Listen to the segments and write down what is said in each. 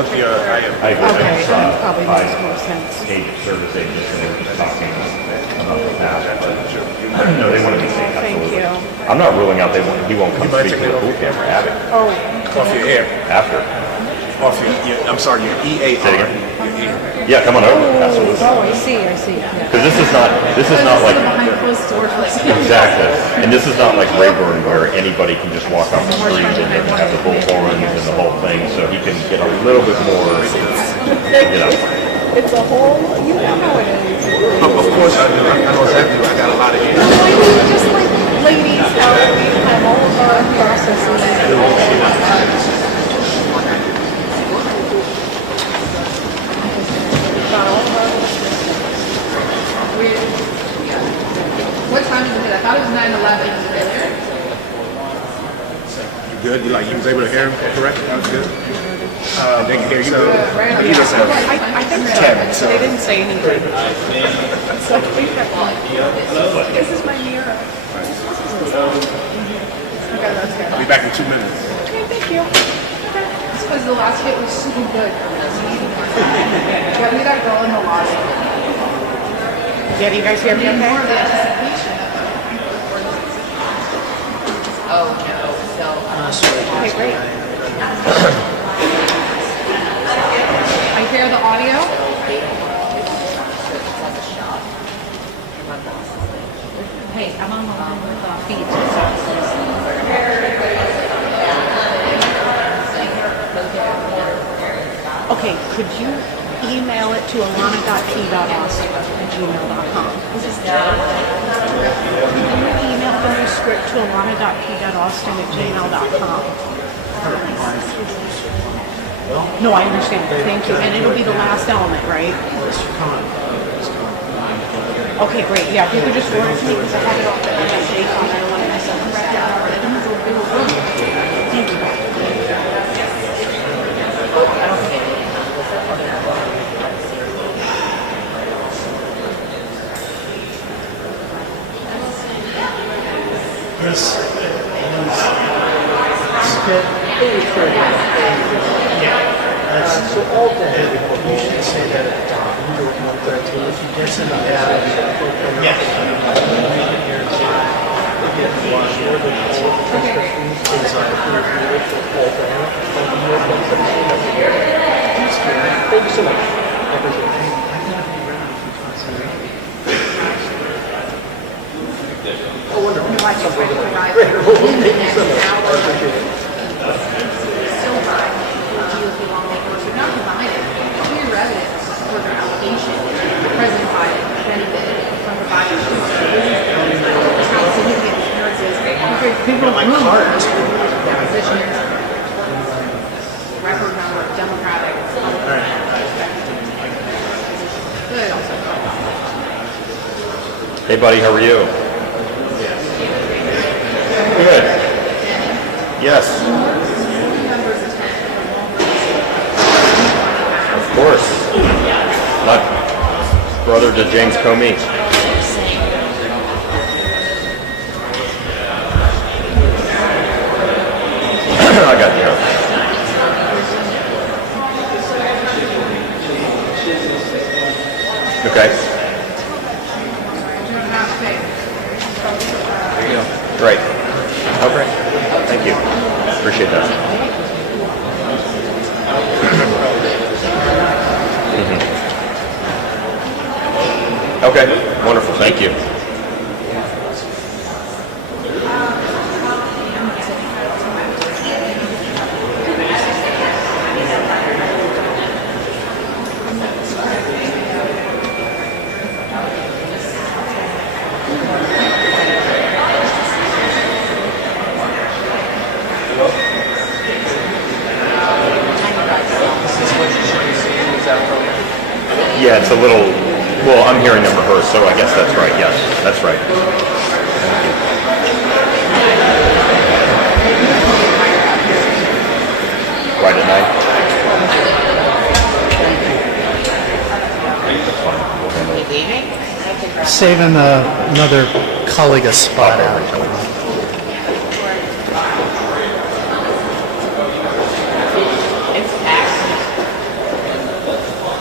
up to your, I agree. Okay, that probably makes more sense. Page of service agents and we're just talking about the past. No, they want to be safe. Thank Absolutely. you. I'm not ruling out he won't come might speak take to the it boot camp or have it Oh, off your air, after. off your I'm sorry, your EAR. Say it again. Your ear. Yeah, come on over. Absolutely. oh, I see. Yeah. Because this is not like behind closed doors. exactly, and this is not like Rayburn where anybody can just walk off the street and have the bullhorns and the whole thing. So he can get a little bit more, It's a whole, you know how it is. Of course I do. I know exactly. I got a lot of ears. I mean, just like ladies, how we have all of our processes. What time is it? I thought it was 9:11. Is it earlier? You good? You was able to hear him correct? That was good. They can hear you. Right on. He just said, I think so. Kevin, so- They didn't say anything. So we have this is my mirror. Okay, that's good. I'll be back in 2 minutes. Okay, thank you. It's because the last hit was super good. Get me that girl in the lobby. Yeah, do you guys hear me okay? More of the anticipation. Oh no, so. Okay, great. I hear the audio. Hey, I'm on the line with feet. Okay, could you email it to alana.p.austin@gmail.com? Can you email the new script to alana.p.austin@gmail.com? No, I understand. Thank you. And it'll be the last element, right? Okay, great. Yeah, if you could just forward it to me because I have it off the date on it. I don't want to mess up. Thank you. Yes. Skip. So all day, you should say that at the top. You do it 113. If you get to the ad, yes. Thank you so much. I appreciate it. Oh, wonderful. I just went to the guy. Thank you so much. I appreciate it. So high. GOP lawmakers are not provided clear evidence for their allegation. President Biden benefited from providing how significant appearances people rumors depositions, record number of Democratic. Good. Hey, buddy, how are you? Good. Yes. Of course. My brother to James Comey. I got you. Okay. Great. Oh, great. Thank you. Appreciate that. Okay. Wonderful. Thank you. Yeah, it's a little, well, I'm hearing them rehearse, so I guess that's right. Yes, that's right. Right at night? Saving another colleague a spot out. It's packed.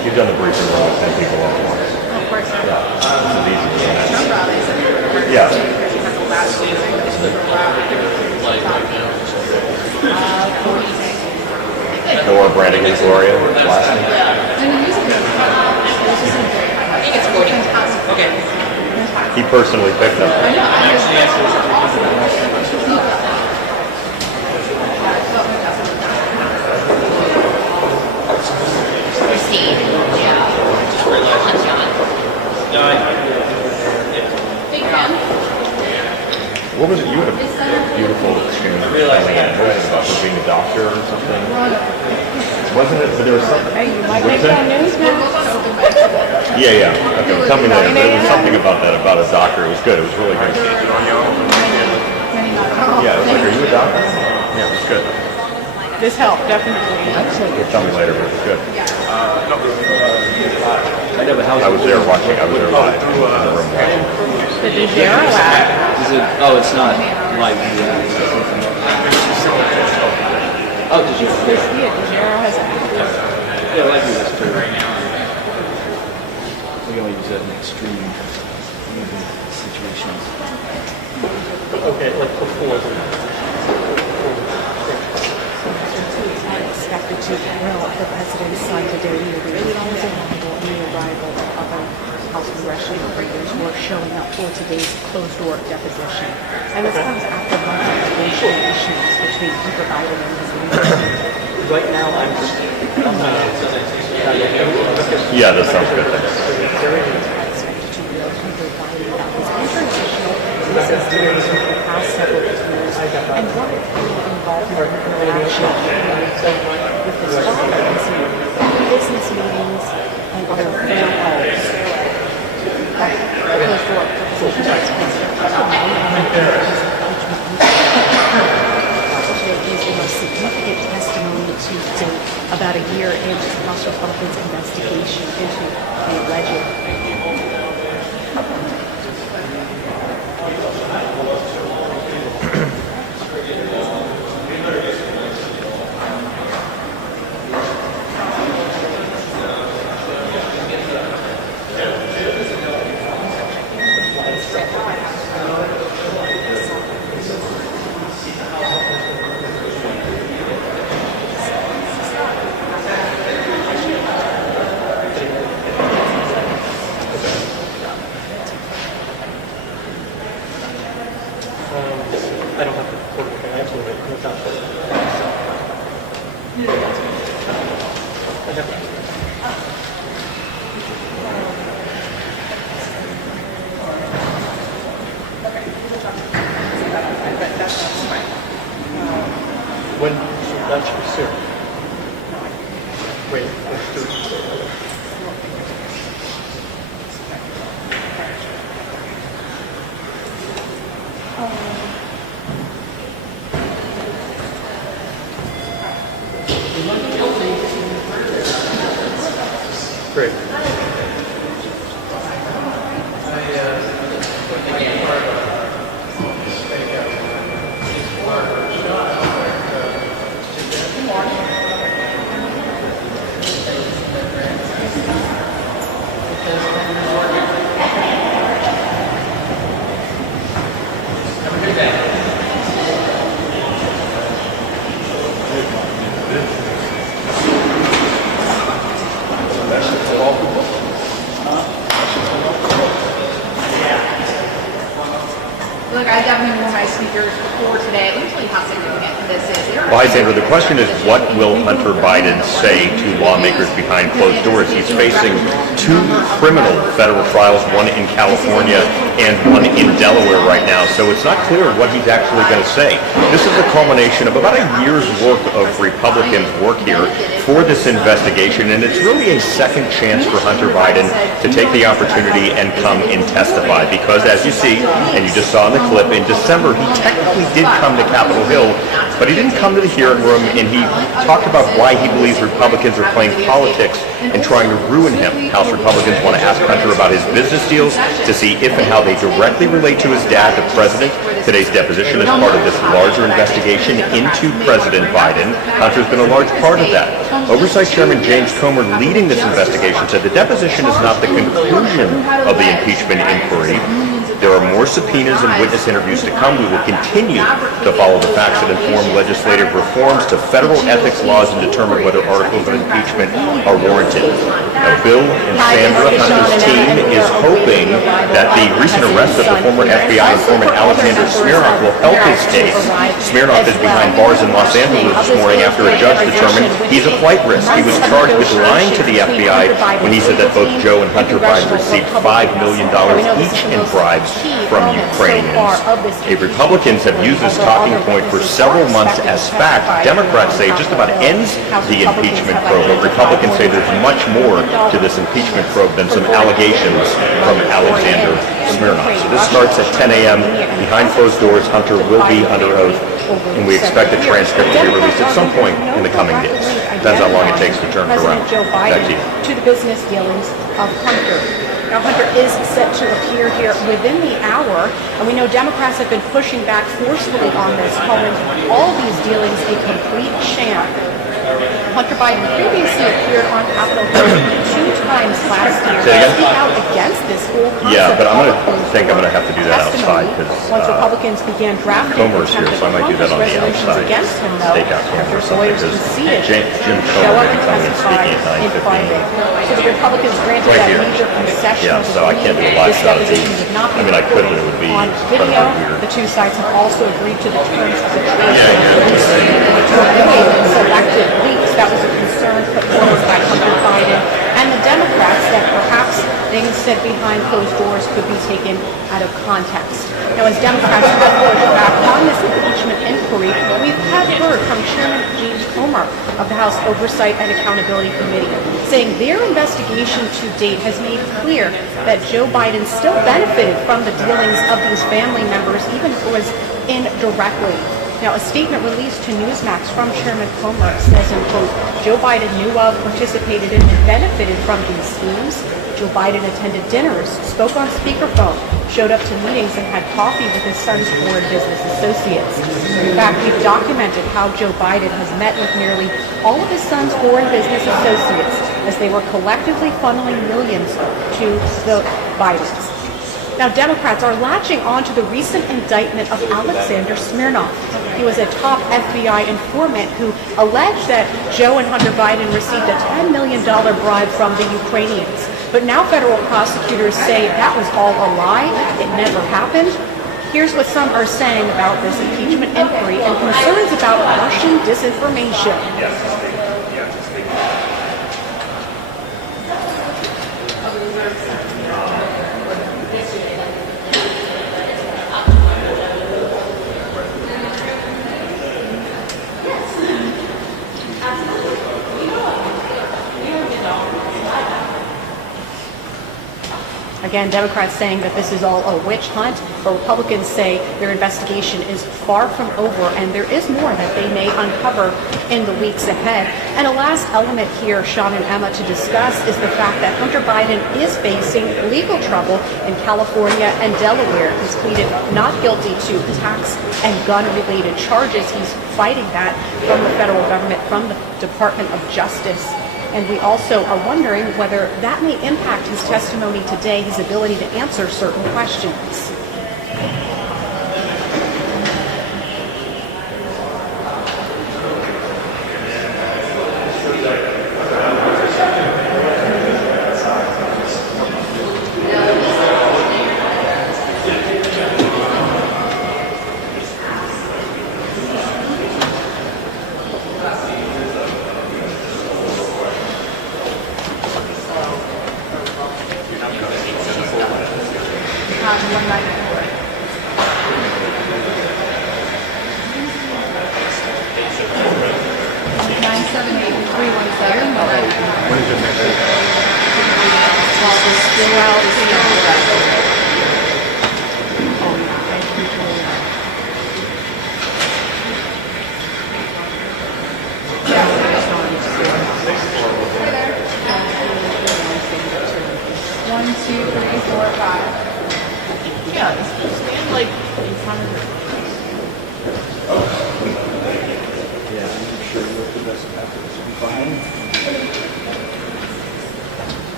You've done the briefing room with 10 people all at once. Of course. Yeah, this is easy doing that. Trump rallies. Yeah. Or Brandon and Gloria, last name. I think it's 40. Okay. He personally picked them. Receive. Yeah. No, Big fan. What was it? You had a beautiful exchange. What was it about her being a doctor or something? Wasn't it? But there was something. Hey, you might What make was that it? news now. Yeah, yeah. Okay, well, tell me later. But there was something about that, about a doctor. It was good. It was really good. Yeah, it was like, are you a doctor? Yeah, it was good. This helped, definitely. Tell me later, but it was good. I know, but how I was there watching. I was there live in the room watching. The DeGero app. is it? Oh, it's not live. Oh, did you? Yeah, DeGero has an app. Yeah, live view is too. We only use that in extreme situations. Okay, like before. Expected to well, the president signed today the arrival and the arrival of other House congressional leaders who are showing up for today's closed-door deposition. And this comes after months of negotiations between Hunter Biden and his leaders. Right now, I'm just, Yeah, that sounds good. Thanks. Expected to reveal Hunter Biden about his international business dealings over the past several years and what involvement and interaction with his father is business meetings and other phone calls. Closed door deposition takes place today is the most significant testimony to date about a year into House Republicans' investigation into the alleged I don't have to report anything. I have to wait. It's not sure. I have When that should be soon. Wait, let's do it. Great. Look, I definitely wore my sneakers before today. Let me tell you how significant this is. Well, hi, Sandra. The question is, what will Hunter Biden say to lawmakers behind closed doors? He's facing two criminal federal trials, one in California and one in Delaware right now. So it's not clear what he's actually going to say. This is the culmination of about a year's work of Republicans' work here for this investigation, and it's really a second chance for Hunter Biden to take the opportunity and come and testify. Because, as you see, and you just saw in the clip, in December, he technically did come to Capitol Hill, but he didn't come to the hearing room, and he talked about why he believes Republicans are playing politics and trying to ruin him. House Republicans want to ask Hunter about his business deals to see if and how they directly relate to his dad, the president, Today's deposition is part of this larger investigation into President Biden. Hunter's been a large part of that. Oversight Chairman James Comer, leading this investigation, said the deposition is not the conclusion of the impeachment inquiry. There are more subpoenas and witness interviews to come. We will continue to follow the facts that inform legislative reforms to federal ethics laws and determine whether articles of impeachment are warranted. Now, Bill and Sandra Hunter's team is hoping that the recent arrest of the former FBI informant Alexander Smirnoff will help his case. Smirnoff is behind bars in Los Angeles this morning after a judge determined he's a flight risk. He was charged with lying to the FBI when he said that both Joe and Hunter Biden received $5 million each in bribes from Ukrainians. Republicans have used this talking point for several months as fact. Democrats say it just about ends the impeachment probe, but Republicans say there's much more to this impeachment probe than some allegations from Alexander Smirnoff. So this starts at 10 a.m. Behind closed doors, Hunter will be under oath, and we expect the transcript to be released at some point in the coming days. Depends how long it takes to turn it around. Back to you. To the business dealings of Hunter. Now, Hunter is set to appear here within the hour, and we know Democrats have been pushing back forcefully on this, calling all these dealings a complete sham. Hunter Biden previously appeared on Capitol Hill 2 times last year to speak out against this whole concept. Yeah, but I'm going to have to do that outside because once Republicans began drafting Comer's here, so I might do that on the outside. Against him, though, Stakeout Comer or Hunter's something lawyers because conceded Jim show Comer up is and coming and testify speaking at in Friday. So the Republicans granted Right that here. major concession. Yeah, so I can't do a live This shot of deposition these. would not be I mean, I could, but it recorded would be on incredibly video. weird. The two sides have also agreed to the terms of the trade to avoid selective leaks. That was a concern put forward by Hunter Biden and the Democrats that perhaps things said behind closed doors could be taken out of context. Now, as Democrats have pushed back on this impeachment inquiry, we have heard from Chairman James Comer of the House Oversight and Accountability Committee saying their investigation to date has made clear that Joe Biden still benefited from the dealings of these family members, even if it was indirectly. Now, a statement released to Newsmax from Chairman Comer says, and quote, Joe Biden knew of, participated in, and benefited from these schemes. Joe Biden attended dinners, spoke on speakerphone, showed up to meetings, and had coffee with his son's foreign business associates. In fact, we've documented how Joe Biden has met with nearly all of his son's foreign business associates as they were collectively funneling millions to the Bidens. Now, Democrats are latching on to the recent indictment of Alexander Smirnoff. He was a top FBI informant who alleged that Joe and Hunter Biden received a $10 million bribe from the Ukrainians. But now federal prosecutors say that was all a lie. It never happened. Here's what some are saying about this impeachment inquiry and concerns about Russian disinformation. Again, Democrats saying that this is all a witch hunt, but Republicans say their investigation is far from over and there is more that they may uncover in the weeks ahead. And a last element here, Sean and Emma, to discuss is the fact that Hunter Biden is facing legal trouble in California and Delaware. He's pleaded not guilty to tax and gun-related charges. He's fighting that from the federal government, from the Department of Justice. And we also are wondering whether that may impact his testimony today, his ability to answer certain questions. One, two, three, four, five. Yeah, stand like in front of her.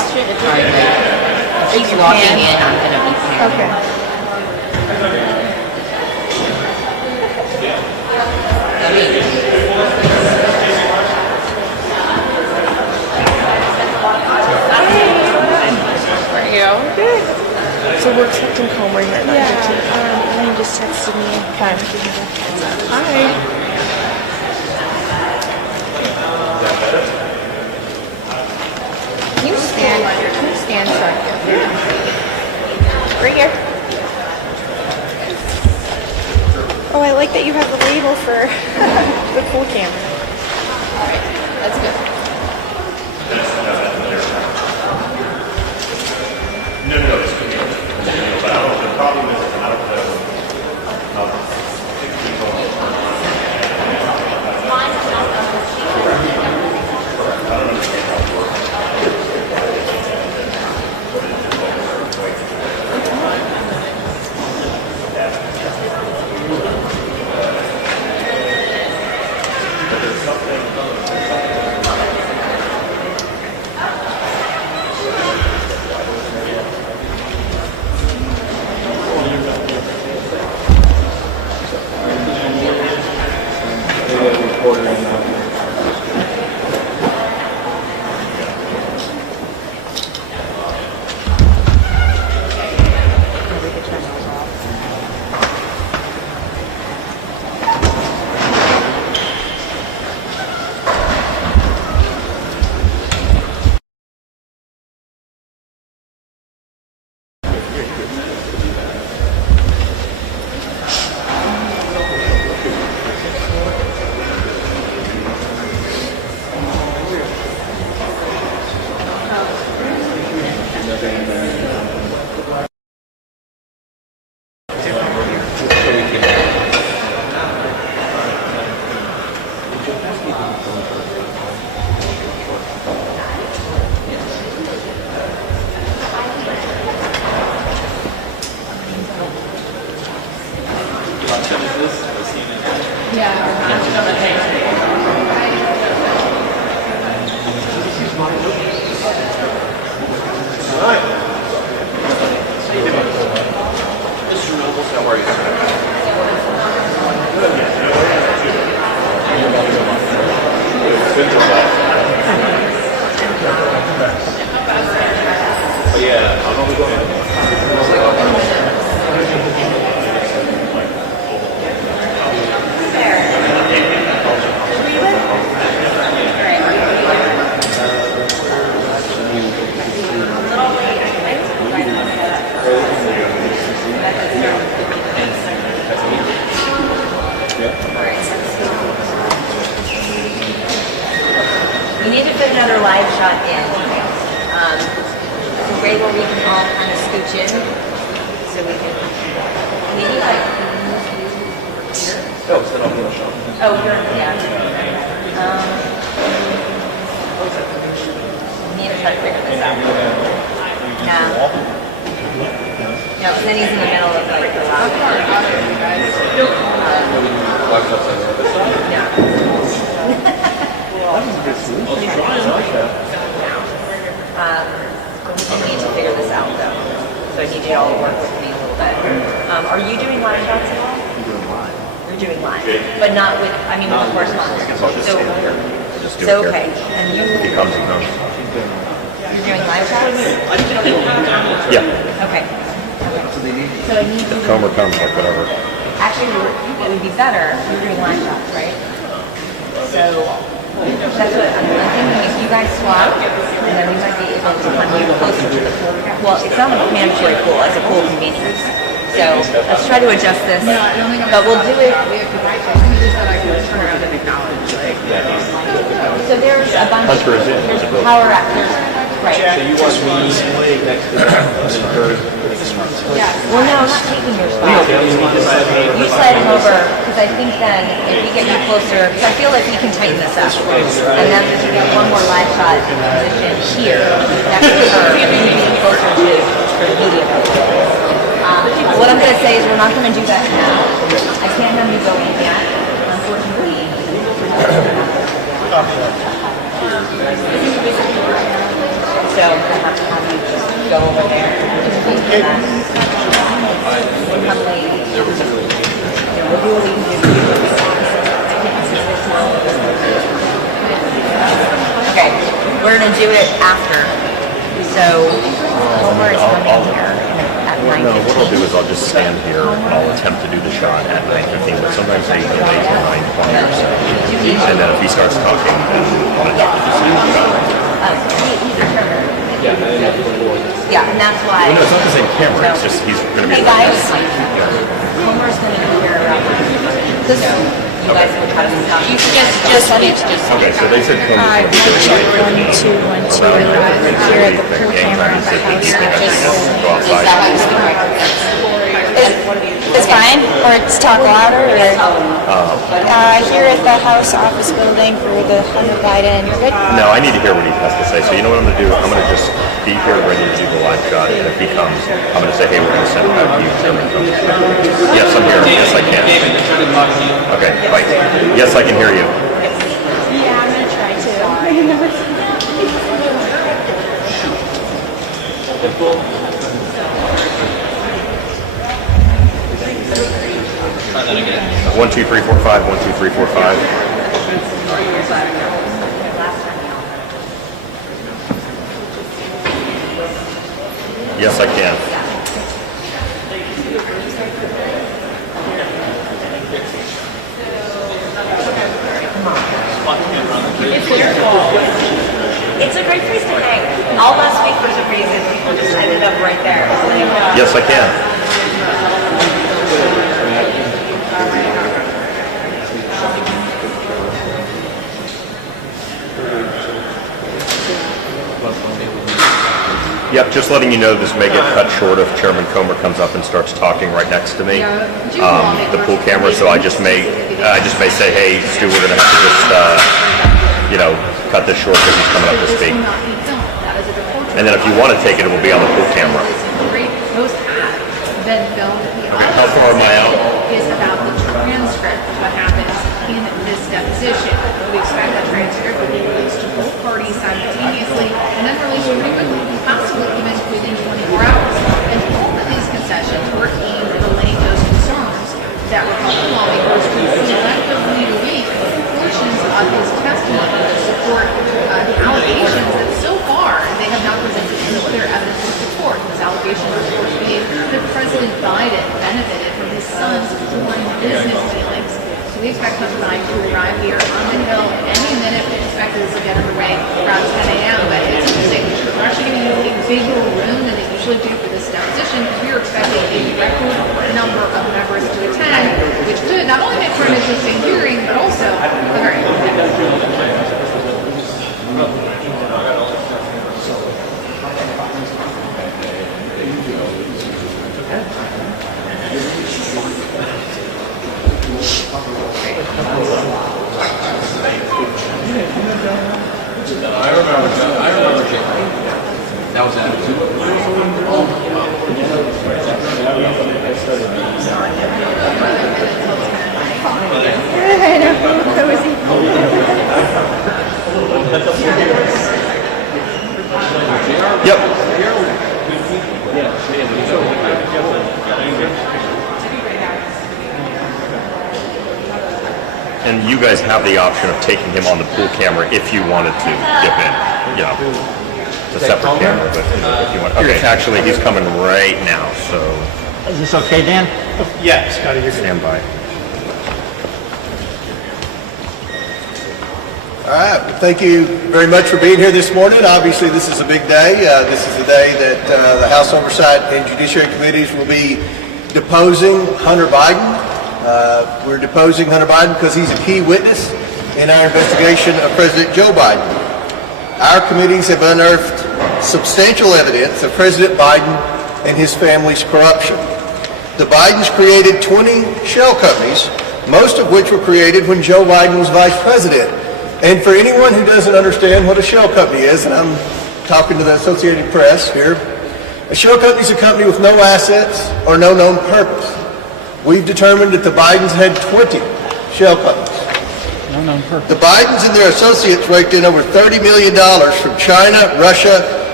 watch it. It's alright. Like, she's walking in. I'm gonna be here. Okay. Are you? Good. So we're expecting Comer here at 9:15. Yeah. And he just texted me. Okay. Hi. Can you stand? Sorry. Right here. Oh, I like that you have the label for the pool camera. Alright, that's good. No, it's good. But I don't know, the problem is, I don't know. We need to fit another live shot in. Right where we can all kind of scooch in. So we can maybe like here. Oh, you're yeah. We need to try to figure this out. Yeah. Yeah, because then he's in the middle of like the loud. Yeah. We need to figure this out though. So I need you all to work with me a little bit. Are you doing live shots at all? You're doing live. But not with, I mean with the correspondence. So okay. And you, He comes, he comes. you're doing live shots? Yeah. Okay. So I need If you, Comer comes, like whatever. actually it would be better if you're doing live shots, right? So that's what I'm thinking. If you guys swap, and then we might be able to come you closer to the pool. Well, it's not a mandatory pool; it's a pool convenience. So let's try to adjust this. But we'll do it. So there's a bunch. Hunter is in. There's power actors. Right. So you want me next to her? Well, no, I'm not taking your spot. You slide him over, because I think then if we get you closer, because I feel like we can tighten this up. And then we can get one more live shot position here, next to her, and we can get closer to the media. What I'm going to say is we're not going to do that now. I can't have you go in yet, unfortunately. So I'm gonna have to have you just go over there. Come late. We'll do what we can do. Okay, we're gonna do it after. So Homer is coming here at 9:15. No, what I'll do is I'll just stand here and I'll attempt to do the shot at 9:15, but sometimes they delay till 9:20 or so. And then if he starts talking, then I'm going to have to do the shot. He's a Turner. Yeah, and that's why. Well, no, it's not the same camera, it's just he's going to be Hey like guys, this. Homer's gonna be here around 9:15. So you guys will try to stop. You should just speak. Okay, so they said Homer's going to be check here. 1, 2, 1, 2 here at the pool camera at the house. Go outside. It's fine, or it's talk louder, or here at the House Office Building for the Hunter Biden. You're good? No, I need to hear what he has to say. So you know what I'm going to do? I'm going to just be here ready to do the live shot, and if he comes, I'm going to say, hey, we're going to send him out to you, Chairman. Yes, I'm here. Yes, I can. Okay, bye. Yes, I can hear you. Yeah, I'm gonna try to. 1, 2, 3, 4, 5. 1, 2, 3, 4, 5. Yes, I can. It's a great place to hang. All last week was a reason people just ended up right there. Yes, I can. Yep, just letting you know this may get cut short if Chairman Comer comes up and starts talking right next to me. The pool camera, so I just may say, hey, Stu, we're going to have to just, cut this short because he's coming up to speak. And then if you want to take it, it will be on the pool camera. Most have been filmed. How far am I out? Is about the transcript of what happens in this deposition. We expect that transcript will be released to both parties simultaneously and then released pretty quickly, possibly even within 24 hours. And all of these concessions were aimed at allaying those concerns that Republican lawmakers could selectively leak portions of his testimony to support the allegations that so far they have not presented any clear evidence to support. Those allegations, of course, being that President Biden benefited from his son's foreign business dealings. So we expect Hunter Biden to arrive here on the Hill any minute. We expect this will get underway around 10 a.m. But it's interesting. We're actually going to use a bigger room than they usually do for this deposition because we are expecting a record number of members to attend, which could not only make for an interesting hearing, but also a very That was I know. That was Yep. And you guys have the option of taking him on the pool camera if you wanted to dip in. It's a separate camera, but if you want. Okay, actually, he's coming right now, so Is this okay, Dan? Yes, Scotty, you're good. stand by. All right, well, thank you very much for being here this morning. Obviously, this is a big day. This is the day that the House Oversight and Judiciary Committees will be deposing Hunter Biden. We're deposing Hunter Biden because he's a key witness in our investigation of President Joe Biden. Our committees have unearthed substantial evidence of President Biden and his family's corruption. The Bidens created 20 shell companies, most of which were created when Joe Biden was vice president. And for anyone who doesn't understand what a shell company is, and I'm talking to the Associated Press here, a shell company is a company with no assets or no known purpose. We've determined that the Bidens had 20 shell companies. The Bidens and their associates raked in over $30 million from China, Russia,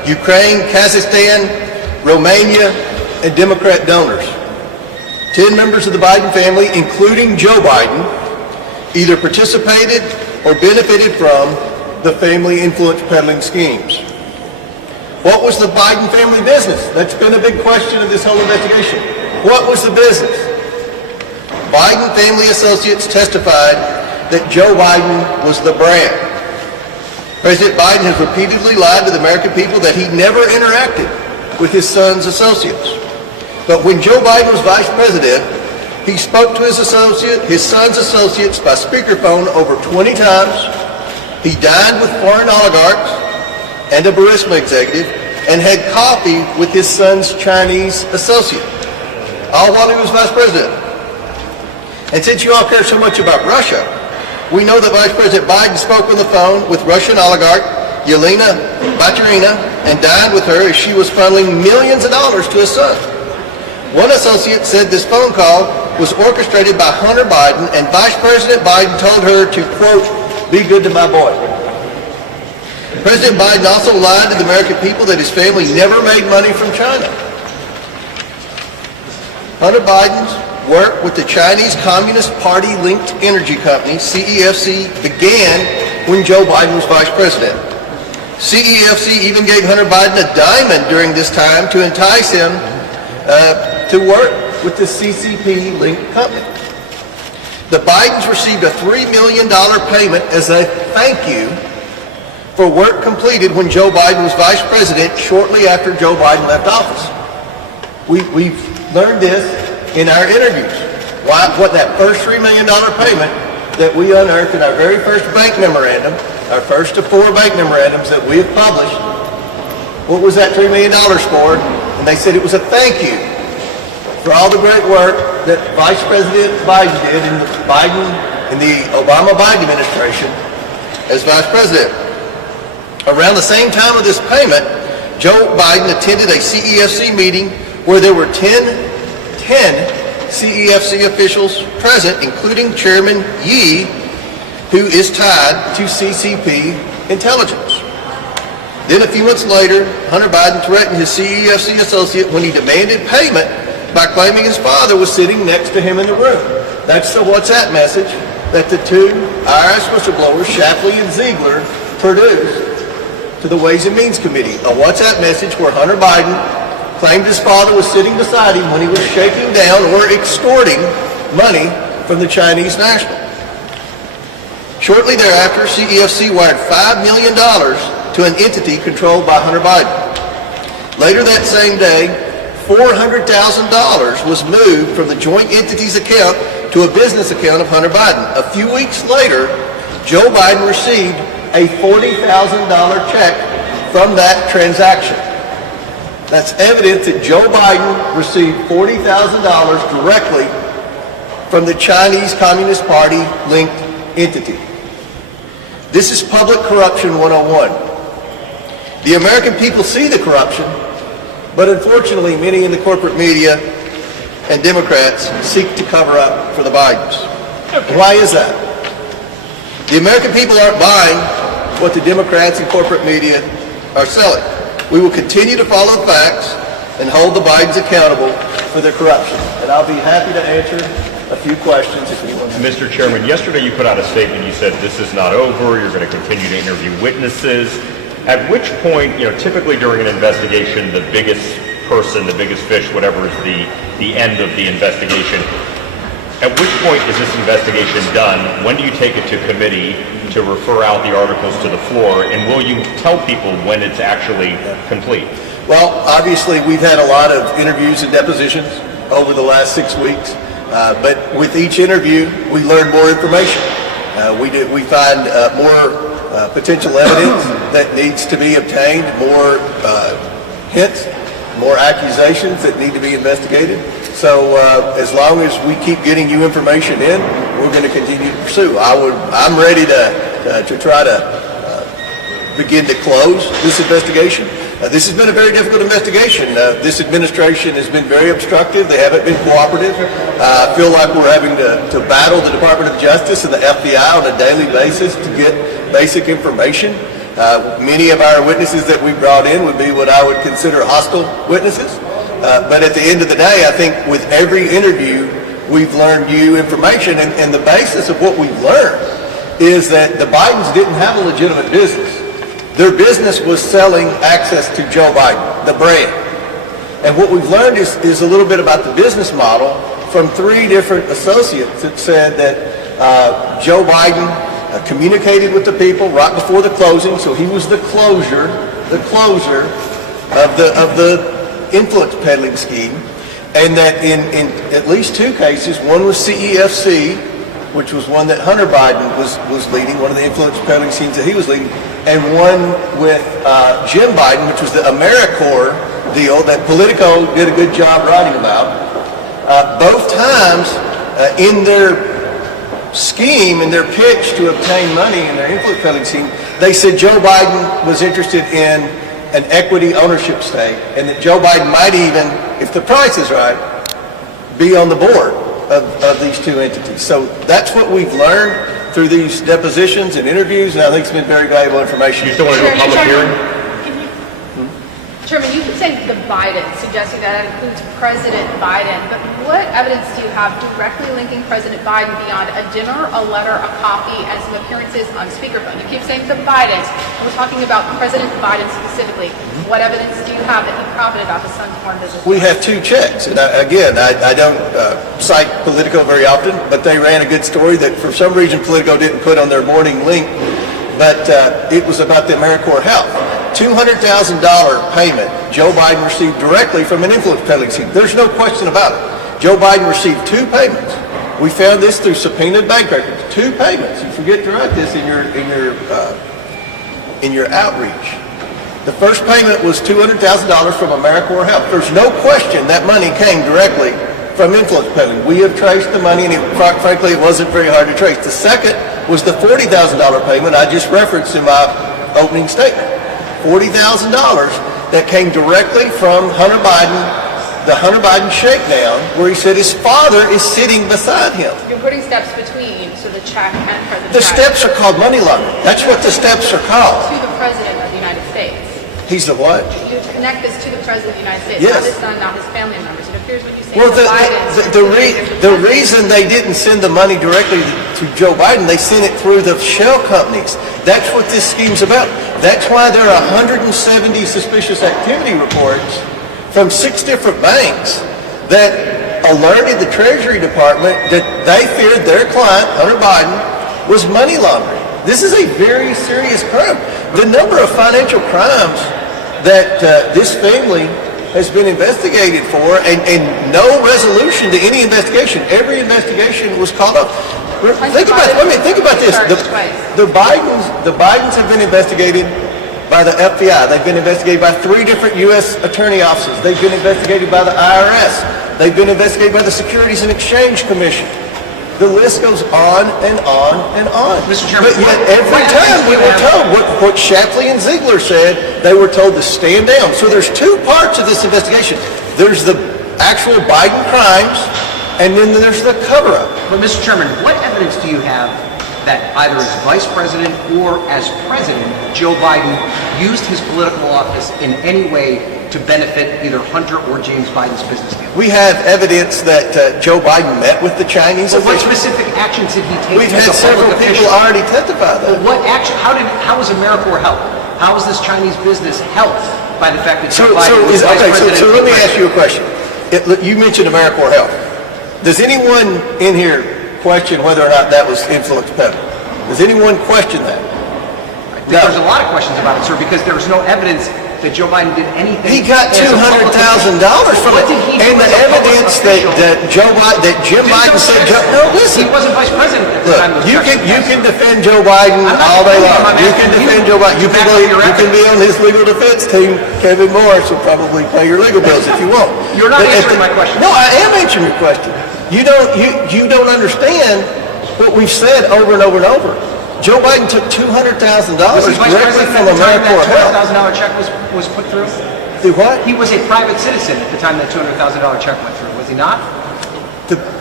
Ukraine, Kazakhstan, Romania, and Democrat donors. 10 members of the Biden family, including Joe Biden, either participated or benefited from the family influence peddling schemes. What was the Biden family business? That's been a big question of this whole investigation. What was the business? Biden family associates testified that Joe Biden was the brand. President Biden has repeatedly lied to the American people that he never interacted with his son's associates. But when Joe Biden was vice president, he spoke to his son's associates by speakerphone over 20 times. He dined with foreign oligarchs and a Burisma executive and had coffee with his son's Chinese associate, all while he was vice president. And since you all care so much about Russia, we know that Vice President Biden spoke on the phone with Russian oligarch Yelena Baturina and dined with her as she was funneling millions of dollars to his son. One associate said this phone call was orchestrated by Hunter Biden, and Vice President Biden told her to, quote, "be good to my boy." President Biden also lied to the American people that his family never made money from China. Hunter Biden's work with the Chinese Communist Party-linked energy company, CEFC, began when Joe Biden was vice president. CEFC even gave Hunter Biden a diamond during this time to entice him to work with the CCP-linked company. The Bidens received a $3 million payment as a thank you for work completed when Joe Biden was vice president shortly after Joe Biden left office. We've learned this in our interviews. What that first $3 million payment that we unearthed in our very first bank memorandum, our first of 4 bank memorandums that we have published, what was that $3 million for? And they said it was a thank you for all the great work that Vice President Biden did in the Obama-Biden administration as vice president. Around the same time of this payment, Joe Biden attended a CEFC meeting where there were 10 CEFC officials present, including Chairman Yi, who is tied to CCP intelligence. Then a few months later, Hunter Biden threatened his CEFC associate when he demanded payment by claiming his father was sitting next to him in the room. That's the WhatsApp message that the 2 IRS whistleblowers, Shapley and Ziegler, produced to the Ways and Means Committee. A WhatsApp message where Hunter Biden claimed his father was sitting beside him when he was shaking down or extorting money from the Chinese national. Shortly thereafter, CEFC wired $5 million to an entity controlled by Hunter Biden. Later that same day, $400,000 was moved from the joint entity's account to a business account of Hunter Biden. A few weeks later, Joe Biden received a $40,000 check from that transaction. That's evidence that Joe Biden received $40,000 directly from the Chinese Communist Party linked entity. This is public corruption 101. The American people see the corruption, but unfortunately many in the corporate media and Democrats seek to cover up for the Bidens. Why is that? The American people aren't buying what the Democrats and corporate media are selling. We will continue to follow facts and hold the Bidens accountable for their corruption. And I'll be happy to answer a few questions if anyone has. Mr. Chairman, yesterday you put out a statement. You said this is not over. You're going to continue to interview witnesses. At which point, typically during an investigation, the biggest person, the biggest fish, whatever is the end of the investigation, at which point is this investigation done? When do you take it to committee to refer out the articles to the floor? And will you tell people when it's actually complete? Well, obviously we've had a lot of interviews and depositions over the last 6 weeks. But with each interview, we learn more information. We find more potential evidence that needs to be obtained, more hints, more accusations that need to be investigated. So as long as we keep getting you information in, we're going to continue to pursue. I'm ready to try to begin to close this investigation. This has been a very difficult investigation. This administration has been very obstructive. They haven't been cooperative. I feel like we're having to battle the Department of Justice and the FBI on a daily basis to get basic information. Many of our witnesses that we brought in would be what I would consider hostile witnesses. But at the end of the day, I think with every interview, we've learned new information. And the basis of what we've learned is that the Bidens didn't have a legitimate business. Their business was selling access to Joe Biden, the brand. And what we've learned is a little bit about the business model from 3 different associates that said that Joe Biden communicated with the people right before the closing, so he was the closer of the influence peddling scheme, and that in at least 2 cases, one was CEFC, which was one that Hunter Biden was leading, one of the influence peddling schemes that he was leading, and one with Jim Biden, which was the AmeriCorps deal that Politico did a good job writing about. Both times in their scheme, in their pitch to obtain money in their influence peddling scheme, they said Joe Biden was interested in an equity ownership stake, and that Joe Biden might even, if the price is right, be on the board of these 2 entities. So that's what we've learned through these depositions and interviews, and I think it's been very valuable information. You still want to do a public hearing? Chairman, you keep saying the Biden, suggesting that includes President Biden, but what evidence do you have directly linking President Biden beyond a dinner, a letter, a coffee, and some appearances on speakerphone? You keep saying the Bidens, and we're talking about President Biden specifically. What evidence do you have that he profited off his son's foreign business? We have 2 checks, and I don't cite Politico very often, but they ran a good story that for some reason Politico didn't put on their morning link, but it was about the AmeriCorps Health. $200,000 payment Joe Biden received directly from an influence peddling scheme. There's no question about it. Joe Biden received 2 payments. We found this through subpoenaed bank records. 2 payments. You forget to write this in your outreach. The first payment was $200,000 from AmeriCorps Health. There's no question that money came directly from influence peddling. We have traced the money, and frankly, it wasn't very hard to trace. The second was the $40,000 payment I just referenced in my opening statement. $40,000 that came directly from Hunter Biden, the Hunter Biden shakedown, where he said his father is sitting beside him. You're putting steps between, so the check and President The steps are called money laundering. That's what the steps are called. to the President of the United States. He's the what? You connect this to the President of the United States, Yes. not his son, not his family members. It appears what you say Well, the Bidens. the reason they didn't send the money directly to Joe Biden, they sent it through the shell companies. That's what this scheme's about. That's why there are 170 suspicious activity reports from 6 different banks that alerted the Treasury Department that they feared their client, Hunter Biden, was money laundering. This is a very serious crime. The number of financial crimes that this family has been investigated for, and no resolution to any investigation. Every investigation was called up. Think about this. The Bidens have been investigated by the FBI. They've been investigated by 3 different U.S. attorney offices. They've been investigated by the IRS. They've been investigated by the Securities and Exchange Commission. The list goes on and on and on. Mr. Chairman, but yet every time we were told what Shapley and Ziegler said, they were told to stand down. So there's 2 parts of this investigation. There's the actual Biden crimes, and then there's the cover-up. But Mr. Chairman, what evidence do you have that either as Vice President or as President, Joe Biden used his political office in any way to benefit either Hunter or James Biden's business deal? We have evidence that Joe Biden met with the Chinese So what officials. specific actions did he take? We've as had a several public people official? already testify that. What action? How was AmeriCorps helped? How was this Chinese business helped by the fact that Joe Biden was Vice President? So let me ask you a question. You mentioned AmeriCorps Health. Does anyone in here question whether or not that was influence peddling? Does anyone question that? There's a lot of questions about it, sir, because there's no evidence that Joe Biden did anything. He got as a public $200,000 from What it. did he do And the as a public evidence official? that Jim Biden said, no, listen. He wasn't Vice President at the Look, time. those you checks were can passed. defend Joe Biden I'm not all day defending him, long. I'm You asking can you defend Joe Biden. You to back up your can be on his legal defense team. Kevin Morris will probably pay your legal bills if you want. You're not But answering my question. No, I am answering your question. You don't understand what we've said over and over and over. Joe Biden took $200,000 Was he Vice directly President from at the time AmeriCorps that Health. $200,000 check was put through? Do what? He was a private citizen at the time that $200,000 check went through, was he not?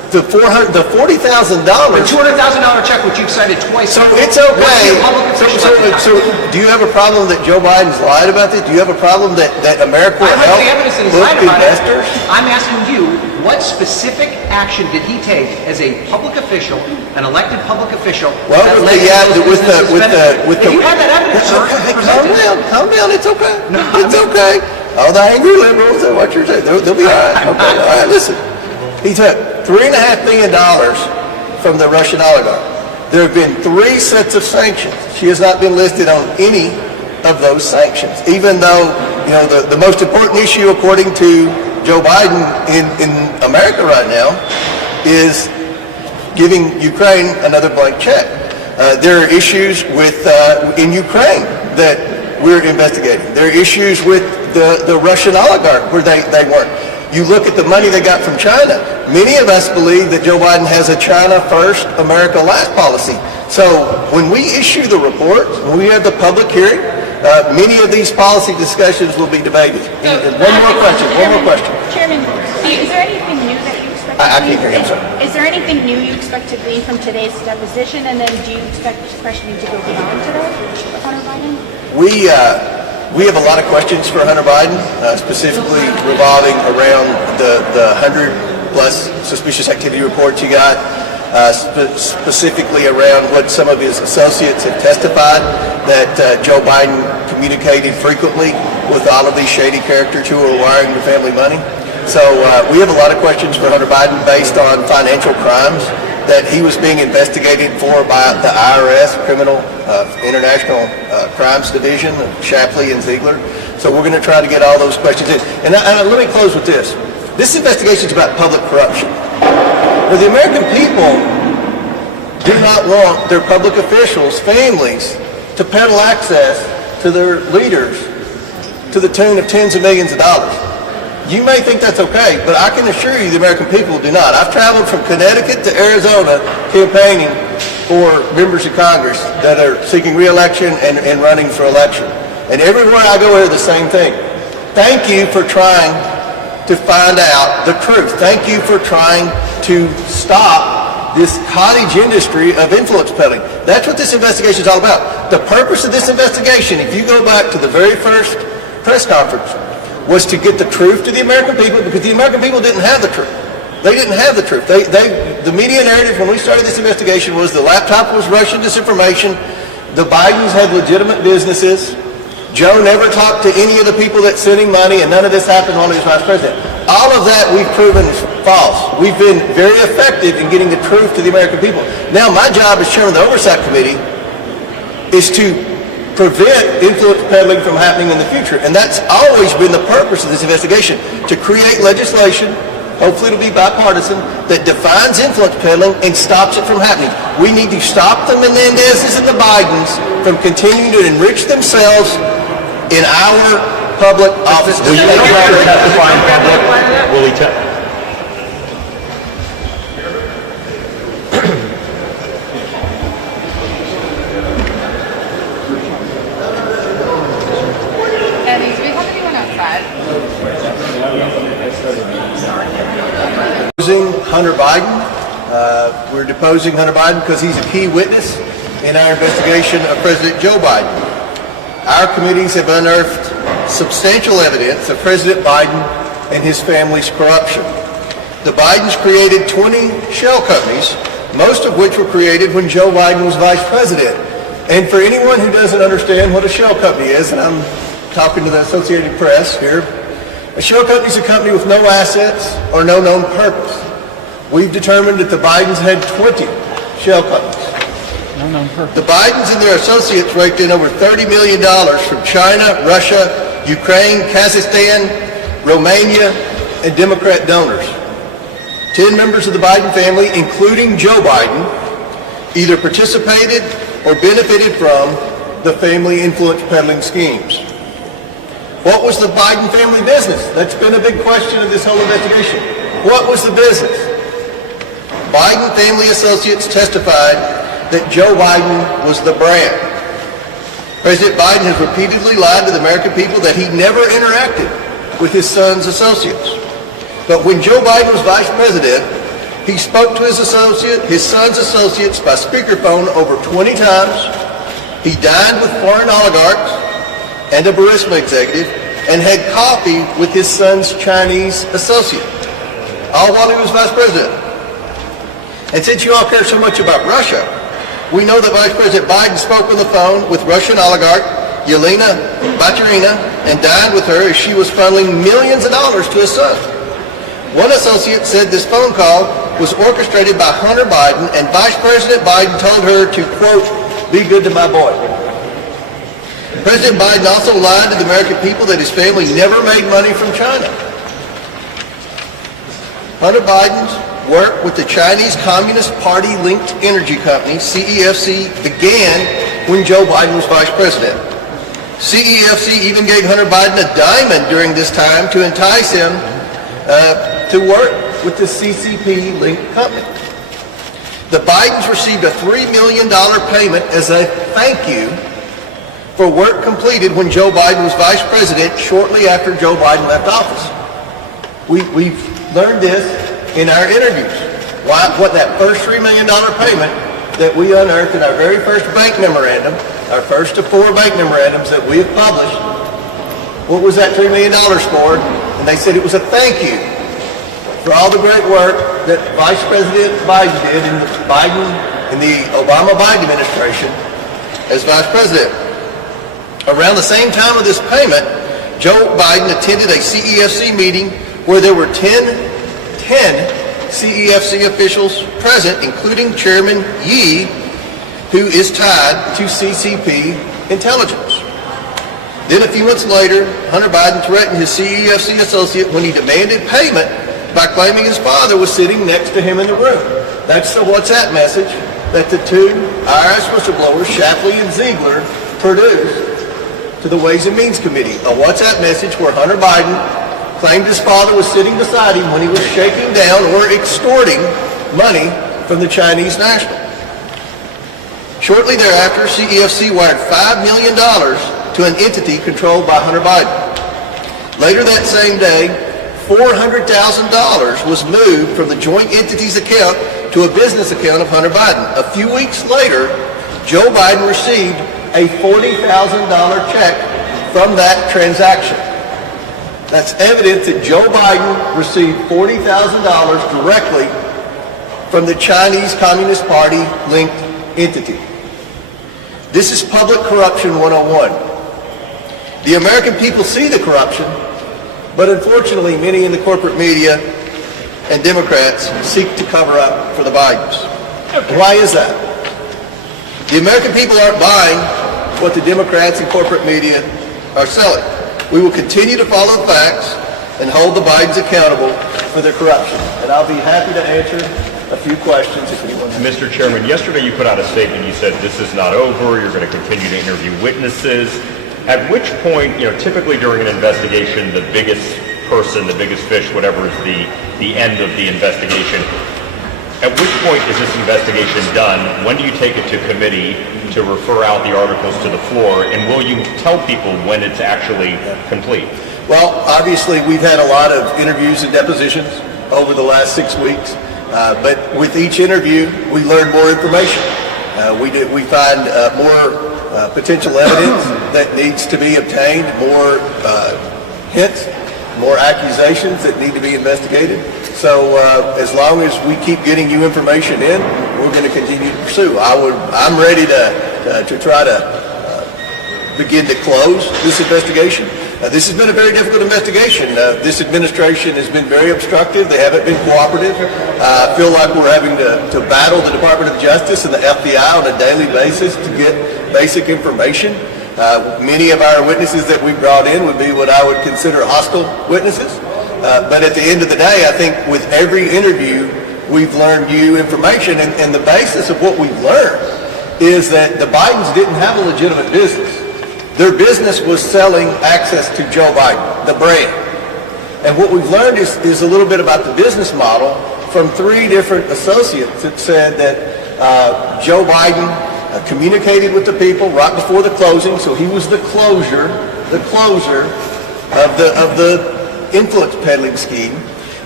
the $40,000. The $200,000 check, which you've cited twice. So it's okay. Was he a public official at the time? So do you have a problem that Joe Biden's lied about this? Do you have a problem that America will I help read the evidence that he's look lied about it. investors? I'm asking you, what specific action did he take as a public official, an elected public official? Well, that with led the, to those business with benefits? If you have that evidence, sir, Hey, present it. calm down, it's okay. It's okay. All the angry liberals and what you're saying, they'll be all right. Okay, all right, listen. He took $3.5 million from the Russian oligarch. There have been 3 sets of sanctions. She has not been listed on any of those sanctions, even though, the most important issue, according to Joe Biden in America right now, is giving Ukraine another blank check. There are issues in Ukraine that we're investigating. There are issues with the Russian oligarch where they weren't. You look at the money they got from China. Many of us believe that Joe Biden has a China first, America last policy. So when we issue the report, when we have the public hearing, many of these policy discussions will be debated. One more question. Chairman, is there anything new that you expect I can't hear you, I'm sorry. Is there anything new you expect to glean from today's deposition, and then do you expect questioning to go beyond today with Hunter Biden? We have a lot of questions for Hunter Biden, specifically revolving around the 100-plus suspicious activity reports he got, specifically around what some of his associates have testified, that Joe Biden communicated frequently with all of these shady characters who are wiring the family money. So we have a lot of questions for Hunter Biden based on financial crimes that he was being investigated for by the IRS, Criminal International Crimes Division, Shapley and Ziegler. So we're going to try to get all those questions in. And let me close with this. This investigation is about public corruption. Now, the American people do not want their public officials, families, to peddle access to their leaders to the tune of tens of millions of dollars. You may think that's okay, but I can assure you the American people do not. I've traveled from Connecticut to Arizona campaigning for members of Congress that are seeking re-election and running for election. And everywhere I go, I hear the same thing. Thank you for trying to find out the truth. Thank you for trying to stop this cottage industry of influence peddling. That's what this investigation is all about. The purpose of this investigation, if you go back to the very first press conference, was to get the truth to the American people, because the American people didn't have the truth. They didn't have the truth. The media narrative when we started this investigation was the laptop was Russian disinformation. The Bidens had legitimate businesses. Joe never talked to any of the people that sent him money, and none of this happened while he was vice president. All of that we've proven is false. We've been very effective in getting the truth to the American people. Now my job as chairman of the Oversight Committee is to prevent influence peddling from happening in the future. And that's always been the purpose of this investigation, to create legislation, hopefully it'll be bipartisan, that defines influence peddling and stops it from happening. We need to stop the Menendezes and the Bidens from continuing to enrich themselves in our public offices. Will you testify in public? Will he Eddie, do we have anyone outside? Deposing Hunter Biden. We're deposing Hunter Biden because he's a key witness in our investigation of President Joe Biden. Our committees have unearthed substantial evidence of President Biden and his family's corruption. The Bidens created 20 shell companies, most of which were created when Joe Biden was vice president. And for anyone who doesn't understand what a shell company is, and I'm talking to the Associated Press here, a shell company is a company with no assets or no known purpose. We've determined that the Bidens had 20 shell companies. The Bidens and their associates raked in over $30 million from China, Russia, Ukraine, Kazakhstan, Romania, and Democrat donors. 10 members of the Biden family, including Joe Biden, either participated or benefited from the family influence peddling schemes. What was the Biden family business? That's been a big question of this whole investigation. What was the business? Biden family associates testified that Joe Biden was the brand. President Biden has repeatedly lied to the American people that he never interacted with his son's associates. But when Joe Biden was vice president, He spoke to his son's associates by speakerphone over 20 times. He dined with foreign oligarchs and a Burisma executive and had coffee with his son's Chinese associate, all while he was vice president. And since you all care so much about Russia, we know that Vice President Biden spoke on the phone with Russian oligarch Yelena Baturina and dined with her as she was funneling millions of dollars to his son. One associate said this phone call was orchestrated by Hunter Biden, and Vice President Biden told her to, quote, be good to my boy. President Biden also lied to the American people that his family never made money from China. Hunter Biden's work with the Chinese Communist Party-linked energy company, CEFC, began when Joe Biden was vice president. CEFC even gave Hunter Biden a diamond during this time to entice him to work with the CCP-linked company. The Bidens received a $3 million payment as a thank you for work completed when Joe Biden was vice president shortly after Joe Biden left office. We've learned this in our interviews. What that first $3 million payment that we unearthed in our very first bank memorandum, our first of 4 bank memorandums that we have published, what was that $3 million for? And they said it was a thank you for all the great work that Vice President Biden did in the Obama-Biden administration as vice president. Around the same time of this payment, Joe Biden attended a CEFC meeting where there were 10 CEFC officials present, including Chairman Yi, who is tied to CCP intelligence. Then a few months later, Hunter Biden threatened his CEFC associate when he demanded payment by claiming his father was sitting next to him in the room. That's the WhatsApp message that the 2 IRS whistleblowers, Shapley and Ziegler, produced to the Ways and Means Committee. A WhatsApp message where Hunter Biden claimed his father was sitting beside him when he was shaking down or extorting money from the Chinese national. Shortly thereafter, CEFC wired $5 million to an entity controlled by Hunter Biden. Later that same day, $400,000 was moved from the joint entity's account to a business account of Hunter Biden. A few weeks later, Joe Biden received a $40,000 check from that transaction. That's evidence that Joe Biden received $40,000 directly from the Chinese Communist Party-linked entity. This is public corruption 101. The American people see the corruption, but unfortunately many in the corporate media and Democrats seek to cover up for the Bidens. Why is that? The American people aren't buying what the Democrats and corporate media are selling. We will continue to follow the facts and hold the Bidens accountable for their corruption. And I'll be happy to answer a few questions if anyone has. Mr. Chairman, yesterday you put out a statement. You said this is not over. You're going to continue to interview witnesses. At which point, typically during an investigation, the biggest person, the biggest fish, whatever is the end of the investigation. At which point is this investigation done? When do you take it to committee to refer out the articles to the floor? And will you tell people when it's actually complete? Well, obviously, we've had a lot of interviews and depositions over the last 6 weeks. But with each interview, we learn more information. We find more potential evidence that needs to be obtained, more hints, more accusations that need to be investigated. So as long as we keep getting you information in, we're going to continue to pursue. I'm ready to try to begin to close this investigation. This has been a very difficult investigation. This administration has been very obstructive. They haven't been cooperative. I feel like we're having to battle the Department of Justice and the FBI on a daily basis to get basic information. Many of our witnesses that we brought in would be what I would consider hostile witnesses. But at the end of the day, I think with every interview, we've learned new information. And the basis of what we've learned is that the Bidens didn't have a legitimate business. Their business was selling access to Joe Biden, the brand. And what we've learned is a little bit about the business model from 3 different associates that said that Joe Biden communicated with the people right before the closing, so he was the closer of the influence peddling scheme.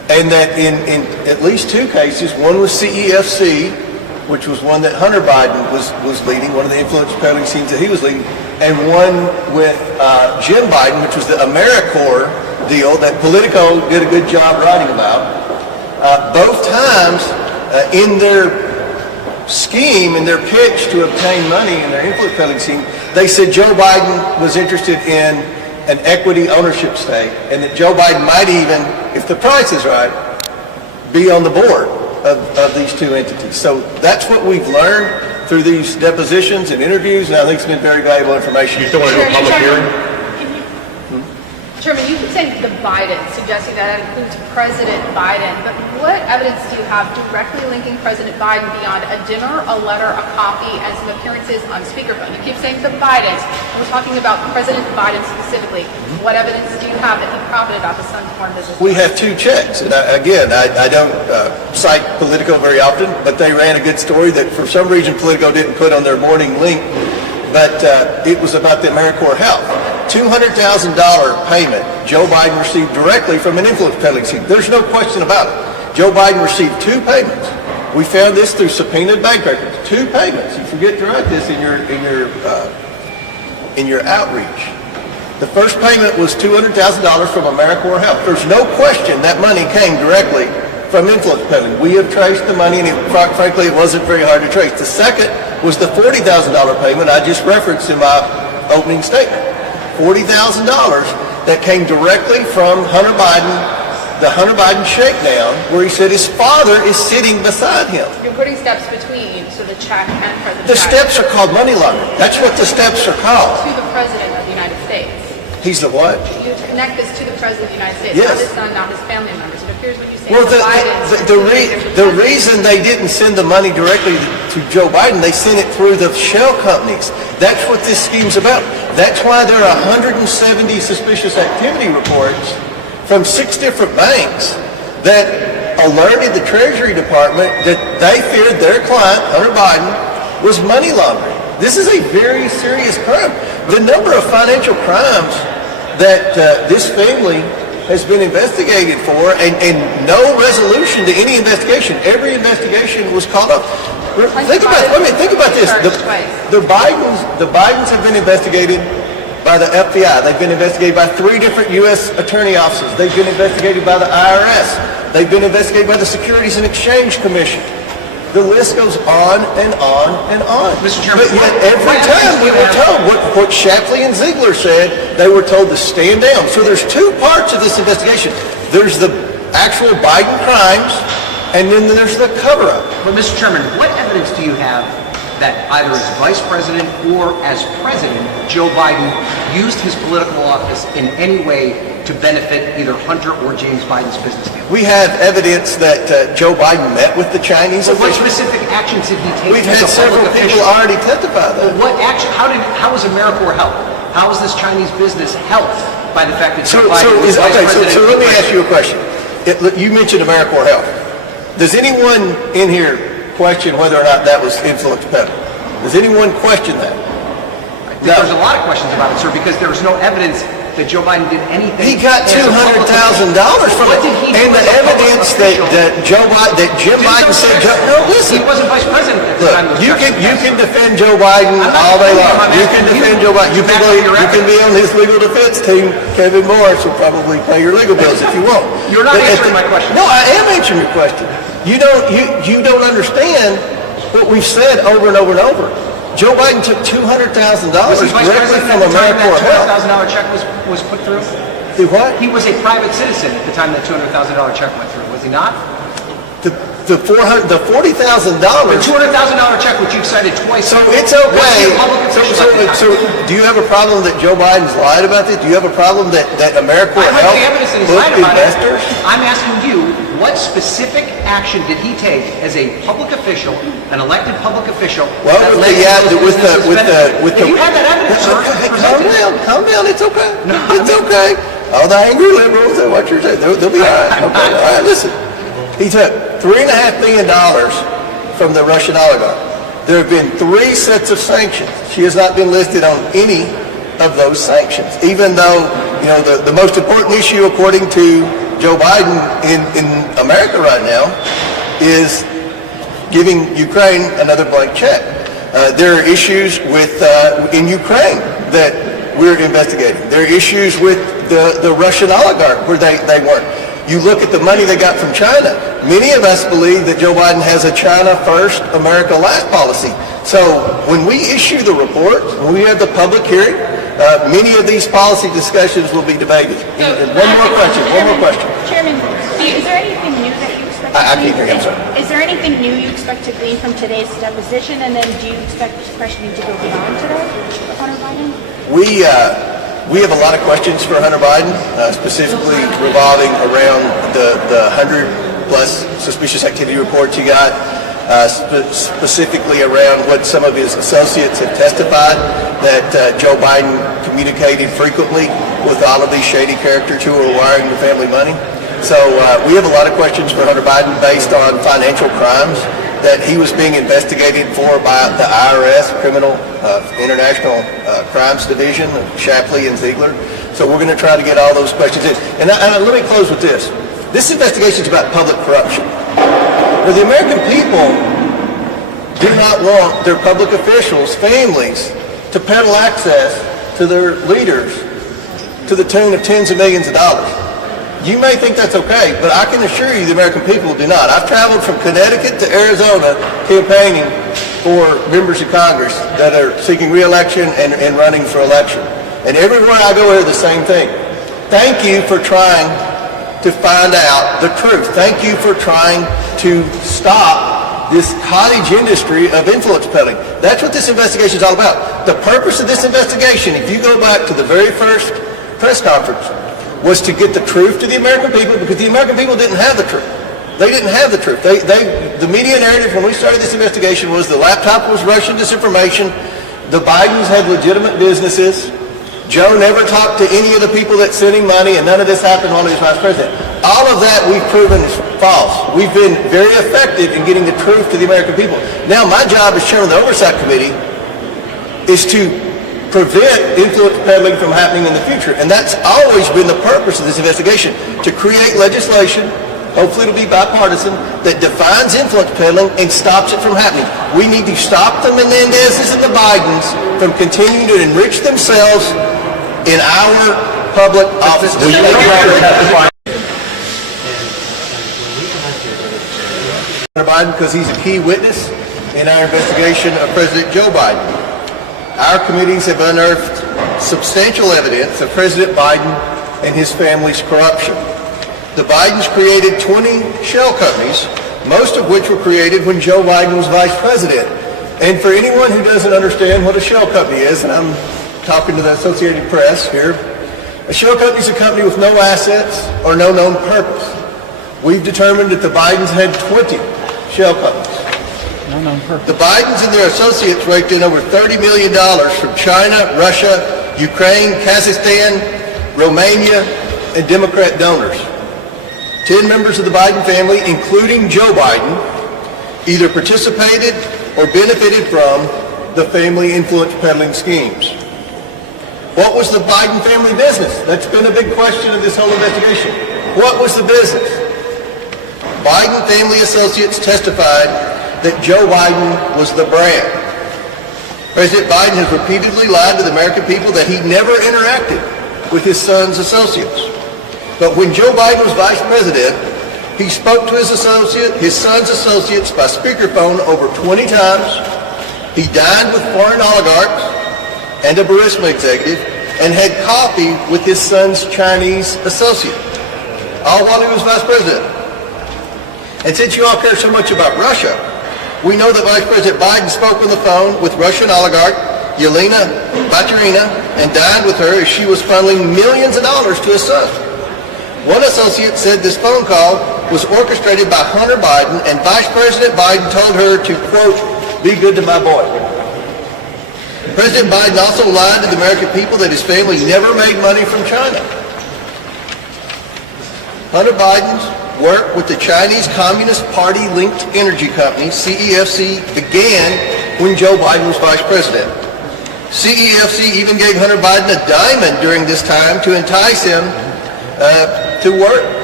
And that in at least two cases, one was CEFC, which was one that Hunter Biden was leading, one of the influence peddling schemes that he was leading, and one with Jim Biden, which was the AmeriCorps deal that Politico did a good job writing about. Both times, in their scheme, in their pitch to obtain money in their influence peddling scheme, they said Joe Biden was interested in an equity ownership stake, and that Joe Biden might even, if the price is right, be on the board of these two entities. So that's what we've learned through these depositions and interviews, and I think it's been very valuable information. You still want to do a public hearing? Chairman, you keep saying the Biden, suggesting that includes President Biden, but what evidence do you have directly linking President Biden beyond a dinner, a letter, a copy, and some appearances on speakerphone? You keep saying the Bidens, and we're talking about President Biden specifically. What evidence do you have that he profited off his son's foreign business? We have two checks, and I don't cite Politico very often, but they ran a good story that for some reason Politico didn't put on their morning link, but it was about the AmeriCorps Health. $200,000 payment Joe Biden received directly from an influence peddling scheme. There's no question about it. Joe Biden received two payments. We found this through subpoenaed bank records. Two payments. You forget to write this in your outreach. The first payment was $200,000 from AmeriCorps Health. There's no question that money came directly from influence peddling. We have traced the money, and frankly, it wasn't very hard to trace. The second was the $40,000 payment I just referenced in my opening statement. $40,000 that came directly from Hunter Biden, the Hunter Biden shakedown, where he said his father is sitting beside him. You're putting steps between, so the check and President The Biden. steps are called money laundering. That's what the steps are called. To the President of the United States. He's the what? You connect this to the President of the United States, Yes. not his son, not his family members. It appears what you say Well, the Bidens. the reason they didn't send the money directly to Joe Biden, they sent it through the shell companies. That's what this scheme's about. That's why there are 170 suspicious activity reports from 6 different banks that alerted the Treasury Department that they feared their client, Hunter Biden, was money laundering. This is a very serious crime. The number of financial crimes that this family has been investigated for, and no resolution to any investigation. Every investigation was caught up. Think about this. The Bidens have been investigated by the FBI. They've been investigated by 3 different U.S. attorney offices. They've been investigated by the IRS. They've been investigated by the Securities and Exchange Commission. The list goes on and on and on. Mr. Chairman, but yet every time we were told what Shapley and Ziegler said, they were told to stand down. So there's 2 parts of this investigation. There's the actual Biden crimes, and then there's the cover-up. But Mr. Chairman, what evidence do you have that either as Vice President or as President, Joe Biden used his political office in any way to benefit either Hunter or James Biden's business deal? We have evidence that Joe Biden met with the Chinese So what officials. specific actions did he take? We've as had a several public people official? already testify that. What action? How was AmeriCorps helped? How was this Chinese business helped by the fact that Joe Biden was Vice President? So let me ask you a question. You mentioned AmeriCorps Health. Does anyone in here question whether or not that was influence peddling? Does anyone question that? There's a lot of questions about it, sir, because there was no evidence that Joe Biden did anything. He got as a public $200,000 from What it. did he do And the as a public evidence official? that Jim Biden said, no, listen. He wasn't Vice President at the Look, time. those you questions can were asked. defend Joe Biden I'm not all day defending him. long. I'm You can asking defend you. Joe Biden. You Back up your can be on his legal defense team. Kevin Morris will probably pay your legal bills if you want. You're not answering my question. No, I am answering your question. You don't understand what we've said over and over and over. Joe Biden took $200,000 Was he Vice directly President from at the time that AmeriCorps Health. $200,000 check was put through? Do what? He was a private citizen at the time that $200,000 check went through, was he not? The $40,000. The $200,000 check, which you've cited twice. So it's okay. So do you have a problem that Joe Biden's lied about this? Do you have a problem that AmeriCorps I Health have the evidence that he's booked lied about it. investors? I'm asking you, what specific action did he take as a public official, an elected public official? Well, that with led to those businesses with If you have that evidence, sir, present it. calm down. It's okay. It's okay. All the angry liberals, what you're saying, they'll be all right. Okay. All right, listen. He took $3.5 million from the Russian oligarch. There have been 3 sets of sanctions. She has not been listed on any of those sanctions, even though, the most important issue, according to Joe Biden in America right now is giving Ukraine another blank check. There are issues in Ukraine that we're investigating. There are issues with the Russian oligarch where they weren't. You look at the money they got from China. Many of us believe that Joe Biden has a China first, America last policy. So when we issue the report, when we have the public hearing, many of these policy discussions will be debated. And one more question. Chairman, is there anything new that you expect I can't hear you, I'm sorry. Is there anything new you expect to glean from today's deposition? And then do you expect questioning to go beyond today, Hunter Biden? We have a lot of questions for Hunter Biden, specifically revolving around the 100-plus suspicious activity reports he got, specifically around what some of his associates have testified, that Joe Biden communicated frequently with all of these shady characters who were wiring the family money. So we have a lot of questions for Hunter Biden based on financial crimes that he was being investigated for by the IRS, Criminal International Crimes Division, Shapley and Ziegler. So we're going to try to get all those questions in. And let me close with this. This investigation is about public corruption. Now, the American people do not want their public officials, families, to peddle access to their leaders to the tune of tens of millions of dollars. You may think that's okay, but I can assure you the American people do not. I've traveled from Connecticut to Arizona campaigning for members of Congress that are seeking re-election and running for election. And everywhere I go, I hear the same thing. Thank you for trying to find out the truth. Thank you for trying to stop this cottage industry of influence peddling. That's what this investigation is all about. The purpose of this investigation, if you go back to the very first press conference, was to get the truth to the American people, because the American people didn't have the truth. They didn't have the truth. The media narrative when we started this investigation was the laptop was Russian disinformation, the Bidens had legitimate businesses, Joe never talked to any of the people that sent him money, and none of this happened while he was vice president. All of that we've proven is false. We've been very effective in getting the truth to the American people. Now my job as chairman of the Oversight Committee is to prevent influence peddling from happening in the future. And that's always been the purpose of this investigation, to create legislation, hopefully it'll be bipartisan, that defines influence peddling and stops it from happening. We need to stop the Menendezes and the Bidens from continuing to enrich themselves in our public offices. Biden, because he's a key witness in our investigation of President Joe Biden. Our committees have unearthed substantial evidence of President Biden and his family's corruption. The Bidens created 20 shell companies, most of which were created when Joe Biden was vice president. And for anyone who doesn't understand what a shell company is, and I'm talking to the Associated Press here, a shell company is a company with no assets or no known purpose. We've determined that the Bidens had 20 shell companies. The Bidens and their associates raked in over $30 million from China, Russia, Ukraine, Kazakhstan, Romania, and Democrat donors. 10 members of the Biden family, including Joe Biden, either participated or benefited from the family influence peddling schemes. What was the Biden family business? That's been a big question of this whole investigation. What was the business? Biden family associates testified that Joe Biden was the brand. President Biden has repeatedly lied to the American people that he never interacted with his son's associates. But when Joe Biden was vice president, he spoke to his son's associates by speakerphone over 20 times. He dined with foreign oligarchs and a Burisma executive and had coffee with his son's Chinese associate, all while he was vice president. And since you all care so much about Russia, we know that Vice President Biden spoke on the phone with Russian oligarch Yelena Baturina and dined with her as she was funneling millions of dollars to his son. One associate said this phone call was orchestrated by Hunter Biden, and Vice President Biden told her to, quote, be good to my boy. President Biden also lied to the American people that his family never made money from China. Hunter Biden's work with the Chinese Communist Party-linked energy company, CEFC, began when Joe Biden was vice president. CEFC even gave Hunter Biden a diamond during this time to entice him to work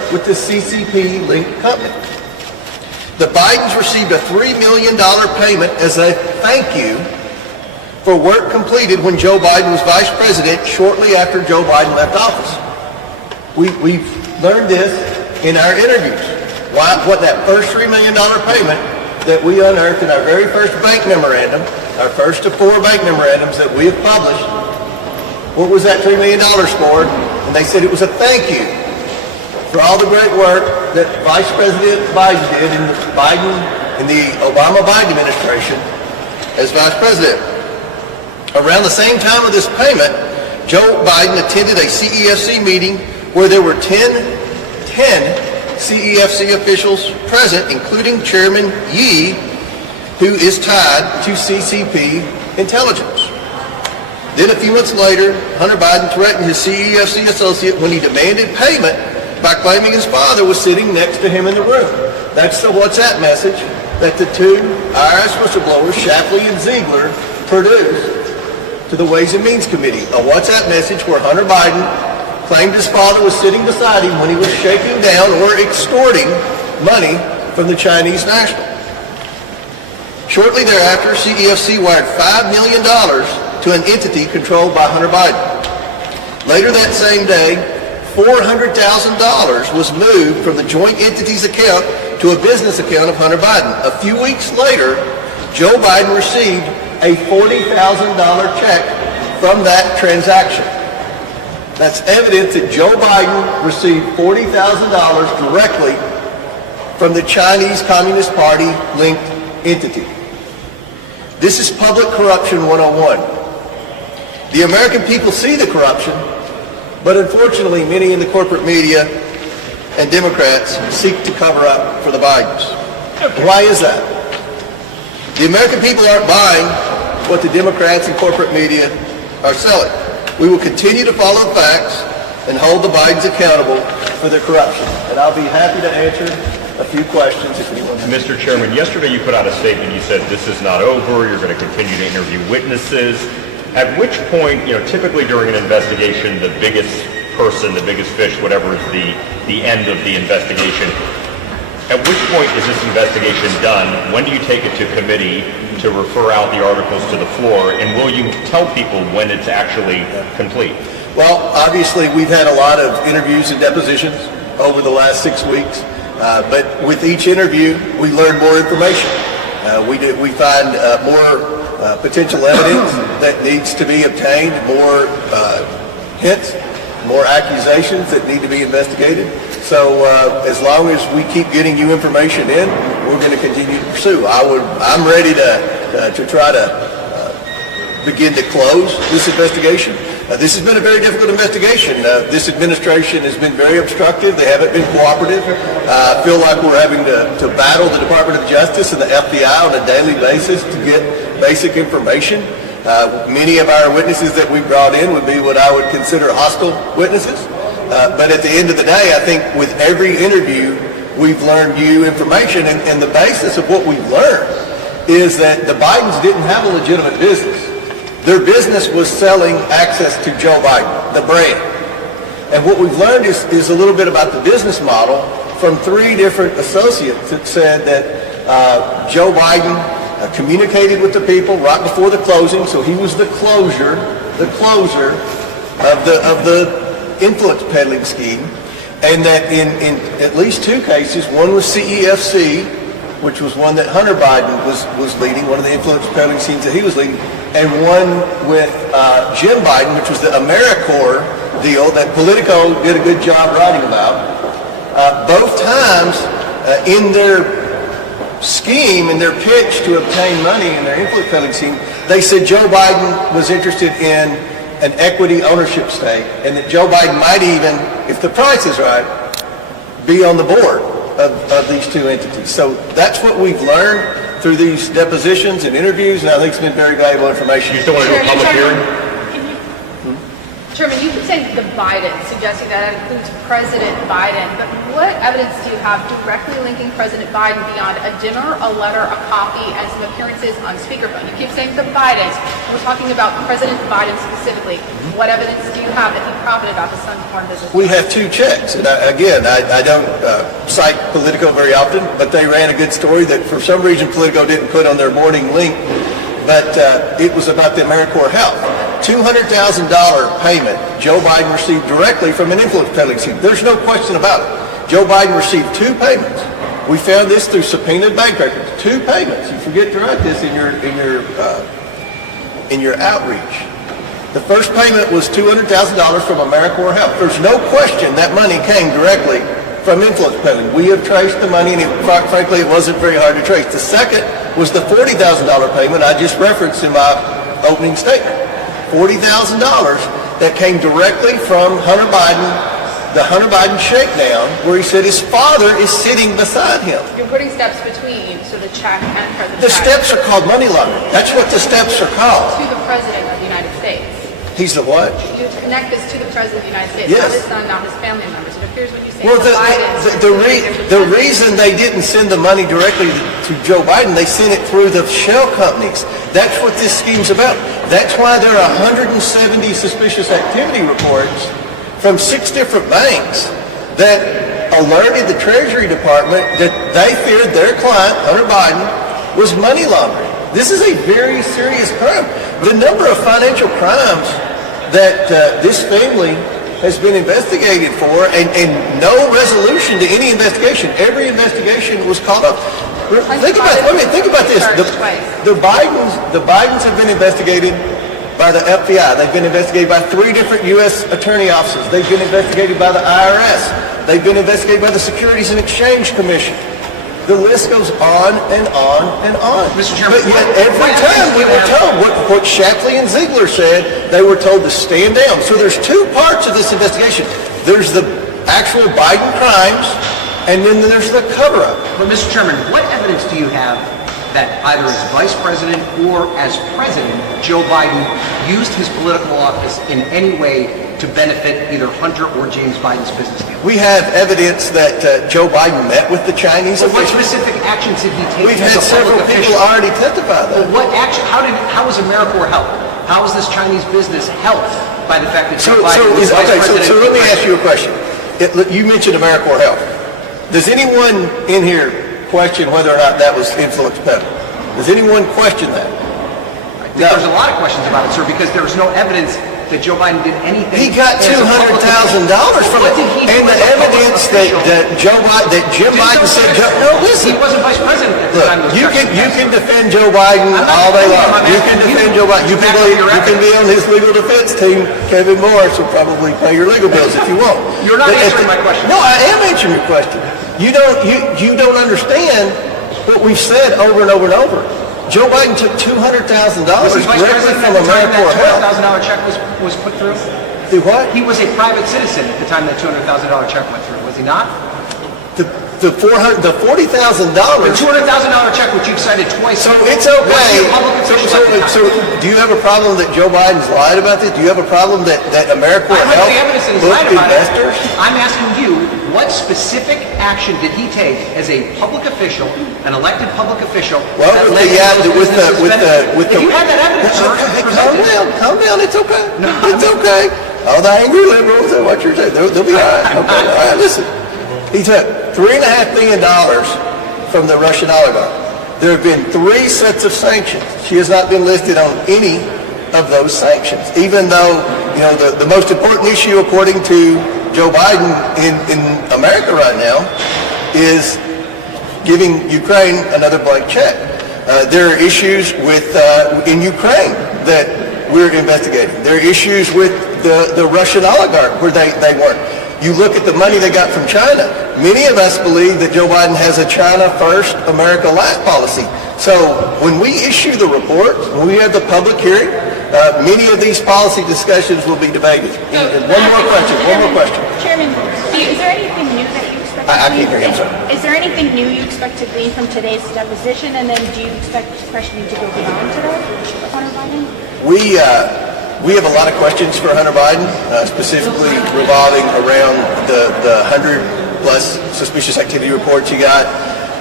with the CCP-linked company. The Bidens received a $3 million payment as a thank you for work completed when Joe Biden was vice president shortly after Joe Biden left office. We've learned this in our interviews. What that first $3 million payment that we unearthed in our very first bank memorandum, our first of 4 bank memorandums that we have published, what was that $3 million for? And they said it was a thank you for all the great work that Vice President Biden did in the Obama-Biden administration as vice president. Around the same time of this payment, Joe Biden attended a CEFC meeting where there were 10 CEFC officials present, including Chairman Yi, who is tied to CCP intelligence. Then a few months later, Hunter Biden threatened his CEFC associate when he demanded payment by claiming his father was sitting next to him in the room. That's the WhatsApp message that the 2 IRS whistleblowers, Shapley and Ziegler, produced to the Ways and Means Committee. A WhatsApp message where Hunter Biden claimed his father was sitting beside him when he was shaking down or extorting money from the Chinese national. Shortly thereafter, CEFC wired $5 million to an entity controlled by Hunter Biden. Later that same day, $400,000 was moved from the joint entity's account to a business account of Hunter Biden. A few weeks later, Joe Biden received a $40,000 check from that transaction. That's evidence that Joe Biden received $40,000 directly from the Chinese Communist Party linked entity. This is public corruption 101. The American people see the corruption, but unfortunately many in the corporate media and Democrats seek to cover up for the Bidens. Why is that? The American people aren't buying what the Democrats and corporate media are selling. We will continue to follow the facts and hold the Bidens accountable for their corruption. And I'll be happy to answer a few questions if anyone has. Mr. Chairman, yesterday you put out a statement. You said this is not over. You're going to continue to interview witnesses. At which point, typically during an investigation, the biggest person, the biggest fish, whatever is the end of the investigation, at which point is this investigation done? When do you take it to committee to refer out the articles to the floor? And will you tell people when it's actually complete? Well, obviously we've had a lot of interviews and depositions over the last 6 weeks. But with each interview, we learn more information. We find more potential evidence that needs to be obtained, more hints, more accusations that need to be investigated. So as long as we keep getting you information in, we're going to continue to pursue. I'm ready to try to begin to close this investigation. This has been a very difficult investigation. This administration has been very obstructive. They haven't been cooperative. I feel like we're having to battle the Department of Justice and the FBI on a daily basis to get basic information. Many of our witnesses that we brought in would be what I would consider hostile witnesses. But at the end of the day, I think with every interview, we've learned new information. And the basis of what we've learned is that the Bidens didn't have a legitimate business. Their business was selling access to Joe Biden, the brand. And what we've learned is a little bit about the business model from 3 different associates that said that Joe Biden communicated with the people right before the closing, so he was the closer of the influence peddling scheme, and that in at least 2 cases, one was CEFC, which was one that Hunter Biden was leading, one of the influence peddling schemes that he was leading, and one with Jim Biden, which was the AmeriCorps deal that Politico did a good job writing about. Both times in their scheme, in their pitch to obtain money in their influence peddling scheme, they said Joe Biden was interested in an equity ownership stake, and that Joe Biden might even, if the price is right, be on the board of these 2 entities. So that's what we've learned through these depositions and interviews, and I think it's been very valuable information. You still want to do a public hearing? Chairman, you keep saying the Biden, suggesting that includes President Biden, but what evidence do you have directly linking President Biden beyond a dinner, a letter, a copy, and some appearances on speakerphone? You keep saying the Bidens. We're talking about President Biden specifically. What evidence do you have that he profited off his son's foreign business? We have two checks, and I don't cite Politico very often, but they ran a good story that for some reason Politico didn't put on their morning link, but it was about the AmeriCorps Health. $200,000 payment Joe Biden received directly from an influence peddling scheme. There's no question about it. Joe Biden received 2 payments. We found this through subpoenaed bank records. 2 payments. You forget to write this in your outreach. The first payment was $200,000 from AmeriCorps Health. There's no question that money came directly from influence peddling. We have traced the money, and frankly, it wasn't very hard to trace. The second was the $40,000 payment I just referenced in my opening statement. $40,000 that came directly from Hunter Biden, the Hunter Biden shakedown, where he said his father is sitting beside him. You're putting steps between, so the check and President The steps are called money laundering. That's what the steps are called. to the President of the United States. He's the what? You have to connect this to the President of the United States, Yes. not his son, not his family members. It appears what you say Well, the Bidens. the reason they didn't send the money directly to Joe Biden, they sent it through the shell companies. That's what this scheme's about. That's why there are 170 suspicious activity reports from 6 different banks that alerted the Treasury Department that they feared their client, Hunter Biden, was money laundering. This is a very serious crime. The number of financial crimes that this family has been investigated for, and no resolution to any investigation. Every investigation was called up. Think about this. The Bidens have been investigated by the FBI. They've been investigated by 3 different U.S. attorney offices. They've been investigated by the IRS. They've been investigated by the Securities and Exchange Commission. The list goes on and on and on. Mr. Chairman, but yet every time we were told what Shapley and Ziegler said, they were told to stand down. So there's 2 parts of this investigation. There's the actual Biden crimes, and then there's the cover-up. But Mr. Chairman, what evidence do you have that either as Vice President or as President, Joe Biden used his political office in any way to benefit either Hunter or James Biden's business deal? We have evidence that Joe Biden met with the Chinese So what officials. specific actions did he take? We've as had a several public people official? already testify that. Well, what action? How was AmeriCorps helped? How was this Chinese business helped by the fact that Joe Biden was Vice President? So let me ask you a question. You mentioned AmeriCorps Health. Does anyone in here question whether or not that was influence peddling? Does anyone question that? There's a lot of questions about it, sir, because there's no evidence that Joe Biden did anything. He got $200,000 from it, and the evidence that Jim Biden said. No, listen. He wasn't Vice President at the time. Look, you can defend Joe Biden all day long. You can defend Joe Biden. You can be on his legal defense team. Kevin Morris will probably pay your legal bills if you want. You're not answering my question. No, I am answering your question. You don't understand what we've said over and over and over. Joe Biden took $200,000 directly from AmeriCorps Health. $200,000 check was put through? Do what? He was a private citizen at the time that $200,000 check went through, was he not? The $40,000. The $200,000 check, which you've cited twice. So it's okay. So do you have a problem that Joe Biden's lied about this? Do you have a problem that AmeriCorps Health booked investors? I'm asking you, what specific action did he take as a public official, an elected public official? Well, with the If you had that evidence, sir, calm down. It's okay. It's okay. All the angry liberals and what you're saying, they'll be all right. Okay. All right. Listen. He took $3.5 billion from the Russian oligarch. There have been 3 sets of sanctions. She has not been listed on any of those sanctions, even though the most important issue, according to Joe Biden in America right now, is giving Ukraine another blank check. There are issues in Ukraine that we're investigating. There are issues with the Russian oligarch where they weren't. You look at the money they got from China. Many of us believe that Joe Biden has a China first, America last policy. So when we issue the report, when we have the public hearing, many of these policy discussions will be debated. One more question. Chairman, is there anything new that you expect I can't hear you, I'm sorry. Is there anything new you expect to glean from today's deposition, and then do you expect questioning to go beyond today with Hunter Biden? We have a lot of questions for Hunter Biden, specifically revolving around the 100+ suspicious activity reports he got.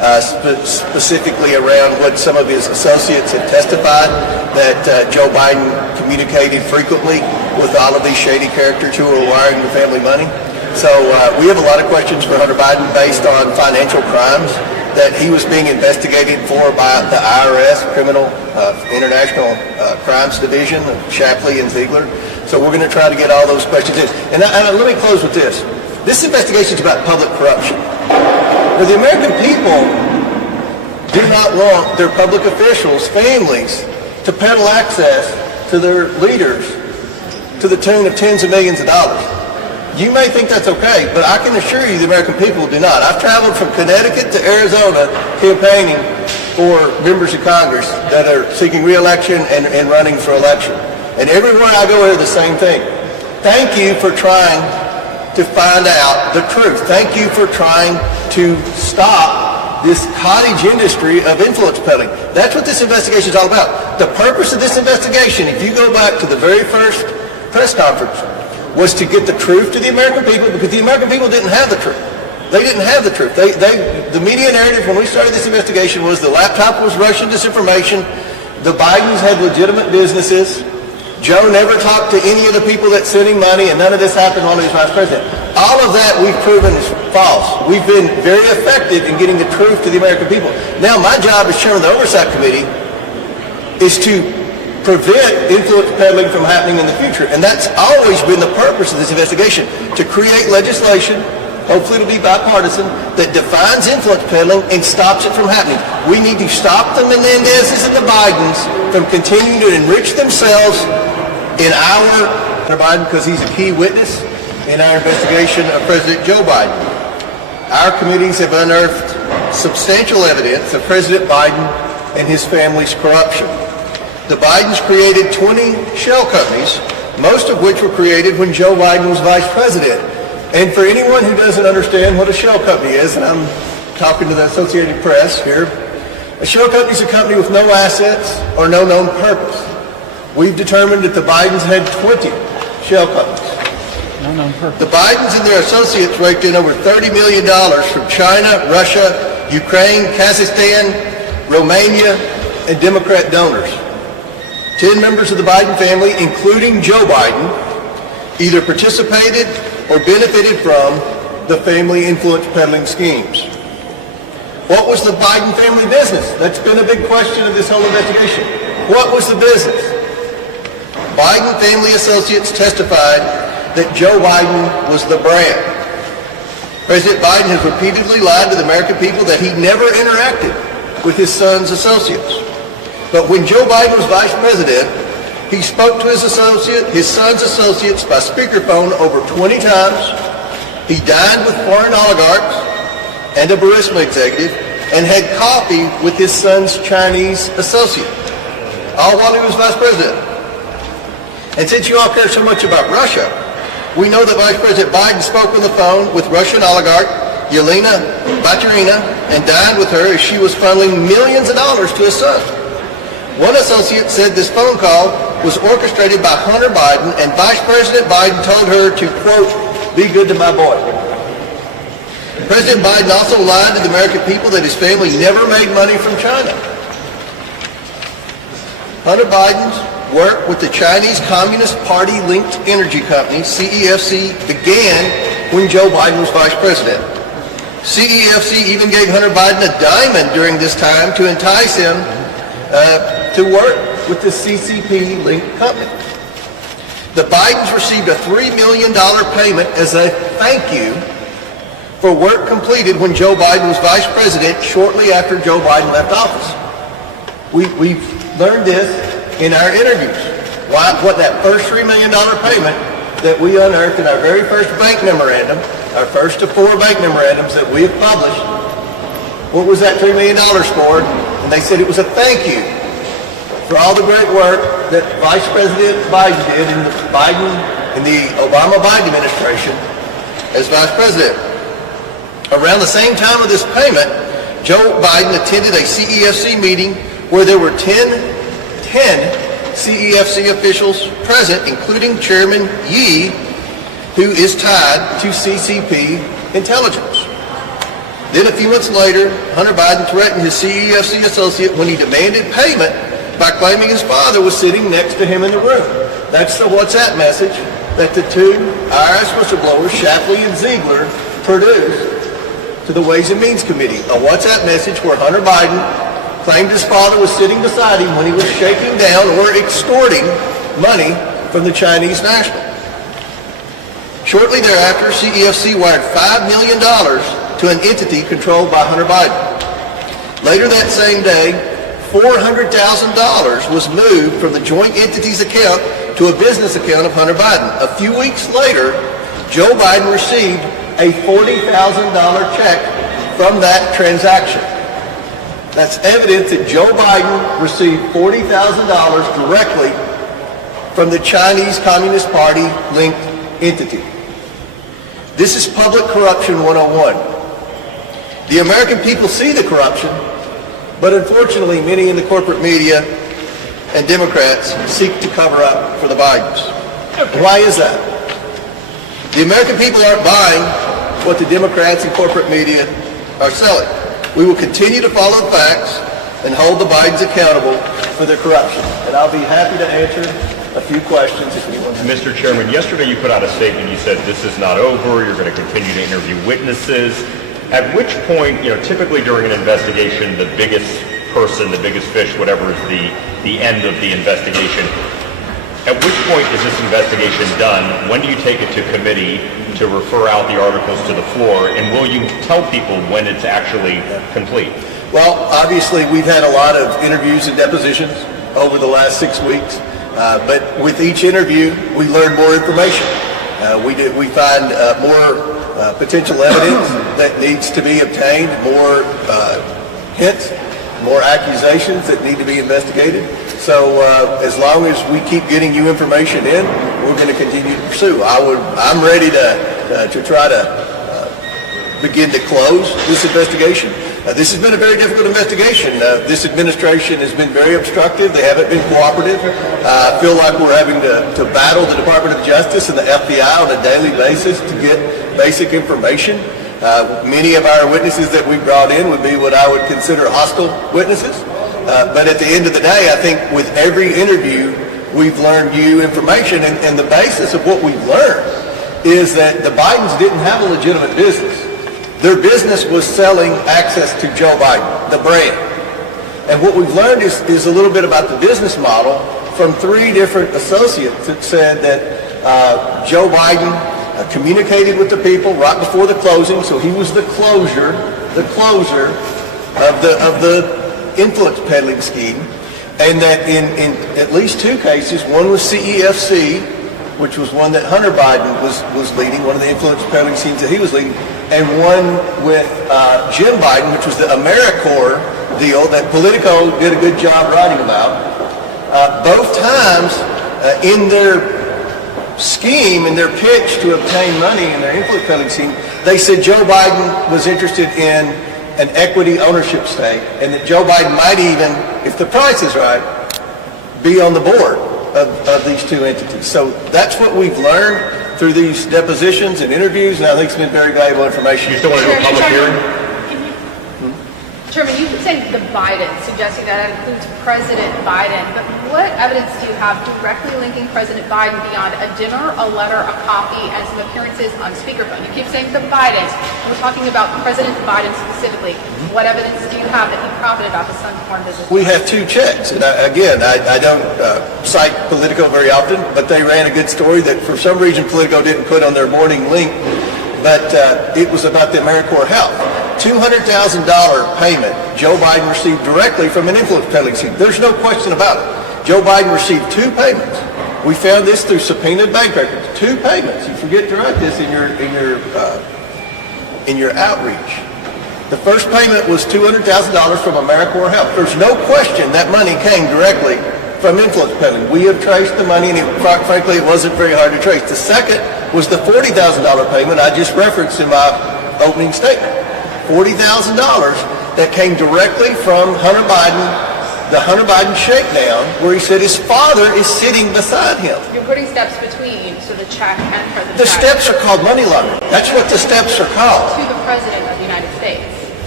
specifically around what some of his associates have testified, that Joe Biden communicated frequently with all of these shady characters who are wiring the family money. So we have a lot of questions for Hunter Biden based on financial crimes that he was being investigated for by the IRS, Criminal International Crimes Division, Shapley and Ziegler. So we're going to try to get all those questions in. And let me close with this. This investigation is about public corruption. Now, the American people do not want their public officials, families, to peddle access to their leaders to the tune of tens of millions of dollars. You may think that's okay, but I can assure you the American people do not. I've traveled from Connecticut to Arizona campaigning for members of Congress that are seeking re-election and running for election. And everywhere I go, I hear the same thing. Thank you for trying to find out the truth. Thank you for trying to stop this cottage industry of influence peddling. That's what this investigation is all about. The purpose of this investigation, if you go back to the very first press conference, was to get the truth to the American people, because the American people didn't have the truth. They didn't have the truth. The media narrative when we started this investigation was the laptop was Russian disinformation, the Bidens had legitimate businesses, Joe never talked to any of the people that sent him money, and none of this happened while he was vice president. All of that we've proven is false. We've been very effective in getting the truth to the American people. Now my job as chairman of the Oversight Committee is to prevent influence peddling from happening in the future. And that's always been the purpose of this investigation, to create legislation, hopefully it'll be bipartisan, that defines influence peddling and stops it from happening. We need to stop the Menendezes and the Bidens from continuing to enrich themselves in our Hunter Biden, because he's a key witness in our investigation of President Joe Biden. Our committees have unearthed substantial evidence of President Biden and his family's corruption. The Bidens created 20 shell companies, most of which were created when Joe Biden was vice president. And for anyone who doesn't understand what a shell company is, and I'm talking to the Associated Press here, a shell company is a company with no assets or no known purpose. We've determined that the Bidens had 20 shell companies. No known purpose. The Bidens and their associates raked in over $30 million from China, Russia, Ukraine, Kazakhstan, Romania, and Democrat donors. 10 members of the Biden family, including Joe Biden, either participated or benefited from the family influence peddling schemes. What was the Biden family business? That's been a big question of this whole investigation. What was the business? Biden family associates testified that Joe Biden was the brand. President Biden has repeatedly lied to the American people that he never interacted with his son's associates. But when Joe Biden was vice president, he spoke to his son's associates by speakerphone over 20 times. He dined with foreign oligarchs and a Burisma executive and had coffee with his son's Chinese associate, all while he was vice president. And since you all care so much about Russia, we know that Vice President Biden spoke on the phone with Russian oligarch Yelena Baturina and dined with her as she was funneling millions of dollars to his son. One associate said this phone call was orchestrated by Hunter Biden, and Vice President Biden told her to, quote, be good to my boy. President Biden also lied to the American people that his family never made money from China. Hunter Biden's work with the Chinese Communist Party-linked energy company, CEFC, began when Joe Biden was vice president. CEFC even gave Hunter Biden a diamond during this time to entice him to work with the CCP-linked company. The Bidens received a $3 million payment as a thank you for work completed when Joe Biden was vice president shortly after Joe Biden left office. We've learned this in our interviews. What that first $3 million payment that we unearthed in our very first bank memorandum, our first of 4 bank memorandums that we have published, what was that $3 million for? And they said it was a thank you for all the great work that Vice President Biden did in the Obama-Biden administration as vice president. Around the same time of this payment, Joe Biden attended a CEFC meeting where there were 10 CEFC officials present, including Chairman Yi, who is tied to CCP intelligence. Then a few months later, Hunter Biden threatened his CEFC associate when he demanded payment by claiming his father was sitting next to him in the room. That's the WhatsApp message that the two IRS whistleblowers, Shapley and Ziegler, produced to the Ways and Means Committee. A WhatsApp message where Hunter Biden claimed his father was sitting beside him when he was shaking down or extorting money from the Chinese national. Shortly thereafter, CEFC wired $5 million to an entity controlled by Hunter Biden. Later that same day, $400,000 was moved from the joint entity's account to a business account of Hunter Biden. A few weeks later, Joe Biden received a $40,000 check from that transaction. That's evidence that Joe Biden received $40,000 directly from the Chinese Communist Party linked entity. This is public corruption 101. The American people see the corruption, but unfortunately many in the corporate media and Democrats seek to cover up for the Bidens. Why is that? The American people aren't buying what the Democrats and corporate media are selling. We will continue to follow the facts and hold the Bidens accountable for their corruption. And I'll be happy to answer a few questions if anyone has. Mr. Chairman, yesterday you put out a statement. You said this is not over. You're going to continue to interview witnesses. At which point, typically during an investigation, the biggest person, the biggest fish, whatever is the end of the investigation, at which point is this investigation done? When do you take it to committee to refer out the articles to the floor? And will you tell people when it's actually complete? Well, obviously we've had a lot of interviews and depositions over the last 6 weeks. But with each interview, we learn more information. We find more potential evidence that needs to be obtained, more hints, more accusations that need to be investigated. So as long as we keep getting you information in, we're going to continue to pursue. I'm ready to try to begin to close this investigation. This has been a very difficult investigation. This administration has been very obstructive. They haven't been cooperative. I feel like we're having to battle the Department of Justice and the FBI on a daily basis to get basic information. Many of our witnesses that we brought in would be what I would consider hostile witnesses. But at the end of the day, I think with every interview, we've learned new information. And the basis of what we've learned is that the Bidens didn't have a legitimate business. Their business was selling access to Joe Biden, the brand. And what we've learned is a little bit about the business model from 3 different associates that said that Joe Biden communicated with the people right before the closing, so he was the closer of the influence peddling scheme, and that in at least 2 cases, one was CEFC, which was one that Hunter Biden was leading, one of the influence peddling schemes that he was leading, and one with Jim Biden, which was the AmeriCorps deal that Politico did a good job writing about. Both times in their scheme, in their pitch to obtain money in their influence peddling scheme, they said Joe Biden was interested in an equity ownership stake, and that Joe Biden might even, if the price is right, be on the board of these 2 entities. So that's what we've learned through these depositions and interviews, and I think it's been very valuable information. You still want to do a public hearing? Chairman, you keep saying the Biden, suggesting that includes President Biden, but what evidence do you have directly linking President Biden beyond a dinner, a letter, a copy, and some appearances on speakerphone? You keep saying the Bidens. We're talking about President Biden specifically. What evidence do you have that he profited off his son's foreign business? We have 2 checks, and I don't cite Politico very often, but they ran a good story that for some reason Politico didn't put on their morning link, but it was about the AmeriCorps Health. $200,000 payment Joe Biden received directly from an influence peddling scheme. There's no question about it. Joe Biden received 2 payments. We found this through subpoenaed bank records. 2 payments. You forget to write this in your outreach. The first payment was $200,000 from AmeriCorps Health. There's no question that money came directly from influence peddling. We have traced the money, and frankly, it wasn't very hard to trace. The second was the $40,000 payment I just referenced in my opening statement. $40,000 that came directly from Hunter Biden, the Hunter Biden shakedown, where he said his father is sitting beside him. You're putting steps between, so the check and President The Biden. steps are called money laundering. That's what the steps are called. To the President of the United States.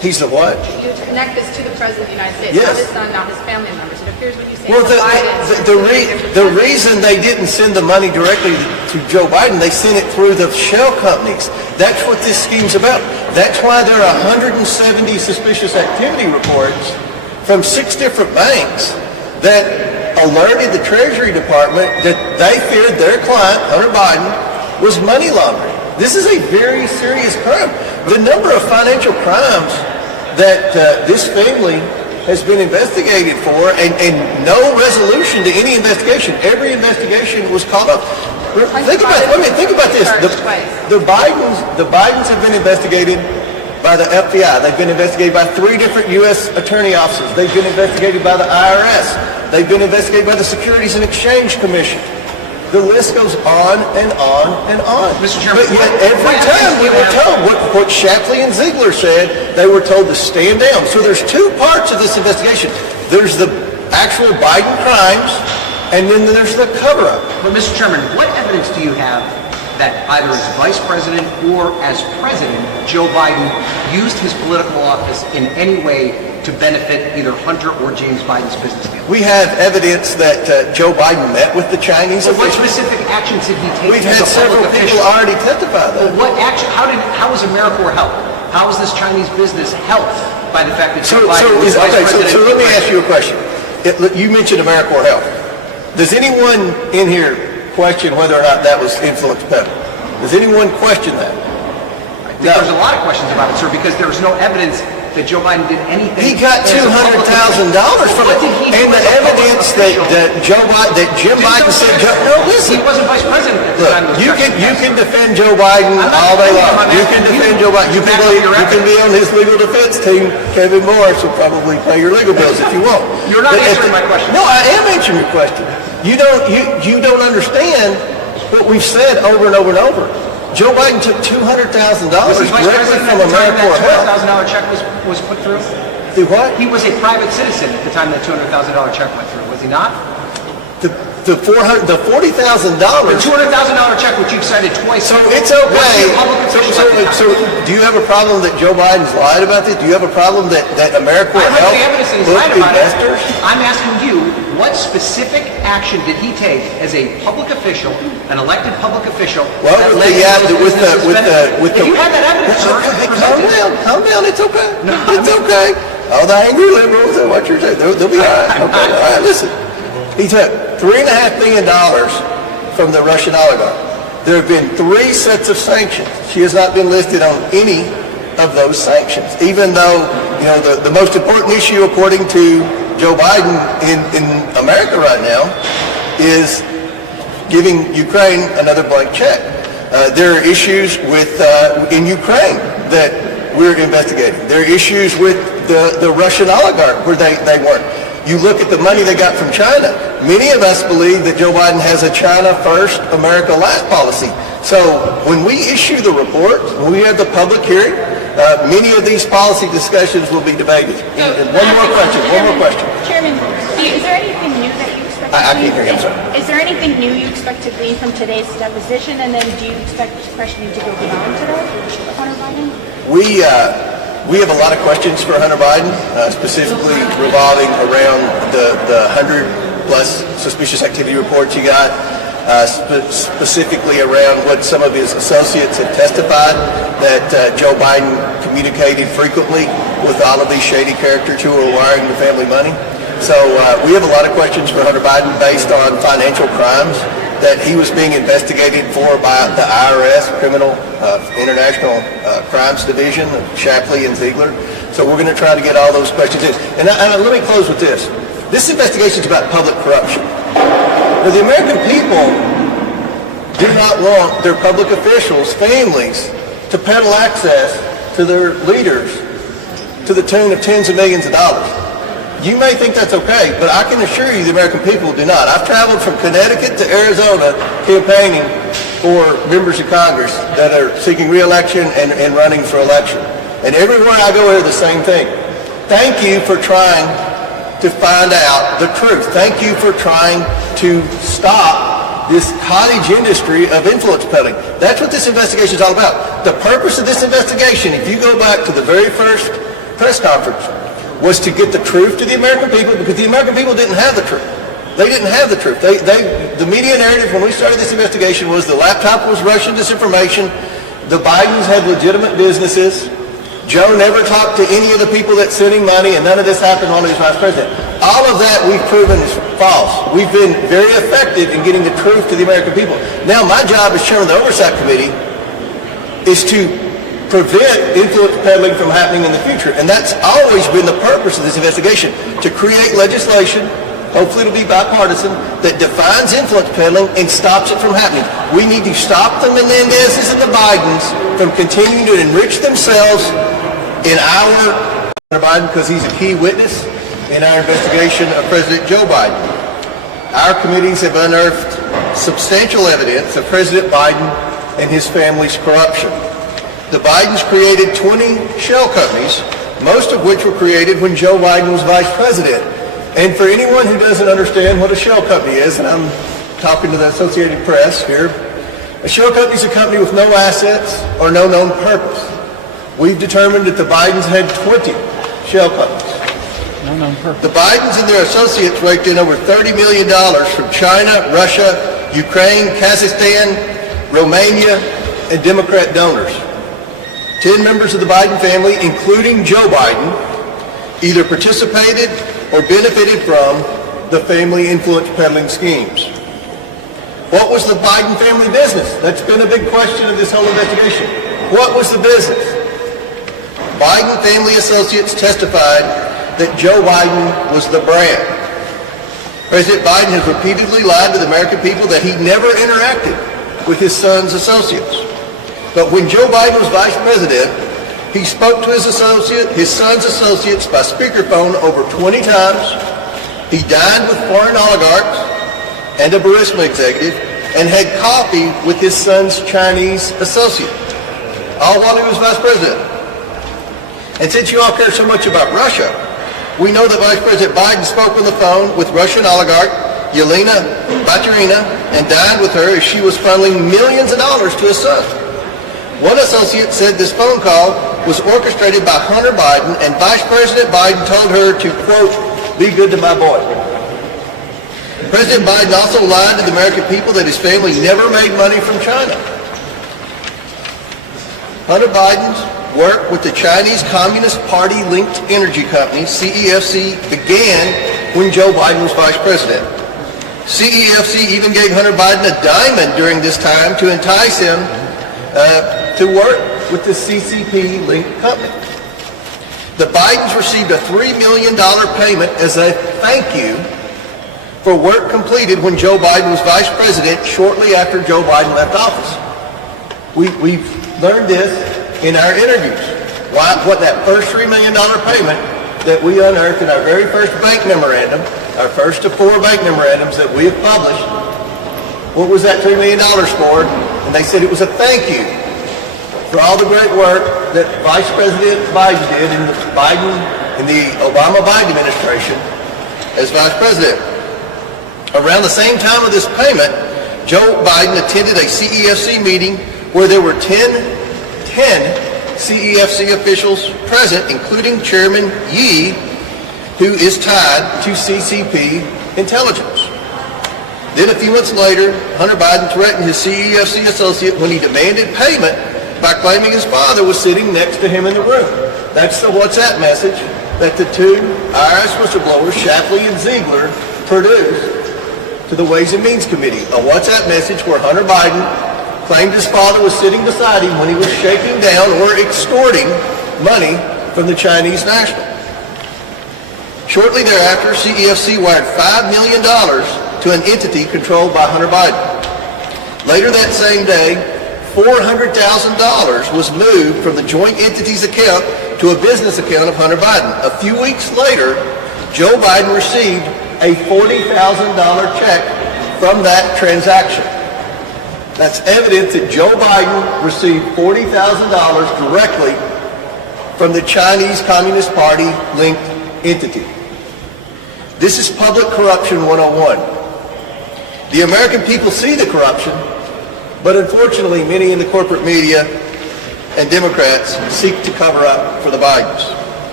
He's the what? You connect this to the President of the United States, Yes. not his son, not his family members. It appears what you say. Well, the reason they didn't send the money directly to Joe Biden, they sent it through the shell companies. That's what this scheme's about. That's why there are 170 suspicious activity reports from 6 different banks that alerted the Treasury Department that they feared their client, Hunter Biden, was money laundering. This is a very serious crime. The number of financial crimes that this family has been investigated for, and no resolution to any investigation. Every investigation was called up. Think about this. The Bidens have been investigated by the FBI. They've been investigated by 3 different U.S. attorney offices. They've been investigated by the IRS. They've been investigated by the Securities and Exchange Commission. The list goes on and on and on. Mr. Chairman, but yet every time we were told what Shapley and Ziegler said, they were told to stand down. So there's 2 parts of this investigation. There's the actual Biden crimes, and then there's the cover-up. But Mr. Chairman, what evidence do you have that either as Vice President or as President, Joe Biden used his political office in any way to benefit either Hunter or James Biden's business deal? We have evidence that Joe Biden met with the Chinese So what officials. specific actions did he take? We've as had a several public people official? already testify Well, that. what action? How was AmeriCorps helped? How was this Chinese business helped by the fact that So Joe Biden was Vice President? let me ask you a question. You mentioned AmeriCorps Health. Does anyone in here question whether or not that was influence peddling? Does anyone question that? There's a lot of questions about it, sir, because there's no evidence that Joe Biden did anything. He got as a public $200,000 from official. What it, did he do and the as a public evidence official? that Jim Biden said. No, listen. He wasn't Vice President at the Look, time. you can defend Joe Biden I'm not all day defending him, long. I'm You can asking defend you Joe Biden. You to back up your can be on his legal defense team. Kevin Morris will probably pay your legal bills if you want. You're not But answering my question. No, I am answering your question. You don't understand what we've said over and over and over. Joe Biden took $200,000 Was he Vice directly President from at the time AmeriCorps that Health. $200,000 check was put through? Do what? He was a private citizen at the time that $200,000 check went through, was he not? The $40,000. The $200,000 check, which you've cited twice. So it's okay. Was he a public official at the time? So do you have a problem that Joe Biden's lied about this? Do you have a problem that AmeriCorps I Health have the evidence that he's booked lied about it. investors? I'm asking you, what specific action did he take as a public official, an elected public official? Well, that with led to those businesses If benefiting? If you have that evidence, sir, present it. calm down, it's okay. It's okay. All the angry liberals and what you're saying, they'll be all right. Okay, all right, listen. He took $3.5 billion from the Russian oligarch. There have been 3 sets of sanctions. She has not been listed on any of those sanctions, even though, the most important issue, according to Joe Biden in America right now, is giving Ukraine another blank check. There are issues in Ukraine that we're investigating. There are issues with the Russian oligarch where they weren't. You look at the money they got from China. Many of us believe that Joe Biden has a China first, America last policy. So when we issue the report, when we have the public hearing, many of these policy discussions will be debated. And one more question. Chairman, is there anything new that you expect I can't hear you, I'm sorry. Is there anything new you expect to glean from today's deposition? And then do you expect questioning to go beyond today with Hunter Biden? We have a lot of questions for Hunter Biden, specifically revolving around the 100-plus suspicious activity reports he got, specifically around what some of his associates have testified, that Joe Biden communicated frequently with all of these shady characters who are wiring the family money. So we have a lot of questions for Hunter Biden based on financial crimes that he was being investigated for by the IRS, International Crimes Division, of Shapley and Ziegler. So we're going to try to get all those questions in. And let me close with this. This investigation is about public corruption. Now, the American people do not want their public officials, families, to peddle access to their leaders to the tune of tens of millions of dollars. You may think that's okay, but I can assure you the American people do not. I've traveled from Connecticut to Arizona campaigning for members of Congress that are seeking re-election and running for election. And everywhere I go, I hear the same thing. Thank you for trying to find out the truth. Thank you for trying to stop this cottage industry of influence peddling. That's what this investigation is all about. The purpose of this investigation, if you go back to the very first press conference was to get the truth to the American people, because the American people didn't have the truth. They didn't have the truth. The media narrative when we started this investigation was the laptop was Russian disinformation, the Bidens had legitimate businesses, Joe never talked to any of the people that sent him money, and none of this happened while he was vice president. All of that we've proven is false. We've been very effective in getting the truth to the American people. Now my job as chairman of the Oversight Committee is to prevent influence peddling from happening in the future. And that's always been the purpose of this investigation, to create legislation, hopefully it'll be bipartisan, that defines influence peddling and stops it from happening. We need to stop the Menendezes and the Bidens from continuing to enrich themselves in our Biden, because he's a key witness in our investigation of President Joe Biden. Our committees have unearthed substantial evidence of President Biden and his family's corruption. The Bidens created 20 shell companies, most of which were created when Joe Biden was vice president. And for anyone who doesn't understand what a shell company is, and I'm talking to the Associated Press here, a shell company is a company with no assets or no known purpose. We've determined that the Bidens had 20 shell companies. The Bidens and their associates raked in over $30 million from China, Russia, Ukraine, Kazakhstan, Romania, and Democrat donors. 10 members of the Biden family, including Joe Biden, either participated or benefited from the family influence peddling schemes. What was the Biden family business? That's been a big question of this whole investigation. What was the business? Biden family associates testified that Joe Biden was the brand. President Biden has repeatedly lied to the American people that he never interacted with his son's associates. But when Joe Biden was vice president, he spoke to his son's associates by speakerphone over 20 times. He dined with foreign oligarchs and a Burisma executive and had coffee with his son's Chinese associate, all while he was vice president. And since you all care so much about Russia, we know that Vice President Biden spoke on the phone with Russian oligarch Yelena Baturina and dined with her as she was funneling millions of dollars to his son. One associate said this phone call was orchestrated by Hunter Biden, and Vice President Biden told her to, quote, be good to my boy. President Biden also lied to the American people that his family never made money from China. Hunter Biden's work with the Chinese Communist Party-linked energy company, CEFC, began when Joe Biden was vice president. CEFC even gave Hunter Biden a diamond during this time to entice him to work with the CCP-linked company. The Bidens received a $3 million payment as a thank you for work completed when Joe Biden was vice president shortly after Joe Biden left office. We've learned this in our interviews. What that first $3 million payment that we unearthed in our very first bank memorandum, our first of 4 bank memorandums that we have published, what was that $3 million for? And they said it was a thank you for all the great work that Vice President Biden did in the Obama-Biden administration as vice president. Around the same time of this payment, Joe Biden attended a CEFC meeting where there were 10 CEFC officials present, including Chairman Yi, who is tied to CCP intelligence. Then a few months later, Hunter Biden threatened his CEFC associate when he demanded payment by claiming his father was sitting next to him in the room. That's the WhatsApp message that the 2 IRS whistleblowers, Shapley and Ziegler, produced to the Ways and Means Committee. A WhatsApp message where Hunter Biden claimed his father was sitting beside him when he was shaking down or extorting money from the Chinese national. Shortly thereafter, CEFC wired $5 million to an entity controlled by Hunter Biden. Later that same day, $400,000 was moved from the joint entity's account to a business account of Hunter Biden. A few weeks later, Joe Biden received a $40,000 check from that transaction. That's evidence that Joe Biden received $40,000 directly from the Chinese Communist Party linked entity. This is public corruption 101. The American people see the corruption, but unfortunately many in the corporate media and Democrats seek to cover up for the Bidens.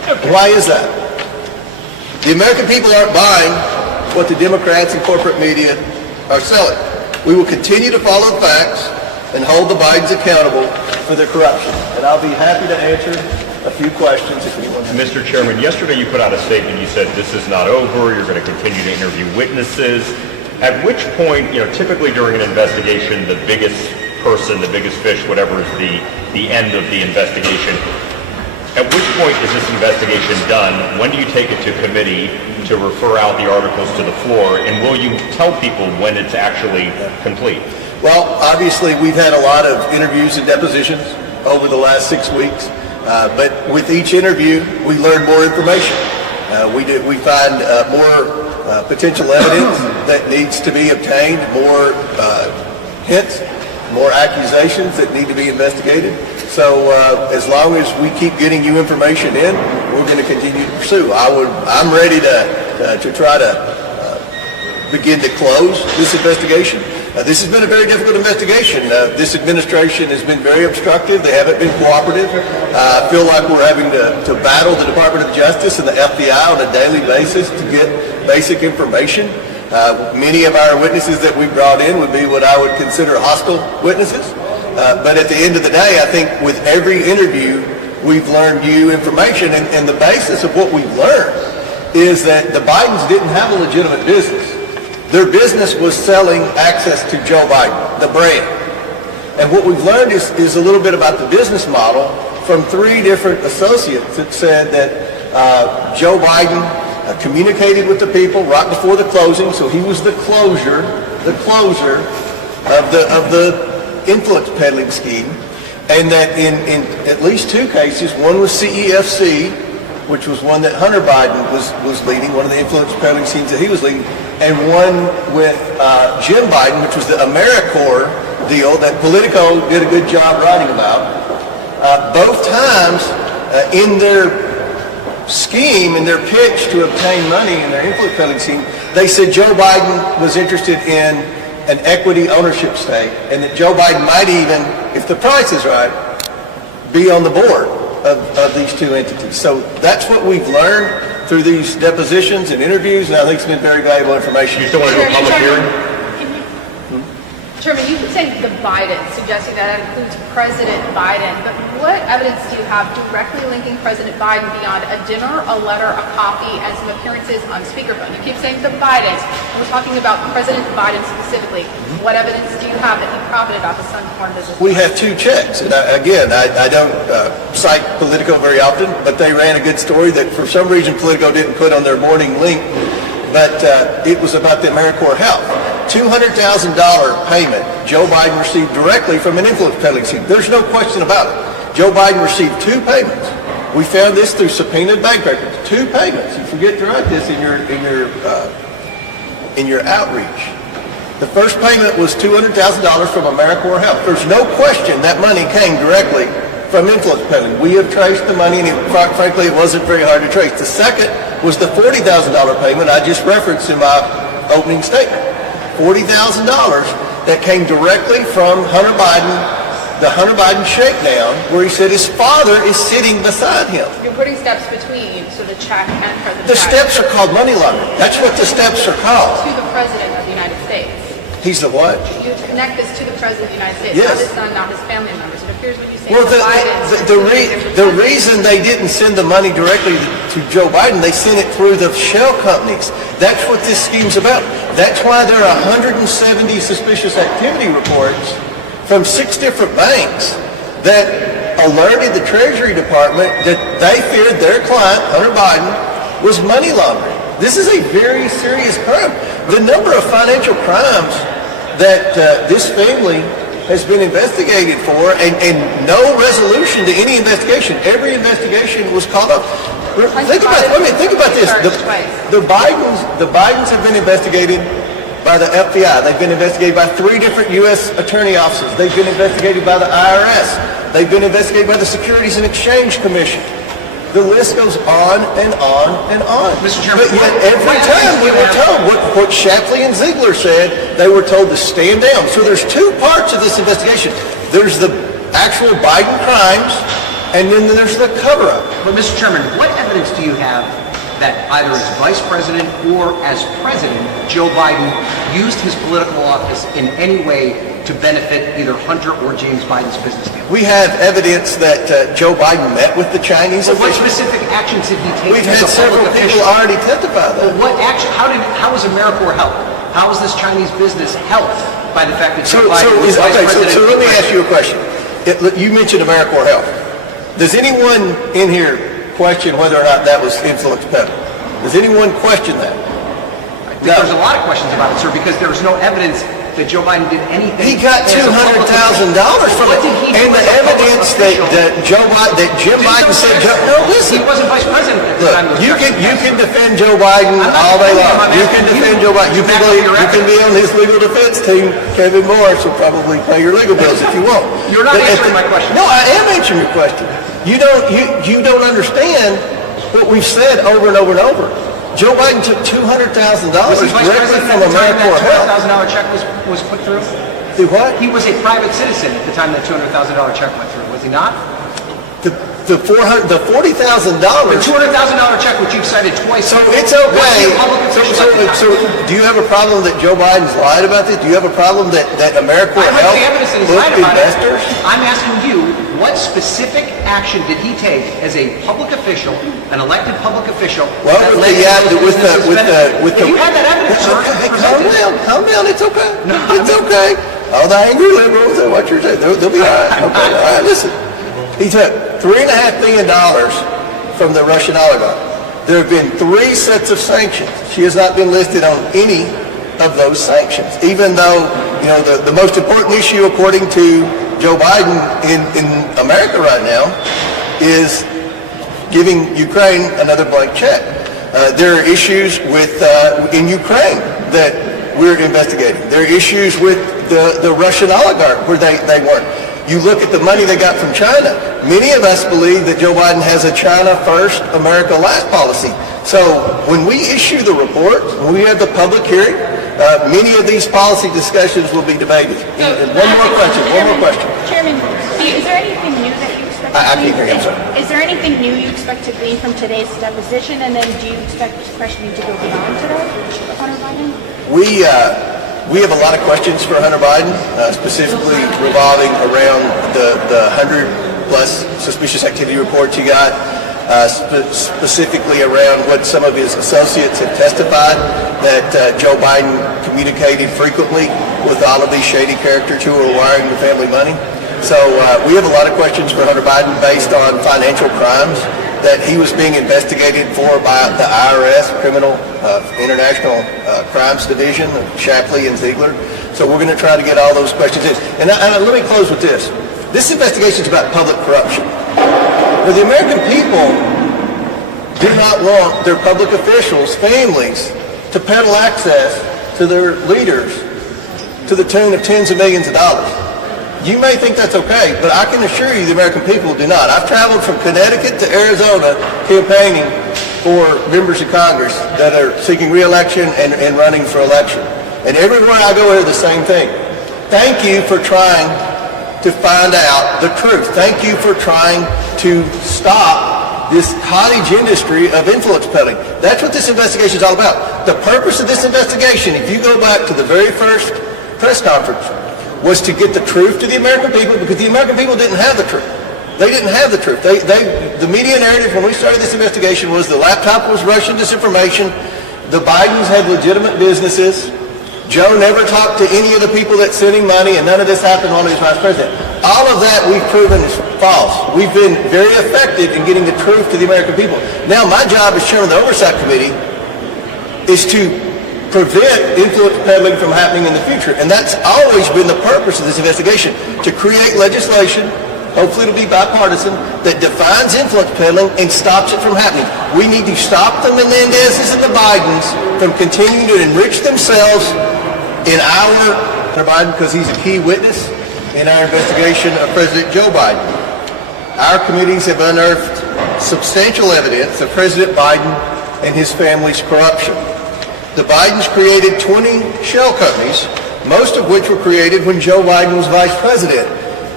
Why is that? The American people aren't buying what the Democrats and corporate media are selling. We will continue to follow the facts and hold the Bidens accountable for their corruption. And I'll be happy to answer a few questions if anyone has. Mr. Chairman, yesterday you put out a statement. You said this is not over. You're going to continue to interview witnesses. At which point, typically during an investigation, the biggest person, the biggest fish, whatever is the end of the investigation. At which point is this investigation done? When do you take it to committee to refer out the articles to the floor? And will you tell people when it's actually complete? Well, obviously, we've had a lot of interviews and depositions over the last 6 weeks. But with each interview, we learn more information. We find more potential evidence that needs to be obtained, more hints, more accusations that need to be investigated. So as long as we keep getting you information in, we're going to continue to pursue. I'm ready to try to begin to close this investigation. This has been a very difficult investigation. This administration has been very obstructive. They haven't been cooperative. I feel like we're having to battle the Department of Justice and the FBI on a daily basis to get basic information. Many of our witnesses that we brought in would be what I would consider hostile witnesses. But at the end of the day, I think with every interview, we've learned new information. And the basis of what we've learned is that the Bidens didn't have a legitimate business. Their business was selling access to Joe Biden, the brand. And what we've learned is a little bit about the business model from 3 different associates that said that Joe Biden communicated with the people right before the closing, so he was the closer of the influence peddling scheme, and that in at least 2 cases, one was CEFC, which was one that Hunter Biden was leading, one of the influence peddling schemes that he was leading, and one with Jim Biden, which was the AmeriCorps deal that Politico did a good job writing about. Both times in their scheme, in their pitch to obtain money in their influence peddling scheme, they said Joe Biden was interested in an equity ownership stake, and that Joe Biden might even, if the price is right, be on the board of these 2 entities. So that's what we've learned through these depositions and interviews, and I think it's been very valuable information. You still want to do a public hearing? Chairman, you keep saying the Biden, suggesting that includes President Biden, but what evidence do you have directly linking President Biden beyond a dinner, a letter, a copy, and some appearances on speakerphone? You keep saying the Bidens, and we're talking about President Biden specifically. What evidence do you have that he profited off his son's foreign business? We have 2 checks, and I don't cite Politico very often, but they ran a good story that for some reason Politico didn't put on their morning link, but it was about the AmeriCorps Health. $200,000 payment Joe Biden received directly from an influence peddling scheme. There's no question about it. Joe Biden received 2 payments. We found this through subpoenaed bank records. 2 payments. You forget to write this in your outreach. The first payment was $200,000 from AmeriCorps Health. There's no question that money came directly from influence peddling. We have traced the money, and frankly, it wasn't very hard to trace. The second was the $40,000 payment I just referenced in my opening statement. $40,000 that came directly from Hunter Biden, the Hunter Biden shakedown, where he said his father is sitting beside him. You're putting steps between, so the check and President The Biden. steps are called money laundering. That's what the steps are called. To the President of the United States. He's the what? You connect this to the President of the United States, Yes. not his son, not his family members. It appears when you say Well, the Bidens... the reason they didn't send the money directly to Joe Biden, they sent it through the shell companies. That's what this scheme's about. That's why there are 170 suspicious activity reports from 6 different banks that alerted the Treasury Department that they feared their client, Hunter Biden, was money laundering. This is a very serious crime. The number of financial crimes that this family has been investigated for, and no resolution to any investigation. Every investigation was caught up. Think about this. The Bidens have been investigated by the FBI. They've been investigated by 3 different U.S. attorney offices. They've been investigated by the IRS. They've been investigated by the Securities and Exchange Commission. The list goes on and on and on. Mr. Chairman, but yet every time we were told what Shapley and Ziegler said, they were told to stand down. So there's 2 parts of this investigation. There's the actual Biden crimes, and then there's the cover-up. But Mr. Chairman, what evidence do you have that either as Vice President or as President, Joe Biden used his political office in any way to benefit either Hunter or James Biden's business deal? We have evidence that Joe Biden met with the Chinese So what officials. specific actions did he take We've as had a several public people official? already testify Well, that. what action? How was AmeriCorps helped? How was this Chinese business helped by the fact that Joe Biden was Vice President? So let me ask you a question. You mentioned AmeriCorps Health. Does anyone in here question whether or not that was influence peddling? Does anyone question that? There's a lot of questions about it, sir, because there was no evidence that Joe Biden did anything. He got as a public $200,000 official. from What it. did he do And the as a public evidence official? that Jim Biden said, no, listen. He wasn't Vice President at the Look, time. those you checks can were passed. defend Joe Biden I'm not all day defending him. long. I'm You can asking defend you Joe Biden. to back up your You can be on his legal defense team. Kevin Morris will probably pay your legal bills if you want. You're not But answering my question. No, I am answering your question. You don't understand what we've said over and over and over. Joe Biden took $200,000 Was he Vice directly President from at the time AmeriCorps that Health. $200,000 check was put through? Do what? He was a private citizen at the time that $200,000 check went through, was he not? The $40,000. The $200,000 check, which you've cited twice. So it's was okay. he a public official at the time? So do you have a problem that Joe Biden's lied about this? Do you have a problem that AmeriCorps I Health have the evidence that he's booked lied about it. investors? I'm asking you, what specific action did he take as a public official, an elected public official? Well, that with led the, to those businesses benefiting? If you had that evidence, sir, okay, present it. calm down, it's okay. It's okay. All the angry liberals and what you're saying, they'll be all right. Okay, all right, listen. He took $3.5 million from the Russian oligarch. There have been 3 sets of sanctions. She has not been listed on any of those sanctions, even though, the most important issue, according to Joe Biden in America right now, is giving Ukraine another blank check. There are issues in Ukraine that we're investigating. There are issues with the Russian oligarch where they weren't. You look at the money they got from China. Many of us believe that Joe Biden has a China first, America last policy. So when we issue the report, when we have the public hearing, many of these policy discussions will be debated. And one more question. Chairman, is there anything new that you expect? I can't hear you, I'm sorry. Is there anything new you expect to glean from today's deposition, and then do you expect questioning to go beyond today, Hunter Biden? We have a lot of questions for Hunter Biden, specifically revolving around the 100-plus suspicious activity reports he got, specifically around what some of his associates have testified, that Joe Biden communicated frequently with all of these shady characters who were wiring the family money. So we have a lot of questions for Hunter Biden based on financial crimes that he was being investigated for by the IRS, Criminal International Crimes Division, Shapley and Ziegler. So we're going to try to get all those questions in. And let me close with this. This investigation is about public corruption. Now, the American people do not want their public officials, families, to peddle access to their leaders to the tune of tens of millions of dollars. You may think that's okay, but I can assure you the American people do not. I've traveled from Connecticut to Arizona campaigning for members of Congress that are seeking re-election and running for election. And everywhere I go, I hear the same thing. Thank you for trying to find out the truth. Thank you for trying to stop this cottage industry of influence peddling. That's what this investigation is all about. The purpose of this investigation, if you go back to the very first press conference, was to get the truth to the American people, because the American people didn't have the truth. They didn't have the truth. The media narrative when we started this investigation was the laptop was Russian disinformation, the Bidens had legitimate businesses, Joe never talked to any of the people that sent him money, and none of this happened while he was vice president. All of that we've proven is false. We've been very effective in getting the truth to the American people. Now my job as chairman of the Oversight Committee is to prevent influence peddling from happening in the future. And that's always been the purpose of this investigation, to create legislation, hopefully it'll be bipartisan, that defines influence peddling and stops it from happening. We need to stop the Menendezes and the Bidens from continuing to enrich themselves in Hunter Biden, because he's a key witness in our investigation of President Joe Biden. Our committees have unearthed substantial evidence of President Biden and his family's corruption. The Bidens created 20 shell companies, most of which were created when Joe Biden was vice president.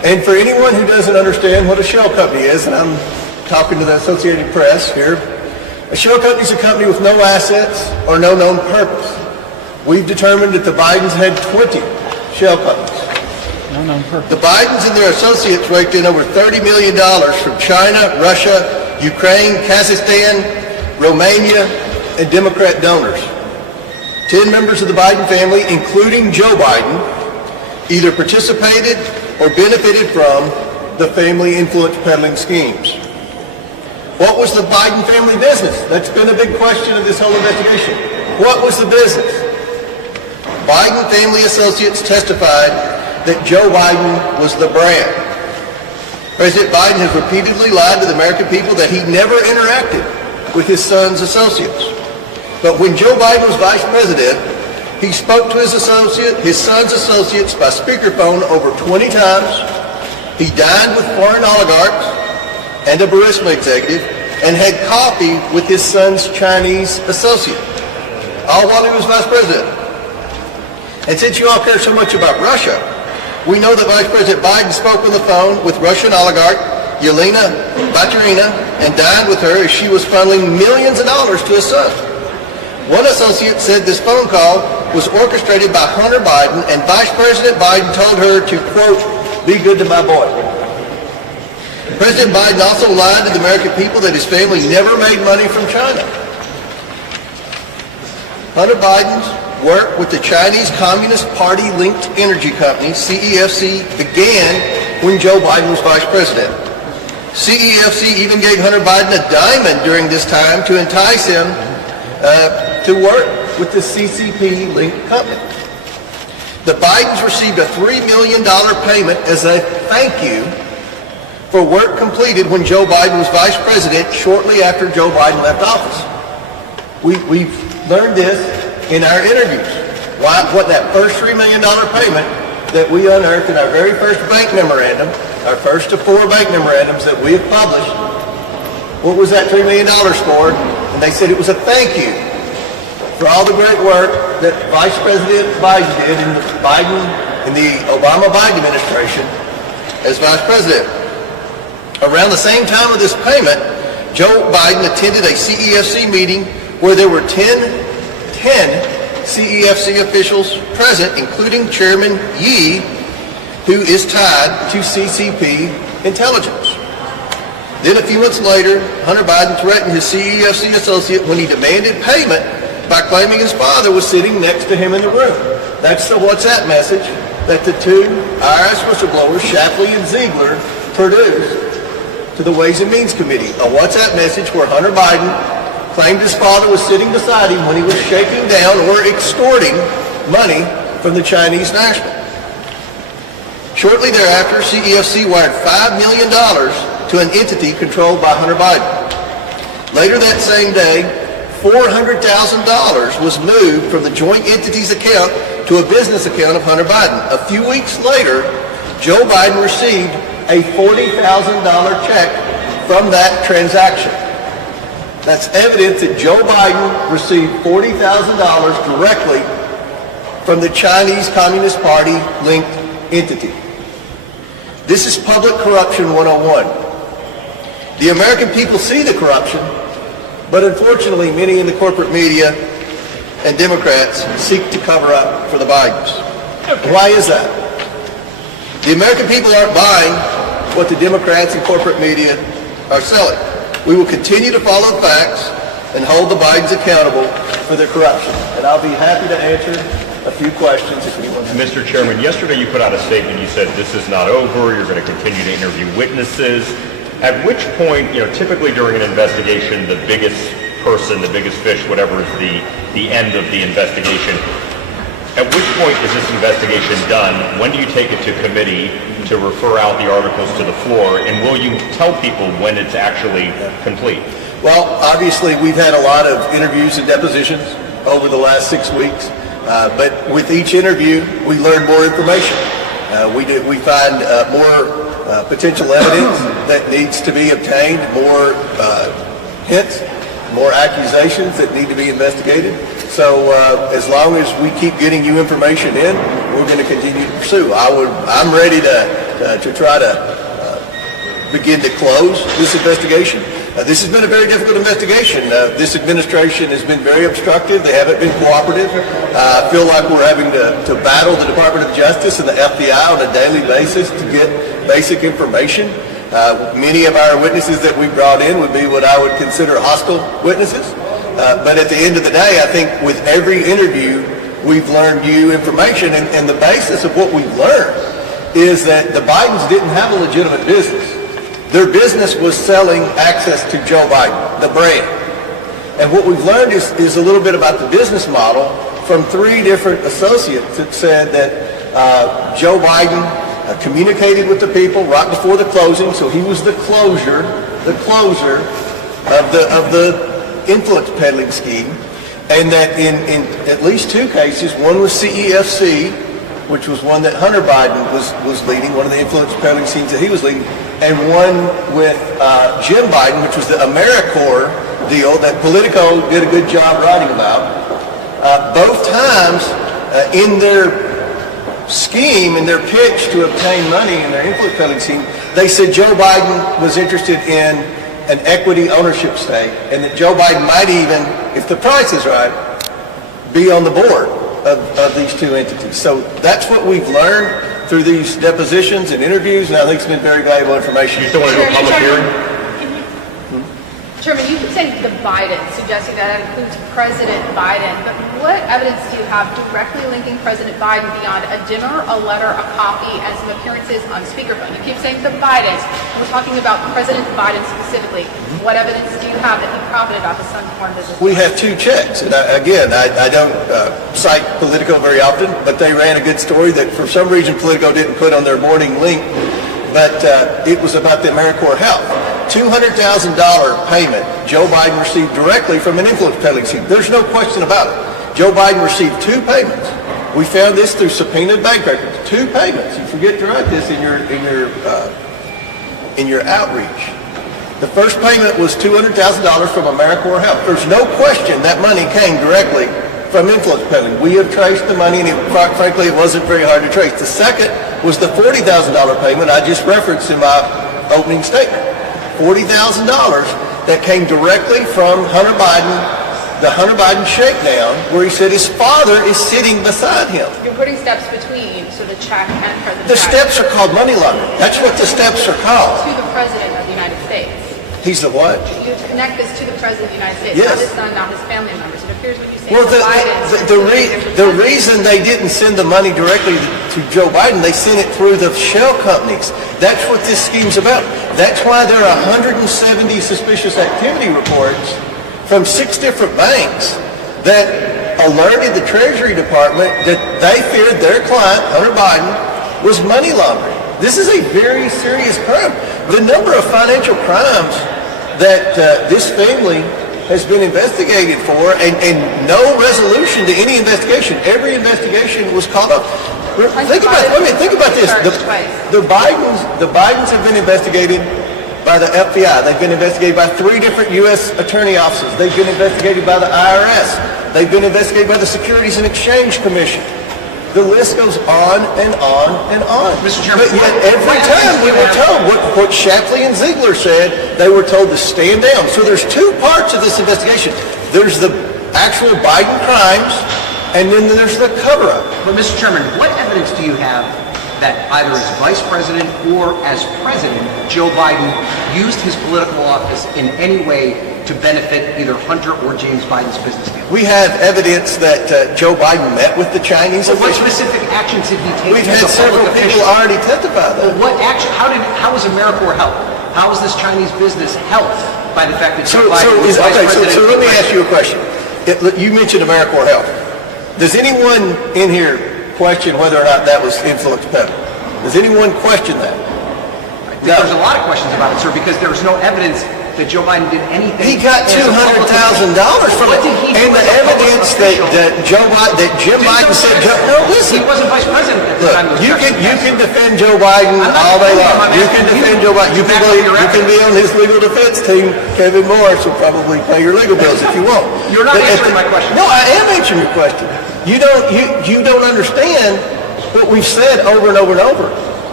And for anyone who doesn't understand what a shell company is, and I'm talking to the Associated Press here, a shell company is a company with no assets or no known purpose. We've determined that the Bidens had 20 shell companies. The Bidens and their associates raked in over $30 million from China, Russia, Ukraine, Kazakhstan, Romania, and Democrat donors. 10 members of the Biden family, including Joe Biden, either participated or benefited from the family influence peddling schemes. What was the Biden family business? That's been a big question of this whole investigation. What was the business? Biden family associates testified that Joe Biden was the brand. President Biden has repeatedly lied to the American people that he never interacted with his son's associates. But when Joe Biden was vice president, he spoke to his son's associates by speakerphone over 20 times. He dined with foreign oligarchs and a Burisma executive and had coffee with his son's Chinese associate, all while he was vice president. And since you all care so much about Russia, we know that Vice President Biden spoke on the phone with Russian oligarch Yelena Baturina and dined with her as she was funneling millions of dollars to his son. One associate said this phone call was orchestrated by Hunter Biden, and Vice President Biden told her to, quote, "be good to my boy." President Biden also lied to the American people that his family never made money from China. Hunter Biden's work with the Chinese Communist Party-linked energy company, CEFC, began when Joe Biden was vice president. CEFC even gave Hunter Biden a diamond during this time to entice him to work with the CCP-linked company. The Bidens received a $3 million payment as a thank you for work completed when Joe Biden was vice president shortly after Joe Biden left office. We've learned this in our interviews. What that first $3 million payment that we unearthed in our very first bank memorandum, our first of 4 bank memorandums that we have published, what was that $3 million for? And they said it was a thank you for all the great work that Vice President Biden did in the Obama-Biden administration as vice president. Around the same time of this payment, Joe Biden attended a CEFC meeting where there were 10 CEFC officials present, including Chairman Yi, who is tied to CCP intelligence. Then a few months later, Hunter Biden threatened his CEFC associate when he demanded payment by claiming his father was sitting next to him in the room. That's the WhatsApp message that the 2 IRS whistleblowers, Shapley and Ziegler, produced to the Ways and Means Committee. A WhatsApp message where Hunter Biden claimed his father was sitting beside him when he was shaking down or extorting money from the Chinese national. Shortly thereafter, CEFC wired $5 million to an entity controlled by Hunter Biden. Later that same day, $400,000 was moved from the joint entity's account to a business account of Hunter Biden. A few weeks later, Joe Biden received a $40,000 check from that transaction. That's evidence that Joe Biden received $40,000 directly from the Chinese Communist Party-linked entity. This is public corruption 101. The American people see the corruption, but unfortunately many in the corporate media and Democrats seek to cover up for the Bidens. Why is that? The American people aren't buying what the Democrats and corporate media are selling. We will continue to follow facts and hold the Bidens accountable for their corruption. And I'll be happy to answer a few questions if anyone has. Mr. Chairman, yesterday you put out a statement. You said this is not over. You're going to continue to interview witnesses. At which point, typically during an investigation, the biggest person, the biggest fish, whatever is the end of the investigation. At which point is this investigation done? When do you take it to committee to refer out the articles to the floor? And will you tell people when it's actually complete? Well, obviously, we've had a lot of interviews and depositions over the last 6 weeks. But with each interview, we learn more information. We find more potential evidence that needs to be obtained, more hints, more accusations that need to be investigated. So as long as we keep getting you information in, we're going to continue to pursue. I'm ready to to try to begin to close this investigation. This has been a very difficult investigation. This administration has been very obstructive. They haven't been cooperative. I feel like we're having to battle the Department of Justice and the FBI on a daily basis to get basic information. Many of our witnesses that we brought in would be what I would consider hostile witnesses. But at the end of the day, I think with every interview, we've learned new information. And the basis of what we've learned is that the Bidens didn't have a legitimate business. Their business was selling access to Joe Biden, the brand. And what we've learned is a little bit about the business model from 3 different associates that said that Joe Biden communicated with the people right before the closing, so he was the closer of the influence peddling scheme, and that in at least 2 cases, one was CEFC, which was one that Hunter Biden was leading, one of the influence peddling schemes that he was leading, and one with Jim Biden, which was the AmeriCorps deal that Politico did a good job writing about. Both times in their scheme, in their pitch to obtain money in their influence peddling scheme, they said Joe Biden was interested in an equity ownership stake, and that Joe Biden might even, if the price is right, be on the board of these 2 entities. So that's what we've learned through these depositions and interviews, and I think it's been very valuable information. You still want to do a public hearing? Chairman, you said the Biden, suggesting that includes President Biden, but what evidence do you have directly linking President Biden beyond a dinner, a letter, a copy, and some appearances on speakerphone? You keep saying the Bidens. We're talking about President Biden specifically. What evidence do you have that he profited off his son's foreign business? We have 2 checks, and I don't cite Politico very often, but they ran a good story that for some reason Politico didn't put on their morning link, but it was about the AmeriCorps Health. $200,000 payment Joe Biden received directly from an influence peddling scheme. There's no question about it. Joe Biden received 2 payments. We found this through subpoenaed bank records. 2 payments. You forget to write this in your outreach. The first payment was $200,000 from AmeriCorps Health. There's no question that money came directly from influence peddling. We have traced the money, and frankly, it wasn't very hard to trace. The second was the $40,000 payment I just referenced in my opening statement. $40,000 that came directly from Hunter Biden, the Hunter Biden shakedown, where he said his father is sitting beside him. You're putting steps between, so the check and President The steps are called money laundering. That's what the steps are called. To the President of the United States. He's the what? You connect this to the President of the United States, Yes. not his son, not his family members. It appears when you say Well, the Bidens. the reason they didn't send the money directly to Joe Biden, they sent it through the shell companies. That's what this scheme's about. That's why there are 170 suspicious activity reports from 6 different banks that alerted the Treasury Department that they feared their client, Hunter Biden, was money laundering. This is a very serious crime. The number of financial crimes that this family has been investigated for, and no resolution to any investigation. Every investigation was called up. Think about this. The Bidens have been investigated by the FBI. They've been investigated by 3 different U.S. attorney offices. They've been investigated by the IRS. They've been investigated by the Securities and Exchange Commission. The list goes on and on and on. Mr. Chairman, but yet every time we were told what Shapley and Ziegler said, they were told to stand down. So there's 2 parts of this investigation. There's the actual Biden crimes, and then there's the cover-up. But Mr. Chairman, what evidence do you have that either as Vice President or as President, Joe Biden used his political office in any way to benefit either Hunter or James Biden's business deal? We have evidence that Joe Biden met with the Chinese What officials. specific actions did he take? We've as had a several public people official? already testify that. What action? How was AmeriCorps helped? How was this Chinese business helped by the fact that So Joe Biden was Vice President? let me ask you a question. You mentioned AmeriCorps Health. Does anyone in here question whether or not that was influence peddling? Does anyone question that? There's a lot of questions about it, sir, because there's no evidence that Joe Biden did anything. He got as a public $200,000 from What it. did he do And the as a public evidence official? that Jim Biden said, no, listen. He wasn't Vice President at the Look, time. you can defend Joe Biden I'm not all day defending him, long. I'm You asking can you defend Joe Biden. You to back up your can be on his legal defense team. Kevin Morris will probably pay your legal bills if you want. You're not But answering my question. No, I am answering your question. You don't understand what we've said over and over and over.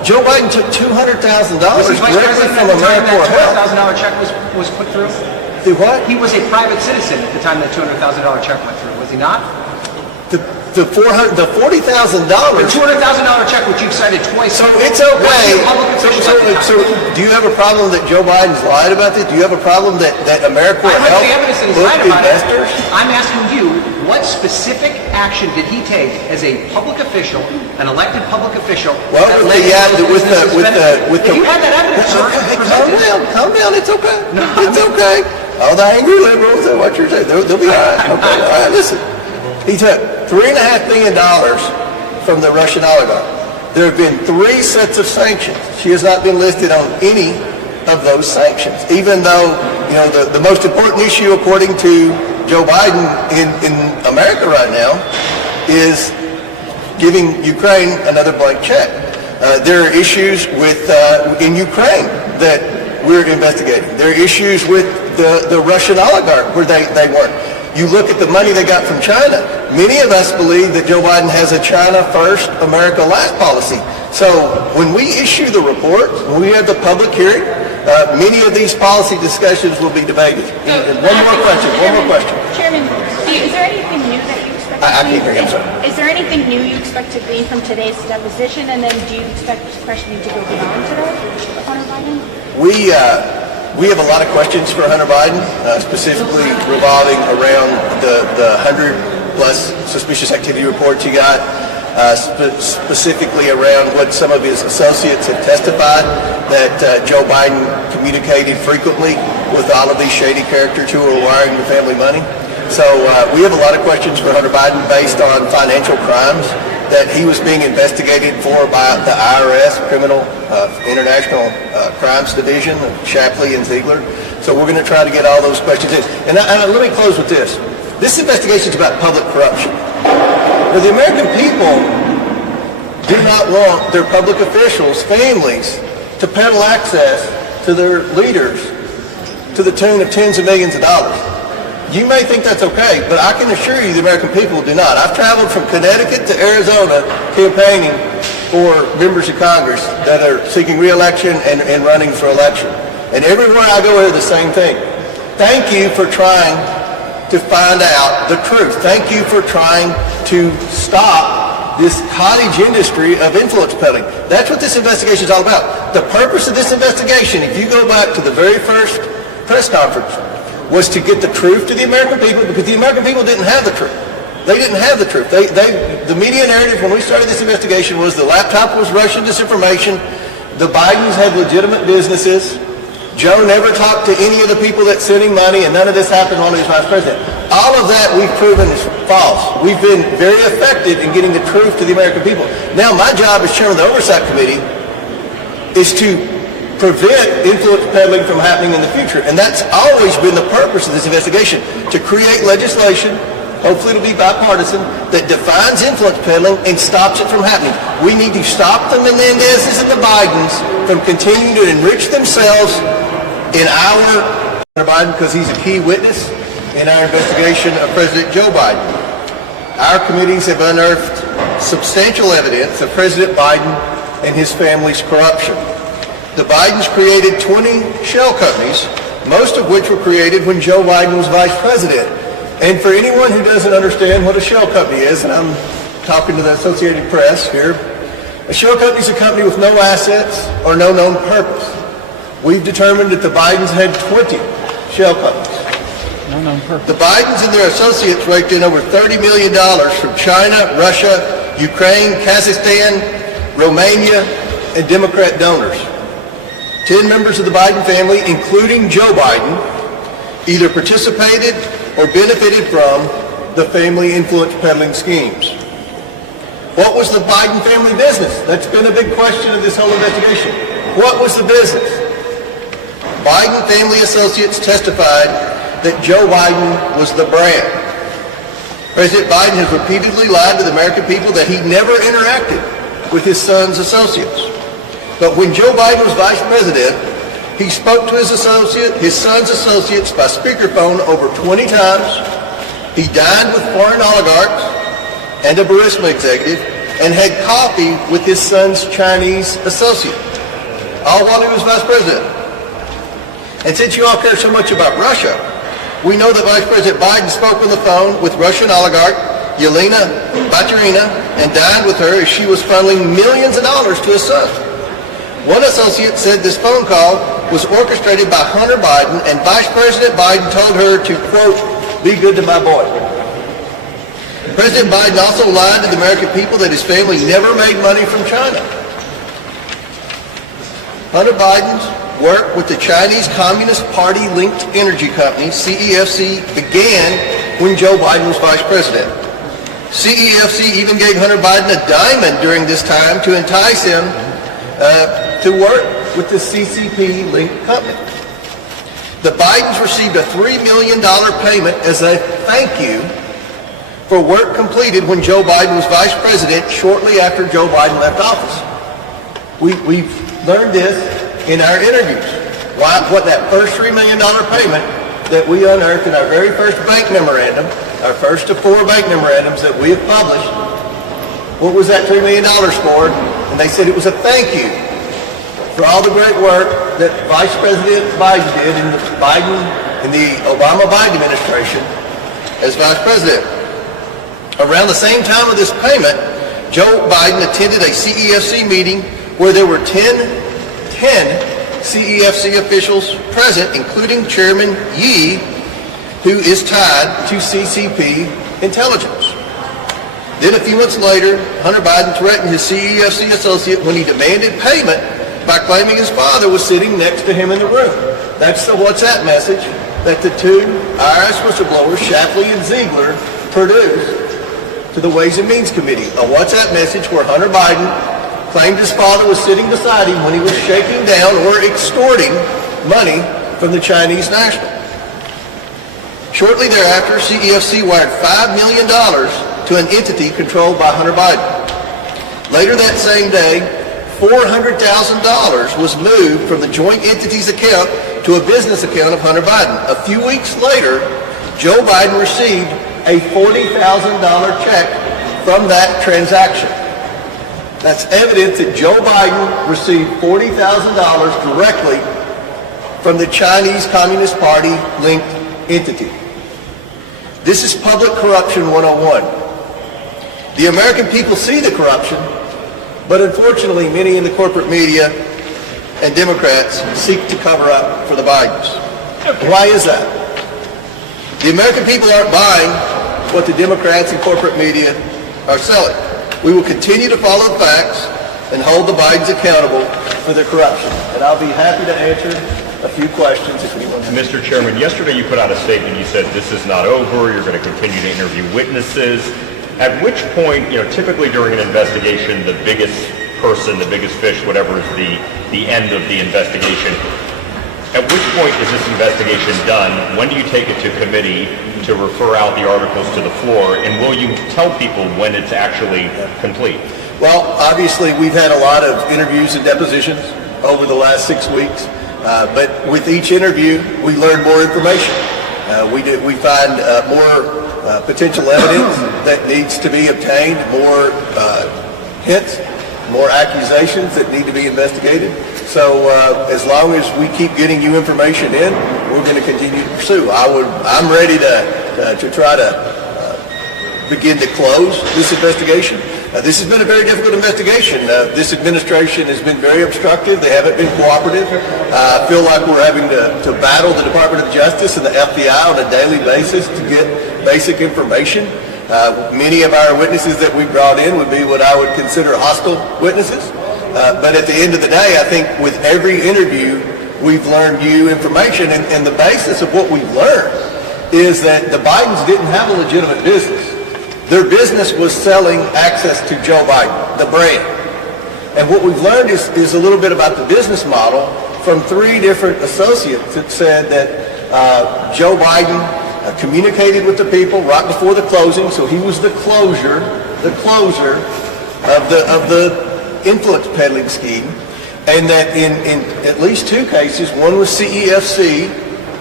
Joe Biden took $200,000 Was he vice directly president from at the time AmeriCorps Health. that $200,000 check was put through? Do what? He was a private citizen at the time that $200,000 check went through, was he not? The $40,000. The $200,000 check, which you've cited twice. So it's okay. Was he a public official at the time? So do you have a problem that Joe Biden's lied about this? Do you have a problem that AmeriCorps I Health read the evidence that he's booked lied about it. investors? I'm asking you, what specific action did he take as a public official, an elected public official? Well, that with led the, to those businesses with If you had that evidence, sir, present it. calm down, it's okay. It's okay. All the angry liberals and what you're saying, they'll be all right. Okay, all right, listen. He took $3.5 billion from the Russian oligarch. There have been 3 sets of sanctions. She has not been listed on any of those sanctions, even though, you know, the most important issue, according to Joe Biden in America right now, is giving Ukraine another blank check. There are issues in Ukraine that we're investigating. There are issues with the Russian oligarch where they weren't. You look at the money they got from China. Many of us believe that Joe Biden has a China first, America last policy. So when we issue the report, when we have the public hearing, many of these policy discussions will be debated. And one more question. Chairman, is there anything new that you expect I can't hear you, I'm sorry. Is there anything new you expect to glean from today's deposition? And then do you expect questioning to go beyond today with Hunter Biden? We have a lot of questions for Hunter Biden, specifically revolving around the 100-plus suspicious activity reports he got, specifically around what some of his associates have testified, that Joe Biden communicated frequently with all of these shady characters who are wiring the family money. So we have a lot of questions for Hunter Biden based on financial crimes that he was being investigated for by the IRS, Criminal International Crimes Division, Shapley and Ziegler. So we're going to try to get all those questions in. And let me close with this. This investigation is about public corruption. Now, the American people do not want their public officials, families, to peddle access to their leaders to the tune of tens of millions of dollars. You may think that's okay, but I can assure you the American people do not. I've traveled from Connecticut to Arizona campaigning for members of Congress that are seeking re-election and running for election. And everywhere I go, I hear the same thing. Thank you for trying to find out the truth. Thank you for trying to stop this cottage industry of influence peddling. That's what this investigation is all about. The purpose of this investigation, if you go back to the very first press conference, was to get the truth to the American people, because the American people didn't have the truth. They didn't have the truth. The media narrative when we started this investigation was the laptop was Russian disinformation, the Bidens had legitimate businesses, Joe never talked to any of the people that sent him money, and none of this happened while he was vice president. All of that we've proven is false. We've been very effective in getting the truth to the American people. Now my job as chairman of the Oversight Committee is to prevent influence peddling from happening in the future. And that's always been the purpose of this investigation, to create legislation, hopefully it'll be bipartisan, that defines influence peddling and stops it from happening. We need to stop the Menendezes and the Bidens from continuing to enrich themselves in our Biden, because he's a key witness in our investigation of President Joe Biden. Our committees have unearthed substantial evidence of President Biden and his family's corruption. The Bidens created 20 shell companies, most of which were created when Joe Biden was vice president. And for anyone who doesn't understand what a shell company is, and I'm talking to the Associated Press here, a shell company is a company with no assets or no known purpose. We've determined that the Bidens had 20 shell companies. No known purpose. The Bidens and their associates raked in over $30 million from China, Russia, Ukraine, Kazakhstan, Romania, and Democrat donors. 10 members of the Biden family, including Joe Biden, either participated or benefited from the family influence peddling schemes. What was the Biden family business? That's been a big question of this whole investigation. What was the business? Biden family associates testified that Joe Biden was the brand. President Biden has repeatedly lied to the American people that he never interacted with his son's associates. But when Joe Biden was vice president, he spoke to his son's associates by speakerphone over 20 times. He dined with foreign oligarchs and a Burisma executive. and had coffee with his son's Chinese associate, all while he was vice president. And since you all care so much about Russia, we know that Vice President Biden spoke on the phone with Russian oligarch Yelena Baturina and dined with her as she was funneling millions of dollars to his son. One associate said this phone call was orchestrated by Hunter Biden, and Vice President Biden told her to, quote, "be good to my boy." President Biden also lied to the American people that his family never made money from China. Hunter Biden's work with the Chinese Communist Party-linked energy company, CEFC, began when Joe Biden was vice president. CEFC even gave Hunter Biden a diamond during this time to entice him to work with the CCP-linked company. The Bidens received a $3 million payment as a thank you for work completed when Joe Biden was vice president shortly after Joe Biden left office. We've learned this in our interviews. What that first $3 million payment that we unearthed in our very first bank memorandum, our first of 4 bank memorandums that we have published, what was that $3 million for? And they said it was a thank you for all the great work that Vice President Biden did in the Obama-Biden administration as vice president. Around the same time of this payment, Joe Biden attended a CEFC meeting where there were 10 CEFC officials present, including Chairman Yi, who is tied to CCP intelligence. Then a few months later, Hunter Biden threatened his CEFC associate when he demanded payment by claiming his father was sitting next to him in the room. That's the WhatsApp message that the 2 IRS whistleblowers, Shapley and Ziegler, produced to the Ways and Means Committee. A WhatsApp message where Hunter Biden claimed his father was sitting beside him when he was shaking down or extorting money from the Chinese national. Shortly thereafter, CEFC wired $5 million to an entity controlled by Hunter Biden. Later that same day, $400,000 was moved from the joint entity's account to a business account of Hunter Biden. A few weeks later, Joe Biden received a $40,000 check from that transaction. That's evidence that Joe Biden received $40,000 directly from the Chinese Communist Party-linked entity. This is public corruption 101. The American people see the corruption, but unfortunately many in the corporate media and Democrats seek to cover up for the Bidens. Why is that? The American people aren't buying what the Democrats and corporate media are selling. We will continue to follow the facts and hold the Bidens accountable for their corruption. And I'll be happy to answer a few questions if anyone has. Mr. Chairman, yesterday you put out a statement. You said this is not over. You're going to continue to interview witnesses. At which point, typically during an investigation, the biggest person, the biggest fish, whatever is the end of the investigation. At which point is this investigation done? When do you take it to committee to refer out the articles to the floor? And will you tell people when it's actually complete? Well, obviously, we've had a lot of interviews and depositions over the last 6 weeks. But with each interview, we learn more information. We find more potential evidence that needs to be obtained, more hints, more accusations that need to be investigated. So as long as we keep getting you information in, we're going to continue to pursue. I'm ready to try to begin to close this investigation. This has been a very difficult investigation. This administration has been very obstructive. They haven't been cooperative. I feel like we're having to battle the Department of Justice and the FBI on a daily basis to get basic information. Many of our witnesses that we brought in would be what I would consider hostile witnesses. But at the end of the day, I think with every interview, we've learned new information. And the basis of what we've learned is that the Bidens didn't have a legitimate business. Their business was selling access to Joe Biden, the brand. And what we've learned is a little bit about the business model from 3 different associates that said that Joe Biden communicated with the people right before the closing, so he was the closer of the influence peddling scheme, and that in at least 2 cases, one was CEFC,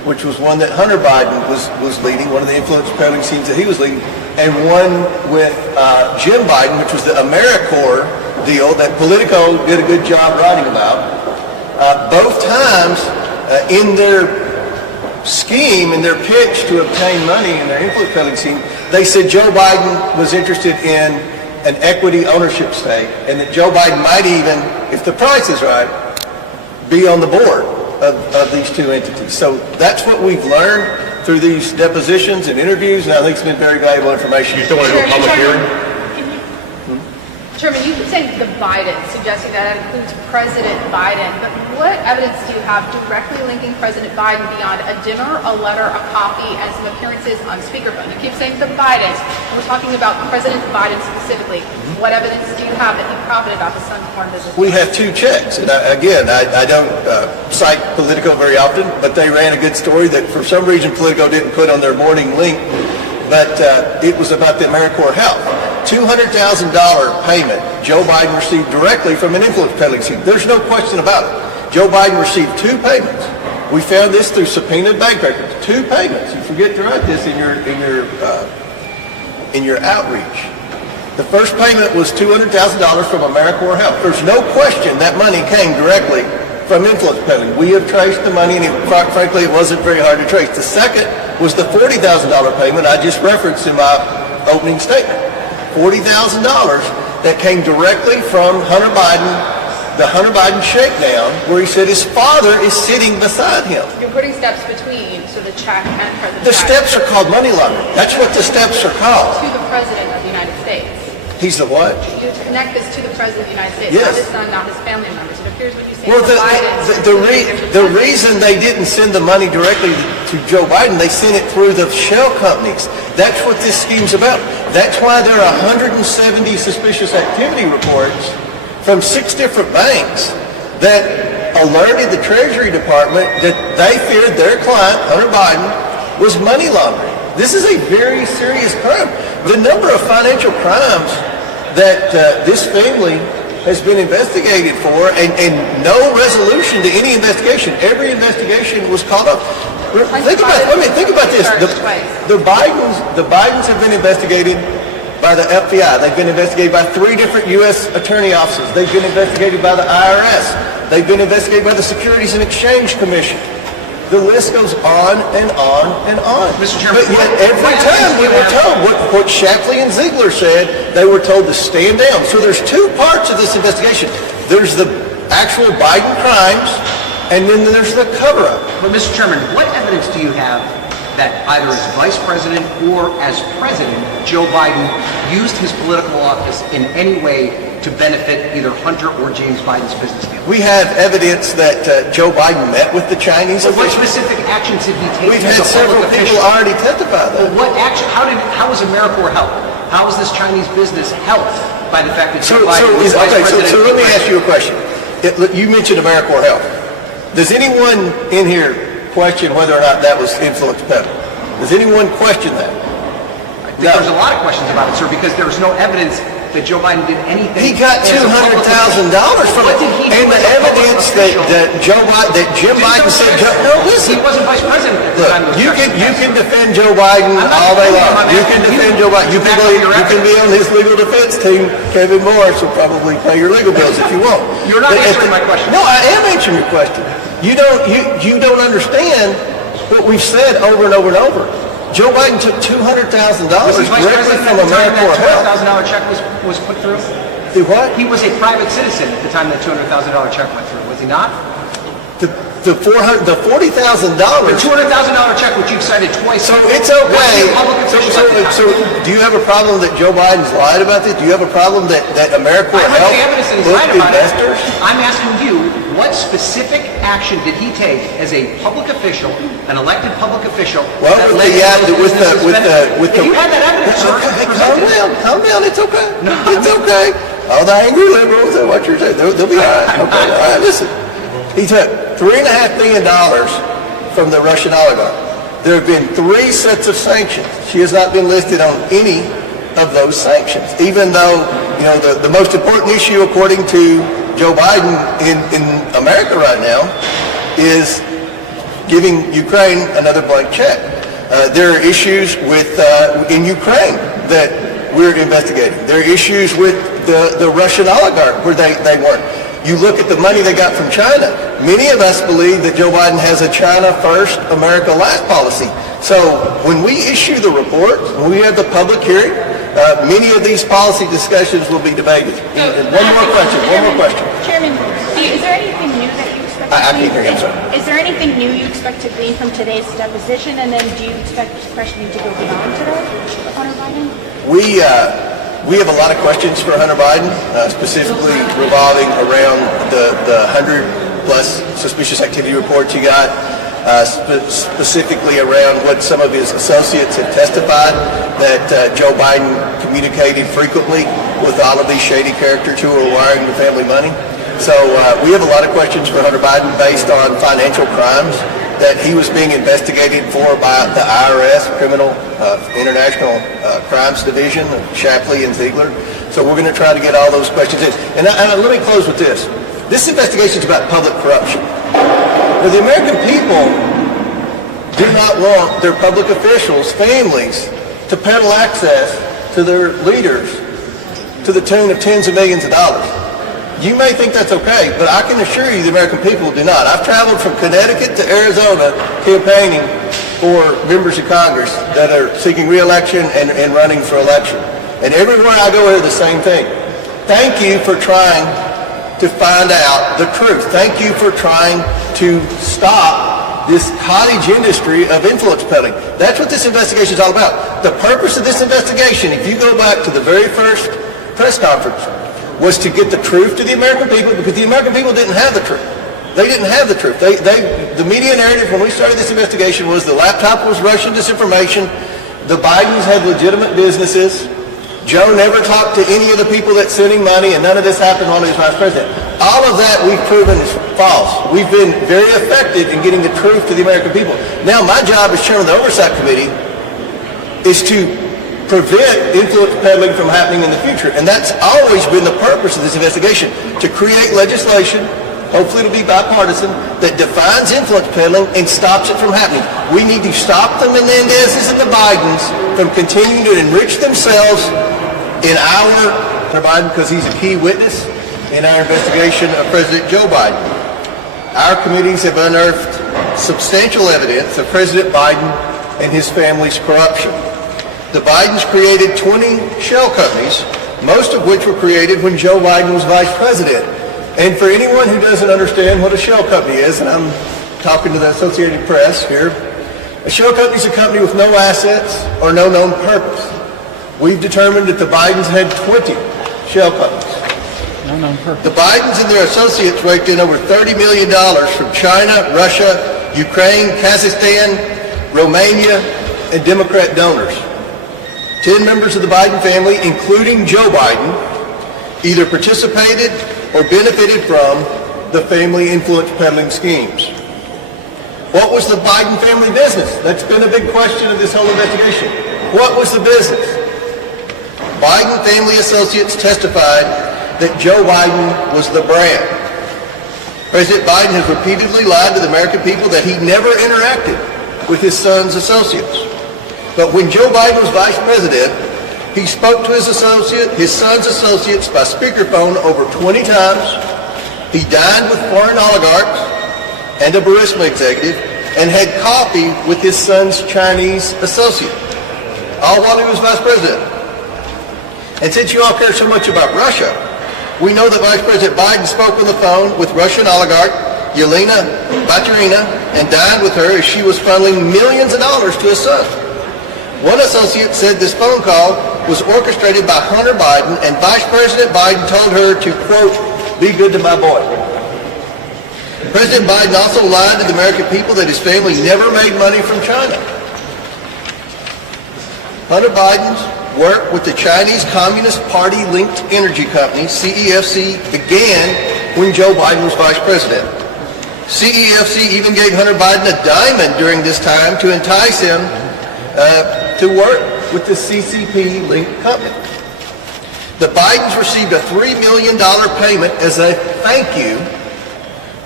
which was one that Hunter Biden was leading, one of the influence peddling schemes that he was leading, and one with Jim Biden, which was the AmeriCorps deal that Politico did a good job writing about. Both times in their scheme, in their pitch to obtain money in their influence peddling scheme, they said Joe Biden was interested in an equity ownership stake, and that Joe Biden might even, if the price is right, be on the board of these two entities. So that's what we've learned through these depositions and interviews, and I think it's been very valuable information. You still want to do a public hearing? Chairman, you keep saying the Biden, suggesting that includes President Biden, but what evidence do you have directly linking President Biden beyond a dinner, a letter, a copy, and some appearances on speakerphone? You keep saying the Bidens. We're talking about President Biden specifically. What evidence do you have that he profited off his son's foreign business? We have two checks, and I don't cite Politico very often, but they ran a good story that for some reason Politico didn't put on their morning link, but it was about the AmeriCorps Health. $200,000 payment Joe Biden received directly from an influence peddling scheme. There's no question about it. Joe Biden received two payments. We found this through subpoenaed bank records. Two payments. You forget to write this in your outreach. The first payment was $200,000 from AmeriCorps Health. There's no question that money came directly from influence peddling. We have traced the money, and frankly, it wasn't very hard to trace. The second was the $40,000 payment I just referenced in my opening statement. $40,000 that came directly from Hunter Biden, the Hunter Biden shakedown, where he said his father is sitting beside him. You're putting steps between, so the check and President The Biden. steps are called money laundering. That's what the steps are called. To the President of the United States. He's the what? You connect this to the President of the United States, Yes. not his son, not his family members. It appears what you say Well, the Bidens. the reason they didn't send the money directly to Joe Biden, they sent it through the shell companies. That's what this scheme's about. That's why there are 170 suspicious activity reports from 6 different banks that alerted the Treasury Department that they feared their client, Hunter Biden, was money laundering. This is a very serious crime. The number of financial crimes that this family has been investigated for, and no resolution to any investigation. Every investigation was caught up. Think about this. The Bidens have been investigated by the FBI. They've been investigated by 3 different U.S. attorney offices. They've been investigated by the IRS. They've been investigated by the Securities and Exchange Commission. The list goes on and on and on. Mr. Chairman, but yet every time we were told what Shapley and Ziegler said, they were told to stand down. So there's 2 parts of this investigation. There's the actual Biden crimes, and then there's the cover-up. But Mr. Chairman, what evidence do you have that either as Vice President or as President, Joe Biden used his political office in any way to benefit either Hunter or James Biden's business deal? We have evidence that Joe Biden met with the Chinese So what officials. specific actions did he take? We've as had a several public people official? already testify though. What action? How was AmeriCorps helped? How was this Chinese business helped by the fact that Joe Biden was Vice President? So let me ask you a question. You mentioned AmeriCorps Health. Does anyone in here question whether or not that was influence peddling? Does anyone question that? There's a lot of questions about it, sir, because there's no evidence that Joe Biden did anything. He got as a public $200,000 from What it. did he do And the as a public evidence official? that Jim Biden said, no, listen. He wasn't Vice President at the Look, time. of the you election. can defend Joe Biden I'm not all day defending him. long. I'm You can asking defend you Joe Biden. You to back up your can be on his legal defense team. Kevin Morris will probably pay your legal bills if you want. You're not But answering my question. No, I am answering your question. You don't understand what we've said over and over and over. Joe Biden took $200,000 Was he Vice directly President from at the time AmeriCorps that Health. $200,000 check was put through? Do what? He was a private citizen at the time that $200,000 check went through, was he not? The $40,000. The $200,000 check, which you've cited twice. So it's okay. Was he a public official at the time? So do you have a problem that Joe Biden's lied about this? Do you have a problem that AmeriCorps I Health have the evidence that he's booked lied about it. investors? I'm asking you, what specific action did he take as a public official, an elected public official? Well, that with led the, to those businesses with benefiting? the, If you had that evidence, sir, Hey, present it. calm down, it's okay. It's okay. All the angry liberals, what you're saying, they'll be all right. Okay, all right, listen. He took $3.5 million from the Russian oligarch. There have been 3 sets of sanctions. She has not been listed on any of those sanctions, even though, the most important issue, according to Joe Biden in America right now, is giving Ukraine another blank check. There are issues in Ukraine that we're investigating. There are issues with the Russian oligarch where they weren't. You look at the money they got from China. Many of us believe that Joe Biden has a China first, America last policy. So when we issue the report, when we have the public hearing, many of these policy discussions will be debated. And one more question. Chairman, is there anything new that you expect I can't hear you, I'm sorry. Is there anything new you expect to glean from today's deposition? And then do you expect questioning to go beyond today with Hunter Biden? We have a lot of questions for Hunter Biden, specifically revolving around the 100-plus suspicious activity reports he got, specifically around what some of his associates have testified, that Joe Biden communicated frequently with all of these shady characters who were wiring the family money. So we have a lot of questions for Hunter Biden based on financial crimes that he was being investigated for by the IRS, Criminal International Crimes Division, Shapley and Ziegler. So we're going to try to get all those questions in. And let me close with this. This investigation is about public corruption. Well, the American people do not want their public officials, families, to peddle access to their leaders to the tune of tens of millions of dollars. You may think that's okay, but I can assure you the American people do not. I've traveled from Connecticut to Arizona campaigning for members of Congress that are seeking re-election and running for election. And everywhere I go, I hear the same thing. Thank you for trying to find out the truth. Thank you for trying to stop this cottage industry of influence peddling. That's what this investigation is all about. The purpose of this investigation, if you go back to the very first press conference, was to get the truth to the American people, because the American people didn't have the truth. They didn't have the truth. The media narrative when we started this investigation was the laptop was Russian disinformation, the Bidens had legitimate businesses, Joe never talked to any of the people that sent him money, and none of this happened while he was vice president. All of that we've proven is false. We've been very effective in getting the truth to the American people. Now my job as chairman of the Oversight Committee is to prevent influence peddling from happening in the future. And that's always been the purpose of this investigation, to create legislation, hopefully it'll be bipartisan, that defines influence peddling and stops it from happening. We need to stop the Menendezes and the Bidens from continuing to enrich themselves in our Biden, because he's a key witness in our investigation of President Joe Biden. Our committees have unearthed substantial evidence of President Biden and his family's corruption. The Bidens created 20 shell companies, most of which were created when Joe Biden was vice president. And for anyone who doesn't understand what a shell company is, and I'm talking to the Associated Press here, a shell company is a company with no assets or no known purpose. We've determined that the Bidens had 20 shell companies. No known purpose. The Bidens and their associates raked in over $30 million from China, Russia, Ukraine, Kazakhstan, Romania, and Democrat donors. 10 members of the Biden family, including Joe Biden, either participated or benefited from the family influence peddling schemes. What was the Biden family business? That's been a big question of this whole investigation. What was the business? Biden family associates testified that Joe Biden was the brand. President Biden has repeatedly lied to the American people that he never interacted with his son's associates. But when Joe Biden was vice president, he spoke to his son's associates by speakerphone over 20 times. He dined with foreign oligarchs and a Burisma executive and had coffee with his son's Chinese associate, all while he was vice president. And since you all care so much about Russia, we know that Vice President Biden spoke on the phone with Russian oligarch Yelena Baturina and dined with her as she was funneling millions of dollars to his son. One associate said this phone call was orchestrated by Hunter Biden, and Vice President Biden told her to, quote, be good to my boy. President Biden also lied to the American people that his family never made money from China. Hunter Biden's work with the Chinese Communist Party-linked energy company, CEFC, began when Joe Biden was vice president. CEFC even gave Hunter Biden a diamond during this time to entice him to work with the CCP-linked company. The Bidens received a $3 million payment as a thank you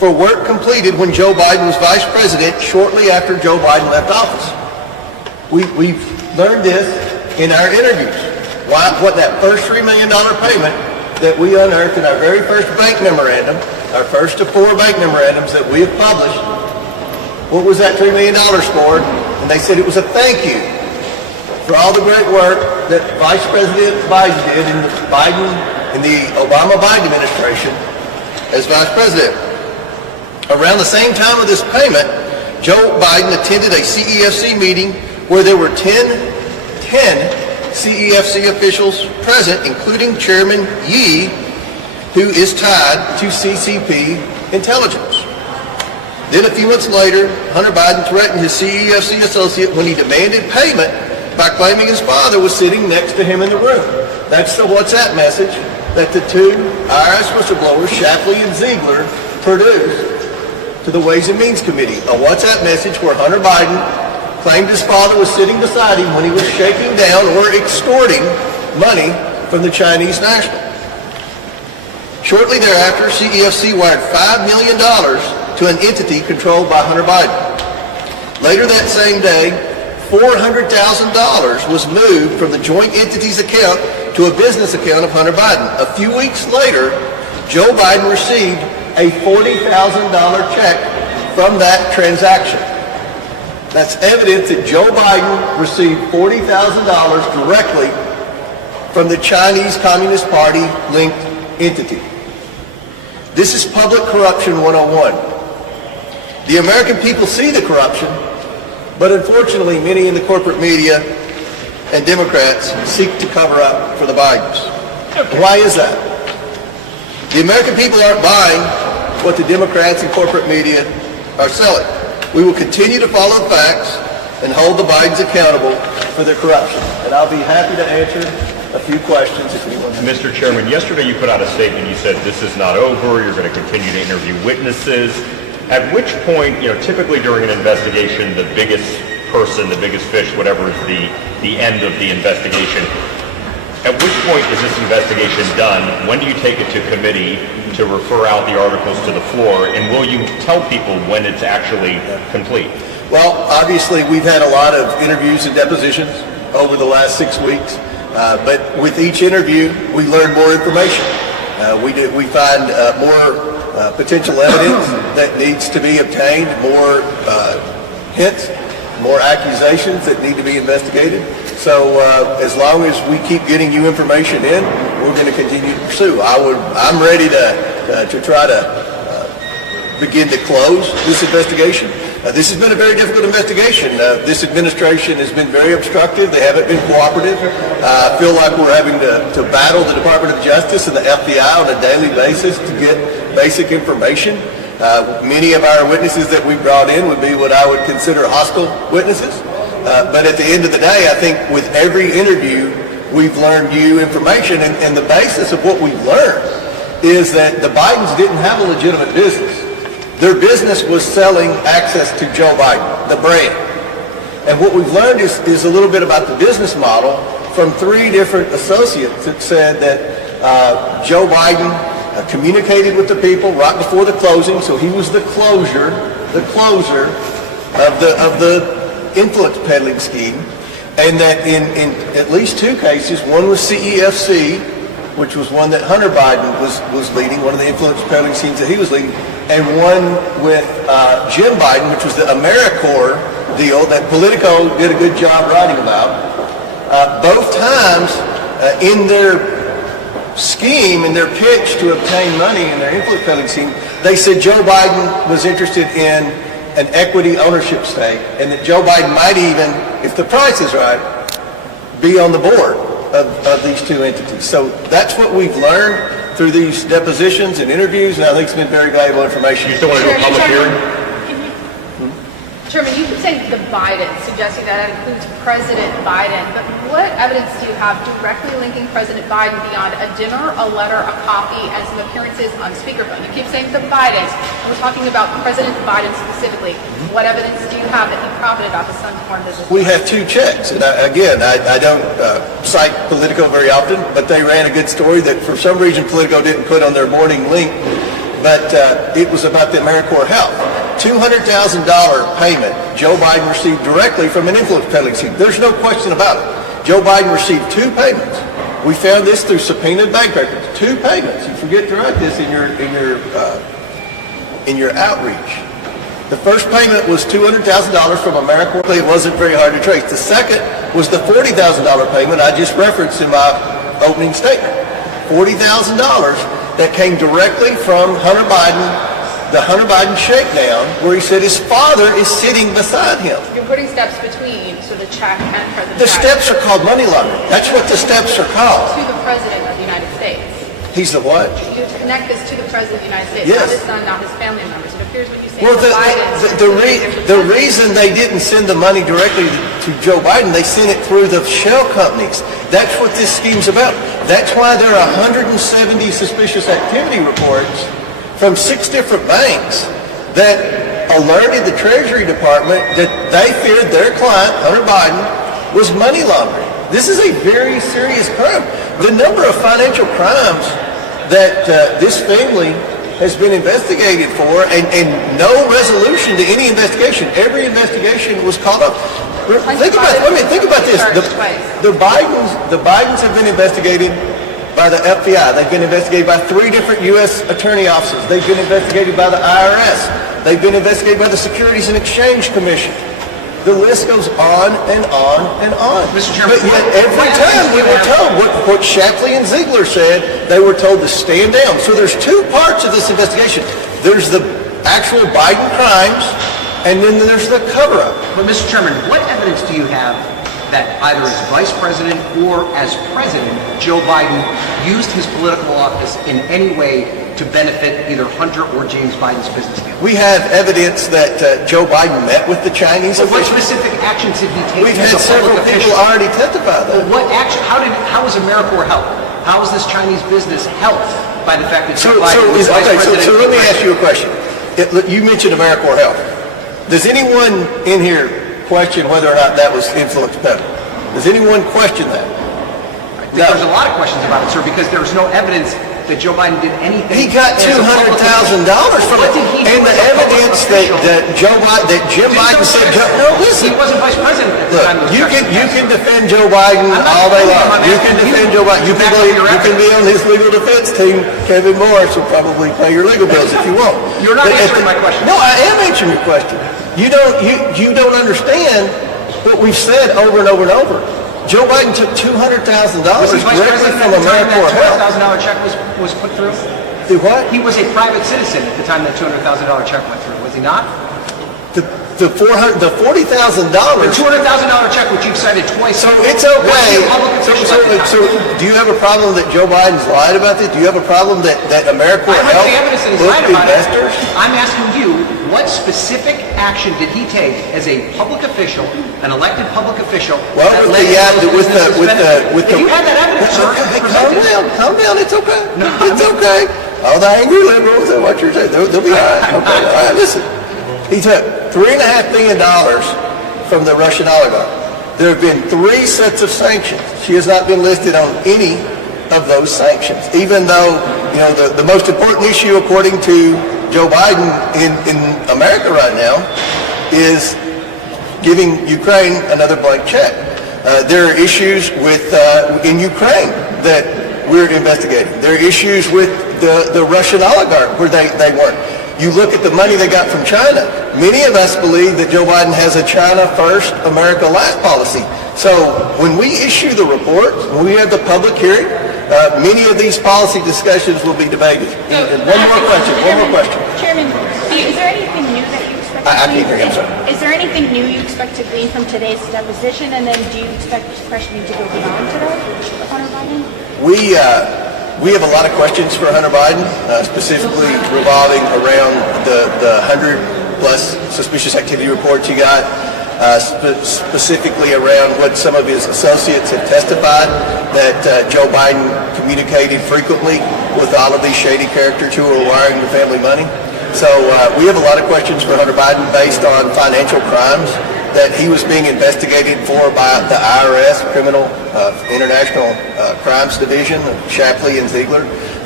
for work completed when Joe Biden was vice president shortly after Joe Biden left office. We've learned this in our interviews. What that first $3 million payment that we unearthed in our very first bank memorandum, our first of 4 bank memorandums that we have published, what was that $3 million for? And they said it was a thank you for all the great work that Vice President Biden did in the Obama-Biden administration as vice president. Around the same time of this payment, Joe Biden attended a CEFC meeting where there were 10 CEFC officials present, including Chairman Yee, who is tied to CCP intelligence. Then a few months later, Hunter Biden threatened his CEFC associate when he demanded payment by claiming his father was sitting next to him in the room. That's the WhatsApp message that the 2 IRS whistleblowers, Shapley and Ziegler, produced to the Ways and Means Committee. A WhatsApp message where Hunter Biden claimed his father was sitting beside him when he was shaking down or extorting money from the Chinese national. Shortly thereafter, CEFC wired $5 million to an entity controlled by Hunter Biden. Later that same day, $400,000 was moved from the joint entity's account to a business account of Hunter Biden. A few weeks later, Joe Biden received a $40,000 check from that transaction. That's evidence that Joe Biden received $40,000 directly from the Chinese Communist Party linked entity. This is public corruption 101. The American people see the corruption, but unfortunately many in the corporate media and Democrats seek to cover up for the Bidens. Why is that? The American people aren't buying what the Democrats and corporate media are selling. We will continue to follow the facts and hold the Bidens accountable for their corruption. And I'll be happy to answer a few questions if anyone has. Mr. Chairman, yesterday you put out a statement. You said this is not over. You're going to continue to interview witnesses. At which point, typically during an investigation, the biggest person, the biggest fish, whatever is the end of the investigation, at which point is this investigation done? When do you take it to committee to refer out the articles to the floor? And will you tell people when it's actually complete? Well, obviously we've had a lot of interviews and depositions over the last 6 weeks. But with each interview, we learn more information. We find more potential evidence that needs to be obtained, more hints, more accusations that need to be investigated. So as long as we keep getting you information in, we're going to continue to pursue. I'm ready to try to begin to close this investigation. This has been a very difficult investigation. This administration has been very obstructive. They haven't been cooperative. I feel like we're having to battle the Department of Justice and the FBI on a daily basis to get basic information. Many of our witnesses that we brought in would be what I would consider hostile witnesses. But at the end of the day, I think with every interview, we've learned new information. And the basis of what we've learned is that the Bidens didn't have a legitimate business. Their business was selling access to Joe Biden, the brand. And what we've learned is a little bit about the business model from 3 different associates that said that Joe Biden communicated with the people right before the closing, so he was the closer of the influence peddling scheme, and that in at least 2 cases, one was CEFC, which was one that Hunter Biden was leading, one of the influence peddling schemes that he was leading, and one with Jim Biden, which was the AmeriCorps deal that Politico did a good job writing about. Both times in their scheme, in their pitch to obtain money in their influence peddling scheme, they said Joe Biden was interested in an equity ownership stake, and that Joe Biden might even, if the price is right, be on the board of these 2 entities. So that's what we've learned through these depositions and interviews, and I think it's been very valuable information. You still want to do a public hearing? Chairman, you keep saying the Biden, suggesting that includes President Biden, but what evidence do you have directly linking President Biden beyond a dinner, a letter, a copy, and some appearances on speakerphone? You keep saying the Bidens, and we're talking about President Biden specifically. What evidence do you have that he profited off his son's foreign business? We have 2 checks, and I don't cite Politico very often, but they ran a good story that for some reason Politico didn't put on their morning link but it was about the AmeriCorps Health. $200,000 payment Joe Biden received directly from an influence peddling scheme. There's no question about it. Joe Biden received 2 payments. We found this through subpoenaed bank records. 2 payments. You forget to write this in your outreach. The first payment was $200,000 from AmeriCorps. It wasn't very hard to trace. The second was the $40,000 payment I just referenced in my opening statement. $40,000 that came directly from Hunter Biden, the Hunter Biden shakedown, where he said his father is sitting beside him. You're putting steps between, so the check and President The steps are called money laundering. That's what the steps are called. to the President of the United States. He's the what? You connect this to the President of the United States, Yes. not his son, not his family members. It appears what you say Well, Joe Biden. the reason they didn't send the money directly to Joe Biden, they sent it through the shell companies. That's what this scheme's about. That's why there are 170 suspicious activity reports from 6 different banks that alerted the Treasury Department that they feared their client, Hunter Biden, was money laundering. This is a very serious crime. The number of financial crimes that this family has been investigated for and no resolution to any investigation. Every investigation was caught up. Think about this. The Bidens have been investigated by the FBI. They've been investigated by 3 different U.S. attorney offices. They've been investigated by the IRS. They've been investigated by the Securities and Exchange Commission. The list goes on and on and on. Mr. Chairman, but yet every time we were told what Shapley and Ziegler said, they were told to stand down. So there's 2 parts of this investigation. There's the actual Biden crimes, and then there's the cover-up. But Mr. Chairman, what evidence do you have that either as Vice President or as President, Joe Biden used his political office in any way to benefit either Hunter or James Biden's business deal? We have evidence that Joe Biden met with the Chinese So what officials. specific actions did he take? We've as had a several public people official? already testify that. What action? How was AmeriCorps helped? How was this Chinese business helped by the fact that Joe Biden was Vice President? So let me ask you a question. You mentioned AmeriCorps Health. Does anyone in here question whether or not that was influence peddling? Does anyone question that? There's a lot of questions about it, sir, because there's no evidence that Joe Biden did anything. He got as a public $200,000 from What it. did he do And the as a public evidence official? that Jim Biden said, no, listen. He wasn't Vice President at the Look, time. those you checks can were defend Joe Biden I'm not all day defending him. long. I'm You can asking defend you Joe Biden. You to back up your can be on his legal defense team. Kevin Morris will probably pay your legal bills if you want. You're not But answering my question. No, I am answering your question. You don't understand what we've said over and over and over. Joe Biden took $200,000 Was he Vice directly President from at the time that AmeriCorps Health. $200,000 check was put through? Do what? He was a private citizen at the time that $200,000 check went through, was he not? The $40,000. The $200,000 check, which you've cited twice. So it's okay. Was he a public official at the time? So do you have a problem that Joe Biden's lied about this? Do you have a problem that AmeriCorps I read Health the evidence that he's booked lied about it. investors? I'm asking you, what specific action did he take as a public official, an elected public official? Well, that with led the, to those businesses with benefiting? the. If you had that evidence, sir, present it. Calm down. It's okay. It's okay. All the angry liberals and what you're saying, they'll be all right. Okay. All right. Listen, he took $3.5 million from the Russian oligarch. There have been 3 sets of sanctions. She has not been listed on any of those sanctions, even though the most important issue, according to Joe Biden in America right now, is giving Ukraine another blank check. There are issues in Ukraine that we're investigating. There are issues with the Russian oligarch where they weren't. You look at the money they got from China. Many of us believe that Joe Biden has a China first, America last policy. So when we issue the report, when we have the public hearing, many of these policy discussions will be debated. And one more question. Chairman, is there anything new that you expect to I glean? can't hear you, I'm sorry. Is there anything new you expect to glean from today's deposition? And then do you expect questioning to go beyond today with Hunter Biden? We have a lot of questions for Hunter Biden, specifically revolving around the 100-plus suspicious activity reports he got, specifically around what some of his associates have testified, that Joe Biden communicated frequently with all of these shady characters who were wiring the family money. So we have a lot of questions for Hunter Biden based on financial crimes that he was being investigated for by the IRS, Criminal International Crimes Division, Shapley and Ziegler.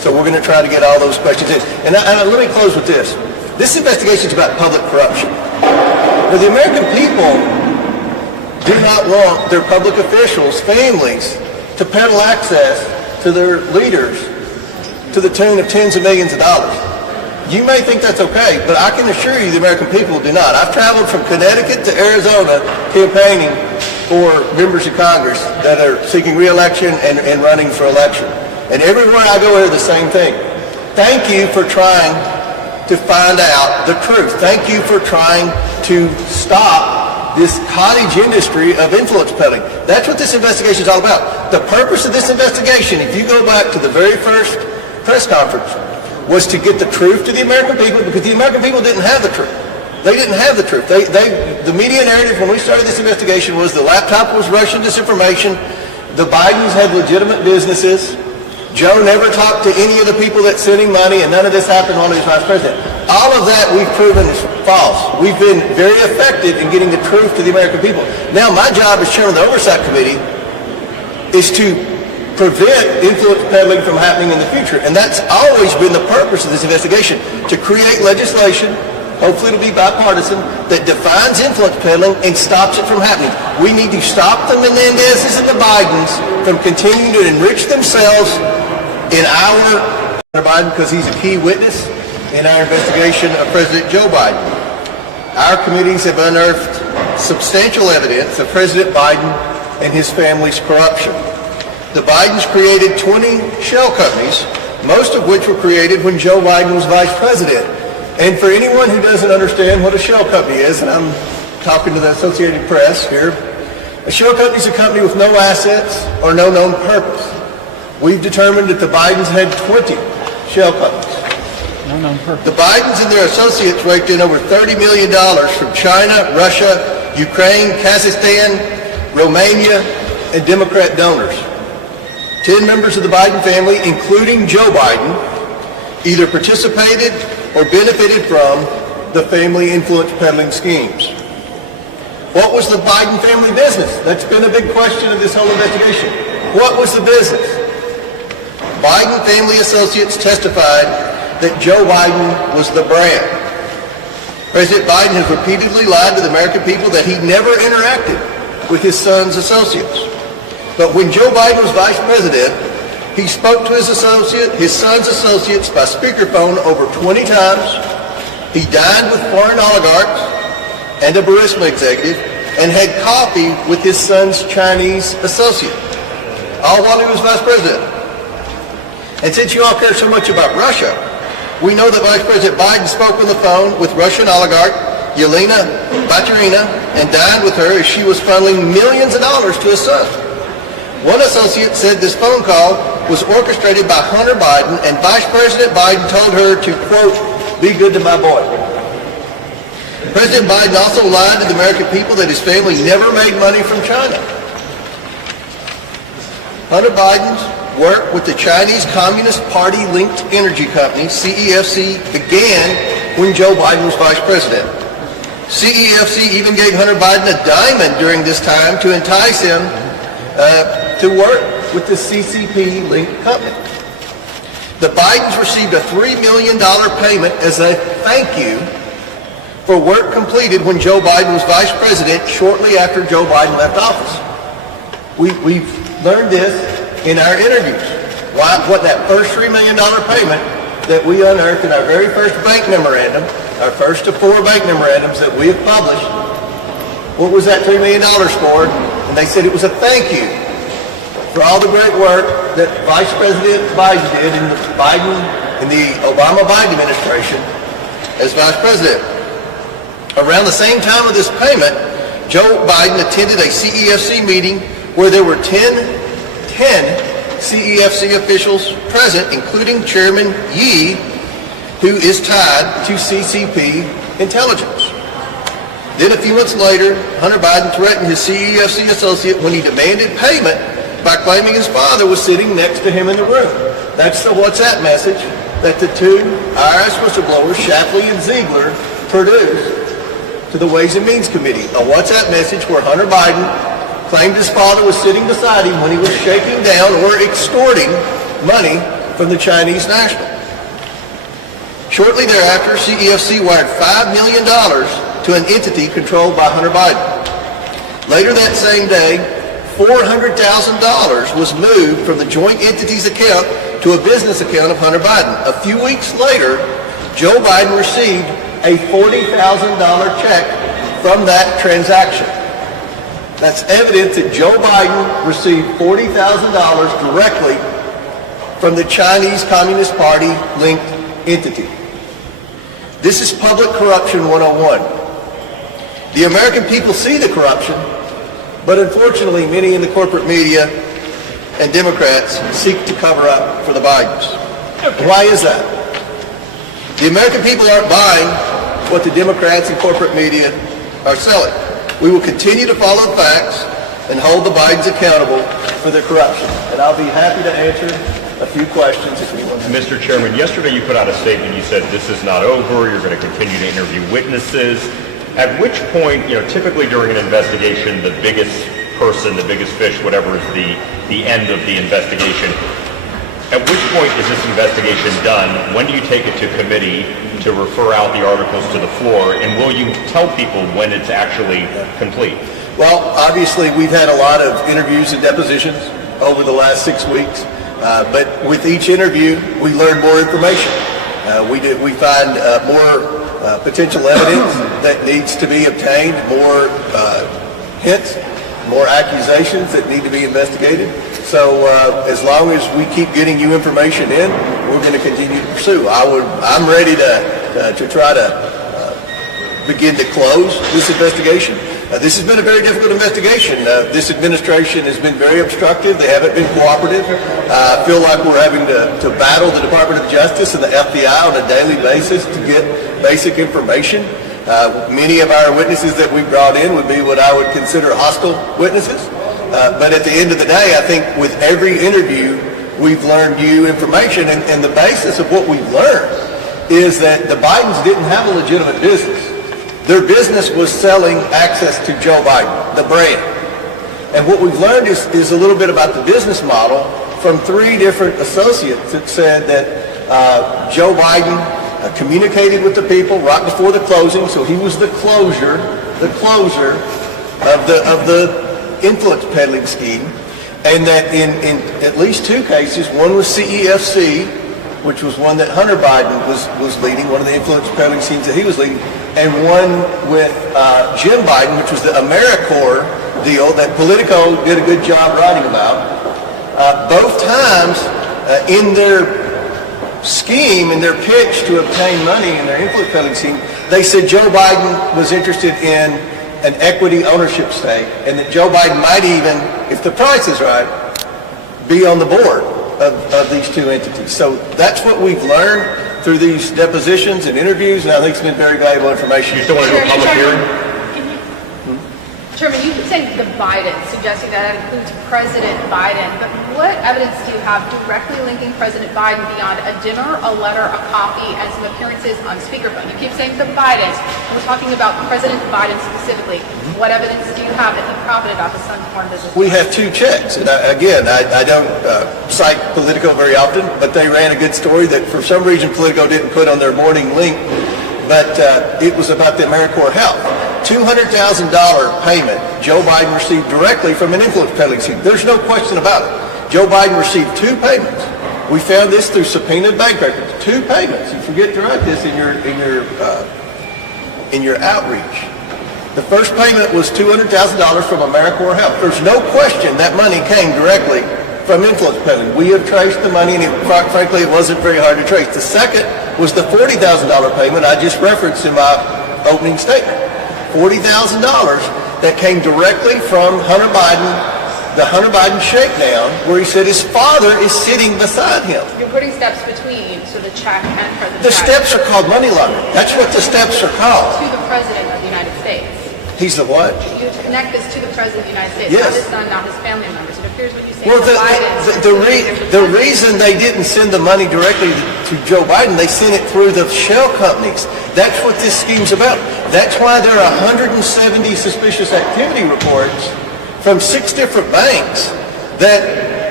So we're going to try to get all those questions in. And let me close with this. This investigation is about public corruption. Now, the American people do not want their public officials, families, to peddle access to their leaders to the tune of tens of millions of dollars. You may think that's okay, but I can assure you the American people do not. I've traveled from Connecticut to Arizona campaigning for members of Congress that are seeking re-election and running for election. And everywhere I go, I hear the same thing. Thank you for trying to find out the truth. Thank you for trying to stop this cottage industry of influence peddling. That's what this investigation is all about. The purpose of this investigation, if you go back to the very first press conference, was to get the truth to the American people, because the American people didn't have the truth. They didn't have the truth. The media narrative when we started this investigation was the laptop was Russian disinformation, the Bidens had legitimate businesses, Joe never talked to any of the people that sent him money, and none of this happened while he was vice president. All of that we've proven is false. We've been very effective in getting the truth to the American people. Now my job as chairman of the Oversight Committee is to prevent influence peddling from happening in the future. And that's always been the purpose of this investigation, to create legislation, hopefully it'll be bipartisan, that defines influence peddling and stops it from happening. We need to stop the Menendezes and the Bidens from continuing to enrich themselves in our Biden, because he's a key witness in our investigation of President Joe Biden. Our committees have unearthed substantial evidence of President Biden and his family's corruption. The Bidens created 20 shell companies, most of which were created when Joe Biden was vice president. And for anyone who doesn't understand what a shell company is, and I'm talking to the Associated Press here, a shell company is a company with no assets or no known purpose. We've determined that the Bidens had 20 shell companies. No known purpose. The Bidens and their associates raked in over $30 million from China, Russia, Ukraine, Kazakhstan, Romania, and Democrat donors. 10 members of the Biden family, including Joe Biden, either participated or benefited from the family influence peddling schemes. What was the Biden family business? That's been a big question of this whole investigation. What was the business? Biden family associates testified that Joe Biden was the brand. President Biden has repeatedly lied to the American people that he never interacted with his son's associates. But when Joe Biden was vice president, he spoke to his son's associates by speakerphone over 20 times. He dined with foreign oligarchs and a Burisma executive and had coffee with his son's Chinese associate, all while he was vice president. And since you all care so much about Russia, we know that Vice President Biden spoke on the phone with Russian oligarch Yelena Baturina and dined with her as she was funneling millions of dollars to his son. One associate said this phone call was orchestrated by Hunter Biden, and Vice President Biden told her to, quote, be good to my boy. President Biden also lied to the American people that his family never made money from China. Hunter Biden's work with the Chinese Communist Party-linked energy company, CEFC, began when Joe Biden was vice president. CEFC even gave Hunter Biden a diamond during this time to entice him to work with the CCP-linked company. The Bidens received a $3 million payment as a thank you for work completed when Joe Biden was vice president shortly after Joe Biden left office. We've learned this in our interviews. What that first $3 million payment that we unearthed in our very first bank memorandum, our first of 4 bank memorandums that we have published, what was that $3 million for? And they said it was a thank you for all the great work that Vice President Biden did in the Obama-Biden administration as vice president. Around the same time of this payment, Joe Biden attended a CEFC meeting where there were 10 CEFC officials present, including Chairman Yi, who is tied to CCP intelligence. Then a few months later, Hunter Biden threatened his CEFC associate when he demanded payment by claiming his father was sitting next to him in the room. That's the WhatsApp message that the 2 IRS whistleblowers, Shapley and Ziegler, produced to the Ways and Means Committee. A WhatsApp message where Hunter Biden claimed his father was sitting beside him when he was shaking down or extorting money from the Chinese national. Shortly thereafter, CEFC wired $5 million to an entity controlled by Hunter Biden. Later that same day, $400,000 was moved from the joint entity's account to a business account of Hunter Biden. A few weeks later, Joe Biden received a $40,000 check from that transaction. That's evidence that Joe Biden received $40,000 directly from the Chinese Communist Party linked entity. This is public corruption 101. The American people see the corruption, but unfortunately many in the corporate media and Democrats seek to cover up for the Bidens. Why is that? The American people aren't buying what the Democrats and corporate media are selling. We will continue to follow facts and hold the Bidens accountable for their corruption. And I'll be happy to answer a few questions if anyone has. Mr. Chairman, yesterday you put out a statement. You said this is not over. You're going to continue to interview witnesses. At which point, typically during an investigation, the biggest person, the biggest fish, whatever is the end of the investigation. At which point is this investigation done? When do you take it to committee to refer out the articles to the floor? And will you tell people when it's actually complete? Well, obviously we've had a lot of interviews and depositions over the last 6 weeks. But with each interview, we learn more information. We find more potential evidence that needs to be obtained, more hints, more accusations that need to be investigated. So as long as we keep getting you information in, we're going to continue to pursue. I'm ready to try to begin to close this investigation. This has been a very difficult investigation. This administration has been very obstructive. They haven't been cooperative. I feel like we're having to battle the Department of Justice and the FBI on a daily basis to get basic information. Many of our witnesses that we brought in would be what I would consider hostile witnesses. But at the end of the day, I think with every interview, we've learned new information. And the basis of what we've learned is that the Bidens didn't have a legitimate business. Their business was selling access to Joe Biden, the brand. And what we've learned is a little bit about the business model from 3 different associates that said that Joe Biden communicated with the people right before the closing, so he was the closer of the influence peddling scheme, and that in at least 2 cases, one was CEFC, which was one that Hunter Biden was leading, one of the influence peddling schemes that he was leading, and one with Jim Biden, which was the AmeriCorps deal that Politico did a good job writing about. Both times in their scheme, in their pitch to obtain money in their influence peddling scheme, they said Joe Biden was interested in an equity ownership stake, and that Joe Biden might even, if the price is right, be on the board of these 2 entities. So that's what we've learned through these depositions and interviews, and I think it's been very valuable information. You still want to do a public hearing? Chairman, you said the Biden, suggesting that includes President Biden, but what evidence do you have directly linking President Biden beyond a dinner, a letter, a copy, and some appearances on speakerphone? You keep saying the Bidens, and we're talking about President Biden specifically. What evidence do you have that he profited off his son's foreign business? We have 2 checks, and I don't cite Politico very often, but they ran a good story that for some reason Politico didn't put on their morning link, but it was about the AmeriCorps Health. $200,000 payment Joe Biden received directly from an influence peddling scheme. There's no question about it. Joe Biden received 2 payments. We found this through subpoenaed bank records. 2 payments. You forget to write this in your outreach. The first payment was $200,000 from AmeriCorps Health. There's no question that money came directly from influence peddling. We have traced the money, and quite frankly, it wasn't very hard to trace. The second was the $40,000 payment I just referenced in my opening statement. $40,000 that came directly from Hunter Biden, the Hunter Biden shakedown, where he said his father is sitting beside him. You're putting steps between, so the check and President The steps are called money laundering. That's what the steps are called. to the President of the United States. He's the what? You connect this to the President of the United States, Yes. not his son, not his family members. It appears what you say Well, the Bidens. the reason they didn't send the money directly to Joe Biden, they sent it through the shell companies. That's what this scheme's about. That's why there are 170 suspicious activity reports from 6 different banks that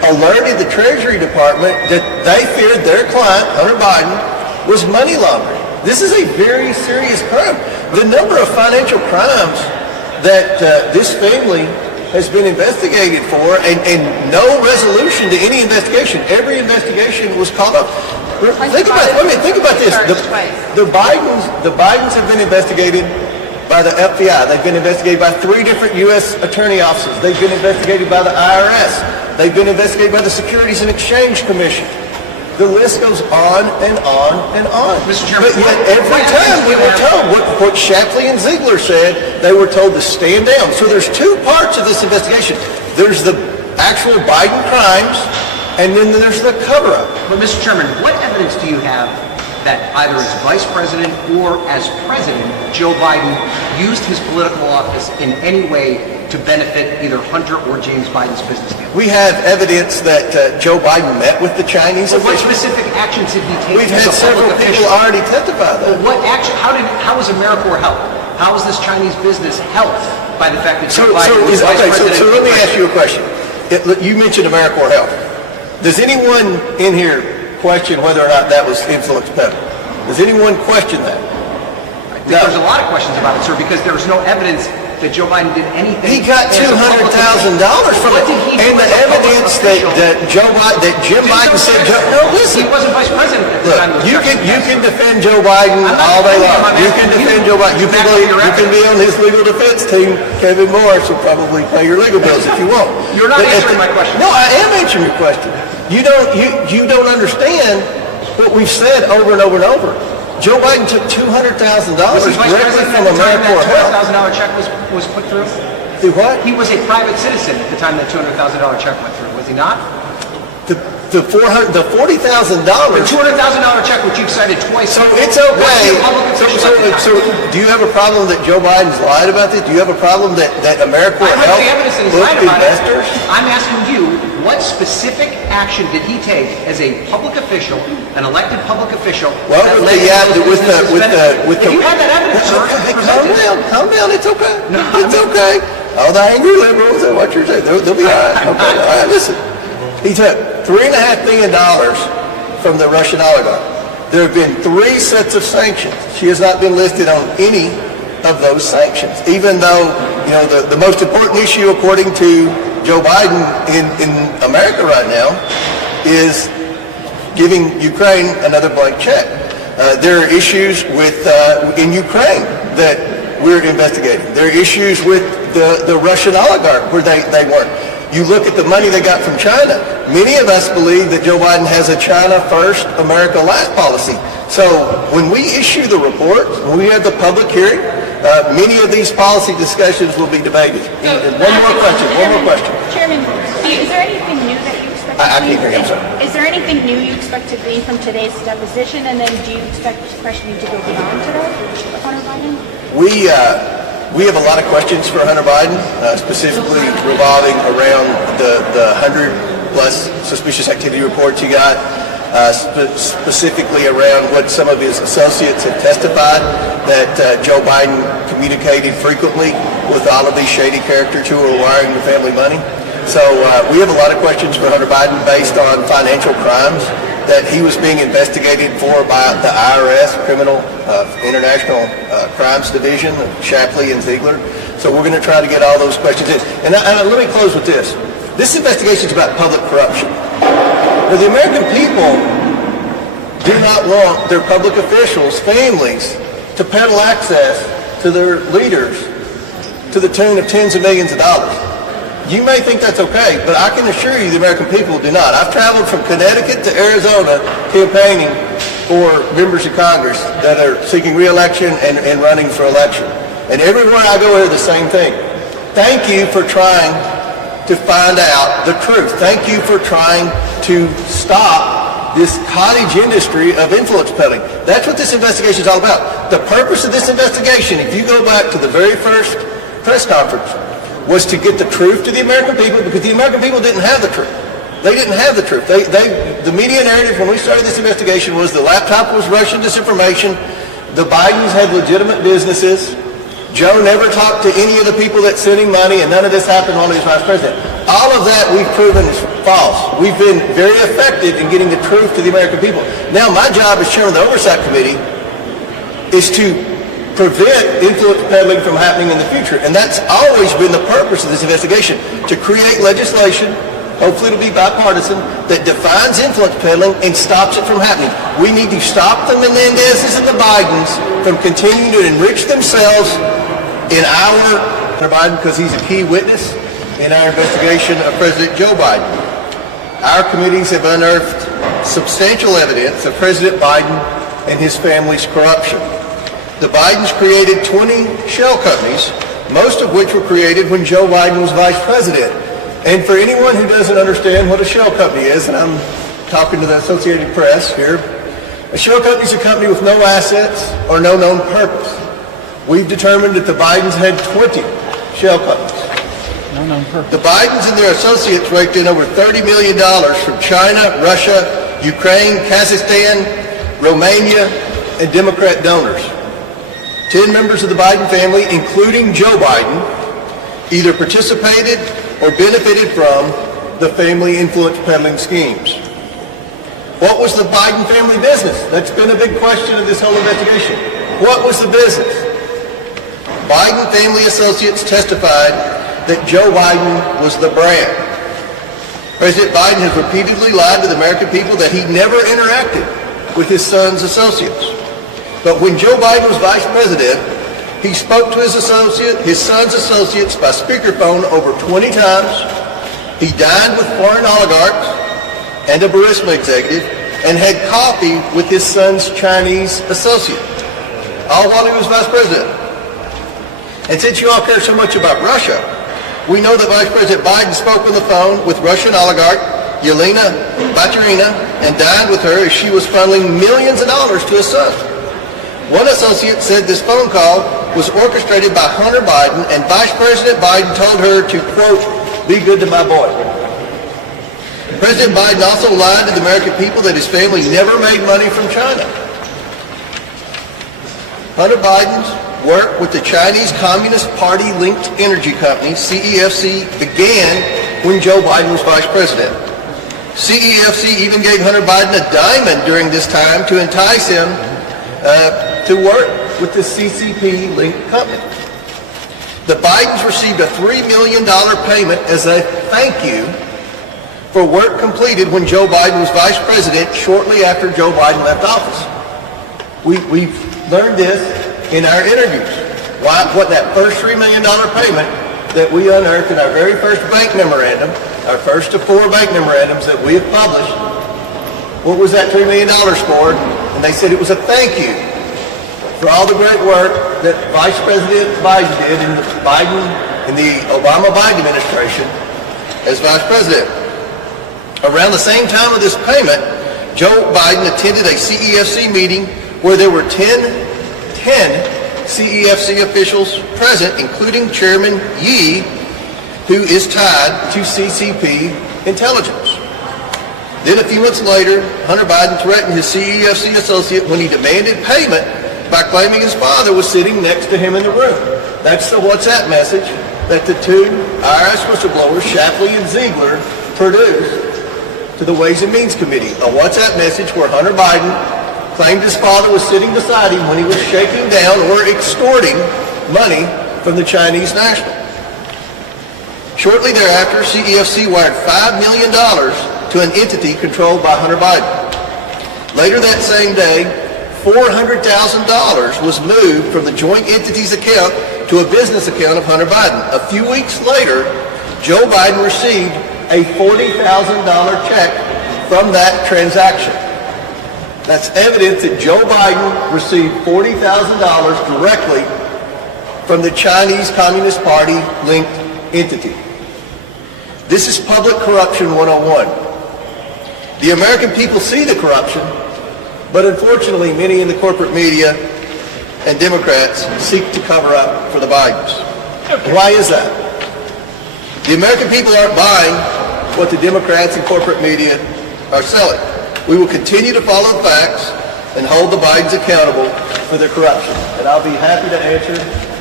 alerted the Treasury Department that they feared their client, Hunter Biden, was money laundering. This is a very serious crime. The number of financial crimes that this family has been investigated for, and no resolution to any investigation. Every investigation was caught up. Think about this. The Bidens have been investigated by the FBI. They've been investigated by 3 different U.S. attorney offices. They've been investigated by the IRS. They've been investigated by the Securities and Exchange Commission. The list goes on and on and on. Mr. Chairman, but yet every time we were told what Shapley and Ziegler said, they were told to stand down. So there's 2 parts of this investigation. There's the actual Biden crimes, and then there's the cover-up. But Mr. Chairman, what evidence do you have that either as Vice President or as President, Joe Biden used his political office in any way to benefit either Hunter or James Biden's business deal? We have evidence that Joe Biden met with the Chinese So what officials. specific actions did he take? We've as had a several public people official? already testify though. What action? How was AmeriCorps helped? How was this Chinese business helped by the fact that Joe Biden was Vice President? So let me ask you a question. You mentioned AmeriCorps Health. Does anyone in here question whether or not that was influence peddling? Does anyone question that? There's a lot of questions about it, sir, because there's no evidence that Joe Biden did anything. He got as a public $200,000 from What it. did he do And the as a public evidence official? that Jim Biden said, no, listen. He wasn't Vice President at the Look, time. those you checks can were defend Joe Biden I'm not all day defending him, long. I'm You can asking defend you Joe Biden. You to can back up your be on his legal defense team. Kevin Morris will probably pay your legal bills if you want. You're not But answering my question. No, I am answering your question. You don't understand what we've said over and over and over. Joe Biden took $200,000 Was he Vice directly President from at the time AmeriCorps that Health. $200,000 check was put through? Do what? He was a private citizen at the time that $200,000 check went through, was he not? The $40,000. The $200,000 check, which you've cited twice. So it's okay. Was he a public official at the time? So do you have a problem that Joe Biden's lied about this? Do you have a problem that AmeriCorps I Health have the evidence that he's booked lied about it. investors? I'm asking you, what specific action did he take as a public official, an elected public official? Well, that with led the, to those businesses benefiting? If you have that evidence, sir, Hey, present it. calm down, it's okay. It's okay. All the angry liberals and what you're saying, they'll be all right. Okay, all right, listen. He took $3.5 billion from the Russian oligarch. There have been 3 sets of sanctions. She has not been listed on any of those sanctions, even though, the most important issue, according to Joe Biden in America right now, is giving Ukraine another blank check. There are issues in Ukraine that we're investigating. There are issues with the Russian oligarch where they weren't. You look at the money they got from China. Many of us believe that Joe Biden has a China first, America last policy. So when we issue the report, when we have the public hearing, many of these policy discussions will be debated. And one more question. Chairman, is there anything new that you expect to I glean? can't hear you, I'm sorry. Is there anything new you expect to glean from today's deposition? And then do you expect questioning to go beyond today with Hunter Biden? We have a lot of questions for Hunter Biden, specifically revolving around the 100-plus suspicious activity reports he got, specifically around what some of his associates have testified, that Joe Biden communicated frequently with all of these shady characters who were wiring the family money. So we have a lot of questions for Hunter Biden based on financial crimes that he was being investigated for by the IRS, Criminal International Crimes Division, Shapley and Ziegler. So we're going to try to get all those questions in. And let me close with this. This investigation is about public corruption. Now, the American people do not want their public officials, families, to peddle access to their leaders to the tune of tens of millions of dollars. You may think that's okay, but I can assure you the American people do not. I've traveled from Connecticut to Arizona campaigning for members of Congress that are seeking re-election and running for election. And everywhere I go, I hear the same thing. Thank you for trying to find out the truth. Thank you for trying to stop this cottage industry of influence peddling. That's what this investigation is all about. The purpose of this investigation, if you go back to the very first press conference, was to get the truth to the American people, because the American people didn't have the truth. They didn't have the truth. The media narrative when we started this investigation was the laptop was Russian disinformation, the Bidens had legitimate businesses, Joe never talked to any of the people that sent him money, and none of this happened while he was vice president. All of that we've proven is false. We've been very effective in getting the truth to the American people. Now my job as chairman of the Oversight Committee is to prevent influence peddling from happening in the future. And that's always been the purpose of this investigation, to create legislation, hopefully it'll be bipartisan, that defines influence peddling and stops it from happening. We need to stop the Menendezes and the Bidens from continuing to enrich themselves in our Biden, because he's a key witness in our investigation of President Joe Biden. Our committees have unearthed substantial evidence of President Biden and his family's corruption. The Bidens created 20 shell companies, most of which were created when Joe Biden was vice president. And for anyone who doesn't understand what a shell company is, and I'm talking to the Associated Press here, a shell company is a company with no assets or no known purpose. We've determined that the Bidens had 20 shell companies. The Bidens and their associates raked in over $30 million from China, Russia, Ukraine, Kazakhstan, Romania, and Democrat donors. 10 members of the Biden family, including Joe Biden, either participated or benefited from the family influence peddling schemes. What was the Biden family business? That's been a big question of this whole investigation. What was the business? Biden family associates testified that Joe Biden was the brand. President Biden has repeatedly lied to the American people that he never interacted with his son's associates. But when Joe Biden was vice president, he spoke to his son's associates by speakerphone over 20 times. He dined with foreign oligarchs and a Burisma executive and had coffee with his son's Chinese associate, all while he was vice president. And since you all care so much about Russia, we know that Vice President Biden spoke on the phone with Russian oligarch Yelena Baturina and dined with her as she was funneling millions of dollars to his son. One associate said this phone call was orchestrated by Hunter Biden, and Vice President Biden told her to, quote, be good to my boy. President Biden also lied to the American people that his family never made money from China. Hunter Biden's work with the Chinese Communist Party-linked energy company, CEFC, began when Joe Biden was vice president. CEFC even gave Hunter Biden a diamond during this time to entice him to work with the CCP-linked company. The Bidens received a $3 million payment as a thank you for work completed when Joe Biden was vice president shortly after Joe Biden left office. We've learned this in our interviews. What that first $3 million payment that we unearthed in our very first bank memorandum, our first of 4 bank memorandums that we have published, what was that $3 million for? And they said it was a thank you for all the great work that Vice President Biden did in the Obama-Biden administration as vice president. Around the same time of this payment, Joe Biden attended a CEFC meeting where there were 10 CEFC officials present, including Chairman Yi, who is tied to CCP intelligence. Then a few months later, Hunter Biden threatened his CEFC associate when he demanded payment by claiming his father was sitting next to him in the room. That's the WhatsApp message that the 2 IRS whistleblowers, Shapley and Ziegler, produced to the Ways and Means Committee. A WhatsApp message where Hunter Biden claimed his father was sitting beside him when he was shaking down or extorting money from the Chinese national. Shortly thereafter, CEFC wired $5 million to an entity controlled by Hunter Biden. Later that same day, $400,000 was moved from the joint entity's account to a business account of Hunter Biden. A few weeks later, Joe Biden received a $40,000 check from that transaction. That's evidence that Joe Biden received $40,000 directly from the Chinese Communist Party-linked entity. This is public corruption 101. The American people see the corruption, but unfortunately many in the corporate media and Democrats seek to cover up for the Bidens. Why is that? The American people aren't buying what the Democrats and corporate media are selling. We will continue to follow the facts and hold the Bidens accountable for their corruption. And I'll be happy to answer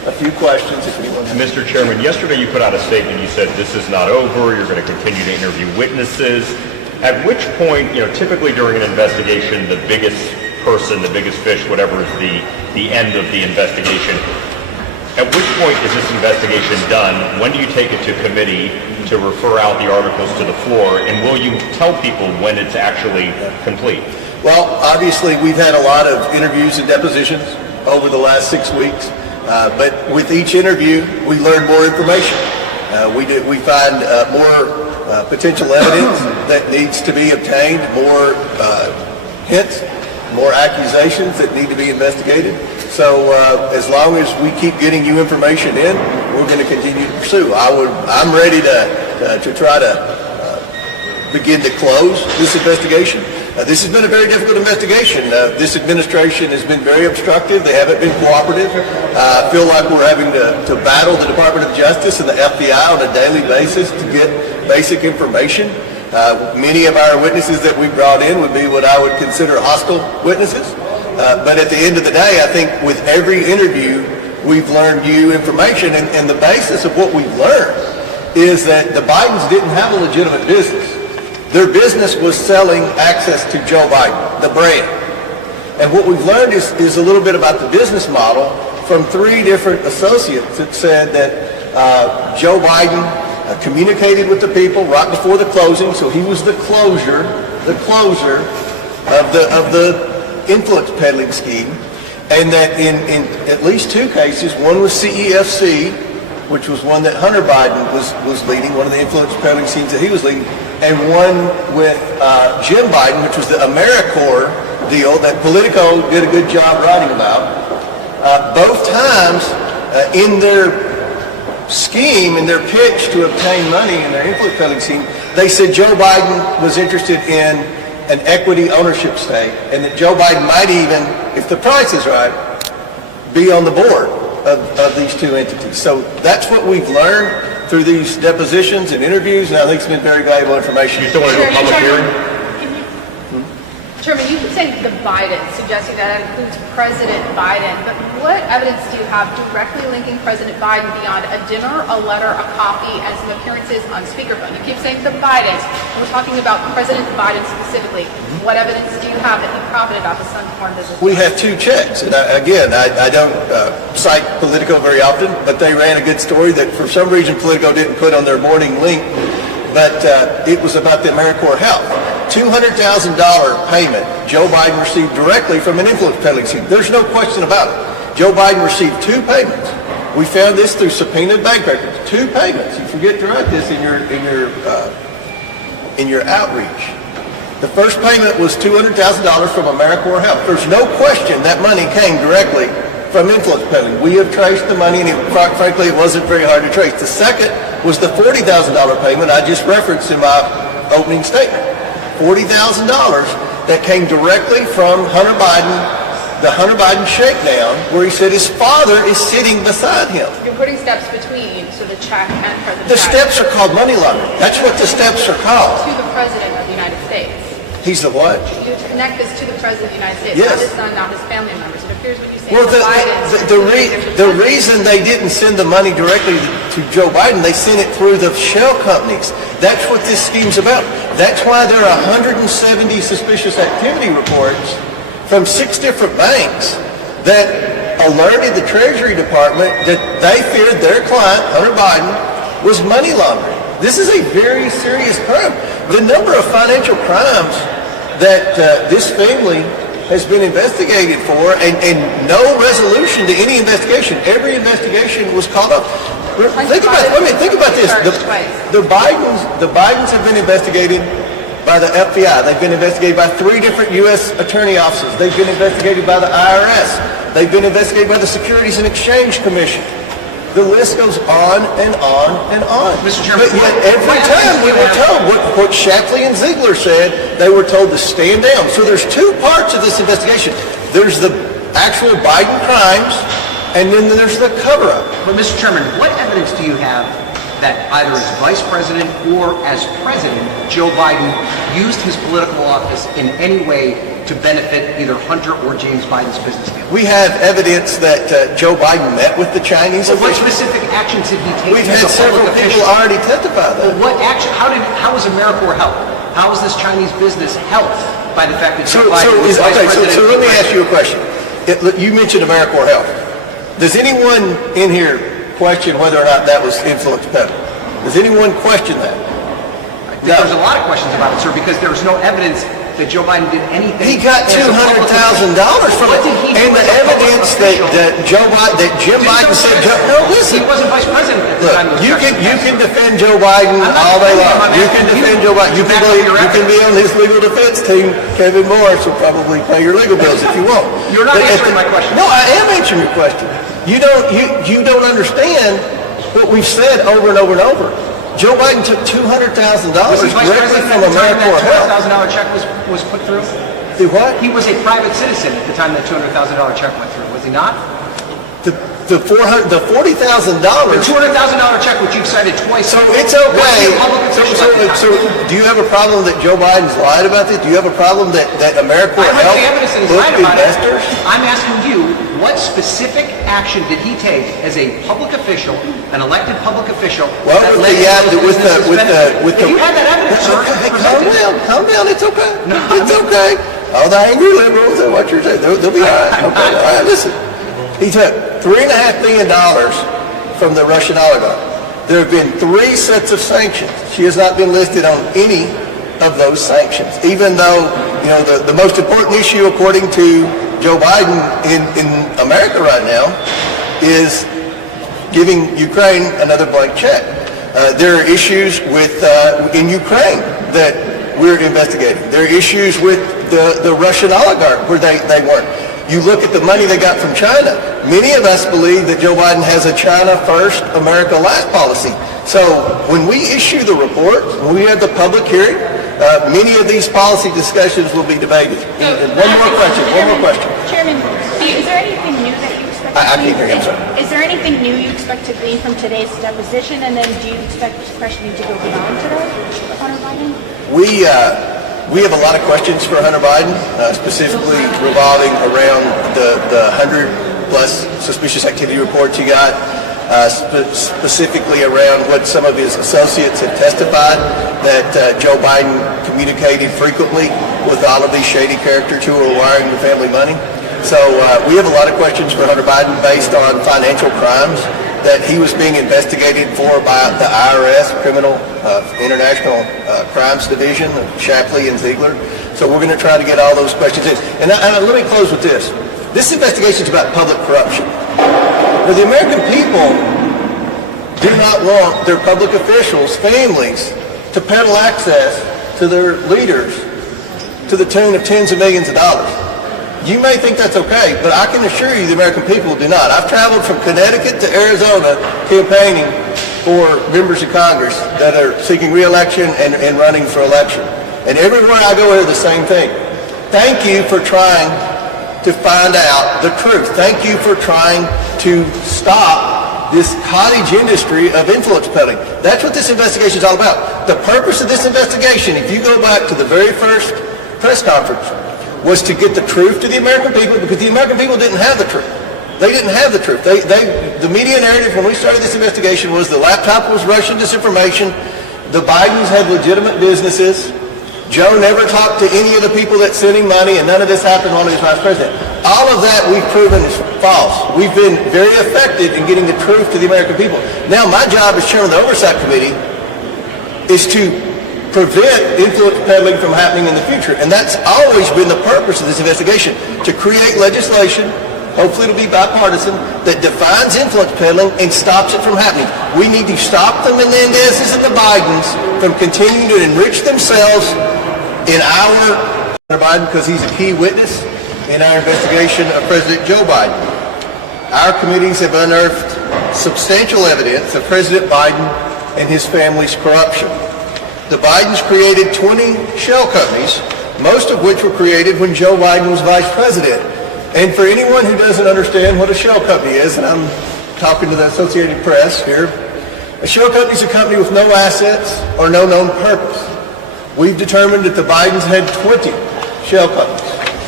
a few questions if anyone has. Mr. Chairman, yesterday you put out a statement. You said this is not over. You're going to continue to interview witnesses. At which point, typically during an investigation, the biggest person, the biggest fish, whatever is the end of the investigation. At which point is this investigation done? When do you take it to committee to refer out the articles to the floor? And will you tell people when it's actually complete? Well, obviously, we've had a lot of interviews and depositions over the last 6 weeks. But with each interview, we learn more information. We find more potential evidence that needs to be obtained, more hints, more accusations that need to be investigated. So as long as we keep getting you information in, we're going to continue to pursue. I'm ready to try to begin to close this investigation. This has been a very difficult investigation. This administration has been very obstructive. They haven't been cooperative. I feel like we're having to battle the Department of Justice and the FBI on a daily basis to get basic information. Many of our witnesses that we brought in would be what I would consider hostile witnesses. But at the end of the day, I think with every interview, we've learned new information. And the basis of what we've learned is that the Bidens didn't have a legitimate business. Their business was selling access to Joe Biden, the brand. And what we've learned is a little bit about the business model from 3 different associates that said that Joe Biden communicated with the people right before the closing, so he was the closer of the influence peddling scheme, and that in at least 2 cases, one was CEFC, which was one that Hunter Biden was leading, one of the influence peddling schemes that he was leading, and one with Jim Biden, which was the AmeriCorps deal that Politico did a good job writing about. Both times in their scheme, in their pitch to obtain money in their influence peddling scheme, they said Joe Biden was interested in an equity ownership stake, and that Joe Biden might even, if the price is right, be on the board of these 2 entities. So that's what we've learned through these depositions and interviews, and I think it's been very valuable information. You still want to do a public hearing? Chairman, you keep saying the Biden, suggesting that includes President Biden, but what evidence do you have directly linking President Biden beyond a dinner, a letter, a coffee, and some appearances on speakerphone? You keep saying the Bidens, and we're talking about President Biden specifically. What evidence do you have that he profited off his son's foreign business? We have 2 checks, and I don't cite Politico very often, but they ran a good story that for some reason Politico didn't put on their morning link, but it was about the AmeriCorps Health. $200,000 payment Joe Biden received directly from an influence peddling scheme. There's no question about it. Joe Biden received 2 payments. We found this through subpoenaed bank records. 2 payments. You forget to write this in your outreach. The first payment was $200,000 from AmeriCorps Health. There's no question that money came directly from influence peddling. We have traced the money, and frankly, it wasn't very hard to trace. The second was the $40,000 payment I just referenced in my opening statement. $40,000 that came directly from Hunter Biden, the Hunter Biden shakedown, where he said his father is sitting beside him. You're putting steps between, so the check and President The steps are called money laundering. That's what the steps are called. To the President of the United States. He's the what? You connect this to the President of the United States, Yes. not his son, not his family members. It appears what you say Well, the Bidens. the reason they didn't send the money directly to Joe Biden, they sent it through the shell companies. That's what this scheme's about. That's why there are 170 suspicious activity reports from 6 different banks that alerted the Treasury Department that they feared their client, Hunter Biden, was money laundering. This is a very serious crime. The number of financial crimes that this family has been investigated for, and no resolution to any investigation. Every investigation was called up. Think about this. The Bidens have been investigated by the FBI. They've been investigated by 3 different U.S. attorney offices. They've been investigated by the IRS. They've been investigated by the Securities and Exchange Commission. The list goes on and on and on. Mr. Chairman, but yet every time we were told what Shapley and Ziegler said, they were told to stand down. So there's 2 parts of this investigation. There's the actual Biden crimes, and then there's the cover-up. But Mr. Chairman, what evidence do you have that either as Vice President or as President, Joe Biden used his political office in any way to benefit either Hunter or James Biden's business deal? We have evidence that Joe Biden met with the Chinese So what officials. specific actions did he take? We've as had a several public people official? already testify Well, that. what action? How was AmeriCorps helped? How was this Chinese business helped by the fact that So, Joe Biden was vice president? so let me ask you a question. You mentioned AmeriCorps Health. Does anyone in here question whether or not that was influence peddling? Does anyone question that? There's a lot of questions about it, sir, because there's no evidence that Joe Biden did anything. He got as a public $200,000 from What it. did he do And the as a public evidence official? that Jim Biden said, no, listen. He wasn't vice president at the Look, time. those you questions can were asked. defend Joe Biden I'm not all day defending him, long. I'm You can asking defend you Joe Biden. to back up your You can be on his legal defense team. Kevin Morris will probably pay your legal bills if you want. You're not But answering my question. No, I am answering your question. You don't understand what we've said over and over and over. Joe Biden took $200,000 Was he vice directly president from at the time AmeriCorps that Health. $200,000 check was put through? Do what? He was a private citizen at the time that $200,000 check went through, was he not? The $40,000. The $200,000 check, which you've cited twice. So it's okay. Was he a public official at the time? So do you have a problem that Joe Biden's lied about this? Do you have a problem that AmeriCorps I read Health the evidence that he's booked lied about it. investors? I'm asking you, what specific action did he take as a public official, an elected public official? Well, that with led the, to those businesses benefiting? with the. If you had that evidence, sir, Hey, present it. calm down. It's okay. No, It's okay. All the angry liberals and what you're saying, they'll be all right. Okay. All right, listen. He took $3.5 billion from the Russian oligarch. There have been 3 sets of sanctions. She has not been listed on any of those sanctions, even though, the most important issue, according to Joe Biden in America right now, is giving Ukraine another blank check. There are issues in Ukraine that we're investigating. There are issues with the Russian oligarch where they weren't. You look at the money they got from China. Many of us believe that Joe Biden has a China first, America last policy. So when we issue the report, when we have the public hearing, many of these policy discussions will be debated. And one more question. Chairman, is there anything new that you expect? I can't hear you, I'm sorry. Is there anything new you expect to glean from today's deposition, and then do you expect questioning to go beyond today, Hunter Biden? We have a lot of questions for Hunter Biden, specifically revolving around the 100-plus suspicious activity reports he got, specifically around what some of his associates have testified, that Joe Biden communicated frequently with all of these shady characters who were wiring the family money. So we have a lot of questions for Hunter Biden based on financial crimes that he was being investigated for by the IRS, Criminal International Crimes Division, Shapley and Ziegler. So we're going to try to get all those questions in. And let me close with this. This investigation is about public corruption. Now, the American people do not want their public officials, families, to peddle access to their leaders to the tune of tens of millions of dollars. You may think that's okay, but I can assure you the American people do not. I've traveled from Connecticut to Arizona campaigning for members of Congress that are seeking re-election and running for election. And everywhere I go, I hear the same thing. Thank you for trying to find out the truth. Thank you for trying to stop this cottage industry of influence peddling. That's what this investigation is all about. The purpose of this investigation, if you go back to the very first press conference, was to get the truth to the American people, because the American people didn't have the truth. They didn't have the truth. The media narrative when we started this investigation was the laptop was Russian disinformation, the Bidens had legitimate businesses, Joe never talked to any of the people that sent him money, and none of this happened while he was vice president. All of that we've proven is false. We've been very effective in getting the truth to the American people. Now my job as chairman of the Oversight Committee is to prevent influence peddling from happening in the future. And that's always been the purpose of this investigation, to create legislation, hopefully it'll be bipartisan, that defines influence peddling and stops it from happening. We need to stop the Menendezes and the Bidens from continuing to enrich themselves in our Biden, because he's a key witness in our investigation of President Joe Biden. Our committees have unearthed substantial evidence of President Biden and his family's corruption. The Bidens created 20 shell companies, most of which were created when Joe Biden was vice president. And for anyone who doesn't understand what a shell company is, and I'm talking to the Associated Press here, a shell company is a company with no assets or no known purpose. We've determined that the Bidens had 20 shell companies.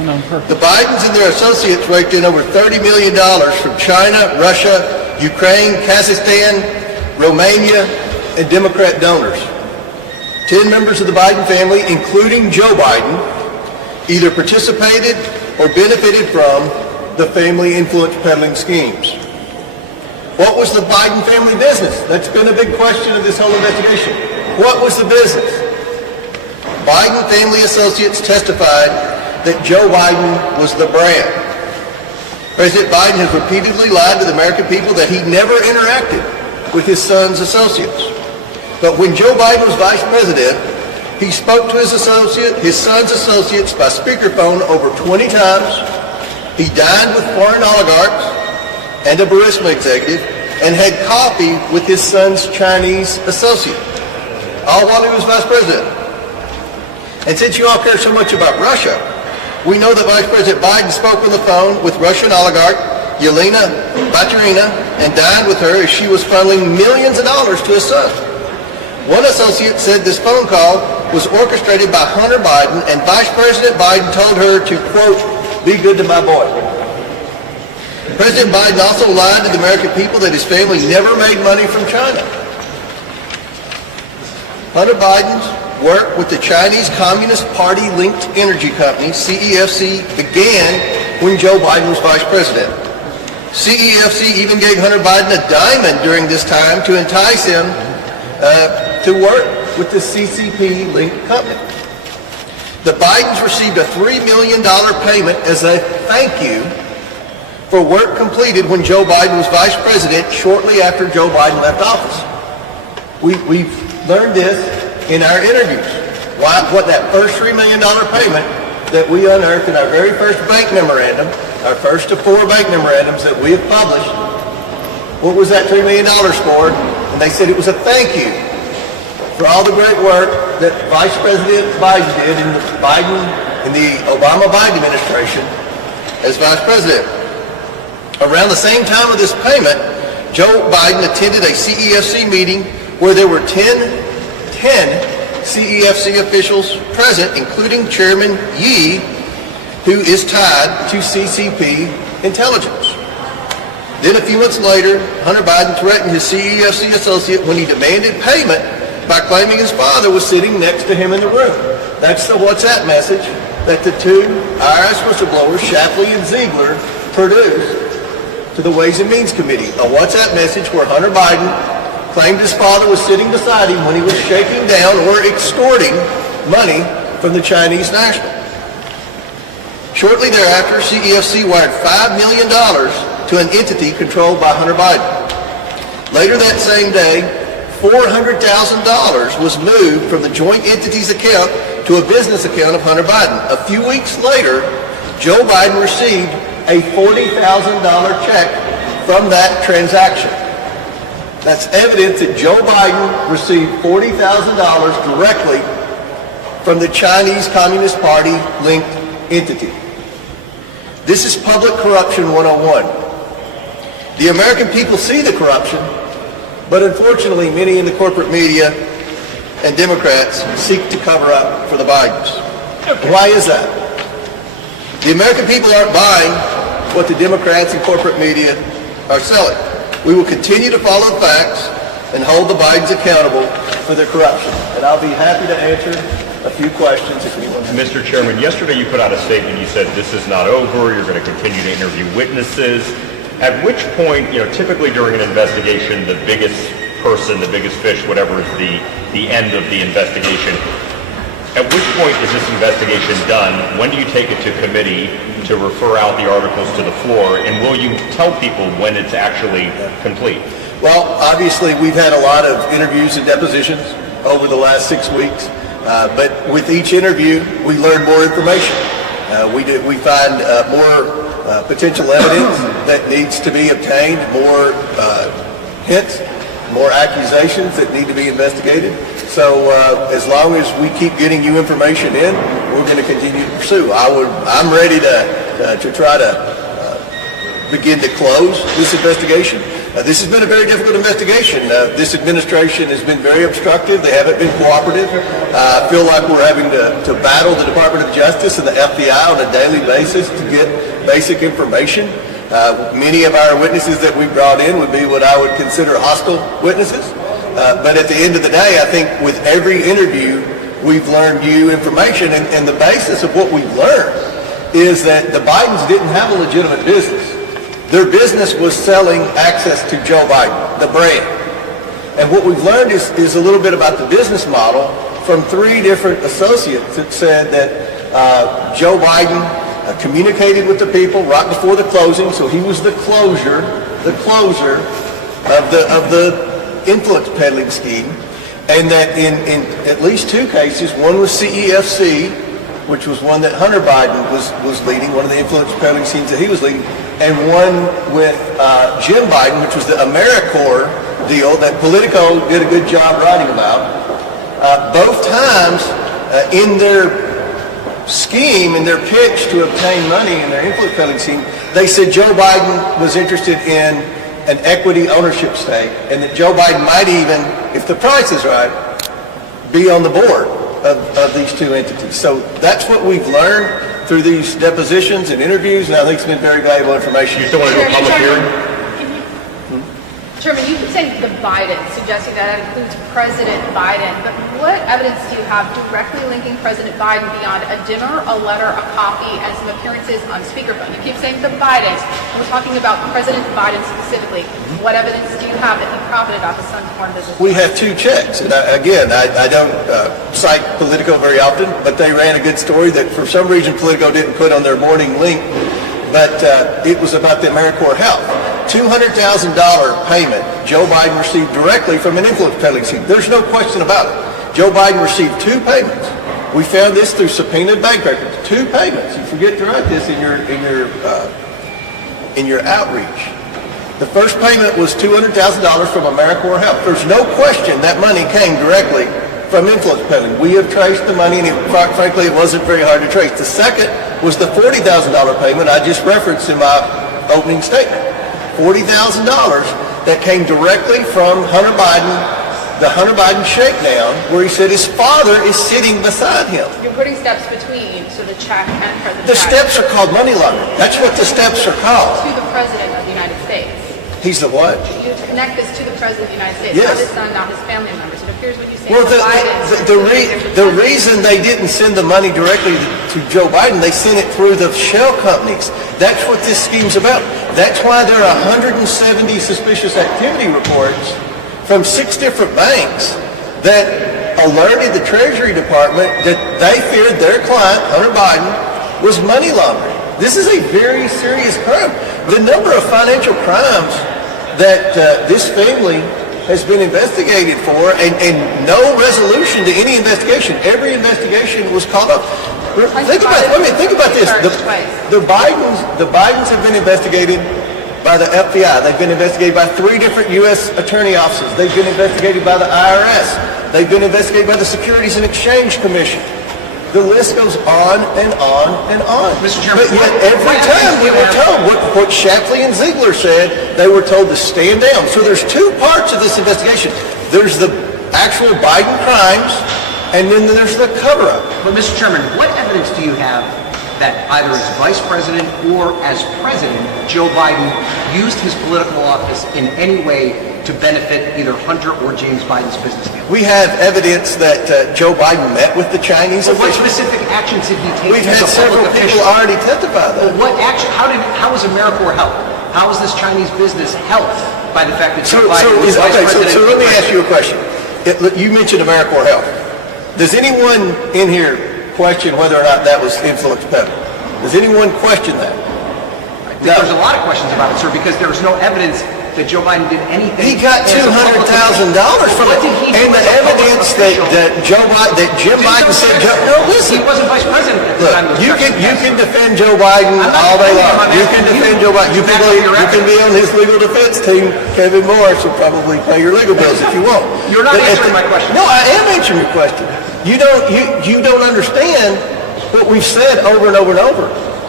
The Bidens and their associates raked in over $30 million from China, Russia, Ukraine, Kazakhstan, Romania, and Democrat donors. 10 members of the Biden family, including Joe Biden, either participated or benefited from the family influence peddling schemes. What was the Biden family business? That's been a big question of this whole investigation. What was the business? Biden family associates testified that Joe Biden was the brand. President Biden has repeatedly lied to the American people that he never interacted with his son's associates. But when Joe Biden was vice president, he spoke to his son's associates by speakerphone over 20 times. He dined with foreign oligarchs and a Burisma executive and had coffee with his son's Chinese associate, all while he was vice president. And since you all care so much about Russia, we know that Vice President Biden spoke on the phone with Russian oligarch Yelena Baturina and dined with her as she was funneling millions of dollars to his son. One associate said this phone call was orchestrated by Hunter Biden, and Vice President Biden told her to, quote, be good to my boy. President Biden also lied to the American people that his family never made money from China. Hunter Biden's work with the Chinese Communist Party-linked energy company, CEFC, began when Joe Biden was vice president. CEFC even gave Hunter Biden a diamond during this time to entice him to work with the CCP-linked company. The Bidens received a $3 million payment as a thank you for work completed when Joe Biden was vice president shortly after Joe Biden left office. We've learned this in our interviews. What that first $3 million payment that we unearthed in our very first bank memorandum, our first of 4 bank memorandums that we have published, what was that $3 million for? And they said it was a thank you for all the great work that Vice President Biden did in the Obama-Biden administration as vice president. Around the same time of this payment, Joe Biden attended a CEFC meeting where there were 10 CEFC officials present, including Chairman Yi, who is tied to CCP intelligence. Then a few months later, Hunter Biden threatened his CEFC associate when he demanded payment by claiming his father was sitting next to him in the room. That's the WhatsApp message that the 2 IRS whistleblowers, Shapley and Ziegler, produced to the Ways and Means Committee. A WhatsApp message where Hunter Biden claimed his father was sitting beside him when he was shaking down or extorting money from the Chinese national. Shortly thereafter, CEFC wired $5 million to an entity controlled by Hunter Biden. Later that same day, $400,000 was moved from the joint entity's account to a business account of Hunter Biden. A few weeks later, Joe Biden received a $40,000 check from that transaction. That's evidence that Joe Biden received $40,000 directly from the Chinese Communist Party-linked entity. This is public corruption 101. The American people see the corruption, but unfortunately many in the corporate media and Democrats seek to cover up for the Bidens. Why is that? The American people aren't buying what the Democrats and corporate media are selling. We will continue to follow the facts and hold the Bidens accountable for their corruption. And I'll be happy to answer a few questions if anyone has. Mr. Chairman, yesterday you put out a statement. You said this is not over. You're going to continue to interview witnesses. At which point, typically during an investigation, the biggest person, the biggest fish, whatever is the end of the investigation. At which point is this investigation done? When do you take it to committee to refer out the articles to the floor? And will you tell people when it's actually complete? Well, obviously, we've had a lot of interviews and depositions over the last 6 weeks. But with each interview, we learn more information. We find more potential evidence that needs to be obtained, more hints, more accusations that need to be investigated. So as long as we keep getting you information in, we're going to continue to pursue. I'm ready to try to begin to close this investigation. This has been a very difficult investigation. This administration has been very obstructive. They haven't been cooperative. I feel like we're having to battle the Department of Justice and the FBI on a daily basis to get basic information. Many of our witnesses that we brought in would be what I would consider hostile witnesses. But at the end of the day, I think with every interview, we've learned new information. And the basis of what we've learned is that the Bidens didn't have a legitimate business. Their business was selling access to Joe Biden, the brand. And what we've learned is a little bit about the business model from 3 different associates that said that Joe Biden communicated with the people right before the closing, so he was the closer of the influence peddling scheme, and that in at least 2 cases, one was CEFC, which was one that Hunter Biden was leading, one of the influence peddling schemes that he was leading, and one with Jim Biden, which was the AmeriCorps deal that Politico did a good job writing about. Both times in their scheme, in their pitch to obtain money in their influence peddling scheme, they said Joe Biden was interested in an equity ownership stake, and that Joe Biden might even, if the price is right, be on the board of these 2 entities. So that's what we've learned through these depositions and interviews, and I think it's been very valuable information. You still want to do a public hearing? Chairman, you say the Biden, suggesting that includes President Biden, but what evidence do you have directly linking President Biden beyond a dinner, a letter, a coffee, and some appearances on speakerphone? You keep saying the Bidens. We're talking about President Biden specifically. What evidence do you have that he profited off his son's foreign business? We have 2 checks, and I don't cite Politico very often, but they ran a good story that for some reason Politico didn't put on their morning link, but it was about the AmeriCorps Health. $200,000 payment Joe Biden received directly from an influence peddling scheme. There's no question about it. Joe Biden received 2 payments. We found this through subpoenaed bank records. 2 payments. You forget to write this in your outreach. The first payment was $200,000 from AmeriCorps Health. There's no question that money came directly from influence peddling. We have traced the money, and frankly, it wasn't very hard to trace. The second was the $40,000 payment I just referenced in my opening statement. $40,000 that came directly from Hunter Biden, the Hunter Biden shakedown, where he said his father is sitting beside him. You're putting steps between, so the check and President The steps are called money laundering. That's what the steps are called. to the President of the United States. He's the what? You connect this to the President of the United States, Yes. not his son, not his family members. It appears what you say Well, the Bidens. the reason they didn't send the money directly to Joe Biden, they sent it through the shell companies. That's what this scheme's about. That's why there are 170 suspicious activity reports from 6 different banks that alerted the Treasury Department that they feared their client, Hunter Biden, was money laundering. This is a very serious crime. The number of financial crimes that this family has been investigated for, and no resolution to any investigation. Every investigation was called up. Think about this. The Bidens have been investigated by the FBI. They've been investigated by 3 different U.S. attorney offices. They've been investigated by the IRS. They've been investigated by the Securities and Exchange Commission. The list goes on and on and on. Mr. Chairman, but yet every time we were told what Shapley and Ziegler said, they were told to stand down. So there's 2 parts of this investigation. There's the actual Biden crimes, and then there's the cover-up. But Mr. Chairman, what evidence do you have that either as Vice President or as President, Joe Biden used his political office in any way to benefit either Hunter or James Biden's business deal? We have evidence that Joe Biden met with the Chinese So what officials. specific actions did he take? We've as had a several public people official? already testify though. Well, what action? How was AmeriCorps helped? How was this Chinese business helped by the fact that Joe Biden was Vice President? So let me ask you a question. You mentioned AmeriCorps Health. Does anyone in here question whether or not that was influence peddling? Does anyone question that? There's a lot of questions about it, sir, because there's no evidence that Joe Biden did anything. He got $200,000 from it, and the evidence that Jim Biden said. No, listen. He wasn't Vice President at the Look, time. you can defend Joe Biden all day long. You can defend Joe Biden. You can be on his legal defense team. Kevin Morris will probably pay your legal bills if you want. You're not answering my question. No, I am answering your question. You don't understand what we've said over and over and over.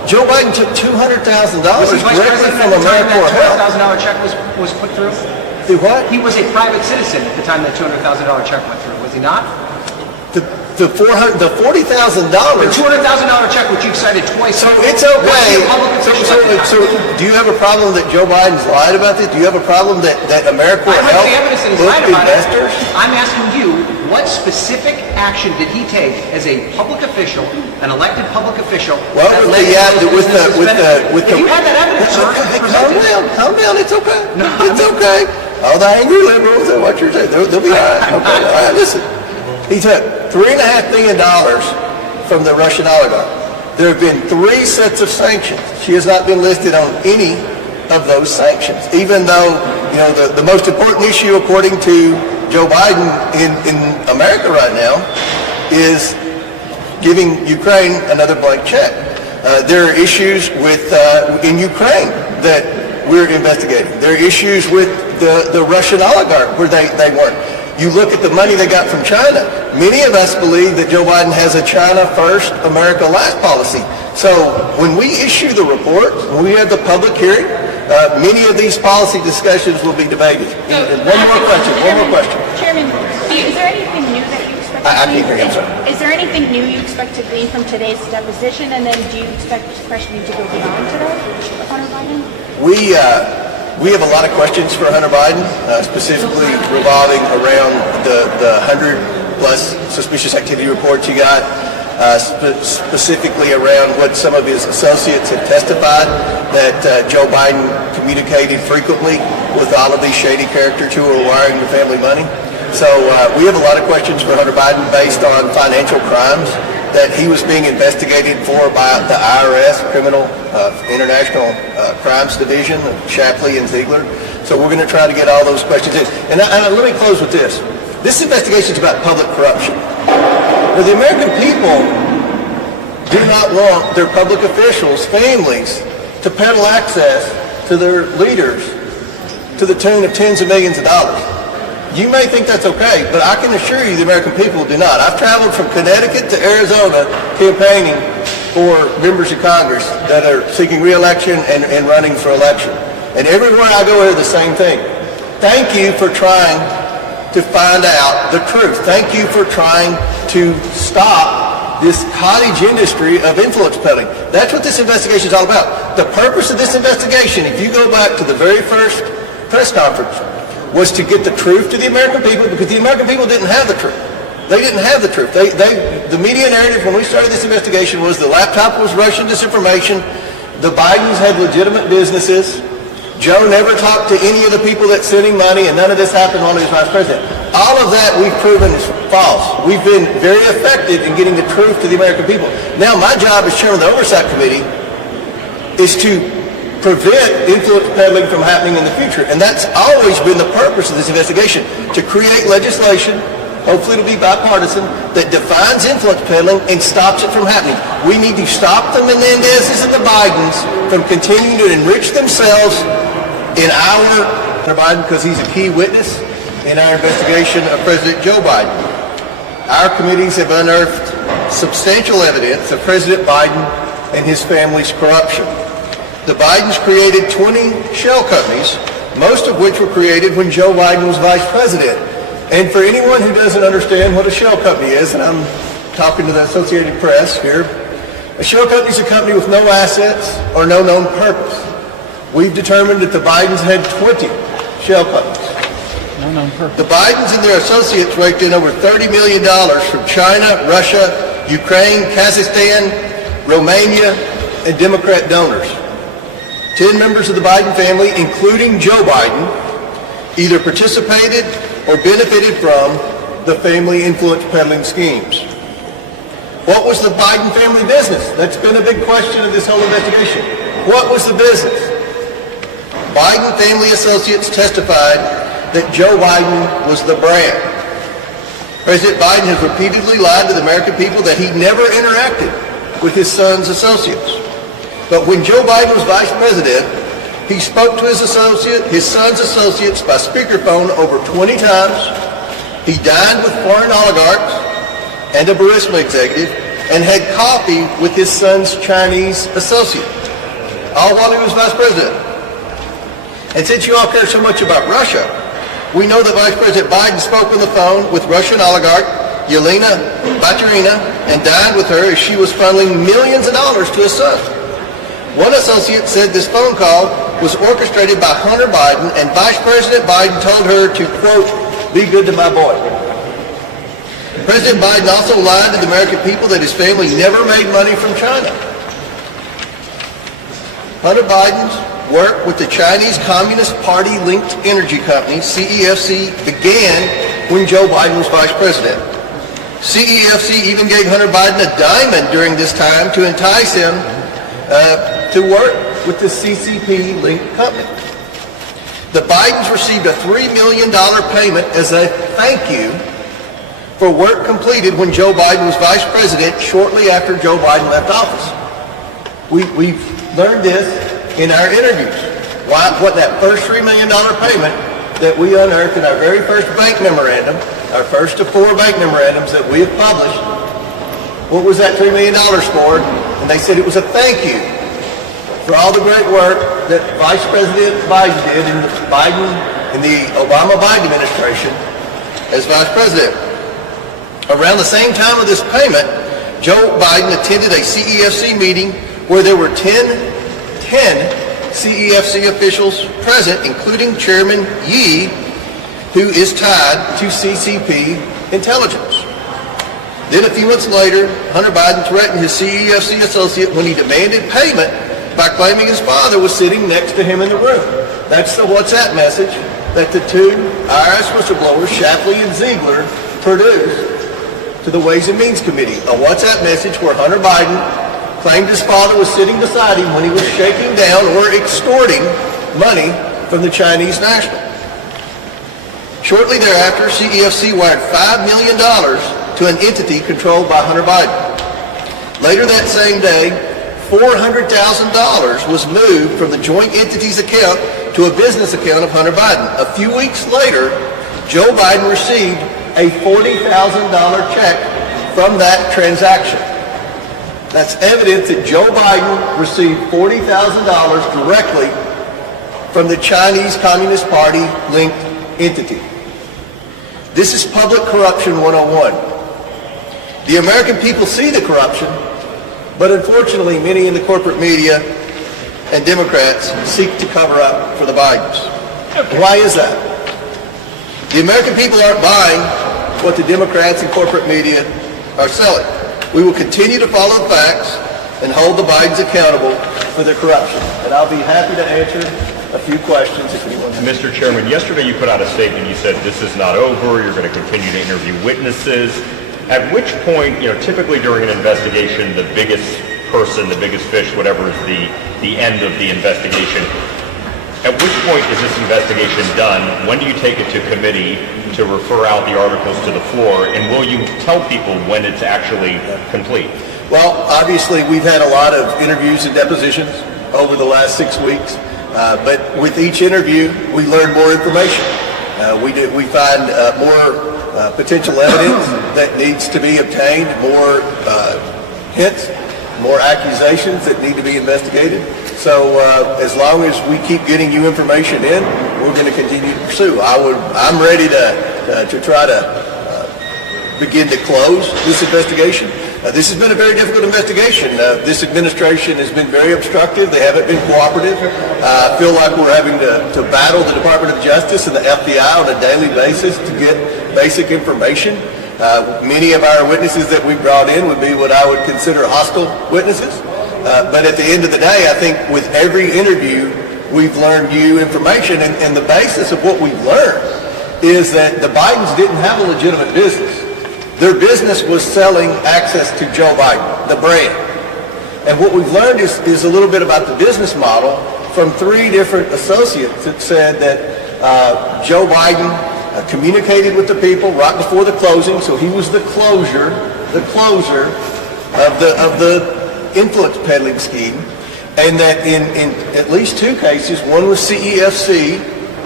Joe Biden took $200,000 Was he vice directly president from at the time AmeriCorps that Health. $200,000 check was put through? Do what? He was a private citizen at the time that $200,000 check went through, was he not? The $40,000. The $200,000 check, which you've cited twice. So it's okay. Was he a public official at the time? So do you have a problem that Joe Biden's lied about this? Do you have a problem that AmeriCorps I Health read the evidence that he's booked lied about it. investors? I'm asking you, what specific action did he take as a public official, an elected public official? Well, that with led the, to those businesses with If you had that evidence, sir, present it. calm down, it's okay. It's okay. All the angry liberals and what you're saying, they'll be all right. Okay, all right, listen. He took $3.5 billion from the Russian oligarch. There have been 3 sets of sanctions. She has not been listed on any of those sanctions, even though, the most important issue, according to Joe Biden in America right now, is giving Ukraine another blank check. There are issues in Ukraine that we're investigating. There are issues with the Russian oligarch where they weren't. You look at the money they got from China. Many of us believe that Joe Biden has a China first, America last policy. So when we issue the report, when we have the public hearing, many of these policy discussions will be debated. And one more question. Chairman, is there anything new that you expect I to can't hear you, I'm sorry. Is there anything new you expect to glean from today's deposition? And then do you expect questioning to go beyond today, Hunter Biden? We have a lot of questions for Hunter Biden, specifically revolving around the 100-plus suspicious activity reports he got, specifically around what some of his associates have testified, that Joe Biden communicated frequently with all of these shady characters who are wiring the family money. So we have a lot of questions for Hunter Biden based on financial crimes that he was being investigated for by the IRS, Criminal International Crimes Division, Shapley and Ziegler. So we're going to try to get all those questions in. And let me close with this. This investigation is about public corruption. Now, the American people do not want their public officials, families, to peddle access to their leaders to the tune of tens of millions of dollars. You may think that's okay, but I can assure you the American people do not. I've traveled from Connecticut to Arizona campaigning for members of Congress that are seeking re-election and running for election. And everywhere I go, I hear the same thing. Thank you for trying to find out the truth. Thank you for trying to stop this cottage industry of influence peddling. That's what this investigation is all about. The purpose of this investigation, if you go back to the very first press conference, was to get the truth to the American people, because the American people didn't have the truth. They didn't have the truth. The media narrative when we started this investigation was the laptop was Russian disinformation, the Bidens had legitimate businesses, Joe never talked to any of the people that sent him money, and none of this happened while he was vice president. All of that we've proven is false. We've been very effective in getting the truth to the American people. Now my job as chairman of the Oversight Committee is to prevent influence peddling from happening in the future. And that's always been the purpose of this investigation, to create legislation, hopefully it'll be bipartisan, that defines influence peddling and stops it from happening. We need to stop the Menendezes and the Bidens from continuing to enrich themselves in our Biden, because he's a key witness in our investigation of President Joe Biden. Our committees have unearthed substantial evidence of President Biden and his family's corruption. The Bidens created 20 shell companies, most of which were created when Joe Biden was vice president. And for anyone who doesn't understand what a shell company is, and I'm talking to the Associated Press here, a shell company is a company with no assets or no known purpose. We've determined that the Bidens had 20 shell companies. No known purpose. The Bidens and their associates raked in over $30 million from China, Russia, Ukraine, Kazakhstan, Romania, and Democrat donors. 10 members of the Biden family, including Joe Biden, either participated or benefited from the family influence peddling schemes. What was the Biden family business? That's been a big question of this whole investigation. What was the business? Biden family associates testified that Joe Biden was the brand. President Biden has repeatedly lied to the American people that he never interacted with his son's associates. But when Joe Biden was vice president, he spoke to his son's associates by speakerphone over 20 times. He dined with foreign oligarchs and a Burisma executive, and had coffee with his son's Chinese associate, all while he was vice president. And since you all care so much about Russia, we know that Vice President Biden spoke on the phone with Russian oligarch Yelena Baturina and dined with her as she was funneling millions of dollars to his son. One associate said this phone call was orchestrated by Hunter Biden, and Vice President Biden told her to, quote, be good to my boy. President Biden also lied to the American people that his family never made money from China. Hunter Biden's work with the Chinese Communist Party-linked energy company, CEFC, began when Joe Biden was vice president. CEFC even gave Hunter Biden a diamond during this time to entice him to work with the CCP-linked company. The Bidens received a $3 million payment as a thank you for work completed when Joe Biden was vice president shortly after Joe Biden left office. We've learned this in our interviews. What that first $3 million payment that we unearthed in our very first bank memorandum, our first of 4 bank memorandums that we have published, what was that $3 million for? And they said it was a thank you for all the great work that Vice President Biden did in the Obama-Biden administration as vice president. Around the same time of this payment, Joe Biden attended a CEFC meeting where there were 10 CEFC officials present, including Chairman Yi, who is tied to CCP intelligence. Then a few months later, Hunter Biden threatened his CEFC associate when he demanded payment by claiming his father was sitting next to him in the room. That's the WhatsApp message that the 2 IRS whistleblowers, Shapley and Ziegler, produced to the Ways and Means Committee. A WhatsApp message where Hunter Biden claimed his father was sitting beside him when he was shaking down or extorting money from the Chinese national. Shortly thereafter, CEFC wired $5 million to an entity controlled by Hunter Biden. Later that same day, $400,000 was moved from the joint entity's account to a business account of Hunter Biden. A few weeks later, Joe Biden received a $40,000 check from that transaction. That's evidence that Joe Biden received $40,000 directly from the Chinese Communist Party-linked entity. This is public corruption 101. The American people see the corruption, but unfortunately many in the corporate media and Democrats seek to cover up for the Bidens. Why is that? The American people aren't buying what the Democrats and corporate media are selling. We will continue to follow the facts and hold the Bidens accountable for their corruption. And I'll be happy to answer a few questions if anyone has. Mr. Chairman, yesterday you put out a statement. You said this is not over. You're going to continue to interview witnesses. At which point, typically during an investigation, the biggest person, the biggest fish, whatever is the end of the investigation, at which point is this investigation done? When do you take it to committee to refer out the articles to the floor? And will you tell people when it's actually complete? Well, obviously we've had a lot of interviews and depositions over the last 6 weeks. But with each interview, we learn more information. We find more potential evidence that needs to be obtained, more hints, more accusations that need to be investigated. So as long as we keep getting you information in, we're going to continue to pursue. I'm ready to try to begin to close this investigation. This has been a very difficult investigation. This administration has been very obstructive. They haven't been cooperative. I feel like we're having to battle the Department of Justice and the FBI on a daily basis to get basic information. Many of our witnesses that we brought in would be what I would consider hostile witnesses. But at the end of the day, I think with every interview, we've learned new information. And the basis of what we've learned is that the Bidens didn't have a legitimate business. Their business was selling access to Joe Biden, the brand. And what we've learned is a little bit about the business model from 3 different associates that said that Joe Biden communicated with the people right before the closing, so he was the closer of the influence peddling scheme, and that in at least 2 cases, one was CEFC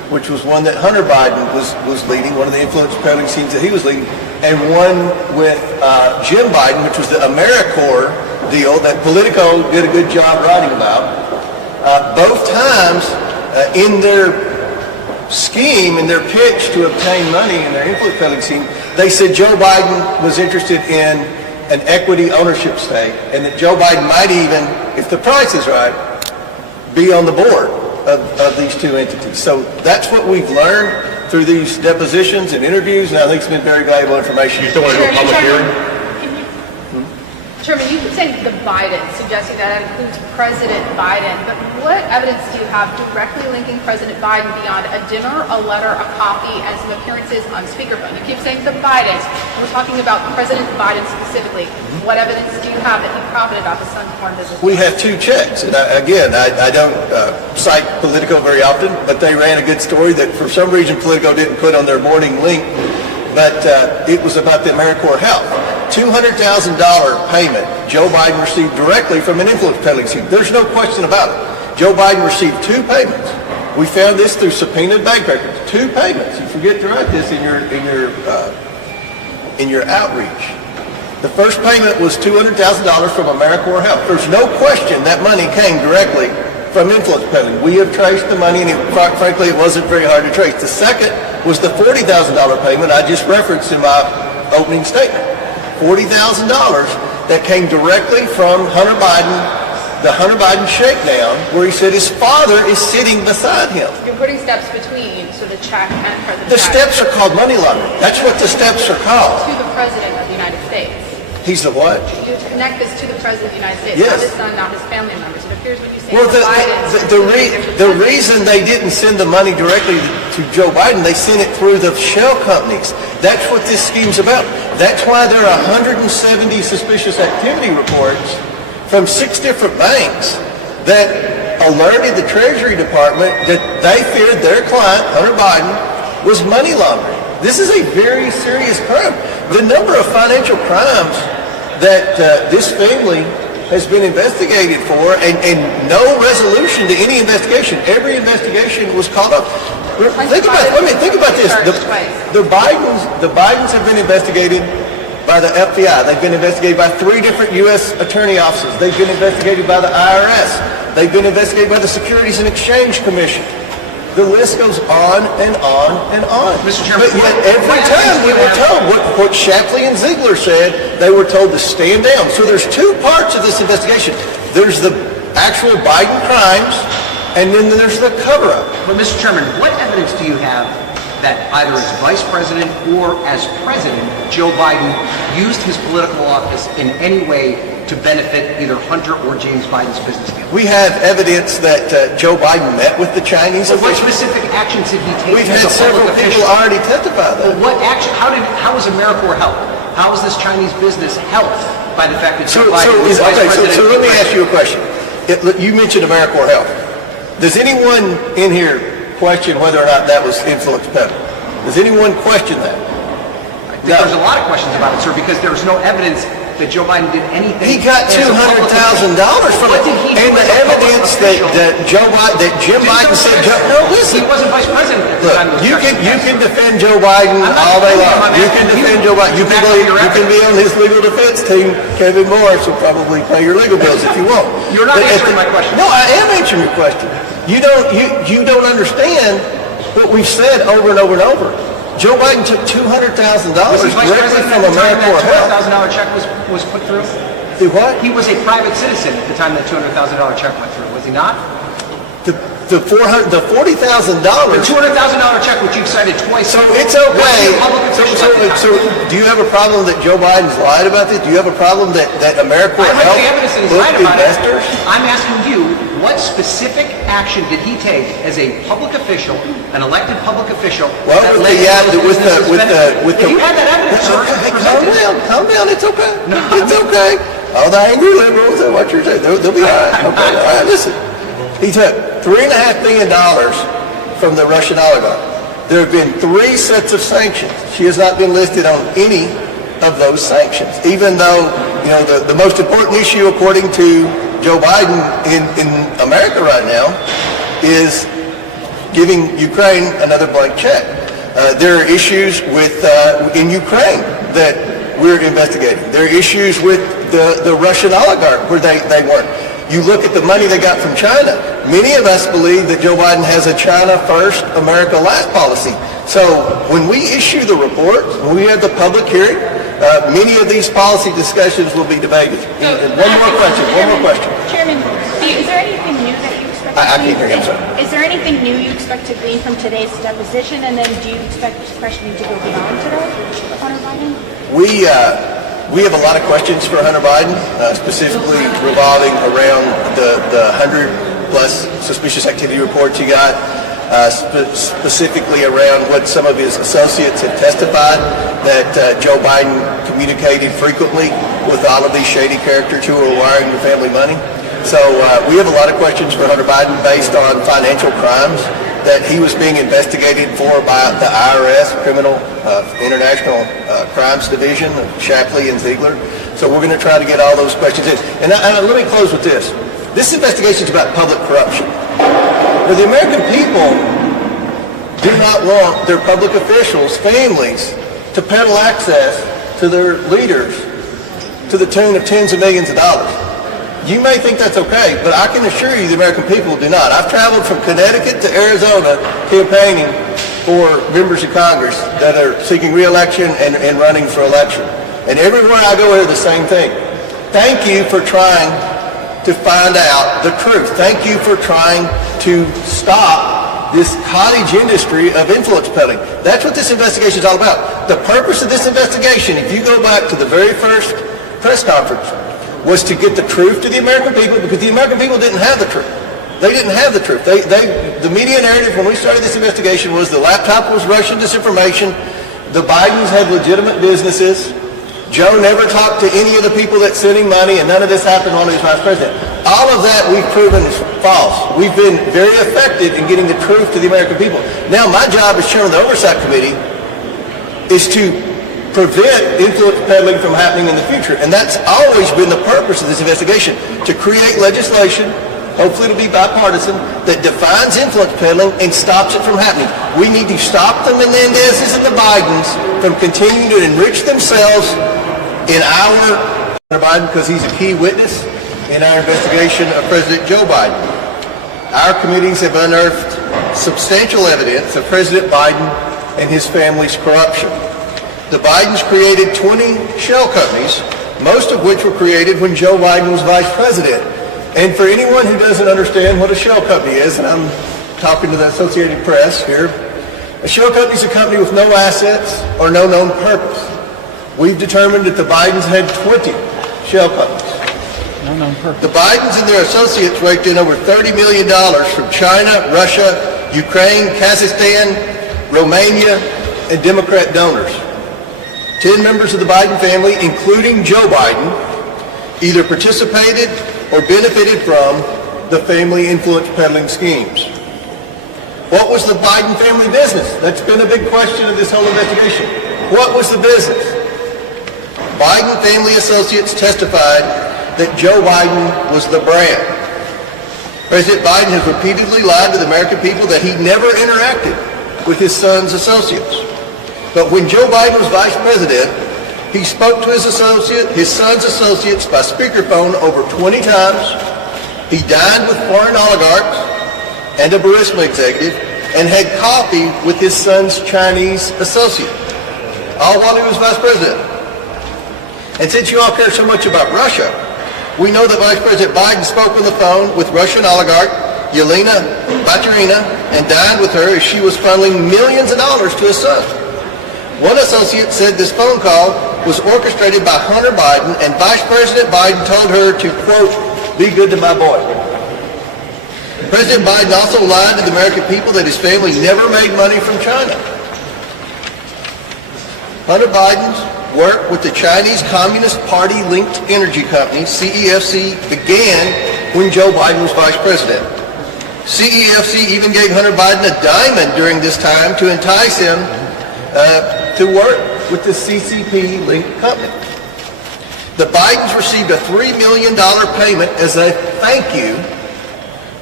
which was one that Hunter Biden was leading, one of the influence peddling schemes that he was leading, and one with Jim Biden, which was the AmeriCorps deal that Politico did a good job writing about. Both times in their scheme, in their pitch to obtain money in their influence peddling scheme, they said Joe Biden was interested in an equity ownership stake, and that Joe Biden might even, if the price is right, be on the board of these two entities. So that's what we've learned through these depositions and interviews, and I think it's been very valuable information. You still want to do a public hearing? Chairman, you keep saying the Biden, suggesting that includes President Biden, but what evidence do you have directly linking President Biden beyond a dinner, a letter, a copy, and some appearances on speakerphone? You keep saying the Bidens. We're talking about President Biden specifically. What evidence do you have that he profited off his son's foreign business? We have two checks, and I don't cite Politico very often, but they ran a good story that for some reason Politico didn't put on their morning link, but it was about the AmeriCorps Health. $200,000 payment Joe Biden received directly from an influence peddling scheme. There's no question about it. Joe Biden received two payments. We found this through subpoenaed bank records. Two payments. You forget to write this in your outreach. The first payment was $200,000 from AmeriCorps Health. There's no question that money came directly from influence peddling. We have traced the money, and frankly, it wasn't very hard to trace. The second was the $40,000 payment I just referenced in my opening statement. $40,000 that came directly from Hunter Biden, the Hunter Biden shakedown, where he said his father is sitting beside him. You're putting steps between, so the check and President The Biden. steps are called money laundering. That's what the steps are called. To the President of the United States. He's the what? You connect this to the President of the United States, Yes. not his son, not his family members. It appears when you say Well, the Bidens. the reason they didn't send the money directly to Joe Biden, they sent it through the shell companies. That's what this scheme's about. That's why there are 170 suspicious activity reports from 6 different banks that alerted the Treasury Department that they feared their client, Hunter Biden, was money laundering. This is a very serious crime. The number of financial crimes that this family has been investigated for, and no resolution to any investigation. Every investigation was called up. Think about this. The Bidens have been investigated by the FBI. They've been investigated by 3 different U.S. attorney offices. They've been investigated by the IRS. They've been investigated by the Securities and Exchange Commission. The list goes on and on and on. Mr. Chairman, but yet every time we were told what Shapley and Ziegler said, they were told to stand down. So there's 2 parts of this investigation. There's the actual Biden crimes, and then there's the cover-up. But Mr. Chairman, what evidence do you have that either as Vice President or as President, Joe Biden used his political office in any way to benefit either Hunter or James Biden's business deal? We have evidence that Joe Biden met with the Chinese So what officials. specific actions did he take? We've as had a several public people official? already testify that. Well, what action? How was AmeriCorps helped? How was this Chinese business helped by the fact that Joe Biden was Vice President? So let me ask you a question. You mentioned AmeriCorps Health. Does anyone in here question whether or not that was influence peddling? Does anyone question that? I think there's a lot of questions about it, sir, because there's no evidence that Joe Biden did anything. He got $200,000 from it, and the evidence that Jim Biden said. No, listen. He wasn't Vice President at the time. You can defend Joe Biden all day long. You can defend Joe Biden. You can be on his legal defense team. Kevin Morris will probably pay your legal bills if you want. You're not answering my question. No, I am answering your question. You don't understand what we've said over and over and over. Joe Biden took $200,000 directly from AmeriCorps Health. $200,000 check was put through? Do what? He was a private citizen at the time that $200,000 check went through, was he not? The $40,000. The $200,000 check, which you've cited twice. So it's okay. So do you have a problem that Joe Biden's lied about this? Do you have a problem that AmeriCorps I have Health the evidence that he's looked lied about it. investors? I'm asking you, what specific action did he take as a public official, an elected public official? Well, that with led to those businesses benefiting? If you had that evidence, sir, Hey, present it. calm down. It's okay. No, It's okay. All the angry liberals and what you're saying, they'll be all right. Okay. All right, listen. He took $3.5 billion from the Russian oligarch. There have been 3 sets of sanctions. She has not been listed on any of those sanctions, even though, the most important issue, according to Joe Biden in America right now, is giving Ukraine another blank check. There are issues in Ukraine that we're investigating. There are issues with the Russian oligarch where they weren't. You look at the money they got from China. Many of us believe that Joe Biden has a China first, America last policy. So when we issue the report, when we have the public hearing, many of these policy discussions will be debated. And one more question. Chairman, is there anything new that you expect? I can't hear you, I'm sorry. Is there anything new you expect to glean from today's deposition, and then do you expect questioning to go beyond today with Hunter Biden? We have a lot of questions for Hunter Biden, specifically revolving around the 100-plus suspicious activity reports he got, specifically around what some of his associates have testified, that Joe Biden communicated frequently with all of these shady characters who were wiring the family money. So we have a lot of questions for Hunter Biden based on financial crimes that he was being investigated for by the IRS, International Crimes Division, Shapley and Ziegler. So we're going to try to get all those questions in. And let me close with this. This investigation is about public corruption. Well, the American people do not want their public officials, families, to peddle access to their leaders to the tune of tens of millions of dollars. You may think that's okay, but I can assure you the American people do not. I've traveled from Connecticut to Arizona campaigning for members of Congress that are seeking re-election and running for election. And everywhere I go, I hear the same thing. Thank you for trying to find out the truth. Thank you for trying to stop this cottage industry of influence peddling. That's what this investigation is all about. The purpose of this investigation, if you go back to the very first press conference, was to get the truth to the American people, because the American people didn't have the truth. They didn't have the truth. The media narrative when we started this investigation was the laptop was Russian disinformation, the Bidens had legitimate businesses, Joe never talked to any of the people that sent him money, and none of this happened while he was vice president. All of that we've proven is false. We've been very effective in getting the truth to the American people. Now my job as chairman of the Oversight Committee is to prevent influence peddling from happening in the future. And that's always been the purpose of this investigation, to create legislation, hopefully it'll be bipartisan, that defines influence peddling and stops it from happening. We need to stop the Menendezes and the Bidens from continuing to enrich themselves in our Biden, because he's a key witness in our investigation of President Joe Biden. Our committees have unearthed substantial evidence of President Biden and his family's corruption. The Bidens created 20 shell companies, most of which were created when Joe Biden was vice president. And for anyone who doesn't understand what a shell company is, and I'm talking to the Associated Press here, a shell company is a company with no assets or no known purpose. We've determined that the Bidens had 20 shell companies. No known purpose. The Bidens and their associates raked in over $30 million from China, Russia, Ukraine, Kazakhstan, Romania, and Democrat donors. 10 members of the Biden family, including Joe Biden, either participated or benefited from the family influence peddling schemes. What was the Biden family business? That's been a big question of this whole investigation. What was the business? Biden family associates testified that Joe Biden was the brand. President Biden has repeatedly lied to the American people that he never interacted with his son's associates. But when Joe Biden was vice president, he spoke to his son's associates by speakerphone over 20 times. He dined with foreign oligarchs and a Burisma executive and had coffee with his son's Chinese associate, all while he was vice president. And since you all care so much about Russia, we know that Vice President Biden spoke on the phone with Russian oligarch Yelena Baturina and dined with her as she was funneling millions of dollars to his son. One associate said this phone call was orchestrated by Hunter Biden, and Vice President Biden told her to, quote, be good to my boy. President Biden also lied to the American people that his family never made money from China. Hunter Biden's work with the Chinese Communist Party-linked energy company, CEFC, began when Joe Biden was vice president. CEFC even gave Hunter Biden a diamond during this time to entice him to work with the CCP-linked company. The Bidens received a $3 million payment as a thank you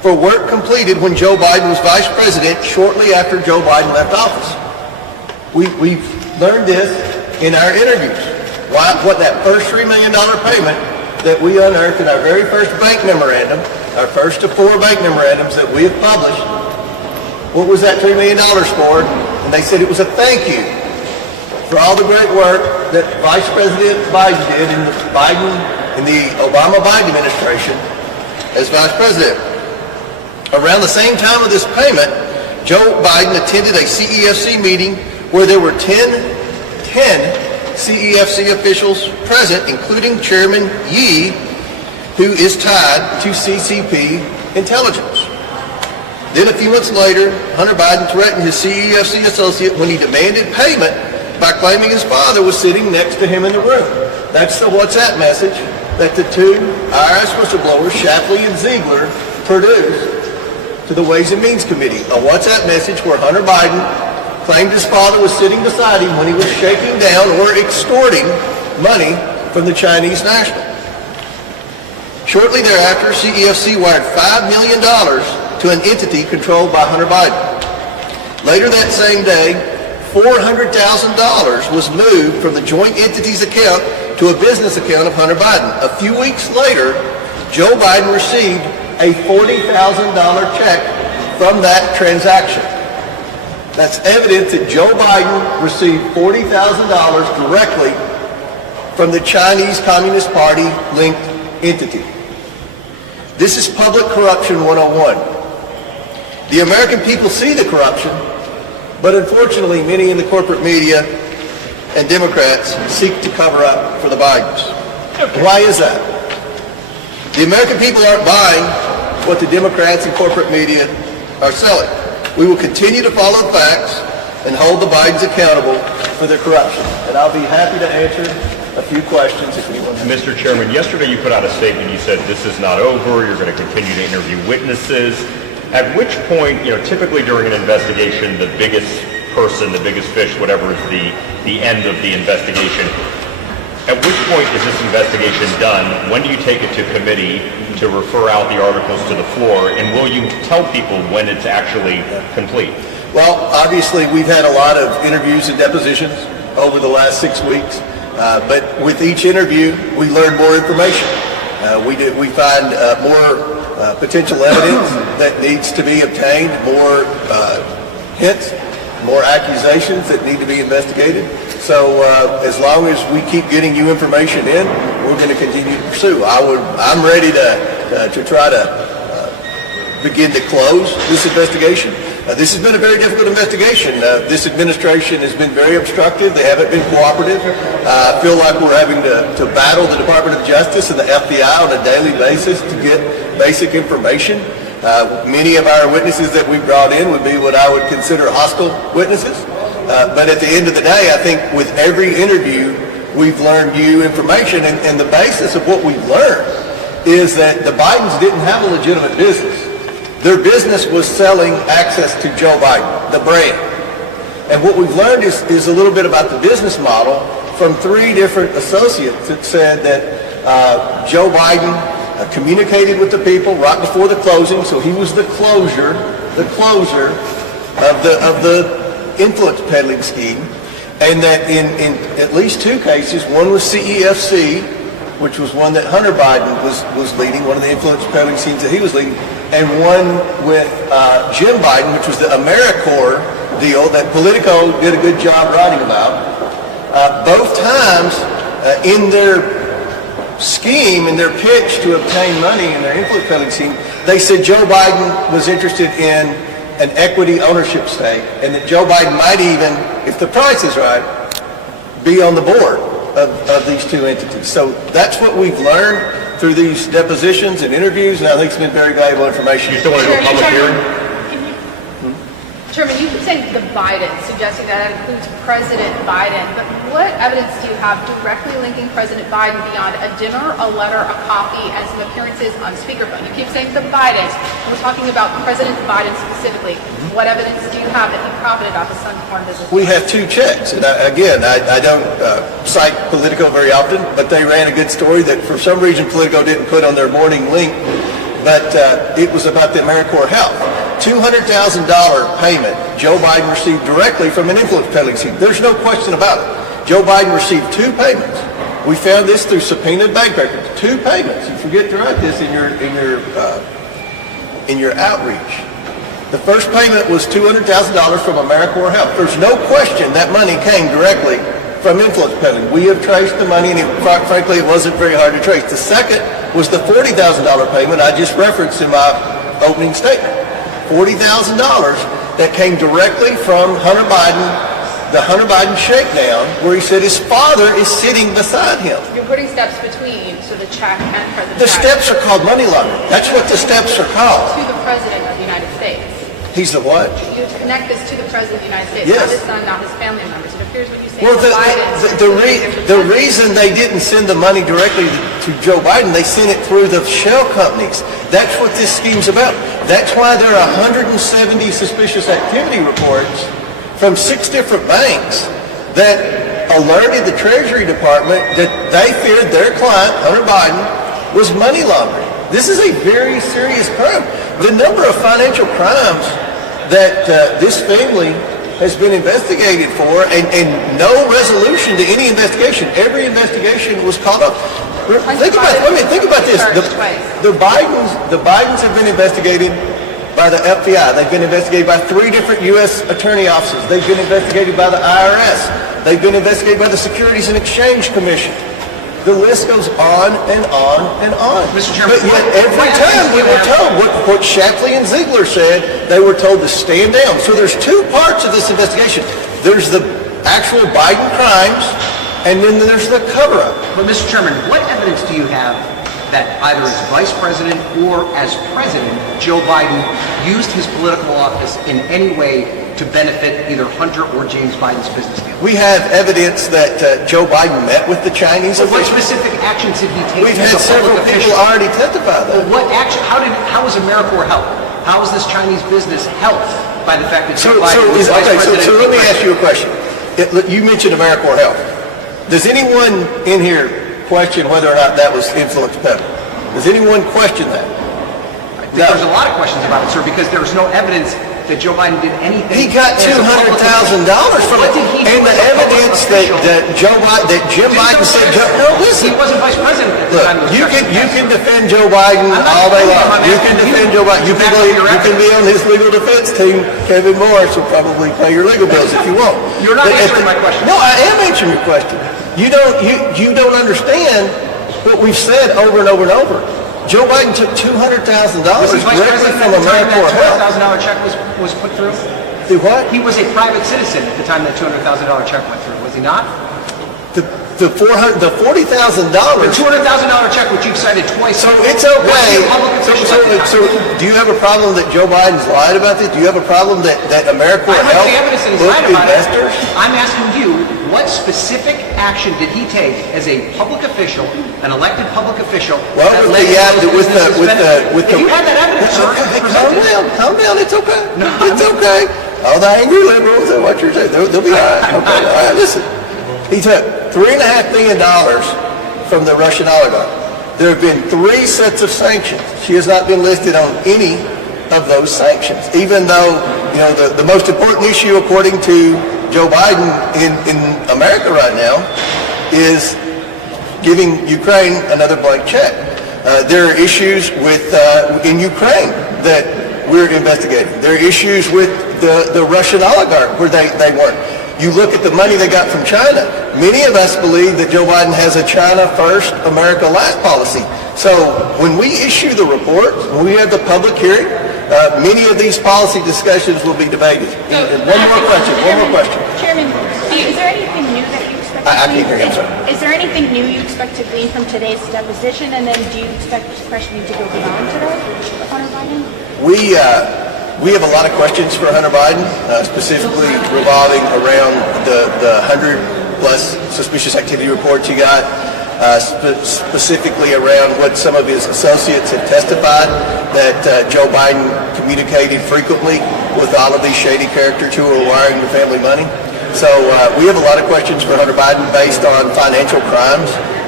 for work completed when Joe Biden was vice president shortly after Joe Biden left office. We've learned this in our interviews. What that first $3 million payment that we unearthed in our very first bank memorandum, our first of 4 bank memorandums that we have published, what was that $3 million for? And they said it was a thank you for all the great work that Vice President Biden did in the Obama-Biden administration as vice president. Around the same time of this payment, Joe Biden attended a CEFC meeting where there were 10 CEFC officials present, including Chairman Yi, who is tied to CCP intelligence. Then a few months later, Hunter Biden threatened his CEFC associate when he demanded payment by claiming his father was sitting next to him in the room. That's the WhatsApp message that the 2 IRS whistleblowers, Shapley and Ziegler, produced to the Ways and Means Committee. A WhatsApp message where Hunter Biden claimed his father was sitting beside him when he was shaking down or extorting money from the Chinese national. Shortly thereafter, CEFC wired $5 million to an entity controlled by Hunter Biden. Later that same day, $400,000 was moved from the joint entity's account to a business account of Hunter Biden. A few weeks later, Joe Biden received a $40,000 check from that transaction. That's evidence that Joe Biden received $40,000 directly from the Chinese Communist Party linked entity. This is public corruption 101. The American people see the corruption, but unfortunately many in the corporate media and Democrats seek to cover up for the Bidens. Why is that? The American people aren't buying what the Democrats and corporate media are selling. We will continue to follow the facts and hold the Bidens accountable for their corruption. And I'll be happy to answer a few questions if anyone has. Mr. Chairman, yesterday you put out a statement. You said this is not over. You're going to continue to interview witnesses. At which point, typically during an investigation, the biggest person, the biggest fish, whatever is the end of the investigation, at which point is this investigation done? When do you take it to committee to refer out the articles to the floor? And will you tell people when it's actually complete? Well, obviously we've had a lot of interviews and depositions over the last 6 weeks. But with each interview, we learn more information. We find more potential evidence that needs to be obtained, more hints, more accusations that need to be investigated. So as long as we keep getting you information in, we're going to continue to pursue. I'm ready to try to begin to close this investigation. This has been a very difficult investigation. This administration has been very obstructive. They haven't been cooperative. I feel like we're having to battle the Department of Justice and the FBI on a daily basis to get basic information. Many of our witnesses that we brought in would be what I would consider hostile witnesses. But at the end of the day, I think with every interview, we've learned new information. And the basis of what we've learned is that the Bidens didn't have a legitimate business. Their business was selling access to Joe Biden, the brand. And what we've learned is a little bit about the business model from 3 different associates that said that Joe Biden communicated with the people right before the closing, so he was the closer of the influence peddling scheme, and that in at least 2 cases, one was CEFC, which was one that Hunter Biden was leading, one of the influence peddling schemes that he was leading, and one with Jim Biden, which was the AmeriCorps deal that Politico did a good job writing about. Both times in their scheme, in their pitch to obtain money in their influence peddling scheme, they said Joe Biden was interested in an equity ownership stake, and that Joe Biden might even, if the price is right, be on the board of these 2 entities. So that's what we've learned through these depositions and interviews, and I think it's been very valuable information. You still want to do a public hearing? Chairman, you keep saying the Biden, suggesting that includes President Biden, but what evidence do you have directly linking President Biden beyond a dinner, a letter, a coffee, and some appearances on speakerphone? You keep saying the Bidens. We're talking about President Biden specifically. What evidence do you have that he profited off his son's foreign business? We have 2 checks, and I don't cite Politico very often, but they ran a good story that for some reason Politico didn't put on their morning link but it was about the AmeriCorps Health. $200,000 payment Joe Biden received directly from an influence peddling scheme. There's no question about it. Joe Biden received 2 payments. We found this through subpoenaed bank records. 2 payments. You forget to write this in your outreach. The first payment was $200,000 from AmeriCorps Health. There's no question that money came directly from influence peddling. We have traced the money, and frankly, it wasn't very hard to trace. The second was the $40,000 payment I just referenced in my opening statement. $40,000 that came directly from Hunter Biden, the Hunter Biden shakedown, where he said his father is sitting beside him. You're putting steps between, so the check and President The steps are called money laundering. That's what the steps are called. to the President of the United States. He's the what? You have to connect this to the President of the United States, Yes. not his son, not his family members. It appears what you say Well, Biden. the reason they didn't send the money directly to Joe Biden, they sent it through the shell companies. That's what this scheme's about. That's why there are 170 suspicious activity reports from 6 different banks that alerted the Treasury Department that they feared their client, Hunter Biden, was money laundering. This is a very serious crime. The number of financial crimes that this family has been investigated for, and no resolution to any investigation. Every investigation was caught up. Think about this. The Bidens have been investigated by the FBI. They've been investigated by 3 different U.S. attorney offices. They've been investigated by the IRS. They've been investigated by the Securities and Exchange Commission. The list goes on and on and on. Mr. Chairman, but yet every time we were told what Shapley and Ziegler said, they were told to stand down. So there's 2 parts of this investigation. There's the actual Biden crimes, and then there's the cover-up. But Mr. Chairman, what evidence do you have that either as Vice President or as President, Joe Biden used his political office in any way to benefit either Hunter or James Biden's business deal? We have evidence that Joe Biden met with the Chinese So what officials. specific actions did he take? We've as had a several public people official? already testify that. What action? How was AmeriCorps helped? How was this Chinese business helped by the fact that So Joe Biden was Vice President? let me ask you a question. You mentioned AmeriCorps Health. Does anyone in here question whether or not that was influence peddling? Does anyone question that? I think there's a lot of questions about it, sir, because there's no evidence that Joe Biden did anything. He got as a public $200,000 from What it. did he do And the as a public evidence official? that Jim Biden said, no, listen. He wasn't Vice President at the Look, time. you can defend Joe Biden I'm not all day defending him, long. I'm You can asking defend you. Joe Biden. You Is can that be, your you can be on his legal defense team. Kevin Morris will probably pay your legal bills if you want. You're not But answering my question. No, I am answering your question. You don't understand what we've said over and over and over. Joe Biden took $200,000 Was he Vice directly President from at the time AmeriCorps that Health. $200,000 check was put through? Do what? He was a private citizen at the time that $200,000 check went through, was he not? The $40,000. The $200,000 check, which you've cited twice. So it's was okay. he a public official at the time? So do you have a problem that Joe Biden's lied about this? Do you have a problem that AmeriCorps I have helped the evidence that he's book lied about it. investors? I'm asking you, what specific action did he take as a public official, an elected public official? Well, that with led the, to those businesses with If you had that evidence, sir, Hey, present it. calm down. It's okay. No, It's okay. All the angry liberals and what you're saying, they'll be all right. Okay. All right, listen. He took $3.5 billion from the Russian oligarch. There have been 3 sets of sanctions. She has not been listed on any of those sanctions, even though, the most important issue, according to Joe Biden in America right now, is giving Ukraine another blank check. There are issues in Ukraine that we're investigating. There are issues with the Russian oligarch where they weren't. You look at the money they got from China. Many of us believe that Joe Biden has a China first, America last policy. So when we issue the report, when we have the public hearing, many of these policy discussions will be debated. One more question. Chairman, is there anything new that you expect I to can't hear you, I'm glean? sorry. Is there anything new you expect to glean from today's deposition? And then do you expect questioning to go beyond today with Hunter Biden? We have a lot of questions for Hunter Biden, specifically revolving around the 100-plus suspicious activity reports he got, specifically around what some of his associates have testified, that Joe Biden communicated frequently with all of these shady characters who are wiring the family money. So we have a lot of questions for Hunter Biden based on financial crimes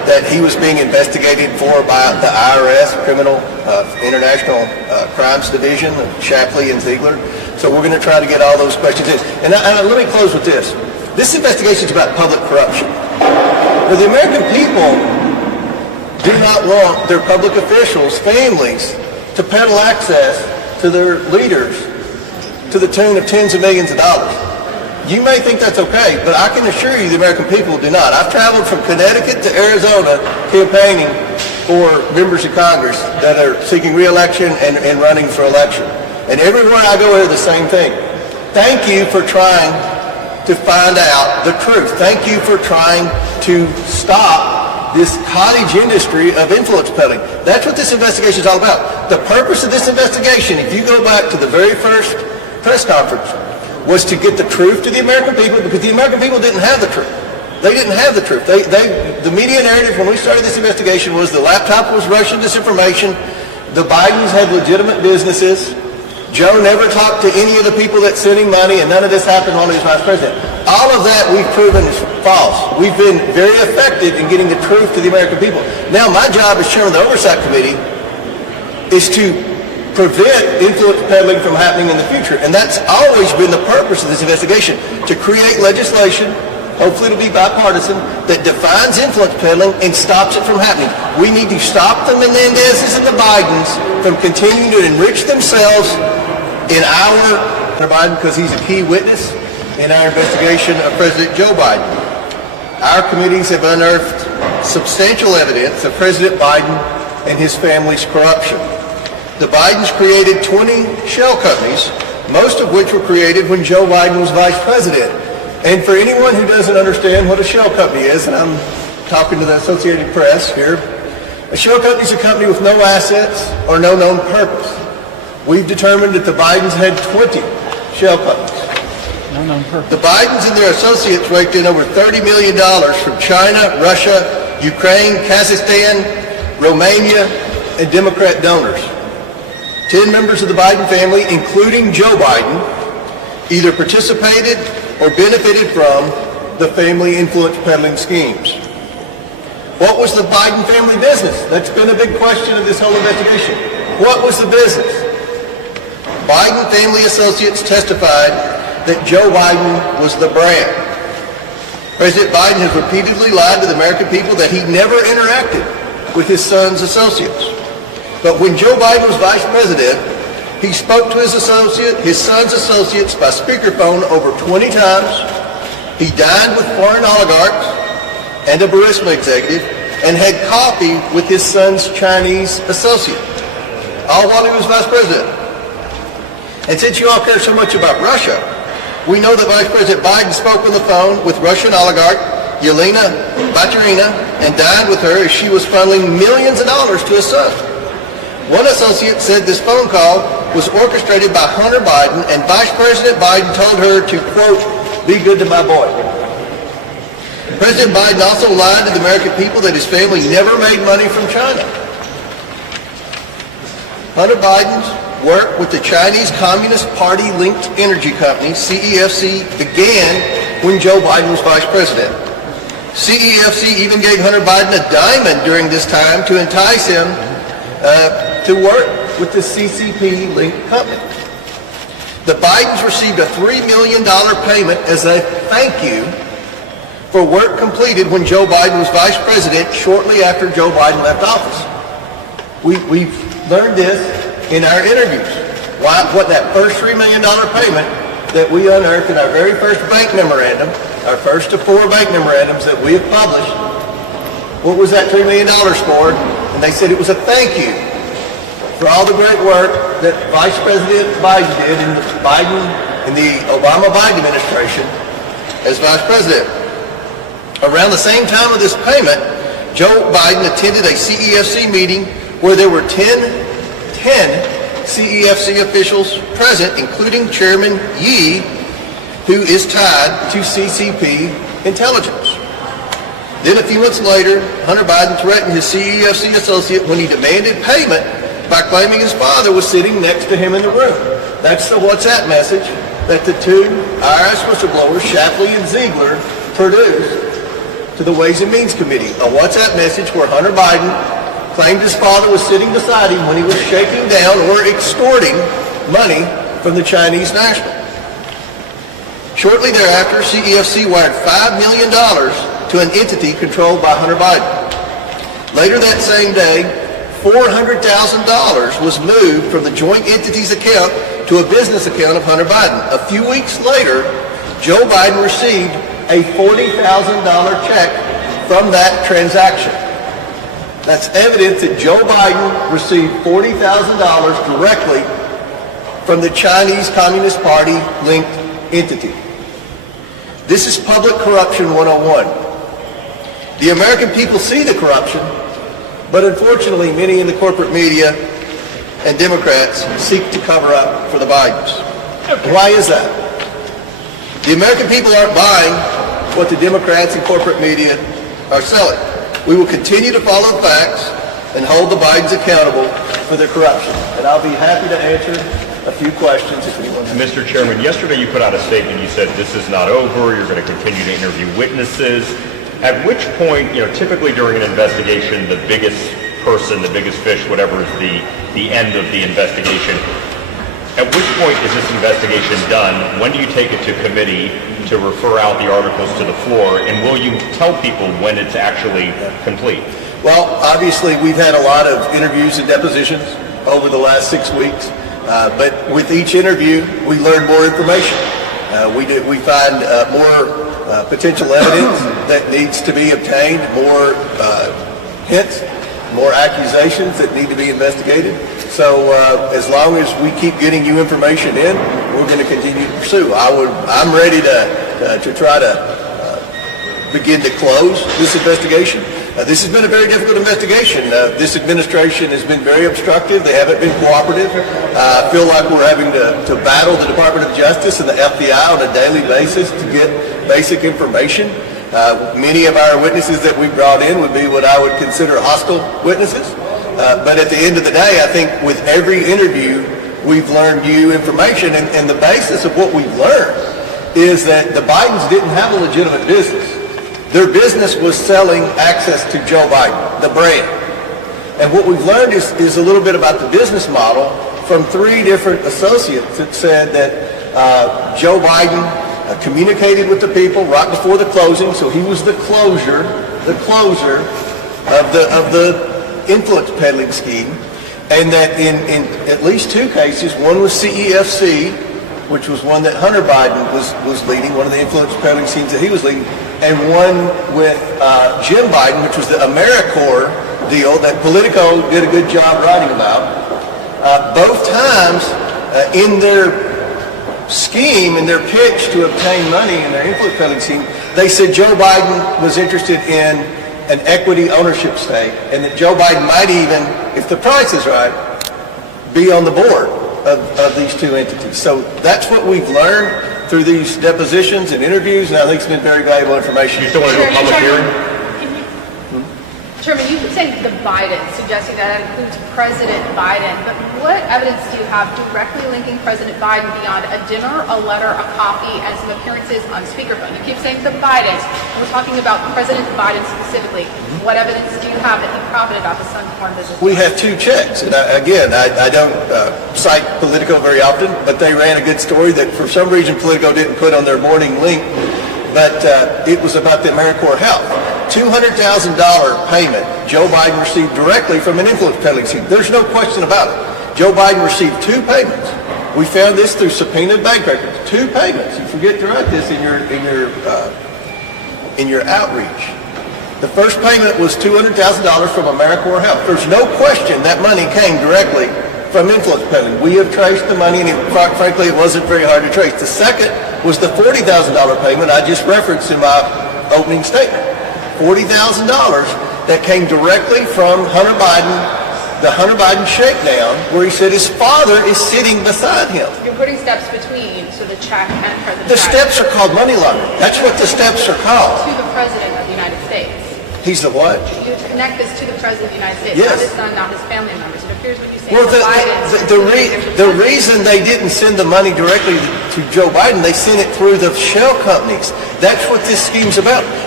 that he was being investigated for by the IRS, International Crimes Division, Shapley and Ziegler. So we're going to try to get all those questions in. And let me close with this. This investigation is about public corruption. Now, the American people do not want their public officials, families, to peddle access to their leaders to the tune of tens of millions of dollars. You may think that's okay, but I can assure you the American people do not. I've traveled from Connecticut to Arizona campaigning for members of Congress that are seeking re-election and running for election. And everywhere I go, I hear the same thing. Thank you for trying to find out the truth. Thank you for trying to stop this cottage industry of influence peddling. That's what this investigation is all about. The purpose of this investigation, if you go back to the very first press conference, was to get the truth to the American people, because the American people didn't have the truth. They didn't have the truth. The media narrative when we started this investigation was the laptop was Russian disinformation, the Bidens had legitimate businesses, Joe never talked to any of the people that sent him money, and none of this happened while he was vice president. All of that we've proven is false. We've been very effective in getting the truth to the American people. Now my job as chairman of the Oversight Committee is to prevent influence peddling from happening in the future. And that's always been the purpose of this investigation, to create legislation, hopefully it'll be bipartisan, that defines influence peddling and stops it from happening. We need to stop the Menendezes and the Bidens from continuing to enrich themselves in our Biden, because he's a key witness in our investigation of President Joe Biden. Our committees have unearthed substantial evidence of President Biden and his family's corruption. The Bidens created 20 shell companies, most of which were created when Joe Biden was vice president. And for anyone who doesn't understand what a shell company is, and I'm talking to the Associated Press here, a shell company is a company with no assets or no known purpose. We've determined that the Bidens had 20 shell companies. No known purpose. The Bidens and their associates raked in over $30 million from China, Russia, Ukraine, Kazakhstan, Romania, and Democrat donors. 10 members of the Biden family, including Joe Biden, either participated or benefited from the family influence peddling schemes. What was the Biden family business? That's been a big question of this whole investigation. What was the business? Biden family associates testified that Joe Biden was the brand. President Biden has repeatedly lied to the American people that he never interacted with his son's associates. But when Joe Biden was vice president, he spoke to his son's associates by speakerphone over 20 times. He dined with foreign oligarchs and a Burisma executive and had coffee with his son's Chinese associate, all while he was vice president. And since you all care so much about Russia, we know that Vice President Biden spoke on the phone with Russian oligarch Yelena Baturina and dined with her as she was funneling millions of dollars to his son. One associate said this phone call was orchestrated by Hunter Biden, and Vice President Biden told her to, quote, be good to my boy. President Biden also lied to the American people that his family never made money from China. Hunter Biden's work with the Chinese Communist Party-linked energy company, CEFC, began when Joe Biden was vice president. CEFC even gave Hunter Biden a diamond during this time to entice him to work with the CCP-linked company. The Bidens received a $3 million payment as a thank you for work completed when Joe Biden was vice president shortly after Joe Biden left office. We've learned this in our interviews. What that first $3 million payment that we unearthed in our very first bank memorandum, our first of 4 bank memorandums that we have published, what was that $3 million for? And they said it was a thank you for all the great work that Vice President Biden did in the Obama-Biden administration as vice president. Around the same time of this payment, Joe Biden attended a CEFC meeting where there were 10 CEFC officials present, including Chairman Yi, who is tied to CCP intelligence. Then a few months later, Hunter Biden threatened his CEFC associate when he demanded payment by claiming his father was sitting next to him in the room. That's the WhatsApp message that the two IRS whistleblowers, Shapley and Ziegler, produced to the Ways and Means Committee a WhatsApp message where Hunter Biden claimed his father was sitting beside him when he was shaking down or extorting money from the Chinese national. Shortly thereafter, CEFC wired $5 million to an entity controlled by Hunter Biden. Later that same day, $400,000 was moved from the joint entity's account to a business account of Hunter Biden. A few weeks later, Joe Biden received a $40,000 check from that transaction. That's evidence that Joe Biden received $40,000 directly from the Chinese Communist Party linked entity. This is public corruption 101. The American people see the corruption, but unfortunately many in the corporate media and Democrats seek to cover up for the Bidens. Why is that? The American people aren't buying what the Democrats and corporate media are selling. We will continue to follow the facts and hold the Bidens accountable for their corruption. And I'll be happy to answer a few questions if anyone has. Mr. Chairman, yesterday you put out a statement. You said this is not over. You're going to continue to interview witnesses. At which point, typically during an investigation, the biggest person, the biggest fish, whatever is the end of the investigation, at which point is this investigation done? When do you take it to committee to refer out the articles to the floor? And will you tell people when it's actually complete? Well, obviously we've had a lot of interviews and depositions over the last 6 weeks. But with each interview, we learn more information. We find more potential evidence that needs to be obtained, more hints, more accusations that need to be investigated. So as long as we keep getting you information in, we're going to continue to pursue. I'm ready to try to begin to close this investigation. This has been a very difficult investigation. This administration has been very obstructive. They haven't been cooperative. I feel like we're having to battle the Department of Justice and the FBI on a daily basis to get basic information. Many of our witnesses that we brought in would be what I would consider hostile witnesses. But at the end of the day, I think with every interview, we've learned new information. And the basis of what we've learned is that the Bidens didn't have a legitimate business. Their business was selling access to Joe Biden, the brand. And what we've learned is a little bit about the business model from 3 different associates that said that Joe Biden communicated with the people right before the closing, so he was the closer of the influence peddling scheme, and that in at least 2 cases, one was CEFC, which was one that Hunter Biden was leading, one of the influence peddling schemes that he was leading, and one with Jim Biden, which was the AmeriCorps deal that Politico did a good job writing about. Both times in their scheme, in their pitch to obtain money in their influence peddling scheme, they said Joe Biden was interested in an equity ownership stake, and that Joe Biden might even, if the price is right, be on the board of these 2 entities. So that's what we've learned through these depositions and interviews, and I think it's been very valuable information. You still want to do a public hearing? Chairman, you say the Biden, suggesting that includes President Biden, but what evidence do you have directly linking President Biden beyond a dinner, a letter, a copy, and some appearances on speakerphone? You keep saying the Bidens, and we're talking about President Biden specifically. What evidence do you have that he profited off his son's foreign business? We have 2 checks, and I don't cite Politico very often, but they ran a good story that for some reason Politico didn't put on their morning link, but it was about the AmeriCorps Health. $200,000 payment Joe Biden received directly from an influence peddling scheme. There's no question about it. Joe Biden received 2 payments. We found this through subpoenaed bank records. 2 payments. You forget to write this in your outreach. The first payment was $200,000 from AmeriCorps Health. There's no question that money came directly from influence peddling. We have traced the money, and frankly, it wasn't very hard to trace. The second was the $40,000 payment I just referenced in my opening statement. $40,000 that came directly from Hunter Biden, the Hunter Biden shakedown, where he said his father is sitting beside him. You're putting steps between, so the check and President The Biden. steps are called money laundering. That's what the steps are called. To the President of the United States. He's the what? You connect this to the President of the United States, Yes. not his son, not his family members. It appears when you say Well, the Bidens. the reason they didn't send the money directly to Joe Biden, they sent it through the shell companies. That's what this scheme's about.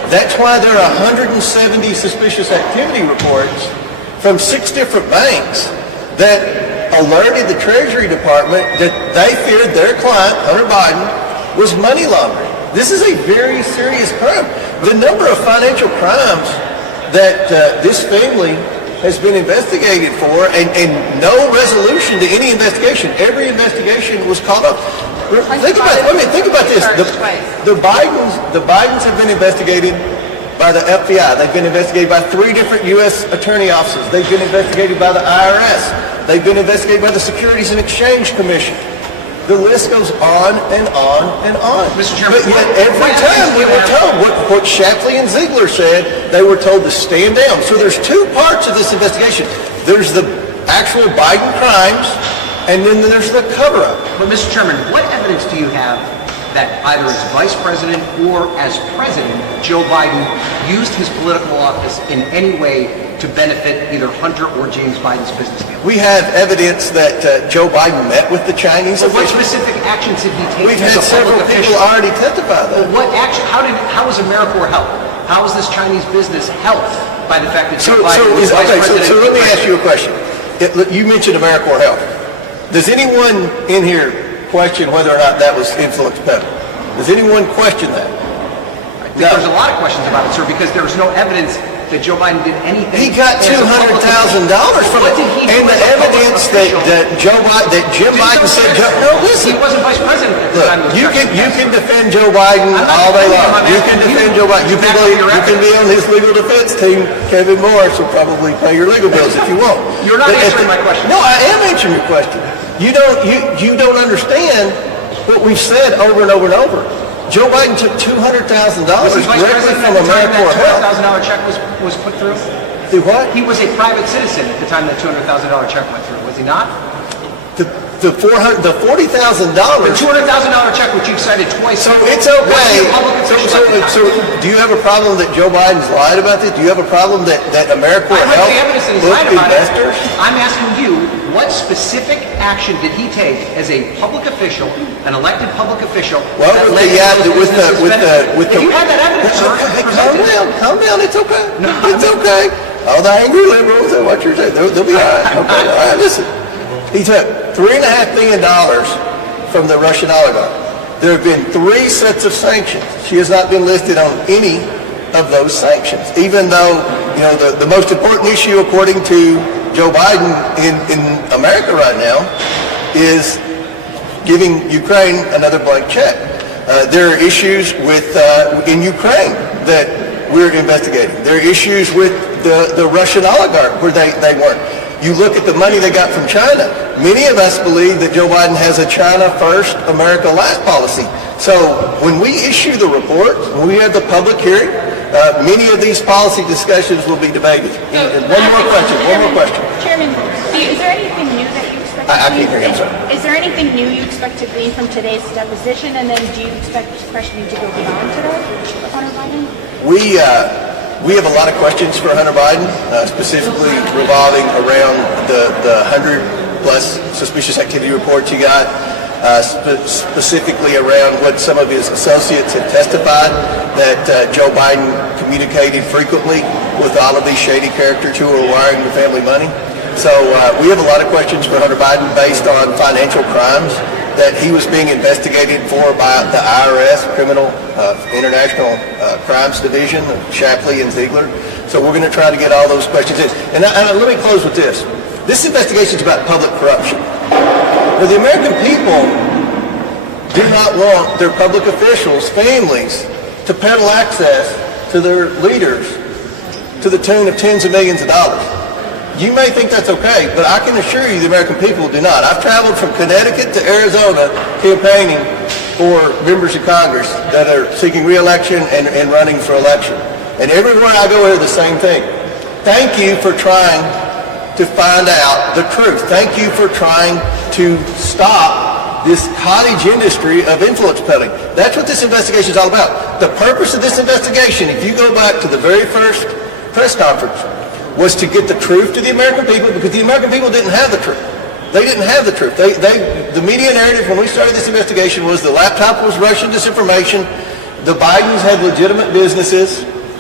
That's why there are 170 suspicious activity reports from 6 different banks that alerted the Treasury Department that they feared their client, Hunter Biden, was money laundering. This is a very serious crime. The number of financial crimes that this family has been investigated for, and no resolution to any investigation. Every investigation was called up. Think about this. The Bidens have been investigated by the FBI. They've been investigated by 3 different U.S. attorney offices. They've been investigated by the IRS. They've been investigated by the Securities and Exchange Commission. The list goes on and on and on. Mr. Chairman, but yet every time we were told what Shapley and Ziegler said, they were told to stand down. So there's 2 parts of this investigation. There's the actual Biden crimes, and then there's the cover-up. But Mr. Chairman, what evidence do you have that either as Vice President or as President, Joe Biden used his political office in any way to benefit either Hunter or James Biden's business deal? We have evidence that Joe Biden met with the Chinese What officials. specific actions did he take? We've as had a several public people official? already testify that. What action? How was AmeriCorps helped? How was this Chinese business helped by the fact that Joe Biden was Vice President? So let me ask you a question. You mentioned AmeriCorps Health. Does anyone in here question whether or not that was influence peddling? Does anyone question that? There's a lot of questions about it, sir, because there's no evidence that Joe Biden did anything. He got $200,000 from it, and the evidence that Jim Biden said. No, listen. He wasn't Vice President at the time. You can defend Joe Biden all day long. You can defend Joe Biden. You can be on his legal defense team. Kevin Morris will probably pay your legal bills if you want. You're not answering my question. No, I am answering your question. You don't understand what we've said over and over and over. Joe Biden took $200,000 directly from AmeriCorps Health. $200,000 check was put through? Do what? He was a private citizen at the time that $200,000 check went through, was he not? The $40,000. The $200,000 check, which you've cited twice. So it's okay. So do you have a problem that Joe Biden's lied about this? Do you have a problem that AmeriCorps Health looked investors? I'm asking you, what specific action did he take as a public official, an elected public official? Well, if you had that evidence, sir, calm down. It's okay. It's okay. All the angry liberals and what you're saying, they'll be all right. Okay, all right. Listen, he took $3.5 billion from the Russian oligarch. There have been 3 sets of sanctions. She has not been listed on any of those sanctions, even though the most important issue, according to Joe Biden in America right now, is giving Ukraine another blank check. There are issues in Ukraine that we're investigating. There are issues with the Russian oligarch where they weren't. You look at the money they got from China. Many of us believe that Joe Biden has a China first, America last policy. So when we issue the report, when we have the public hearing, many of these policy discussions will be debated. And one more question. Chairman, is there anything new that you expect I can't hear you, I'm sorry. Is there anything new you expect to glean from today's deposition, and then do you expect questioning to go beyond today for Hunter Biden? We have a lot of questions for Hunter Biden, specifically revolving around the 100-plus suspicious activity reports he got, specifically around what some of his associates have testified, that Joe Biden communicated frequently with all of these shady characters who are wiring the family money. So we have a lot of questions for Hunter Biden based on financial crimes that he was being investigated for by the IRS, International Crimes Division, Shapley and Ziegler. So we're going to try to get all those questions in. And let me close with this. This investigation is about public corruption. Now, the American people do not want their public officials, families, to peddle access to their leaders to the tune of tens of millions of dollars. You may think that's okay, but I can assure you the American people do not. I've traveled from Connecticut to Arizona campaigning for members of Congress that are seeking re-election and running for election. And everywhere I go, I hear the same thing. Thank you for trying to find out the truth. Thank you for trying to stop this cottage industry of influence peddling. That's what this investigation is all about. The purpose of this investigation, if you go back to the very first press conference, was to get the truth to the American people, because the American people didn't have the truth. They didn't have the truth. The media narrative when we started this investigation was the laptop was Russian disinformation, the Bidens had legitimate businesses,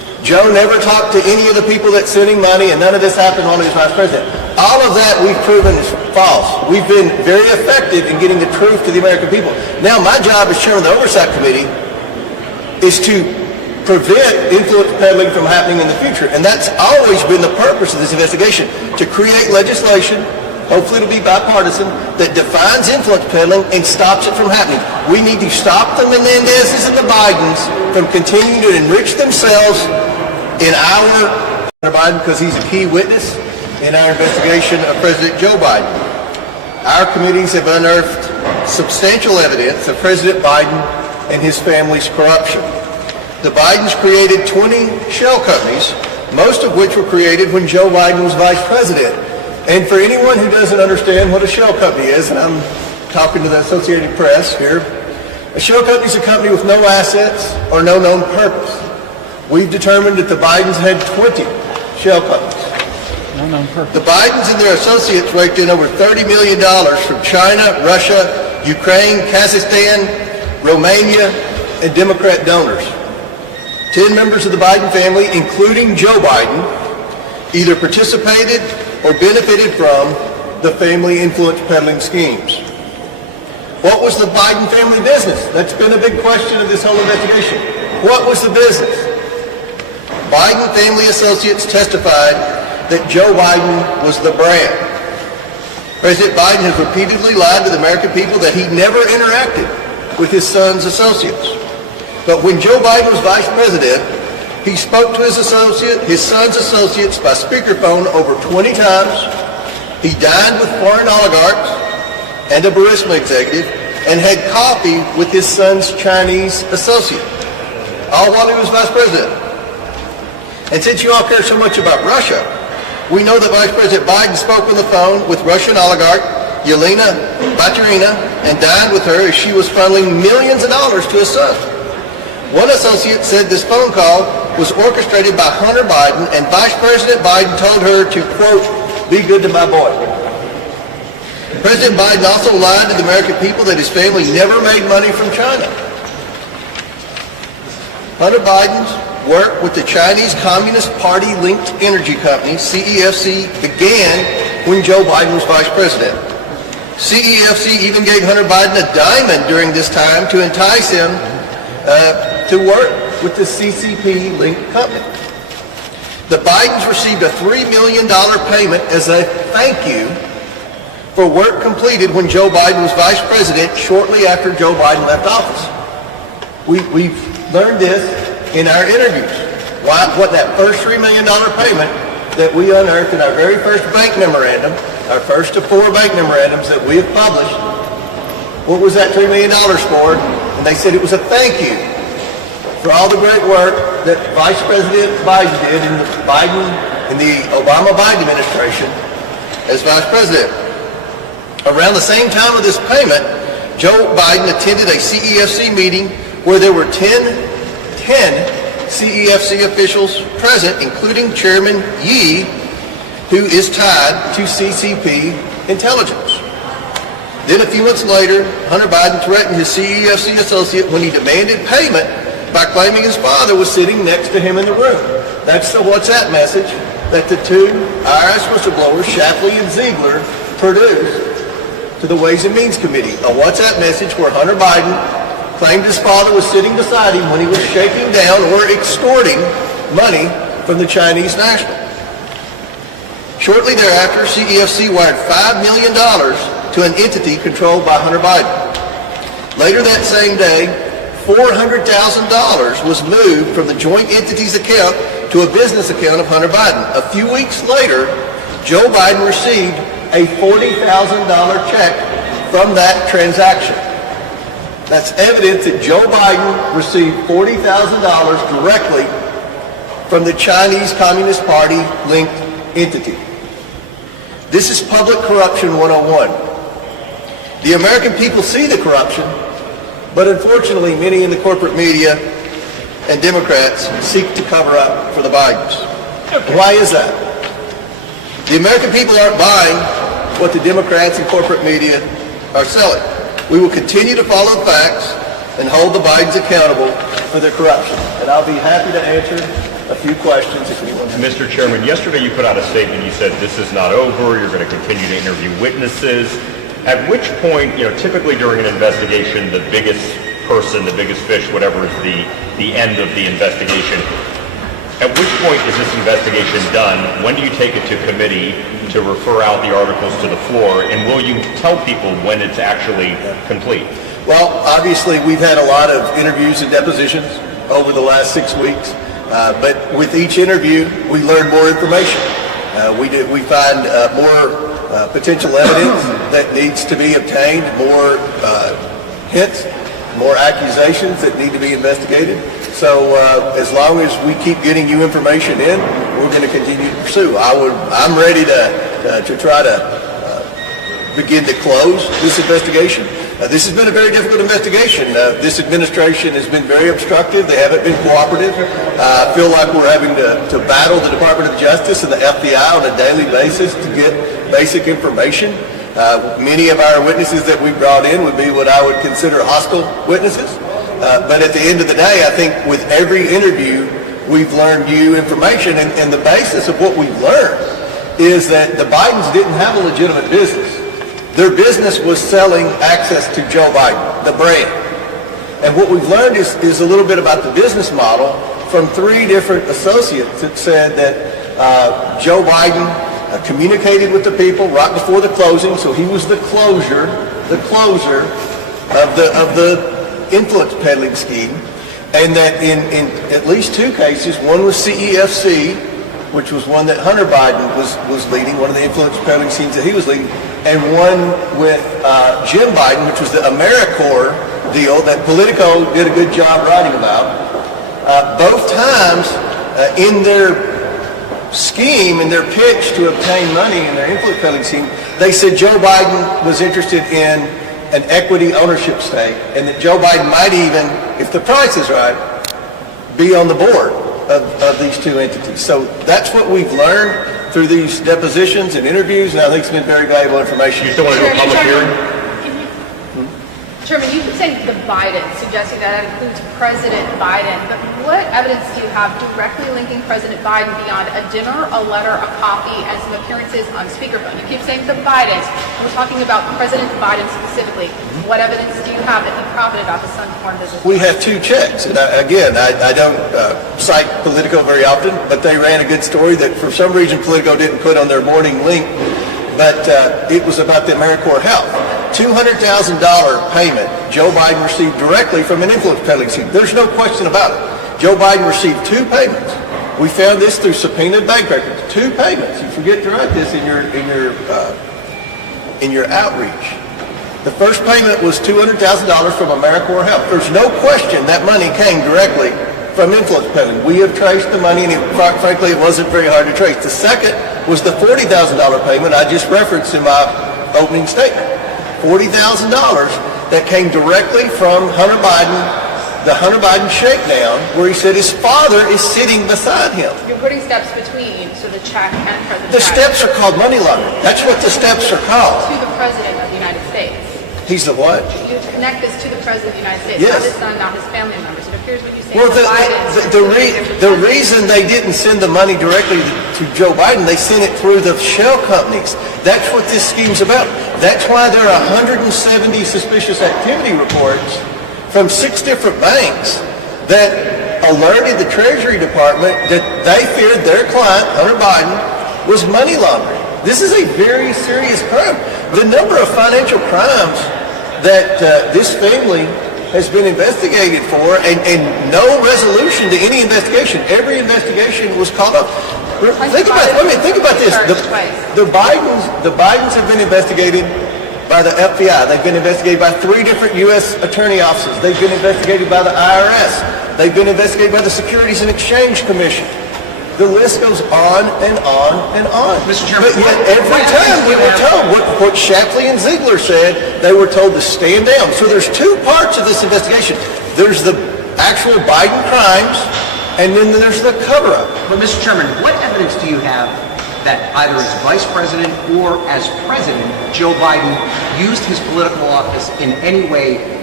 Joe never talked to any of the people that sent him money, and none of this happened while he was vice president. All of that we've proven is false. We've been very effective in getting the truth to the American people. Now, my job as chairman of the Oversight Committee is to prevent influence peddling from happening in the future. And that's always been the purpose of this investigation, to create legislation, hopefully it'll be bipartisan, that defines influence peddling and stops it from happening. We need to stop the Menendezes and the Bidens from continuing to enrich themselves in our Biden, because he's a key witness in our investigation of President Joe Biden. Our committees have unearthed substantial evidence of President Biden and his family's corruption. The Bidens created 20 shell companies, most of which were created when Joe Biden was vice president. And for anyone who doesn't understand what a shell company is, and I'm talking to the Associated Press here, a shell company is a company with no assets or no known purpose. We've determined that the Bidens had 20 shell companies. The Bidens and their associates raked in over $30 million from China, Russia, Ukraine, Kazakhstan, Romania, and Democrat donors. 10 members of the Biden family, including Joe Biden, either participated or benefited from the family influence peddling schemes. What was the Biden family business? That's been a big question of this whole investigation. What was the business? Biden family associates testified that Joe Biden was the brand. President Biden has repeatedly lied to the American people that he never interacted with his son's associates. But when Joe Biden was vice president, he spoke to his son's associates by speakerphone over 20 times. He dined with foreign oligarchs and a Burisma executive and had coffee with his son's Chinese associate, all while he was vice president. And since you all care so much about Russia, we know that Vice President Biden spoke on the phone with Russian oligarch Yelena Baturina and dined with her as she was funneling millions of dollars to his son. One associate said this phone call was orchestrated by Hunter Biden, and Vice President Biden told her to, quote, be good to my boy. President Biden also lied to the American people that his family never made money from China. Hunter Biden's work with the Chinese Communist Party-linked energy company, CEFC, began when Joe Biden was vice president. CEFC even gave Hunter Biden a diamond during this time to entice him to work with the CCP-linked company. The Bidens received a $3 million payment as a thank you for work completed when Joe Biden was vice president shortly after Joe Biden left office. We've learned this in our interviews. What that first $3 million payment that we unearthed in our very first bank memorandum, our first of 4 bank memorandums that we have published, what was that $3 million for? And they said it was a thank you for all the great work that Vice President Biden did in the Obama-Biden administration as vice president. Around the same time of this payment, Joe Biden attended a CEFC meeting where there were 10 CEFC officials present, including Chairman Yi, who is tied to CCP intelligence. Then a few months later, Hunter Biden threatened his CEFC associate when he demanded payment by claiming his father was sitting next to him in the room. That's the WhatsApp message that the 2 IRS whistleblowers, Shapley and Ziegler, produced to the Ways and Means Committee. A WhatsApp message where Hunter Biden claimed his father was sitting beside him when he was shaking down or extorting money from the Chinese national. Shortly thereafter, CEFC wired $5 million to an entity controlled by Hunter Biden. Later that same day, $400,000 was moved from the joint entity's account to a business account of Hunter Biden. A few weeks later, Joe Biden received a $40,000 check from that transaction. That's evidence that Joe Biden received $40,000 directly from the Chinese Communist Party-linked entity. This is public corruption 101. The American people see the corruption, but unfortunately, many in the corporate media and Democrats seek to cover up for the Bidens. Why is that? The American people aren't buying what the Democrats and corporate media are selling. We will continue to follow facts and hold the Bidens accountable for their corruption. And I'll be happy to answer a few questions if anyone has. Mr. Chairman, yesterday you put out a statement. You said this is not over. You're going to continue to interview witnesses. At which point, typically during an investigation, the biggest person, the biggest fish, whatever is the end of the investigation. At which point is this investigation done? When do you take it to committee to refer out the articles to the floor? And will you tell people when it's actually complete? Well, obviously, we've had a lot of interviews and depositions over the last 6 weeks. But with each interview, we learn more information. We find more potential evidence that needs to be obtained, more hints, more accusations that need to be investigated. So as long as we keep getting you information in, we're going to continue to pursue. I'm ready to try to begin to close this investigation. This has been a very difficult investigation. This administration has been very obstructive. They haven't been cooperative. I feel like we're having to battle the Department of Justice and the FBI on a daily basis to get basic information. Many of our witnesses that we brought in would be what I would consider hostile witnesses. But at the end of the day, I think with every interview, we've learned new information. And the basis of what we've learned is that the Bidens didn't have a legitimate business. Their business was selling access to Joe Biden, the brand. And what we've learned is a little bit about the business model from 3 different associates that said that Joe Biden communicated with the people right before the closing, so he was the closer of the influence peddling scheme, and that in at least 2 cases, one was CEFC, which was one that Hunter Biden was leading, one of the influence peddling schemes that he was leading, and one with Jim Biden, which was the AmeriCorps deal that Politico did a good job writing about. Both times in their scheme, in their pitch to obtain money in their influence peddling scheme, they said Joe Biden was interested in an equity ownership stake, and that Joe Biden might even, if the price is right, be on the board of these 2 entities. So that's what we've learned through these depositions and interviews, and I think it's been very valuable information. You still want to do a public hearing? Chairman, you keep saying the Biden, suggesting that includes President Biden, but what evidence do you have directly linking President Biden beyond a dinner, a letter, a coffee, and some appearances on speakerphone? You keep saying the Bidens. We're talking about President Biden specifically. What evidence do you have that he profited off his son's foreign business? We have 2 checks, and I don't cite Politico very often, but they ran a good story that for some reason Politico didn't put on their morning link, but it was about the AmeriCorps Health. $200,000 payment Joe Biden received directly from an influence peddling scheme. There's no question about it. Joe Biden received 2 payments. We found this through subpoenaed bank records. 2 payments. You forget to write this in your outreach. The first payment was $200,000 from AmeriCorps Health. There's no question that money came directly from influence peddling. We have traced the money, and frankly, it wasn't very hard to trace. The second was the $40,000 payment I just referenced in my opening statement. $40,000 that came directly from Hunter Biden, the Hunter Biden shakedown, where he said his father is sitting beside him. You're putting steps between, so the check and President The Biden. steps are called money laundering. That's what the steps are called. To the President of the United States. He's the what? You connect this to the President of the United States, Yes. not his son, not his family members. It appears what you say Well, the Bidens. the reason they didn't send the money directly to Joe Biden, they sent it through the shell companies. That's what this scheme's about. That's why there are 170 suspicious activity reports from 6 different banks that alerted the Treasury Department that they feared their client, Hunter Biden, was money laundering. This is a very serious crime. The number of financial crimes that this family has been investigated for, and no resolution to any investigation. Every investigation was called up. Think about this. The Bidens have been investigated by the FBI. They've been investigated by 3 different U.S. attorney offices. They've been investigated by the IRS. They've been investigated by the Securities and Exchange Commission. The list goes on and on and on. Mr. Chairman, but yet every time we were told what Shapley and Ziegler said, they were told to stand down. So there's 2 parts of this investigation. There's the actual Biden crimes, and then there's the cover-up. But Mr. Chairman, what evidence do you have that either as Vice President or as President, Joe Biden used his political office in any way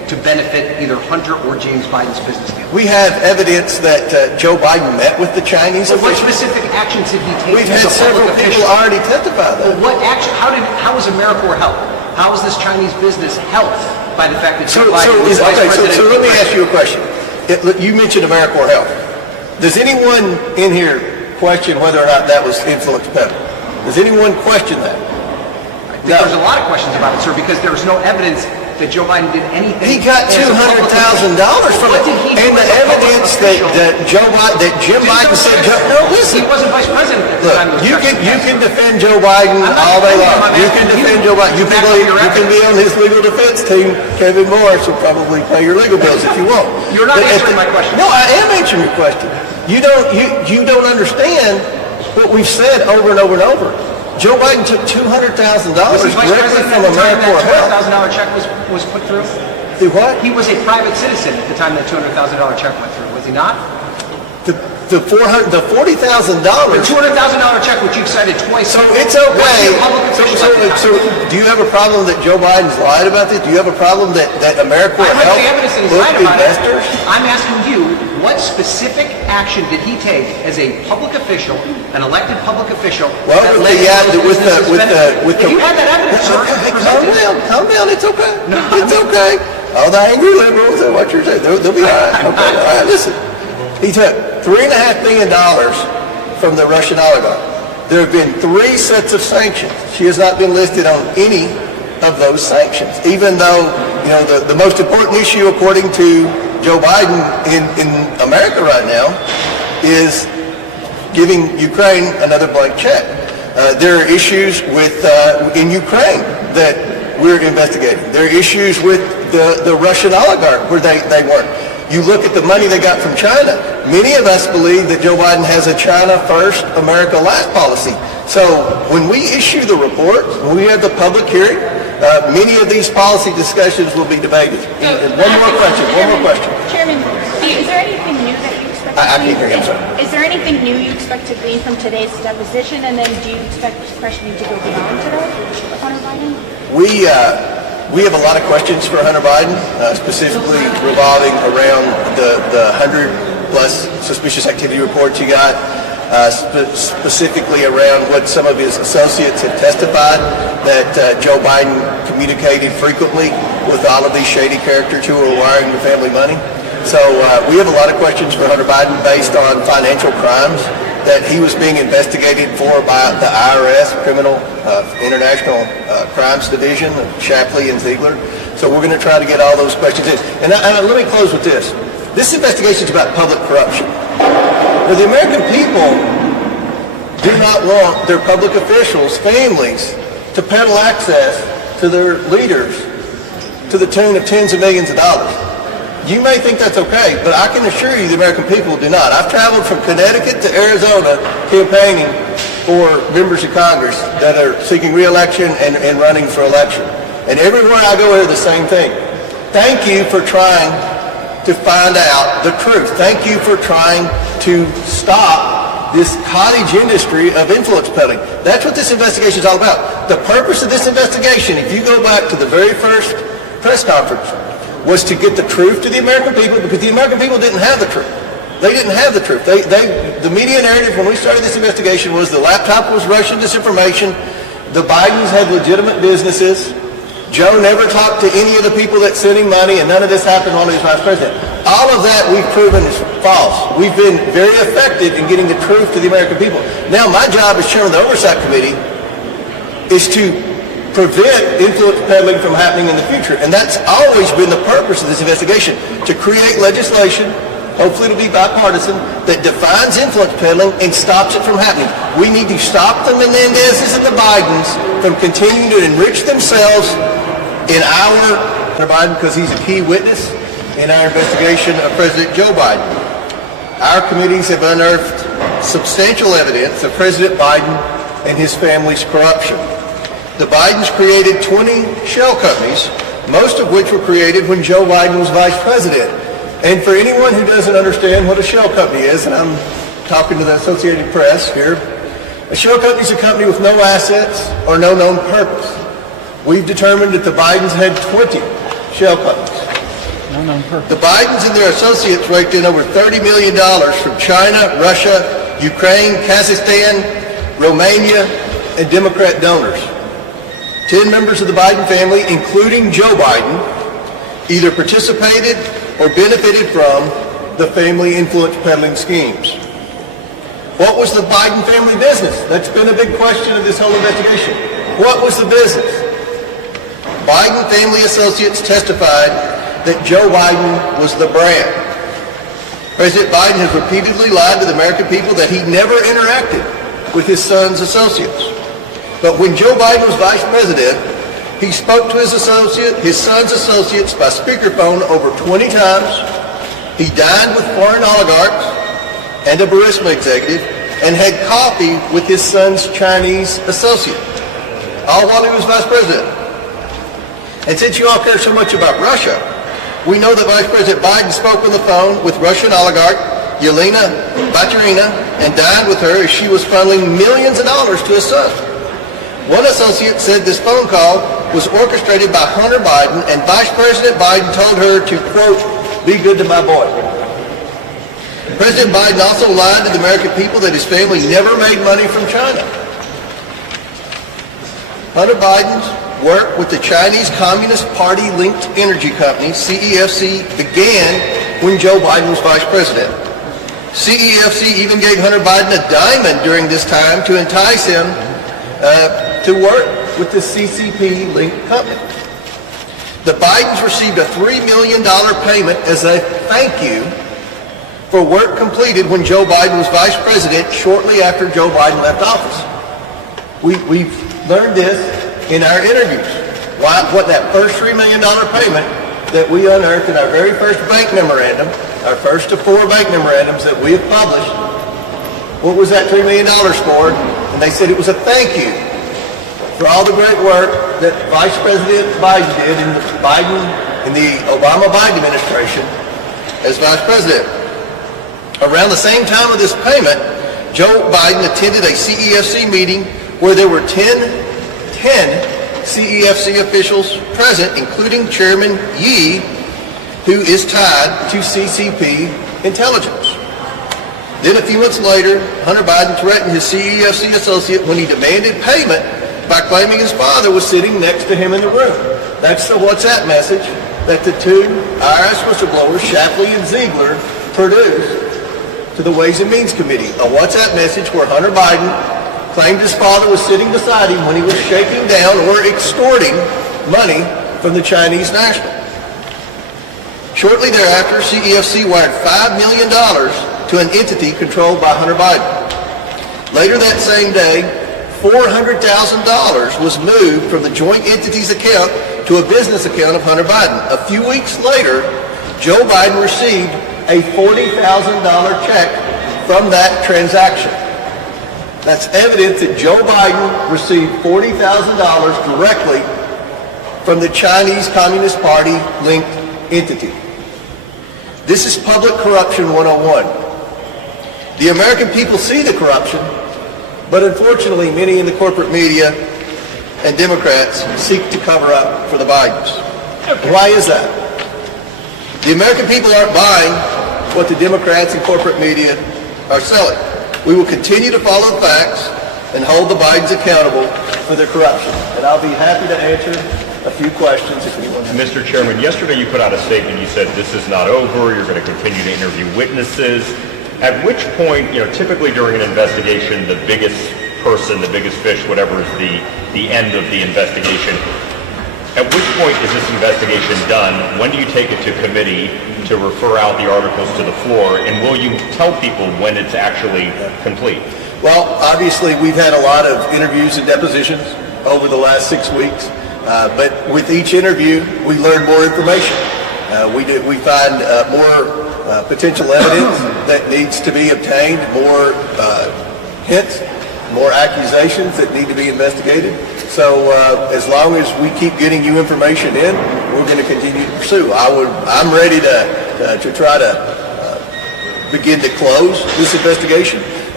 to benefit either Hunter or James Biden's business deal? We have evidence that Joe Biden met with the Chinese So what officials. specific actions did he take? We've as had a several public people official? already testify Well, that. what action? How was AmeriCorps helped? How was this Chinese business helped by the fact that So, Joe Biden was vice president? so let me ask you a question. You mentioned AmeriCorps Health. Does anyone in here question whether or not that was influence peddling? Does anyone question that? There's a lot of questions about it, sir, because there was no evidence that Joe Biden did anything. He got as a public $200,000 from What it. did he do And the as a public evidence official? that Jim Biden said, no, listen. He wasn't vice president at the Look, time. those you checks were can passed. defend Joe Biden I'm not all day defending him, long. I'm You can asking defend you Joe Biden. to back up your You can be on his legal defense team. Kevin Morris will probably pay your legal bills if you want. You're not But answering my question. No, I am answering your question. You don't understand what we've said over and over and over. Joe Biden took $200,000 Was he vice directly president from at the time AmeriCorps Health. that $200,000 check was put through? Do what? He was a private citizen at the time that $200,000 check went through, was he not? The $40,000. The $200,000 check, which you've cited twice. So it's was okay. he a public official at the time? So do you have a problem that Joe Biden's lied about this? Do you have a problem that AmeriCorps I have Health the evidence that he's looked lied about it. investors? I'm asking you, what specific action did he take as a public official, an elected public official? Well, that with led the to those businesses benefiting? with the. If you had that evidence, sir, Hey, present it. calm down. It's okay. No, It's okay. All the angry liberals and what you're saying, they'll be all right. Okay, all right. Listen, he took $3.5 billion from the Russian oligarch. There have been 3 sets of sanctions. She has not been listed on any of those sanctions, even though, the most important issue, according to Joe Biden in America right now, is giving Ukraine another blank check. There are issues in Ukraine that we're investigating. There are issues with the Russian oligarch where they weren't. You look at the money they got from China. Many of us believe that Joe Biden has a China first, America last policy. So when we issue the report, when we have the public hearing, many of these policy discussions will be debated. And one more question. Chairman, is there anything new that you expect I to can't hear you, I'm glean? sorry. Is there anything new you expect to glean from today's deposition? And then do you expect questioning to go beyond today with Hunter Biden? We have a lot of questions for Hunter Biden, specifically revolving around the 100-plus suspicious activity reports you got, specifically around what some of his associates have testified, that Joe Biden communicated frequently with all of these shady characters who are wiring the family money. So we have a lot of questions for Hunter Biden based on financial crimes that he was being investigated for by the IRS, International Crimes Division, Shapley and Ziegler. So we're going to try to get all those questions in. And let me close with this. This investigation is about public corruption. Now, the American people do not want their public officials, families, to peddle access to their leaders to the tune of tens of millions of dollars. You may think that's okay, but I can assure you the American people do not. I've traveled from Connecticut to Arizona campaigning for members of Congress that are seeking re-election and running for election. And everywhere I go, I hear the same thing. Thank you for trying to find out the truth. Thank you for trying to stop this cottage industry of influence peddling. That's what this investigation is all about. The purpose of this investigation, if you go back to the very first press conference, was to get the truth to the American people, because the American people didn't have the truth. They didn't have the truth. The media narrative when we started this investigation was the laptop was Russian disinformation, the Bidens had legitimate businesses, Joe never talked to any of the people that sent him money, and none of this happened while he was vice president. All of that we've proven is false. We've been very effective in getting the truth to the American people. Now my job as chairman of the Oversight Committee is to prevent influence peddling from happening in the future. And that's always been the purpose of this investigation, to create legislation, hopefully it'll be bipartisan, that defines influence peddling and stops it from happening. We need to stop the Menendezes and the Bidens from continuing to enrich themselves in Hunter Biden, because he's a key witness in our investigation of President Joe Biden. Our committees have unearthed substantial evidence of President Biden and his family's corruption. The Bidens created 20 shell companies, most of which were created when Joe Biden was vice president. And for anyone who doesn't understand what a shell company is, and I'm talking to the Associated Press here, a shell company is a company with no assets or no known purpose. We've determined that the Bidens had 20 shell companies. The Bidens and their associates raked in over $30 million from China, Russia, Ukraine, Kazakhstan, Romania, and Democrat donors. 10 members of the Biden family, including Joe Biden, either participated or benefited from the family influence peddling schemes. What was the Biden family business? That's been a big question of this whole investigation. What was the business? Biden family associates testified that Joe Biden was the brand. President Biden has repeatedly lied to the American people that he never interacted with his son's associates. But when Joe Biden was vice president, he spoke to his son's associates by speakerphone over 20 times. He dined with foreign oligarchs and a Burisma executive and had coffee with his son's Chinese associate, all while he was vice president. And since you all care so much about Russia, we know that Vice President Biden spoke on the phone with Russian oligarch Yelena Baturina and dined with her as she was funneling millions of dollars to his son. One associate said this phone call was orchestrated by Hunter Biden, and Vice President Biden told her to, quote, "be good to my boy." President Biden also lied to the American people that his family never made money from China. Hunter Biden's work with the Chinese Communist Party-linked energy company, CEFC, began when Joe Biden was vice president. CEFC even gave Hunter Biden a diamond during this time to entice him to work with the CCP-linked company. The Bidens received a $3 million payment as a thank you for work completed when Joe Biden was vice president shortly after Joe Biden left office. We've learned this in our interviews. What that first $3 million payment that we unearthed in our very first bank memorandum, our first of 4 bank memorandums that we have published, what was that $3 million for? And they said it was a thank you for all the great work that Vice President Biden did in the Obama-Biden administration as vice president. Around the same time of this payment, Joe Biden attended a CEFC meeting where there were 10 CEFC officials present, including Chairman Yi, who is tied to CCP intelligence. Then a few months later, Hunter Biden threatened his CEFC associate when he demanded payment by claiming his father was sitting next to him in the room. That's the WhatsApp message that the 2 IRS whistleblowers, Shapley and Ziegler, produced to the Ways and Means Committee. A WhatsApp message where Hunter Biden claimed his father was sitting beside him when he was shaking down or extorting money from the Chinese national. Shortly thereafter, CEFC wired $5 million to an entity controlled by Hunter Biden. Later that same day, $400,000 was moved from the joint entity's account to a business account of Hunter Biden. A few weeks later, Joe Biden received a $40,000 check from that transaction. That's evidence that Joe Biden received $40,000 directly from the Chinese Communist Party linked entity. This is public corruption 101. The American people see the corruption, but unfortunately many in the corporate media and Democrats seek to cover up for the Bidens. Why is that? The American people aren't buying what the Democrats and corporate media are selling. We will continue to follow the facts and hold the Bidens accountable for their corruption. And I'll be happy to answer a few questions if anyone has. Mr. Chairman, yesterday you put out a statement. You said this is not over. You're going to continue to interview witnesses. At which point, typically during an investigation, the biggest person, the biggest fish, whatever is the end of the investigation. At which point is this investigation done? When do you take it to committee to refer out the articles to the floor? And will you tell people when it's actually complete? Well, obviously, we've had a lot of interviews and depositions over the last 6 weeks. But with each interview, we learn more information. We find more potential evidence that needs to be obtained, more hints, more accusations that need to be investigated. So as long as we keep getting you information in, we're going to continue to pursue. I'm ready to try to begin to close this investigation.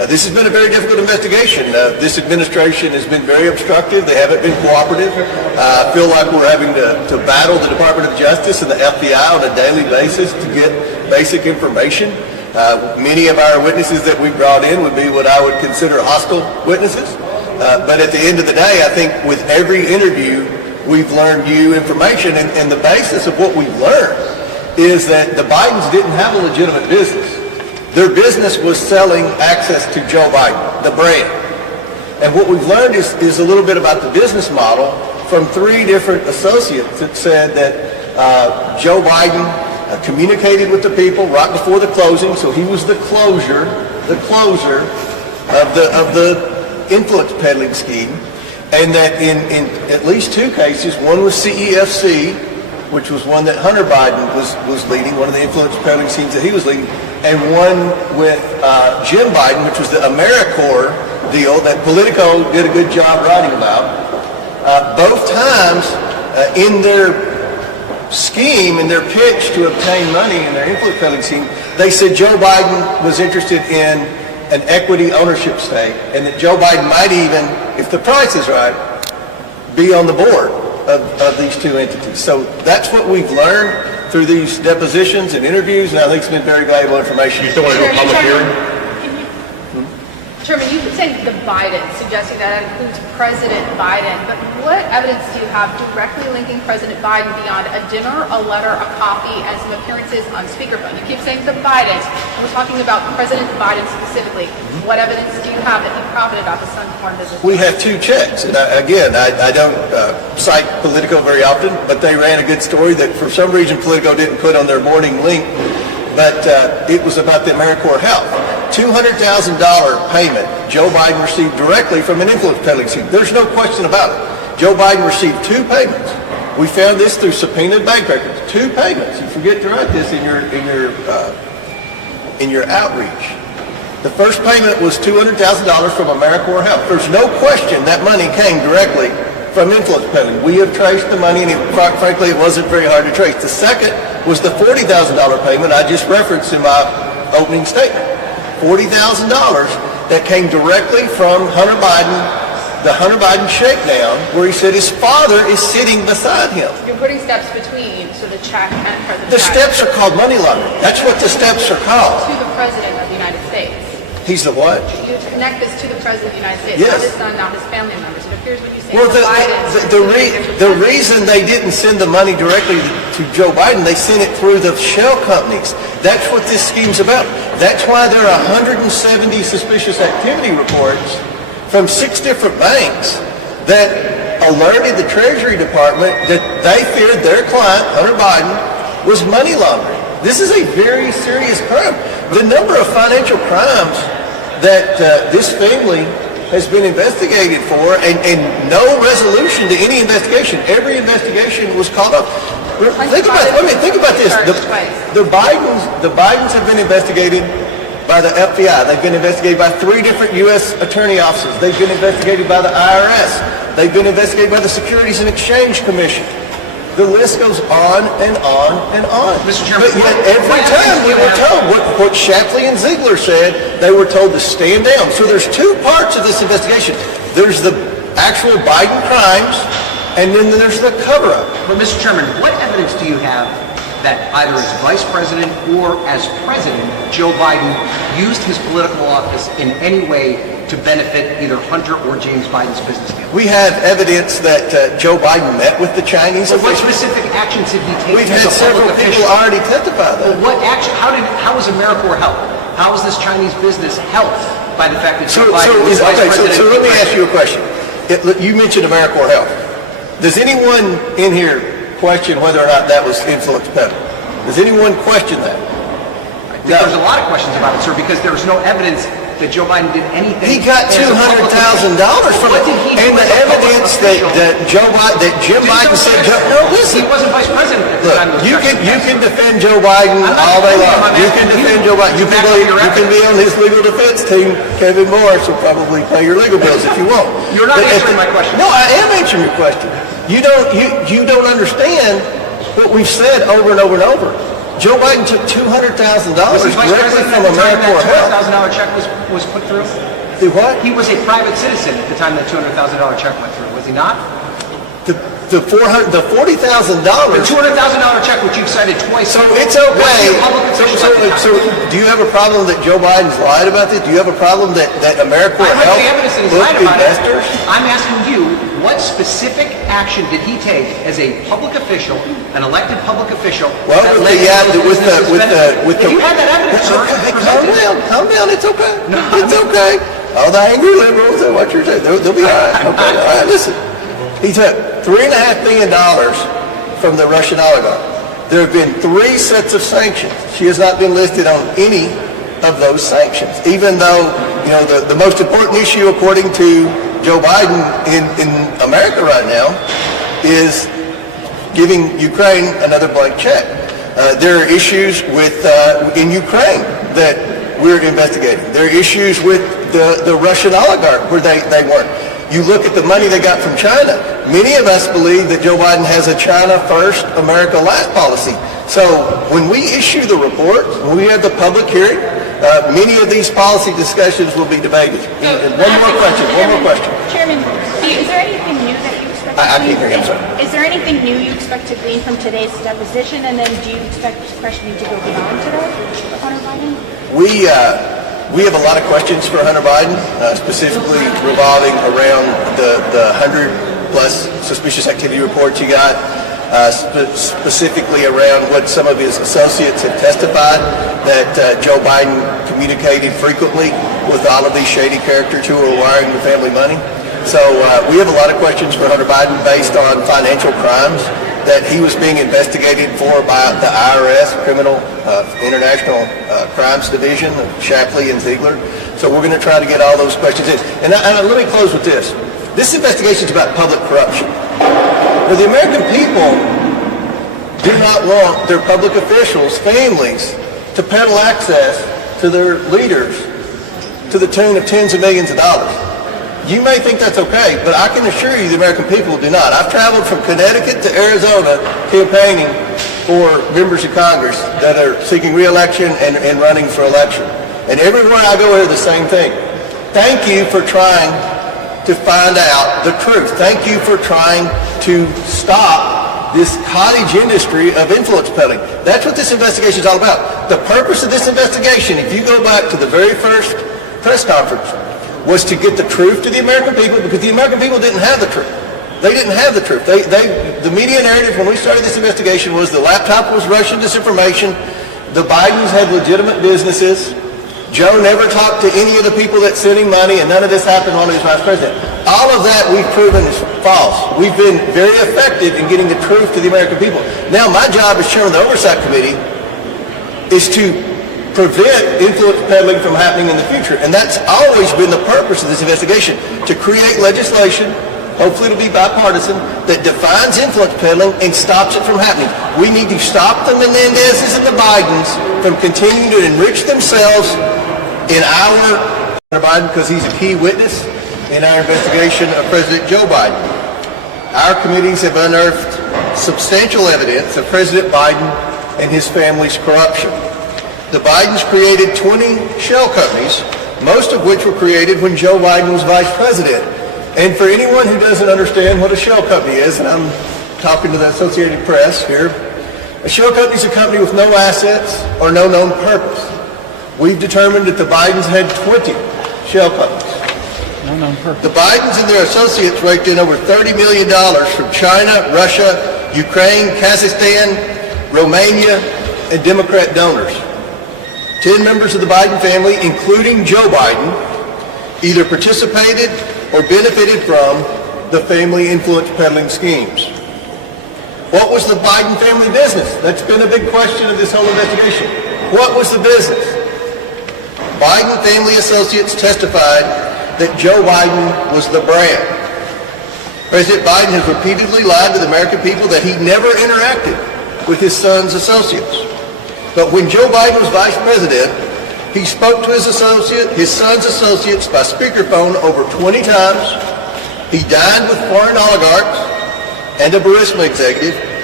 This has been a very difficult investigation. This administration has been very obstructive. They haven't been cooperative. I feel like we're having to battle the Department of Justice and the FBI on a daily basis to get basic information. Many of our witnesses that we brought in would be what I would consider hostile witnesses. But at the end of the day, I think with every interview, we've learned new information. And the basis of what we've learned is that the Bidens didn't have a legitimate business. Their business was selling access to Joe Biden, the brand. And what we've learned is a little bit about the business model from 3 different associates that said that Joe Biden communicated with the people right before the closing, so he was the closer of the influence peddling scheme, and that in at least 2 cases, one was CEFC, which was one that Hunter Biden was leading, one of the influence peddling schemes that he was leading, and one with Jim Biden, which was the AmeriCorps deal that Politico did a good job writing about. Both times in their scheme, in their pitch to obtain money in their influence peddling scheme, they said Joe Biden was interested in an equity ownership stake, and that Joe Biden might even, if the price is right, be on the board of these 2 entities. So that's what we've learned through these depositions and interviews, and I think it's been very valuable information. You still want to do a public hearing? Chairman, you said the Biden, suggesting that includes President Biden, but what evidence do you have directly linking President Biden beyond a dinner, a letter, a coffee, and some appearances on speakerphone? You keep saying the Bidens, and we're talking about President Biden specifically. What evidence do you have that he profited off his son's foreign business? We have 2 checks, and I don't cite Politico very often, but they ran a good story that for some reason Politico didn't put on their morning link, but it was about the AmeriCorps Health. $200,000 payment Joe Biden received directly from an influence peddling scheme. There's no question about it. Joe Biden received 2 payments. We found this through subpoenaed bank records. 2 payments. You forget to write this in your outreach. The first payment was $200,000 from AmeriCorps Health. There's no question that money came directly from influence peddling. We have traced the money, and frankly, it wasn't very hard to trace. The second was the $40,000 payment I just referenced in my opening statement. $40,000 that came directly from Hunter Biden, the Hunter Biden shakedown, where he said his father is sitting beside him. You're putting steps between, so the check and President The Biden. steps are called money laundering. That's what the steps are called. To the President of the United States. He's the what? You connect this to the President of the United States, Yes. not his son, not his family members. It appears when you say Well, the Bidens. the reason they didn't send the money directly to Joe Biden, they sent it through the shell companies. That's what this scheme's about. That's why there are 170 suspicious activity reports from 6 different banks that alerted the Treasury Department that they feared their client, Hunter Biden, was money laundering. This is a very serious crime. The number of financial crimes that this family has been investigated for, and no resolution to any investigation. Every investigation was caught up. Think about this. The Bidens have been investigated by the FBI. They've been investigated by 3 different U.S. attorney offices. They've been investigated by the IRS. They've been investigated by the Securities and Exchange Commission. The list goes on and on and on. Mr. Chairman, but yet every time we were told what Shapley and Ziegler said, they were told to stand down. So there's 2 parts of this investigation. There's the actual Biden crimes, and then there's the cover-up. But Mr. Chairman, what evidence do you have that either as Vice President or as President, Joe Biden used his political office in any way to benefit either Hunter or James Biden's business deal? We have evidence that Joe Biden met with the Chinese What officials. specific actions did he take? We've as had a several public people official? already testify though. What action? How was AmeriCorps helped? How was this Chinese business helped by the fact that Joe Biden was Vice President? So let me ask you a question. You mentioned AmeriCorps Health. Does anyone in here question whether or not that was influence peddling? Does anyone question that? There's a lot of questions about it, sir, because there's no evidence that Joe Biden did anything. He got $200,000 from it, and the evidence that Jim Biden said. No, listen. He wasn't Vice President at the Look, time. you can defend Joe Biden all day long. You can defend Joe Biden. You can be on his legal defense team. Kevin Morris will probably pay your legal bills if you want. You're not answering my question. No, I am answering your question. You don't understand what we've said over and over and over. Joe Biden took $200,000 Was he vice directly president from at the time AmeriCorps Health. that $200,000 check was put through? Do what? He was a private citizen at the time that $200,000 check went through, was he not? The $40,000. The $200,000 check, which you've cited twice. So it's okay. Was he a public official at the time? So do you have a problem that Joe Biden's lied about this? Do you have a problem that AmeriCorps I Health have the evidence that he's booked lied about it. investors? I'm asking you, what specific action did he take as a public official, an elected public official? Well, that with led the, to those businesses with the, If you had that evidence, sir, Hey, present it. calm down, it's okay. It's okay. All the angry liberals and what you're saying, they'll be all right. Okay, all right, listen. He took $3.5 billion from the Russian oligarch. There have been 3 sets of sanctions. She has not been listed on any of those sanctions, even though, you know, the most important issue, according to Joe Biden in America right now, is giving Ukraine another blank check. There are issues in Ukraine that we're investigating. There are issues with the Russian oligarch where they weren't. You look at the money they got from China. Many of us believe that Joe Biden has a China first, America last policy. So when we issue the report, when we have the public hearing, many of these policy discussions will be debated. And one more question. Chairman, is there anything new that you expect? I can't hear you, I'm sorry. Is there anything new you expect to glean from today's deposition, and then do you expect questioning to go beyond today, Hunter Biden? We have a lot of questions for Hunter Biden, specifically revolving around the 100-plus suspicious activity reports he got, specifically around what some of his associates have testified, that Joe Biden communicated frequently with all of these shady characters who were wiring the family money. So we have a lot of questions for Hunter Biden based on financial crimes that he was being investigated for by the IRS, Criminal International Crimes Division, Shapley and Ziegler. So we're going to try to get all those questions in. And let me close with this. This investigation is about public corruption. Well, the American people do not want their public officials, families, to peddle access to their leaders to the tune of tens of millions of dollars. You may think that's okay, but I can assure you the American people do not. I've traveled from Connecticut to Arizona campaigning for members of Congress that are seeking re-election and running for election. And everywhere I go, I hear the same thing. Thank you for trying to find out the truth. Thank you for trying to stop this cottage industry of influence peddling. That's what this investigation is all about. The purpose of this investigation, if you go back to the very first press conference, was to get the truth to the American people, because the American people didn't have the truth. They didn't have the truth. The media narrative when we started this investigation was the laptop was Russian disinformation, the Bidens had legitimate businesses, Joe never talked to any of the people that sent him money, and none of this happened while he was vice president. All of that we've proven is false. We've been very effective in getting the truth to the American people. Now my job as chairman of the Oversight Committee is to prevent influence peddling from happening in the future. And that's always been the purpose of this investigation, to create legislation, hopefully it'll be bipartisan, that defines influence peddling and stops it from happening. We need to stop the Menendezes and the Bidens from continuing to enrich themselves in our Hunter Biden, because he's a key witness in our investigation of President Joe Biden. Our committees have unearthed substantial evidence of President Biden and his family's corruption. The Bidens created 20 shell companies, most of which were created when Joe Biden was vice president. And for anyone who doesn't understand what a shell company is, and I'm talking to the Associated Press here, a shell company is a company with no assets or no known purpose. We've determined that the Bidens had 20 shell companies. No known purpose. The Bidens and their associates raked in over $30 million from China, Russia, Ukraine, Kazakhstan, Romania, and Democrat donors. 10 members of the Biden family, including Joe Biden, either participated or benefited from the family influence peddling schemes. What was the Biden family business? That's been a big question of this whole investigation. What was the business? Biden family associates testified that Joe Biden was the brand. President Biden has repeatedly lied to the American people that he never interacted with his son's associates. But when Joe Biden was vice president, he spoke to his son's associates by speakerphone over 20 times. He dined with foreign oligarchs and a Burisma executive,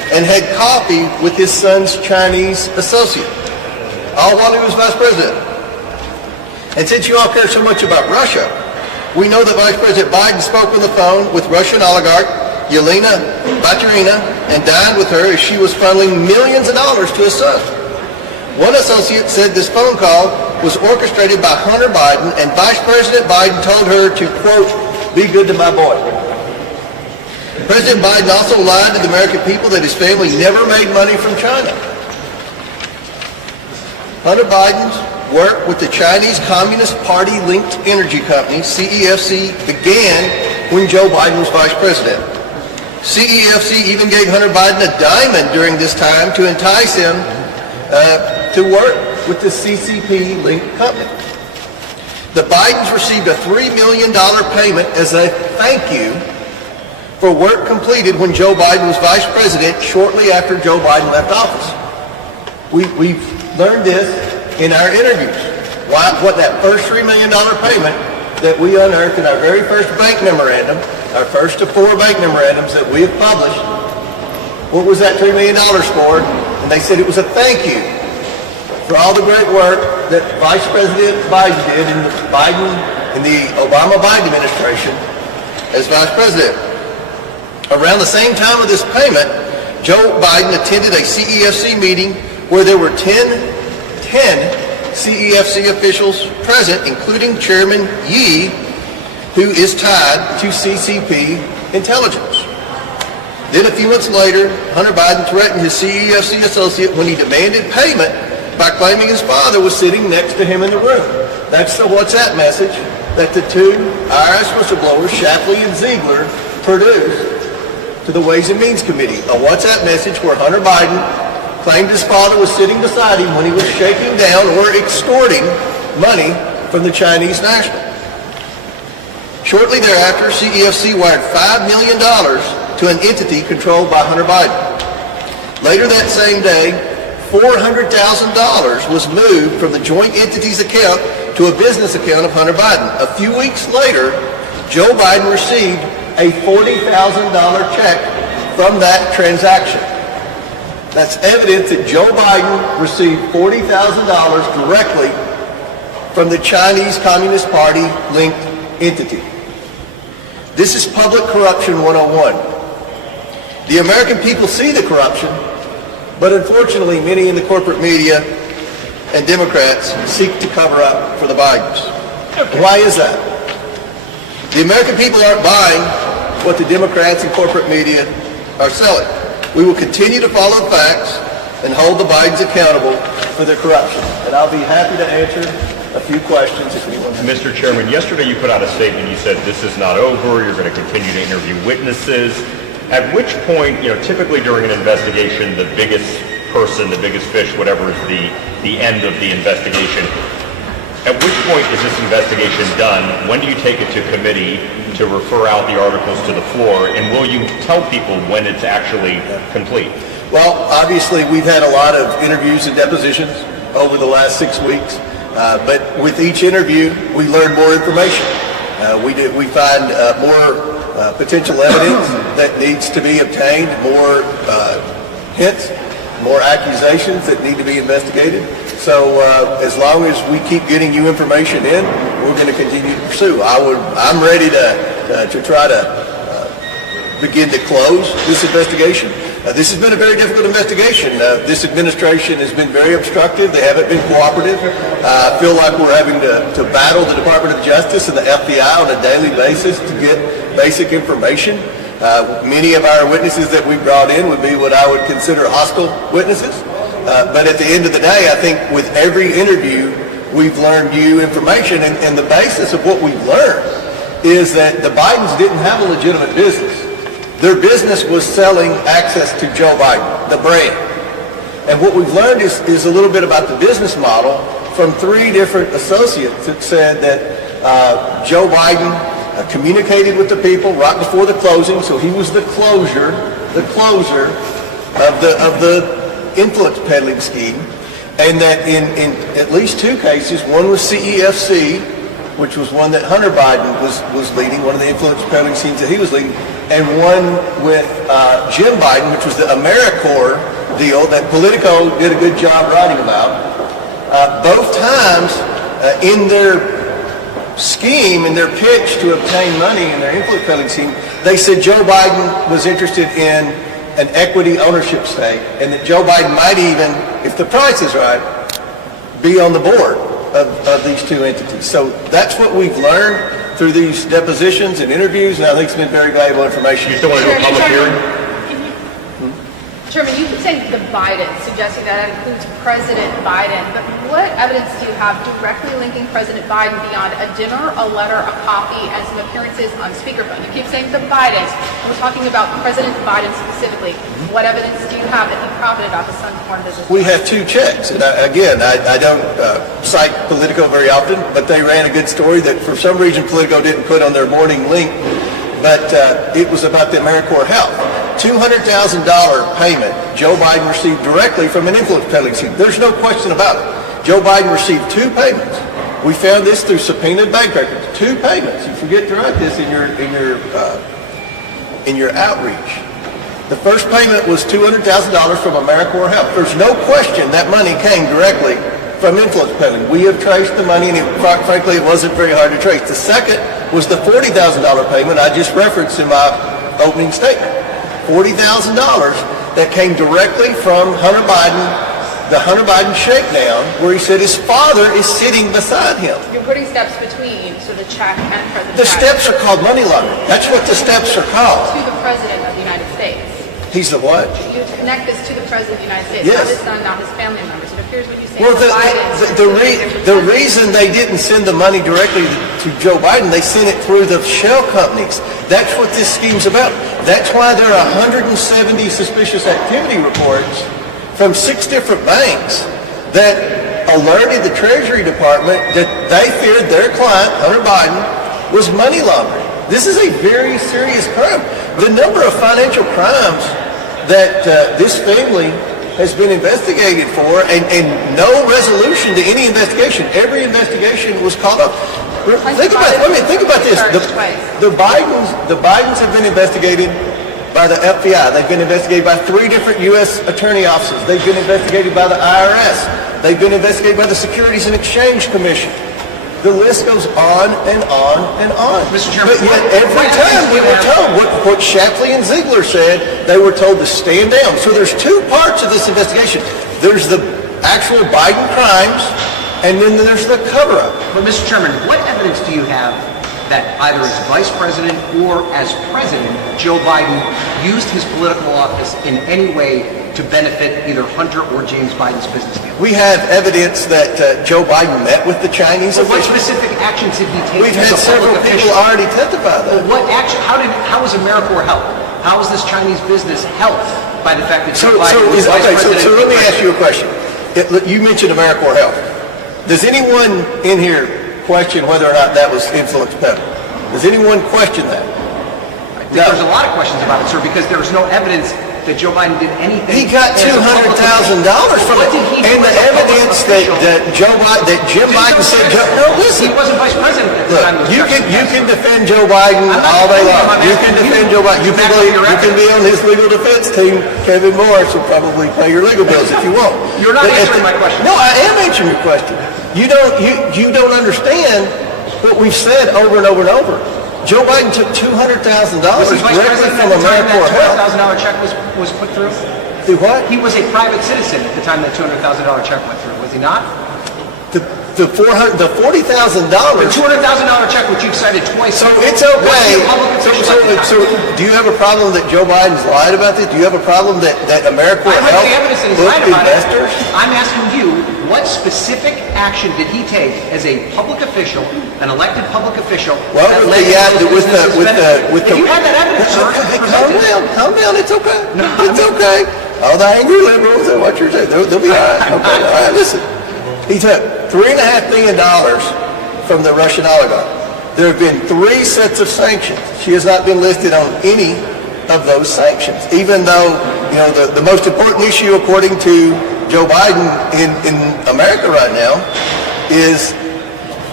and had coffee with his son's Chinese associate, all while he was vice president. And since you all care so much about Russia, we know that Vice President Biden spoke on the phone with Russian oligarch Yelena Baturina and dined with her as she was funneling millions of dollars to his son. One associate said this phone call was orchestrated by Hunter Biden, and Vice President Biden told her to, quote, be good to my boy. President Biden also lied to the American people that his family never made money from China. Hunter Biden's work with the Chinese Communist Party-linked energy company, CEFC, began when Joe Biden was vice president. CEFC even gave Hunter Biden a diamond during this time to entice him to work with the CCP-linked company. The Bidens received a $3 million payment as a thank you for work completed when Joe Biden was vice president shortly after Joe Biden left office. We've learned this in our interviews. What that first $3 million payment that we unearthed in our very first bank memorandum, our first of 4 bank memorandums that we have published, what was that $3 million for? And they said it was a thank you for all the great work that Vice President Biden did in the Obama-Biden administration as vice president. Around the same time of this payment, Joe Biden attended a CEFC meeting where there were 10 CEFC officials present, including Chairman Yi, who is tied to CCP intelligence. Then a few months later, Hunter Biden threatened his CEFC associate when he demanded payment by claiming his father was sitting next to him in the room. That's the WhatsApp message that the 2 IRS whistleblowers, Shapley and Ziegler, produced to the Ways and Means Committee. A WhatsApp message where Hunter Biden claimed his father was sitting beside him when he was shaking down or extorting money from the Chinese national. Shortly thereafter, CEFC wired $5 million to an entity controlled by Hunter Biden. Later that same day, $400,000 was moved from the joint entity's account to a business account of Hunter Biden. A few weeks later, Joe Biden received a $40,000 check from that transaction. That's evidence that Joe Biden received $40,000 directly from the Chinese Communist Party linked entity. This is public corruption 101. The American people see the corruption, but unfortunately many in the corporate media and Democrats seek to cover up for the Bidens. Why is that? The American people aren't buying what the Democrats and corporate media are selling. We will continue to follow the facts and hold the Bidens accountable for their corruption. And I'll be happy to answer a few questions if anyone has. Mr. Chairman, yesterday you put out a statement. You said this is not over. You're going to continue to interview witnesses. At which point, typically during an investigation, the biggest person, the biggest fish, whatever is the end of the investigation, at which point is this investigation done? When do you take it to committee to refer out the articles to the floor? And will you tell people when it's actually complete? Well, obviously we've had a lot of interviews and depositions over the last 6 weeks. But with each interview, we learn more information. We find more potential evidence that needs to be obtained, more hints, more accusations that need to be investigated. So as long as we keep getting you information in, we're going to continue to pursue. I'm ready to try to begin to close this investigation. This has been a very difficult investigation. This administration has been very obstructive. They haven't been cooperative. I feel like we're having to battle the Department of Justice and the FBI on a daily basis to get basic information. Many of our witnesses that we brought in would be what I would consider hostile witnesses. But at the end of the day, I think with every interview, we've learned new information. And the basis of what we've learned is that the Bidens didn't have a legitimate business. Their business was selling access to Joe Biden, the brand. And what we've learned is a little bit about the business model from 3 different associates that said that Joe Biden communicated with the people right before the closing, so he was the closer of the influence peddling scheme, and that in at least 2 cases, one was CEFC which was one that Hunter Biden was leading, one of the influence peddling schemes that he was leading, and one with Jim Biden, which was the AmeriCorps deal that Politico did a good job writing about. Both times in their scheme, in their pitch to obtain money in their influence peddling scheme, they said Joe Biden was interested in an equity ownership stake, and that Joe Biden might even, if the price is right, be on the board of these two entities. So that's what we've learned through these depositions and interviews, and I think it's been very valuable information. You still want to do a public hearing? Chairman, you keep saying the Biden, suggesting that includes President Biden, but what evidence do you have directly linking President Biden beyond a dinner, a letter, a coffee, and some appearances on speakerphone? You keep saying the Bidens, and we're talking about President Biden specifically. What evidence do you have that he profited off his son's foreign business? We have two checks, and I don't cite Politico very often, but they ran a good story that for some reason Politico didn't put on their morning link, but it was about the AmeriCorps Health. $200,000 payment Joe Biden received directly from an influence peddling scheme. There's no question about it. Joe Biden received two payments. We found this through subpoenaed bank records. Two payments. You forget to write this in your outreach. The first payment was $200,000 from AmeriCorps Health. There's no question that money came directly from influence peddling. We have traced the money, and frankly, it wasn't very hard to trace. The second was the $40,000 payment I just referenced in my opening statement. $40,000 that came directly from Hunter Biden, the Hunter Biden shakedown, where he said his father is sitting beside him. You're putting steps between so the check and President The Biden. steps are called money laundering. That's what the steps are called. To the President of the United States. He's the what? You connect this to the President of the United States, Yes. not his son, not his family members. It appears when you say Well, the Bidens... the reason they didn't send the money directly to Joe Biden, they sent it through the shell companies. That's what this scheme's about. That's why there are 170 suspicious activity reports from 6 different banks that alerted the Treasury Department that they feared their client, Hunter Biden, was money laundering. This is a very serious crime. The number of financial crimes that this family has been investigated for, and no resolution to any investigation. Every investigation was called up. Think about this. The Bidens have been investigated by the FBI. They've been investigated by 3 different U.S. attorney offices. They've been investigated by the IRS. They've been investigated by the Securities and Exchange Commission. The list goes on and on and on. Mr. Chairman, but yet every time we were told what Shapley and Ziegler said, they were told to stand down. So there's 2 parts of this investigation. There's the actual Biden crimes, and then there's the cover-up. But Mr. Chairman, what evidence do you have that either as Vice President or as President, Joe Biden used his political office in any way to benefit either Hunter or James Biden's business deal? We have evidence that Joe Biden met with the Chinese So what officials. specific actions did he take? We've as had a several public people official? already testify that. What action? How was AmeriCorps helped? How was this Chinese business helped by the fact that So Joe Biden was Vice President? let me ask you a question. You mentioned AmeriCorps Health. Does anyone in here question whether or not that was influence peddling? Does anyone question that? There's a lot of questions about it, sir, because there's no evidence that Joe Biden did anything. He got as a public $200,000 from What it, did he do and the as a public evidence official? that Jim Biden said. No, listen. He wasn't Vice President at the Look, time. of the you election. can defend Joe Biden I'm not all day defending him, long. I'm You asking can you. defend Joe Biden. You Back can up your you can be on his legal defense team. Kevin Morris will probably pay your legal bills if you want. You're not But answering my question. No, I am answering your question. You don't understand what we've said over and over and over. Joe Biden took $200,000 Was he Vice directly President from at the time AmeriCorps that Health. $200,000 check was put through? Do what? He was a private citizen at the time that $200,000 check went through, was he not? The $40,000. The $200,000 check, which you've cited twice. So it's was okay. he a public official at the time? So do you have a problem that Joe Biden's lied about this? Do you have a problem that AmeriCorps I Health read the evidence that he's booked lied about it. investors? I'm asking you, what specific action did he take as a public official, an elected public official? Well, that with led the to those businesses benefiting? If you had that evidence, sir, calm down. It's okay. It's okay. All the angry liberals and what you're saying, they'll be all right. Okay. All right. Listen, he took $3.5 million from the Russian oligarch. There have been 3 sets of sanctions. She has not been listed on any of those sanctions, even though the most important issue, according to Joe Biden in America right now, is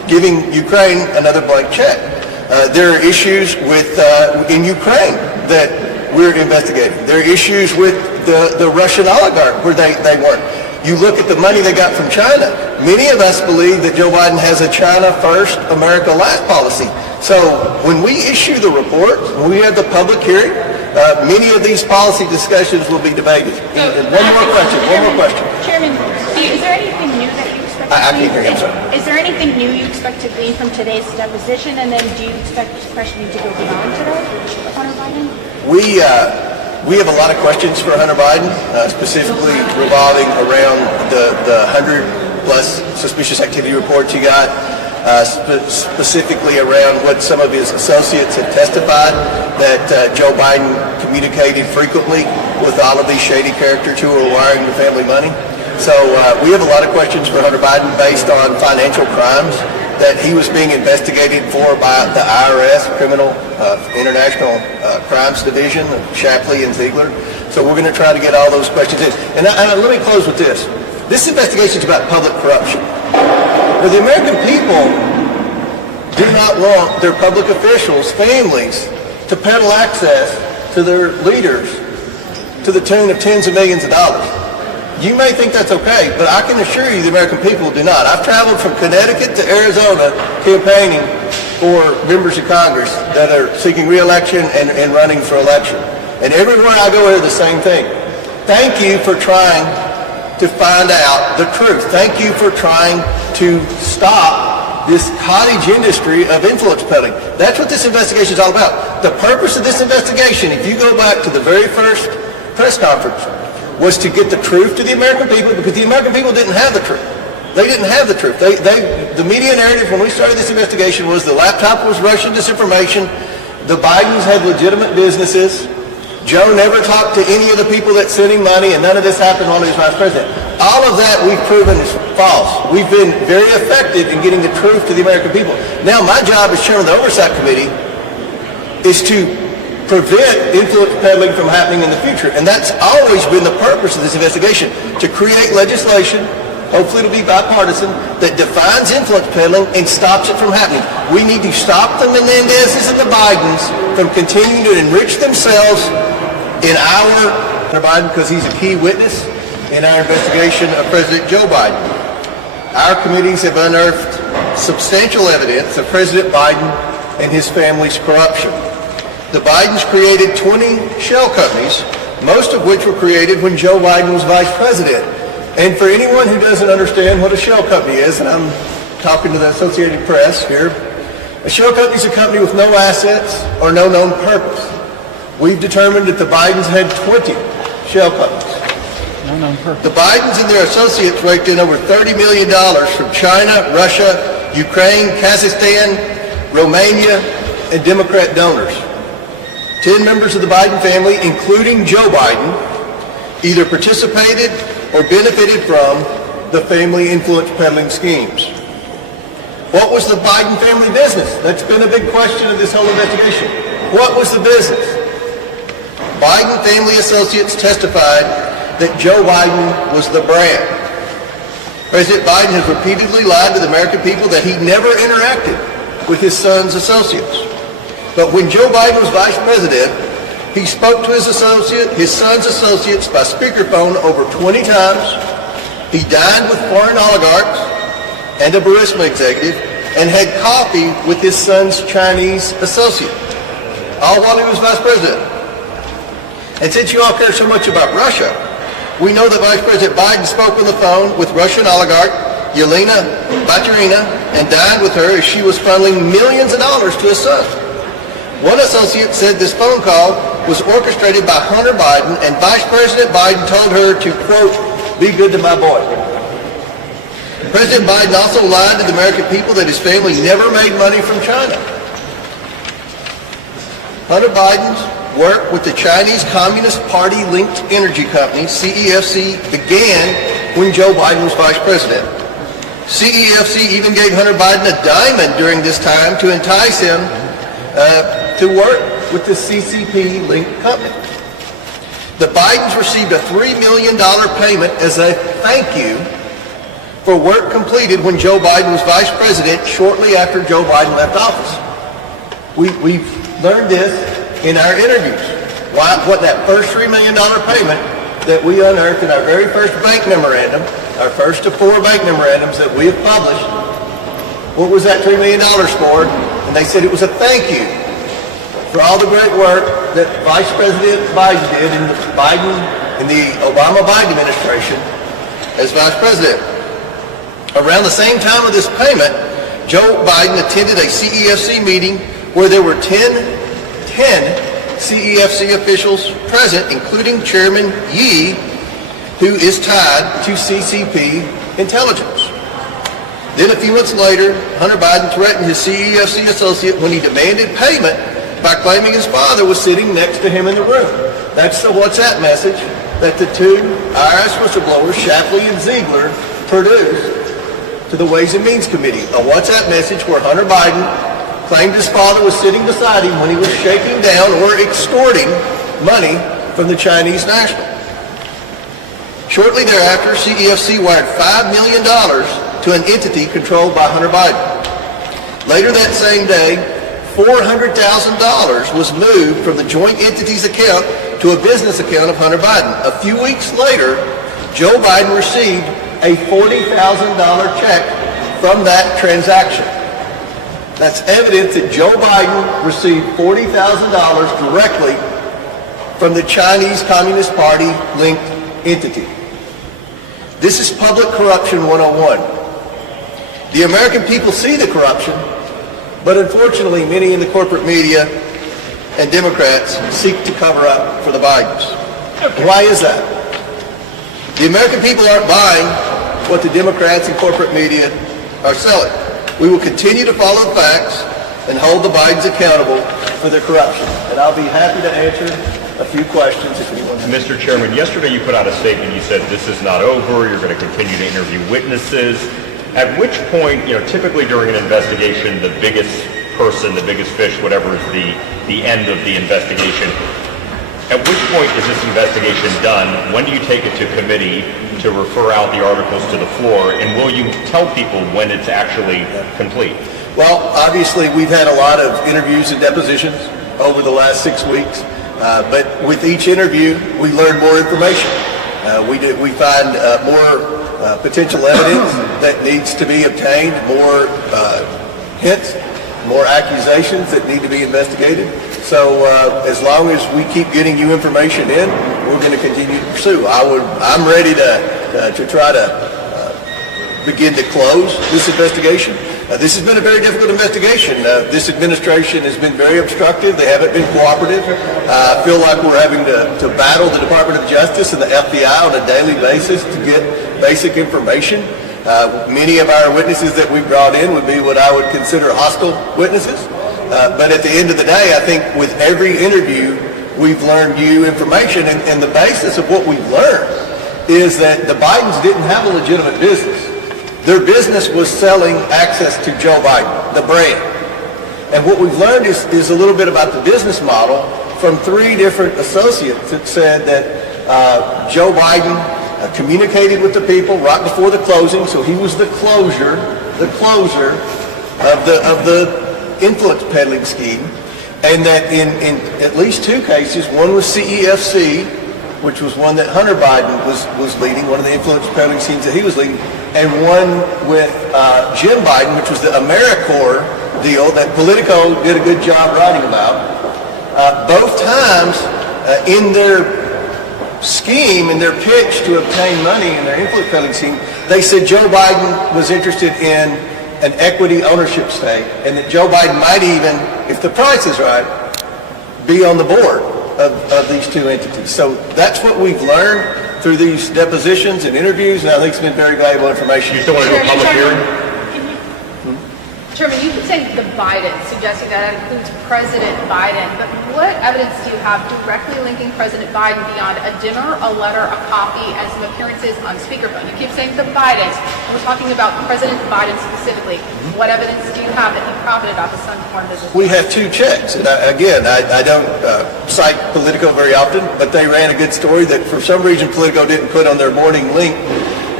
giving Ukraine another blank check. There are issues in Ukraine that we're investigating. There are issues with the Russian oligarch where they weren't. You look at the money they got from China. Many of us believe that Joe Biden has a China first, America last policy. So when we issue the report, when we have the public hearing, many of these policy discussions will be debated. And one more question. Chairman, is there anything new that you expect I can't hear you, I'm sorry. Is there anything new you expect to glean from today's deposition? And then do you expect questioning to go beyond today, Hunter Biden? We have a lot of questions for Hunter Biden, specifically revolving around the 100-plus suspicious activity reports he got, specifically around what some of his associates have testified, that Joe Biden communicated frequently with all of these shady characters who were wiring the family money. So we have a lot of questions for Hunter Biden based on financial crimes that he was being investigated for by the IRS, Criminal International Crimes Division, Shapley and Ziegler. So we're going to try to get all those questions in. And let me close with this. This investigation is about public corruption. Now, the American people do not want their public officials, families, to peddle access to their leaders to the tune of tens of millions of dollars. You may think that's okay, but I can assure you the American people do not. I've traveled from Connecticut to Arizona campaigning for members of Congress that are seeking re-election and running for election. And everywhere I go, I hear the same thing. Thank you for trying to find out the truth. Thank you for trying to stop this cottage industry of influence peddling. That's what this investigation is all about. The purpose of this investigation, if you go back to the very first press conference, was to get the truth to the American people, because the American people didn't have the truth. They didn't have the truth. The media narrative when we started this investigation was the laptop was Russian disinformation, the Bidens had legitimate businesses, Joe never talked to any of the people that sent him money, and none of this happened while he was vice president. All of that we've proven is false. We've been very effective in getting the truth to the American people. Now my job as chairman of the Oversight Committee is to prevent influence peddling from happening in the future. And that's always been the purpose of this investigation, to create legislation, hopefully it'll be bipartisan, that defines influence peddling and stops it from happening. We need to stop the Menendezes and the Bidens from continuing to enrich themselves in Hunter Biden, because he's a key witness in our investigation of President Joe Biden. Our committees have unearthed substantial evidence of President Biden and his family's corruption. The Bidens created 20 shell companies, most of which were created when Joe Biden was vice president. And for anyone who doesn't understand what a shell company is, and I'm talking to the Associated Press here, a shell company is a company with no assets or no known purpose. We've determined that the Bidens had 20 shell companies. No known purpose. The Bidens and their associates raked in over $30 million from China, Russia, Ukraine, Kazakhstan, Romania, and Democrat donors. 10 members of the Biden family, including Joe Biden, either participated or benefited from the family influence peddling schemes. What was the Biden family business? That's been a big question of this whole investigation. What was the business? Biden family associates testified that Joe Biden was the brand. President Biden has repeatedly lied to the American people that he never interacted with his son's associates. But when Joe Biden was vice president, he spoke to his son's associates by speakerphone over 20 times. He dined with foreign oligarchs and a Burisma executive and had coffee with his son's Chinese associate, all while he was vice president. And since you all care so much about Russia, we know that Vice President Biden spoke on the phone with Russian oligarch Yelena Baturina and dined with her as she was funneling millions of dollars to his son. One associate said this phone call was orchestrated by Hunter Biden, and Vice President Biden told her to, quote, be good to my boy. President Biden also lied to the American people that his family never made money from China. Hunter Biden's work with the Chinese Communist Party-linked energy company, CEFC, began when Joe Biden was vice president. CEFC even gave Hunter Biden a diamond during this time to entice him to work with the CCP-linked company. The Bidens received a $3 million payment as a thank you for work completed when Joe Biden was vice president shortly after Joe Biden left office. We've learned this in our interviews. What that first $3 million payment that we unearthed in our very first bank memorandum, our first of 4 bank memorandums that we have published, what was that $3 million for? And they said it was a thank you for all the great work that Vice President Biden did in the Obama-Biden administration as vice president. Around the same time of this payment, Joe Biden attended a CEFC meeting where there were 10 CEFC officials present, including Chairman Yee, who is tied to CCP intelligence. Then a few months later, Hunter Biden threatened his CEFC associate when he demanded payment by claiming his father was sitting next to him in the room. That's the WhatsApp message that the 2 IRS whistleblowers, Shapley and Ziegler, produced to the Ways and Means Committee. A WhatsApp message where Hunter Biden claimed his father was sitting beside him when he was shaking down or extorting money from the Chinese national. Shortly thereafter, CEFC wired $5 million to an entity controlled by Hunter Biden. Later that same day, $400,000 was moved from the joint entity's account to a business account of Hunter Biden. A few weeks later, Joe Biden received a $40,000 check from that transaction. That's evidence that Joe Biden received $40,000 directly from the Chinese Communist Party linked entity. This is public corruption 101. The American people see the corruption, but unfortunately many in the corporate media and Democrats seek to cover up for the Bidens. Why is that? The American people aren't buying what the Democrats and corporate media are selling. We will continue to follow the facts and hold the Bidens accountable for their corruption. And I'll be happy to answer a few questions if anyone has. Mr. Chairman, yesterday you put out a statement. You said this is not over. You're going to continue to interview witnesses. At which point, typically during an investigation, the biggest person, the biggest fish, whatever is the end of the investigation. At which point is this investigation done? When do you take it to committee to refer out the articles to the floor? And will you tell people when it's actually complete? Well, obviously we've had a lot of interviews and depositions over the last 6 weeks. But with each interview, we learn more information. We find more potential evidence that needs to be obtained, more hints, more accusations that need to be investigated. So as long as we keep getting you information in, we're going to continue to pursue. I'm ready to try to begin to close this investigation. This has been a very difficult investigation. This administration has been very obstructive. They haven't been cooperative. I feel like we're having to battle the Department of Justice and the FBI on a daily basis to get basic information. Many of our witnesses that we brought in would be what I would consider hostile witnesses. But at the end of the day, I think with every interview, we've learned new information. And the basis of what we've learned is that the Bidens didn't have a legitimate business. Their business was selling access to Joe Biden, the brand. And what we've learned is a little bit about the business model from 3 different associates that said that Joe Biden communicated with the people right before the closing, so he was the closer of the influence peddling scheme, and that in at least 2 cases, one was CEFC, which was one that Hunter Biden was leading, one of the influence peddling schemes that he was leading, and one with Jim Biden, which was the AmeriCorps deal that Politico did a good job writing about. Both times in their scheme, in their pitch to obtain money in their influence peddling scheme, they said Joe Biden was interested in an equity ownership stake, and that Joe Biden might even, if the price is right, be on the board of these 2 entities. So that's what we've learned through these depositions and interviews, and I think it's been very valuable information. You still want to do a public hearing? Chairman, you keep saying the Biden, suggesting that includes President Biden, but what evidence do you have directly linking President Biden beyond a dinner, a letter, a copy, and some appearances on speakerphone? You keep saying the Bidens, and we're talking about President Biden specifically. What evidence do you have that he profited off his son's foreign business? We have 2 checks, and I don't cite Politico very often, but they ran a good story that for some reason Politico didn't put on their morning link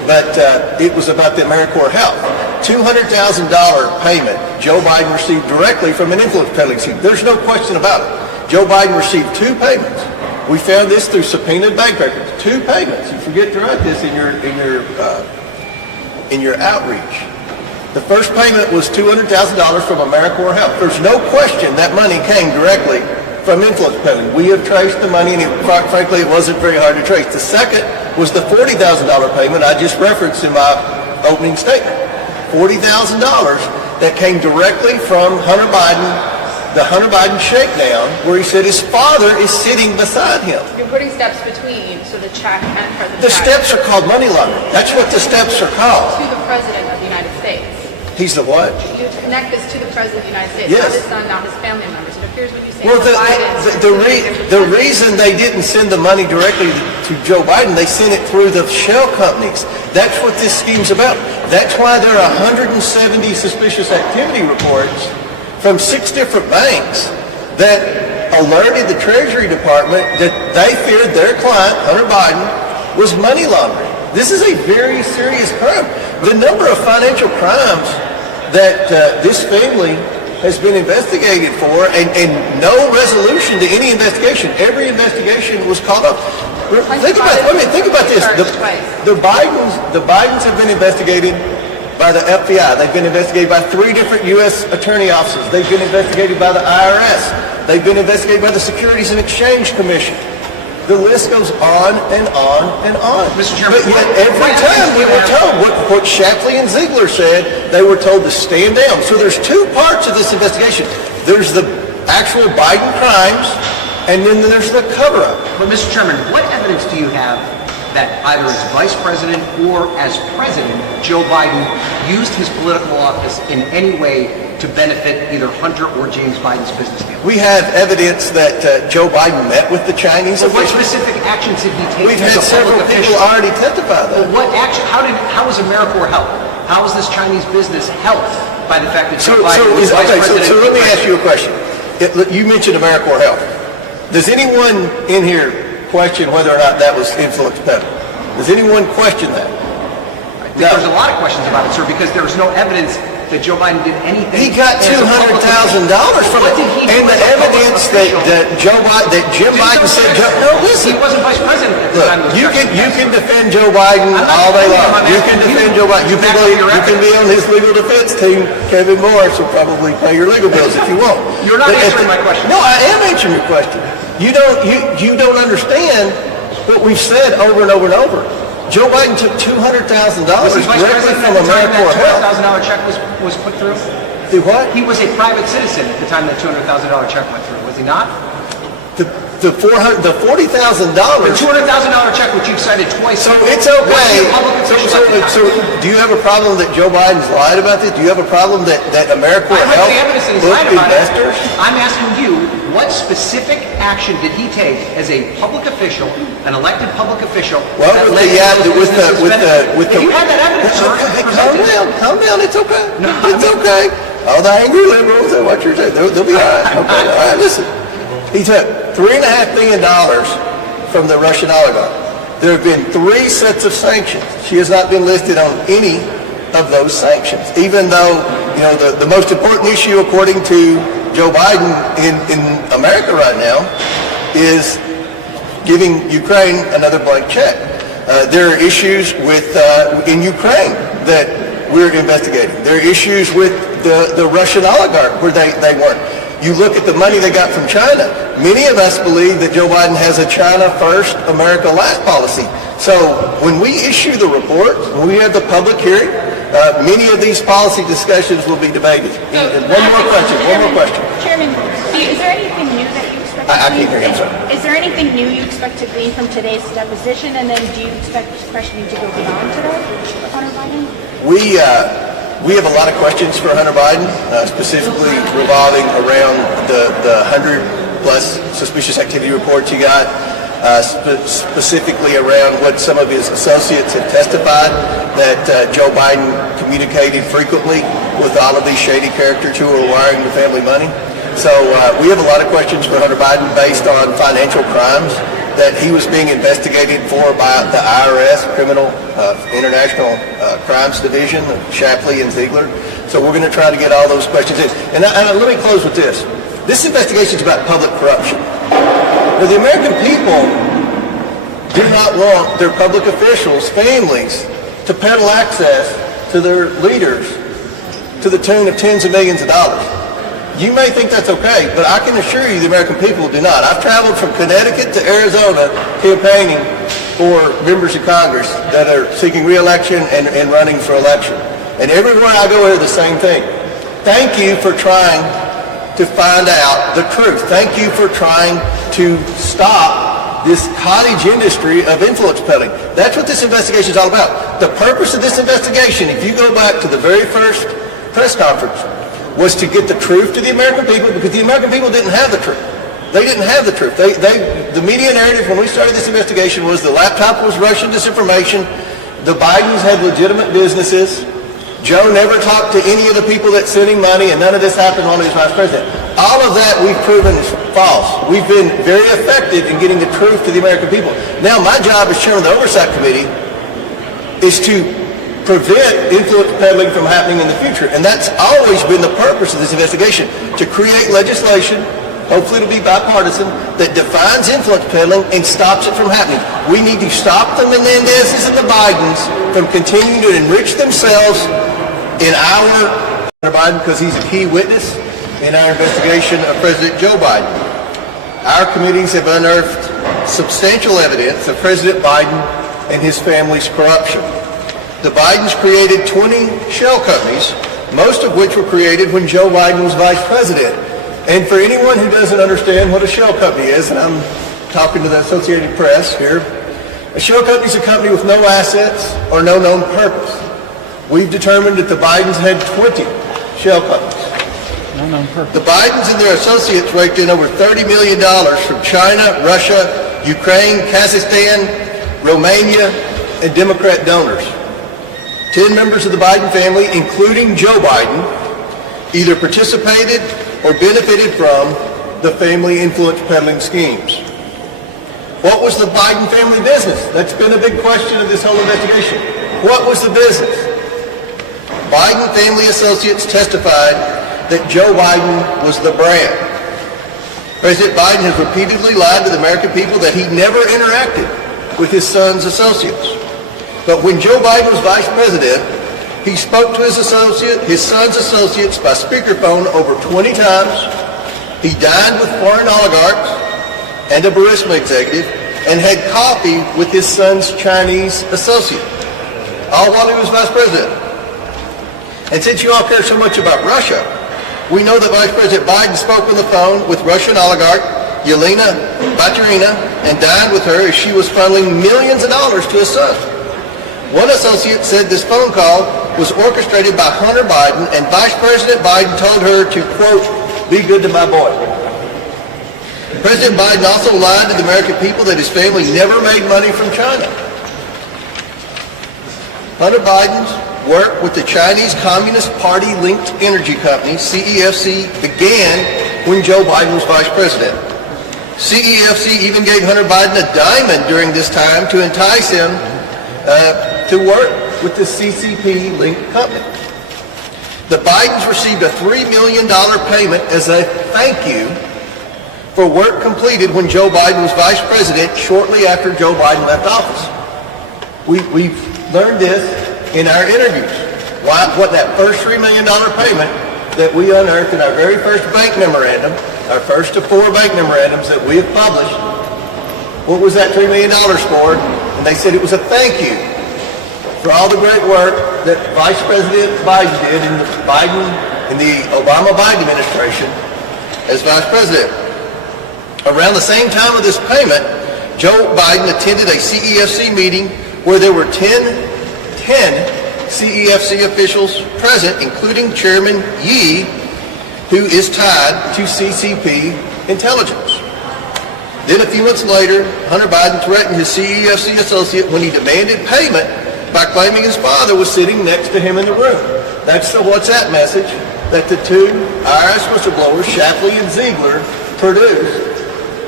but it was about the AmeriCorps Health. $200,000 payment Joe Biden received directly from an influence peddling scheme. There's no question about it. Joe Biden received 2 payments. We found this through subpoenaed bank records. 2 payments. You forget to write this in your outreach. The first payment was $200,000 from AmeriCorps Health. There's no question that money came directly from influence peddling. We have traced the money, and frankly, it wasn't very hard to trace. The second was the $40,000 payment I just referenced in my opening statement. $40,000 that came directly from Hunter Biden, the Hunter Biden shakedown, where he said his father is sitting beside him. You're putting steps between, so the check and President The steps are called money laundering. That's what the steps are called. to the President of the United States. He's the what? You connect this to the President of the United States, Yes. not his son, not his family members. It appears when you say Well, Joe Biden. the reason they didn't send the money directly to Joe Biden, they sent it through the shell companies. That's what this scheme's about. That's why there are 170 suspicious activity reports from 6 different banks that alerted the Treasury Department that they feared their client, Hunter Biden, was money laundering. This is a very serious crime. The number of financial crimes that this family has been investigated for, and no resolution to any investigation. Every investigation was caught up. Think about this. The Bidens have been investigated by the FBI. They've been investigated by 3 different U.S. attorney offices. They've been investigated by the IRS. They've been investigated by the Securities and Exchange Commission. The list goes on and on and on. Mr. Chairman, but yet every time we were told what Shapley and Ziegler said, they were told to stand down. So there's 2 parts of this investigation. There's the actual Biden crimes, and then there's the cover-up. But Mr. Chairman, what evidence do you have that either as Vice President or as President, Joe Biden used his political office in any way to benefit either Hunter or James Biden's business deal? We have evidence that Joe Biden met with the Chinese So what officials. specific actions did he take? We've as had a several public people official? already testify Well, that. what action? How was AmeriCorps helped? How was this Chinese business helped by the fact that Joe Biden was Vice President? So let me ask you a question. You mentioned AmeriCorps Health. Does anyone in here question whether or not that was influence peddling? Does anyone question that? There's a lot of questions about it, sir, because there was no evidence that Joe Biden did anything. He got as a public $200,000 from What it. did he do And the as a public evidence official? that Jim Biden said, no, listen. He wasn't Vice President at the Look, time. you can defend Joe Biden I'm not all day defending him, long. I'm You asking can you defend Joe Biden. You to back up your can be on his legal defense team. Kevin Morris will probably pay your legal bills if you want. You're not But answering my question. No, I am answering your question. You don't understand what we've said over and over and over. Joe Biden took $200,000 Was he Vice directly President from at the time that AmeriCorps Health. $200,000 check was put through? Do what? He was a private citizen at the time that $200,000 check went through, was he not? The $40,000. The $200,000 check, which you've cited twice. So it's okay. Was he a public official at the time? So do you have a problem that Joe Biden's lied about this? Do you have a problem that AmeriCorps I Health have the evidence that he's booked lied about it. investors? I'm asking you, what specific action did he take as a public official, an elected public official? Well, that with led the, to those businesses benefiting? with If you had that evidence, sir, present it. calm down, it's okay. No, It's okay. All the angry liberals, they'll watch your tape. They'll be all right. Okay, all right, listen. He took $3.5 million from the Russian oligarch. There have been 3 sets of sanctions. She has not been listed on any of those sanctions, even though, the most important issue, according to Joe Biden in America right now, is giving Ukraine another blank check. There are issues in Ukraine that we're investigating. There are issues with the Russian oligarch where they weren't. You look at the money they got from China. Many of us believe that Joe Biden has a China first, America last policy. So when we issue the report, when we have the public hearing, many of these policy discussions will be debated. And one more question. Chairman, is there anything new that you expect to I glean? can't hear you, I'm sorry. Is there anything new you expect to glean from today's deposition? And then do you expect questioning to go beyond today, Hunter Biden? We have a lot of questions for Hunter Biden, specifically revolving around the 100-plus suspicious activity reports he got, specifically around what some of his associates have testified, that Joe Biden communicated frequently with all of these shady characters who were wiring the family money. So we have a lot of questions for Hunter Biden based on financial crimes that he was being investigated for by the IRS, Criminal International Crimes Division, Shapley and Ziegler. So we're going to try to get all those questions in. And let me close with this. This investigation is about public corruption. Now, the American people do not want their public officials, families, to peddle access to their leaders to the tune of tens of millions of dollars. You may think that's okay, but I can assure you the American people do not. I've traveled from Connecticut to Arizona campaigning for members of Congress that are seeking re-election and running for election. And everywhere I go, I hear the same thing. Thank you for trying to find out the truth. Thank you for trying to stop this cottage industry of influence peddling. That's what this investigation is all about. The purpose of this investigation, if you go back to the very first press conference, was to get the truth to the American people, because the American people didn't have the truth. They didn't have the truth. The media narrative when we started this investigation was the laptop was Russian disinformation, the Bidens had legitimate businesses, Joe never talked to any of the people that sent him money, and none of this happened while he was vice president. All of that we've proven is false. We've been very effective in getting the truth to the American people. Now my job as chairman of the Oversight Committee is to prevent influence peddling from happening in the future. And that's always been the purpose of this investigation, to create legislation, hopefully it'll be bipartisan, that defines influence peddling and stops it from happening. We need to stop the Menendezes and the Bidens from continuing to enrich themselves in our Biden, because he's a key witness in our investigation of President Joe Biden. Our committees have unearthed substantial evidence of President Biden and his family's corruption. The Bidens created 20 shell companies, most of which were created when Joe Biden was vice president. And for anyone who doesn't understand what a shell company is, and I'm talking to the Associated Press here, a shell company is a company with no assets or no known purpose. We've determined that the Bidens had 20 shell companies. No known purpose. The Bidens and their associates raked in over $30 million from China, Russia, Ukraine, Kazakhstan, Romania, and Democrat donors. 10 members of the Biden family, including Joe Biden, either participated or benefited from the family influence peddling schemes. What was the Biden family business? That's been a big question of this whole investigation. What was the business? Biden family associates testified that Joe Biden was the brand. President Biden has repeatedly lied to the American people that he never interacted with his son's associates. But when Joe Biden was vice president, he spoke to his son's associates by speakerphone over 20 times. He dined with foreign oligarchs and a Burisma executive and had coffee with his son's Chinese associate, all while he was vice president. And since you all care so much about Russia, we know that Vice President Biden spoke on the phone with Russian oligarch Yelena Baturina and dined with her as she was funneling millions of dollars to his son. One associate said this phone call was orchestrated by Hunter Biden, and Vice President Biden told her to, quote, be good to my boy. President Biden also lied to the American people that his family never made money from China. Hunter Biden's work with the Chinese Communist Party-linked energy company, CEFC, began when Joe Biden was vice president. CEFC even gave Hunter Biden a diamond during this time to entice him to work with the CCP-linked company. The Bidens received a $3 million payment as a thank you for work completed when Joe Biden was vice president shortly after Joe Biden left office. We've learned this in our interviews. What that first $3 million payment that we unearthed in our very first bank memorandum, our first of 4 bank memorandums that we have published, what was that $3 million for? And they said it was a thank you for all the great work that Vice President Biden did in the Obama-Biden administration as vice president. Around the same time of this payment, Joe Biden attended a CEFC meeting where there were 10 CEFC officials present, including Chairman Yi, who is tied to CCP intelligence. Then a few months later, Hunter Biden threatened his CEFC associate when he demanded payment by claiming his father was sitting next to him in the room. That's the WhatsApp message that the 2 IRS whistleblowers, Shapley and Ziegler, produced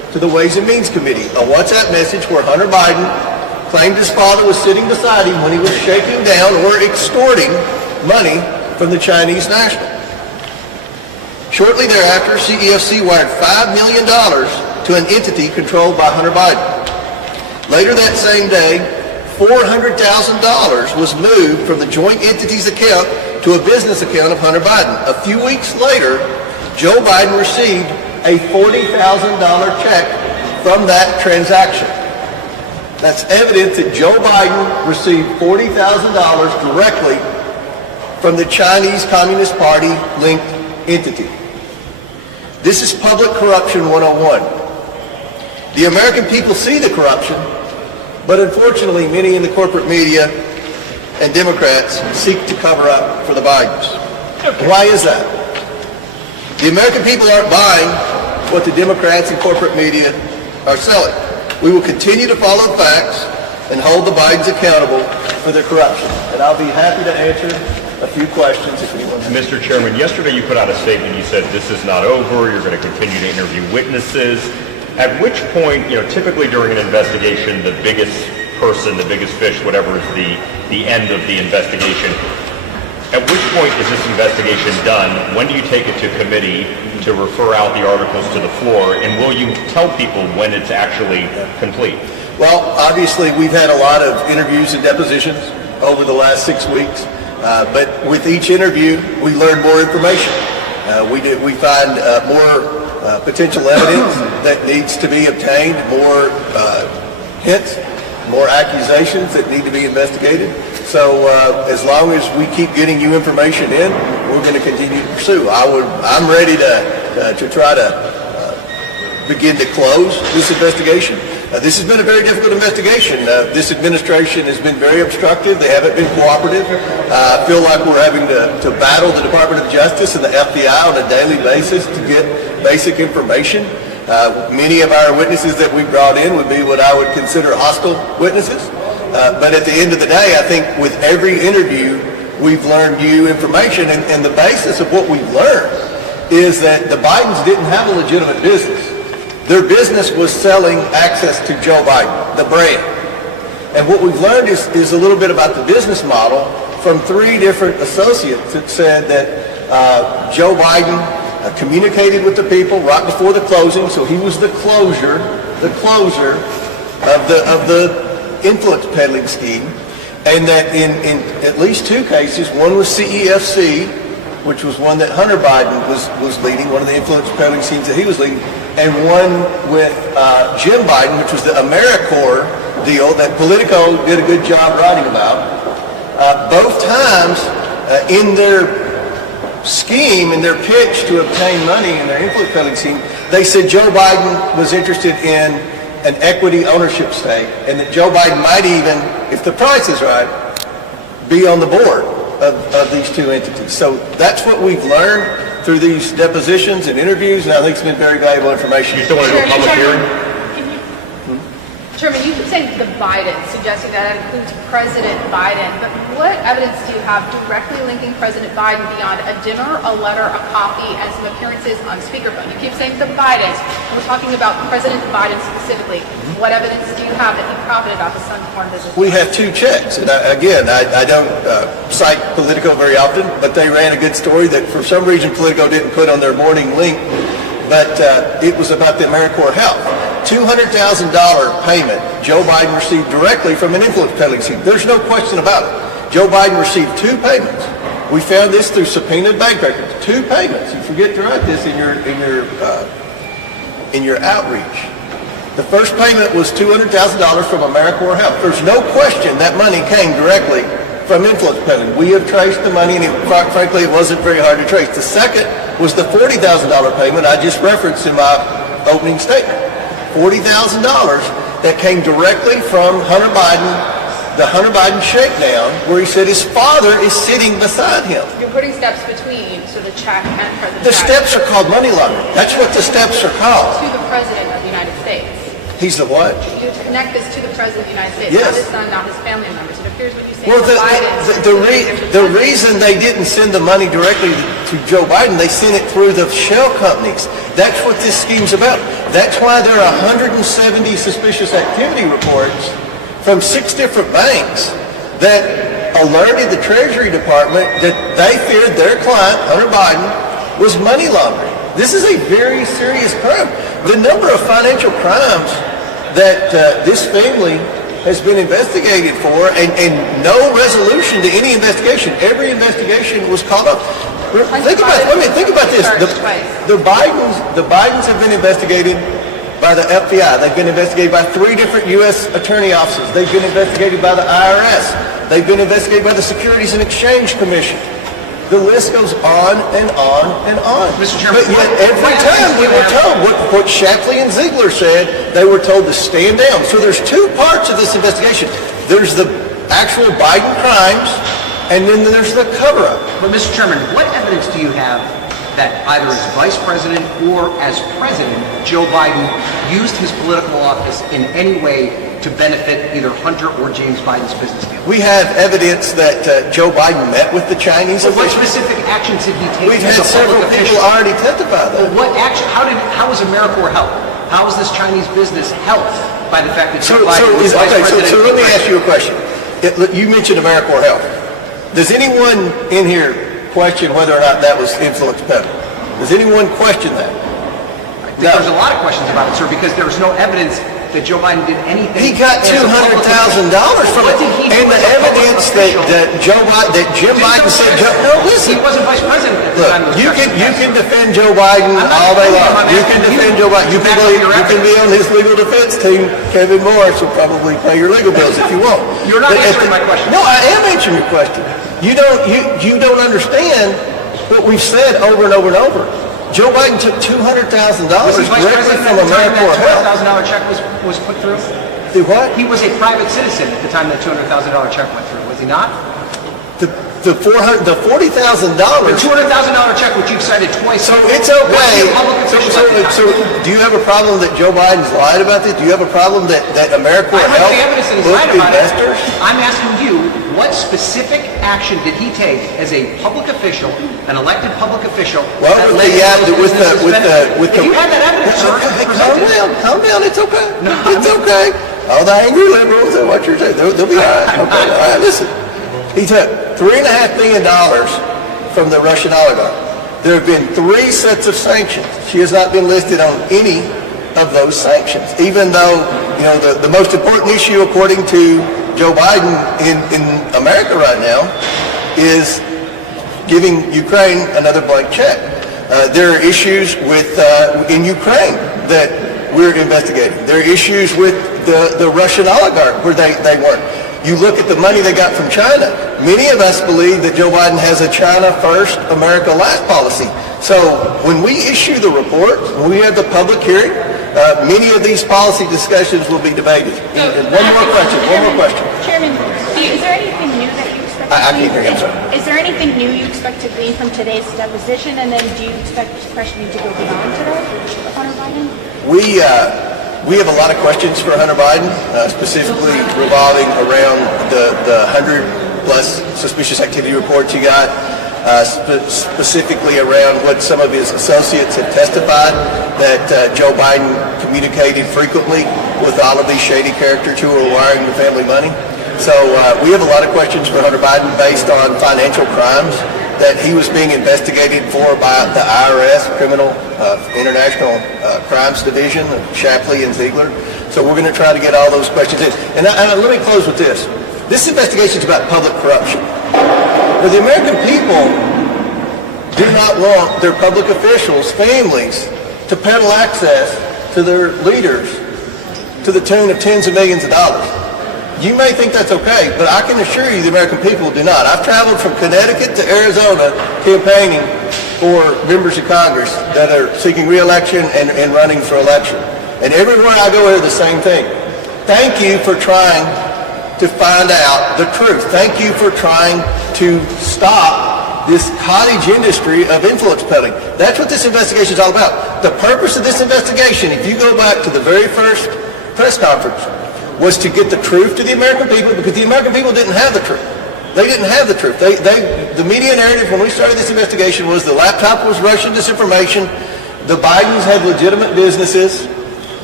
to the Ways and Means Committee a WhatsApp message where Hunter Biden claimed his father was sitting beside him when he was shaking down or extorting money from the Chinese national. Shortly thereafter, CEFC wired $5 million to an entity controlled by Hunter Biden. Later that same day, $400,000 was moved from the joint entity's account to a business account of Hunter Biden. A few weeks later, Joe Biden received a $40,000 check from that transaction. That's evidence that Joe Biden received $40,000 directly from the Chinese Communist Party linked entity. This is public corruption 101. The American people see the corruption, but unfortunately many in the corporate media and Democrats seek to cover up for the Bidens. Why is that? The American people aren't buying what the Democrats and corporate media are selling. We will continue to follow facts and hold the Bidens accountable for their corruption. And I'll be happy to answer a few questions if anyone has. Mr. Chairman, yesterday you put out a statement. You said this is not over. You're going to continue to interview witnesses. At which point, typically during an investigation, the biggest person, the biggest fish, whatever is the end of the investigation. At which point is this investigation done? When do you take it to committee to refer out the articles to the floor? And will you tell people when it's actually complete? Well, obviously we've had a lot of interviews and depositions over the last 6 weeks. But with each interview, we learn more information. We find more potential evidence that needs to be obtained, more hints, more accusations that need to be investigated. So as long as we keep getting you information in, we're going to continue to pursue. I'm ready to try to begin to close this investigation. This has been a very difficult investigation. This administration has been very obstructive. They haven't been cooperative. I feel like we're having to battle the Department of Justice and the FBI on a daily basis to get basic information. Many of our witnesses that we brought in would be what I would consider hostile witnesses. But at the end of the day, I think with every interview, we've learned new information. And the basis of what we've learned is that the Bidens didn't have a legitimate business. Their business was selling access to Joe Biden, the brand. And what we've learned is a little bit about the business model from 3 different associates that said that Joe Biden communicated with the people right before the closing, so he was the closer of the influence peddling scheme, and that in at least 2 cases, one was CEFC, which was one that Hunter Biden was leading, one of the influence peddling schemes that he was leading, and one with Jim Biden, which was the AmeriCorps deal that Politico did a good job writing about. Both times in their scheme, in their pitch to obtain money in their influence peddling scheme, they said Joe Biden was interested in an equity ownership stake, and that Joe Biden might even, if the price is right, be on the board of these 2 entities. So that's what we've learned through these depositions and interviews, and I think it's been very valuable information. You still want to do a public hearing? Chairman, you keep saying the Biden, suggesting that includes President Biden, but what evidence do you have directly linking President Biden beyond a dinner, a letter, a coffee, and some appearances on speakerphone? You keep saying the Bidens. We're talking about President Biden specifically. What evidence do you have that he profited off his son's foreign business? We have 2 checks, and I don't cite Politico very often, but they ran a good story that for some reason Politico didn't put on their morning link, but it was about the AmeriCorps Health. $200,000 payment Joe Biden received directly from an influence peddling scheme. There's no question about it. Joe Biden received 2 payments. We found this through subpoenaed bank records. 2 payments. You forget to write this in your outreach. The first payment was $200,000 from AmeriCorps Health. There's no question that money came directly from influence peddling. We have traced the money, and quite frankly, it wasn't very hard to trace. The second was the $40,000 payment I just referenced in my opening statement. $40,000 that came directly from Hunter Biden, the Hunter Biden shakedown, where he said his father is sitting beside him. You're putting steps between, so the check and President The steps are called money laundering. That's what the steps are called. to the President of the United States. He's the what? You connect this to the President of the United States, Yes. not his son, not his family members. It appears what you say Well, the Bidens. the reason they didn't send the money directly to Joe Biden, they sent it through the shell companies. That's what this scheme's about. That's why there are 170 suspicious activity reports from 6 different banks that alerted the Treasury Department that they feared their client, Hunter Biden, was money laundering. This is a very serious crime. The number of financial crimes that this family has been investigated for, and no resolution to any investigation. Every investigation was caught up. Think about this. The Bidens have been investigated by the FBI. They've been investigated by 3 different U.S. attorney offices. They've been investigated by the IRS. They've been investigated by the Securities and Exchange Commission. The list goes on and on and on. Mr. Chairman, but yet every time we were told what Shapley and Ziegler said, they were told to stand down. So there's 2 parts of this investigation. There's the actual Biden crimes, and then there's the cover-up. But Mr. Chairman, what evidence do you have that either as Vice President or as President, Joe Biden used his political office in any way to benefit either Hunter or James Biden's business deal? We have evidence that Joe Biden met with the Chinese But what officials. specific actions did he take? We've as had a several public people official? already testify though. What action? How was AmeriCorps helped? How was this Chinese business helped by the fact that Joe Biden was Vice President? So let me ask you a question. You mentioned AmeriCorps Health. Does anyone in here question whether or not that was influence peddling? Does anyone question that? There's a lot of questions about it, sir, because there was no evidence that Joe Biden did anything. He got $200,000 from it, What did he do and the as a public evidence official? that Jim Biden said. No, listen. He wasn't Vice President at the Look, time. you can defend Joe Biden I'm not all day defending him, long. I'm You asking can you defend Joe Biden. to back up your You can be on his legal defense team. Kevin Morris will probably pay your legal bills if you want. You're not But answering my question. No, I am answering your question. You don't understand what we've said over and over and over. Joe Biden took $200,000 Was he Vice directly President from at the time AmeriCorps that Health. $200,000 check was put through? Do what? He was a private citizen at the time that $200,000 check went through, was he not? The $40,000. The $200,000 check, which you've cited twice. So it's okay. Was he a public official at the time? So do you have a problem that Joe Biden's lied about this? Do you have a problem that AmeriCorps I Health have the evidence that he's booked lied about it. investors? I'm asking you, what specific action did he take as a public official, an elected public official? Well, that with led the, to those businesses with benefiting? the. If you had that evidence, sir, present it. Calm down. It's okay. It's okay. All the angry liberals and what you're saying, they'll be all right. Okay. All right. Listen, he took $3.5 billion from the Russian oligarch. There have been 3 sets of sanctions. She has not been listed on any of those sanctions, even though the most important issue, according to Joe Biden in America right now, is giving Ukraine another blank check. There are issues in Ukraine that we're investigating. There are issues with the Russian oligarch where they weren't. You look at the money they got from China. Many of us believe that Joe Biden has a China first, America last policy. So when we issue the report, when we have the public hearing, many of these policy discussions will be debated. And one more question. Chairman, is there anything new that you expect I can't hear you, I'm sorry. Is there anything new you expect to glean from today's deposition? And then do you expect questioning to go beyond today with Hunter Biden? We have a lot of questions for Hunter Biden, specifically revolving around the 100-plus suspicious activity reports he got, specifically around what some of his associates have testified, that Joe Biden communicated frequently with all of these shady characters who were wiring the family money. So we have a lot of questions for Hunter Biden based on financial crimes that he was being investigated for by the IRS, Criminal International Crimes Division, Shapley and Ziegler. So we're going to try to get all those questions in. And let me close with this. This investigation is about public corruption. Now, the American people do not want their public officials, families, to peddle access to their leaders to the tune of tens of millions of dollars. You may think that's okay, but I can assure you the American people do not. I've traveled from Connecticut to Arizona campaigning for members of Congress that are seeking re-election and running for election. And everywhere I go, I hear the same thing. Thank you for trying to find out the truth. Thank you for trying to stop this cottage industry of influence peddling. That's what this investigation is all about. The purpose of this investigation, if you go back to the very first press conference, was to get the truth to the American people, because the American people didn't have the truth. They didn't have the truth. The media narrative when we started this investigation was the laptop was Russian disinformation, the Bidens had legitimate businesses,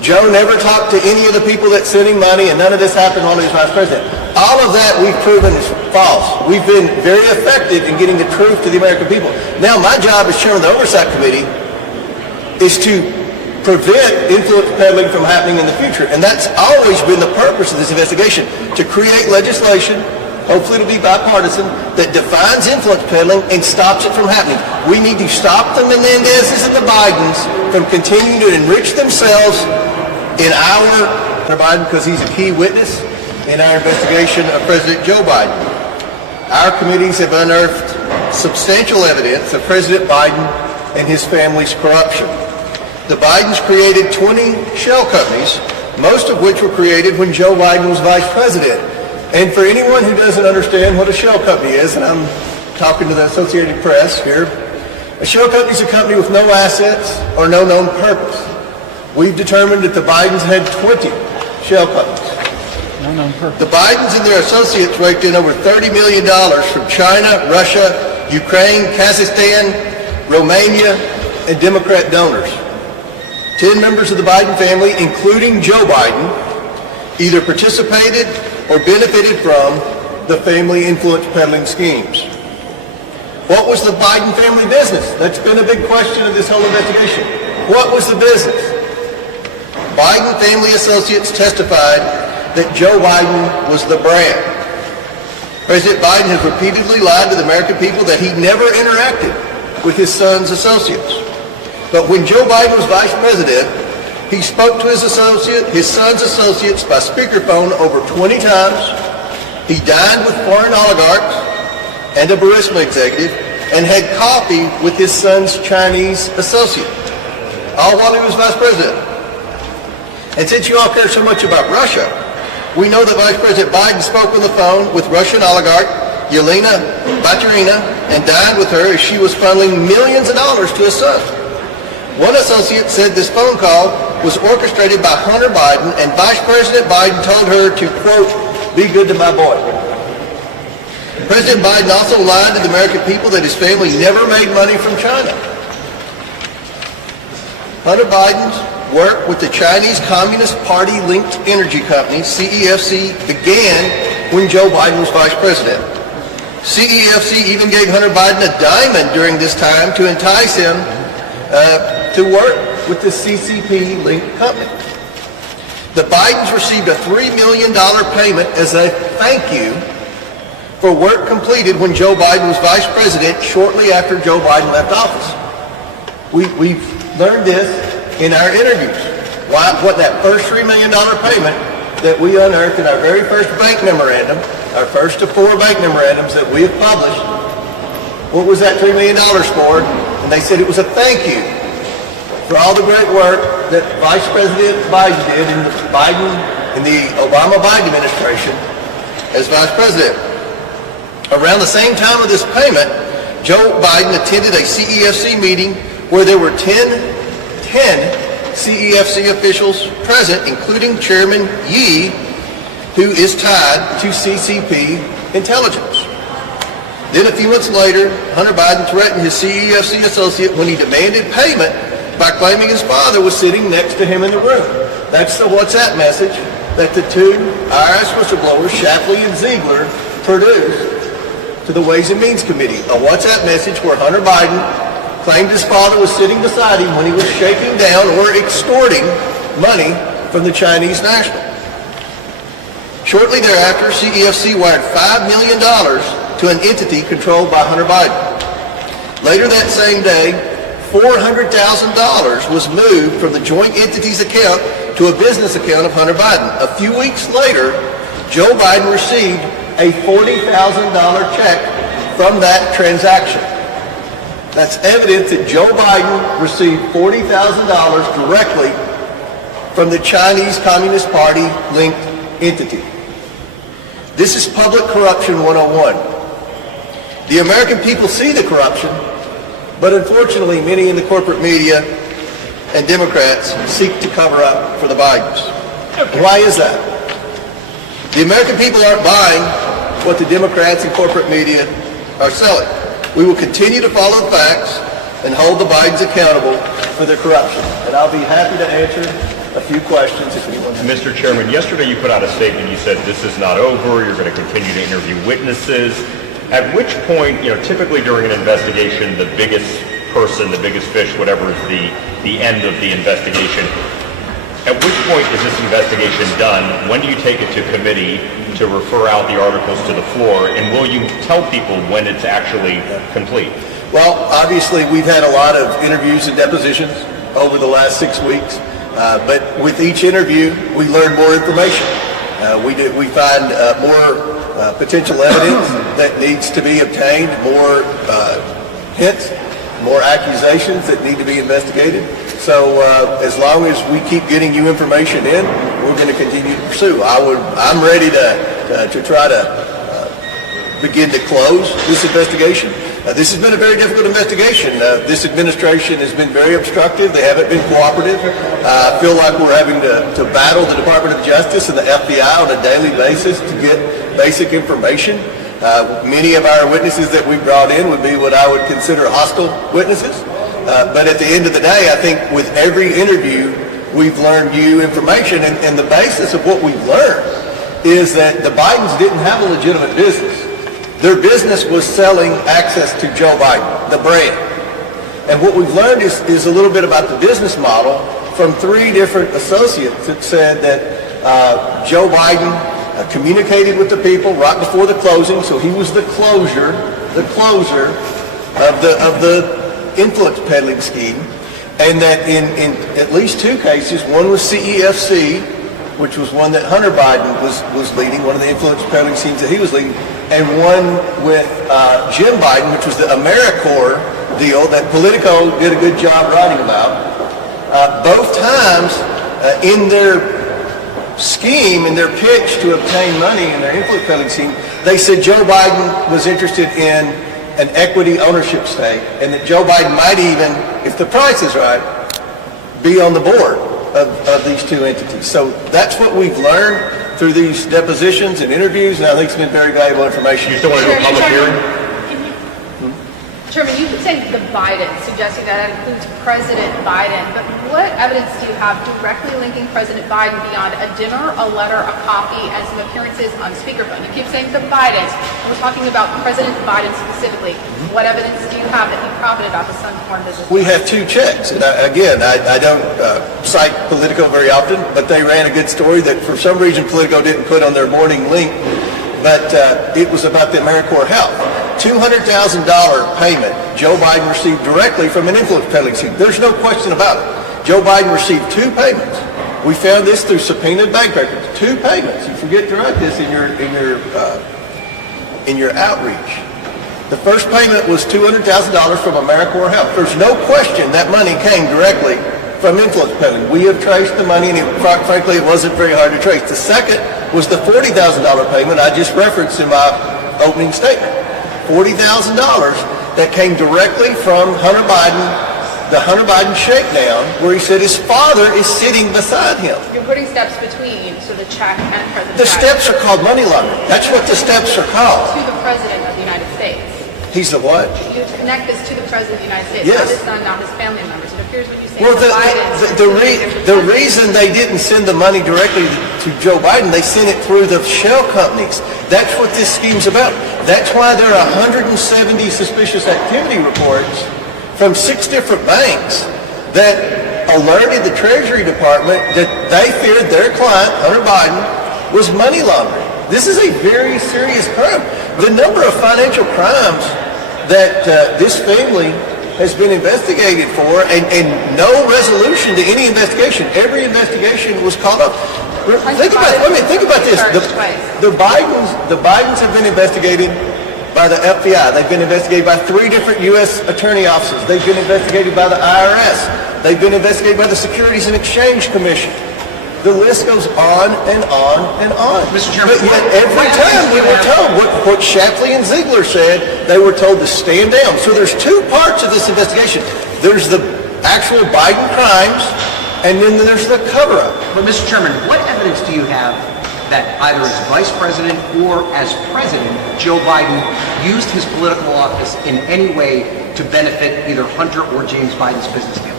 Joe never talked to any of the people that sent him money, and none of this happened while he was vice president. All of that we've proven is false. We've been very effective in getting the truth to the American people. Now, my job as chairman of the Oversight Committee is to prevent influence peddling from happening in the future. And that's always been the purpose of this investigation, to create legislation, hopefully it'll be bipartisan, that defines influence peddling and stops it from happening. We need to stop the Menendezes and the Bidens from continuing to enrich themselves in our Biden, because he's a key witness in our investigation of President Joe Biden. Our committees have unearthed substantial evidence of President Biden and his family's corruption. The Bidens created 20 shell companies, most of which were created when Joe Biden was vice president. And for anyone who doesn't understand what a shell company is, and I'm talking to the Associated Press here, a shell company is a company with no assets or no known purpose. We've determined that the Bidens had 20 shell companies. No known purpose. The Bidens and their associates raked in over $30 million from China, Russia, Ukraine, Kazakhstan, Romania, and Democrat donors. 10 members of the Biden family, including Joe Biden, either participated or benefited from the family influence peddling schemes. What was the Biden family business? That's been a big question of this whole investigation. What was the business? Biden family associates testified that Joe Biden was the brand. President Biden has repeatedly lied to the American people that he never interacted with his son's associates. But when Joe Biden was vice president, he spoke to his son's associates by speakerphone over 20 times. He dined with foreign oligarchs and a Burisma executive and had coffee with his son's Chinese associate, all while he was vice president. And since you all care so much about Russia, we know that Vice President Biden spoke on the phone with Russian oligarch Yelena Baturina and dined with her as she was funneling millions of dollars to his son. One associate said this phone call was orchestrated by Hunter Biden, and Vice President Biden told her to, quote, be good to my boy. President Biden also lied to the American people that his family never made money from China. Hunter Biden's work with the Chinese Communist Party-linked energy company, CEFC, began when Joe Biden was vice president. CEFC even gave Hunter Biden a diamond during this time to entice him to work with the CCP-linked company. The Bidens received a $3 million payment as a thank you for work completed when Joe Biden was vice president shortly after Joe Biden left office. We've learned this in our interviews. What that first $3 million payment that we unearthed in our very first bank memorandum, our first of 4 bank memorandums that we have published, what was that $3 million for? And they said it was a thank you for all the great work that Vice President Biden did in the Obama-Biden administration as vice president. Around the same time of this payment, Joe Biden attended a CEFC meeting where there were 10 CEFC officials present, including Chairman Yi, who is tied to CCP intelligence. Then a few months later, Hunter Biden threatened his CEFC associate when he demanded payment by claiming his father was sitting next to him in the room. That's the WhatsApp message that the 2 IRS whistleblowers, Shapley and Ziegler, produced to the Ways and Means Committee. A WhatsApp message where Hunter Biden claimed his father was sitting beside him when he was shaking down or extorting money from the Chinese national. Shortly thereafter, CEFC wired $5 million to an entity controlled by Hunter Biden. Later that same day, $400,000 was moved from the joint entity's account to a business account of Hunter Biden. A few weeks later, Joe Biden received a $40,000 check from that transaction. That's evidence that Joe Biden received $40,000 directly from the Chinese Communist Party-linked entity. This is public corruption 101. The American people see the corruption, but unfortunately many in the corporate media and Democrats seek to cover up for the Bidens. Why is that? The American people aren't buying what the Democrats and corporate media are selling. We will continue to follow the facts and hold the Bidens accountable for their corruption. And I'll be happy to answer a few questions if anyone has. Mr. Chairman, yesterday you put out a statement. You said this is not over. You're going to continue to interview witnesses. At which point, typically during an investigation, the biggest person, the biggest fish, whatever is the end of the investigation, at which point is this investigation done? When do you take it to committee to refer out the articles to the floor? And will you tell people when it's actually complete? Well, obviously, we've had a lot of interviews and depositions over the last 6 weeks. But with each interview, we learn more information. We find more potential evidence that needs to be obtained, more hints, more accusations that need to be investigated. So as long as we keep getting you information in, we're going to continue to pursue. I'm ready to try to begin to close this investigation. This has been a very difficult investigation. This administration has been very obstructive. They haven't been cooperative. I feel like we're having to battle the Department of Justice and the FBI on a daily basis to get basic information. Many of our witnesses that we brought in would be what I would consider hostile witnesses. But at the end of the day, I think with every interview, we've learned new information. And the basis of what we've learned is that the Bidens didn't have a legitimate business. Their business was selling access to Joe Biden, the brand. And what we've learned is a little bit about the business model from 3 different associates that said that Joe Biden communicated with the people right before the closing, so he was the closer of the influence peddling scheme, and that in at least 2 cases, one was CEFC, which was one that Hunter Biden was leading, one of the influence peddling schemes that he was leading, and one with Jim Biden, which was the AmeriCorps deal that Politico did a good job writing about. Both times in their scheme, in their pitch to obtain money in their influence peddling scheme, they said Joe Biden was interested in an equity ownership stake, and that Joe Biden might even, if the price is right, be on the board of these 2 entities. So that's what we've learned through these depositions and interviews, and I think it's been very valuable information. You still want to do a public hearing? Chairman, you keep saying the Biden, suggesting that includes President Biden, but what evidence do you have directly linking President Biden beyond a dinner, a letter, a coffee, and some appearances on speakerphone? You keep saying the Bidens. We're talking about President Biden specifically. What evidence do you have that he profited off his son's foreign business? We have 2 checks. And I don't cite Politico very often, but they ran a good story that for some reason Politico didn't put on their morning link, but it was about the AmeriCorps Health. $200,000 payment Joe Biden received directly from an influence peddling scheme. There's no question about it. Joe Biden received 2 payments. We found this through subpoenaed bank records. 2 payments. You forget to write this in your outreach. The first payment was $200,000 from AmeriCorps Health. There's no question that money came directly from influence peddling. We have traced the money, and frankly, it wasn't very hard to trace. The second was the $40,000 payment I just referenced in my opening statement. $40,000 that came directly from Hunter Biden, the Hunter Biden shakedown, where he said his father is sitting beside him. You're putting steps between, so the check and President The steps are called money laundering. That's what the steps are called. To the President of the United States. He's the what? You connect this to the President of the United States, Yes. not his son, not his family members. It appears what you say Well, the Bidens. the reason they didn't send the money directly to Joe Biden, they sent it through the shell companies. That's what this scheme's about. That's why there are 170 suspicious activity reports from 6 different banks that alerted the Treasury Department that they feared their client, Hunter Biden, was money laundering. This is a very serious crime. The number of financial crimes that this family has been investigated for, and no resolution to any investigation. Every investigation was called up. Think about this. The Bidens have been investigated by the FBI. They've been investigated by 3 different U.S. attorney offices. They've been investigated by the IRS. They've been investigated by the Securities and Exchange Commission. The list goes on and on and on. Mr. Chairman, but yet every time we were told what Shapley and Ziegler said, they were told to stand down. So there's 2 parts of this investigation. There's the actual Biden crimes, and then there's the cover-up. But Mr. Chairman, what evidence do you have that either as Vice President or as President, Joe Biden used his political office in any way to benefit either Hunter or James Biden's business deal?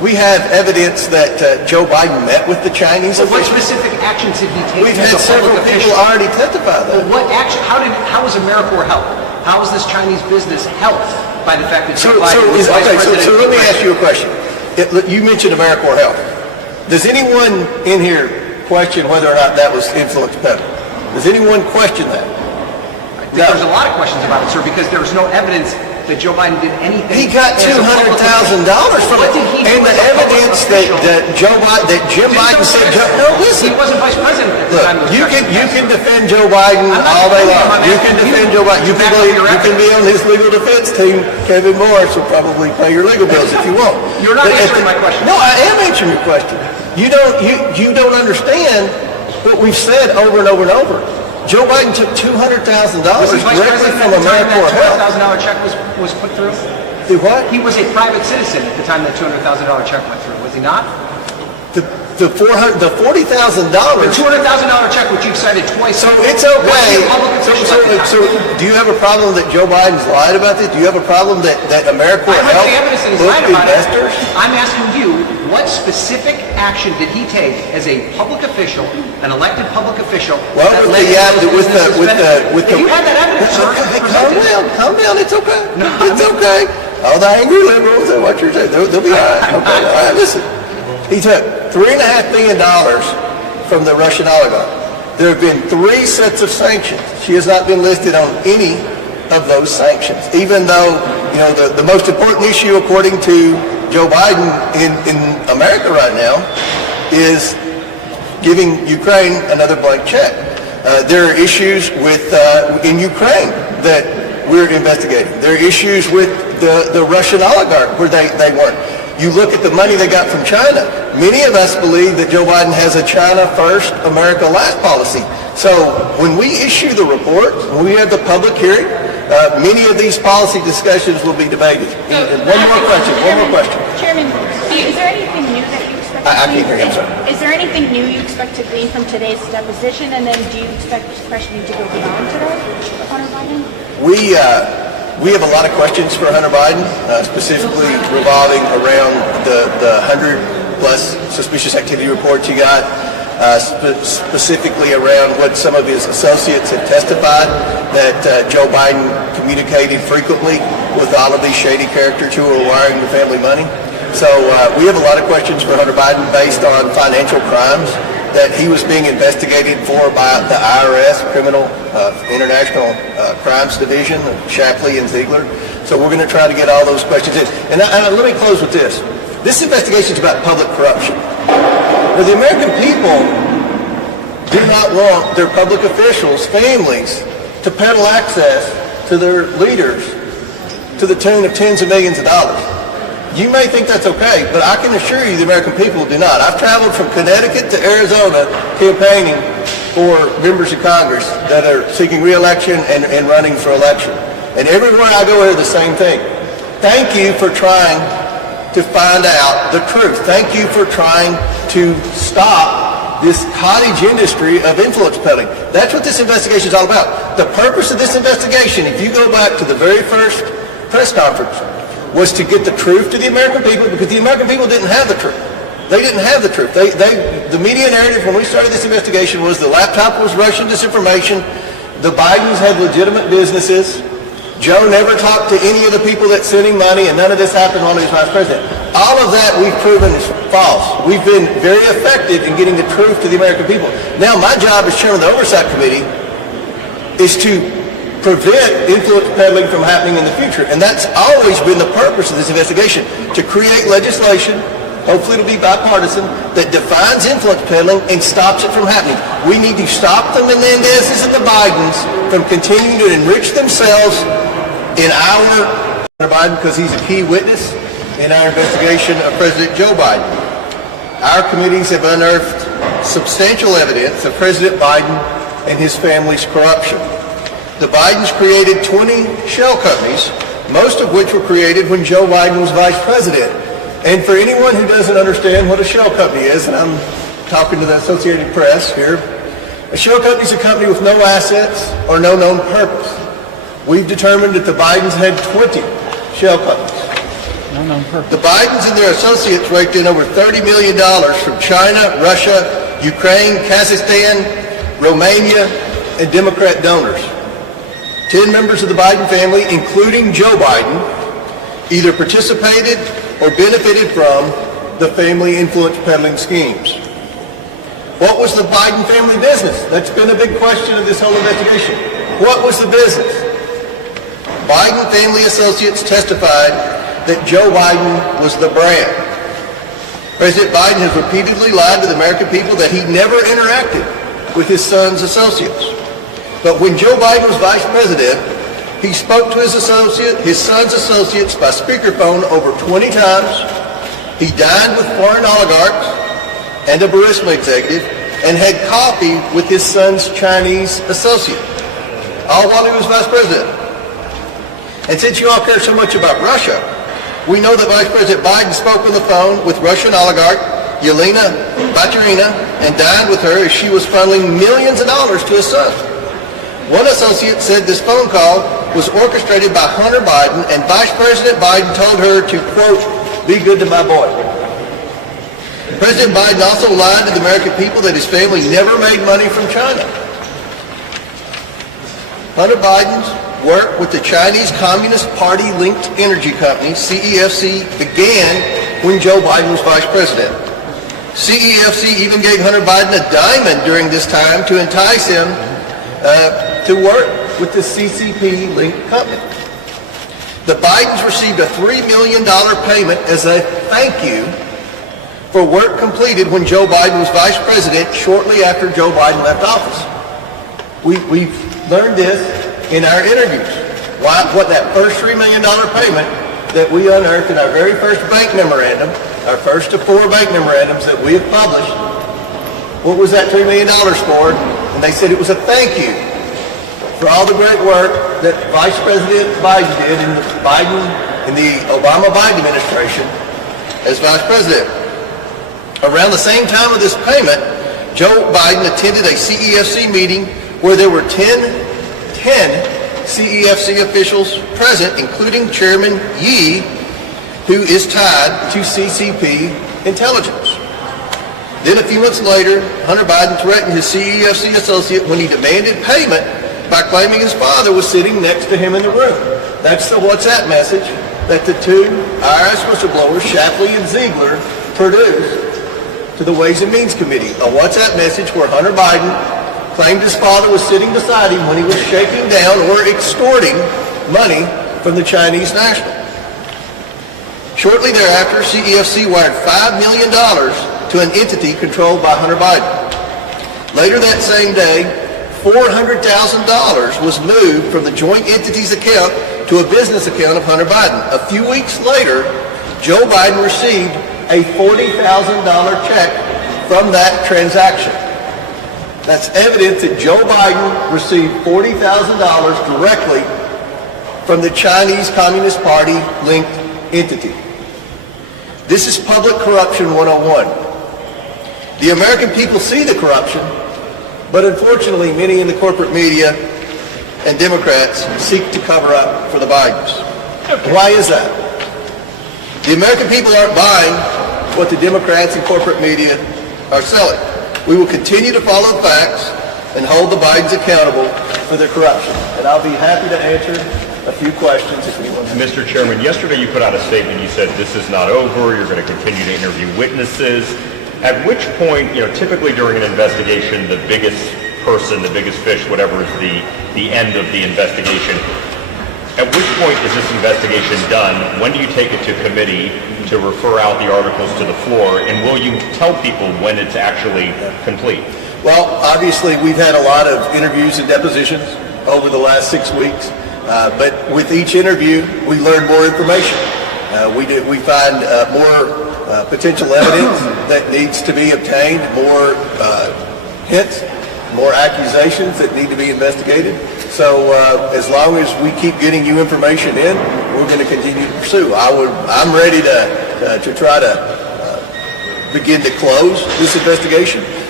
We have evidence that Joe Biden met with the Chinese So what officials. specific actions did he take? We've as had a several public people official? already testify Well, that. what action? How was AmeriCorps helped? How was this Chinese business helped by the fact that So, Joe Biden was vice president? let me ask you a question. You mentioned AmeriCorps Health. Does anyone in here question whether or not that was influence peddling? Does anyone question that? There's a lot of questions about it, sir, because there's no evidence that Joe Biden did anything. He got as a public $200,000 from What it. did he do And the as a public evidence that, official? Jim Biden said, no, listen. He wasn't vice president at the Look, time. those you questions can were asked. defend Joe Biden I'm not all day defending him, long. I'm You can asking defend you Joe Biden. You to can back up your be on his legal defense team. Kevin Morris will probably pay your legal bills if you want. You're not But answering my question. No, I am answering your question. You don't understand what we've said over and over and over. Joe Biden took $200,000 Was he vice directly president from at the time AmeriCorps that Health. $200,000 check was put through? Do what? He was a private citizen at the time that $200,000 check went through, was he not? The $40,000. The $200,000 check, which you've cited twice. So it's was okay. he a public official at the time? So do you have a problem that Joe Biden's lied about this? Do you have a problem that AmeriCorps I read Health the evidence that he's booked lying about it. investors? I'm asking you, what specific action did he take as a public official, an elected public official? Well, that with led the, to those businesses benefiting? with the. If you had that evidence, sir, Hey, present it. calm down, it's okay. No, It's okay. All the angry liberals and what you're saying, they'll be all right. Okay, all right, listen. He took $3.5 billion from the Russian oligarch. There have been 3 sets of sanctions. She has not been listed on any of those sanctions, even though, the most important issue, according to Joe Biden in America right now, is giving Ukraine another blank check. There are issues in Ukraine that we're investigating. There are issues with the Russian oligarch where they weren't. You look at the money they got from China. Many of us believe that Joe Biden has a China first, America last policy. So when we issue the report, when we have the public hearing, many of these policy discussions will be debated. And one more question. Chairman, is there anything new that you expect? I can't hear you, I'm sorry. Is there anything new you expect to glean from today's deposition, and then do you expect questioning to go beyond today, Hunter Biden? We have a lot of questions for Hunter Biden, specifically revolving around the 100-plus suspicious activity reports he got, specifically around what some of his associates have testified, that Joe Biden communicated frequently with all of these shady characters who are wiring the family money. So we have a lot of questions for Hunter Biden based on financial crimes that he was being investigated for by the IRS, Criminal International Crimes Division, Shapley and Ziegler. So we're going to try to get all those questions in. And let me close with this. This investigation is about public corruption. Now, the American people do not want their public officials, families, to peddle access to their leaders to the tune of tens of millions of dollars. You may think that's okay, but I can assure you the American people do not. I've traveled from Connecticut to Arizona campaigning for members of Congress that are seeking re-election and running for election. And everywhere I go, I hear the same thing. Thank you for trying to find out the truth. Thank you for trying to stop this cottage industry of influence peddling. That's what this investigation is all about. The purpose of this investigation, if you go back to the very first press conference, was to get the truth to the American people, because the American people didn't have the truth. They didn't have the truth. The media narrative when we started this investigation was the laptop was Russian disinformation, the Bidens had legitimate businesses, Joe never talked to any of the people that sent him money, and none of this happened while he was vice president. All of that we've proven is false. We've been very effective in getting the truth to the American people. Now my job as chairman of the Oversight Committee is to prevent influence peddling from happening in the future. And that's always been the purpose of this investigation, to create legislation, hopefully it'll be bipartisan, that defines influence peddling and stops it from happening. We need to stop the Menendezes and the Bidens from continuing to enrich themselves in our Biden, because he's a key witness in our investigation of President Joe Biden. Our committees have unearthed substantial evidence of President Biden and his family's corruption. The Bidens created 20 shell companies, most of which were created when Joe Biden was vice president. And for anyone who doesn't understand what a shell company is, and I'm talking to the Associated Press here, a shell company is a company with no assets or no known purpose. We've determined that the Bidens had 20 shell companies. The Bidens and their associates raked in over $30 million from China, Russia, Ukraine, Kazakhstan, Romania, and Democrat donors. 10 members of the Biden family, including Joe Biden, either participated or benefited from the family influence peddling schemes. What was the Biden family business? That's been a big question of this whole investigation. What was the business? Biden family associates testified that Joe Biden was the brand. President Biden has repeatedly lied to the American people that he never interacted with his son's associates. But when Joe Biden was vice president, he spoke to his son's associates by speakerphone over 20 times. He dined with foreign oligarchs and a Burisma executive and had coffee with his son's Chinese associate, all while he was vice president. And since you all care so much about Russia, we know that Vice President Biden spoke on the phone with Russian oligarch Yelena Baturina and dined with her as she was funneling millions of dollars to his son. One associate said this phone call was orchestrated by Hunter Biden, and Vice President Biden told her to, quote, "be good to my boy." President Biden also lied to the American people that his family never made money from China. Hunter Biden's work with the Chinese Communist Party-linked energy company, CEFC, began when Joe Biden was vice president. CEFC even gave Hunter Biden a diamond during this time to entice him to work with the CCP-linked company. The Bidens received a $3 million payment as a thank you for work completed when Joe Biden was vice president shortly after Joe Biden left office. We've learned this in our interviews. What that first $3 million payment that we unearthed in our very first bank memorandum, our first of 4 bank memorandums that we have published, what was that $3 million for? And they said it was a thank you for all the great work that Vice President Biden did in the Obama-Biden administration as vice president. Around the same time of this payment, Joe Biden attended a CEFC meeting where there were 10 CEFC officials present, including Chairman Yi, who is tied to CCP intelligence. Then a few months later, Hunter Biden threatened his CEFC associate when he demanded payment by claiming his father was sitting next to him in the room. That's the WhatsApp message that the 2 IRS whistleblowers, Shapley and Ziegler, produced to the Ways and Means Committee. A WhatsApp message where Hunter Biden claimed his father was sitting beside him when he was shaking down or extorting money from the Chinese national. Shortly thereafter, CEFC wired $5 million to an entity controlled by Hunter Biden. Later that same day, $400,000 was moved from the joint entity's account to a business account of Hunter Biden. A few weeks later, Joe Biden received a $40,000 check from that transaction. That's evidence that Joe Biden received $40,000 directly from the Chinese Communist Party-linked entity. This is public corruption 101. The American people see the corruption, but unfortunately many in the corporate media and Democrats seek to cover up for the Bidens. Why is that? The American people aren't buying what the Democrats and corporate media are selling. We will continue to follow the facts and hold the Bidens accountable for their corruption. And I'll be happy to answer a few questions if anyone has. Mr. Chairman, yesterday you put out a statement. You said this is not over. You're going to continue to interview witnesses. At which point, typically during an investigation, the biggest person, the biggest fish, whatever is the end of the investigation. At which point is this investigation done? When do you take it to committee to refer out the articles to the floor? And will you tell people when it's actually complete? Well, obviously we've had a lot of interviews and depositions over the last 6 weeks. But with each interview, we learn more information. We find more potential evidence that needs to be obtained, more hints, more accusations that need to be investigated. So as long as we keep getting you information in, we're going to continue to pursue. I'm ready to try to begin to close this investigation.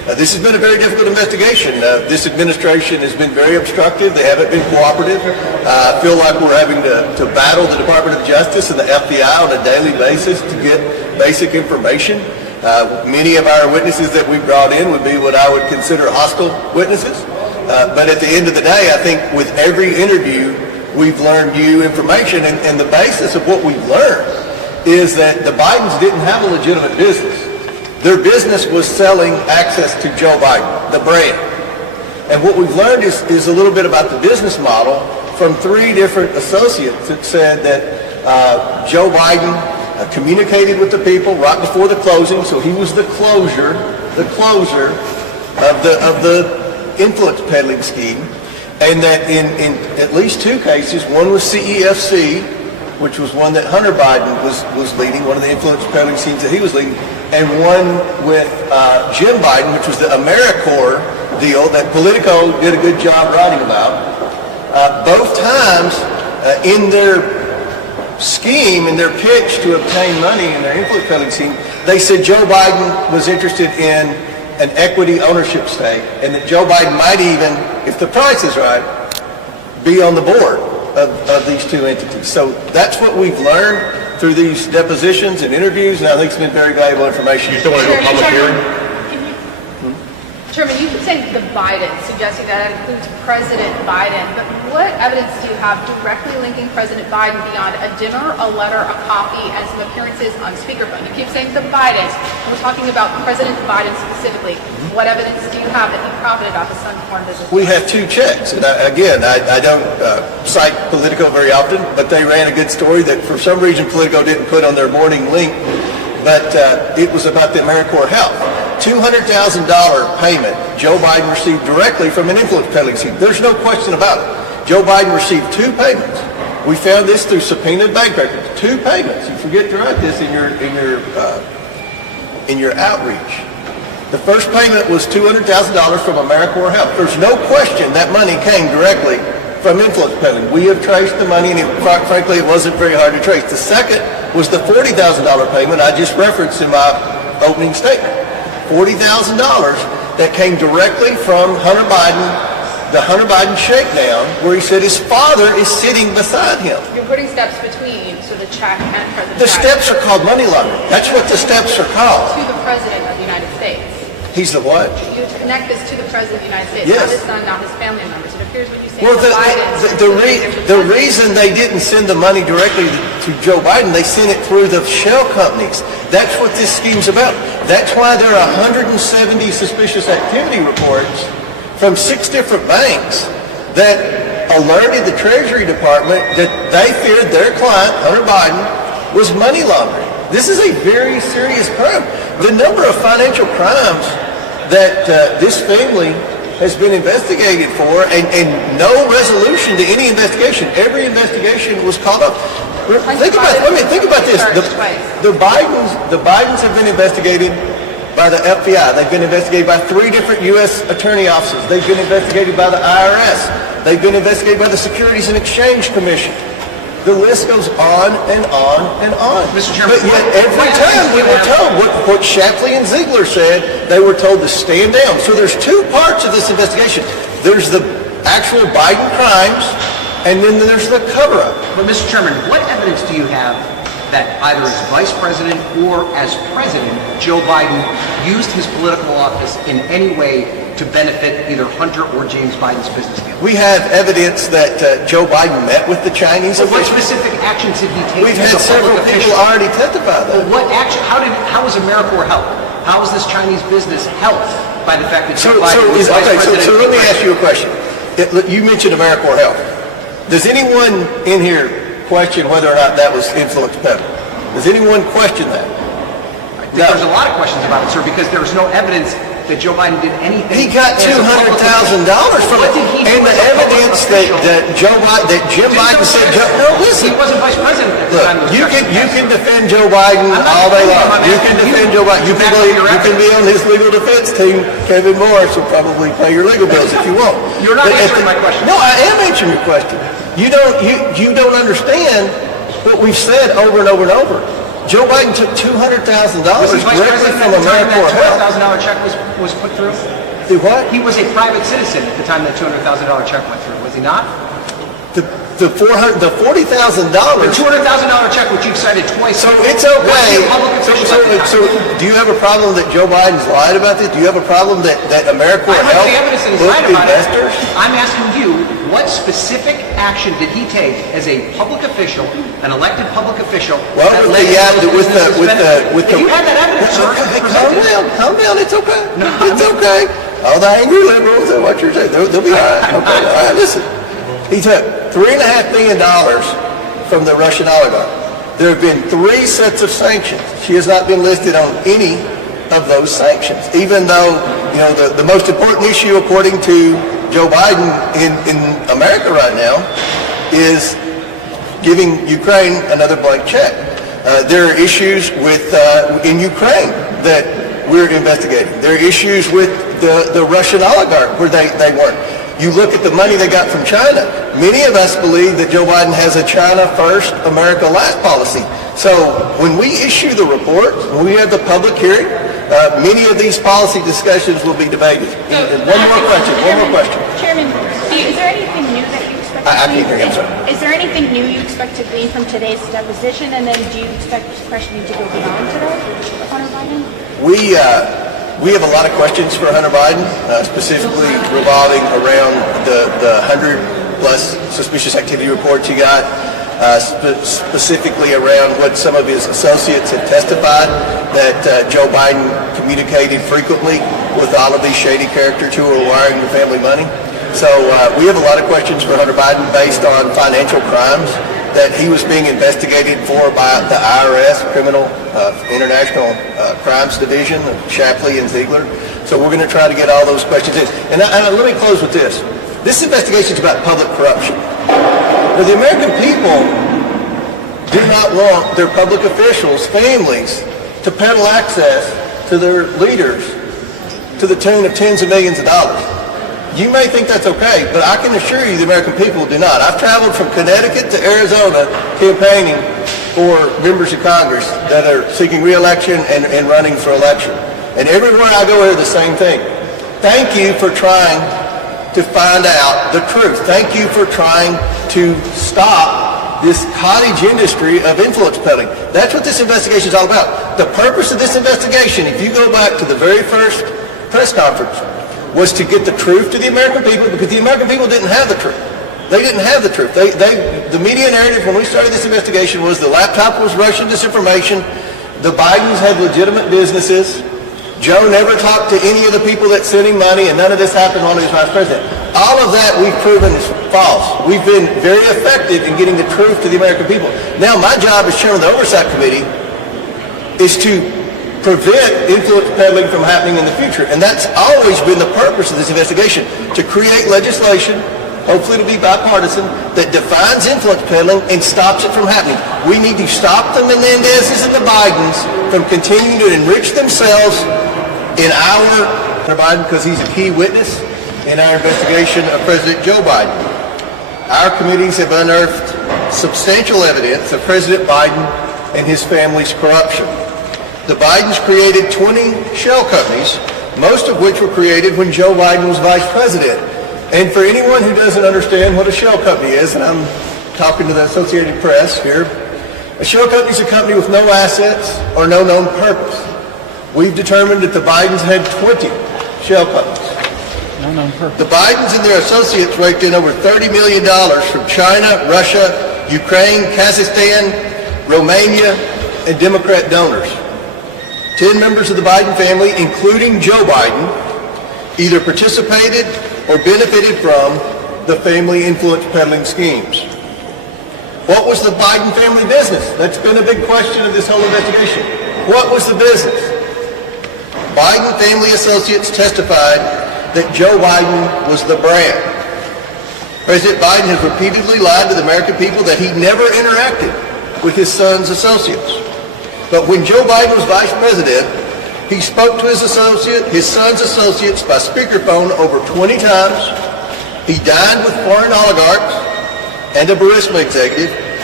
This has been a very difficult investigation. This administration has been very obstructive. They haven't been cooperative. I feel like we're having to battle the Department of Justice and the FBI on a daily basis to get basic information. Many of our witnesses that we brought in would be what I would consider hostile witnesses. But at the end of the day, I think with every interview, we've learned new information. And the basis of what we've learned is that the Bidens didn't have a legitimate business. Their business was selling access to Joe Biden, the brand. And what we've learned is a little bit about the business model from 3 different associates that said that Joe Biden communicated with the people right before the closing, so he was the closer of the influence peddling scheme, and that in at least 2 cases, one was CEFC, which was one that Hunter Biden was leading, one of the influence peddling schemes that he was leading, and one with Jim Biden, which was the AmeriCorps deal that Politico did a good job writing about. Both times in their scheme, in their pitch to obtain money in their influence peddling scheme, they said Joe Biden was interested in an equity ownership stake, and that Joe Biden might even, if the price is right, be on the board of these 2 entities. So that's what we've learned through these depositions and interviews, and I think it's been very valuable information. You still want to do a public hearing? Chairman, you keep saying the Biden, suggesting that includes President Biden, but what evidence do you have directly linking President Biden beyond a dinner, a letter, a coffee, and some appearances on speakerphone? You keep saying the Bidens. We're talking about President Biden specifically. What evidence do you have that he profited off his son's foreign business? We have 2 checks. And I don't cite Politico very often, but they ran a good story that for some reason Politico didn't put on their morning link, but it was about the AmeriCorps Health. $200,000 payment Joe Biden received directly from an influence peddling scheme. There's no question about it. Joe Biden received 2 payments. We found this through subpoenaed bank records. 2 payments. You forget to write this in your outreach. The first payment was $200,000 from AmeriCorps Health. There's no question that money came directly from influence peddling. We have traced the money, and frankly, it wasn't very hard to trace. The second was the $40,000 payment I just referenced in my opening statement. $40,000 that came directly from Hunter Biden, the Hunter Biden shakedown, where he said his father is sitting beside him. You're putting steps between, so the check and President The Biden. steps are called money laundering. That's what the steps are called. To the President of the United States. He's the what? You connect this to the President of the United States, Yes. not his son, not his family members. It appears what you say Well, the Bidens. the reason they didn't send the money directly to Joe Biden, they sent it through the shell companies. That's what this scheme's about. That's why there are 170 suspicious activity reports from 6 different banks that alerted the Treasury Department that they feared their client, Hunter Biden, was money laundering. This is a very serious crime. The number of financial crimes that this family has been investigated for, and no resolution to any investigation. Every investigation was called up. Think about this. The Bidens have been investigated by the FBI. They've been investigated by 3 different U.S. attorney offices. They've been investigated by the IRS. They've been investigated by the Securities and Exchange Commission. The list goes on and on and on. Mr. Chairman, but yet every time we were told what Shapley and Ziegler said, they were told to stand down. So there's 2 parts of this investigation. There's the actual Biden crimes, and then there's the cover-up. But Mr. Chairman, what evidence do you have that either as Vice President or as President, Joe Biden used his political office in any way to benefit either Hunter or James Biden's business deal? We have evidence that Joe Biden met with the Chinese So what officials. specific actions did he take? We've as had a several public people official? already testify though. What action? How was AmeriCorps helped? How was this Chinese business helped by the fact that Joe Biden was Vice President? So let me ask you a question. You mentioned AmeriCorps Health. Does anyone in here question whether or not that was influence peddling? Does anyone question that? There's a lot of questions about it, sir, because there's no evidence that Joe Biden did anything. He got $200,000 from it, and the evidence that Jim Biden said. No, listen. He wasn't Vice President at the time. Look, you can defend Joe Biden all day long. You can defend Joe Biden. You can be on his legal defense team. Kevin Morris will probably pay your legal bills if you want. You're not answering my question. No, I am answering your question. You don't understand what we've said over and over and over. Joe Biden took $200,000 Was he vice directly president from at the time AmeriCorps Health. that $200,000 check was put through? Do what? He was a private citizen at the time that $200,000 check went through, was he not? The $40,000. The $200,000 check, which you've cited twice. So it's okay. Was he a public official at the time? So do you have a problem that Joe Biden's lied about this? Do you have a problem that AmeriCorps I read Health the evidence that he's booked lied about it. investors? I'm asking you, what specific action did he take as a public official, an elected public official? Well, that with led the, to those business with benefits? If you had that evidence, sir, Hey, present it. calm down, it's okay. It's okay. All the angry liberals and what you're saying, they'll be all right. Okay, all right, listen. He took $3.5 billion from the Russian oligarch. There have been 3 sets of sanctions. She has not been listed on any of those sanctions, even though, the most important issue, according to Joe Biden in America right now, is giving Ukraine another blank check. There are issues in Ukraine that we're investigating. There are issues with the Russian oligarch where they weren't. You look at the money they got from China. Many of us believe that Joe Biden has a China first, America last policy. So when we issue the report, when we have the public hearing, many of these policy discussions will be debated. And one more question. Chairman, is there anything new that you expect I can't hear you, I'm sorry. Is there anything new you expect to glean from today's deposition? And then do you expect questioning to go beyond today, Hunter Biden? We have a lot of questions for Hunter Biden, specifically revolving around the 100-plus suspicious activity reports he got, specifically around what some of his associates have testified, that Joe Biden communicated frequently with all of these shady characters who are wiring the family money. So we have a lot of questions for Hunter Biden based on financial crimes that he was being investigated for by the IRS, Criminal International Crimes Division, Shapley and Ziegler. So we're going to try to get all those questions in. And let me close with this. This investigation is about public corruption. Now, the American people do not want their public officials, families, to peddle access to their leaders to the tune of tens of millions of dollars. You may think that's okay, but I can assure you the American people do not. I've traveled from Connecticut to Arizona campaigning for members of Congress that are seeking re-election and running for election. And everywhere I go, I hear the same thing. Thank you for trying to find out the truth. Thank you for trying to stop this cottage industry of influence peddling. That's what this investigation is all about. The purpose of this investigation, if you go back to the very first press conference, was to get the truth to the American people, because the American people didn't have the truth. They didn't have the truth. The media narrative when we started this investigation was the laptop was Russian disinformation, the Bidens had legitimate businesses, Joe never talked to any of the people that sent him money, and none of this happened while he was vice president. All of that we've proven is false. We've been very effective in getting the truth to the American people. Now my job as chairman of the Oversight Committee is to prevent influence peddling from happening in the future. And that's always been the purpose of this investigation, to create legislation, hopefully to be bipartisan, that defines influence peddling and stops it from happening. We need to stop the Menendezes and the Bidens from continuing to enrich themselves in our Biden, because he's a key witness in our investigation of President Joe Biden. Our committees have unearthed substantial evidence of President Biden and his family's corruption. The Bidens created 20 shell companies, most of which were created when Joe Biden was vice president. And for anyone who doesn't understand what a shell company is, and I'm talking to the Associated Press here, a shell company is a company with no assets or no known purpose. We've determined that the Bidens had 20 shell companies. No known purpose. The Bidens and their associates raked in over $30 million from China, Russia, Ukraine, Kazakhstan, Romania, and Democrat donors. 10 members of the Biden family, including Joe Biden, either participated or benefited from the family influence peddling schemes. What was the Biden family business? That's been a big question of this whole investigation. What was the business? Biden family associates testified that Joe Biden was the brand. President Biden has repeatedly lied to the American people that he never interacted with his son's associates. But when Joe Biden was vice president, he spoke to his son's associates by speakerphone over 20 times. He dined with foreign oligarchs and a Burisma executive,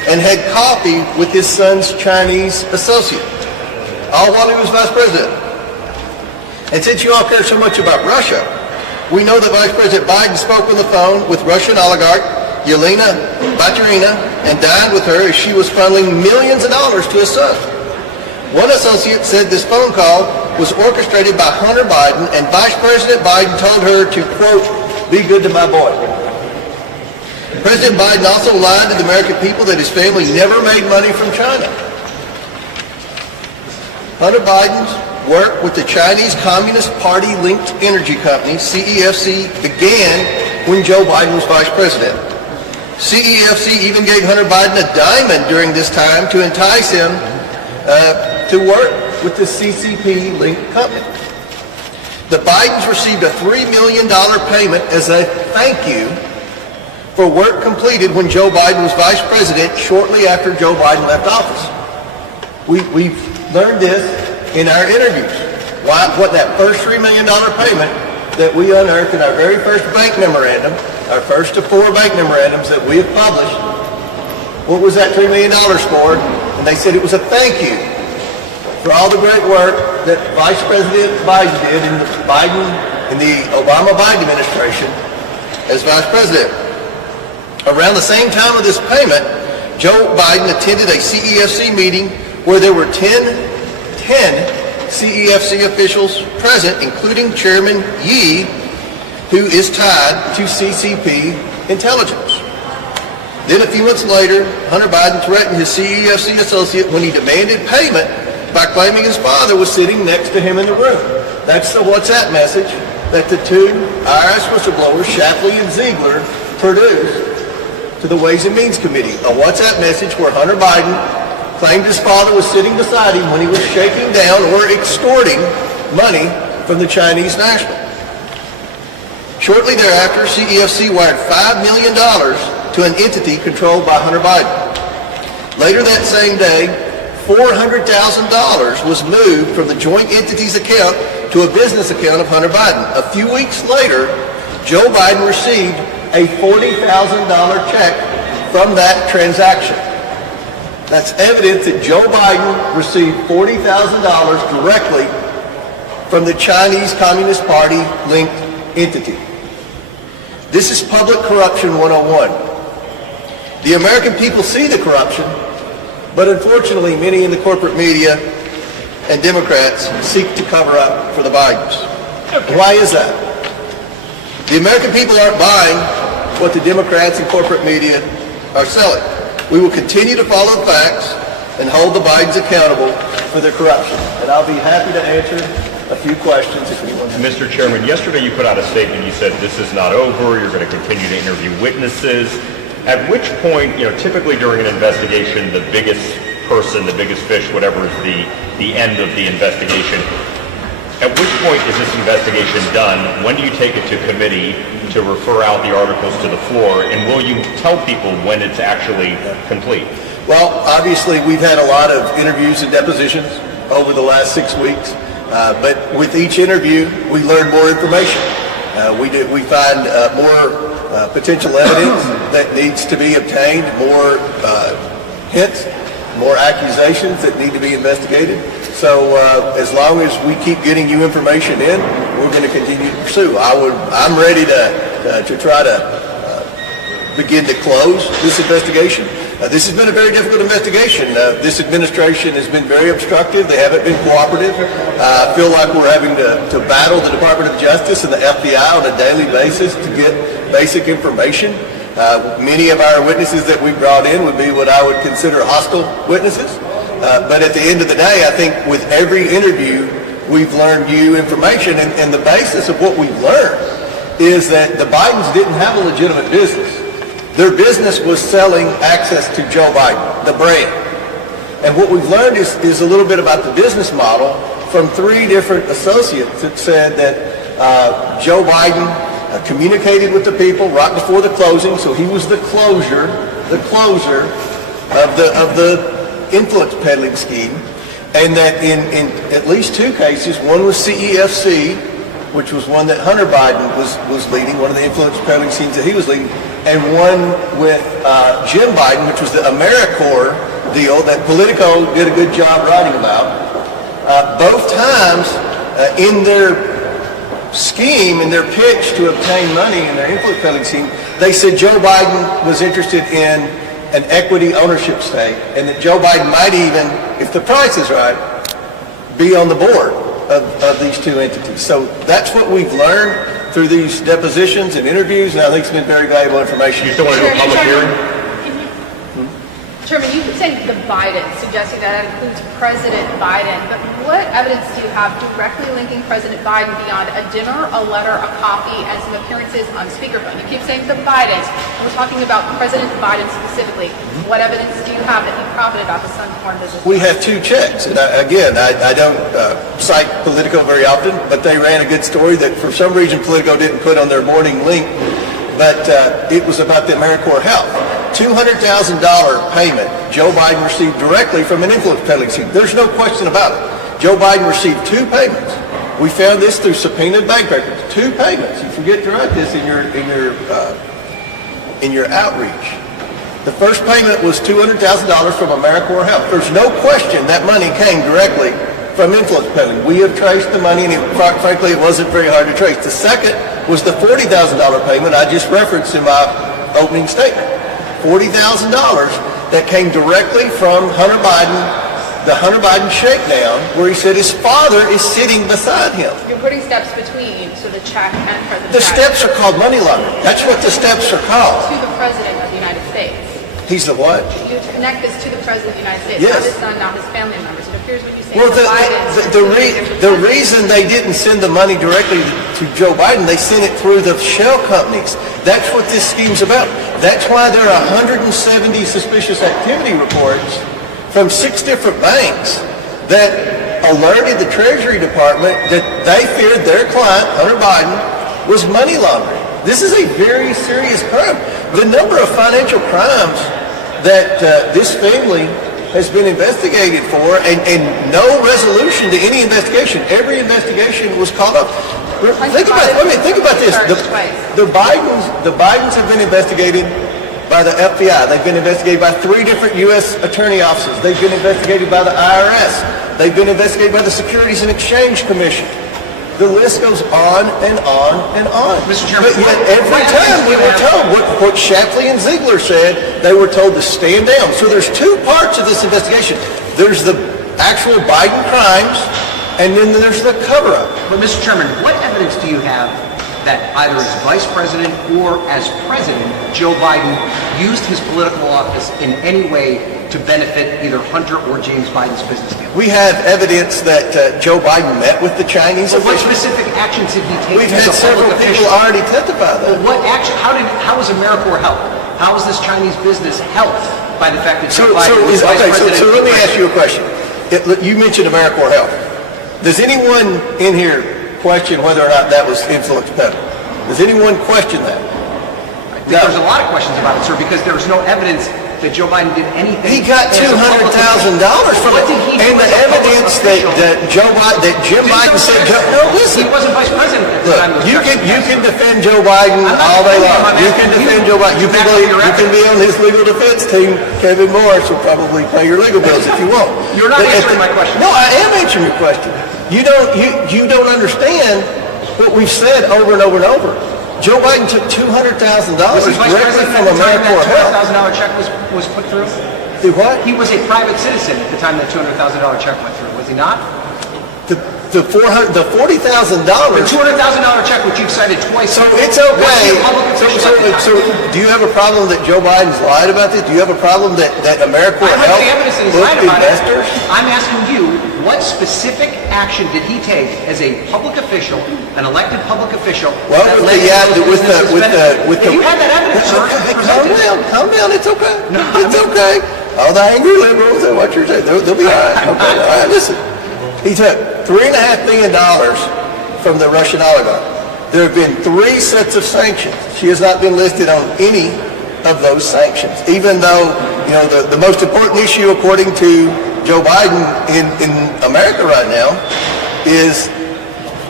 and had coffee with his son's Chinese associate, all while he was vice president. And since you all care so much about Russia, we know that Vice President Biden spoke on the phone with Russian oligarch Yelena Baturina and dined with her as she was funneling millions of dollars to his son. One associate said this phone call was orchestrated by Hunter Biden, and Vice President Biden told her to, quote, be good to my boy. President Biden also lied to the American people that his family never made money from China. Hunter Biden's work with the Chinese Communist Party-linked energy company, CEFC, began when Joe Biden was vice president. CEFC even gave Hunter Biden a diamond during this time to entice him to work with the CCP-linked company. The Bidens received a $3 million payment as a thank you for work completed when Joe Biden was vice president shortly after Joe Biden left office. We've learned this in our interviews. What that first $3 million payment that we unearthed in our very first bank memorandum, our first of 4 bank memorandums that we have published, what was that $3 million for? And they said it was a thank you for all the great work that Vice President Biden did in the Obama-Biden administration as vice president. Around the same time of this payment, Joe Biden attended a CEFC meeting where there were 10 CEFC officials present, including Chairman Yi, who is tied to CCP intelligence. Then a few months later, Hunter Biden threatened his CEFC associate when he demanded payment by claiming his father was sitting next to him in the room. That's the WhatsApp message that the 2 IRS whistleblowers, Shapley and Ziegler, produced to the Ways and Means Committee. A WhatsApp message where Hunter Biden claimed his father was sitting beside him when he was shaking down or extorting money from the Chinese national. Shortly thereafter, CEFC wired $5 million to an entity controlled by Hunter Biden. Later that same day, $400,000 was moved from the joint entity's account to a business account of Hunter Biden. A few weeks later, Joe Biden received a $40,000 check from that transaction. That's evidence that Joe Biden received $40,000 directly from the Chinese Communist Party-linked entity. This is public corruption 101. The American people see the corruption, but unfortunately, many in the corporate media and Democrats seek to cover up for the Bidens. Okay. Why is that? The American people aren't buying what the Democrats and corporate media are selling. We will continue to follow the facts and hold the Bidens accountable for their corruption. And I'll be happy to answer a few questions if anyone has. Mr. Chairman, yesterday you put out a statement. You said this is not over. You're going to continue to interview witnesses. At which point, typically during an investigation, the biggest person, the biggest fish, whatever is the end of the investigation, at which point is this investigation done? When do you take it to committee to refer out the articles to the floor? And will you tell people when it's actually complete? Well, obviously, we've had a lot of interviews and depositions over the last 6 weeks. But with each interview, we learn more information. We find more potential evidence that needs to be obtained, more hints, more accusations that need to be investigated. So as long as we keep getting you information in, we're going to continue to pursue. I'm ready to try to begin to close this investigation. This has been a very difficult investigation. This administration has been very obstructive. They haven't been cooperative. I feel like we're having to battle the Department of Justice and the FBI on a daily basis to get basic information. Many of our witnesses that we brought in would be what I would consider hostile witnesses. But at the end of the day, I think with every interview, we've learned new information. And the basis of what we've learned is that the Bidens didn't have a legitimate business. Their business was selling access to Joe Biden, the brand. And what we've learned is a little bit about the business model from 3 different associates that said that Joe Biden communicated with the people right before the closing, so he was the closer of the influence peddling scheme, and that in at least 2 cases, one was CEFC which was one that Hunter Biden was leading, one of the influence peddling scenes that he was leading, and one with Jim Biden, which was the AmeriCorps deal that Politico did a good job writing about. Both times in their scheme, in their pitch to obtain money in their influence peddling scheme, they said Joe Biden was interested in an equity ownership stake, and that Joe Biden might even, if the price is right, be on the board of these two entities. So that's what we've learned through these depositions and interviews, and I think it's been very valuable information. You still want to do a public hearing? Chairman, you keep saying the Biden, suggesting that includes President Biden, but what evidence do you have directly linking President Biden beyond a dinner, a letter, a coffee, and some appearances on speakerphone? You keep saying the Bidens, and we're talking about President Biden specifically. What evidence do you have that he profited off the Sun Foreign Business? We have two checks, and I don't cite Politico very often, but they ran a good story that for some reason Politico didn't put on their morning link, but it was about the AmeriCorps Health. $200,000 payment Joe Biden received directly from an influence peddling scheme. There's no question about it. Joe Biden received two payments. We found this through subpoenaed bank records. Two payments. You forget to write this in your outreach. The first payment was $200,000 from AmeriCorps Health. There's no question that money came directly from influence peddling. We have traced the money, and frankly, it wasn't very hard to trace. The second was the $40,000 payment I just referenced in my opening statement. $40,000 that came directly from Hunter Biden, the Hunter Biden shakedown, where he said his father is sitting beside him. You're putting steps between, so the check and President The steps are called money laundering. That's what the steps are called. To the President of the United States. He's the what? You connect this to the President of the United States, Yes. not his son, not his family members. It appears what you say. Well, the reason they didn't send the money directly to Joe Biden, they sent it through the shell companies. That's what this scheme's about. That's why there are 170 suspicious activity reports from 6 different banks that alerted the Treasury Department that they feared their client, Hunter Biden, was money laundering. This is a very serious crime. The number of financial crimes that this family has been investigated for, and no resolution to any investigation. Every investigation was called up. Think about this. The Bidens have been investigated by the FBI. They've been investigated by 3 different U.S. attorney offices. They've been investigated by the IRS. They've been investigated by the Securities and Exchange Commission. The list goes on and on and on. Mr. Chairman, but yet every time we were told what Shapley and Ziegler said, they were told to stand down. So there's 2 parts of this investigation. There's the actual Biden crimes, and then there's the cover-up. But Mr. Chairman, what evidence do you have that either as Vice President or as President, Joe Biden used his political office in any way to benefit either Hunter or James Biden's business deal? We have evidence that Joe Biden met with the Chinese What officials. specific actions did he take? We've as had a several public people official? already testify that. Well, what action? How was AmeriCorps helped? How was this Chinese business helped by the fact that Joe Biden was Vice President? So let me ask you a question. You mentioned AmeriCorps Health. Does anyone in here question whether or not that was influence peddling? Does anyone question that? I think there's a lot of questions about it, sir, because there's no evidence that Joe Biden did anything. He got $200,000 from What it, did he do and the as a public evidence official? that Jim Biden said. No, listen. He wasn't Vice President at the Look, time. you can defend Joe Biden I'm not all day defending him. long. I'm You can asking defend you Joe Biden. to back up your You can be on his legal defense team. Kevin Morris will probably pay your legal bills if you want. You're not But answering my question. No, I am answering your question. You don't understand what we've said over and over and over. Joe Biden took $200,000 Was he Vice directly President from at the time AmeriCorps that Health. $200,000 check was put through? Do what? He was a private citizen at the time that $200,000 check went through, was he not? The $40,000. The $200,000 check, which you've cited twice. So it's was okay. he a public official at the time? So do you have a problem that Joe Biden's lied about this? Do you have a problem that AmeriCorps I don't have Health the evidence that he's looked lied about it. investors? I'm asking you, what specific action did he take as a public official, an elected public official? Well, that with led the to those businesses with the benefiting? If you had that evidence, sir, Hey, present it. calm down. It's okay. No, It's okay. All the angry liberals and what you're saying, they'll be all right. Okay. All right, listen. He took $3.5 billion from the Russian oligarch. There have been 3 sets of sanctions. She has not been listed on any of those sanctions, even though, the most important issue, according to Joe Biden in America right now, is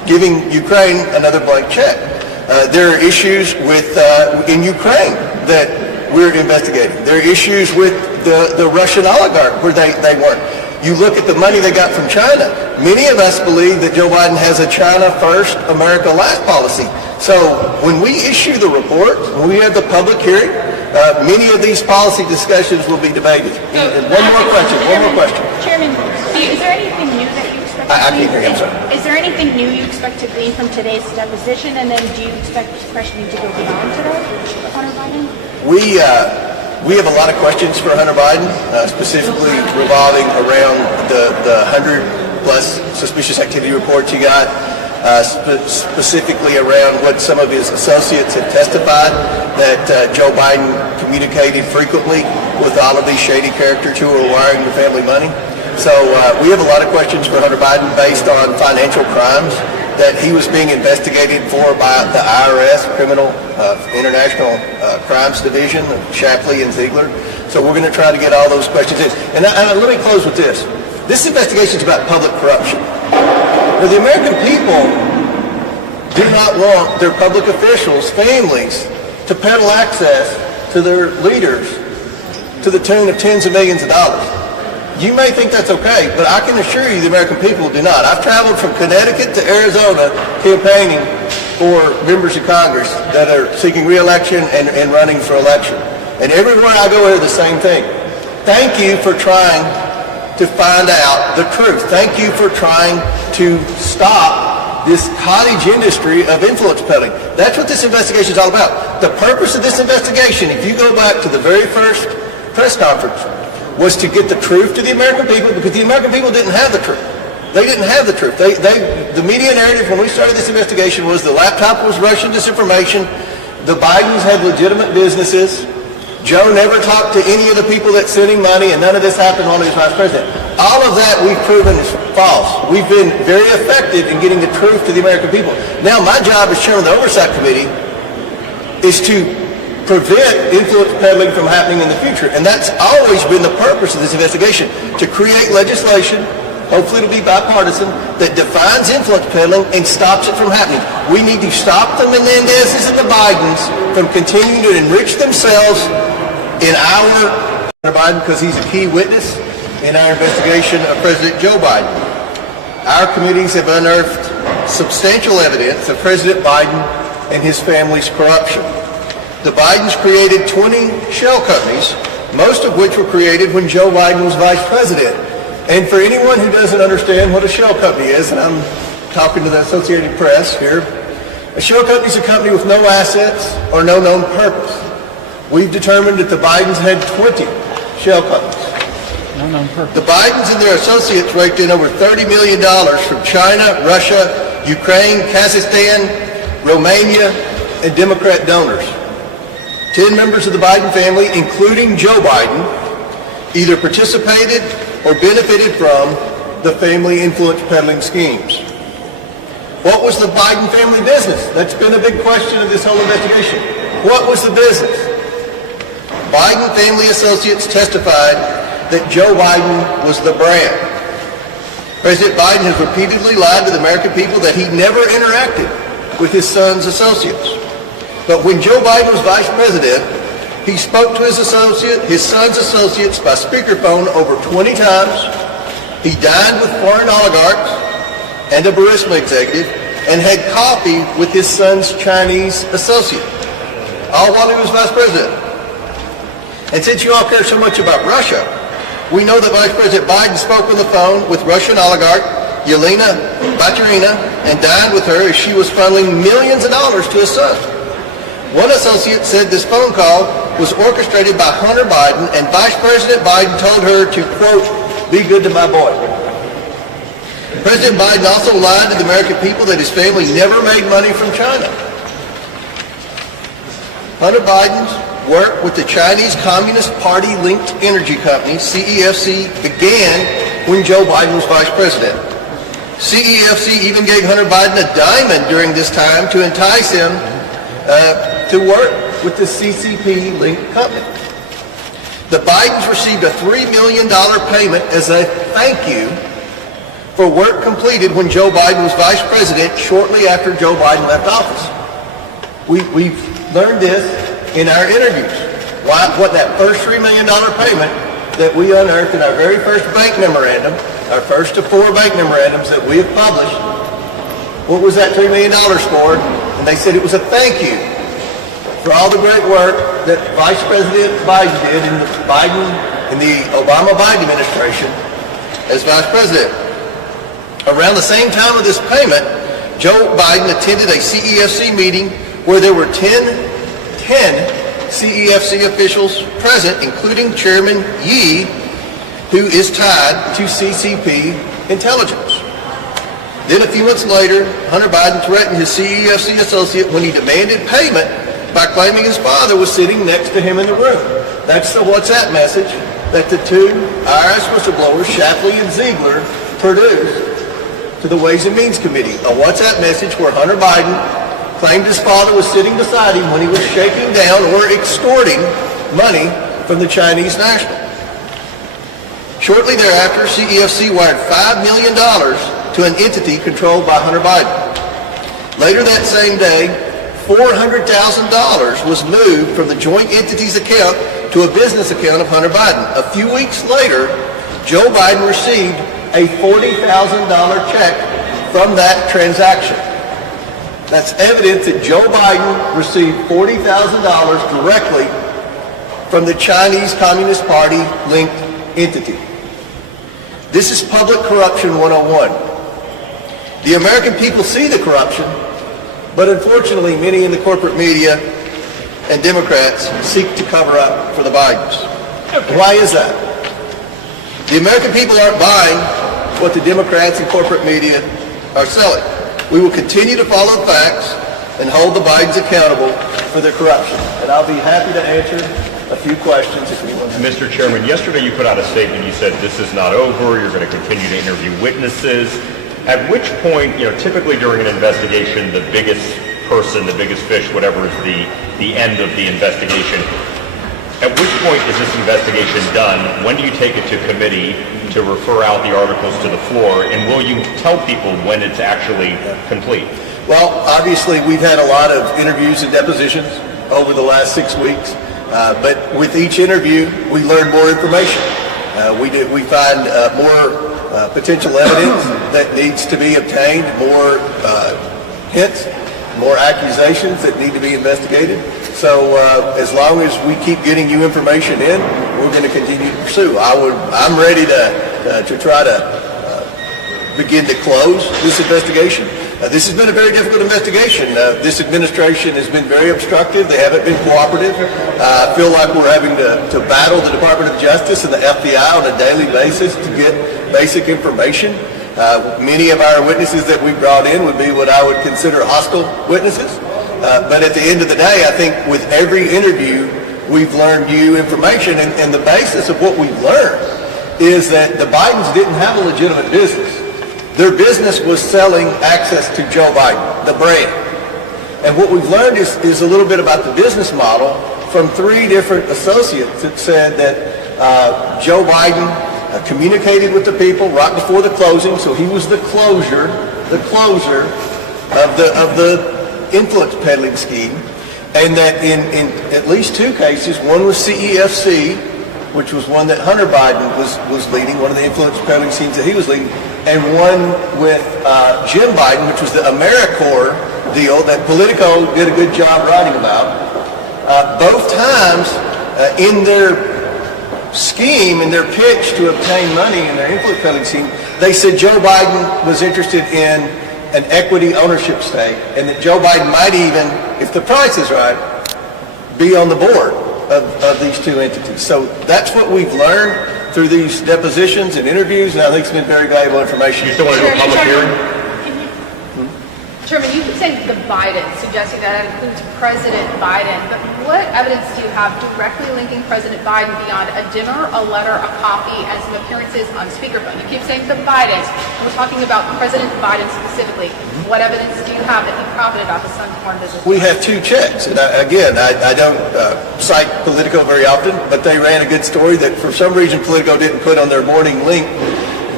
giving Ukraine another blank check. There are issues in Ukraine that we're investigating. There are issues with the Russian oligarch where they weren't. You look at the money they got from China. Many of us believe that Joe Biden has a China first, America last policy. So when we issue the report, when we have the public hearing, many of these policy discussions will be debated. And one more question. Chairman, is there anything new that you expect I can't hear you, I'm sorry. Is there anything new you expect to glean from today's deposition? And then do you expect questioning to go beyond today with Hunter Biden? We have a lot of questions for Hunter Biden, specifically revolving around the 100-plus suspicious activity reports he got, specifically around what some of his associates have testified, that Joe Biden communicated frequently with all of these shady characters who were wiring the family money. So we have a lot of questions for Hunter Biden based on financial crimes that he was being investigated for by the IRS, International Crimes Division, Shapley and Ziegler. So we're going to try to get all those questions in. And let me close with this. This investigation is about public corruption. Now, the American people do not want their public officials, families, to peddle access to their leaders to the tune of tens of millions of dollars. You may think that's okay, but I can assure you the American people do not. I've traveled from Connecticut to Arizona campaigning for members of Congress that are seeking re-election and running for election. And everywhere I go, I hear the same thing. Thank you for trying to find out the truth. Thank you for trying to stop this cottage industry of influence peddling. That's what this investigation is all about. The purpose of this investigation, if you go back to the very first press conference, was to get the truth to the American people, because the American people didn't have the truth. They didn't have the truth. The media narrative when we started this investigation was the laptop was Russian disinformation, the Bidens had legitimate businesses, Joe never talked to any of the people that sent him money, and none of this happened while he was vice president. All of that we've proven is false. We've been very effective in getting the truth to the American people. Now my job as chairman of the Oversight Committee is to prevent influence peddling from happening in the future. And that's always been the purpose of this investigation, to create legislation, hopefully it'll be bipartisan, that defines influence peddling and stops it from happening. We need to stop the Menendezes and the Bidens from continuing to enrich themselves in our Biden, because he's a key witness in our investigation of President Joe Biden. Our committees have unearthed substantial evidence of President Biden and his family's corruption. The Bidens created 20 shell companies, most of which were created when Joe Biden was vice president. And for anyone who doesn't understand what a shell company is, and I'm talking to the Associated Press here, a shell company is a company with no assets or no known purpose. We've determined that the Bidens had 20 shell companies. No known purpose. The Bidens and their associates raked in over $30 million from China, Russia, Ukraine, Kazakhstan, Romania, and Democrat donors. 10 members of the Biden family, including Joe Biden, either participated or benefited from the family influence peddling schemes. What was the Biden family business? That's been a big question of this whole investigation. What was the business? Biden family associates testified that Joe Biden was the brand. President Biden has repeatedly lied to the American people that he never interacted with his son's associates. But when Joe Biden was vice president, he spoke to his son's associates by speakerphone over 20 times. He dined with foreign oligarchs and a Burisma executive and had coffee with his son's Chinese associate, all while he was vice president. And since you all care so much about Russia, we know that Vice President Biden spoke on the phone with Russian oligarch Yelena Baturina and dined with her as she was funneling millions of dollars to his son. One associate said this phone call was orchestrated by Hunter Biden, and Vice President Biden told her to, quote, be good to my boy. President Biden also lied to the American people that his family never made money from China. Hunter Biden's work with the Chinese Communist Party-linked energy company, CEFC, began when Joe Biden was vice president. CEFC even gave Hunter Biden a diamond during this time to entice him to work with the CCP-linked company. The Bidens received a $3 million payment as a thank you for work completed when Joe Biden was vice president shortly after Joe Biden left office. We've learned this in our interviews. What that first $3 million payment that we unearthed in our very first bank memorandum, our first of 4 bank memorandums that we have published, what was that $3 million for? And they said it was a thank you for all the great work that Vice President Biden did in the Obama-Biden administration as vice president. Around the same time of this payment, Joe Biden attended a CEFC meeting where there were 10 CEFC officials present, including Chairman Yi, who is tied to CCP intelligence. Then a few months later, Hunter Biden threatened his CEFC associate when he demanded payment by claiming his father was sitting next to him in the room. That's the WhatsApp message that the 2 IRS whistleblowers, Shapley and Ziegler, produced to the Ways and Means Committee. A WhatsApp message where Hunter Biden claimed his father was sitting beside him when he was shaking down or extorting money from the Chinese national. Shortly thereafter, CEFC wired $5 million to an entity controlled by Hunter Biden. Later that same day, $400,000 was moved from the joint entity's account to a business account of Hunter Biden. A few weeks later, Joe Biden received a $40,000 check from that transaction. That's evidence that Joe Biden received $40,000 directly from the Chinese Communist Party linked entity. This is public corruption 101. The American people see the corruption, but unfortunately many in the corporate media and Democrats seek to cover up for the Bidens. Okay. Why is that? The American people aren't buying what the Democrats and corporate media are selling. We will continue to follow the facts and hold the Bidens accountable for their corruption. And I'll be happy to answer a few questions if anyone has. Mr. Chairman, yesterday you put out a statement. You said this is not over. You're going to continue to interview witnesses. At which point, typically during an investigation, the biggest person, the biggest fish, whatever is the end of the investigation, at which point is this investigation done? When do you take it to committee to refer out the articles to the floor? And will you tell people when it's actually complete? Well, obviously we've had a lot of interviews and depositions over the last 6 weeks. But with each interview, we learn more information. We find more potential evidence that needs to be obtained, more hints, more accusations that need to be investigated. So as long as we keep getting you information in, we're going to continue to pursue. I'm ready to try to begin to close this investigation. This has been a very difficult investigation. This administration has been very obstructive. They haven't been cooperative. I feel like we're having to battle the Department of Justice and the FBI on a daily basis to get basic information. Many of our witnesses that we brought in would be what I would consider hostile witnesses. But at the end of the day, I think with every interview, we've learned new information. And the basis of what we've learned is that the Bidens didn't have a legitimate business. Their business was selling access to Joe Biden, the brand. And what we've learned is a little bit about the business model from 3 different associates that said that Joe Biden communicated with the people right before the closing, so he was the closer of the influence peddling scheme, and that in at least 2 cases, one was CEFC, which was one that Hunter Biden was leading, one of the influence peddling schemes that he was leading, and one with Jim Biden, which was the AmeriCorps deal that Politico did a good job writing about. Both times in their scheme, in their pitch to obtain money in their influence peddling scheme, they said Joe Biden was interested in an equity ownership stake, and that Joe Biden might even, if the price is right, be on the board of these 2 entities. So that's what we've learned through these depositions and interviews, and I think it's been very valuable information. You still want to do a public hearing? Chairman, you keep saying the Biden, suggesting that includes President Biden, but what evidence do you have directly linking President Biden beyond a dinner, a letter, a copy, and some appearances on speakerphone? You keep saying the Bidens. We're talking about President Biden specifically. What evidence do you have that he profited off his son's foreign business? We have 2 checks, and I don't cite Politico very often, but they ran a good story that for some reason Politico didn't put on their morning link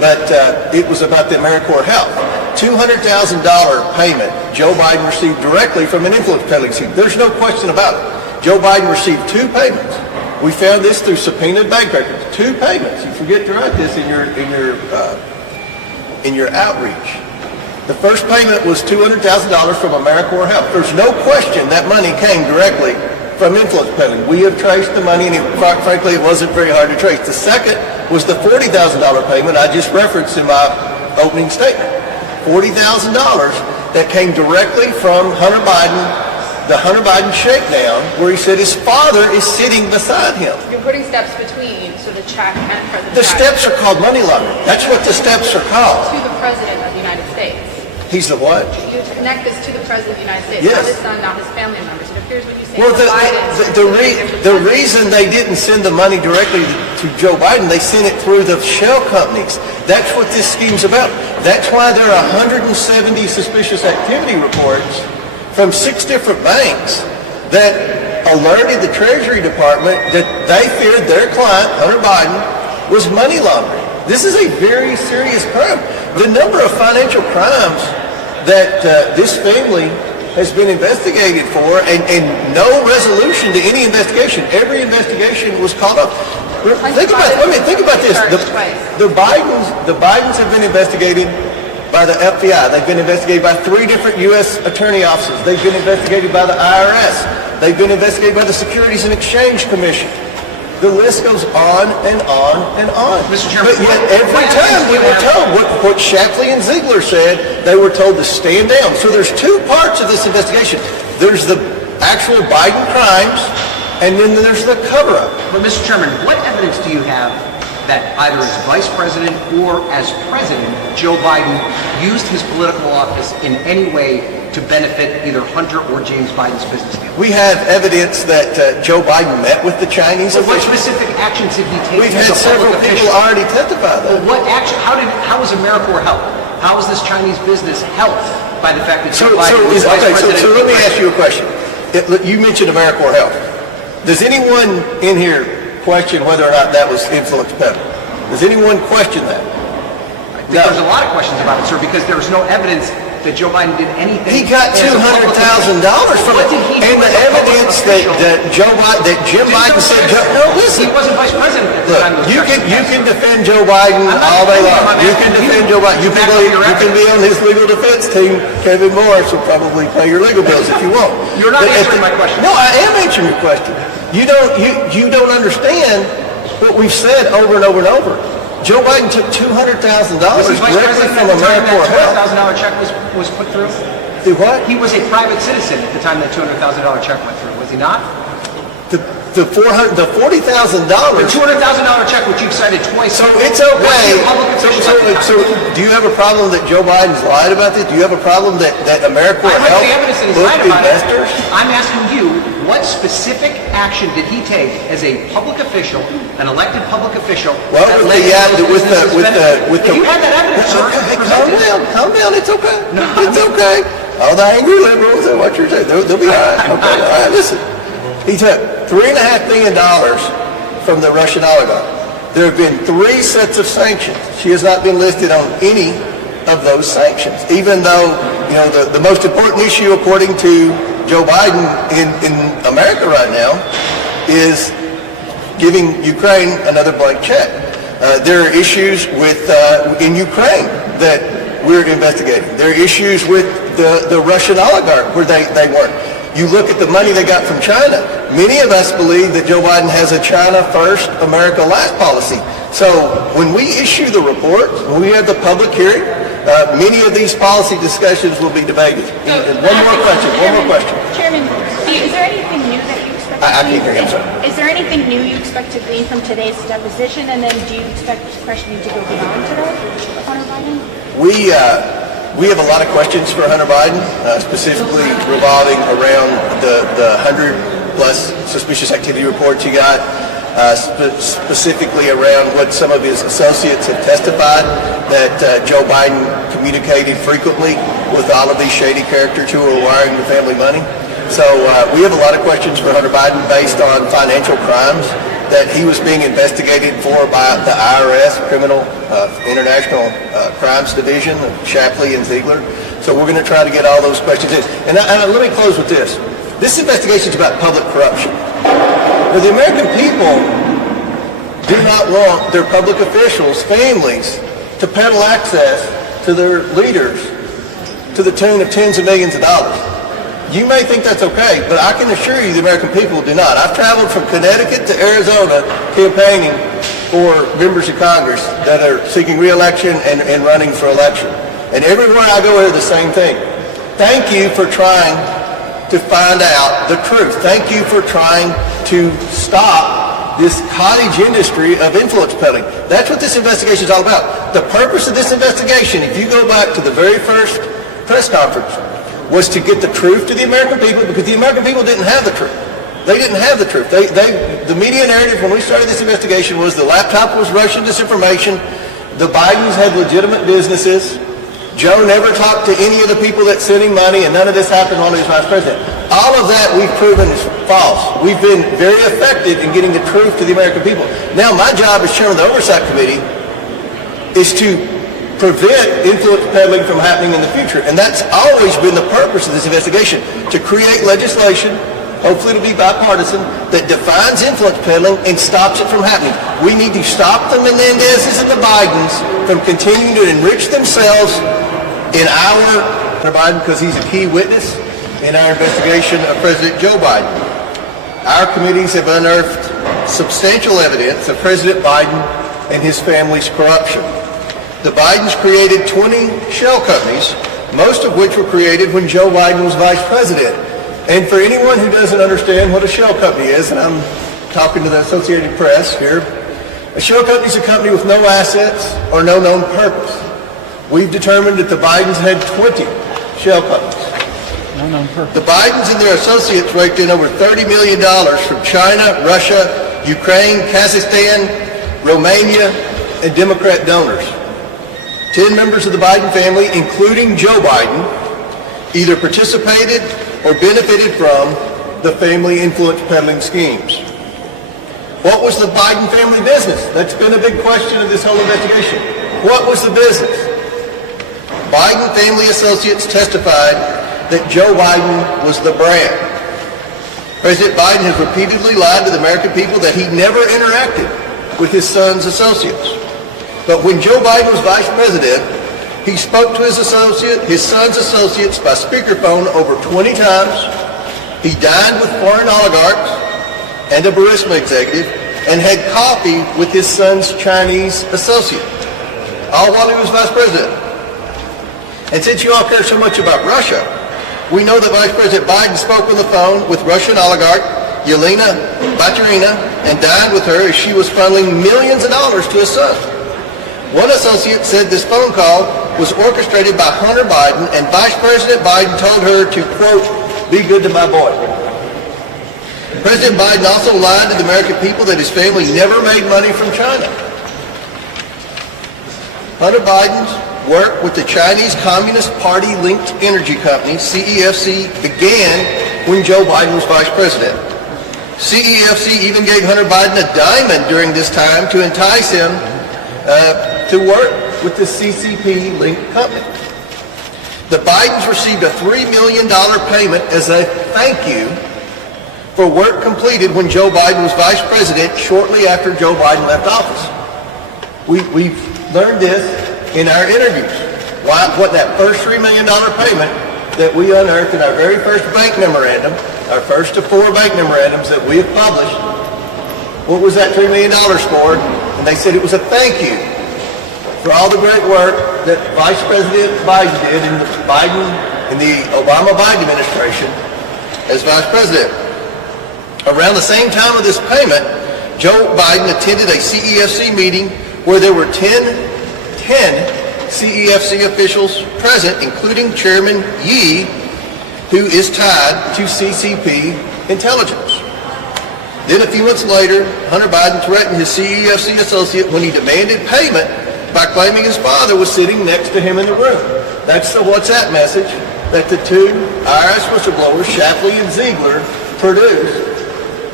but it was about the AmeriCorps Health. $200,000 payment Joe Biden received directly from an influence peddling scheme. There's no question about it. Joe Biden received 2 payments. We found this through subpoenaed bank records. 2 payments. You forget to write this in your outreach. The first payment was $200,000 from AmeriCorps Health. There's no question that money came directly from influence peddling. We have traced the money, and frankly, it wasn't very hard to trace. The second was the $40,000 payment I just referenced in my opening statement. $40,000 that came directly from Hunter Biden, the Hunter Biden shakedown, where he said his father is sitting beside him. You're putting steps between, so the check and President The steps are called money laundering. That's what the steps are called. to the President of the United States. He's the what? You have to connect this to the President of the United States, Yes. not his son, not his family members. It appears what you say Well, Biden. the reason they didn't send the money directly to Joe Biden, they sent it through the shell companies. That's what this scheme's about. That's why there are 170 suspicious activity reports from 6 different banks that alerted the Treasury Department that they feared their client, Hunter Biden, was money laundering. This is a very serious crime. The number of financial crimes that this family has been investigated for, and no resolution to any investigation. Every investigation was called up. Think about this. The Bidens have been investigated by the FBI. They've been investigated by 3 different U.S. attorney offices. They've been investigated by the IRS. They've been investigated by the Securities and Exchange Commission. The list goes on and on and on. Mr. Chairman, but yet every time we were told what Shapley and Ziegler said, they were told to stand down. So there's 2 parts of this investigation. There's the actual Biden crimes, and then there's the cover-up. But Mr. Chairman, what evidence do you have that either as Vice President or as President, Joe Biden used his political office in any way to benefit either Hunter or James Biden's business deal? We have evidence that Joe Biden met with the Chinese So what officials. specific actions did he take? We've as had a several public people official? already testify Well, that. what action? How was AmeriCorps helped? How was this Chinese business helped by the fact that So Joe Biden was Vice President? so let me ask you a question. You mentioned AmeriCorps Health. Does anyone in here question whether or not that was influence peddling? Does anyone question that? I think there's a lot of questions about it, sir, because there's no evidence that Joe Biden did anything. He got as a public $200,000 from What it. did he do And the as a public evidence official? that Jim Biden said, no, listen. He wasn't Vice President at the Look, time. you can defend Joe Biden I'm not all day defending him, long. I'm You can asking defend you Joe Biden. to back up your You can be on his legal defense team. Kevin Morris will probably pay your legal bills if you want. You're not But answering my question. No, I am answering your question. You don't understand what we've said over and over and over. Joe Biden took $200,000 Was he Vice directly President from at the time AmeriCorps Health. that $200,000 check was put through? Do what? He was a private citizen at the time that $200,000 check went through, was he not? The $40,000. The $200,000 check, which you've cited twice. So it's was okay. he a public official at the time? So do you have a problem that Joe Biden's lied about this? Do you have a problem that AmeriCorps I read Health the evidence that he's booked lied about it. investors? I'm asking you, what specific action did he take as a public official, an elected public official? Well, that with led to those businesses benefiting? with the. If you had that evidence, sir, Hey, present it. calm down. It's okay. No, It's okay. All the angry liberals and what you're saying, they'll be all right. Okay. All right, listen. He took $3.5 billion from the Russian oligarch. There have been 3 sets of sanctions. She has not been listed on any of those sanctions, even though, the most important issue, according to Joe Biden in America right now, is giving Ukraine another blank check. There are issues in Ukraine that we're investigating. There are issues with the Russian oligarch where they weren't. You look at the money they got from China. Many of us believe that Joe Biden has a China first, America last policy. So when we issue the report, when we have the public hearing, many of these policy discussions will be debated. And one more question. Chairman, is there anything new that you expect? I can't hear you, I'm sorry. Is there anything new you expect to glean from today's deposition, and then do you expect questioning to go beyond today with Hunter Biden? We have a lot of questions for Hunter Biden, specifically revolving around the 100-plus suspicious activity reports he got, specifically around what some of his associates have testified, that Joe Biden communicated frequently with all of these shady characters who are wiring the family money. So we have a lot of questions for Hunter Biden based on financial crimes that he was being investigated for by the IRS, International Crimes Division, Shapley and Ziegler. So we're going to try to get all those questions in. And let me close with this. This investigation is about public corruption. Now, the American people do not want their public officials, families, to peddle access to their leaders to the tune of tens of millions of dollars. You may think that's okay, but I can assure you the American people do not. I've traveled from Connecticut to Arizona campaigning for members of Congress that are seeking re-election and running for election. And everywhere I go, I hear the same thing. Thank you for trying to find out the truth. Thank you for trying to stop this cottage industry of influence peddling. That's what this investigation is all about. The purpose of this investigation, if you go back to the very first press conference, was to get the truth to the American people, because the American people didn't have the truth. They didn't have the truth. The media narrative when we started this investigation was the laptop was Russian disinformation, the Bidens had legitimate businesses, Joe never talked to any of the people that sent him money, and none of this happened while he was vice president. All of that we've proven is false. We've been very effective in getting the truth to the American people. Now my job as chairman of the Oversight Committee is to prevent influence peddling from happening in the future. And that's always been the purpose of this investigation, to create legislation, hopefully it'll be bipartisan, that defines influence peddling and stops it from happening. We need to stop the Menendezes and the Bidens from continuing to enrich themselves in our Biden, because he's a key witness in our investigation of President Joe Biden. Our committees have unearthed substantial evidence of President Biden and his family's corruption. The Bidens created 20 shell companies, most of which were created when Joe Biden was vice president. And for anyone who doesn't understand what a shell company is, and I'm talking to the Associated Press here, a shell company is a company with no assets or no known purpose. We've determined that the Bidens had 20 shell companies. No known purpose. The Bidens and their associates raked in over $30 million from China, Russia, Ukraine, Kazakhstan, Romania, and Democrat donors. 10 members of the Biden family, including Joe Biden, either participated or benefited from the family influence peddling schemes. What was the Biden family business? That's been a big question of this whole investigation. What was the business? Biden family associates testified that Joe Biden was the brand. President Biden has repeatedly lied to the American people that he never interacted with his son's associates. But when Joe Biden was vice president, he spoke to his son's associates by speakerphone over 20 times. He dined with foreign oligarchs and a Burisma executive and had coffee with his son's Chinese associate, all while he was vice president. And since you all care so much about Russia, we know that Vice President Biden spoke on the phone with Russian oligarch Yelena Baturina and dined with her as she was funneling millions of dollars to his son. One associate said this phone call was orchestrated by Hunter Biden, and Vice President Biden told her to, quote, be good to my boy. President Biden also lied to the American people that his family never made money from China. Hunter Biden's work with the Chinese Communist Party-linked energy company, CEFC, began when Joe Biden was vice president. CEFC even gave Hunter Biden a diamond during this time to entice him to work with the CCP-linked company. The Bidens received a $3 million payment as a thank you for work completed when Joe Biden was vice president shortly after Joe Biden left office. We've learned this in our interviews. What that first $3 million payment that we unearthed in our very first bank memorandum, our first of 4 bank memorandums that we have published, what was that $3 million for? And they said it was a thank you for all the great work that Vice President Biden did in the Obama-Biden administration as vice president. Around the same time of this payment, Joe Biden attended a CEFC meeting where there were 10 CEFC officials present, including Chairman Yi, who is tied to CCP intelligence. Then a few months later, Hunter Biden threatened his CEFC associate when he demanded payment by claiming his father was sitting next to him in the room. That's the WhatsApp message that the 2 IRS whistleblowers, Shapley and Ziegler, produced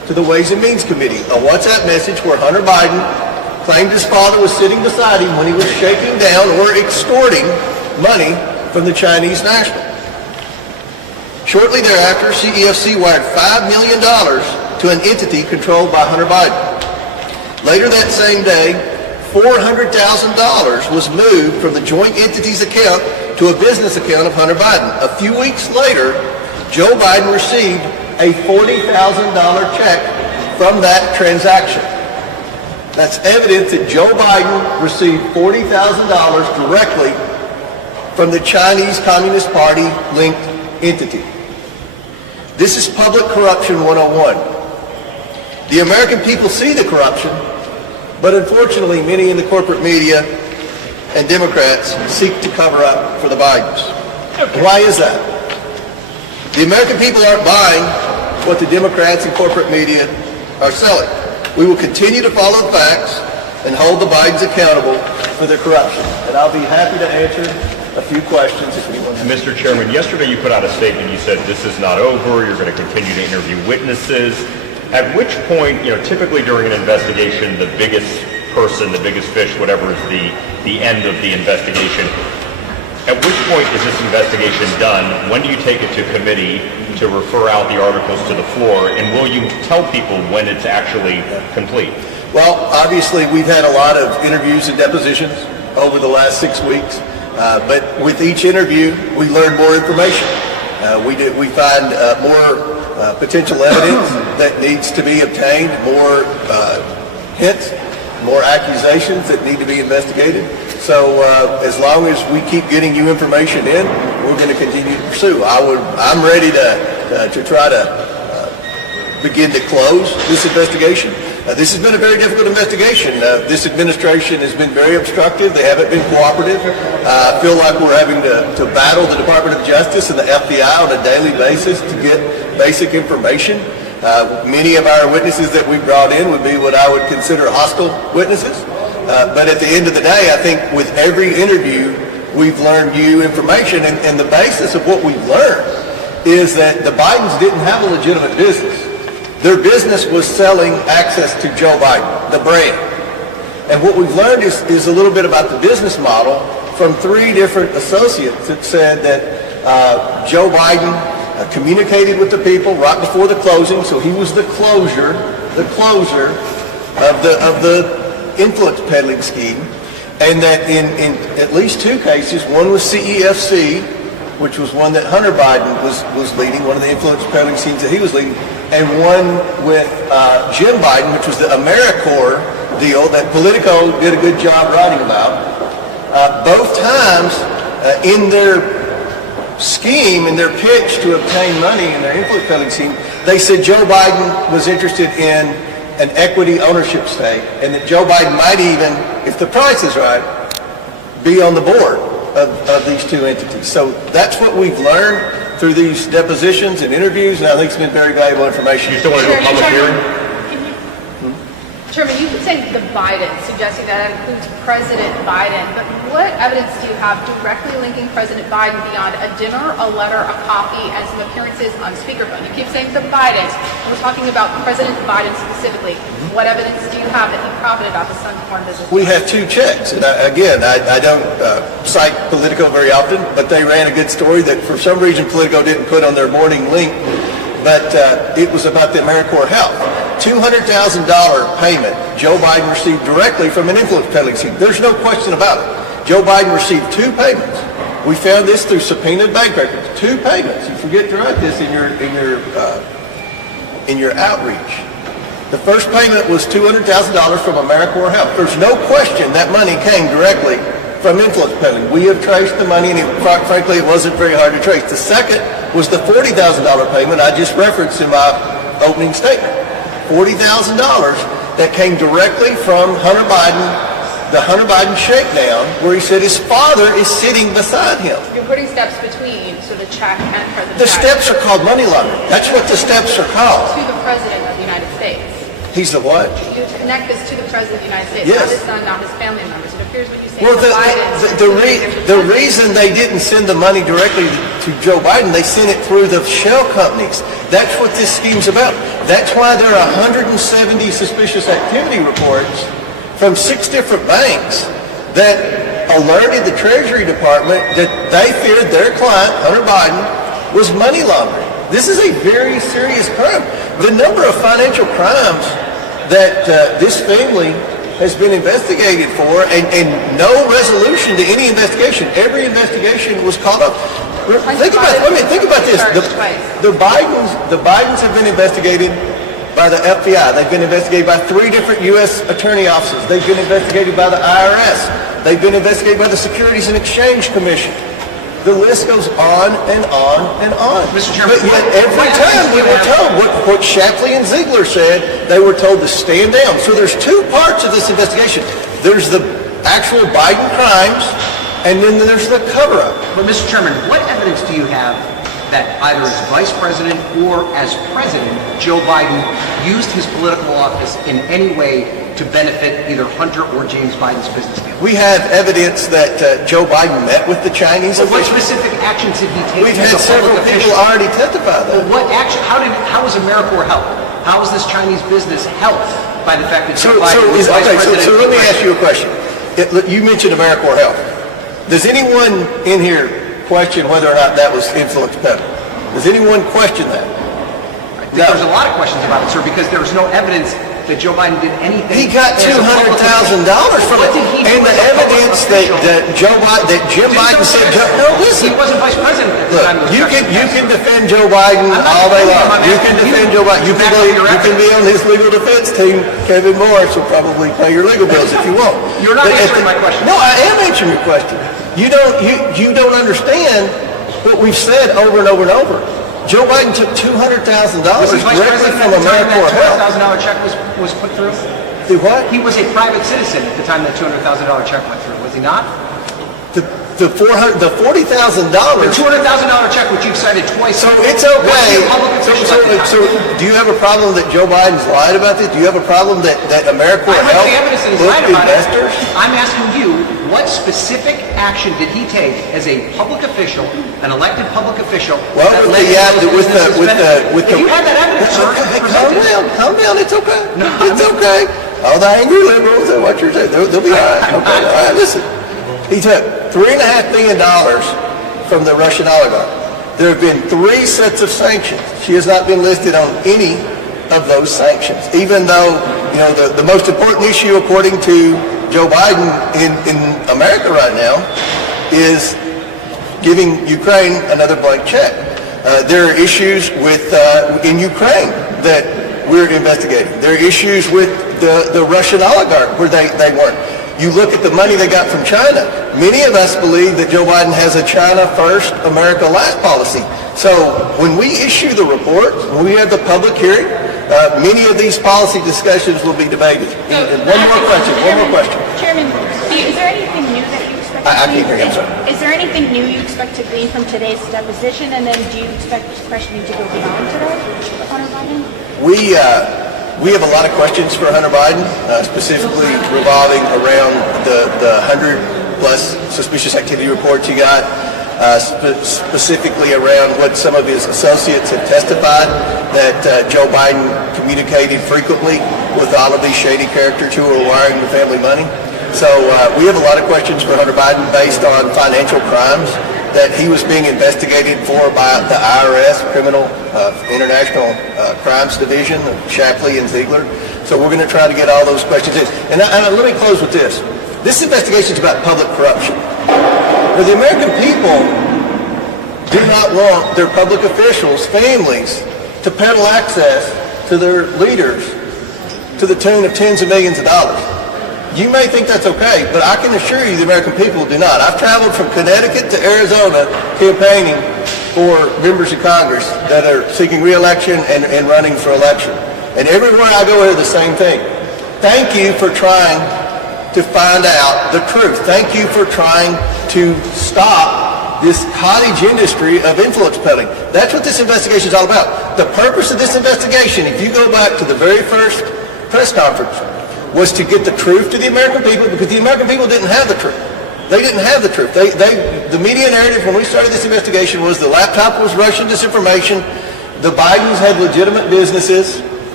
to the Ways and Means Committee a WhatsApp message where Hunter Biden claimed his father was sitting beside him when he was shaking down or extorting money from the Chinese national. Shortly thereafter, CEFC wired $5 million to an entity controlled by Hunter Biden. Later that same day, $400,000 was moved from the joint entity's account to a business account of Hunter Biden. A few weeks later, Joe Biden received a $40,000 check from that transaction. That's evidence that Joe Biden received $40,000 directly from the Chinese Communist Party linked entity. This is public corruption 101. The American people see the corruption, but unfortunately many in the corporate media and Democrats seek to cover up for the Bidens. Why is that? The American people aren't buying what the Democrats and corporate media are selling. We will continue to follow the facts and hold the Bidens accountable for their corruption. And I'll be happy to answer a few questions if anyone has. Mr. Chairman, yesterday you put out a statement. You said this is not over. You're going to continue to interview witnesses. At which point, typically during an investigation, the biggest person, the biggest fish, whatever is the end of the investigation, at which point is this investigation done? When do you take it to committee to refer out the articles to the floor? And will you tell people when it's actually complete? Well, obviously we've had a lot of interviews and depositions over the last 6 weeks. But with each interview, we learn more information. We find more potential evidence that needs to be obtained, more hints, more accusations that need to be investigated. So as long as we keep getting you information in, we're going to continue to pursue. I'm ready to try to begin to close this investigation. This has been a very difficult investigation. This administration has been very obstructive. They haven't been cooperative. I feel like we're having to battle the Department of Justice and the FBI on a daily basis to get basic information. Many of our witnesses that we brought in would be what I would consider hostile witnesses. But at the end of the day, I think with every interview, we've learned new information. And the basis of what we've learned is that the Bidens didn't have a legitimate business. Their business was selling access to Joe Biden, the brand. And what we've learned is a little bit about the business model from 3 different associates that said that Joe Biden communicated with the people right before the closing, so he was the closer of the influence peddling scheme, and that in at least 2 cases, one was CEFC, which was one that Hunter Biden was leading, one of the influence peddling schemes that he was leading, and one with Jim Biden, which was the AmeriCorps deal that Politico did a good job writing about. Both times in their scheme, in their pitch to obtain money in their influence peddling scheme, they said Joe Biden was interested in an equity ownership stake, and that Joe Biden might even, if the price is right, be on the board of these 2 entities. So that's what we've learned through these depositions and interviews, and I think it's been very valuable information. You still want to do a public hearing? Chairman, you keep saying the Biden, suggesting that includes President Biden, but what evidence do you have directly linking President Biden beyond a dinner, a letter, a coffee, and some appearances on speakerphone? You keep saying the Bidens, and we're talking about President Biden specifically. What evidence do you have that he profited off his son's foreign business? We have 2 checks, and I don't cite Politico very often, but they ran a good story that for some reason Politico didn't put on their morning link, but it was about the AmeriCorps Health. $200,000 payment Joe Biden received directly from an influence peddling scheme. There's no question about it. Joe Biden received 2 payments. We found this through subpoenaed bank records. 2 payments. You forget to write this in your outreach. The first payment was $200,000 from AmeriCorps Health. There's no question that money came directly from influence peddling. We have traced the money, and frankly, it wasn't very hard to trace. The second was the $40,000 payment I just referenced in my opening statement. $40,000 that came directly from Hunter Biden, the Hunter Biden shakedown, where he said his father is sitting beside him. You're putting steps between, so the check and President The Biden. steps are called money laundering. That's what the steps are called. To the President of the United States. He's the what? You connect this to the President of the United States, Yes. not his son, not his family members. It appears what you say Well, the Bidens. the reason they didn't send the money directly to Joe Biden, they sent it through the shell companies. That's what this scheme's about. That's why there are 170 suspicious activity reports from 6 different banks that alerted the Treasury Department that they feared their client, Hunter Biden, was money laundering. This is a very serious crime. The number of financial crimes that this family has been investigated for, and no resolution to any investigation. Every investigation was caught up. Think about this. The Bidens have been investigated by the FBI. They've been investigated by 3 different U.S. attorney offices. They've been investigated by the IRS. They've been investigated by the Securities and Exchange Commission. The list goes on and on and on. Mr. Chairman, but yet every time we were told what Shapley and Ziegler said, they were told to stand down. So there's 2 parts of this investigation. There's the actual Biden crimes, and then there's the cover-up. But Mr. Chairman, what evidence do you have that either as Vice President or as President, Joe Biden used his political office in any way to benefit either Hunter or James Biden's business deal? We have evidence that Joe Biden met with the Chinese What officials. specific actions did he take? We've as had a several public people official? already testify Well, that. what action? How was AmeriCorps helped? How was this Chinese business helped by the fact that Joe Biden was Vice President? So let me ask you a question. You mentioned AmeriCorps Health. Does anyone in here question whether or not that was influence peddling? Does anyone question that? There's a lot of questions about it, sir, because there was no evidence that Joe Biden did anything. He got as a public $200,000 official. from What it, did he do and the as a public evidence official? that Jim Biden said. No, listen. He wasn't Vice President at the Look, time. of the you election. can defend Joe Biden I'm not all day defending him. long. I'm You can asking defend you Joe Biden. to back up your You can be on his legal defense team. Kevin Morris will probably pay your legal bills if you want. You're not But answering my question. No, I am answering your question. You don't understand what we've said over and over and over. Joe Biden took $200,000 Was he Vice directly President from at the time AmeriCorps that Health. $200,000 check was put through? Do what? He was a private citizen at the time that $200,000 check went through, was he not? The $40,000. The $200,000 check, which you've cited twice. So it's was okay. he a public official at the time? So do you have a problem that Joe Biden's lied about this? Do you have a problem that AmeriCorps I read Health the evidence that he's looked lied about it. investors? I'm asking you, what specific action did he take as a public official, an elected public official? Well, that with led the to those businesses benefiting? If you had that evidence, sir, Hey, present it. calm down. It's okay. It's okay. All the angry liberals and what you're saying, they'll be all right. Okay, all right. Listen, he took $3.5 billion from the Russian oligarch. There have been 3 sets of sanctions. She has not been listed on any of those sanctions, even though the most important issue, according to Joe Biden in America right now, is giving Ukraine another blank check. There are issues in Ukraine that we're investigating. There are issues with the Russian oligarch where they weren't. You look at the money they got from China. Many of us believe that Joe Biden has a China first, America last policy. So when we issue the report, when we have the public hearing, many of these policy discussions will be debated. And one more question. Chairman, is there anything new that you expect I can't hear you, I'm sorry. Is there anything new you expect to glean from today's deposition, and then do you expect questioning to go beyond today with Hunter Biden? We have a lot of questions for Hunter Biden, specifically revolving around the 100-plus suspicious activity reports he got, specifically around what some of his associates have testified, that Joe Biden communicated frequently with all of these shady characters who were wiring the family money. So we have a lot of questions for Hunter Biden based on financial crimes that he was being investigated for by the IRS, International Crimes Division, Shapley and Ziegler. So we're going to try to get all those questions in. And let me close with this. This investigation is about public corruption. Now, the American people do not want their public officials, families, to peddle access to their leaders to the tune of tens of millions of dollars. You may think that's okay, but I can assure you the American people do not. I've traveled from Connecticut to Arizona campaigning for members of Congress that are seeking re-election and running for election. And everywhere I go, I hear the same thing. Thank you for trying to find out the truth. Thank you for trying to stop this cottage industry of influence peddling. That's what this investigation is all about. The purpose of this investigation, if you go back to the very first press conference, was to get the truth to the American people, because the American people didn't have the truth. They didn't have the truth. The media narrative when we started this investigation was the laptop was Russian disinformation, the Bidens had legitimate businesses,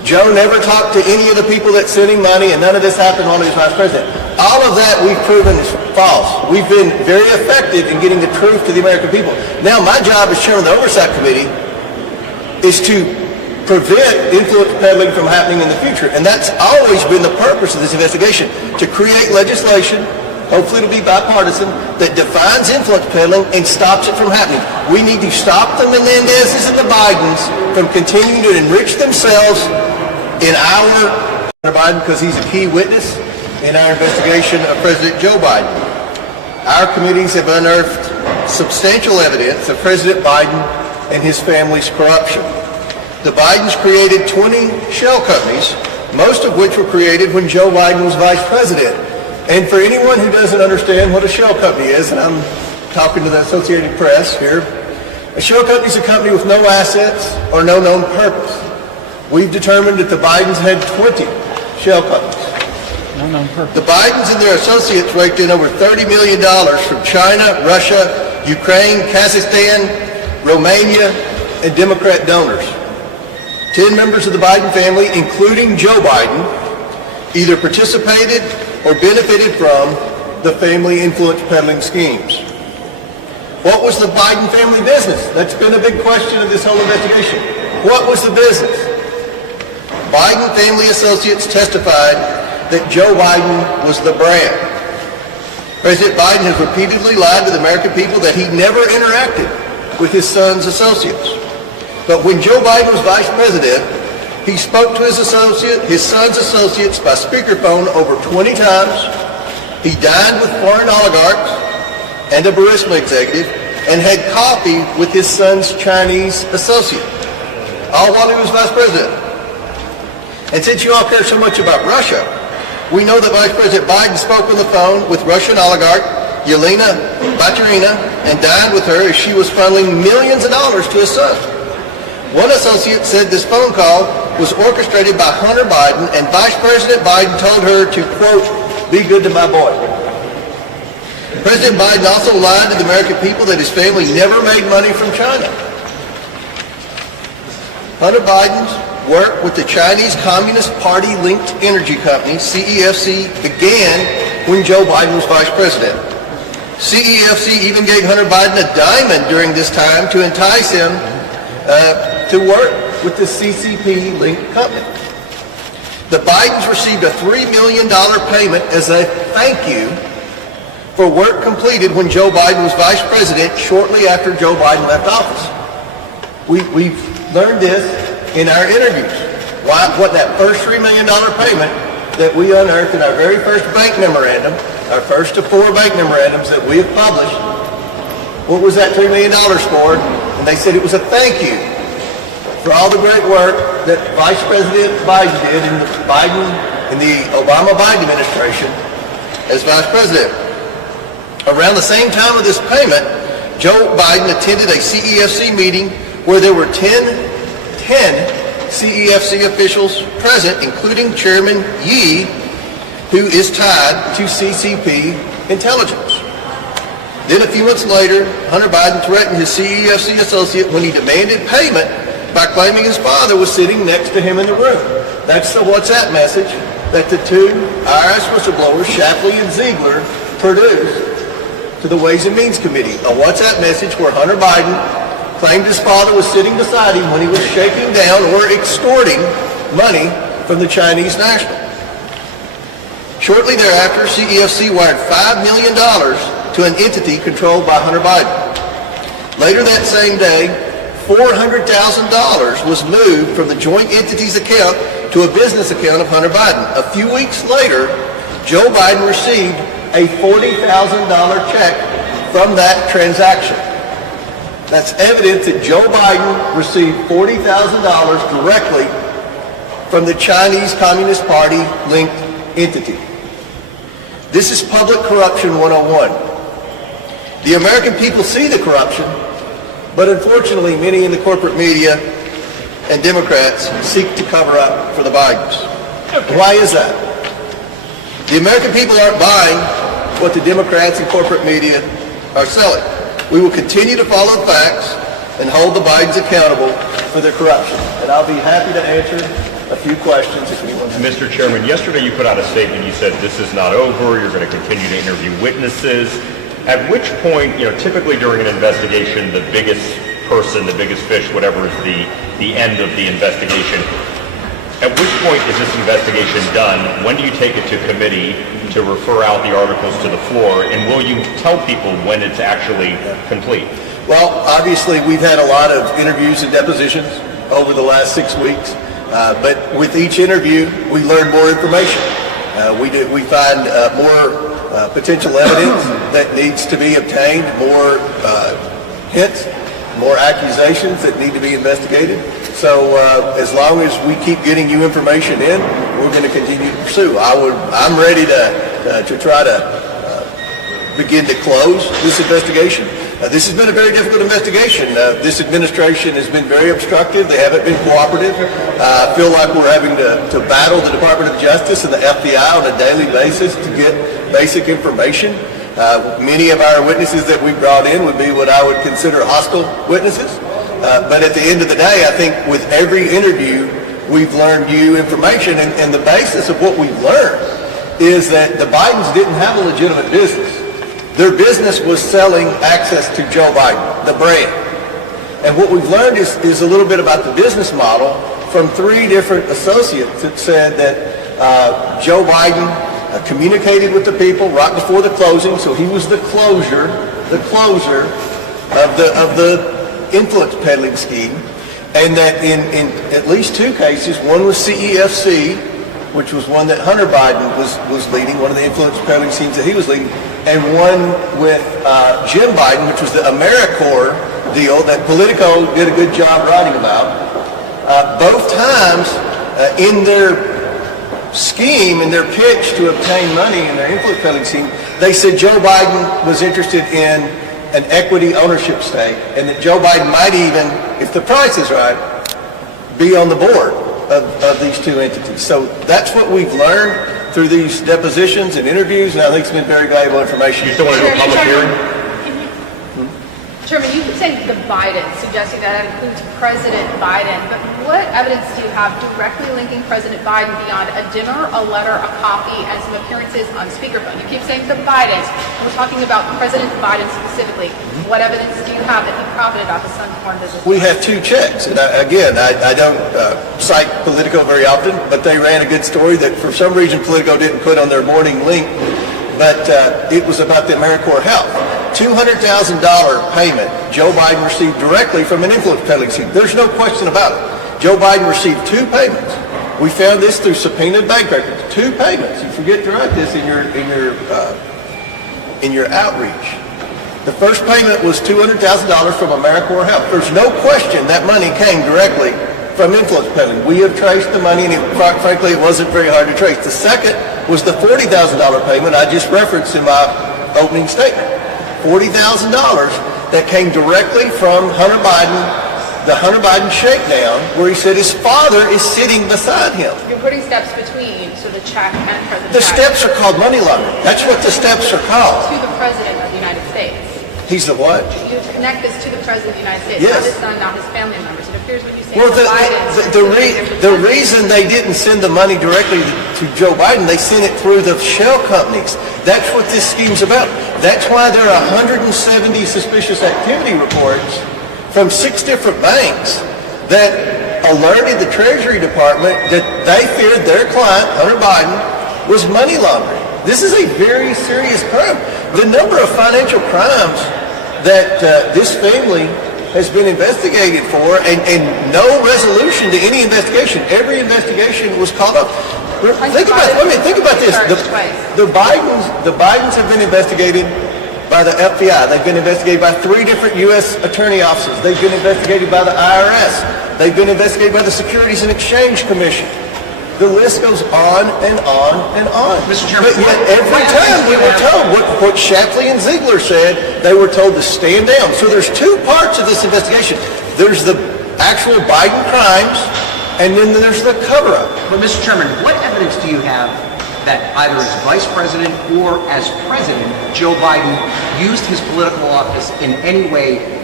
Joe never talked to any of the people that sent him money, and none of this happened while he was vice president. All of that we've proven is false. We've been very effective in getting the truth to the American people. Now, my job as chairman of the Oversight Committee is to prevent influence peddling from happening in the future. And that's always been the purpose of this investigation, to create legislation, hopefully it'll be bipartisan, that defines influence peddling and stops it from happening. We need to stop the Menendezes and the Bidens from continuing to enrich themselves in our Biden, because he's a key witness in our investigation of President Joe Biden. Our committees have unearthed substantial evidence of President Biden and his family's corruption. The Bidens created 20 shell companies, most of which were created when Joe Biden was vice president. And for anyone who doesn't understand what a shell company is, and I'm talking to the Associated Press here, a shell company is a company with no assets or no known purpose. We've determined that the Bidens had 20 shell companies. The Bidens and their associates raked in over $30 million from China, Russia, Ukraine, Kazakhstan, Romania, and Democrat donors. 10 members of the Biden family, including Joe Biden, either participated or benefited from the family influence peddling schemes. What was the Biden family business? That's been a big question of this whole investigation. What was the business? Biden family associates testified that Joe Biden was the brand. President Biden has repeatedly lied to the American people that he never interacted with his son's associates. But when Joe Biden was vice president, he spoke to his son's associates by speakerphone over 20 times. He dined with foreign oligarchs and a Burisma executive and had coffee with his son's Chinese associate, all while he was vice president. And since you all care so much about Russia, we know that Vice President Biden spoke on the phone with Russian oligarch Yelena Baturina and dined with her as she was funneling millions of dollars to his son. One associate said this phone call was orchestrated by Hunter Biden, and Vice President Biden told her to, quote, be good to my boy. President Biden also lied to the American people that his family never made money from China. Hunter Biden's work with the Chinese Communist Party-linked energy company, CEFC, began when Joe Biden was vice president. CEFC even gave Hunter Biden a diamond during this time to entice him to work with the CCP-linked company. The Bidens received a $3 million payment as a thank you for work completed when Joe Biden was vice president shortly after Joe Biden left office. We've learned this in our interviews. What that first $3 million payment that we unearthed in our very first bank memorandum, our first of 4 bank memorandums that we have published, what was that $3 million for? And they said it was a thank you for all the great work that Vice President Biden did in the Obama-Biden administration as vice president. Around the same time of this payment, Joe Biden attended a CEFC meeting where there were 10 CEFC officials present, including Chairman Yi, who is tied to CCP intelligence. Then a few months later, Hunter Biden threatened his CEFC associate when he demanded payment by claiming his father was sitting next to him in the room. That's the WhatsApp message that the 2 IRS whistleblowers, Shapley and Ziegler, produced to the Ways and Means Committee. A WhatsApp message where Hunter Biden claimed his father was sitting beside him when he was shaking down or extorting money from the Chinese national. Shortly thereafter, CEFC wired $5 million to an entity controlled by Hunter Biden. Later that same day, $400,000 was moved from the joint entity's account to a business account of Hunter Biden. A few weeks later, Joe Biden received a $40,000 check from that transaction. That's evidence that Joe Biden received $40,000 directly from the Chinese Communist Party-linked entity. This is public corruption 101. The American people see the corruption, but unfortunately, many in the corporate media and Democrats seek to cover up for the Bidens. Why is that? The American people aren't buying what the Democrats and corporate media are selling. We will continue to follow facts and hold the Bidens accountable for their corruption. And I'll be happy to answer a few questions if anyone has. Mr. Chairman, yesterday you put out a statement. You said this is not over. You're going to continue to interview witnesses. At which point, typically during an investigation, the biggest person, the biggest fish, whatever is the end of the investigation. At which point is this investigation done? When do you take it to committee to refer out the articles to the floor? And will you tell people when it's actually complete? Well, obviously, we've had a lot of interviews and depositions over the last 6 weeks. But with each interview, we learn more information. We find more potential evidence that needs to be obtained, more hints, more accusations that need to be investigated. So as long as we keep getting you information in, we're going to continue to pursue. I'm ready to try to begin to close this investigation. This has been a very difficult investigation. This administration has been very obstructive. They haven't been cooperative. I feel like we're having to battle the Department of Justice and the FBI on a daily basis to get basic information. Many of our witnesses that we brought in would be what I would consider hostile witnesses. But at the end of the day, I think with every interview, we've learned new information. And the basis of what we've learned is that the Bidens didn't have a legitimate business. Their business was selling access to Joe Biden, the brand. And what we've learned is a little bit about the business model from 3 different associates that said that Joe Biden communicated with the people right before the closing, so he was the closer of the influence peddling scheme, and that in at least 2 cases, one was CEFC, which was one that Hunter Biden was leading, one of the influence peddling schemes that he was leading, and one with Jim Biden, which was the AmeriCorps deal that Politico did a good job writing about. Both times in their scheme, in their pitch to obtain money in their influence peddling scheme, they said Joe Biden was interested in an equity ownership stake, and that Joe Biden might even, if the price is right, be on the board of these 2 entities. So that's what we've learned through these depositions and interviews, and I think it's been very valuable information. You still want to do a public hearing? Chairman, you keep saying the Biden, suggesting that includes President Biden, but what evidence do you have directly linking President Biden beyond a dinner, a letter, a copy, and some appearances on speakerphone? You keep saying the Bidens. We're talking about President Biden specifically. What evidence do you have that he profited off his son's foreign business? We have 2 checks, and I don't cite Politico very often, but they ran a good story that for some reason Politico didn't put on their morning link, but it was about the AmeriCorps Health. $200,000 payment Joe Biden received directly from an influence peddling scheme. There's no question about it. Joe Biden received 2 payments. We found this through subpoenaed bank records. 2 payments. You forget to write this in your outreach. The first payment was $200,000 from AmeriCorps Health. There's no question that money came directly from influence peddling. We have traced the money, and frankly, it wasn't very hard to trace. The second was the $40,000 payment I just referenced in my opening statement. $40,000 that came directly from Hunter Biden, the Hunter Biden shakedown, where he said his father is sitting beside him. You're putting steps between, so the check and President The Biden. steps are called money laundering. That's what the steps are called. To the President of the United States. He's the what? You connect this to the President of the United States, Yes. not his son, not his family members. It appears when you say Well, the Bidens. the reason they didn't send the money directly to Joe Biden, they sent it through the shell companies. That's what this scheme's about. That's why there are 170 suspicious activity reports from 6 different banks that alerted the Treasury Department that they feared their client, Hunter Biden, was money laundering. This is a very serious crime. The number of financial crimes that this family has been investigated for, and no resolution to any investigation. Every investigation was called up. Think about this. The Bidens have been investigated by the FBI. They've been investigated by 3 different U.S. attorney offices. They've been investigated by the IRS. They've been investigated by the Securities and Exchange Commission. The list goes on and on and on. Mr. Chairman, but yet every time we were told what Shapley and Ziegler said, they were told to stand down. So there's 2 parts of this investigation. There's the actual Biden crimes, and then there's the cover-up. But Mr. Chairman, what evidence do you have that either as Vice President or as President, Joe Biden used his political office in any way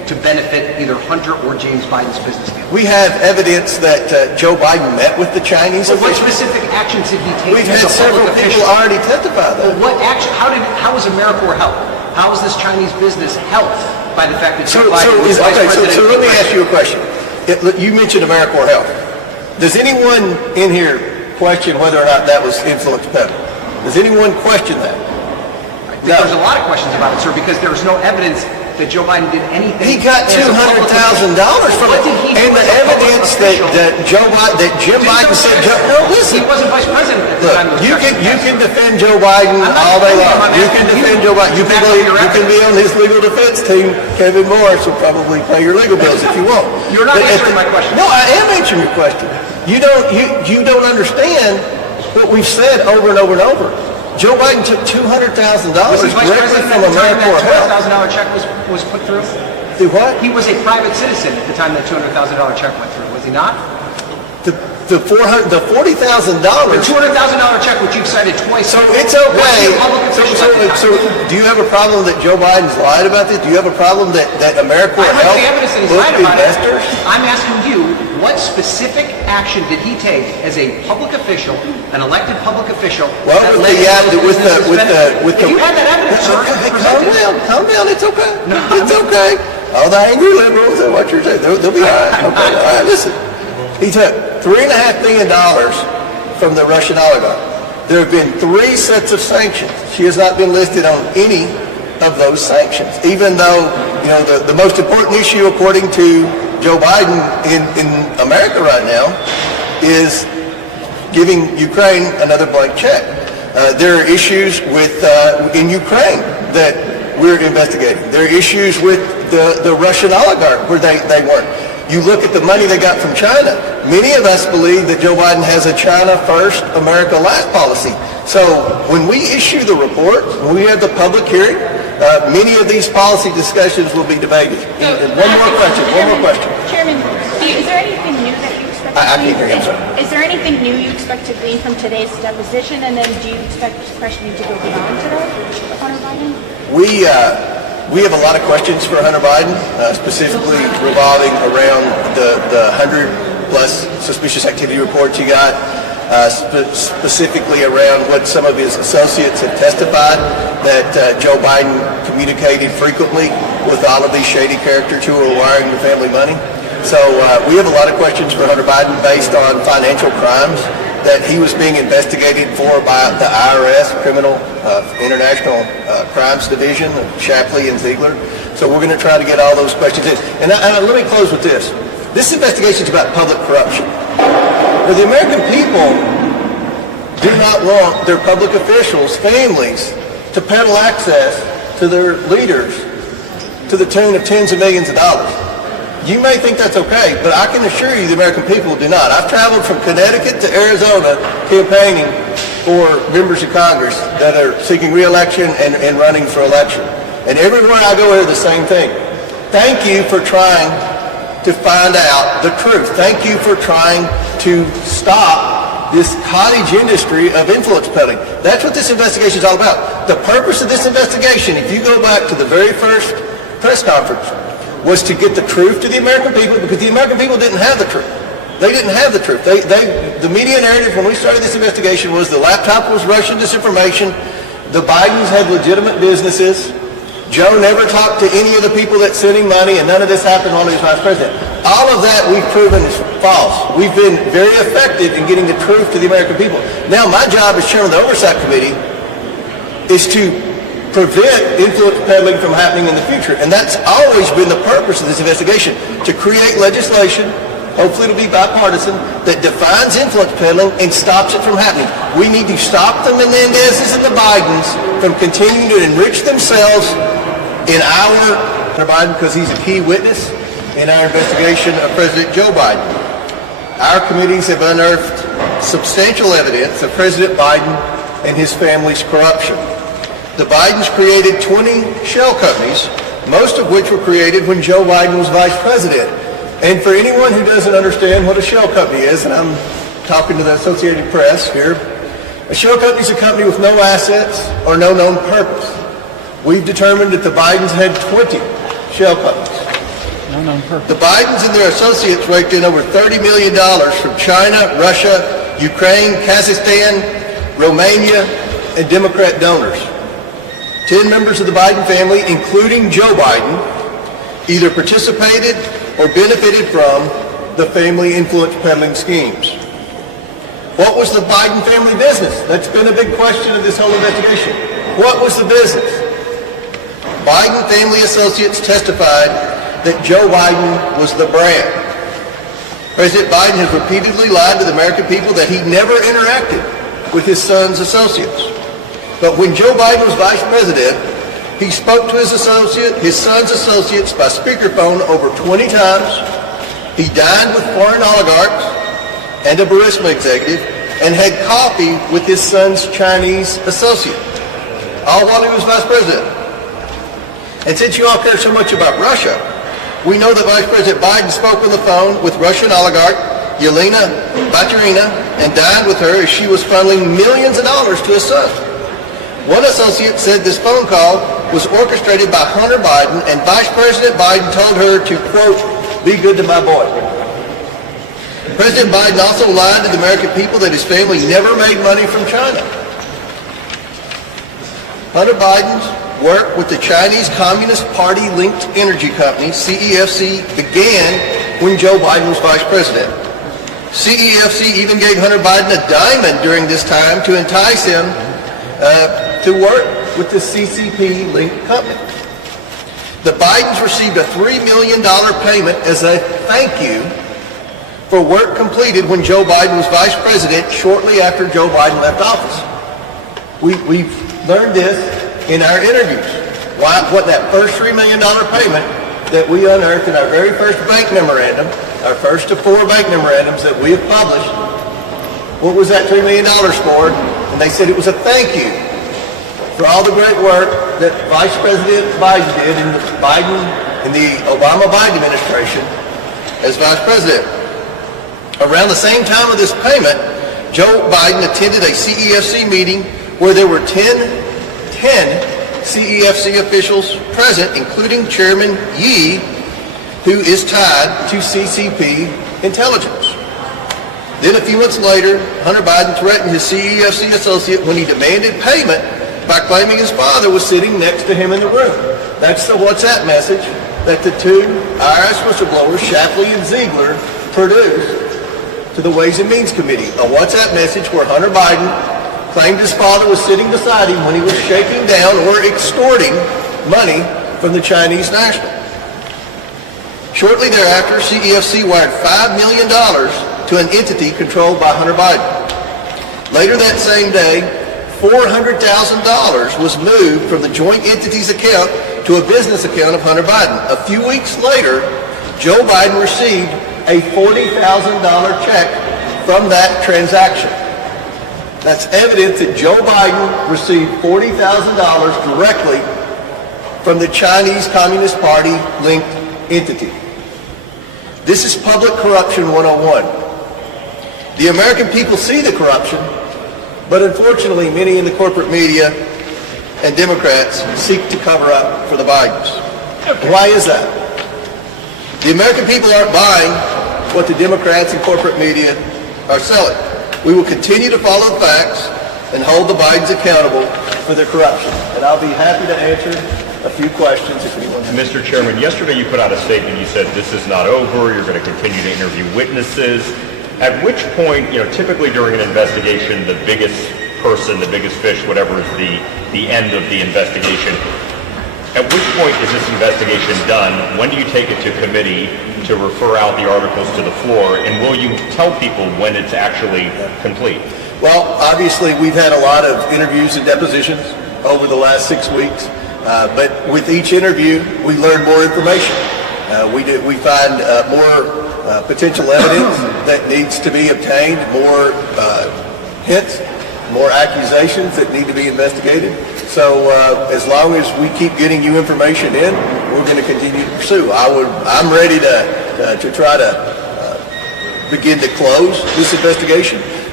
to benefit either Hunter or James Biden's business deal? We have evidence that Joe Biden met with the Chinese So what officials. specific actions did he take? We've as had a several public people official? already testify Well, that. what action? How was AmeriCorps helped? How is this Chinese business helped by the fact that Joe Biden was vice president? So let me ask you a question. You mentioned AmeriCorps Health. Does anyone in here question whether or not that was influence peddling? Does anyone question that? There's a lot of questions about it, sir, because there's no evidence that Joe Biden did anything. He got as a public $200,000 from What it. did he do And the as a public evidence official? that Jim Biden said, no, listen. He wasn't vice president at the Look, time. those you checks were can passed. defend Joe Biden I'm not all day defending him, long. I'm You can asking defend you Joe Biden. to back up your You can be on his legal defense team. Kevin Morris will probably pay your legal bills if you want. You're not But answering my question. No, I am answering your question. You don't understand what we've said over and over and over. Joe Biden took $200,000 Was he vice directly president from at the time AmeriCorps Health. that $200,000 check was put through? Do what? He was a private citizen at the time that $200,000 check went through, was he not? The $40,000. The $200,000 check, which you've cited twice. So it's was okay. he a public official at the time? So do you have a problem that Joe Biden's lied about this? Do you have a problem that AmeriCorps I Health have the evidence that he's looked lied about it. investors? I'm asking you, what specific action did he take as a public official, an elected public official? Well, that with led the to those businesses benefiting? If you had that evidence, sir, Hey, present it. calm down, it's okay. It's okay. All the angry liberals and what you're saying, they'll be all right. Okay, all right, listen. He took $3.5 billion from the Russian oligarch. There have been 3 sets of sanctions. She has not been listed on any of those sanctions, even though, the most important issue, according to Joe Biden in America right now, is giving Ukraine another blank check. There are issues in Ukraine that we're investigating. There are issues with the Russian oligarch where they weren't. You look at the money they got from China. Many of us believe that Joe Biden has a China first, America last policy. So when we issue the report, when we have the public hearing, many of these policy discussions will be debated. And one more question. Chairman, is there anything new that you expect I can't hear you, I'm sorry. Is there anything new you expect to glean from today's deposition? And then do you expect questioning to go beyond today with Hunter Biden? We have a lot of questions for Hunter Biden, specifically revolving around the 100-plus suspicious activity reports he got, specifically around what some of his associates have testified, that Joe Biden communicated frequently with all of these shady characters who are wiring the family money. So we have a lot of questions for Hunter Biden based on financial crimes that he was being investigated for by the IRS, International Crimes Division, Shapley and Ziegler. So we're going to try to get all those questions in. And let me close with this. This investigation is about public corruption. Well, the American people do not want their public officials, families, to peddle access to their leaders to the tune of tens of millions of dollars. You may think that's okay, but I can assure you the American people do not. I've traveled from Connecticut to Arizona campaigning for members of Congress that are seeking re-election and running for election. And everywhere I go, I hear the same thing. Thank you for trying to find out the truth. Thank you for trying to stop this cottage industry of influence peddling. That's what this investigation is all about. The purpose of this investigation, if you go back to the very first press conference, was to get the truth to the American people, because the American people didn't have the truth. They didn't have the truth. The media narrative when we started this investigation was the laptop was Russian disinformation, the Bidens had legitimate businesses, Joe never talked to any of the people that sent him money, and none of this happened while he was vice president. All of that we've proven is false. We've been very effective in getting the truth to the American people. Now my job as chairman of the Oversight Committee is to prevent influence peddling from happening in the future. And that's always been the purpose of this investigation, to create legislation, hopefully it'll be bipartisan, that defines influence peddling and stops it from happening. We need to stop the Menendezes and the Bidens from continuing to enrich themselves in Hunter Biden, because he's a key witness in our investigation of President Joe Biden. Our committees have unearthed substantial evidence of President Biden and his family's corruption. The Bidens created 20 shell companies, most of which were created when Joe Biden was vice president. And for anyone who doesn't understand what a shell company is, and I'm talking to the Associated Press here, a shell company is a company with no assets or no known purpose. We've determined that the Bidens had 20 shell companies. The Bidens and their associates raked in over $30 million from China, Russia, Ukraine, Kazakhstan, Romania, and Democrat donors. 10 members of the Biden family, including Joe Biden, either participated or benefited from the family influence peddling schemes. What was the Biden family business? That's been a big question of this whole investigation. What was the business? Biden family associates testified that Joe Biden was the brand. President Biden has repeatedly lied to the American people that he never interacted with his son's associates. But when Joe Biden was vice president, he spoke to his son's associates by speakerphone over 20 times. He dined with foreign oligarchs and a Burisma executive and had coffee with his son's Chinese associate, all while he was vice president. And since you all care so much about Russia, we know that Vice President Biden spoke on the phone with Russian oligarch Yelena Baturina and dined with her as she was funneling millions of dollars to his son. One associate said this phone call was orchestrated by Hunter Biden, and Vice President Biden told her to, quote, "be good to my boy." President Biden also lied to the American people that his family never made money from China. Hunter Biden's work with the Chinese Communist Party-linked energy company, CEFC, began when Joe Biden was vice president. CEFC even gave Hunter Biden a diamond during this time to entice him to work with the CCP-linked company. The Bidens received a $3 million payment as a thank you for work completed when Joe Biden was vice president shortly after Joe Biden left office. We've learned this in our interviews. What that first $3 million payment that we unearthed in our very first bank memorandum, our first of 4 bank memorandums that we have published, what was that $3 million for? And they said it was a thank you for all the great work that Vice President Biden did in the Obama-Biden administration as vice president. Around the same time of this payment, Joe Biden attended a CEFC meeting where there were 10 CEFC officials present, including Chairman Yi, who is tied to CCP intelligence. Then a few months later, Hunter Biden threatened his CEFC associate when he demanded payment by claiming his father was sitting next to him in the room. That's the WhatsApp message that the 2 IRS whistleblowers, Shapley and Ziegler, produced to the Ways and Means Committee. A WhatsApp message where Hunter Biden claimed his father was sitting beside him when he was shaking down or extorting money from the Chinese national. Shortly thereafter, CEFC wired $5 million to an entity controlled by Hunter Biden. Later that same day, $400,000 was moved from the joint entity's account to a business account of Hunter Biden. A few weeks later, Joe Biden received a $40,000 check from that transaction. That's evidence that Joe Biden received $40,000 directly from the Chinese Communist Party linked entity. This is public corruption 101. The American people see the corruption, but unfortunately many in the corporate media and Democrats seek to cover up for the Bidens. Why is that? The American people aren't buying what the Democrats and corporate media are selling. We will continue to follow the facts and hold the Bidens accountable for their corruption. And I'll be happy to answer a few questions if anyone has. Mr. Chairman, yesterday you put out a statement. You said this is not over. You're going to continue to interview witnesses. At which point, typically during an investigation, the biggest person, the biggest fish, whatever is the end of the investigation, at which point is this investigation done? When do you take it to committee to refer out the articles to the floor? And will you tell people when it's actually complete? Well, obviously, we've had a lot of interviews and depositions over the last 6 weeks. But with each interview, we learn more information. We find more potential evidence that needs to be obtained, more hints, more accusations that need to be investigated. So as long as we keep getting you information in, we're going to continue to pursue. I'm ready to try to begin to close this investigation.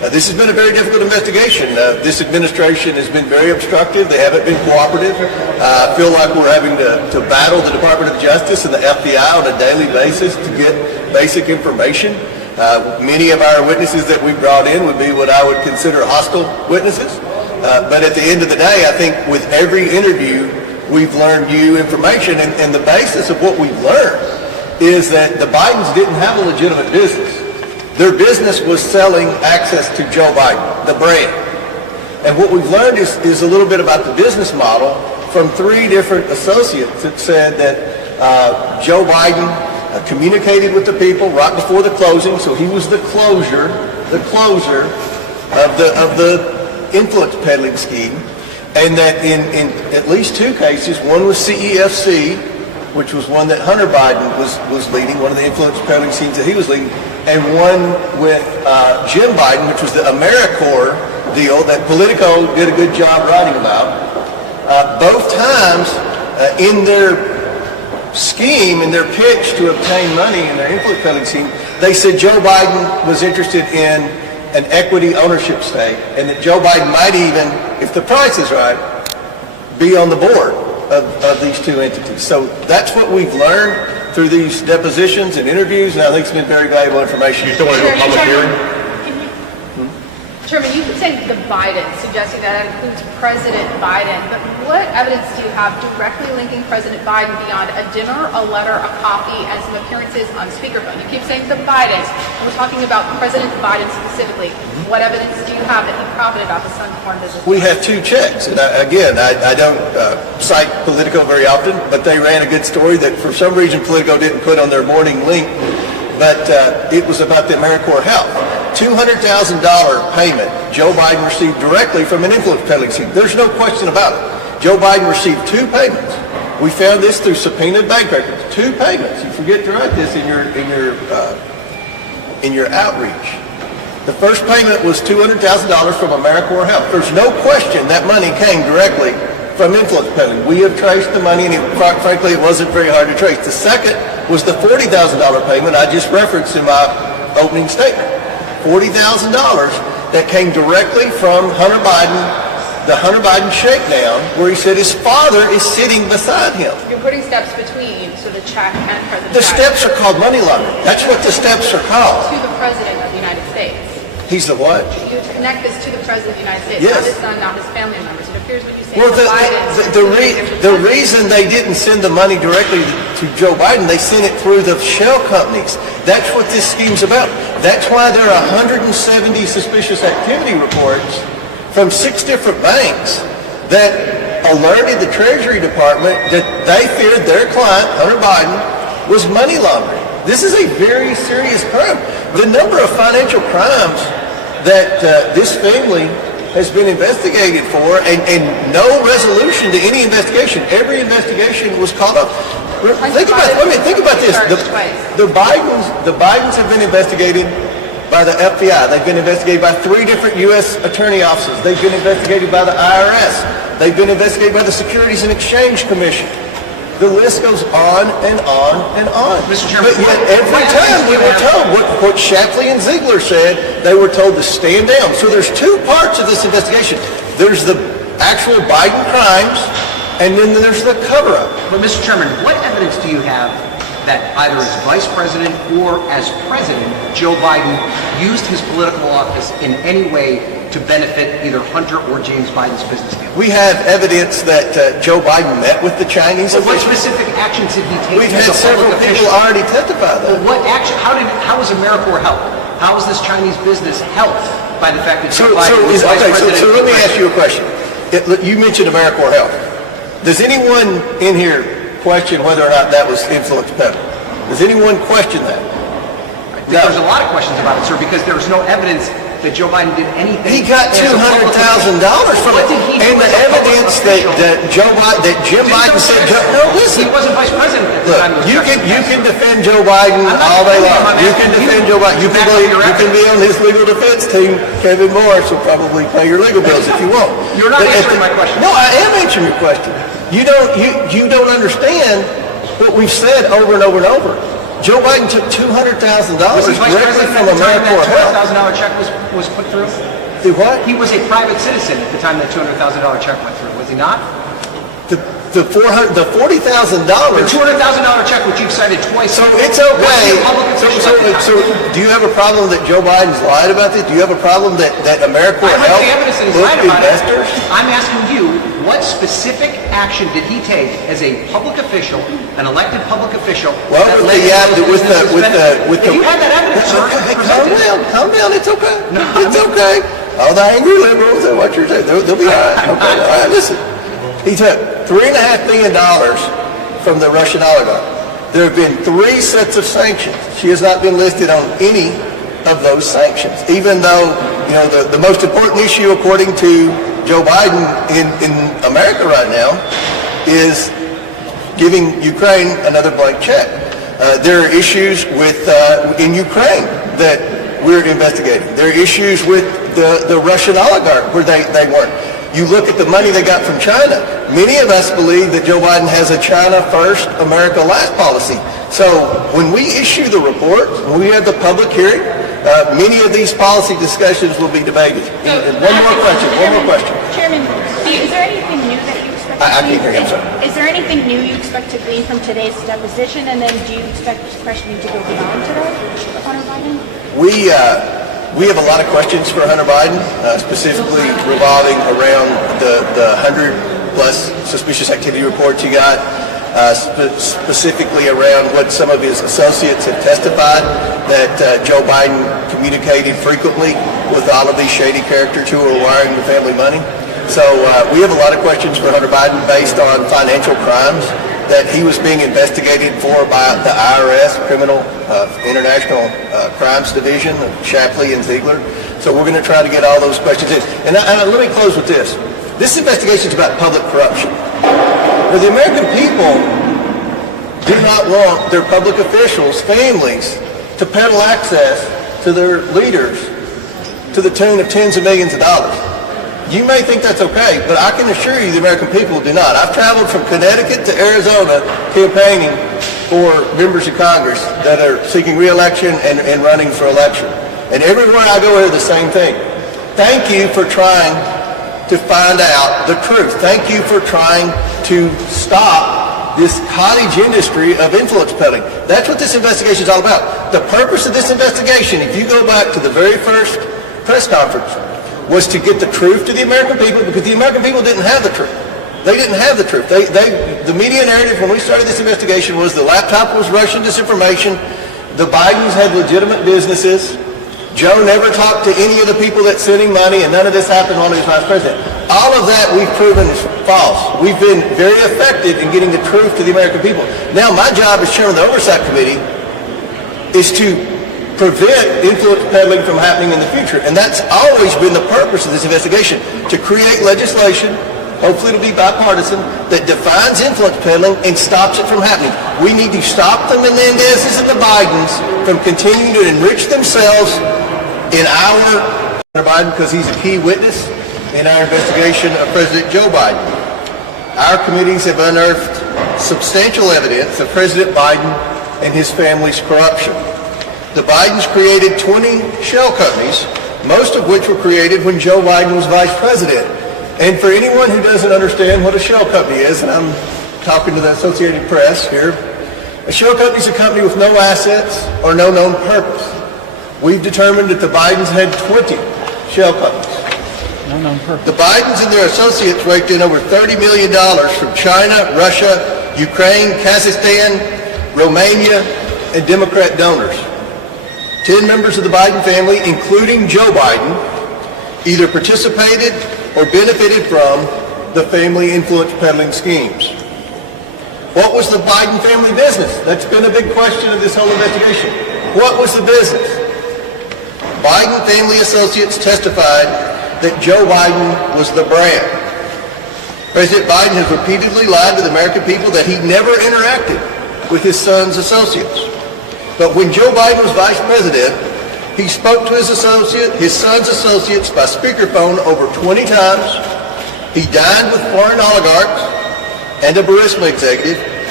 This has been a very difficult investigation. This administration has been very obstructive. They haven't been cooperative. I feel like we're having to battle the Department of Justice and the FBI on a daily basis to get basic information. Many of our witnesses that we brought in would be what I would consider hostile witnesses. But at the end of the day, I think with every interview, we've learned new information. And the basis of what we've learned is that the Bidens didn't have a legitimate business. Their business was selling access to Joe Biden, the brand. And what we've learned is a little bit about the business model from 3 different associates that said that Joe Biden communicated with the people right before the closing, so he was the closer of the influence peddling scheme, and that in at least 2 cases, one was CEFC, which was one that Hunter Biden was leading, one of the influence peddling schemes that he was leading, and one with Jim Biden, which was the AmeriCorps deal that Politico did a good job writing about. Both times in their scheme, in their pitch to obtain money in their influence peddling scheme, they said Joe Biden was interested in an equity ownership stake, and that Joe Biden might even, if the price is right, be on the board of these 2 entities. So that's what we've learned through these depositions and interviews, and I think it's been very valuable information. You still want to do a public hearing? Chairman, you keep saying the Biden, suggesting that includes President Biden, but what evidence do you have directly linking President Biden beyond a dinner, a letter, a coffee, and some appearances on speakerphone? You keep saying the Bidens, and we're talking about President Biden specifically. What evidence do you have that he profited off his son's foreign business? We have 2 checks, and I don't cite Politico very often, but they ran a good story that for some reason Politico didn't put on their morning link, but it was about the AmeriCorps Health. $200,000 payment Joe Biden received directly from an influence peddling scheme. There's no question about it. Joe Biden received 2 payments. We found this through subpoenaed bank records. 2 payments. You forget to write this in your outreach. The first payment was $200,000 from AmeriCorps Health. There's no question that money came directly from influence peddling. We have traced the money, and frankly, it wasn't very hard to trace. The second was the $40,000 payment I just referenced in my opening statement. $40,000 that came directly from Hunter Biden, the Hunter Biden shakedown, where he said his father is sitting beside him. You're putting steps between, so the check and President The Biden. steps are called money laundering. That's what the steps are called. To the President of the United States. He's the what? You connect this to the President of the United States, Yes. not his son, not his family members. It appears when you say Well, the Bidens... the reason they didn't send the money directly to Joe Biden, they sent it through the shell companies. That's what this scheme's about. That's why there are 170 suspicious activity reports from 6 different banks that alerted the Treasury Department that they feared their client, Hunter Biden, was money laundering. This is a very serious crime. The number of financial crimes that this family has been investigated for, and no resolution to any investigation. Every investigation was caught up. Think about this. The Bidens have been investigated by the FBI. They've been investigated by 3 different U.S. attorney offices. They've been investigated by the IRS. They've been investigated by the Securities and Exchange Commission. The list goes on and on and on. Mr. Chairman, but yet every time we were told what Shapley and Ziegler said, they were told to stand down. So there's 2 parts of this investigation. There's the actual Biden crimes, and then there's the cover-up. But Mr. Chairman, what evidence do you have that either as Vice President or as President, Joe Biden used his political office in any way to benefit either Hunter or James Biden's business deal? We have evidence that Joe Biden met with the Chinese But what officials. specific actions did he take? We've as had a several public people official? already testify Well, that. what action? How was AmeriCorps helped? How was this Chinese business helped by the fact that So Joe Biden was Vice President? let me ask you a question. You mentioned AmeriCorps Health. Does anyone in here question whether or not that was influence peddling? Does anyone question that? There's a lot of questions about it, sir, because there's no evidence that Joe Biden did anything. He got as a public $200,000 from What it. did he do And the as a public evidence official? that Jim Biden said, no, listen. He wasn't Vice President at the Look, time. of the you investigation. can defend Joe Biden I'm not all day defending him, long. I'm You asking can you. defend Joe Biden. You Back up your can be on his legal defense team. Kevin Morris will probably pay your legal bills if you want. You're not But answering my question. No, I am answering your question. You don't understand what we've said over and over and over. Joe Biden took $200,000 Was he vice directly president from at the time AmeriCorps Health. that $200,000 check was put through? Do what? He was a private citizen at the time that $200,000 check went through, was he not? The $40,000. The $200,000 check, which you've cited twice. So it's okay. Was he a public official at the time? So do you have a problem that Joe Biden's lied about this? Do you have a problem that AmeriCorps I Health read the evidence that he's booked lied about it. investors? I'm asking you, what specific action did he take as a public official, an elected public official? Well, that with led the, to those business benefits? If you had that evidence, sir, calm down, it's okay. It's okay. All the angry liberals and what you're saying, they'll be all right. Okay, all right, listen. He took $3.5 million from the Russian oligarch. There have been 3 sets of sanctions. She has not been listed on any of those sanctions, even though, you know, the most important issue, according to Joe Biden in America right now, is giving Ukraine another blank check. There are issues in Ukraine that we're investigating. There are issues with the Russian oligarch where they weren't. You look at the money they got from China. Many of us believe that Joe Biden has a China first, America last policy. So when we issue the report, when we have the public hearing, many of these policy discussions will be debated. And one more question. Chairman, is there anything new that you expect I can't hear you, I'm sorry. Is there anything new you expect to glean from today's deposition? And then do you expect questioning to go beyond today, Hunter Biden? We have a lot of questions for Hunter Biden, specifically revolving around the 100-plus suspicious activity reports he got, specifically around what some of his associates have testified, that Joe Biden communicated frequently with all of these shady characters who were wiring the family money. So we have a lot of questions for Hunter Biden based on financial crimes that he was being investigated for by the IRS, Criminal International Crimes Division, Shapley and Ziegler. So we're going to try to get all those questions in. And let me close with this. This investigation is about public corruption. Now, the American people do not want their public officials, families, to peddle access to their leaders to the tune of tens of millions of dollars. You may think that's okay, but I can assure you the American people do not. I've traveled from Connecticut to Arizona campaigning for members of Congress that are seeking re-election and running for election. And everywhere I go, I hear the same thing. Thank you for trying to find out the truth. Thank you for trying to stop this cottage industry of influence peddling. That's what this investigation is all about. The purpose of this investigation, if you go back to the very first press conference, was to get the truth to the American people, because the American people didn't have the truth. They didn't have the truth. The media narrative when we started this investigation was the laptop was Russian disinformation, the Bidens had legitimate businesses, Joe never talked to any of the people that sent him money, and none of this happened while he was vice president. All of that we've proven is false. We've been very effective in getting the truth to the American people. Now my job as chairman of the Oversight Committee is to prevent influence peddling from happening in the future. And that's always been the purpose of this investigation, to create legislation, hopefully it'll be bipartisan, that defines influence peddling and stops it from happening. We need to stop the Menendezes and the Bidens from continuing to enrich themselves in our Hunter Biden, because he's a key witness in our investigation of President Joe Biden. Our committees have unearthed substantial evidence of President Biden and his family's corruption. The Bidens created 20 shell companies, most of which were created when Joe Biden was vice president. And for anyone who doesn't understand what a shell company is, and I'm talking to the Associated Press here, a shell company is a company with no assets or no known purpose. We've determined that the Bidens had 20 shell companies. No known purpose. The Bidens and their associates raked in over $30 million from China, Russia, Ukraine, Kazakhstan, Romania, and Democrat donors. 10 members of the Biden family, including Joe Biden, either participated or benefited from the family influence peddling schemes. What was the Biden family business? That's been a big question of this whole investigation. What was the business? Biden family associates testified that Joe Biden was the brand. President Biden has repeatedly lied to the American people that he never interacted with his son's associates. But when Joe Biden was vice president, he spoke to his son's associates by speakerphone over 20 times. He dined with foreign oligarchs and a Burisma executive,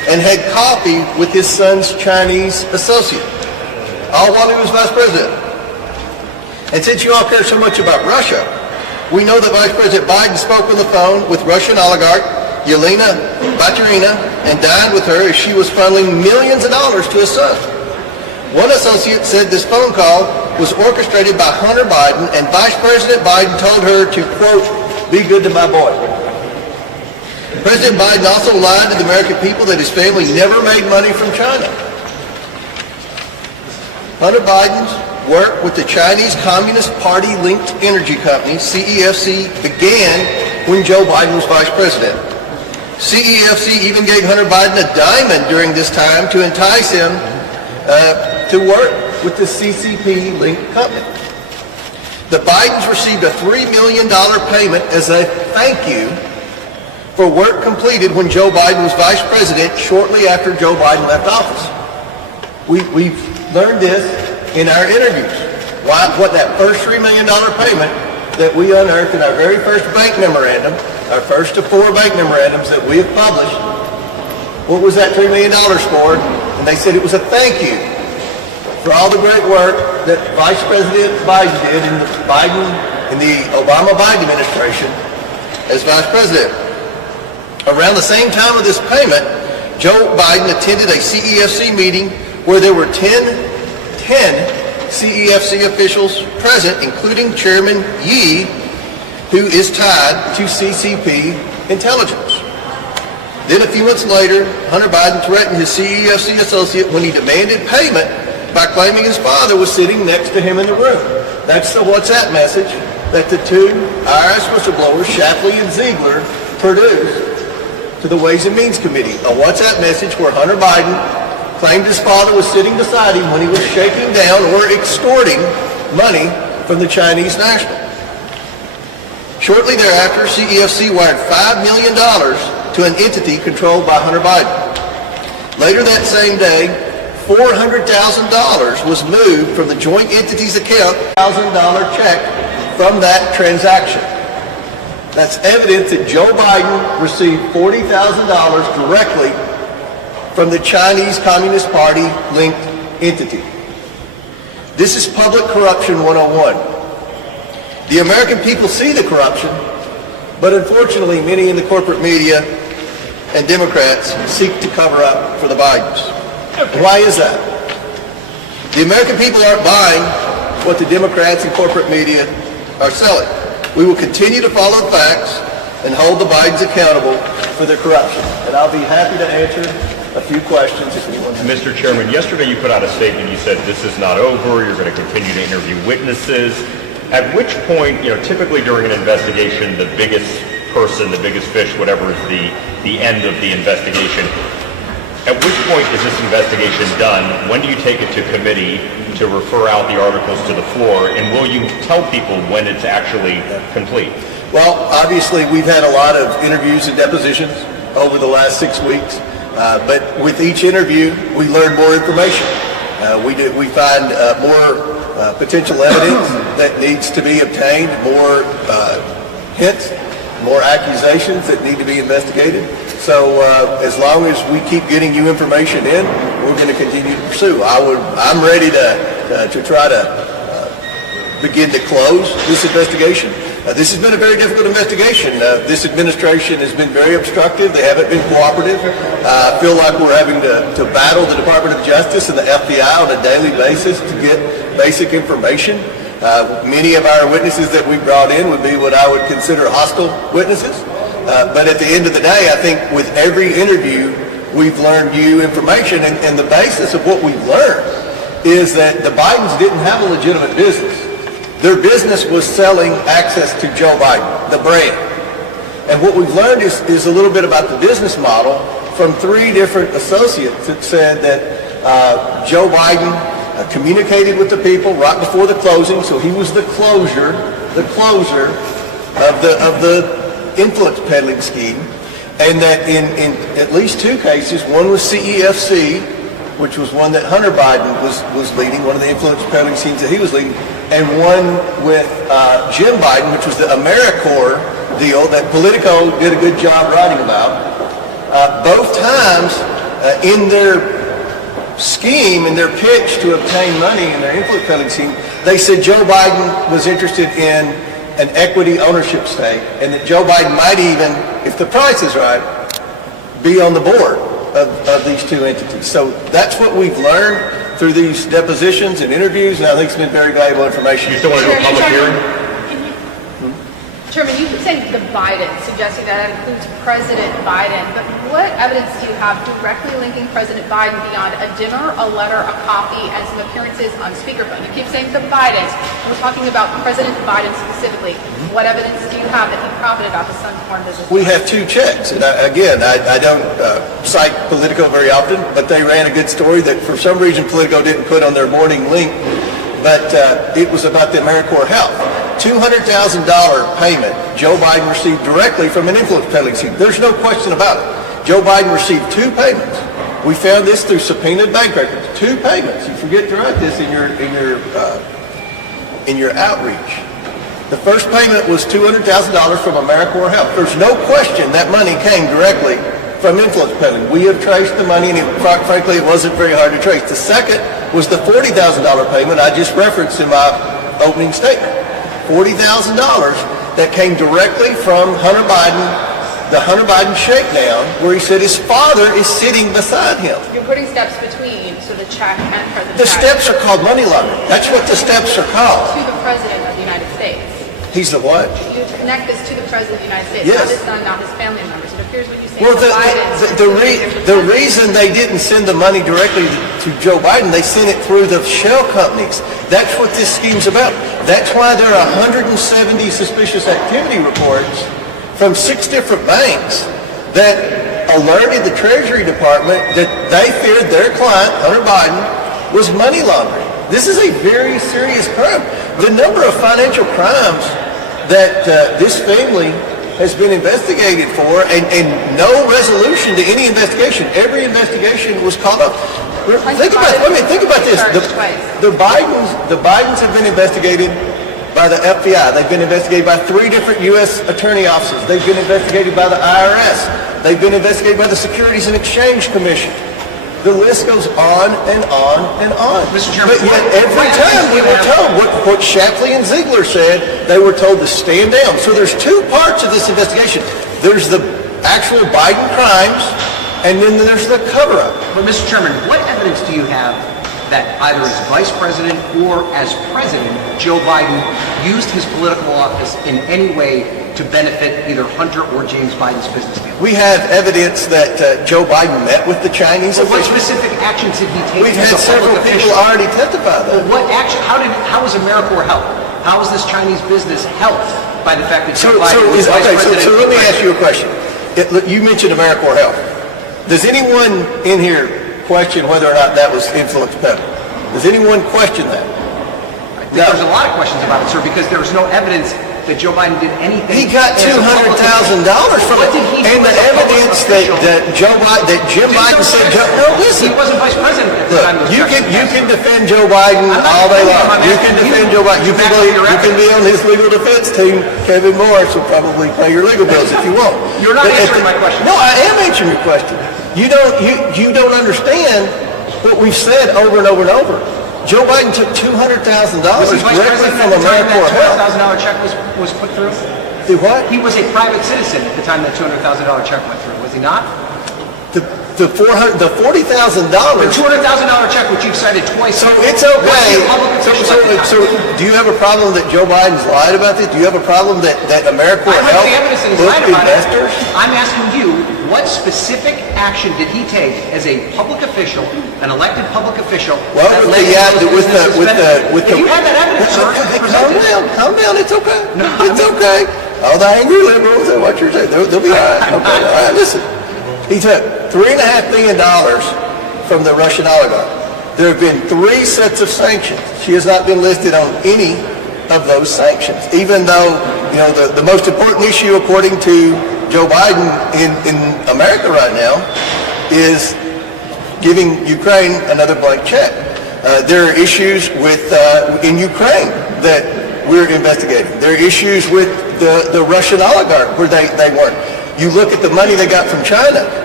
and had coffee with his son's Chinese associate, all while he was vice president. And since you all care so much about Russia, we know that Vice President Biden spoke on the phone with Russian oligarch Yelena Baturina and dined with her as she was funneling millions of dollars to his son. One associate said this phone call was orchestrated by Hunter Biden, and Vice President Biden told her to, quote, "be good to my boy." President Biden also lied to the American people that his family never made money from China. Hunter Biden's work with the Chinese Communist Party-linked energy company, CEFC, began when Joe Biden was vice president. CEFC even gave Hunter Biden a diamond during this time to entice him to work with the CCP-linked company. The Bidens received a $3 million payment as a thank you for work completed when Joe Biden was vice president shortly after Joe Biden left office. We've learned this in our interviews. What that first $3 million payment that we unearthed in our very first bank memorandum, our first of 4 bank memorandums that we have published, what was that $3 million for? And they said it was a thank you for all the great work that Vice President Biden did in the Obama-Biden administration as vice president. Around the same time of this payment, Joe Biden attended a CEFC meeting where there were 10 CEFC officials present, including Chairman Yi, who is tied to CCP intelligence. Then a few months later, Hunter Biden threatened his CEFC associate when he demanded payment by claiming his father was sitting next to him in the room. That's the WhatsApp message that the 2 IRS whistleblowers, Shapley and Ziegler, produced to the Ways and Means Committee. A WhatsApp message where Hunter Biden claimed his father was sitting beside him when he was shaking down or extorting money from the Chinese national. Shortly thereafter, CEFC wired $5 million to an entity controlled by Hunter Biden. Later that same day, $400,000 was moved from the joint entity's account, $1,000 check from that transaction. That's evidence that Joe Biden received $40,000 directly from the Chinese Communist Party-linked entity. This is public corruption 101. The American people see the corruption, but unfortunately many in the corporate media and Democrats seek to cover up for the Bidens. Why is that? The American people aren't buying what the Democrats and corporate media are selling. We will continue to follow the facts and hold the Bidens accountable for their corruption. And I'll be happy to answer a few questions if anyone has. Mr. Chairman, yesterday you put out a statement. You said this is not over. You're going to continue to interview witnesses. At which point, typically during an investigation, the biggest person, the biggest fish, whatever is the end of the investigation, at which point is this investigation done? When do you take it to committee to refer out the articles to the floor? And will you tell people when it's actually complete? Well, obviously we've had a lot of interviews and depositions over the last 6 weeks. But with each interview, we learn more information. We find more potential evidence that needs to be obtained, more hints, more accusations that need to be investigated. So as long as we keep getting you information in, we're going to continue to pursue. I'm ready to try to begin to close this investigation. This has been a very difficult investigation. This administration has been very obstructive. They haven't been cooperative. I feel like we're having to battle the Department of Justice and the FBI on a daily basis to get basic information. Many of our witnesses that we brought in would be what I would consider hostile witnesses. But at the end of the day, I think with every interview, we've learned new information. And the basis of what we've learned is that the Bidens didn't have a legitimate business. Their business was selling access to Joe Biden, the brand. And what we've learned is a little bit about the business model from 3 different associates that said that Joe Biden communicated with the people right before the closing, so he was the closer of the influence peddling scheme, and that in at least 2 cases, one was CEFC, which was one that Hunter Biden was leading, one of the influence peddling schemes that he was leading, and one with Jim Biden, which was the AmeriCorps deal that Politico did a good job writing about. Both times, in their scheme, in their pitch to obtain money in their influence peddling scheme, they said Joe Biden was interested in an equity ownership stake, and that Joe Biden might even, if the price is right, be on the board of these two entities. So that's what we've learned through these depositions and interviews, and I think it's been very valuable information. You still want to do a public hearing? Chairman, you keep saying the Biden, suggesting that includes President Biden, but what evidence do you have directly linking President Biden beyond a dinner, a letter, a copy, and some appearances on speakerphone? You keep saying the Bidens. We're talking about President Biden specifically. What evidence do you have that he profited off his son's foreign business? We have two checks, and I don't cite Politico very often, but they ran a good story that for some reason Politico didn't put on their morning link, but it was about the AmeriCorps Health. $200,000 payment Joe Biden received directly from an influence peddling scheme. There's no question about it. Joe Biden received two payments. We found this through subpoenaed bank records. Two payments. You forget to write this in your outreach. The first payment was $200,000 from AmeriCorps Health. There's no question that money came directly from influence peddling. We have traced the money, and frankly, it wasn't very hard to trace. The second was the $40,000 payment I just referenced in my opening statement. $40,000 that came directly from Hunter Biden, the Hunter Biden shakedown, where he said his father is sitting beside him. You're putting steps between, so the check and President The steps are called money laundering. That's what the steps are called. To the President of the United States. He's the what? You connect this to the President of the United States, Yes. not his son, not his family members. It appears what you say Well, the Bidens. the reason they didn't send the money directly to Joe Biden, they sent it through the shell companies. That's what this scheme's about. That's why there are 170 suspicious activity reports from 6 different banks that alerted the Treasury Department that they feared their client, Hunter Biden, was money laundering. This is a very serious crime. The number of financial crimes that this family has been investigated for, and no resolution to any investigation. Every investigation was called up. Think about this. The Bidens have been investigated by the FBI. They've been investigated by 3 different U.S. attorney offices. They've been investigated by the IRS. They've been investigated by the Securities and Exchange Commission. The list goes on and on and on. Mr. Chairman, but yet every time we were told what Shapley and Ziegler said, they were told to stand down. So there's 2 parts of this investigation. There's the actual Biden crimes, and then there's the cover-up. But Mr. Chairman, what evidence do you have that either as Vice President or as President, Joe Biden used his political office in any way to benefit either Hunter or James Biden's business deal? We have evidence that Joe Biden met with the Chinese So what officials. specific actions did he take? We've as had a several public people official? already testify that. What action? How was AmeriCorps helped? How was this Chinese business helped by the fact that So Joe Biden was Vice President? let me ask you a question. You mentioned AmeriCorps Health. Does anyone in here question whether or not that was influence peddling? Does anyone question that? There's a lot of questions about it, sir, because there was no evidence that Joe Biden did anything. He got as a public $200,000 from What it. did he do And the as a public evidence official? that Jim Biden said, no, listen. He wasn't Vice President at the Look, time. you can defend Joe Biden I'm not all day defending him, long. I'm You can asking defend you Joe Biden. You to back up your can be on his legal defense team. Kevin Morris will probably pay your legal bills if you want. You're not But answering my question. No, I am answering your question. You don't understand what we've said over and over and over. Joe Biden took $200,000 Was he Vice directly President from at the time AmeriCorps that Health. $200,000 check was put through? Do what? He was a private citizen at the time that $200,000 check went through, was he not? The $40,000. The $200,000 check, which you've cited twice. So it's okay. Was he a public official at the time? So do you have a problem that Joe Biden's lied about this? Do you have a problem that AmeriCorps I Health have the evidence that he's booked lied about it. investors? I'm asking you, what specific action did he take as a public official, an elected public official? Well, that with led the, to those businesses with If you have that evidence, sir, Hey, present it. calm down, it's okay. It's okay. All the angry liberals and what you're saying, they'll be all right. Okay, all right, listen. He took $3.5 billion from the Russian oligarch. There have been 3 sets of sanctions. She has not been listed on any of those sanctions, even though, the most important issue, according to Joe Biden in America right now, is giving Ukraine another blank check. There are issues in Ukraine that we're investigating. There are issues with the Russian oligarch where they weren't. You look at the money they got from China.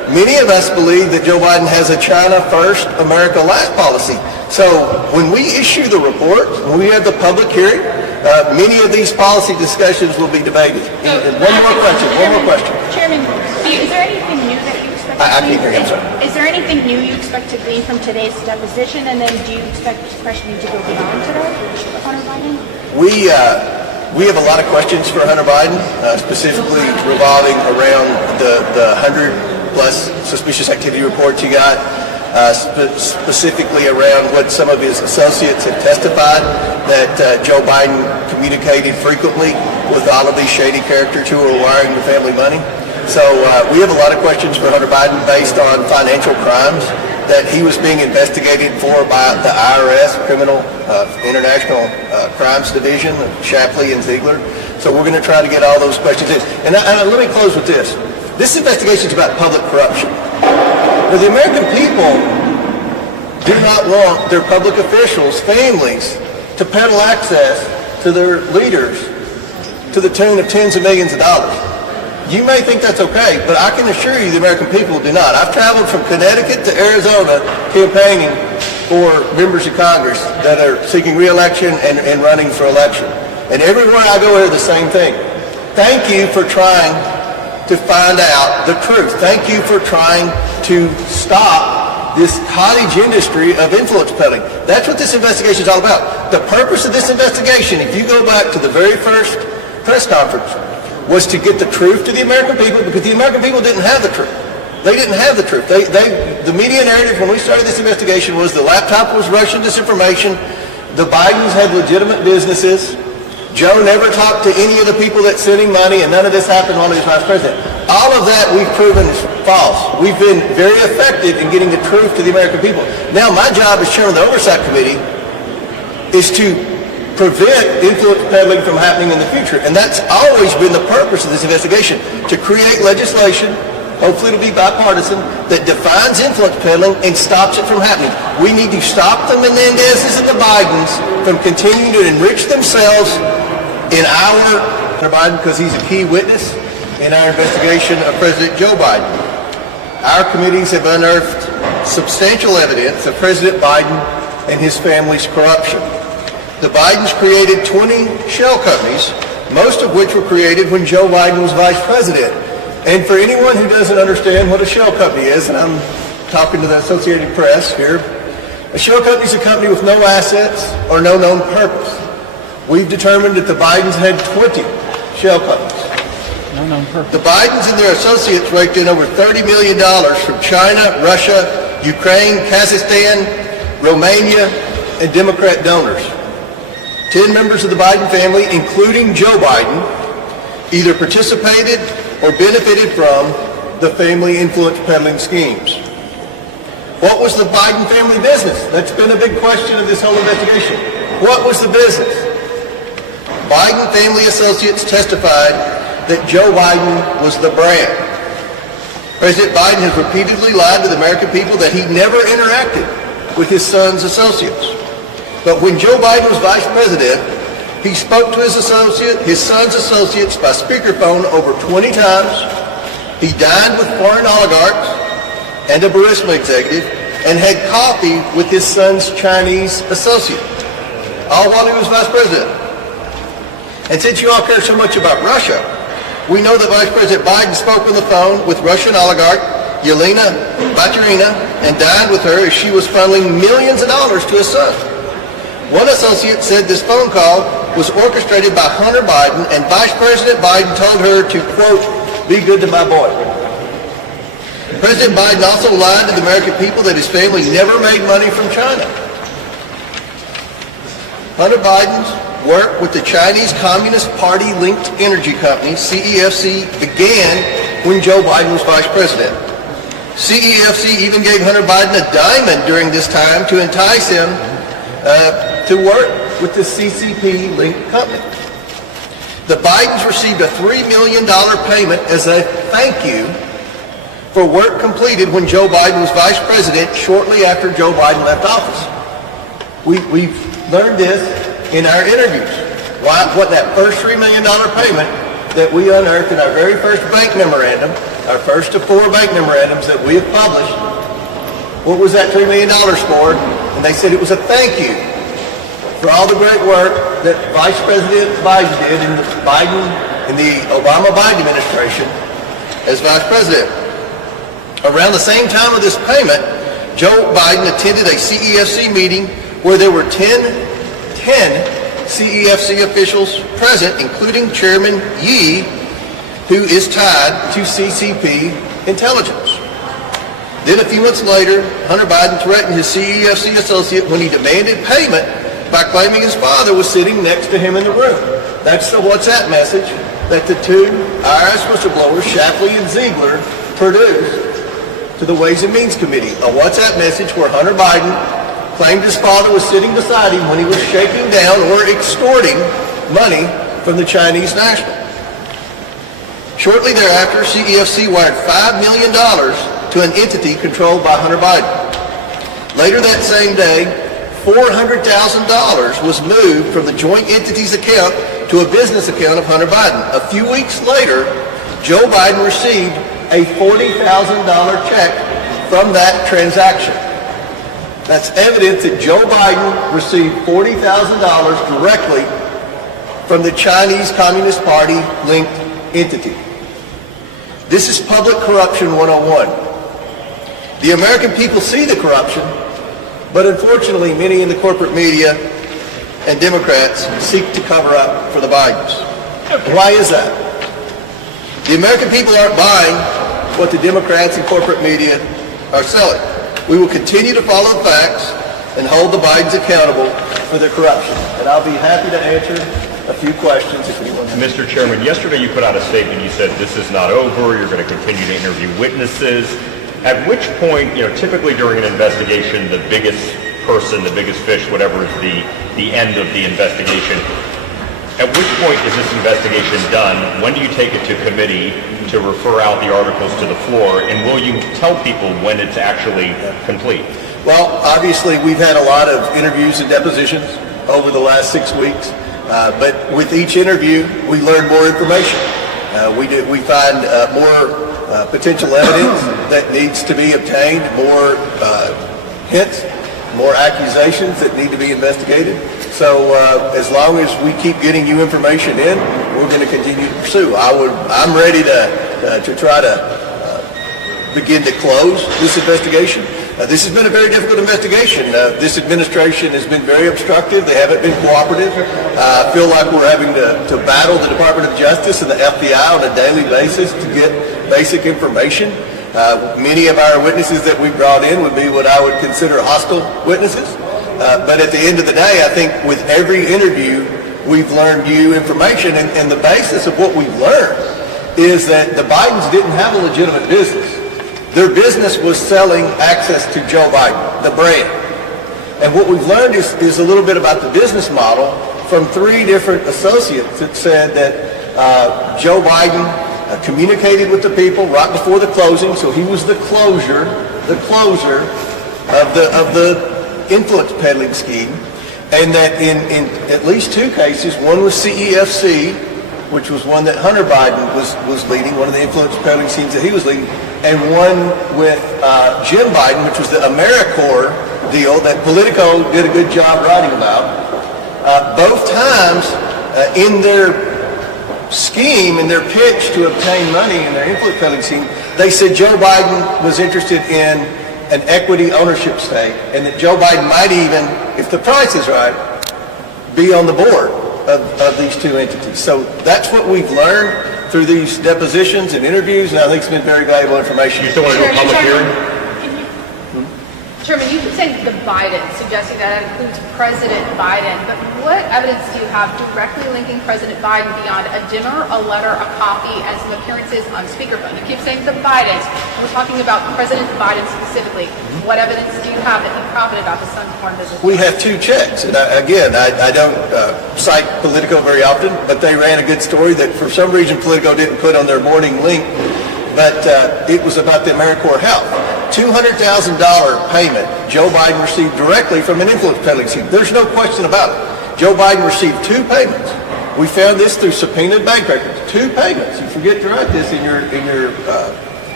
many of us believe that Joe Biden has a China first, America last policy. So when we issue the report, when we have the public hearing, many of these policy discussions will be debated. And one more question. Chairman, is there anything new that you expect? I can't hear you, I'm sorry. Is there anything new you expect to glean from today's deposition, and then do you expect questioning to go beyond today with Hunter Biden? We have a lot of questions for Hunter Biden, specifically revolving around the 100-plus suspicious activity reports he got, specifically around what some of his associates have testified, that Joe Biden communicated frequently with all of these shady characters who were wiring the family money. So we have a lot of questions for Hunter Biden based on financial crimes that he was being investigated for by the IRS, Criminal International Crimes Division, Shapley and Ziegler. So we're going to try to get all those questions in. And let me close with this. This investigation is about public corruption. Now, the American people do not want their public officials, families, to peddle access to their leaders to the tune of tens of millions of dollars. You may think that's okay, but I can assure you the American people do not. I've traveled from Connecticut to Arizona campaigning for members of Congress that are seeking re-election and running for election. And everywhere I go, I hear the same thing. Thank you for trying to find out the truth. Thank you for trying to stop this cottage industry of influence peddling. That's what this investigation is all about. The purpose of this investigation, if you go back to the very first press conference, was to get the truth to the American people, because the American people didn't have the truth. They didn't have the truth. The media narrative when we started this investigation was the laptop was Russian disinformation, the Bidens had legitimate businesses, Joe never talked to any of the people that sent him money, and none of this happened while he was vice president. All of that we've proven is false. We've been very effective in getting the truth to the American people. Now my job as chairman of the Oversight Committee is to prevent influence peddling from happening in the future. And that's always been the purpose of this investigation, to create legislation, hopefully it'll be bipartisan, that defines influence peddling and stops it from happening. We need to stop the Menendezes and the Bidens from continuing to enrich themselves in our Biden, because he's a key witness in our investigation of President Joe Biden. Our committees have unearthed substantial evidence of President Biden and his family's corruption. The Bidens created 20 shell companies, most of which were created when Joe Biden was vice president. And for anyone who doesn't understand what a shell company is, and I'm talking to the Associated Press here, a shell company is a company with no assets or no known purpose. We've determined that the Bidens had 20 shell companies. No known purpose. The Bidens and their associates raked in over $30 million from China, Russia, Ukraine, Kazakhstan, Romania, and Democrat donors. 10 members of the Biden family, including Joe Biden, either participated or benefited from the family influence peddling schemes. What was the Biden family business? That's been a big question of this whole investigation. What was the business? Biden family associates testified that Joe Biden was the brand. President Biden has repeatedly lied to the American people that he never interacted with his son's associates. But when Joe Biden was vice president, he spoke to his son's associates by speakerphone over 20 times. He dined with foreign oligarchs and a Burisma executive and had coffee with his son's Chinese associate, all while he was vice president. And since you all care so much about Russia, we know that Vice President Biden spoke on the phone with Russian oligarch Yelena Baturina and dined with her as she was funneling millions of dollars to his son. One associate said this phone call was orchestrated by Hunter Biden, and Vice President Biden told her to, quote, be good to my boy. President Biden also lied to the American people that his family never made money from China. Hunter Biden's work with the Chinese Communist Party-linked energy company, CEFC, began when Joe Biden was vice president. CEFC even gave Hunter Biden a diamond during this time to entice him to work with the CCP-linked company. The Bidens received a $3 million payment as a thank you for work completed when Joe Biden was vice president shortly after Joe Biden left office. We've learned this in our interviews. What that first $3 million payment that we unearthed in our very first bank memorandum our first of 4 bank memorandums that we have published. What was that $3 million for? And they said it was a thank you for all the great work that Vice President Biden did in the Obama-Biden administration as Vice President. Around the same time of this payment, Joe Biden attended a CEFC meeting where there were 10 CEFC officials present, including Chairman Yee, who is tied to CCP intelligence. Then a few months later, Hunter Biden threatened his CEFC associate when he demanded payment by claiming his father was sitting next to him in the room. That's the WhatsApp message that the two IRS whistleblowers, Shapley and Ziegler, produced to the Ways and Means Committee. A WhatsApp message where Hunter Biden claimed his father was sitting beside him when he was shaking down or extorting money from the Chinese national. Shortly thereafter, CEFC wired $5 million to an entity controlled by Hunter Biden. Later that same day, $400,000 was moved from the joint entity's account to a business account of Hunter Biden. A few weeks later, Joe Biden received a $40,000 check from that transaction. That's evidence that Joe Biden received $40,000 directly from the Chinese Communist Party linked entity. This is public corruption 101. The American people see the corruption, but unfortunately many in the corporate media and Democrats seek to cover up for the Bidens. Why is that? The American people aren't buying what the Democrats and corporate media are selling. We will continue to follow the facts and hold the Bidens accountable for their corruption. And I'll be happy to answer a few questions if anyone has. Mr. Chairman, yesterday you put out a statement. You said this is not over. You're going to continue to interview witnesses. At which point, typically during an investigation, the biggest person, the biggest fish, whatever is the end of the investigation, at which point is this investigation done? When do you take it to committee to refer out the articles to the floor? And will you tell people when it's actually complete? Well, obviously we've had a lot of interviews and depositions over the last 6 weeks. But with each interview, we learn more information. We find more potential evidence that needs to be obtained, more hints, more accusations that need to be investigated. So as long as we keep getting you information in, we're going to continue to pursue. I'm ready to try to begin to close this investigation. This has been a very difficult investigation. This administration has been very obstructive. They haven't been cooperative. I feel like we're having to battle the Department of Justice and the FBI on a daily basis to get basic information. Many of our witnesses that we brought in would be what I would consider hostile witnesses. But at the end of the day, I think with every interview, we've learned new information. And the basis of what we've learned is that the Bidens didn't have a legitimate business. Their business was selling access to Joe Biden, the brand. And what we've learned is a little bit about the business model from 3 different associates that said that Joe Biden communicated with the people right before the closing, so he was the closer of the influence peddling scheme, and that in at least 2 cases, one was CEFC, which was one that Hunter Biden was leading, one of the influence peddling schemes that he was leading, and one with Jim Biden, which was the AmeriCorps deal that Politico did a good job writing about. Both times in their scheme, in their pitch to obtain money in their influence peddling scheme, they said Joe Biden was interested in an equity ownership stake, and that Joe Biden might even, if the price is right, be on the board of these 2 entities. So that's what we've learned through these depositions and interviews, and I think it's been very valuable information. You still want to do a public hearing? Chairman, you keep saying the Biden, suggesting that includes President Biden, but what evidence do you have directly linking President Biden beyond a dinner, a letter, a copy, and some appearances on speakerphone? You keep saying the Bidens. We're talking about President Biden specifically. What evidence do you have that he profited off his son's foreign business? We have 2 checks, and I don't cite Politico very often, but they ran a good story that for some reason Politico didn't put on their morning link, but it was about the AmeriCorps Health. $200,000 payment Joe Biden received directly from an influence peddling scheme. There's no question about it. Joe Biden received 2 payments. We found this through subpoenaed bank records. 2 payments. You forget to write this in your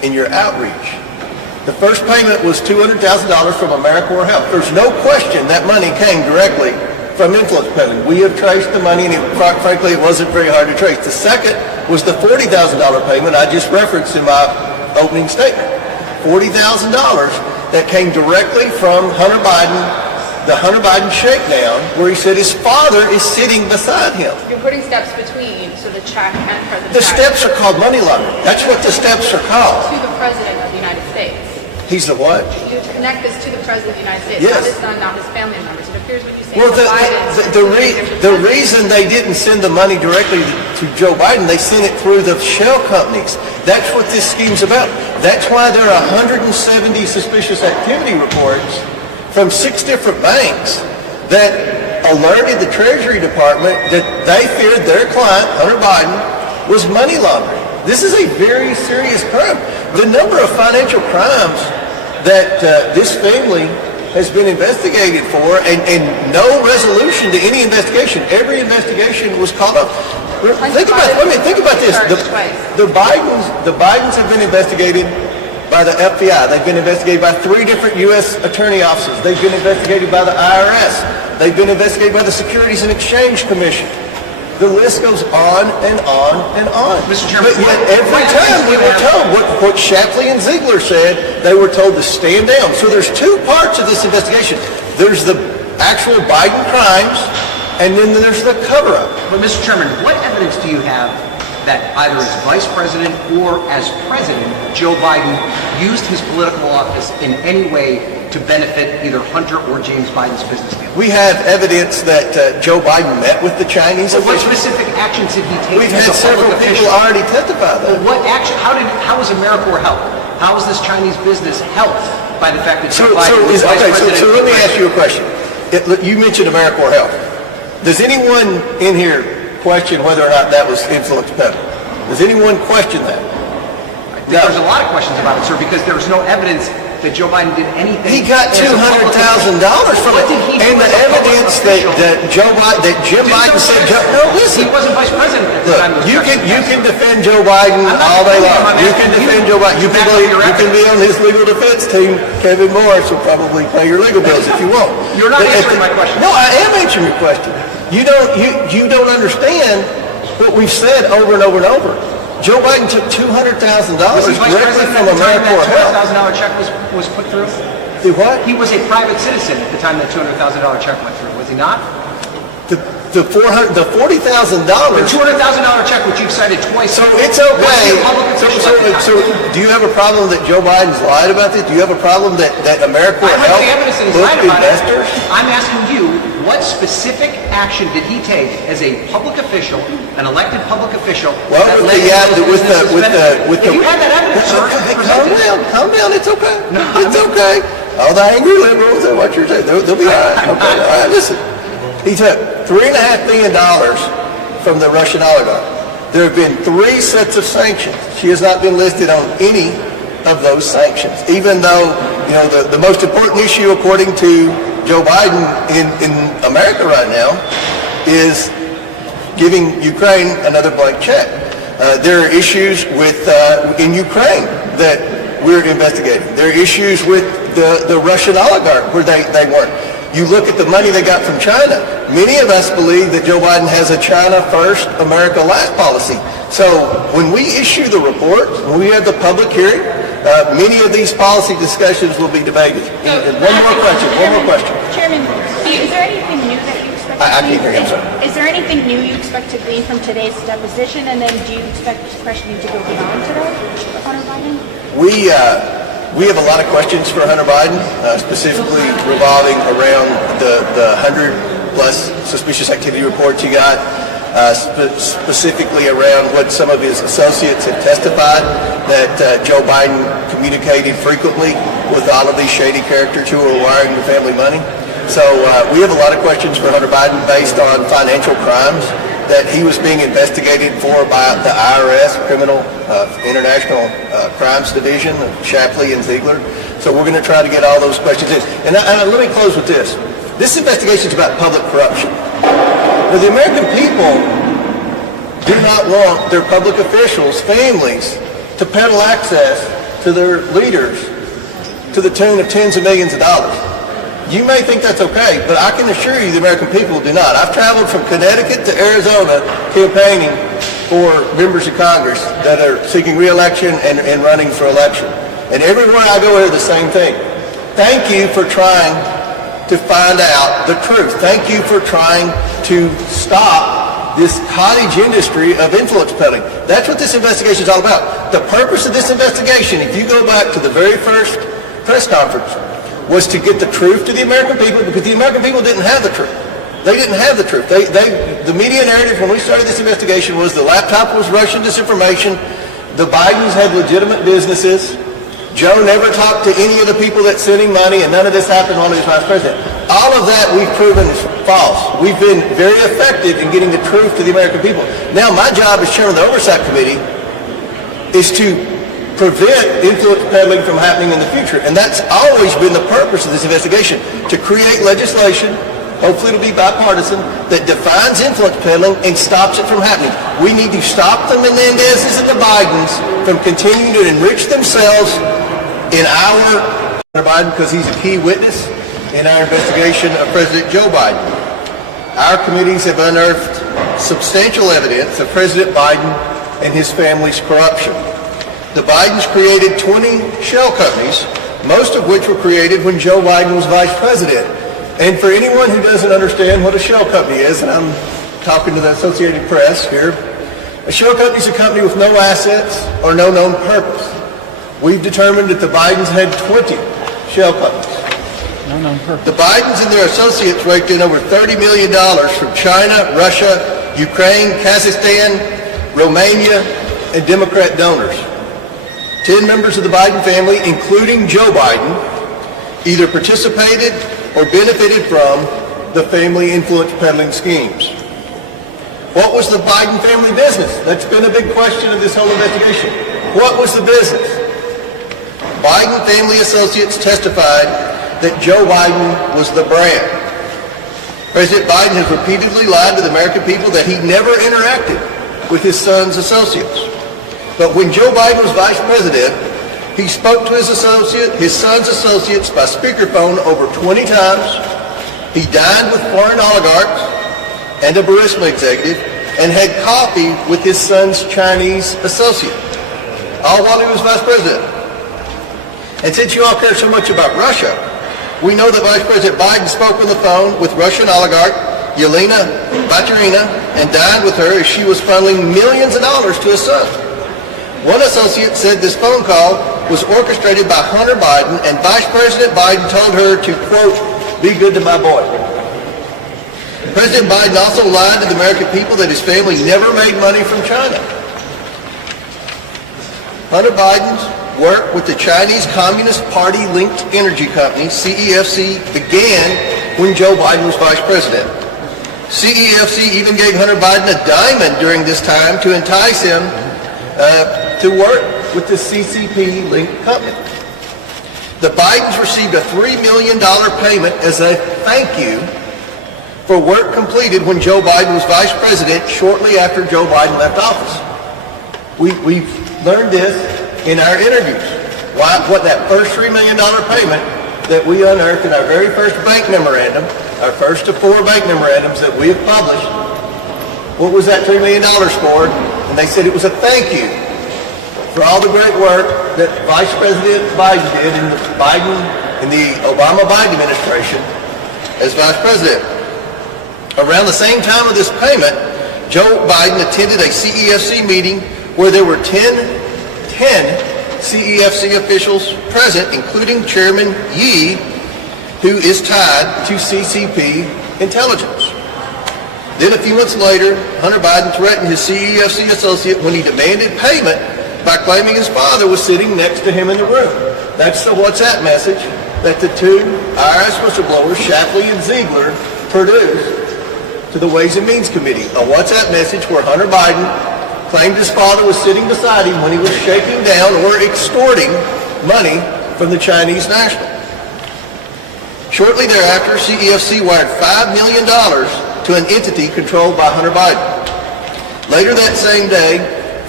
in your outreach. The first payment was $200,000 from AmeriCorps Health. There's no question that money came directly from influence peddling. We have traced the money, and frankly, it wasn't very hard to trace. The second was the $40,000 payment I just referenced in my opening statement. $40,000 that came directly from Hunter Biden, the Hunter Biden shakedown, where he said his father is sitting beside him. You're putting steps between, so the check and President The steps are called money laundering. That's what the steps are called. to the President of the United States. He's the what? You connect this to the President of the United States, Yes. not his son, not his family members. It appears when you say Well, Joe Biden. the reason they didn't send the money directly to Joe Biden, they sent it through the shell companies. That's what this scheme's about. That's why there are 170 suspicious activity reports from 6 different banks that alerted the Treasury Department that they feared their client, Hunter Biden, was money laundering. This is a very serious crime. The number of financial crimes that this family has been investigated for, and no resolution to any investigation. Every investigation was called up. Think about this. The Bidens have been investigated by the FBI. They've been investigated by 3 different U.S. attorney offices. They've been investigated by the IRS. They've been investigated by the Securities and Exchange Commission. The list goes on and on and on. Mr. Chairman, but yet every time we were told what Shapley and Ziegler said, they were told to stand down. So there's 2 parts of this investigation. There's the actual Biden crimes, and then there's the cover-up. But Mr. Chairman, what evidence do you have that either as Vice President or as President, Joe Biden used his political office in any way to benefit either Hunter or James Biden's business deal? We have evidence that Joe Biden met with the Chinese What officials. specific actions did he take? We've as had a several public people official? already testify that. Well, what action? How was AmeriCorps helped? How was this Chinese business helped by the fact that Joe Biden was Vice President? So let me ask you a question. You mentioned AmeriCorps Health. Does anyone in here question whether or not that was influence peddling? Does anyone question that? There's a lot of questions about it, sir, because there's no evidence that Joe Biden did anything. He got $200,000 from What it, did he do and the as a public evidence official? that Jim Biden said. No, listen. He wasn't Vice President at the Look, time. you can defend Joe Biden I'm not all day defending him, long. I'm You can asking defend you Joe Biden. to back up your You can be on his legal defense team. Kevin Morris will probably pay your legal bills if you want. You're not But answering my question. No, I am answering your question. You don't understand what we've said over and over and over. Joe Biden took $200,000 Was he Vice directly President from at the time AmeriCorps that Health. $200,000 check was put through? Do what? He was a private citizen at the time that $200,000 check went through, was he not? The $40,000. The $200,000 check, which you've cited twice. So it's okay. Was he a public official at the time? So do you have a problem that Joe Biden's lied about this? Do you have a problem that AmeriCorps I have Health the evidence that he's booked lied about it. investors? I'm asking you, what specific action did he take as a public official, an elected public official? Well, that with led the to those businesses benefiting? If you had that evidence, sir, Hey, present it. calm down. It's okay. It's okay. All the angry liberals and what you're saying, they'll be all right. Okay, all right. Listen, he took $3.5 million from the Russian oligarch. There have been 3 sets of sanctions. She has not been listed on any of those sanctions, even though the most important issue, according to Joe Biden in America right now, is giving Ukraine another blank check. There are issues in Ukraine that we're investigating. There are issues with the Russian oligarch where they weren't. You look at the money they got from China. Many of us believe that Joe Biden has a China first, America last policy. So when we issue the report, when we have the public hearing, many of these policy discussions will be debated. One more question. Chairman, is there anything new that you expect? I can't hear you, I'm sorry. Is there anything new you expect to glean from today's deposition, and then do you expect questioning to go beyond today for Hunter Biden? We have a lot of questions for Hunter Biden, specifically revolving around the 100-plus suspicious activity reports he got, specifically around what some of his associates have testified, that Joe Biden communicated frequently with all of these shady characters who were wiring the family money. So we have a lot of questions for Hunter Biden based on financial crimes that he was being investigated for by the IRS, International Crimes Division, Shapley and Ziegler. So we're going to try to get all those questions in. And let me close with this. This investigation is about public corruption. Now, the American people do not want their public officials, families, to peddle access to their leaders to the tune of tens of millions of dollars. You may think that's okay, but I can assure you the American people do not. I've traveled from Connecticut to Arizona campaigning for members of Congress that are seeking re-election and running for election. And everywhere I go, I hear the same thing. Thank you for trying to find out the truth. Thank you for trying to stop this cottage industry of influence peddling. That's what this investigation is all about. The purpose of this investigation, if you go back to the very first press conference, was to get the truth to the American people, because the American people didn't have the truth. They didn't have the truth. The media narrative when we started this investigation was the laptop was Russian disinformation, the Bidens had legitimate businesses, Joe never talked to any of the people that sent him money, and none of this happened while he was vice president. All of that we've proven is false. We've been very effective in getting the truth to the American people. Now my job as chairman of the Oversight Committee is to prevent influence peddling from happening in the future. And that's always been the purpose of this investigation, to create legislation, hopefully it'll be bipartisan, that defines influence peddling and stops it from happening. We need to stop the Menendezes and the Bidens from continuing to enrich themselves in our Biden, because he's a key witness in our investigation of President Joe Biden. Our committees have unearthed substantial evidence of President Biden and his family's corruption. The Bidens created 20 shell companies, most of which were created when Joe Biden was vice president. And for anyone who doesn't understand what a shell company is, and I'm talking to the Associated Press here, a shell company is a company with no assets or no known purpose. We've determined that the Bidens had 20 shell companies. No known purpose. The Bidens and their associates raked in over $30 million from China, Russia, Ukraine, Kazakhstan, Romania, and Democrat donors. 10 members of the Biden family, including Joe Biden, either participated or benefited from the family influence peddling schemes. What was the Biden family business? That's been a big question of this whole investigation. What was the business? Biden family associates testified that Joe Biden was the brand. President Biden has repeatedly lied to the American people that he never interacted with his son's associates. But when Joe Biden was vice president, he spoke to his son's associates by speakerphone over 20 times. He dined with foreign oligarchs and a Burisma executive and had coffee with his son's Chinese associate, all while he was vice president. And since you all care so much about Russia, we know that Vice President Biden spoke on the phone with Russian oligarch Yelena Baturina and dined with her as she was funneling millions of dollars to his son. One associate said this phone call was orchestrated by Hunter Biden, and Vice President Biden told her to, quote, be good to my boy. President Biden also lied to the American people that his family never made money from China. Hunter Biden's work with the Chinese Communist Party-linked energy company, CEFC, began when Joe Biden was vice president. CEFC even gave Hunter Biden a diamond during this time to entice him to work with the CCP-linked company. The Bidens received a $3 million payment as a thank you for work completed when Joe Biden was vice president shortly after Joe Biden left office. We've learned this in our interviews. What that first $3 million payment that we unearthed in our very first bank memorandum, our first of 4 bank memorandums that we have published, what was that $3 million for? And they said it was a thank you for all the great work that Vice President Biden did in the Obama-Biden administration as vice president. Around the same time of this payment, Joe Biden attended a CEFC meeting where there were 10 CEFC officials present, including Chairman Yi, who is tied to CCP intelligence. Then a few months later, Hunter Biden threatened his CEFC associate when he demanded payment by claiming his father was sitting next to him in the room. That's the WhatsApp message that the 2 IRS whistleblowers, Shapley and Ziegler, produced to the Ways and Means Committee. A WhatsApp message where Hunter Biden claimed his father was sitting beside him when he was shaking down or extorting money from the Chinese national. Shortly thereafter, CEFC wired $5 million to an entity controlled by Hunter Biden. Later that same day,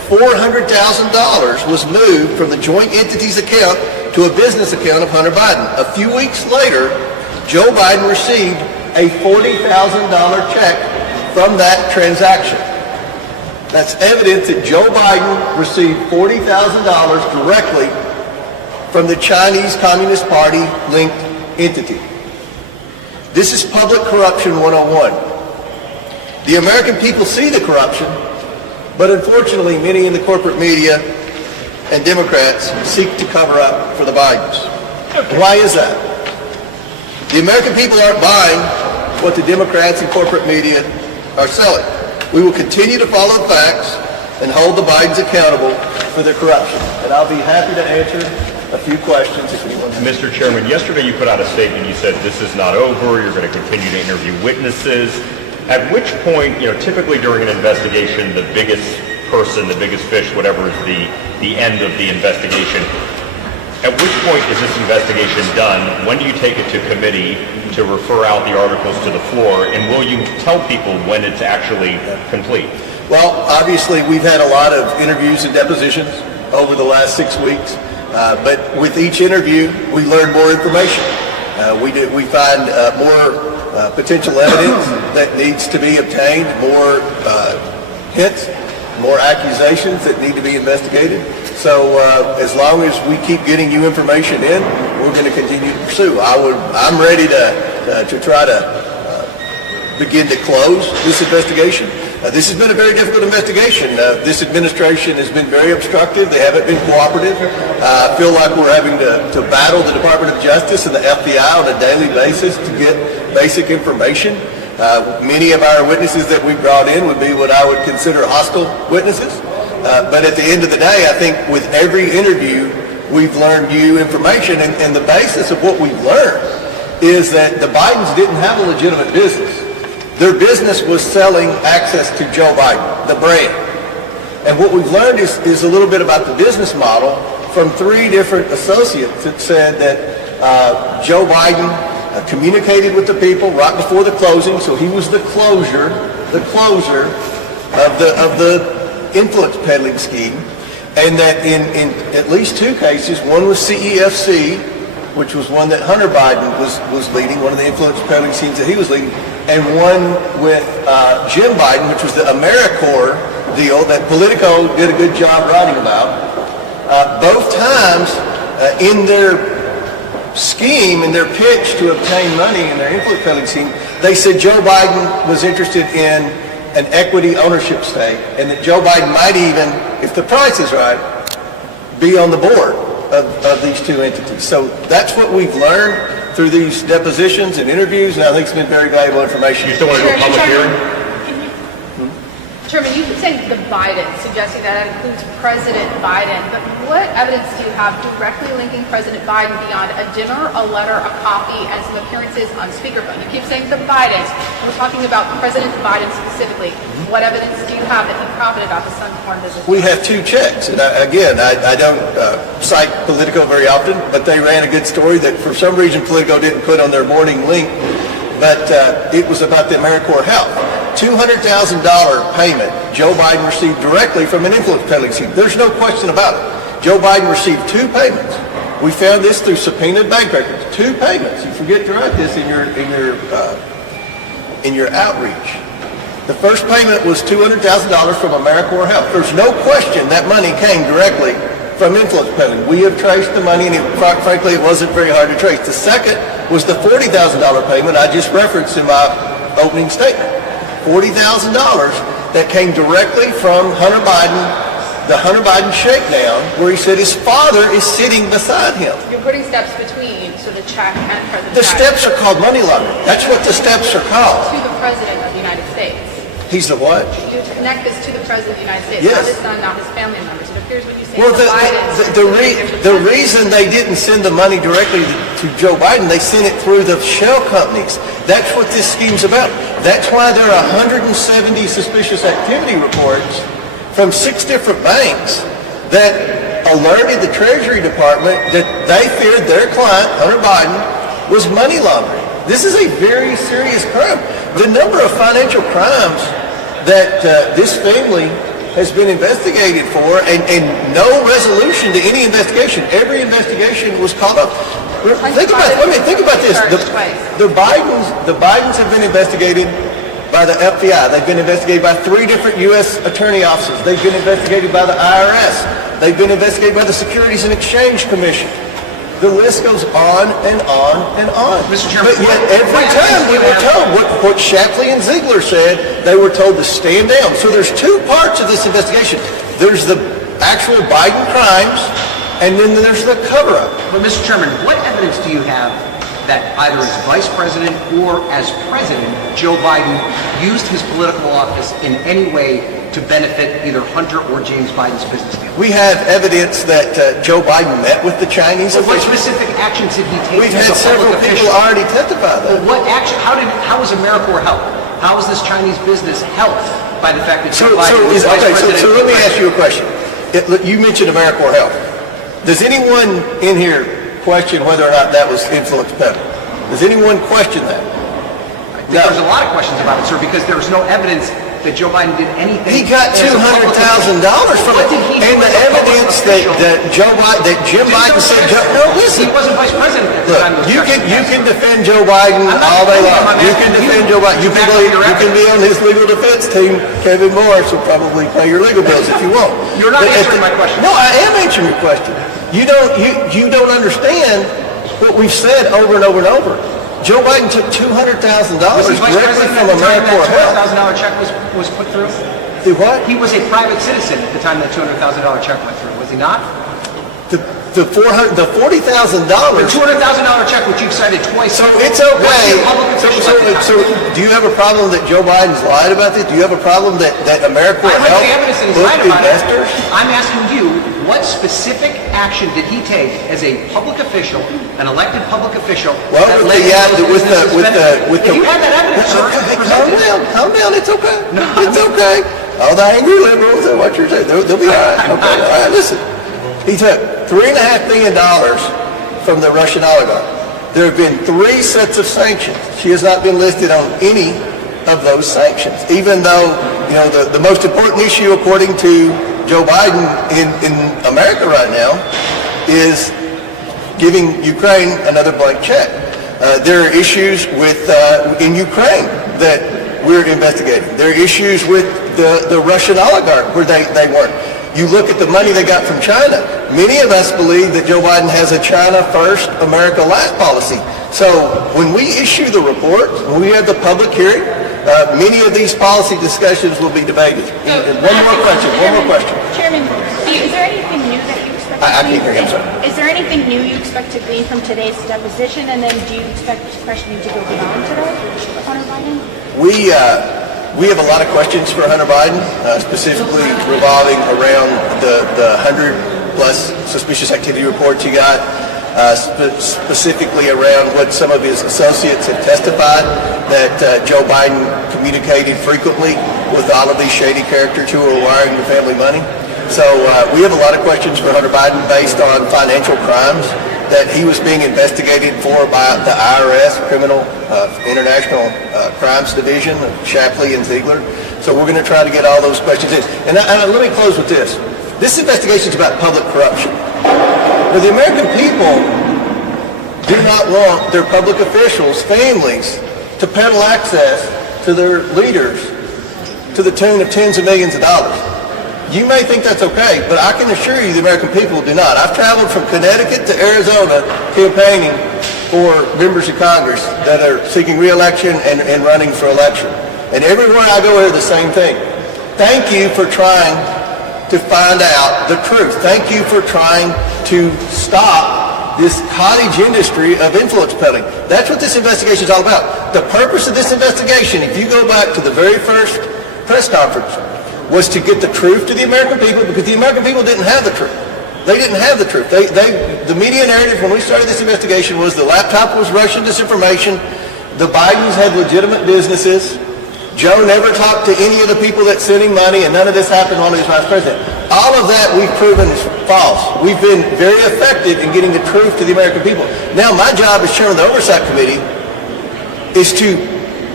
$400,000 was moved from the joint entities account to a business account of Hunter Biden. A few weeks later, Joe Biden received a $40,000 check from that transaction. That's evidence that Joe Biden received $40,000 directly from the Chinese Communist Party linked entity. This is public corruption 101. The American people see the corruption, but unfortunately many in the corporate media and Democrats seek to cover up for the Bidens. Why is that? The American people aren't buying what the Democrats and corporate media are selling. We will continue to follow the facts and hold the Bidens accountable for their corruption. And I'll be happy to answer a few questions if anyone has. Mr. Chairman, yesterday you put out a statement. You said this is not over. You're going to continue to interview witnesses. At which point, typically during an investigation, the biggest person, the biggest fish, whatever is the end of the investigation, at which point is this investigation done? When do you take it to committee to refer out the articles to the floor? And will you tell people when it's actually complete? Well, obviously we've had a lot of interviews and depositions over the last 6 weeks. But with each interview, we learn more information. We find more potential evidence that needs to be obtained, more hints, more accusations that need to be investigated. So as long as we keep getting you information in, we're going to continue to pursue. I'm ready to try to begin to close this investigation. This has been a very difficult investigation. This administration has been very obstructive. They haven't been cooperative. I feel like we're having to battle the Department of Justice and the FBI on a daily basis to get basic information. Many of our witnesses that we brought in would be what I would consider hostile witnesses. But at the end of the day, I think with every interview, we've learned new information. And the basis of what we've learned is that the Bidens didn't have a legitimate business. Their business was selling access to Joe Biden, the brand. And what we've learned is a little bit about the business model from 3 different associates that said that Joe Biden communicated with the people right before the closing, so he was the closer of the influence peddling scheme, and that in at least 2 cases, one was CEFC, which was one that Hunter Biden was leading, one of the influence peddling schemes that he was leading, and one with Jim Biden, which was the AmeriCorps deal that Politico did a good job writing about. Both times in their scheme, in their pitch to obtain money in their influence peddling scheme, they said Joe Biden was interested in an equity ownership stake, and that Joe Biden might even, if the price is right, be on the board of these 2 entities. So that's what we've learned through these depositions and interviews, and I think it's been very valuable information. You still want to do a public hearing? Chairman, you keep saying the Biden, suggesting that includes President Biden, but what evidence do you have directly linking President Biden beyond a dinner, a letter, a copy, and some appearances on speakerphone? You keep saying the Bidens. We're talking about President Biden specifically. What evidence do you have that he profited off the Sun Foreign Business? We have 2 checks, and I don't cite Politico very often, but they ran a good story that for some reason Politico didn't put on their morning link, but it was about the AmeriCorps Health. $200,000 payment Joe Biden received directly from an influence peddling scheme. There's no question about it. Joe Biden received 2 payments. We found this through subpoenaed bank records. 2 payments. You forget to write this in your outreach. The first payment was $200,000 from AmeriCorps Health. There's no question that money came directly from influence peddling. We have traced the money, and frankly, it wasn't very hard to trace. The second was the $40,000 payment I just referenced in my opening statement. $40,000 that came directly from Hunter Biden, the Hunter Biden shakedown, where he said his father is sitting beside him. You're putting steps between, so the check and President The Biden. steps are called money laundering. That's what the steps are called. To the President of the United States. He's the what? You connect this to the President of the United States, Yes. not his son, not his family members. It appears when you say Well, the Bidens. the reason they didn't send the money directly to Joe Biden, they sent it through the shell companies. That's what this scheme's about. That's why there are 170 suspicious activity reports from 6 different banks that alerted the Treasury Department that they feared their client, Hunter Biden, was money laundering. This is a very serious crime. The number of financial crimes that this family has been investigated for, and no resolution to any investigation. Every investigation was caught up. Think about this. The Bidens have been investigated by the FBI. They've been investigated by 3 different U.S. attorney offices. They've been investigated by the IRS. They've been investigated by the Securities and Exchange Commission. The list goes on and on and on. Mr. Chairman, but yet every time we were told what Shapley and Ziegler said, they were told to stand down. So there's 2 parts of this investigation. There's the actual Biden crimes, and then there's the cover-up. But Mr. Chairman, what evidence do you have that either as Vice President or as President, Joe Biden used his political office in any way to benefit either Hunter or James Biden's business deal? We have evidence that Joe Biden met with the Chinese But what officials. specific actions did he take? We've as had a several public people official? already testify that. But what action? How was AmeriCorps helped? How was this Chinese business helped by the fact that Joe Biden was Vice President? So let me ask you a question. You mentioned AmeriCorps Health. Does anyone in here question whether or not that was influence peddling? Does anyone question that? There's a lot of questions about it, sir, because there's no evidence that Joe Biden did anything. He got $200,000 from it, and the evidence that Jim Biden said. No, listen. He wasn't Vice President at the time. You can defend Joe Biden all day long. You can defend Joe Biden. You can be on his legal defense team. Kevin Morris will probably pay your legal bills if you want. You're not answering my question. No, I am answering your question. You don't understand what we've said over and over and over. Joe Biden took $200,000 directly from AmeriCorps Health. $200,000 check was put through? The what? He was a private citizen at the time that $200,000 check went through, was he not? The $40,000. The $200,000 check, which you've cited twice. So it's okay. So do you have a problem that Joe Biden's lied about this? Do you have a problem that AmeriCorps Health booked investors? I'm asking you, what specific action did he take as a public official, an elected public official? Well, if you had that evidence, sir, calm down. It's okay. It's okay. All the angry liberals and what you're saying, they'll be all right. Okay. All right, listen. He took $3.5 million from the Russian oligarch. There have been 3 sets of sanctions. She has not been listed on any of those sanctions, even though the most important issue, according to Joe Biden in America right now, is giving Ukraine another blank check. There are issues in Ukraine that we're investigating. There are issues with the Russian oligarch where they weren't. You look at the money they got from China. Many of us believe that Joe Biden has a China first, America last policy. So when we issue the report, when we have the public hearing, many of these policy discussions will be debated. One more question. Chairman, is there anything new that you expect? I can't hear you, I'm sorry. Is there anything new you expect to glean from today's deposition, and then do you expect questioning to go beyond today with Hunter Biden? We have a lot of questions for Hunter Biden, specifically revolving around the 100-plus suspicious activity reports he got, specifically around what some of his associates have testified, that Joe Biden communicated frequently with all of these shady characters who are wiring the family money. So we have a lot of questions for Hunter Biden based on financial crimes that he was being investigated for by the IRS, International Crimes Division, Shapley and Ziegler. So we're going to try to get all those questions in. And let me close with this. This investigation is about public corruption. Now, the American people do not want their public officials, families, to peddle access to their leaders to the tune of tens of millions of dollars. You may think that's okay, but I can assure you the American people do not. I've traveled from Connecticut to Arizona campaigning for members of Congress that are seeking re-election and running for election. And everywhere I go, I hear the same thing. Thank you for trying to find out the truth. Thank you for trying to stop this cottage industry of influence peddling. That's what this investigation is all about. The purpose of this investigation, if you go back to the very first press conference, was to get the truth to the American people, because the American people didn't have the truth. They didn't have the truth. The media narrative when we started this investigation was the laptop was Russian disinformation, the Bidens had legitimate businesses, Joe never talked to any of the people that sent him money, and none of this happened while he was vice president. All of that we've proven is false. We've been very effective in getting the truth to the American people. Now my job as chairman of the Oversight Committee is to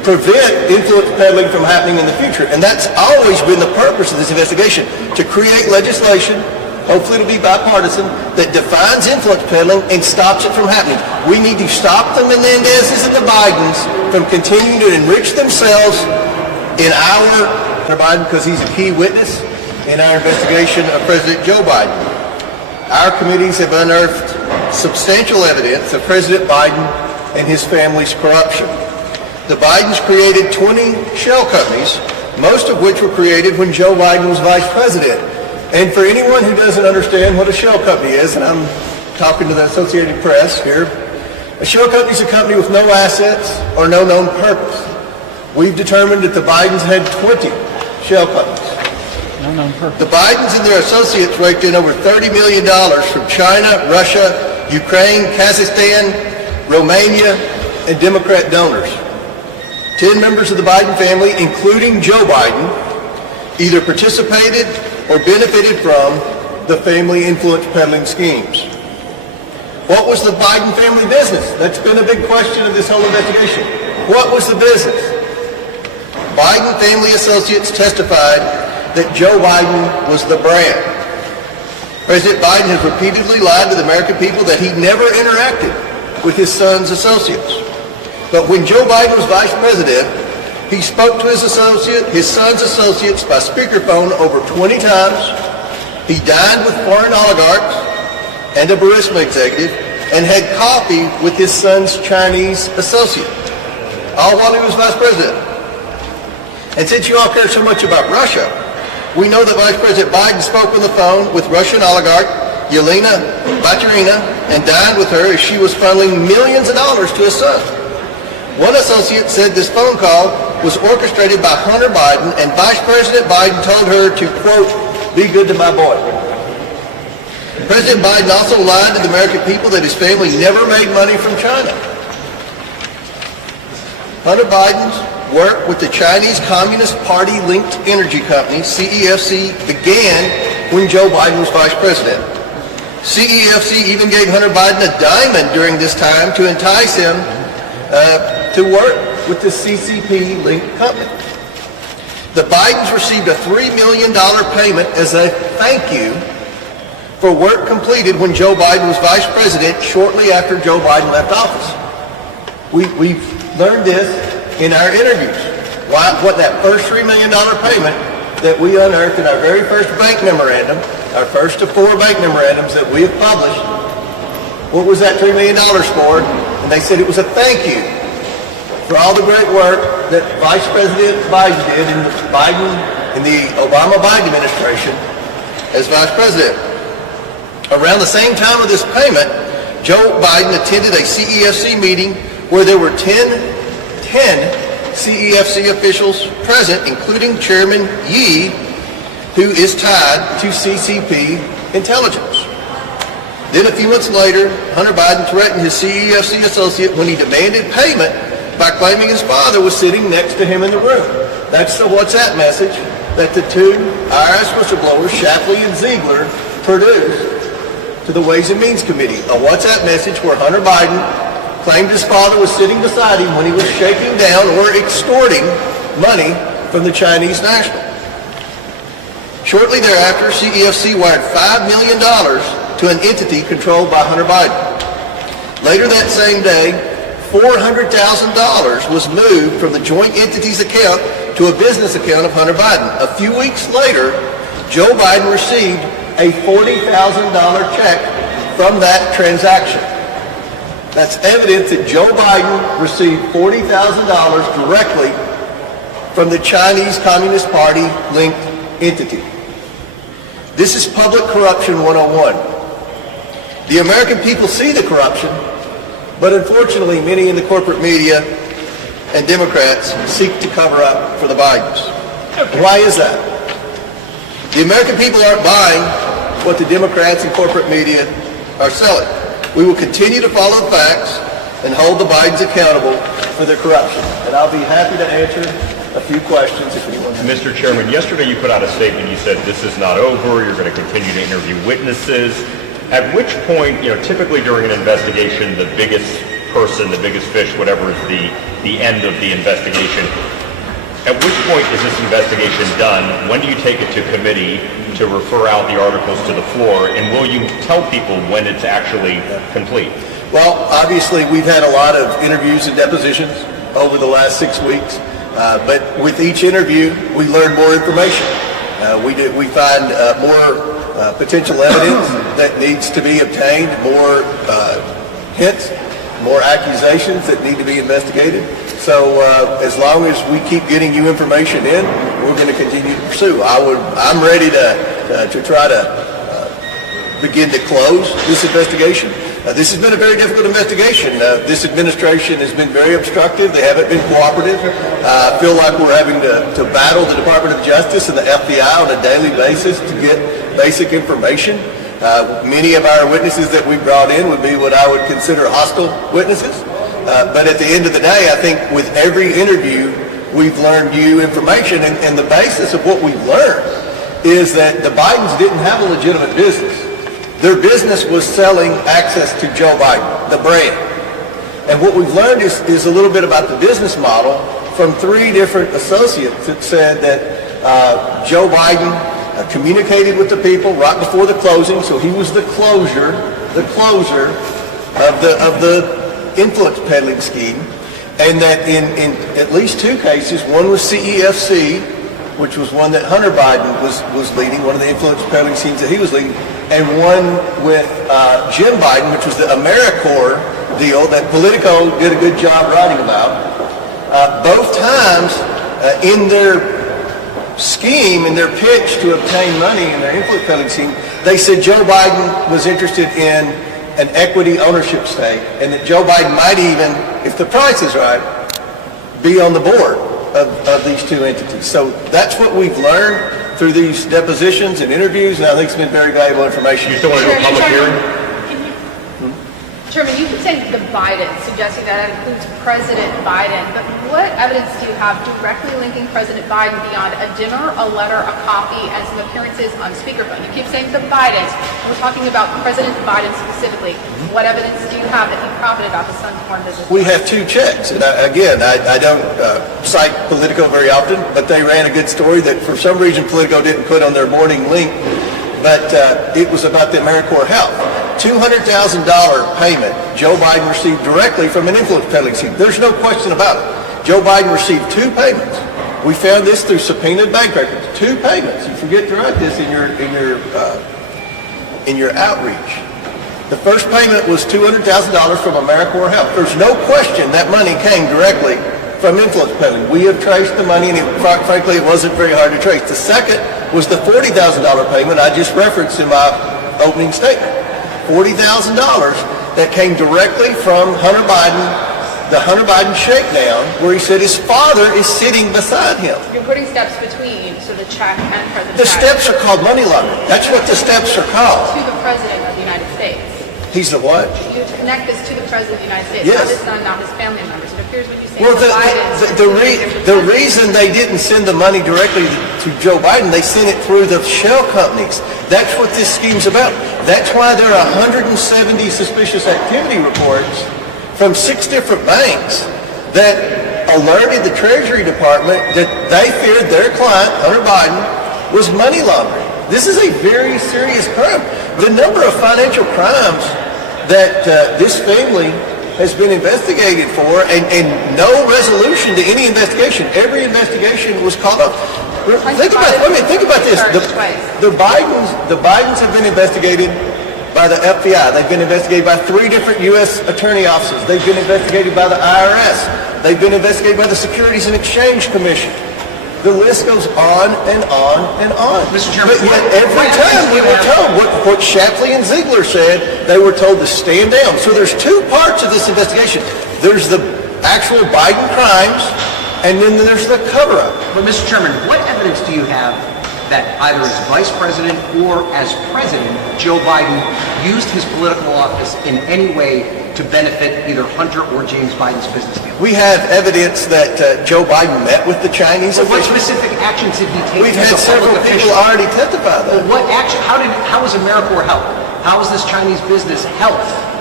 prevent influence peddling from happening in the future. And that's always been the purpose of this investigation, to create legislation, hopefully it'll be bipartisan, that defines influence peddling and stops it from happening. We need to stop the Menendezes and the Bidens from continuing to enrich themselves in our Biden, because he's a key witness in our investigation of President Joe Biden. Our committees have unearthed substantial evidence of President Biden and his family's corruption. The Bidens created 20 shell companies, most of which were created when Joe Biden was vice president. And for anyone who doesn't understand what a shell company is, and I'm talking to the Associated Press here, a shell company is a company with no assets or no known purpose. We've determined that the Bidens had 20 shell companies. The Bidens and their associates raked in over $30 million from China, Russia, Ukraine, Kazakhstan, Romania, and Democrat donors. 10 members of the Biden family, including Joe Biden, either participated or benefited from the family influence peddling schemes. What was the Biden family business? That's been a big question of this whole investigation. What was the business? Biden family associates testified that Joe Biden was the brand. President Biden has repeatedly lied to the American people that he never interacted with his son's associates. But when Joe Biden was vice president, he spoke to his son's associates by speakerphone over 20 times. He dined with foreign oligarchs and a Burisma executive and had coffee with his son's Chinese associate, all while he was vice president. And since you all care so much about Russia, we know that Vice President Biden spoke on the phone with Russian oligarch Yelena Baturina and dined with her as she was funneling millions of dollars to his son. One associate said this phone call was orchestrated by Hunter Biden, and Vice President Biden told her to, quote, be good to my boy. President Biden also lied to the American people that his family never made money from China. Hunter Biden's work with the Chinese Communist Party-linked energy company, CEFC, began when Joe Biden was vice president. CEFC even gave Hunter Biden a diamond during this time to entice him to work with the CCP-linked company. The Bidens received a $3 million payment as a thank you for work completed when Joe Biden was vice president shortly after Joe Biden left office. We've learned this in our interviews. What that first $3 million payment that we unearthed in our very first bank memorandum, our first of 4 bank memorandums that we have published, what was that $3 million for? And they said it was a thank you for all the great work that Vice President Biden did in the Obama-Biden administration as vice president. Around the same time of this payment, Joe Biden attended a CEFC meeting where there were 10 CEFC officials present, including Chairman Yi, who is tied to CCP intelligence. Then a few months later, Hunter Biden threatened his CEFC associate when he demanded payment by claiming his father was sitting next to him in the room. That's the WhatsApp message that the 2 IRS whistleblowers, Shapley and Ziegler, produced to the Ways and Means Committee. A WhatsApp message where Hunter Biden claimed his father was sitting beside him when he was shaking down or extorting money from the Chinese national. Shortly thereafter, CEFC wired $5 million to an entity controlled by Hunter Biden. Later that same day, $400,000 was moved from the joint entity's account to a business account of Hunter Biden. A few weeks later, Joe Biden received a $40,000 check from that transaction. That's evidence that Joe Biden received $40,000 directly from the Chinese Communist Party linked entity. This is public corruption 101. The American people see the corruption, but unfortunately many in the corporate media and Democrats seek to cover up for the Bidens. Why is that? The American people aren't buying what the Democrats and corporate media are selling. We will continue to follow the facts and hold the Bidens accountable for their corruption. And I'll be happy to answer a few questions if anyone has. Mr. Chairman, yesterday you put out a statement. You said this is not over. You're going to continue to interview witnesses. At which point, typically during an investigation, the biggest person, the biggest fish, whatever is the end of the investigation. At which point is this investigation done? When do you take it to committee to refer out the articles to the floor? And will you tell people when it's actually complete? Well, obviously, we've had a lot of interviews and depositions over the last 6 weeks. But with each interview, we learn more information. We find more potential evidence that needs to be obtained, more hints, more accusations that need to be investigated. So as long as we keep getting you information in, we're going to continue to pursue. I'm ready to try to begin to close this investigation. This has been a very difficult investigation. This administration has been very obstructive. They haven't been cooperative. I feel like we're having to battle the Department of Justice and the FBI on a daily basis to get basic information. Many of our witnesses that we brought in would be what I would consider hostile witnesses. But at the end of the day, I think with every interview, we've learned new information. And the basis of what we've learned is that the Bidens didn't have a legitimate business. Their business was selling access to Joe Biden, the brand. And what we've learned is a little bit about the business model from 3 different associates that said that Joe Biden communicated with the people right before the closing, so he was the closer of the influence peddling scheme, and that in at least 2 cases, one was CEFC, which was one that Hunter Biden was leading, one of the influence peddling schemes that he was leading, and one with Jim Biden, which was the AmeriCorps deal that Politico did a good job writing about. Both times in their scheme, in their pitch to obtain money in their influence peddling scheme, they said Joe Biden was interested in an equity ownership stake, and that Joe Biden might even, if the price is right, be on the board of these 2 entities. So that's what we've learned through these depositions and interviews, and I think it's been very valuable information. You still want to do a public hearing? Chairman, you've been saying the Biden, suggesting that includes President Biden, but what evidence do you have directly linking President Biden beyond a dinner, a letter, a coffee, and some appearances on speakerphone? You keep saying the Bidens. We're talking about President Biden specifically. What evidence do you have that he profited off his son's foreign business? We have 2 checks, and I don't cite Politico very often, but they ran a good story that for some reason Politico didn't put on their morning link, but it was about the AmeriCorps Health. $200,000 payment Joe Biden received directly from an influence peddling scheme. There's no question about it. Joe Biden received 2 payments. We found this through subpoenaed bank records. 2 payments. You forget to write this in your outreach. The first payment was $200,000 from AmeriCorps Health. There's no question that money came directly from influence peddling. We have traced the money, and frankly, it wasn't very hard to trace. The second was the $40,000 payment I just referenced in my opening statement. $40,000 that came directly from Hunter Biden, the Hunter Biden shakedown, where he said his father is sitting beside him. You're putting steps between, so the check and President The Biden. steps are called money laundering. That's what the steps are called. To the President of the United States. He's the what? You connect this to the President of the United States, Yes. not his son, not his family members. It appears when you say Well, the Bidens. the reason they didn't send the money directly to Joe Biden, they sent it through the shell companies. That's what this scheme's about. That's why there are 170 suspicious activity reports from 6 different banks that alerted the Treasury Department that they feared their client, Hunter Biden, was money laundering. This is a very serious crime. The number of financial crimes that this family has been investigated for, and no resolution to any investigation. Every investigation was called up. Think about this. The Bidens have been investigated by the FBI. They've been investigated by 3 different U.S. attorney offices. They've been investigated by the IRS. They've been investigated by the Securities and Exchange Commission. The list goes on and on and on. Mr. Chairman, but yet every time we were told what Shapley and Ziegler said, they were told to stand down. So there's 2 parts of this investigation. There's the actual Biden crimes, and then there's the cover-up. But Mr. Chairman, what evidence do you have that either as Vice President or as President, Joe Biden used his political office in any way to benefit either Hunter or James Biden's business deal? We have evidence that Joe Biden met with the Chinese So what officials. specific actions did he take? We've as had a several public people official? already testify Well, that. what action? How was AmeriCorps helped? How was this Chinese business helped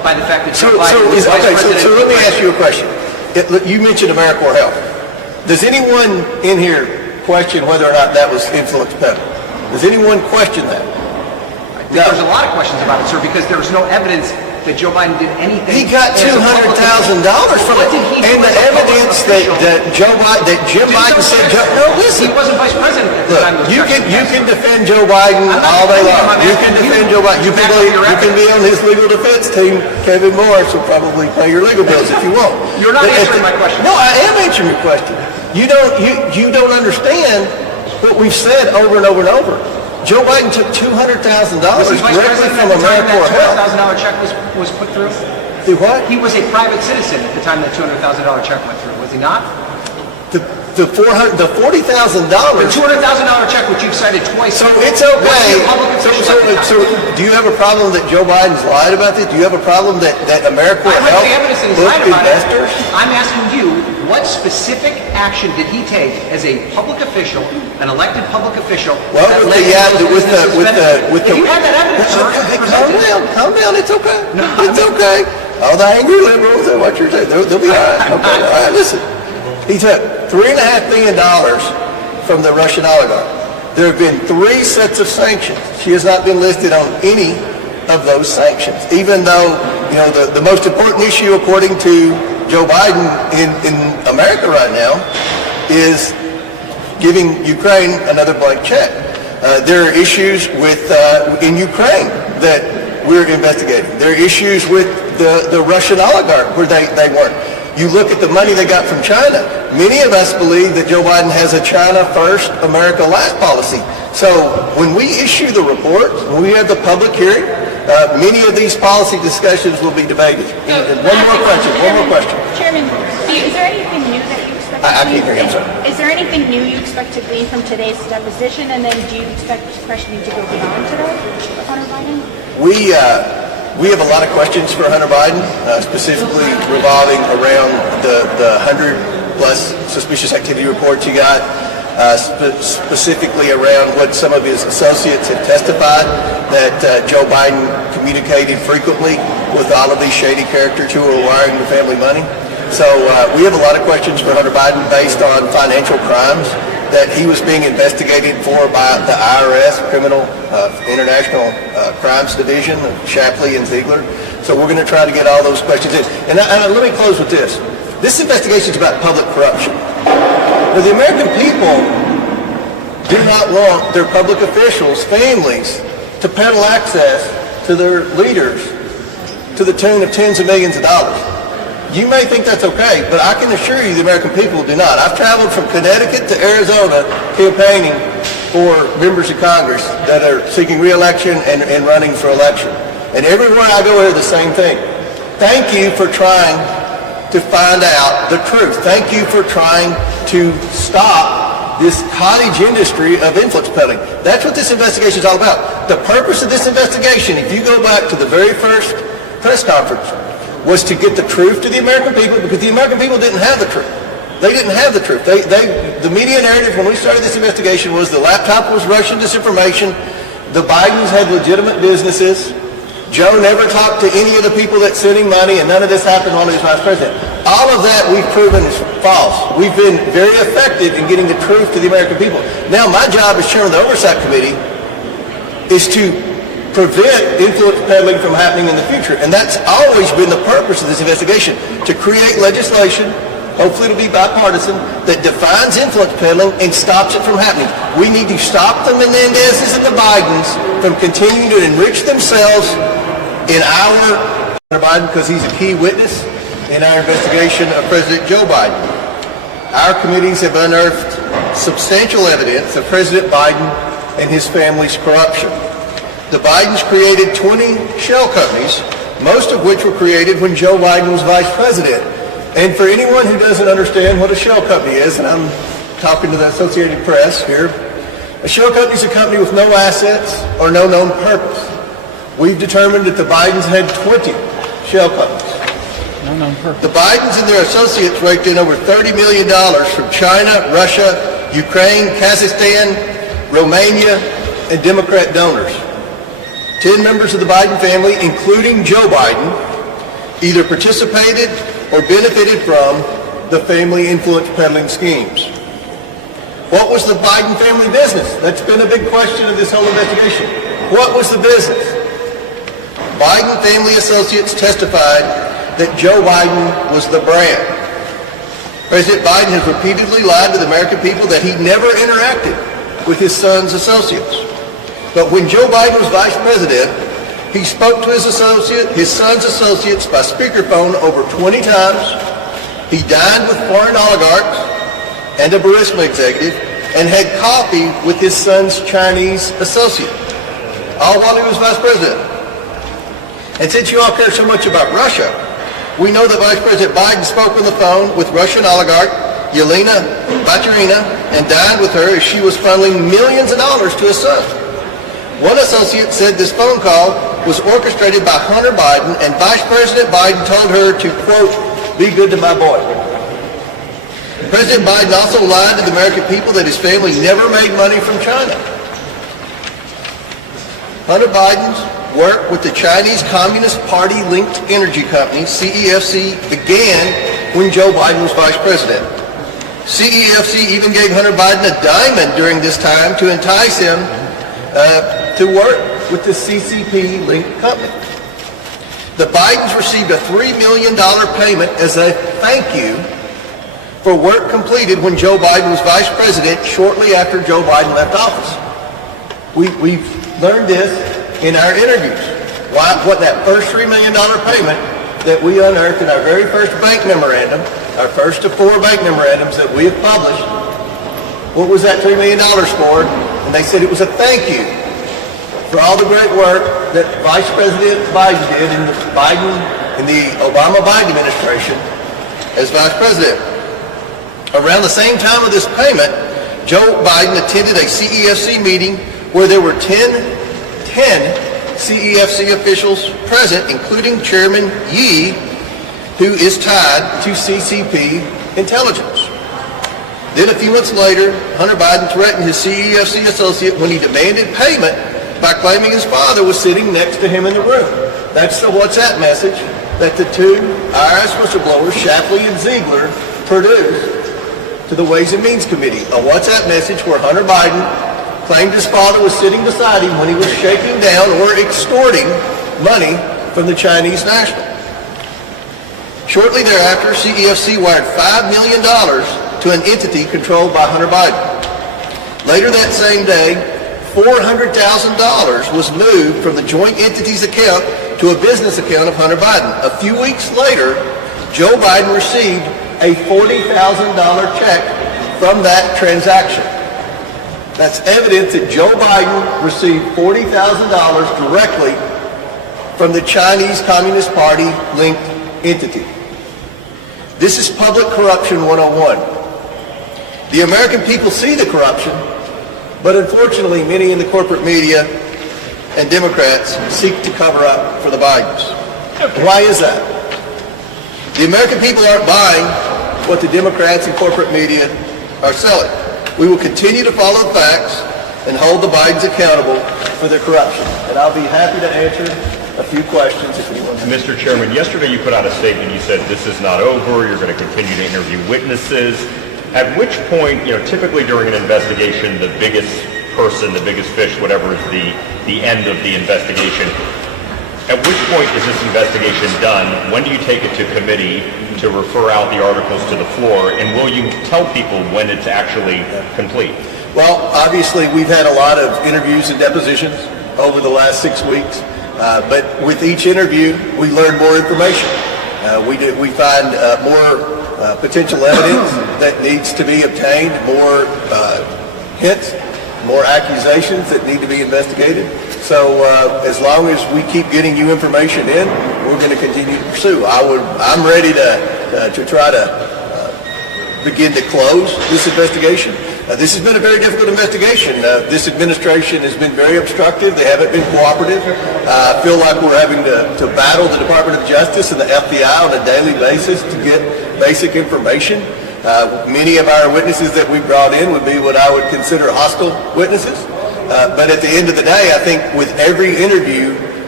by the fact that So, Joe Biden was vice president. so let me ask you a question. You mentioned AmeriCorps Health. Does anyone in here question whether or not that was influence peddling? Does anyone question that? There's a lot of questions about it, sir, because there was no evidence that Joe Biden did anything. He got as a public $200,000 from What it. did he do And the as a public evidence official? that Jim Biden said, no, listen. He wasn't vice president at the Look, time. those you checks were can passed. defend Joe Biden I'm not all day defending him. long. I'm You asking can you defend Joe Biden. to back up your You can be on his legal defense team. Kevin Morris will probably pay your legal bills if you want. You're not But answering my question. No, I am answering your question. You don't understand what we've said over and over and over. Joe Biden took $200,000 Was he vice directly president from at the time AmeriCorps that Health. $200,000 check was put through? Do what? He was a private citizen at the time that $200,000 check went through, was he not? The $40,000. The $200,000 check, which you've cited twice. So it's was okay. he a public official at the time? So do you have a problem that Joe Biden's lied about this? Do you have a problem that AmeriCorps I Health have the evidence that he's booked lied about it. investors? I'm asking you, what specific action did he take as a public official, an elected public official? Well, that led to those businesses with benefiting? the. If you had that evidence, sir, Hey, present it. calm down. It's okay. It's okay. All the angry liberals and what you're saying, they'll be all right. Okay, all right. Listen, he took $3.5 million from the Russian oligarch. There have been 3 sets of sanctions. She has not been listed on any of those sanctions, even though the most important issue, according to Joe Biden in America right now, is giving Ukraine another blank check. There are issues in Ukraine that we're investigating. There are issues with the Russian oligarch where they weren't. You look at the money they got from China. Many of us believe that Joe Biden has a China first, America last policy. So when we issue the report, when we have the public hearing, many of these policy discussions will be debated. And one more question. Chairman, is there anything new that you expect? I can't hear you, I'm sorry. Is there anything new you expect to glean from today's deposition, and then do you expect questioning to go beyond today, Hunter Biden? We have a lot of questions for Hunter Biden, specifically revolving around the 100-plus suspicious activity reports he got, specifically around what some of his associates have testified, that Joe Biden communicated frequently with all of these shady characters who were wiring the family money. So we have a lot of questions for Hunter Biden based on financial crimes that he was being investigated for by the IRS, Criminal International Crimes Division, Shapley and Ziegler. So we're going to try to get all those questions in. And let me close with this. This investigation is about public corruption. Now, the American people do not want their public officials, families, to peddle access to their leaders to the tune of tens of millions of dollars. You may think that's okay, but I can assure you the American people do not. I've traveled from Connecticut to Arizona campaigning for members of Congress that are seeking re-election and running for election. And everywhere I go, I hear the same thing. Thank you for trying to find out the truth. Thank you for trying to stop this cottage industry of influence peddling. That's what this investigation is all about. The purpose of this investigation, if you go back to the very first press conference, was to get the truth to the American people, because the American people didn't have the truth. They didn't have the truth. The media narrative when we started this investigation was the laptop was Russian disinformation, the Bidens had legitimate businesses, Joe never talked to any of the people that sent him money, and none of this happened while he was vice president. All of that we've proven is false. We've been very effective in getting the truth to the American people. Now my job as chairman of the Oversight Committee is to prevent influence peddling from happening in the future. And that's always been the purpose of this investigation, to create legislation, hopefully it'll be bipartisan, that defines influence peddling and stops it from happening. We need to stop the Menendezes and the Bidens from continuing to enrich themselves in our Biden, because he's a key witness in our investigation of President Joe Biden. Our committees have unearthed substantial evidence of President Biden and his family's corruption. The Bidens created 20 shell companies, most of which were created when Joe Biden was vice president. And for anyone who doesn't understand what a shell company is, and I'm talking to the Associated Press here, a shell company is a company with no assets or no known purpose. We've determined that the Bidens had 20 shell companies. No known purpose. The Bidens and their associates raked in over $30 million from China, Russia, Ukraine, Kazakhstan, Romania, and Democrat donors. 10 members of the Biden family, including Joe Biden, either participated or benefited from the family influence peddling schemes. What was the Biden family business? That's been a big question of this whole investigation. What was the business? Biden family associates testified that Joe Biden was the brand. President Biden has repeatedly lied to the American people that he never interacted with his son's associates. But when Joe Biden was vice president, he spoke to his son's associates by speakerphone over 20 times. He dined with foreign oligarchs and a Burisma executive and had coffee with his son's Chinese associate, all while he was vice president. And since you all care so much about Russia, we know that Vice President Biden spoke on the phone with Russian oligarch Yelena Baturina and dined with her as she was funneling millions of dollars to his son. One associate said this phone call was orchestrated by Hunter Biden, and Vice President Biden told her to, quote, "be good to my boy." President Biden also lied to the American people that his family never made money from China. Hunter Biden's work with the Chinese Communist Party-linked energy company, CEFC, began when Joe Biden was vice president. CEFC even gave Hunter Biden a diamond during this time to entice him to work with the CCP-linked company. The Bidens received a $3 million payment as a thank you for work completed when Joe Biden was vice president shortly after Joe Biden left office. We've learned this in our interviews. What that first $3 million payment that we unearthed in our very first bank memorandum, our first of 4 bank memorandums that we have published, what was that $3 million for? And they said it was a thank you for all the great work that Vice President Biden did in the Obama-Biden administration as vice president. Around the same time of this payment, Joe Biden attended a CEFC meeting where there were 10 CEFC officials present, including Chairman Yi, who is tied to CCP intelligence. Then a few months later, Hunter Biden threatened his CEFC associate when he demanded payment by claiming his father was sitting next to him in the room. That's the WhatsApp message that the 2 IRS whistleblowers, Shapley and Ziegler, produced to the Ways and Means Committee. A WhatsApp message where Hunter Biden claimed his father was sitting beside him when he was shaking down or extorting money from the Chinese national. Shortly thereafter, CEFC wired $5 million to an entity controlled by Hunter Biden. Later that same day, $400,000 was moved from the joint entity's account to a business account of Hunter Biden. A few weeks later, Joe Biden received a $40,000 check from that transaction. That's evidence that Joe Biden received $40,000 directly from the Chinese Communist Party-linked entity. This is public corruption 101. The American people see the corruption, but unfortunately many in the corporate media and Democrats seek to cover up for the Bidens. Why is that? The American people aren't buying what the Democrats and corporate media are selling. We will continue to follow the facts and hold the Bidens accountable for their corruption. And I'll be happy to answer a few questions if anyone has. Mr. Chairman, yesterday you put out a statement. You said this is not over. You're going to continue to interview witnesses. At which point, typically during an investigation, the biggest person, the biggest fish, whatever is the end of the investigation, at which point is this investigation done? When do you take it to committee to refer out the articles to the floor? And will you tell people when it's actually complete? Well, obviously, we've had a lot of interviews and depositions over the last 6 weeks. But with each interview, we learn more information. We find more potential evidence that needs to be obtained, more hints, more accusations that need to be investigated. So as long as we keep getting you information in, we're going to continue to pursue. I'm ready to try to begin to close this investigation. This has been a very difficult investigation. This administration has been very obstructive. They haven't been cooperative. I feel like we're having to battle the Department of Justice and the FBI on a daily basis to get basic information. Many of our witnesses that we brought in would be what I would consider hostile witnesses. But at the end of the day, I think with every interview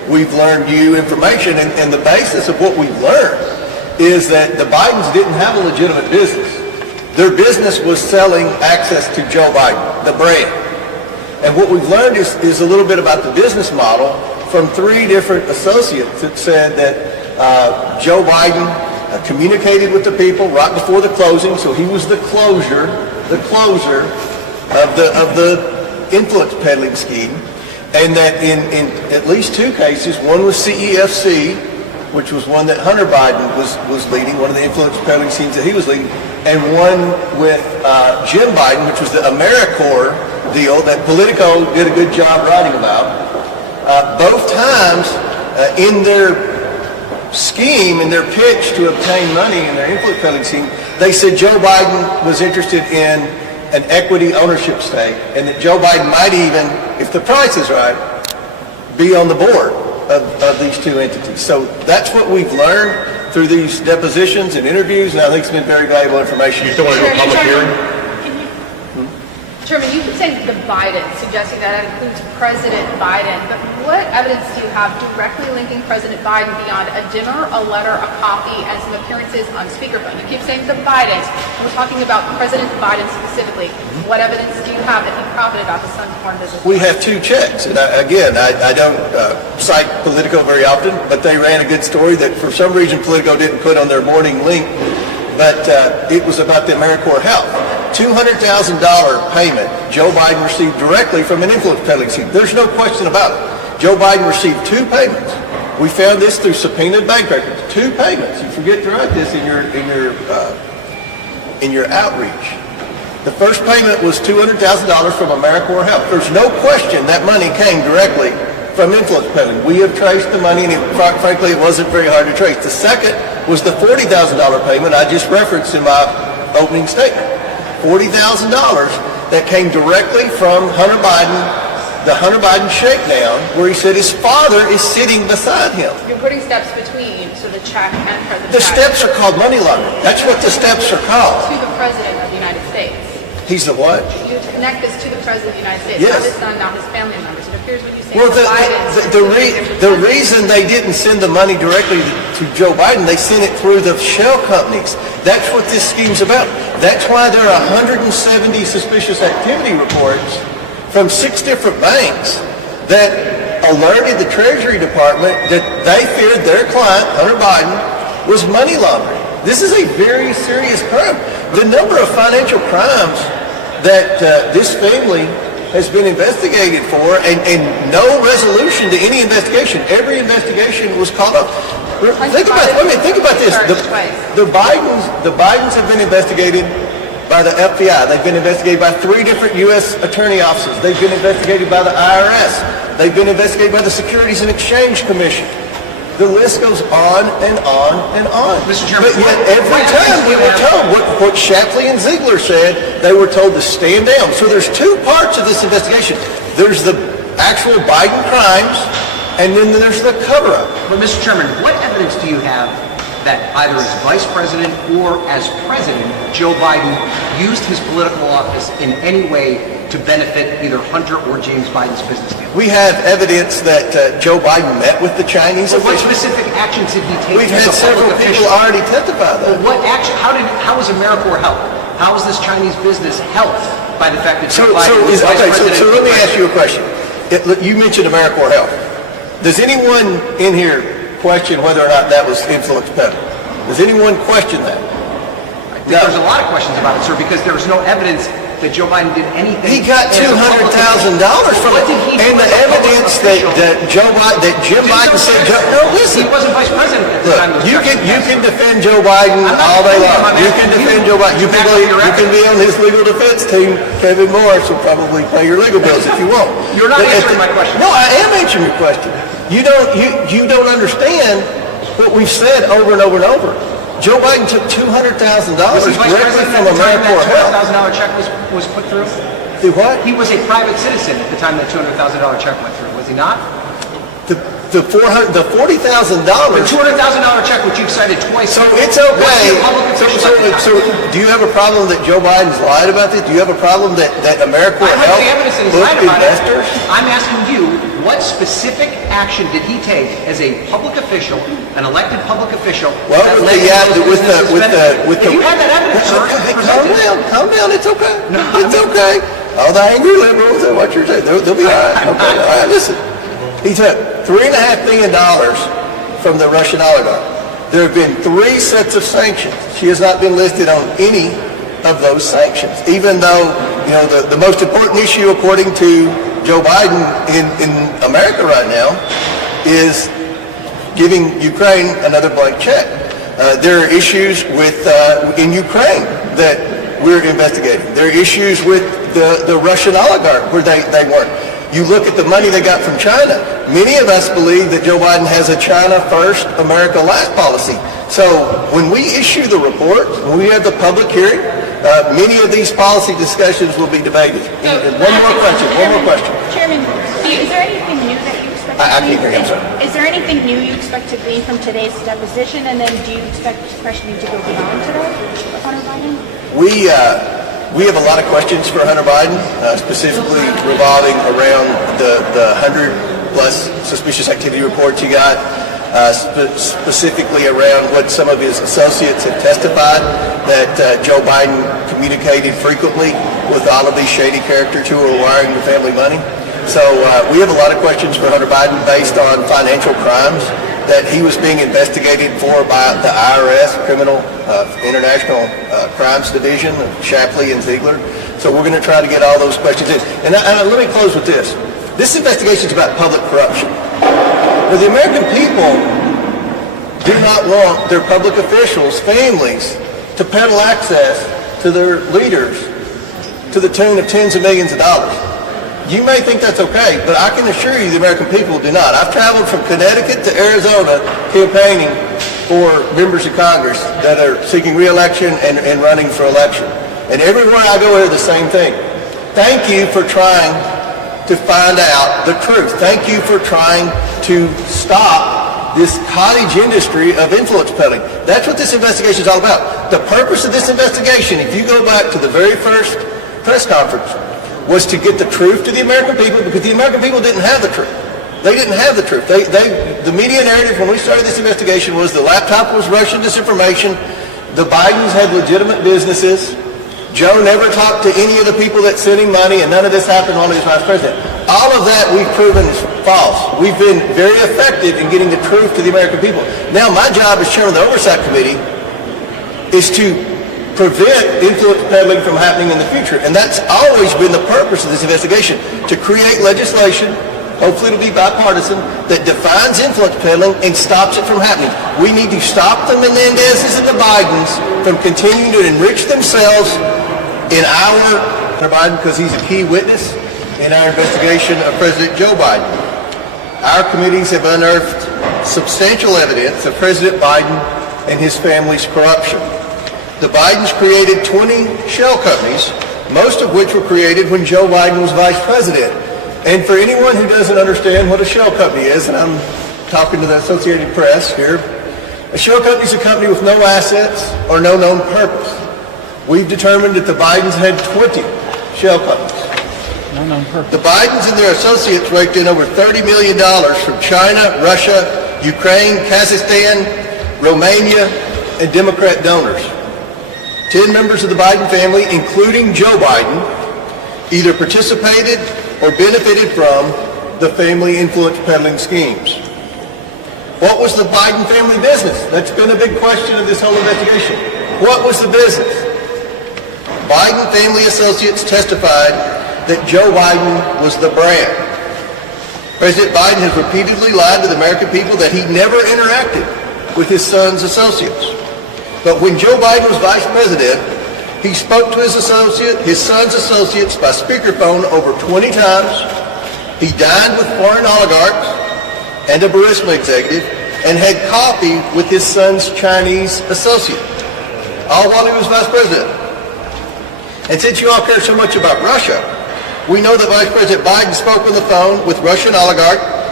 we've learned new information, and the basis of what we've learned is that the Bidens didn't have a legitimate business. Their business was selling access to Joe Biden, the brand. And what we've learned is a little bit about the business model from 3 different associates that said that Joe Biden communicated with the people right before the closing, so he was the closer of the influence peddling scheme, and that in at least 2 cases, one was CEFC, which was one that Hunter Biden was leading, one of the influence peddling schemes that he was leading, and one with Jim Biden, which was the AmeriCorps deal that Politico did a good job writing about. Both times in their scheme, in their pitch to obtain money in their influence peddling scheme, they said Joe Biden was interested in an equity ownership stake, and that Joe Biden might even, if the price is right, be on the board of these 2 entities. So that's what we've learned through these depositions and interviews, and I think it's been very valuable information. You still want to do a public hearing? Chairman, you keep saying the Biden, suggesting that includes President Biden, but what evidence do you have directly linking President Biden beyond a dinner, a letter, a coffee, and some appearances on speakerphone? You keep saying the Bidens. We're talking about President Biden specifically. What evidence do you have that he profited off his son's foreign business? We have 2 checks, and I don't cite Politico very often, but they ran a good story that for some reason Politico didn't put on their morning link, but it was about the AmeriCorps Health. $200,000 payment Joe Biden received directly from an influence peddling scheme. There's no question about it. Joe Biden received 2 payments. We found this through subpoenaed bank records. 2 payments. You forget to write this in your outreach. The first payment was $200,000 from AmeriCorps Health. There's no question that money came directly from influence peddling. We have traced the money, and frankly, it wasn't very hard to trace. The second was the $40,000 payment I just referenced in my opening statement. $40,000 that came directly from Hunter Biden, the Hunter Biden shakedown, where he said his father is sitting beside him. You're putting steps between, so the check and President The steps are called money laundering. That's what the steps are called. To the President of the United States. He's the what? You connect this to the President of the United States, Yes. not his son, not his family members. It appears when you say Well, the Bidens. the reason they didn't send the money directly to Joe Biden, they sent it through the shell companies. That's what this scheme's about. That's why there are 170 suspicious activity reports from 6 different banks that alerted the Treasury Department that they feared their client, Hunter Biden, was money laundering. This is a very serious crime. The number of financial crimes that this family has been investigated for, and no resolution to any investigation. Every investigation was called up. Think about this. The Bidens have been investigated by the FBI. They've been investigated by 3 different U.S. attorney offices. They've been investigated by the IRS. They've been investigated by the Securities and Exchange Commission. The list goes on and on and on. Mr. Chairman, but yet every time we were told what Shapley and Ziegler said, they were told to stand down. So there's 2 parts of this investigation. There's the actual Biden crimes, and then there's the cover-up. But Mr. Chairman, what evidence do you have that either as Vice President or as President, Joe Biden used his political office in any way to benefit either Hunter or James Biden's business deal? We have evidence that Joe Biden met with the Chinese So what officials. specific actions did he take? We've as had a several public people official? already testify that. What action? How was AmeriCorps helped? How was this Chinese business helped by the fact that So Joe Biden was Vice President? so let me ask you a question. You mentioned AmeriCorps Health. Does anyone in here question whether or not that was influence peddling? Does anyone question that? There's a lot of questions about it, sir, because there's no evidence that Joe Biden did anything. He got $200,000 from it, and the evidence that Jim Biden said. No, listen. He wasn't Vice President at the time. Look, you can defend Joe Biden all day long. You can defend Joe Biden. You can be on his legal defense team. Kevin Morris will probably pay your legal bills if you want. You're not answering my question. No, I am answering your question. You don't understand what we've said over and over and over. Joe Biden took $200,000 directly from AmeriCorps Health. $200,000 check was put through? Do what? He was a private citizen at the time that $200,000 check went through, was he not? the $40,000. The $200,000 check, which you've cited twice. So it's okay. So do you have a problem that Joe Biden's lied about this? Do you have a problem that America will I have help the evidence that he's look lied about it. investors? I'm asking you, what specific action did he take as a public official, an elected public official? Well, that with led the, to those businesses with the, If you have that evidence, sir, Hey, present it. calm down, it's okay. It's okay. All the angry liberals and what you're saying, they'll be all right. Okay, all right, listen. He took $3.5 billion from the Russian oligarch. There have been 3 sets of sanctions. She has not been listed on any of those sanctions, even though, the most important issue, according to Joe Biden in America right now, is giving Ukraine another blank check. There are issues in Ukraine that we're investigating. There are issues with the Russian oligarch where they weren't. You look at the money they got from China. Many of us believe that Joe Biden has a China first, America last policy. So when we issue the report, when we have the public hearing, many of these policy discussions will be debated. And one more question. Chairman, is there anything new that you expect I can't hear you, I'm sorry. Is there anything new you expect to glean from today's deposition? And then do you expect questioning to go beyond today with Hunter Biden? We have a lot of questions for Hunter Biden, specifically revolving around the 100-plus suspicious activity reports he got, specifically around what some of his associates have testified, that Joe Biden communicated frequently with all of these shady characters who are wiring the family money. So we have a lot of questions for Hunter Biden based on financial crimes that he was being investigated for by the IRS, International Crimes Division, Shapley and Ziegler. So we're going to try to get all those questions in. And let me close with this. This investigation is about public corruption. Now, the American people do not want their public officials, families, to peddle access to their leaders to the tune of tens of millions of dollars. You may think that's okay, but I can assure you the American people do not. I've traveled from Connecticut to Arizona campaigning for members of Congress that are seeking re-election and running for election. And everywhere I go, I hear the same thing. Thank you for trying to find out the truth. Thank you for trying to stop this cottage industry of influence peddling. That's what this investigation is all about. The purpose of this investigation, if you go back to the very first press conference, was to get the truth to the American people, because the American people didn't have the truth. They didn't have the truth. The media narrative when we started this investigation was the laptop was Russian disinformation, the Bidens had legitimate businesses, Joe never talked to any of the people that sent him money, and none of this happened while he was vice president. All of that we've proven is false. We've been very effective in getting the truth to the American people. Now my job as chairman of the Oversight Committee is to prevent influence peddling from happening in the future. And that's always been the purpose of this investigation, to create legislation, hopefully it'll be bipartisan, that defines influence peddling and stops it from happening. We need to stop the Menendezes and the Bidens from continuing to enrich themselves in our Biden, because he's a key witness in our investigation of President Joe Biden. Our committees have unearthed substantial evidence of President Biden and his family's corruption. The Bidens created 20 shell companies, most of which were created when Joe Biden was vice president. And for anyone who doesn't understand what a shell company is, and I'm talking to the Associated Press here, a shell company is a company with no assets or no known purpose. We've determined that the Bidens had 20 shell companies. No known purpose. The Bidens and their associates raked in over $30 million from China, Russia, Ukraine, Kazakhstan, Romania, and Democrat donors. 10 members of the Biden family, including Joe Biden, either participated or benefited from the family influence peddling schemes. What was the Biden family business? That's been a big question of this whole investigation. What was the business? Biden family associates testified that Joe Biden was the brand. President Biden has repeatedly lied to the American people that he never interacted with his son's associates. But when Joe Biden was vice president, he spoke to his son's associates by speakerphone over 20 times. He dined with foreign oligarchs and a Burisma executive and had coffee with his son's Chinese associate, all while he was vice president. And since you all care so much about Russia, we know that Vice President Biden spoke on the phone with Russian oligarch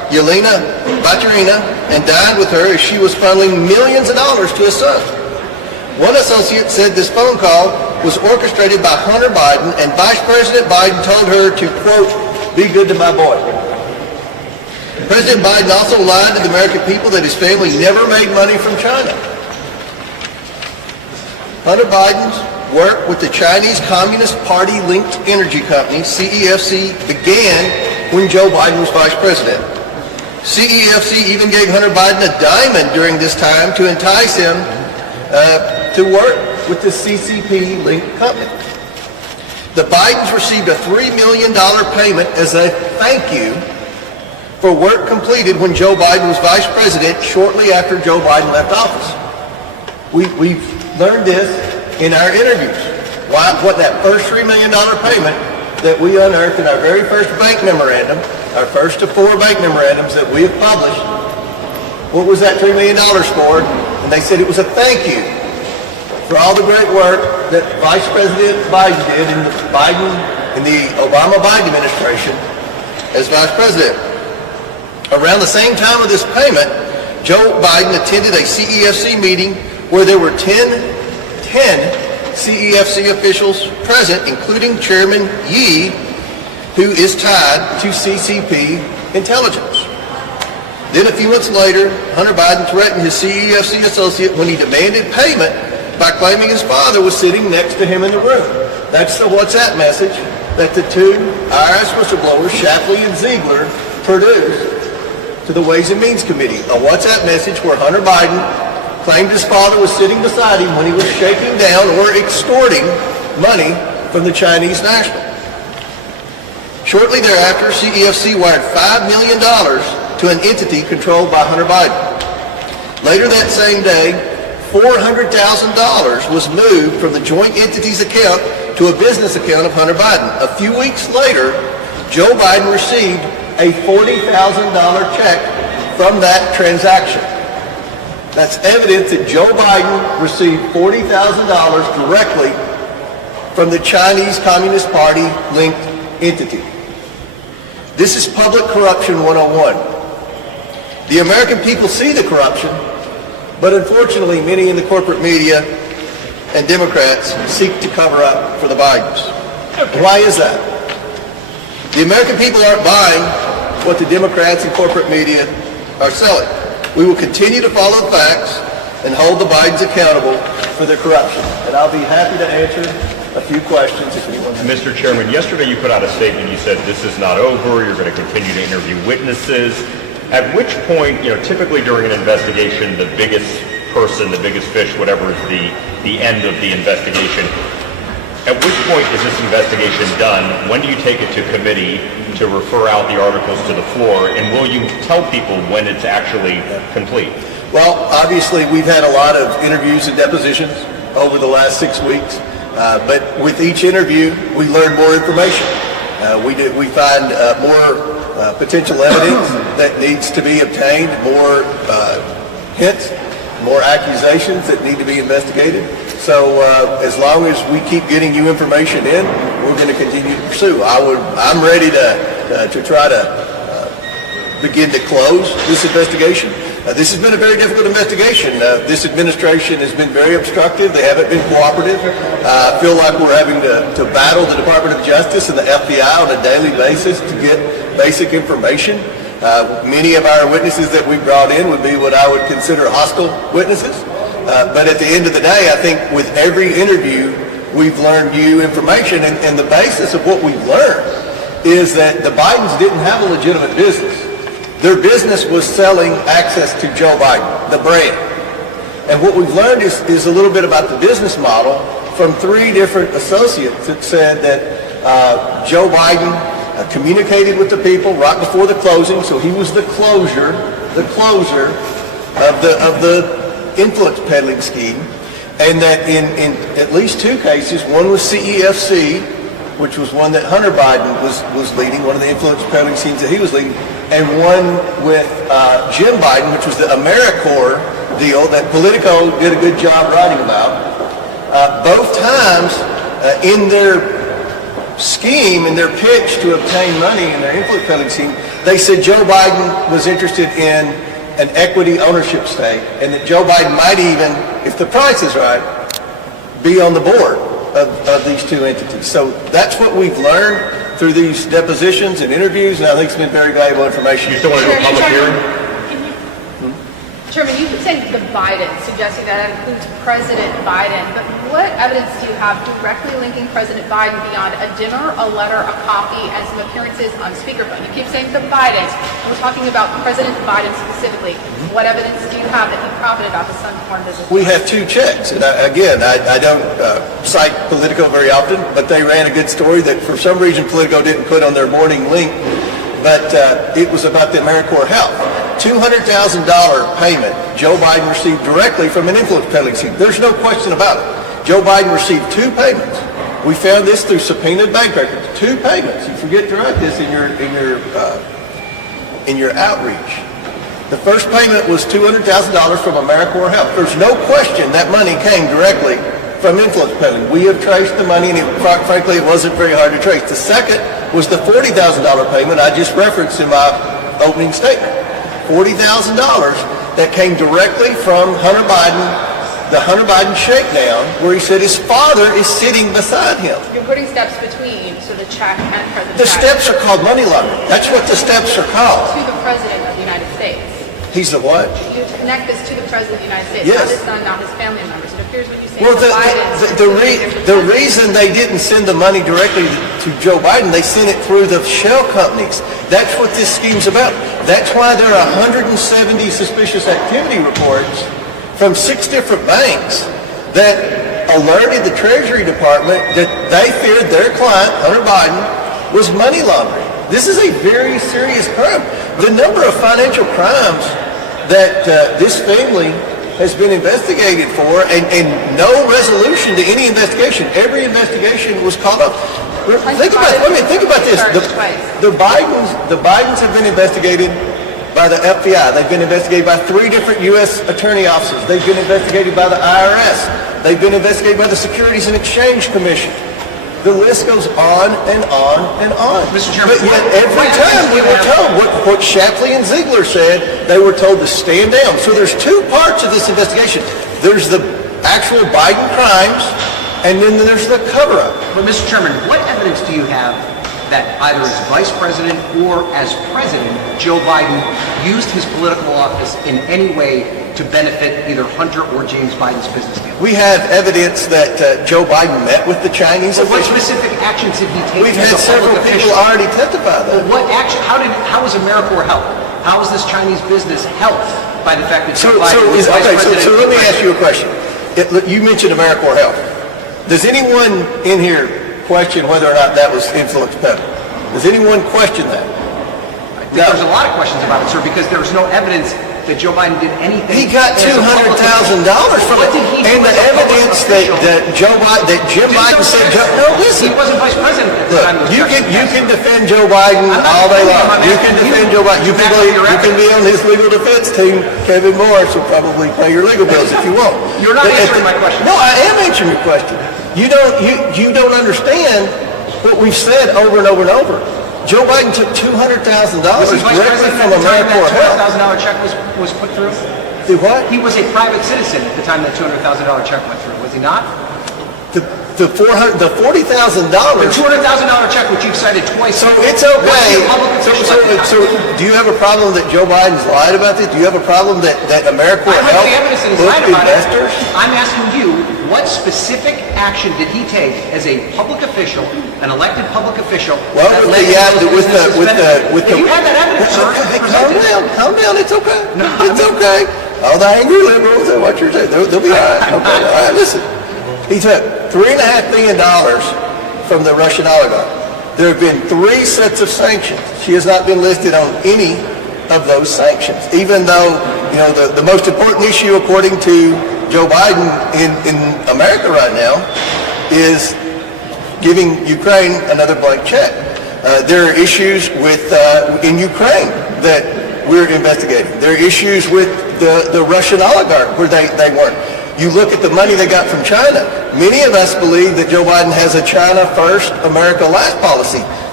Yelena Baturina, and dined with her as she was funneling millions of dollars to his son. One associate said this phone call was orchestrated by Hunter Biden, and Vice President Biden told her to, quote, be good to my boy. President Biden also lied to the American people that his family never made money from China. Hunter Biden's work with the Chinese Communist Party-linked energy company, CEFC, began when Joe Biden was vice president. CEFC even gave Hunter Biden a diamond during this time to entice him to work with the CCP-linked company. The Bidens received a $3 million payment as a thank you for work completed when Joe Biden was vice president shortly after Joe Biden left office. We've learned this in our interviews. What that first $3 million payment that we unearthed in our very first bank memorandum, our first of 4 bank memorandums that we have published, what was that $3 million for? And they said it was a thank you for all the great work that Vice President Biden did in the Obama-Biden administration as vice president. Around the same time of this payment, Joe Biden attended a CEFC meeting where there were 10 CEFC officials present, including Chairman Yi, who is tied to CCP intelligence. Then a few months later, Hunter Biden threatened his CEFC associate when he demanded payment by claiming his father was sitting next to him in the room. That's the WhatsApp message that the 2 IRS whistleblowers, Shapley and Ziegler, produced to the Ways and Means Committee. A WhatsApp message where Hunter Biden claimed his father was sitting beside him when he was shaking down or extorting money from the Chinese national. Shortly thereafter, CEFC wired $5 million to an entity controlled by Hunter Biden. Later that same day, $400,000 was moved from the joint entity's account to a business account of Hunter Biden. A few weeks later, Joe Biden received a $40,000 check from that transaction. That's evidence that Joe Biden received $40,000 directly from the Chinese Communist Party-linked entity. This is public corruption 101. The American people see the corruption, but unfortunately many in the corporate media and Democrats seek to cover up for the Bidens. Why is that? The American people aren't buying what the Democrats and corporate media are selling. We will continue to follow the facts and hold the Bidens accountable for their corruption. And I'll be happy to answer a few questions if anyone has. Mr. Chairman, yesterday you put out a statement. You said this is not over. You're going to continue to interview witnesses. At which point, typically during an investigation, the biggest person, the biggest fish, whatever is the end of the investigation, at which point is this investigation done? When do you take it to committee to refer out the articles to the floor? And will you tell people when it's actually complete? Well, obviously, we've had a lot of interviews and depositions over the last 6 weeks. But with each interview, we learn more information. We find more potential evidence that needs to be obtained, more hints, more accusations that need to be investigated. So as long as we keep getting you information in, we're going to continue to pursue. I'm ready to try to begin to close this investigation. This has been a very difficult investigation. This administration has been very obstructive. They haven't been cooperative. I feel like we're having to battle the Department of Justice and the FBI on a daily basis to get basic information. Many of our witnesses that we brought in would be what I would consider hostile witnesses. But at the end of the day, I think with every interview, we've learned new information. And the basis of what we've learned is that the Bidens didn't have a legitimate business. Their business was selling access to Joe Biden, the brand. And what we've learned is a little bit about the business model from 3 different associates that said that Joe Biden communicated with the people right before the closing, so he was the closer of the influence peddling scheme, and that in at least 2 cases, one was CEFC, which was one that Hunter Biden was leading, one of the influence peddling schemes that he was leading, and one with Jim Biden, which was the AmeriCorps deal that Politico did a good job writing about. Both times in their scheme, in their pitch to obtain money in their influence peddling scheme, They said Joe Biden was interested in an equity ownership stake, and that Joe Biden might even, if the price is right, be on the board of these two entities. So that's what we've learned through these depositions and interviews, and I think it's been very valuable information. You still want to do a public hearing? Chairman, you keep saying the Biden, suggesting that includes President Biden, but what evidence do you have directly linking President Biden beyond a dinner, a letter, a coffee, and some appearances on speakerphone? You keep saying the Bidens, and we're talking about President Biden specifically. What evidence do you have that he profited off his son's foreign business? We have two checks, and I don't cite Politico very often, but they ran a good story that for some reason Politico didn't put on their morning link, but it was about the AmeriCorps Health. $200,000 payment Joe Biden received directly from an influence peddling scheme. There's no question about it. Joe Biden received two payments. We found this through subpoenaed bank records. Two payments. You forget to write this in your outreach. The first payment was $200,000 from AmeriCorps Health. There's no question that money came directly from influence peddling. We have traced the money, and frankly, it wasn't very hard to trace. The second was the $40,000 payment I just referenced in my opening statement. $40,000 that came directly from Hunter Biden, the Hunter Biden shakedown, where he said his father is sitting beside him. You're putting steps between, so the check and President The Biden. steps are called money laundering. That's what the steps are called. To the President of the United States. He's the what? You connect this to the President of the United States, Yes. not his son, not his family members. It appears when you say Well, the Bidens. the reason they didn't send the money directly to Joe Biden, they sent it through the shell companies. That's what this scheme's about. That's why there are 170 suspicious activity reports from 6 different banks that alerted the Treasury Department that they feared their client, Hunter Biden, was money laundering. This is a very serious crime. The number of financial crimes that this family has been investigated for, and no resolution to any investigation. Every investigation was called up. Think about this. The Bidens have been investigated by the FBI. They've been investigated by 3 different U.S. attorney offices. They've been investigated by the IRS. They've been investigated by the Securities and Exchange Commission. The list goes on and on and on. Mr. Chairman, but yet every time we were told what Shapley and Ziegler said, they were told to stand down. So there's 2 parts of this investigation. There's the actual Biden crimes, and then there's the cover-up. But Mr. Chairman, what evidence do you have that either as Vice President or as President, Joe Biden used his political office in any way to benefit either Hunter or James Biden's business deal? We have evidence that Joe Biden met with the Chinese What officials. specific actions did he take? We've as had a several public people official? already testify that. What action? How was AmeriCorps helped? How was this Chinese business helped by the fact that Joe Biden was Vice President? So let me ask you a question. You mentioned AmeriCorps Health. Does anyone in here question whether or not that was influence peddling? Does anyone question that? There's a lot of questions about it, sir, because there's no evidence that Joe Biden did anything. He got $200,000 from it, and the evidence that Jim Biden said. No, listen. He wasn't Vice President at the time. You can defend Joe Biden all day long. You can defend Joe Biden. You can be on his legal defense team. Kevin Morris will probably pay your legal bills if you want. You're not answering my question. No, I am answering your question. You don't understand what we've said over and over and over. Joe Biden took $200,000 directly from AmeriCorps Health. $200,000 check was put through? The what? He was a private citizen at the time that $200,000 check went through, was he not? The $40,000. The $200,000 check, which you've cited twice. So it's okay. So do you have a problem that Joe Biden's lied about this? Do you have a problem that AmeriCorps I have Health the evidence that he's looked lied about investors? it. I'm asking you, what specific action did he take as a public official, an elected public official? Well, that with led the to those businesses with the. If you have that evidence, sir, Hey, present it. calm down. It's okay. It's okay. All the angry liberals and what you're saying, they'll be all right. Okay, all right. Listen, he took $3.5 million from the Russian oligarch. There have been 3 sets of sanctions. She has not been listed on any of those sanctions, even though the most important issue, according to Joe Biden in America right now, is giving Ukraine another blank check. There are issues in Ukraine that we're investigating. There are issues with the Russian oligarch where they weren't. You look at the money they got from China. Many of us believe that Joe Biden has a China first, America last policy.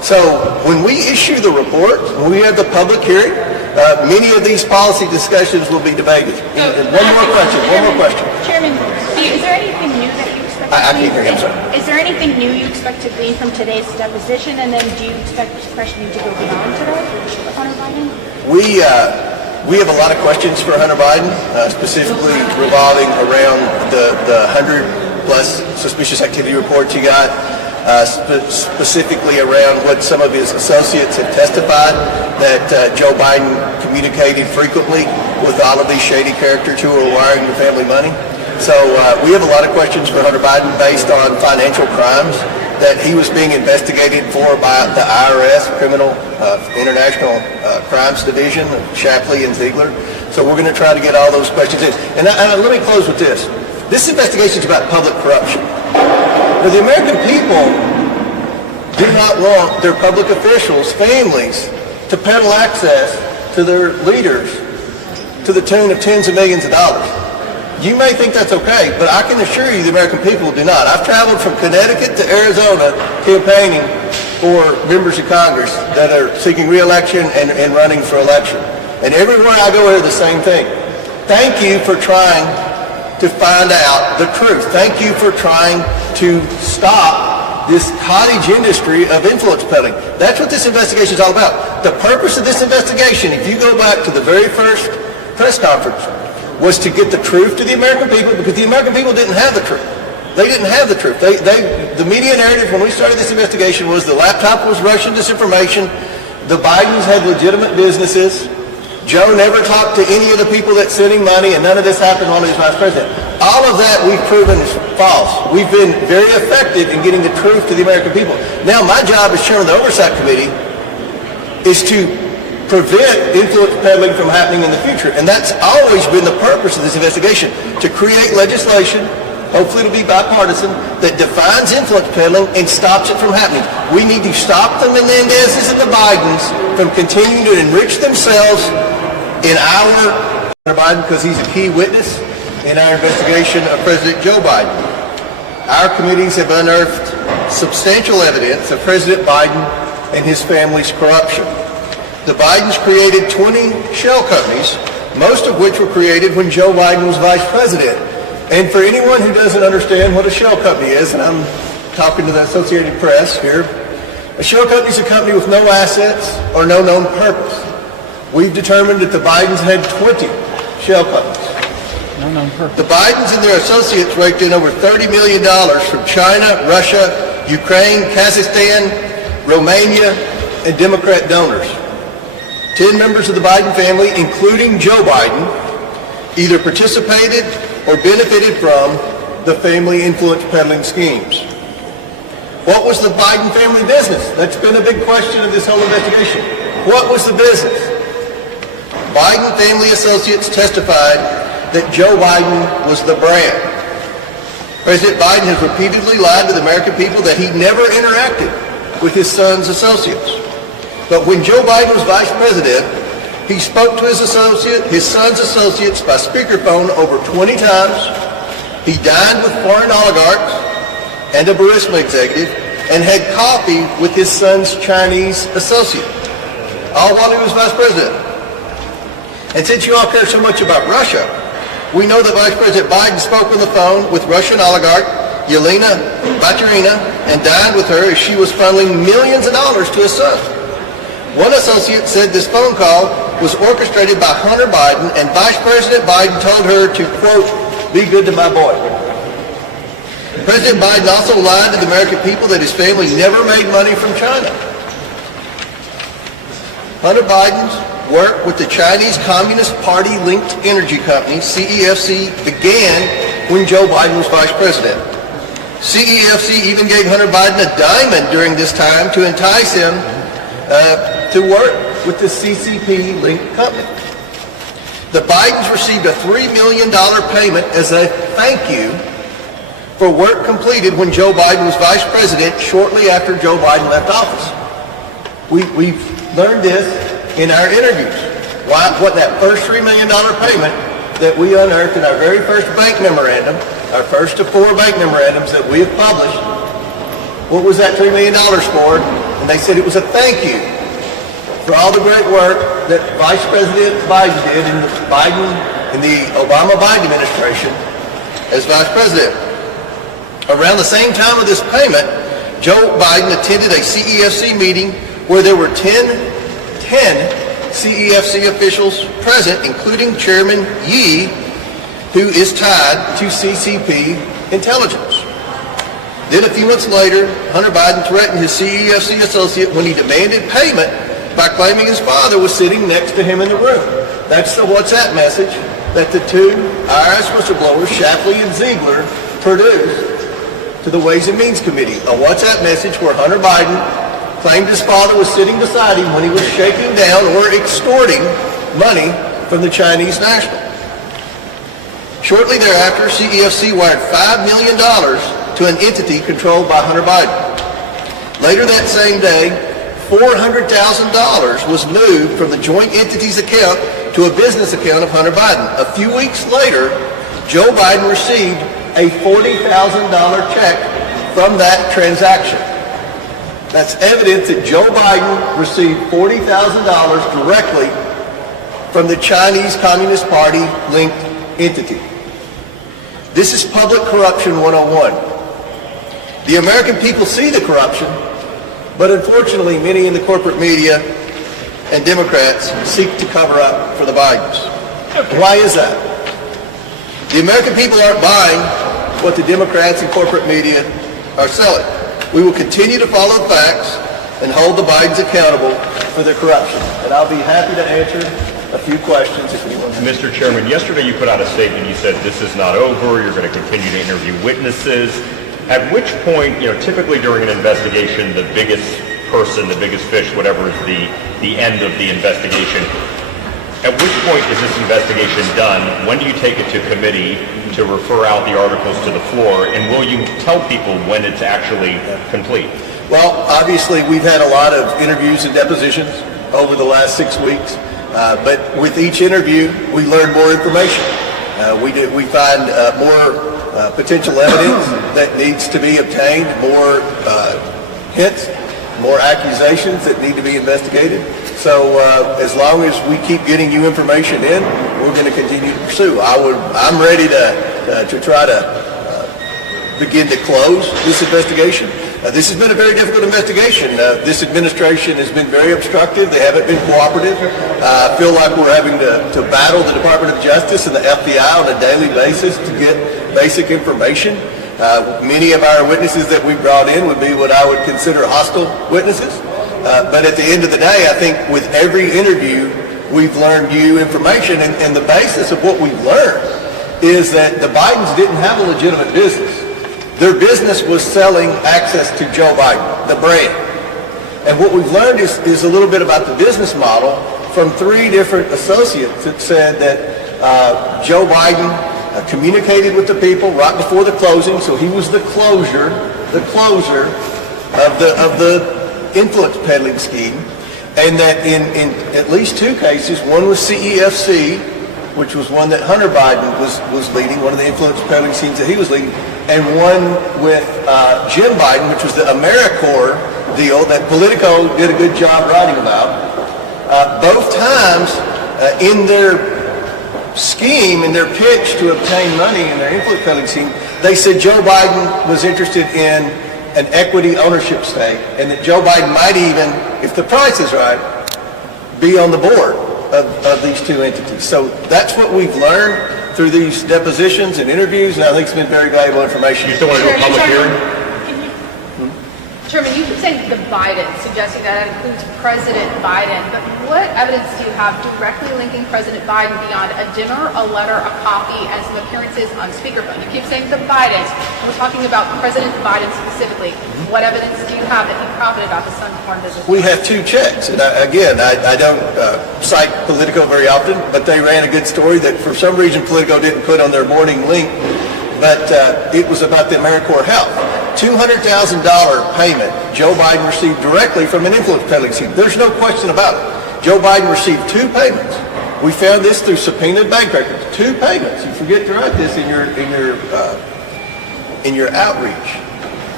So when we issue the report, when we have the public hearing, many of these policy discussions will be debated. And one more question. Chairman, is there anything new that you expect I to can't hear you, I'm sorry. Is there anything new you expect to glean from today's deposition, and then do you expect questioning to go beyond today with Hunter Biden? We have a lot of questions for Hunter Biden, specifically revolving around the 100-plus suspicious activity reports he got, specifically around what some of his associates have testified, that Joe Biden communicated frequently with all of these shady characters who are wiring the family money. So we have a lot of questions for Hunter Biden based on financial crimes that he was being investigated for by the IRS, International Crimes Division, Shapley and Ziegler. So we're going to try to get all those questions in. And let me close with this. This investigation is about public corruption. Now, the American people do not want their public officials, families, to peddle access to their leaders to the tune of tens of millions of dollars. You may think that's okay, but I can assure you the American people do not. I've traveled from Connecticut to Arizona campaigning for members of Congress that are seeking re-election and running for election. And everywhere I go, I hear the same thing. Thank you for trying to find out the truth. Thank you for trying to stop this cottage industry of influence peddling. That's what this investigation is all about. The purpose of this investigation, if you go back to the very first press conference, was to get the truth to the American people, because the American people didn't have the truth. They didn't have the truth. The media narrative when we started this investigation was the laptop was Russian disinformation, the Bidens had legitimate businesses, Joe never talked to any of the people that sent him money, and none of this happened while he was vice president. All of that we've proven is false. We've been very effective in getting the truth to the American people. Now my job as chairman of the Oversight Committee is to prevent influence peddling from happening in the future. And that's always been the purpose of this investigation, to create legislation, hopefully it'll be bipartisan, that defines influence peddling and stops it from happening. We need to stop the Menendezes and the Bidens from continuing to enrich themselves in our Biden, because he's a key witness in our investigation of President Joe Biden. Our committees have unearthed substantial evidence of President Biden and his family's corruption. The Bidens created 20 shell companies, most of which were created when Joe Biden was vice president. And for anyone who doesn't understand what a shell company is, and I'm talking to the Associated Press here, a shell company is a company with no assets or no known purpose. We've determined that the Bidens had 20 shell companies. No known purpose. The Bidens and their associates raked in over $30 million from China, Russia, Ukraine, Kazakhstan, Romania, and Democrat donors. 10 members of the Biden family, including Joe Biden, either participated or benefited from the family influence peddling schemes. What was the Biden family business? That's been a big question of this whole investigation. What was the business? Biden family associates testified that Joe Biden was the brand. President Biden has repeatedly lied to the American people that he never interacted with his son's associates. But when Joe Biden was vice president, he spoke to his son's associates by speakerphone over 20 times. He dined with foreign oligarchs and a Burisma executive and had coffee with his son's Chinese associate, all while he was vice president. And since you all care so much about Russia, we know that Vice President Biden spoke on the phone with Russian oligarch Yelena Baturina and dined with her as she was funneling millions of dollars to his son. One associate said this phone call was orchestrated by Hunter Biden, and Vice President Biden told her to, quote, be good to my boy. President Biden also lied to the American people that his family never made money from China. Hunter Biden's work with the Chinese Communist Party-linked energy company, CEFC, began when Joe Biden was vice president. CEFC even gave Hunter Biden a diamond during this time to entice him to work with the CCP-linked company. The Bidens received a $3 million payment as a thank you for work completed when Joe Biden was vice president shortly after Joe Biden left office. We've learned this in our interviews. What that first $3 million payment that we unearthed in our very first bank memorandum, our first of 4 bank memorandums that we have published, what was that $3 million for? And they said it was a thank you for all the great work that Vice President Biden did in the Obama-Biden administration as Vice President. Around the same time of this payment, Joe Biden attended a CEFC meeting where there were 10 CEFC officials present, including Chairman Yi, who is tied to CCP intelligence. Then a few months later, Hunter Biden threatened his CEFC associate when he demanded payment by claiming his father was sitting next to him in the room. That's the WhatsApp message that the two IRS whistleblowers, Shapley and Ziegler, produced to the Ways and Means Committee. A WhatsApp message where Hunter Biden claimed his father was sitting beside him when he was shaking down or extorting money from the Chinese national. Shortly thereafter, CEFC wired $5 million to an entity controlled by Hunter Biden. Later that same day, $400,000 was moved from the joint entity's account to a business account of Hunter Biden. A few weeks later, Joe Biden received a $40,000 check from that transaction. That's evidence that Joe Biden received $40,000 directly from the Chinese Communist Party linked entity. This is public corruption 101. The American people see the corruption, but unfortunately many in the corporate media and Democrats seek to cover up for the Bidens. Why is that? The American people aren't buying what the Democrats and corporate media are selling. We will continue to follow the facts and hold the Bidens accountable for their corruption. And I'll be happy to answer a few questions if anyone has. Mr. Chairman, yesterday you put out a statement. You said this is not over. You're going to continue to interview witnesses. At which point, typically during an investigation, the biggest person, the biggest fish, whatever is the end of the investigation, at which point is this investigation done? When do you take it to committee to refer out the articles to the floor? And will you tell people when it's actually complete? Well, obviously we've had a lot of interviews and depositions over the last 6 weeks. But with each interview, we learn more information. We find more potential evidence that needs to be obtained, more hints, more accusations that need to be investigated. So as long as we keep getting you information in, we're going to continue to pursue. I'm ready to try to begin to close this investigation. This has been a very difficult investigation. This administration has been very obstructive. They haven't been cooperative. I feel like we're having to battle the Department of Justice and the FBI on a daily basis to get basic information. Many of our witnesses that we brought in would be what I would consider hostile witnesses. But at the end of the day, I think with every interview, we've learned new information. And the basis of what we've learned is that the Bidens didn't have a legitimate business. Their business was selling access to Joe Biden, the brand. And what we've learned is a little bit about the business model from 3 different associates that said that Joe Biden communicated with the people right before the closing, so he was the closer of the influence peddling scheme, and that in at least 2 cases, one was CEFC, which was one that Hunter Biden was leading, one of the influence peddling schemes that he was leading, and one with Jim Biden, which was the AmeriCorps deal that Politico did a good job writing about. Both times in their scheme, in their pitch to obtain money in their influence peddling scheme, they said Joe Biden was interested in an equity ownership stake, and that Joe Biden might even, if the price is right, be on the board of these 2 entities. So that's what we've learned through these depositions and interviews, and I think it's been very valuable information. You still want to do a public hearing? Chairman, you keep saying the Biden, suggesting that includes President Biden, but what evidence do you have directly linking President Biden beyond a dinner, a letter, a copy, and some appearances on speakerphone? You keep saying the Bidens. We're talking about President Biden specifically. What evidence do you have that he profited off his son's foreign business? We have 2 checks, and I don't cite Politico very often, but they ran a good story that for some reason Politico didn't put on their morning link, but it was about the AmeriCorps Health. $200,000 payment Joe Biden received directly from an influence peddling scheme. There's no question about it. Joe Biden received 2 payments. We found this through subpoenaed bank records. 2 payments. You forget to write this in your outreach.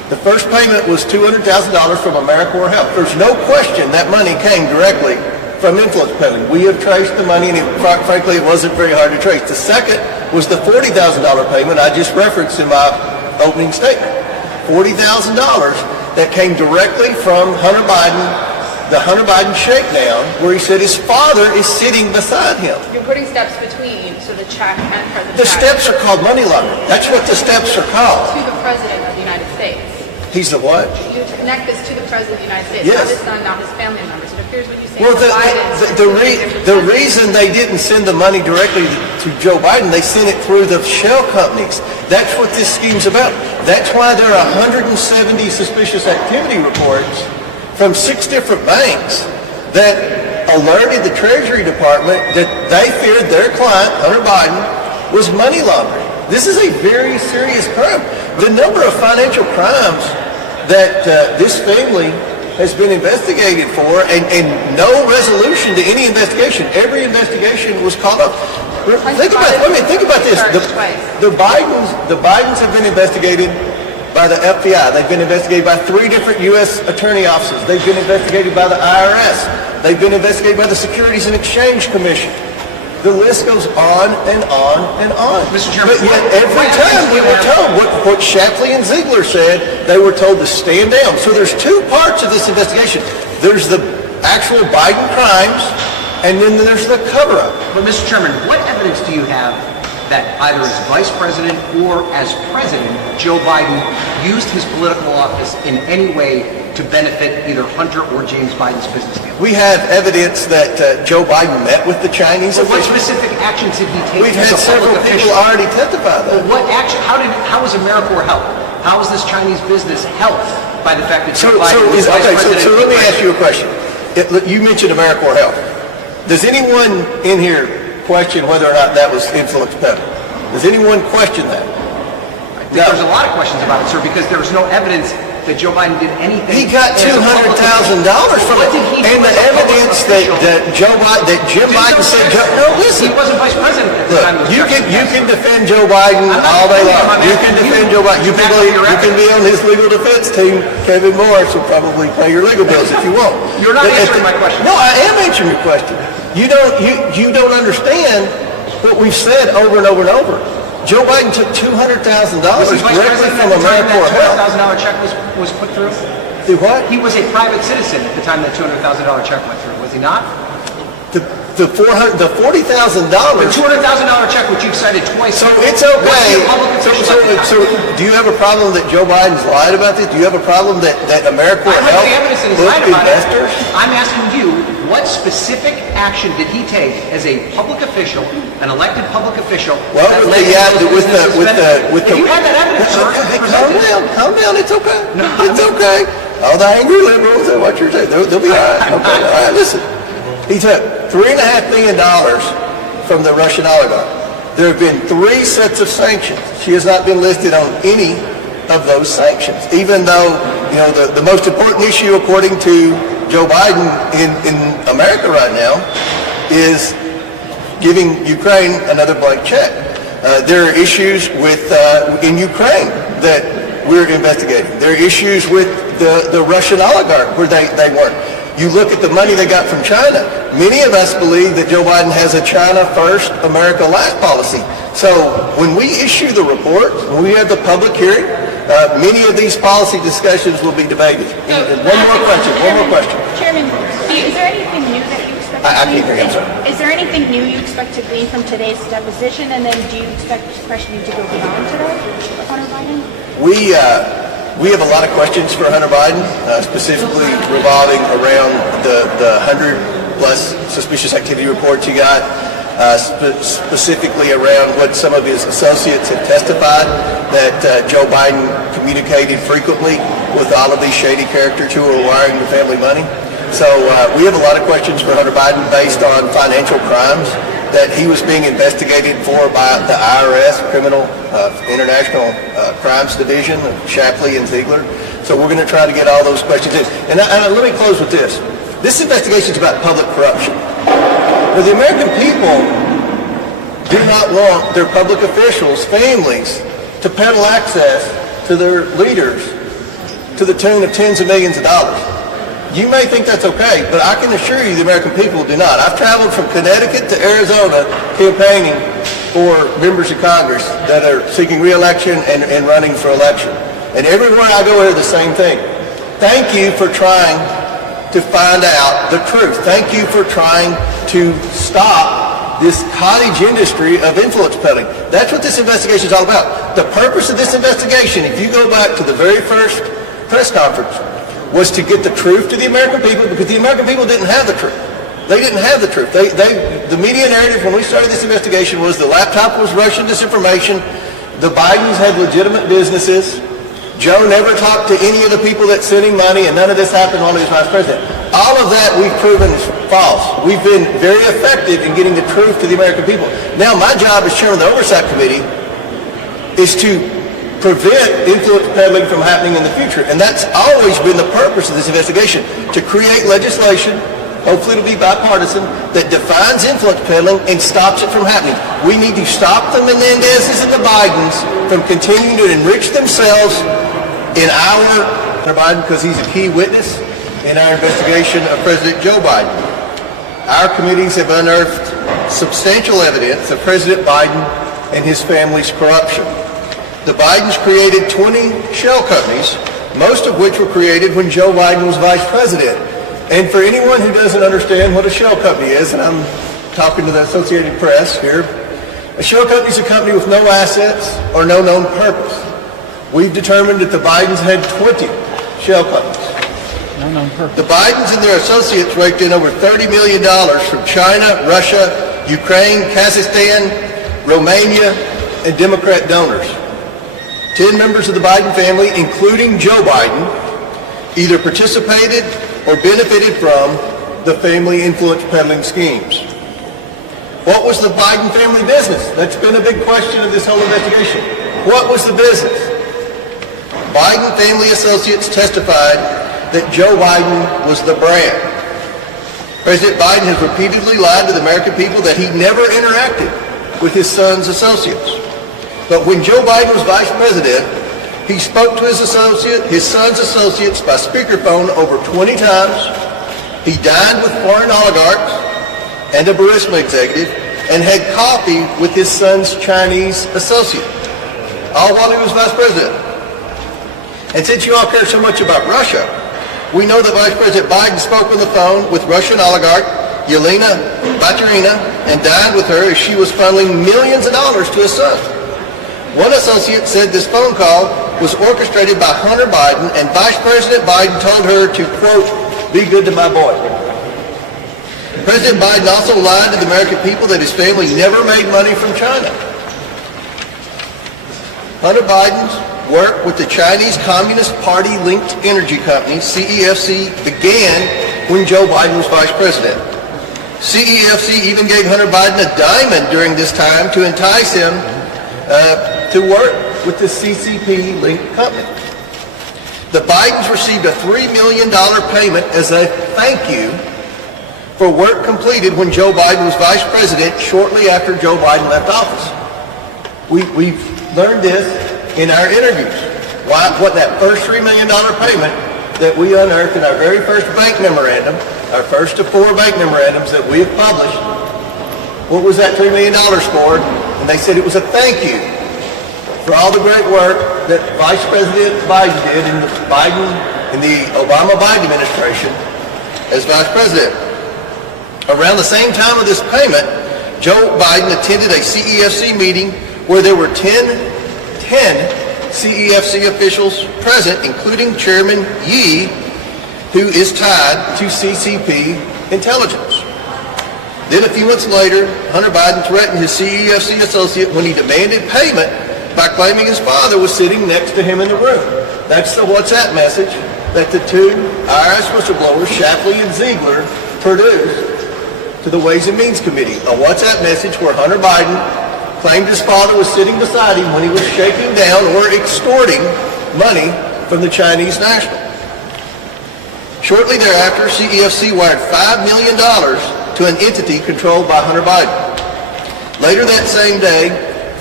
The first payment was $200,000 from AmeriCorps Health. There's no question that money came directly from influence peddling. We have traced the money, and frankly, it wasn't very hard to trace. The second was the $40,000 payment I just referenced in my opening statement. $40,000 that came directly from Hunter Biden, the Hunter Biden shakedown, where he said his father is sitting beside him. You're putting steps between, so the check and President The steps are called money laundering. That's what the steps are called. to the President of the United States. He's the what? You connect this to the President of the United States, Yes. not his son, not his family members. It appears what you say Well, Joe Biden. the reason they didn't send the money directly to Joe Biden, they sent it through the shell companies. That's what this scheme's about. That's why there are 170 suspicious activity reports from 6 different banks that alerted the Treasury Department that they feared their client, Hunter Biden, was money laundering. This is a very serious crime. The number of financial crimes that this family has been investigated for, and no resolution to any investigation. Every investigation was called up. Think about this. The Bidens have been investigated by the FBI. They've been investigated by 3 different U.S. attorney offices. They've been investigated by the IRS. They've been investigated by the Securities and Exchange Commission. The list goes on and on and on. Mr. Chairman, but yet every time we were told what Shapley and Ziegler said, they were told to stand down. So there's 2 parts of this investigation. There's the actual Biden crimes, and then there's the cover-up. But Mr. Chairman, what evidence do you have that either as Vice President or as President, Joe Biden used his political office in any way to benefit either Hunter or James Biden's business deal? We have evidence that Joe Biden met with the Chinese What officials. specific actions did he take? We've as had a several public people official? already testify that. Well, what action? How was AmeriCorps helped? How was this Chinese business helped by the fact that Joe Biden was Vice President? So let me ask you a question. You mentioned AmeriCorps Health. Does anyone in here question whether or not that was influence peddling? Does anyone question that? There's a lot of questions about it, sir, because there was no evidence that Joe Biden did anything. He got $200,000 from it, and the evidence that Jim Biden said. No, listen. He wasn't Vice President at the Look, time. you can defend Joe Biden all day long. You can defend Joe Biden. You can be on his legal defense team. Kevin Morris will probably pay your legal bills if you want. You're not answering my question. No, I am answering your question. You don't understand what we've said over and over and over. Joe Biden took $200,000 directly from AmeriCorps Health. $200,000 check was put through? The what? He was a private citizen at the time that $200,000 check went through, was he not? The $40,000. The $200,000 check, which you've cited twice. So it's okay. So do you have a problem that Joe Biden's lied about this? Do you have a problem that AmeriCorps I have Health the evidence that he's looked lied about investors? it. I'm asking you, what specific action did he take as a public official, an elected public official? Well, that with led to those businesses the If you had that evidence, sir, calm down. It's okay. It's okay. All the angry liberals and what you're saying, they'll be all right. Okay. All right. Listen, he took $3.5 million from the Russian oligarch. There have been 3 sets of sanctions. She has not been listed on any of those sanctions, even though the most important issue, according to Joe Biden in America right now, is giving Ukraine another blank check. There are issues in Ukraine that we're investigating. There are issues with the Russian oligarch where they weren't. You look at the money they got from China. Many of us believe that Joe Biden has a China first, America last policy. So when we issue the report, when we have the public hearing, many of these policy discussions will be debated. One more question. Chairman, is there anything new that you expect I can't hear you, I'm sorry. Is there anything new you expect to glean from today's deposition, and then do you expect questioning to go beyond today with Hunter Biden? We have a lot of questions for Hunter Biden, specifically revolving around the 100-plus suspicious activity reports he got, specifically around what some of his associates have testified, that Joe Biden communicated frequently with all of these shady characters who are wiring the family money. So we have a lot of questions for Hunter Biden based on financial crimes that he was being investigated for by the IRS, International Crimes Division, Shapley and Ziegler. So we're going to try to get all those questions in. And let me close with this. This investigation is about public corruption. Now, the American people do not want their public officials, families, to peddle access to their leaders to the tune of tens of millions of dollars. You may think that's okay, but I can assure you the American people do not. I've traveled from Connecticut to Arizona campaigning for members of Congress that are seeking re-election and running for election. And everywhere I go, I hear the same thing. Thank you for trying to find out the truth. Thank you for trying to stop this cottage industry of influence peddling. That's what this investigation is all about. The purpose of this investigation, if you go back to the very first press conference, was to get the truth to the American people, because the American people didn't have the truth. They didn't have the truth. The media narrative when we started this investigation was the laptop was Russian disinformation, the Bidens had legitimate businesses, Joe never talked to any of the people that sent him money, and none of this happened while he was vice president. All of that we've proven is false. We've been very effective in getting the truth to the American people. Now my job as chairman of the Oversight Committee is to prevent influence peddling from happening in the future. And that's always been the purpose of this investigation, to create legislation, hopefully it'll be bipartisan, that defines influence peddling and stops it from happening. We need to stop the Menendezes and the Bidens from continuing to enrich themselves in Hunter Biden, because he's a key witness in our investigation of President Joe Biden. Our committees have unearthed substantial evidence of President Biden and his family's corruption. The Bidens created 20 shell companies, most of which were created when Joe Biden was vice president. And for anyone who doesn't understand what a shell company is, and I'm talking to the Associated Press here, a shell company is a company with no assets or no known purpose. We've determined that the Bidens had 20 shell companies. No known purpose. The Bidens and their associates raked in over $30 million from China, Russia, Ukraine, Kazakhstan, Romania, and Democrat donors. 10 members of the Biden family, including Joe Biden, either participated or benefited from the family influence peddling schemes. What was the Biden family business? That's been a big question of this whole investigation. What was the business? Biden family associates testified that Joe Biden was the brand. President Biden has repeatedly lied to the American people that he never interacted with his son's associates. But when Joe Biden was vice president, he spoke to his son's associates by speakerphone over 20 times. He dined with foreign oligarchs and a Burisma executive and had coffee with his son's Chinese associate, all while he was vice president. And since you all care so much about Russia, we know that Vice President Biden spoke on the phone with Russian oligarch Yelena Baturina and dined with her as she was funneling millions of dollars to his son. One associate said this phone call was orchestrated by Hunter Biden, and Vice President Biden told her to, quote, be good to my boy. President Biden also lied to the American people that his family never made money from China. Hunter Biden's work with the Chinese Communist Party-linked energy company, CEFC, began when Joe Biden was vice president. CEFC even gave Hunter Biden a diamond during this time to entice him to work with the CCP-linked company. The Bidens received a $3 million payment as a thank you for work completed when Joe Biden was vice president shortly after Joe Biden left office. We've learned this in our interviews. What that first $3 million payment that we unearthed in our very first bank memorandum, our first of 4 bank memorandums that we have published, what was that $3 million for? And they said it was a thank you for all the great work that Vice President Biden did in the Obama-Biden administration as vice president. Around the same time of this payment, Joe Biden attended a CEFC meeting where there were 10 CEFC officials present, including Chairman Yi, who is tied to CCP intelligence. Then a few months later, Hunter Biden threatened his CEFC associate when he demanded payment by claiming his father was sitting next to him in the room. That's the WhatsApp message that the 2 IRS whistleblowers, Shapley and Ziegler, produced to the Ways and Means Committee. A WhatsApp message where Hunter Biden claimed his father was sitting beside him when he was shaking down or extorting money from the Chinese national. Shortly thereafter, CEFC wired $5 million to an entity controlled by Hunter Biden. Later that same day,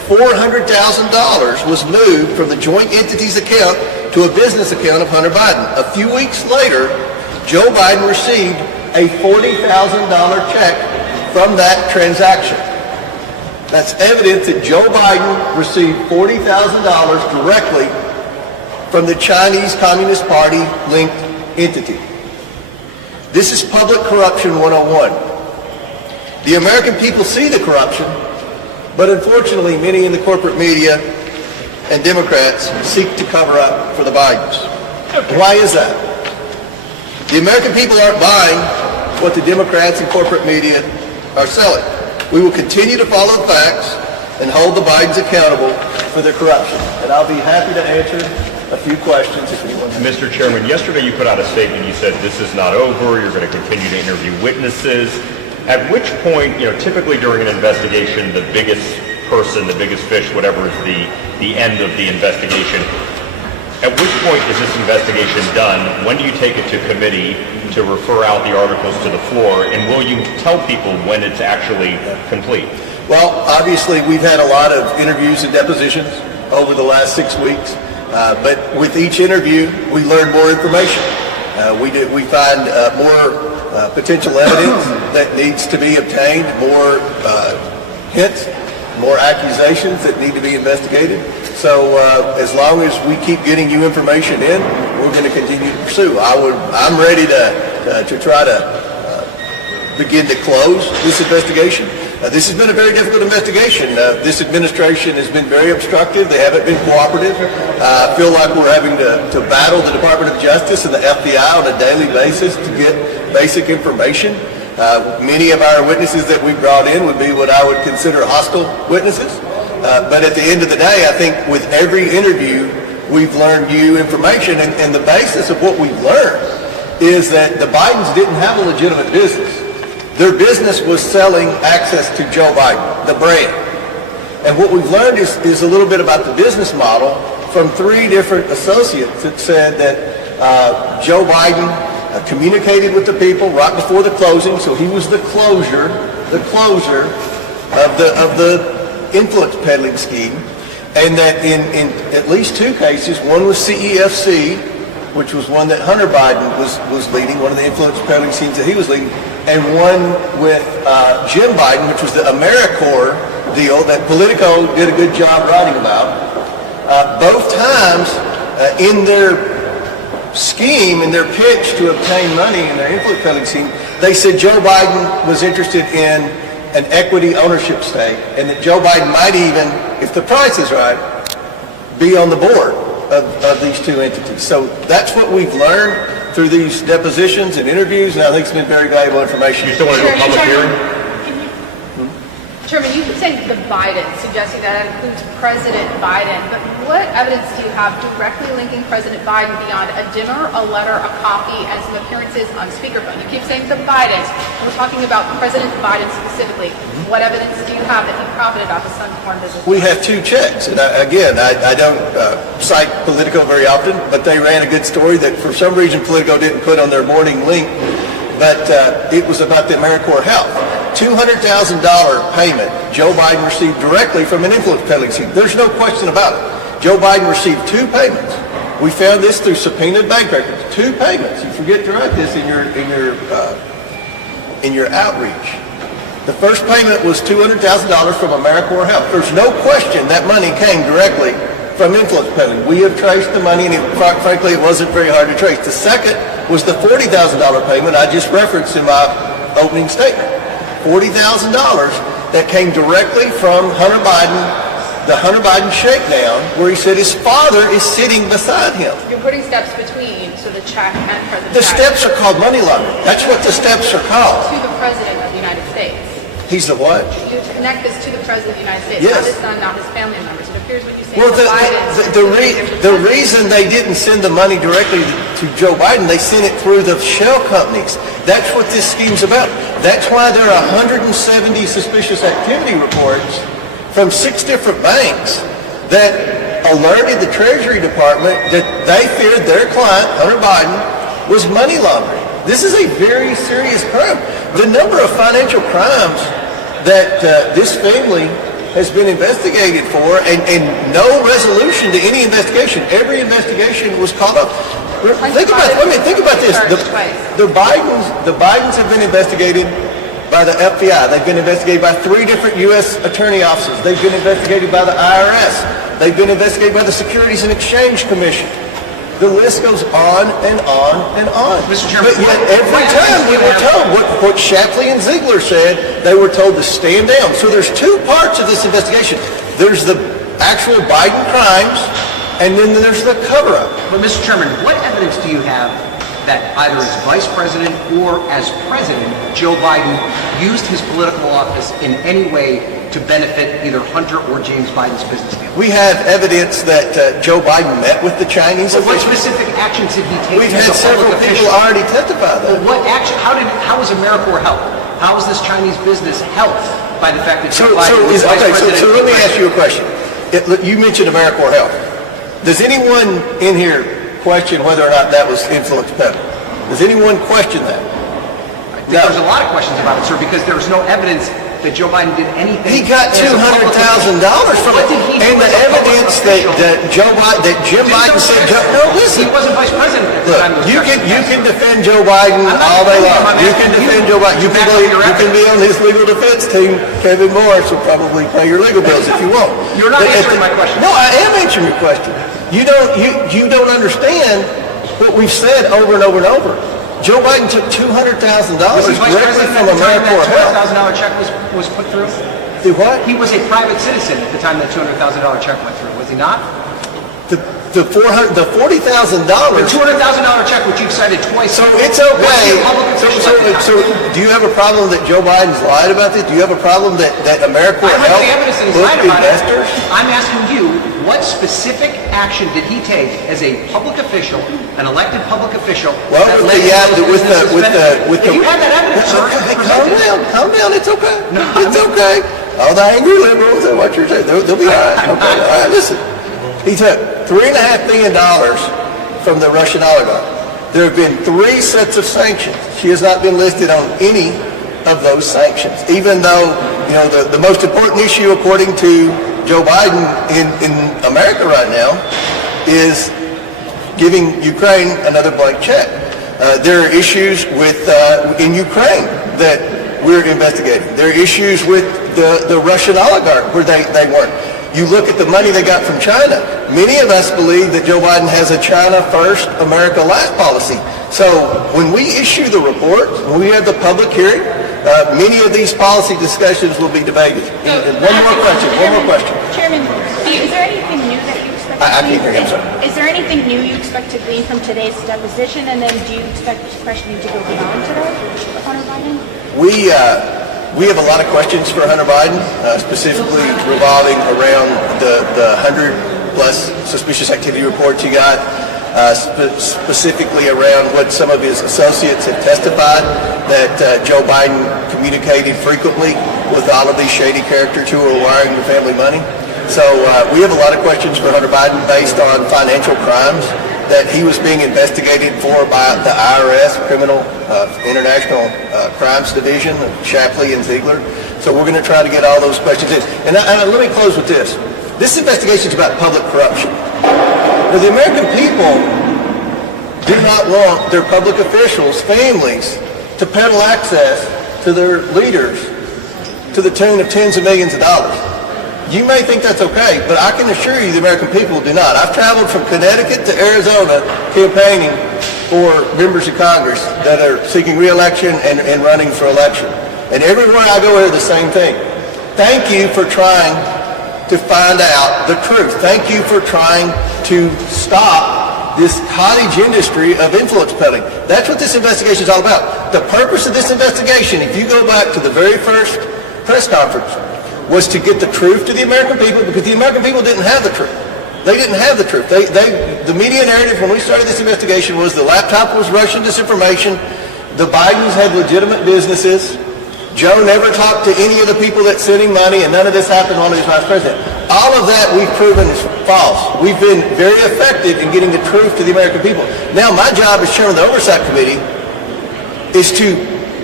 $400,000 was moved from the joint entity's account to a business account of Hunter Biden. A few weeks later, Joe Biden received a $40,000 check from that transaction. That's evidence that Joe Biden received $40,000 directly from the Chinese Communist Party linked entity. This is public corruption 101. The American people see the corruption, but unfortunately many in the corporate media and Democrats seek to cover up for the Bidens. Why is that? The American people aren't buying what the Democrats and corporate media are selling. We will continue to follow the facts and hold the Bidens accountable for their corruption. And I'll be happy to answer a few questions if anyone has. Mr. Chairman, yesterday you put out a statement. You said this is not over. You're going to continue to interview witnesses. At which point, typically during an investigation, the biggest person, the biggest fish, whatever is the end of the investigation, at which point is this investigation done? When do you take it to committee to refer out the articles to the floor? And will you tell people when it's actually complete? Well, obviously we've had a lot of interviews and depositions over the last 6 weeks. But with each interview, we learn more information. We find more potential evidence that needs to be obtained, more hints, more accusations that need to be investigated. So as long as we keep getting you information in, we're going to continue to pursue. I'm ready to try to begin to close this investigation. This has been a very difficult investigation. This administration has been very obstructive. They haven't been cooperative. I feel like we're having to battle the Department of Justice and the FBI on a daily basis to get basic information. Many of our witnesses that we brought in would be what I would consider hostile witnesses. But at the end of the day, I think with every interview, we've learned new information. And the basis of what we've learned is that the Bidens didn't have a legitimate business. Their business was selling access to Joe Biden, the brand. And what we've learned is a little bit about the business model from 3 different associates that said that Joe Biden communicated with the people right before the closing, so he was the closer of the influence peddling scheme, and that in at least 2 cases, one was CEFC, which was one that Hunter Biden was leading, one of the influence peddling schemes that he was leading, and one with Jim Biden, which was the AmeriCorps deal that Politico did a good job writing about. Both times in their scheme, in their pitch to obtain money in their influence peddling scheme, they said Joe Biden was interested in an equity ownership stake, and that Joe Biden might even, if the price is right, be on the board of these 2 entities. So that's what we've learned through these depositions and interviews, and I think it's been very valuable information. You still want to do a public hearing? Chairman, you say the Biden, suggesting that includes President Biden, but what evidence do you have directly linking President Biden beyond a dinner, a letter, a copy, and some appearances on speakerphone? You keep saying the Bidens. We're talking about President Biden specifically. What evidence do you have that he profited off his son's foreign business? We have 2 checks, and I don't cite Politico very often, but they ran a good story that for some reason Politico didn't put on their morning link, but it was about the AmeriCorps Health. $200,000 payment Joe Biden received directly from an influence peddling scheme. There's no question about it. Joe Biden received 2 payments. We found this through subpoenaed bank records. 2 payments. You forget to write this in your outreach. The first payment was $200,000 from AmeriCorps Health. There's no question that money came directly from influence peddling. We have traced the money, and frankly, it wasn't very hard to trace. The second was the $40,000 payment I just referenced in my opening statement. $40,000 that came directly from Hunter Biden, the Hunter Biden shakedown, where he said his father is sitting beside him. You're putting steps between, so the check and President The Biden. steps are called money laundering. That's what the steps are called. To the President of the United States. He's the what? You connect this to the President of the United States, Yes. not his son, not his family members. It appears when you say Well, the Bidens. the reason they didn't send the money directly to Joe Biden, they sent it through the shell companies. That's what this scheme's about. That's why there are 170 suspicious activity reports from 6 different banks that alerted the Treasury Department that they feared their client, Hunter Biden, was money laundering. This is a very serious crime. The number of financial crimes that this family has been investigated for, and no resolution to any investigation. Every investigation was caught up. Think about this. The Bidens have been investigated by the FBI. They've been investigated by 3 different U.S. attorney offices. They've been investigated by the IRS. They've been investigated by the Securities and Exchange Commission. The list goes on and on and on. Mr. Chairman, but yet every time we were told what Shapley and Ziegler said, they were told to stand down. So there's 2 parts of this investigation. There's the actual Biden crimes, and then there's the cover-up. But Mr. Chairman, what evidence do you have that either as Vice President or as President, Joe Biden used his political office in any way to benefit either Hunter or James Biden's business deal? We have evidence that Joe Biden met with the Chinese But what officials. specific actions did he take? We've as had a several public people official? already testify Well, that. what action? How was AmeriCorps helped? How was this Chinese business helped by the fact that Joe So Biden was Vice President? let me ask you a question. You mentioned AmeriCorps Health. Does anyone in here question whether or not that was influence peddling? Does anyone question that? There's a lot of questions about it, sir, because there was no evidence that Joe Biden did anything. He got as a public $200,000 from What it. did he do And the as a public evidence official? that Jim Biden said, no, listen. He wasn't Vice President at the Look, time. of the you election. can defend Joe Biden I'm not all day defending him, long. I'm You asking can you defend Joe Biden. to back up your You can be on his legal defense team. Kevin Morris will probably pay your legal bills if you want. You're not But answering my question. No, I am answering your question. You don't understand what we've said over and over and over. Joe Biden took $200,000 Was he Vice directly President from at the time AmeriCorps that Health. $200,000 check was put through? Do what? He was a private citizen at the time that $200,000 check went through, was he not? The $40,000. The $200,000 check, which you've cited twice. So it's was okay. he a public official at the time? So do you have a problem that Joe Biden's lied about this? Do you have a problem that AmeriCorps I Health read the evidence that he's booked lied about it. investors? I'm asking you, what specific action did he take as a public official, an elected public official? Well, that with led the, to those businesses benefiting? If you had that evidence, sir, Hey, present it. calm down, it's okay. It's okay. All the angry liberals and what you're saying, they'll be all right. Okay, all right, listen. He took $3.5 million from the Russian oligarch. There have been 3 sets of sanctions. She has not been listed on any of those sanctions, even though, the most important issue, according to Joe Biden in America right now, is giving Ukraine another blank check. There are issues in Ukraine that we're investigating. There are issues with the Russian oligarch where they weren't. You look at the money they got from China. Many of us believe that Joe Biden has a China first, America last policy. So when we issue the report, when we have the public hearing, many of these policy discussions will be debated. And one more question. Chairman, is there anything new that you expect? I can't hear you, I'm sorry. Is there anything new you expect to glean from today's deposition, and then do you expect questioning to go beyond today with Hunter Biden? We have a lot of questions for Hunter Biden, specifically revolving around the 100-plus suspicious activity reports he got, specifically around what some of his associates have testified, that Joe Biden communicated frequently with all of these shady characters who were wiring the family money. So we have a lot of questions for Hunter Biden based on financial crimes that he was being investigated for by the IRS, International Crimes Division, Shapley and Ziegler. So we're going to try to get all those questions in. And let me close with this. This investigation is about public corruption. Now, the American people do not want their public officials, families, to peddle access to their leaders to the tune of tens of millions of dollars. You may think that's okay, but I can assure you the American people do not. I've traveled from Connecticut to Arizona campaigning for members of Congress that are seeking re-election and running for election. And everywhere I go, I hear the same thing. Thank you for trying to find out the truth. Thank you for trying to stop this cottage industry of influence peddling. That's what this investigation is all about. The purpose of this investigation, if you go back to the very first press conference, was to get the truth to the American people, because the American people didn't have the truth. They didn't have the truth. The media narrative when we started this investigation was the laptop was Russian disinformation, the Bidens had legitimate businesses, Joe never talked to any of the people that sent him money, and none of this happened while he was vice president. All of that we've proven is false. We've been very effective in getting the truth to the American people. Now my job as chairman of the Oversight Committee is to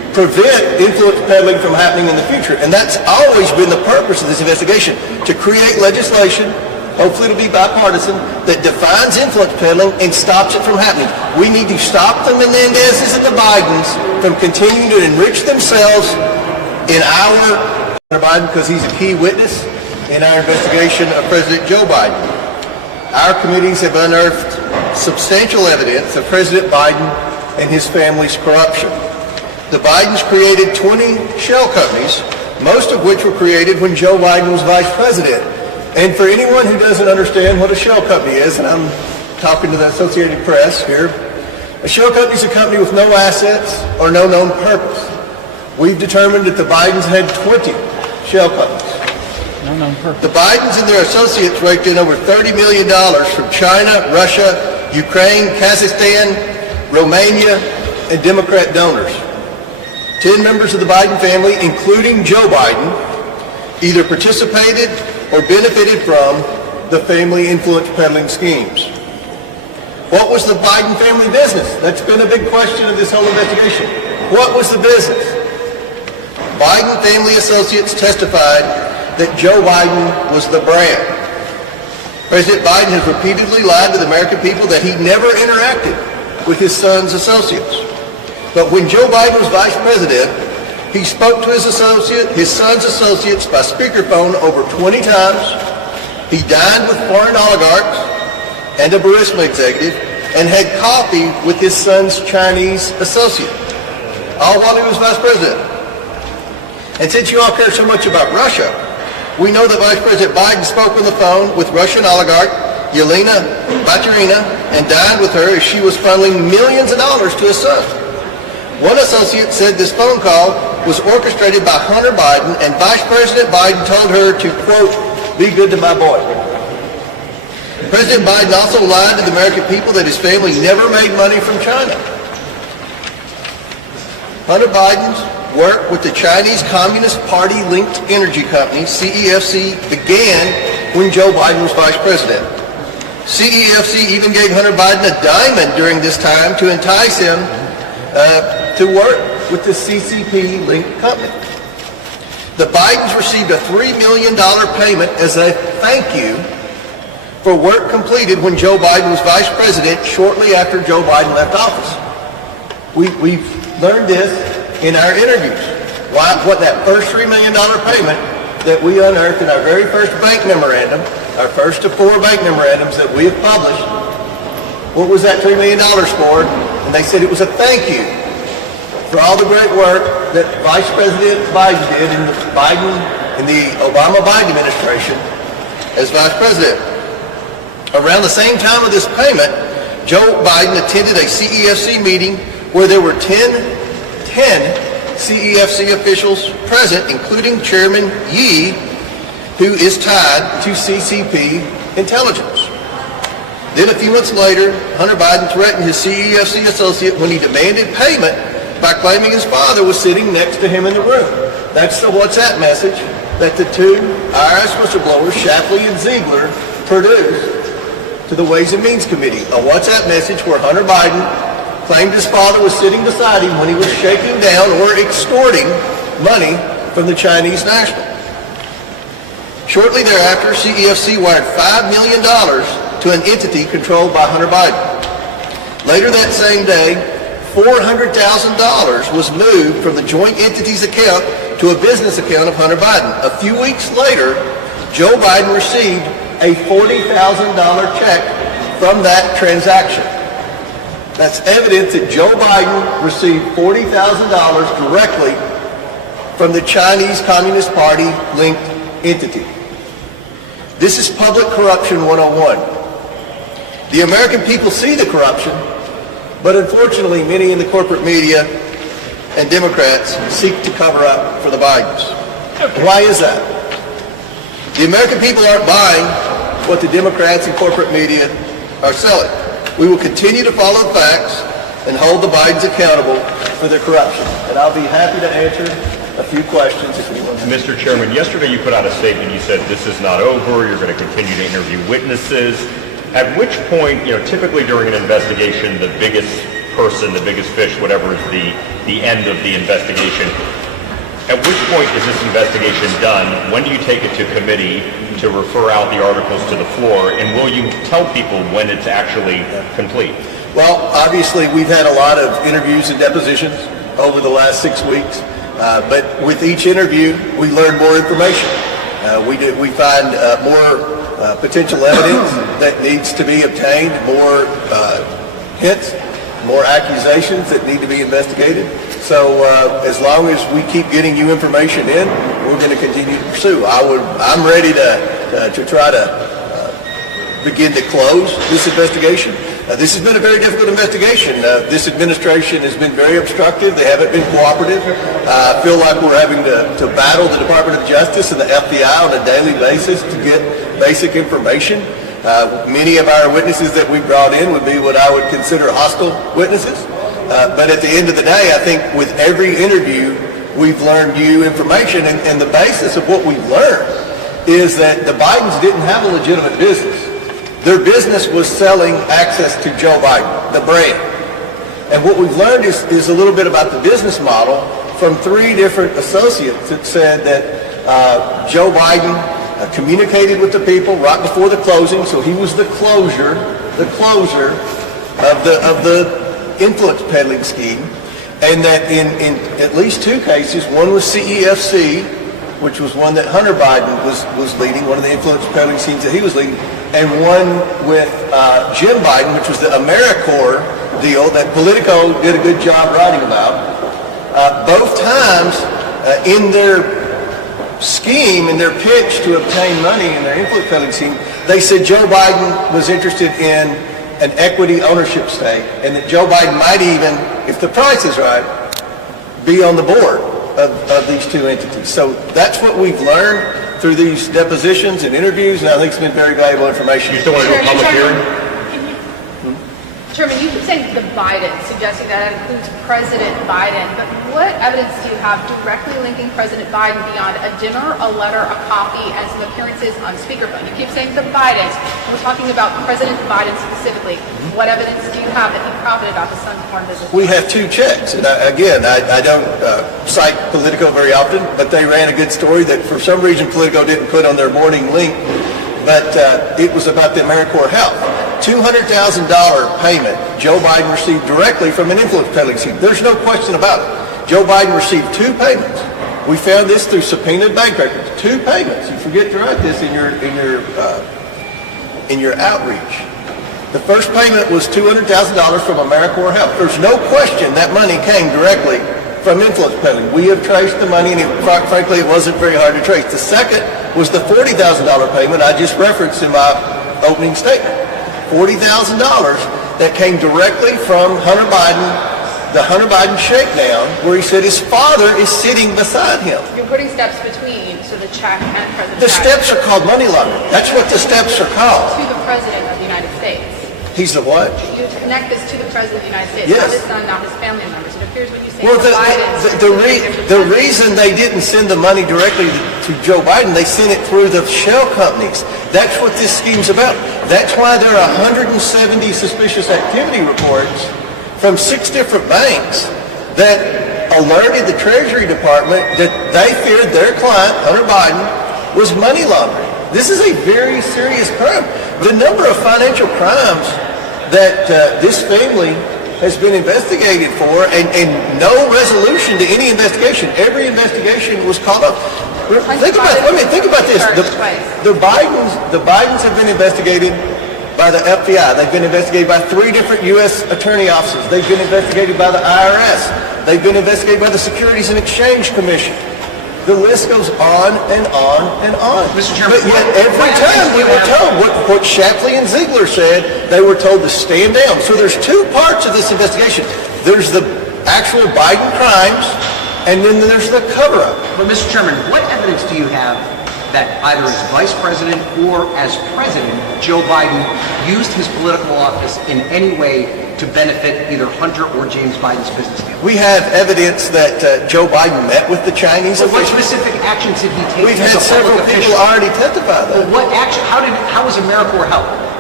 prevent influence peddling from happening in the future. And that's always been the purpose of this investigation, to create legislation, hopefully it'll be bipartisan, that defines influence peddling and stops it from happening. We need to stop the Menendezes and the Bidens from continuing to enrich themselves in our Biden, because he's a key witness in our investigation of President Joe Biden. Our committees have unearthed substantial evidence of President Biden and his family's corruption. The Bidens created 20 shell companies, most of which were created when Joe Biden was vice president. And for anyone who doesn't understand what a shell company is, and I'm talking to the Associated Press here, a shell company is a company with no assets or no known purpose. We've determined that the Bidens had 20 shell companies. The Bidens and their associates raked in over $30 million from China, Russia, Ukraine, Kazakhstan, Romania, and Democrat donors. 10 members of the Biden family, including Joe Biden, either participated or benefited from the family influence peddling schemes. What was the Biden family business? That's been a big question of this whole investigation. What was the business? Biden family associates testified that Joe Biden was the brand. President Biden has repeatedly lied to the American people that he never interacted with his son's associates. But when Joe Biden was vice president, he spoke to his son's associates by speakerphone over 20 times. He dined with foreign oligarchs and a Burisma executive and had coffee with his son's Chinese associate, all while he was vice president. And since you all care so much about Russia, we know that Vice President Biden spoke on the phone with Russian oligarch Yelena Baturina and dined with her as she was funneling millions of dollars to his son. One associate said this phone call was orchestrated by Hunter Biden, and Vice President Biden told her to, quote, be good to my boy. President Biden also lied to the American people that his family never made money from China. Hunter Biden's work with the Chinese Communist Party-linked energy company, CEFC, began when Joe Biden was vice president. CEFC even gave Hunter Biden a diamond during this time to entice him to work with the CCP-linked company. The Bidens received a $3 million payment as a thank you for work completed when Joe Biden was vice president shortly after Joe Biden left office. We've learned this in our interviews. What that first $3 million payment that we unearthed in our very first bank memorandum, our first of 4 bank memorandums that we have published, what was that $3 million for? And they said it was a thank you for all the great work that Vice President Biden did in the Obama-Biden administration as vice president. Around the same time of this payment, Joe Biden attended a CEFC meeting where there were 10 CEFC officials present, including Chairman Yi, who is tied to CCP intelligence. Then a few months later, Hunter Biden threatened his CEFC associate when he demanded payment by claiming his father was sitting next to him in the room. That's the WhatsApp message that the 2 IRS whistleblowers, Shapley and Ziegler, produced to the Ways and Means Committee. A WhatsApp message where Hunter Biden claimed his father was sitting beside him when he was shaking down or extorting money from the Chinese national. Shortly thereafter, CEFC wired $5 million to an entity controlled by Hunter Biden. Later that same day, $400,000 was moved from the joint entity's account to a business account of Hunter Biden. A few weeks later, Joe Biden received a $40,000 check from that transaction. That's evidence that Joe Biden received $40,000 directly from the Chinese Communist Party linked entity. This is public corruption 101. The American people see the corruption, but unfortunately many in the corporate media and Democrats seek to cover up for the Bidens. Why is that? The American people aren't buying what the Democrats and corporate media are selling. We will continue to follow the facts and hold the Bidens accountable for their corruption. And I'll be happy to answer a few questions if anyone has. Mr. Chairman, yesterday you put out a statement. You said this is not over. You're going to continue to interview witnesses. At which point, typically during an investigation, the biggest person, the biggest fish, whatever is the end of the investigation. At which point is this investigation done? When do you take it to committee to refer out the articles to the floor? And will you tell people when it's actually complete? Well, obviously, we've had a lot of interviews and depositions over the last 6 weeks. But with each interview, we learn more information. We find more potential evidence that needs to be obtained, more hints, more accusations that need to be investigated. So as long as we keep getting you information in, we're going to continue to pursue. I'm ready to try to begin to close this investigation. This has been a very difficult investigation. This administration has been very obstructive. They haven't been cooperative. I feel like we're having to battle the Department of Justice and the FBI on a daily basis to get basic information. Many of our witnesses that we brought in would be what I would consider hostile witnesses. But at the end of the day, I think with every interview, we've learned new information. And the basis of what we've learned is that the Bidens didn't have a legitimate business. Their business was selling access to Joe Biden, the brand. And what we've learned is a little bit about the business model from 3 different associates that said that Joe Biden communicated with the people right before the closing, so he was the closer of the influence peddling scheme, and that in at least 2 cases, one was CEFC, which was one that Hunter Biden was leading, one of the influence peddling schemes that he was leading, and one with Jim Biden, which was the AmeriCorps deal that Politico did a good job writing about. Both times in their scheme, in their pitch to obtain money in their influence peddling scheme, they said Joe Biden was interested in an equity ownership stake, and that Joe Biden might even, if the price is right, be on the board of these 2 entities. So that's what we've learned through these depositions and interviews, and I think it's been very valuable information. You still want to do a public hearing? Chairman, you keep saying the Biden, suggesting that includes President Biden, but what evidence do you have directly linking President Biden beyond a dinner, a letter, a copy, and some appearances on speakerphone? You keep saying the Bidens. We're talking about President Biden specifically. What evidence do you have that he profited off his son's foreign business? We have 2 checks, and I don't cite Politico very often, but they ran a good story that for some reason Politico didn't put on their morning link, but it was about the AmeriCorps Health. $200,000 payment Joe Biden received directly from an influence peddling scheme. There's no question about it. Joe Biden received 2 payments. We found this through subpoenaed bank records. 2 payments. You forget to write this in your outreach. The first payment was $200,000 from AmeriCorps Health. There's no question that money came directly from influence peddling. We have traced the money, and frankly, it wasn't very hard to trace. The second was the $40,000 payment I just referenced in my opening statement. $40,000 that came directly from Hunter Biden, the Hunter Biden shakedown, where he said his father is sitting beside him. You're putting steps between, so the check and President The Biden. steps are called money laundering. That's what the steps are called. To the President of the United States. He's the what? You connect this to the President of the United States, Yes. not his son, not his family members. It appears what you say Well, the Bidens. the reason they didn't send the money directly to Joe Biden, they sent it through the shell companies. That's what this scheme's about. That's why there are 170 suspicious activity reports from 6 different banks that alerted the Treasury Department that they feared their client, Hunter Biden, was money laundering. This is a very serious crime. The number of financial crimes that this family has been investigated for, and no resolution to any investigation. Every investigation was caught up. Think about this. The Bidens have been investigated by the FBI. They've been investigated by 3 different U.S. attorney offices. They've been investigated by the IRS. They've been investigated by the Securities and Exchange Commission. The list goes on and on and on. Mr. Chairman, but yet every time we were told what Shapley and Ziegler said, they were told to stand down. So there's 2 parts of this investigation. There's the actual Biden crimes, and then there's the cover-up. But Mr. Chairman, what evidence do you have that either as Vice President or as President, Joe Biden used his political office in any way to benefit either Hunter or James Biden's business deal? We have evidence that Joe Biden met with the Chinese So what officials. specific actions did he take? We've as had a several public people official? already testify Well, that. what action? How was AmeriCorps help?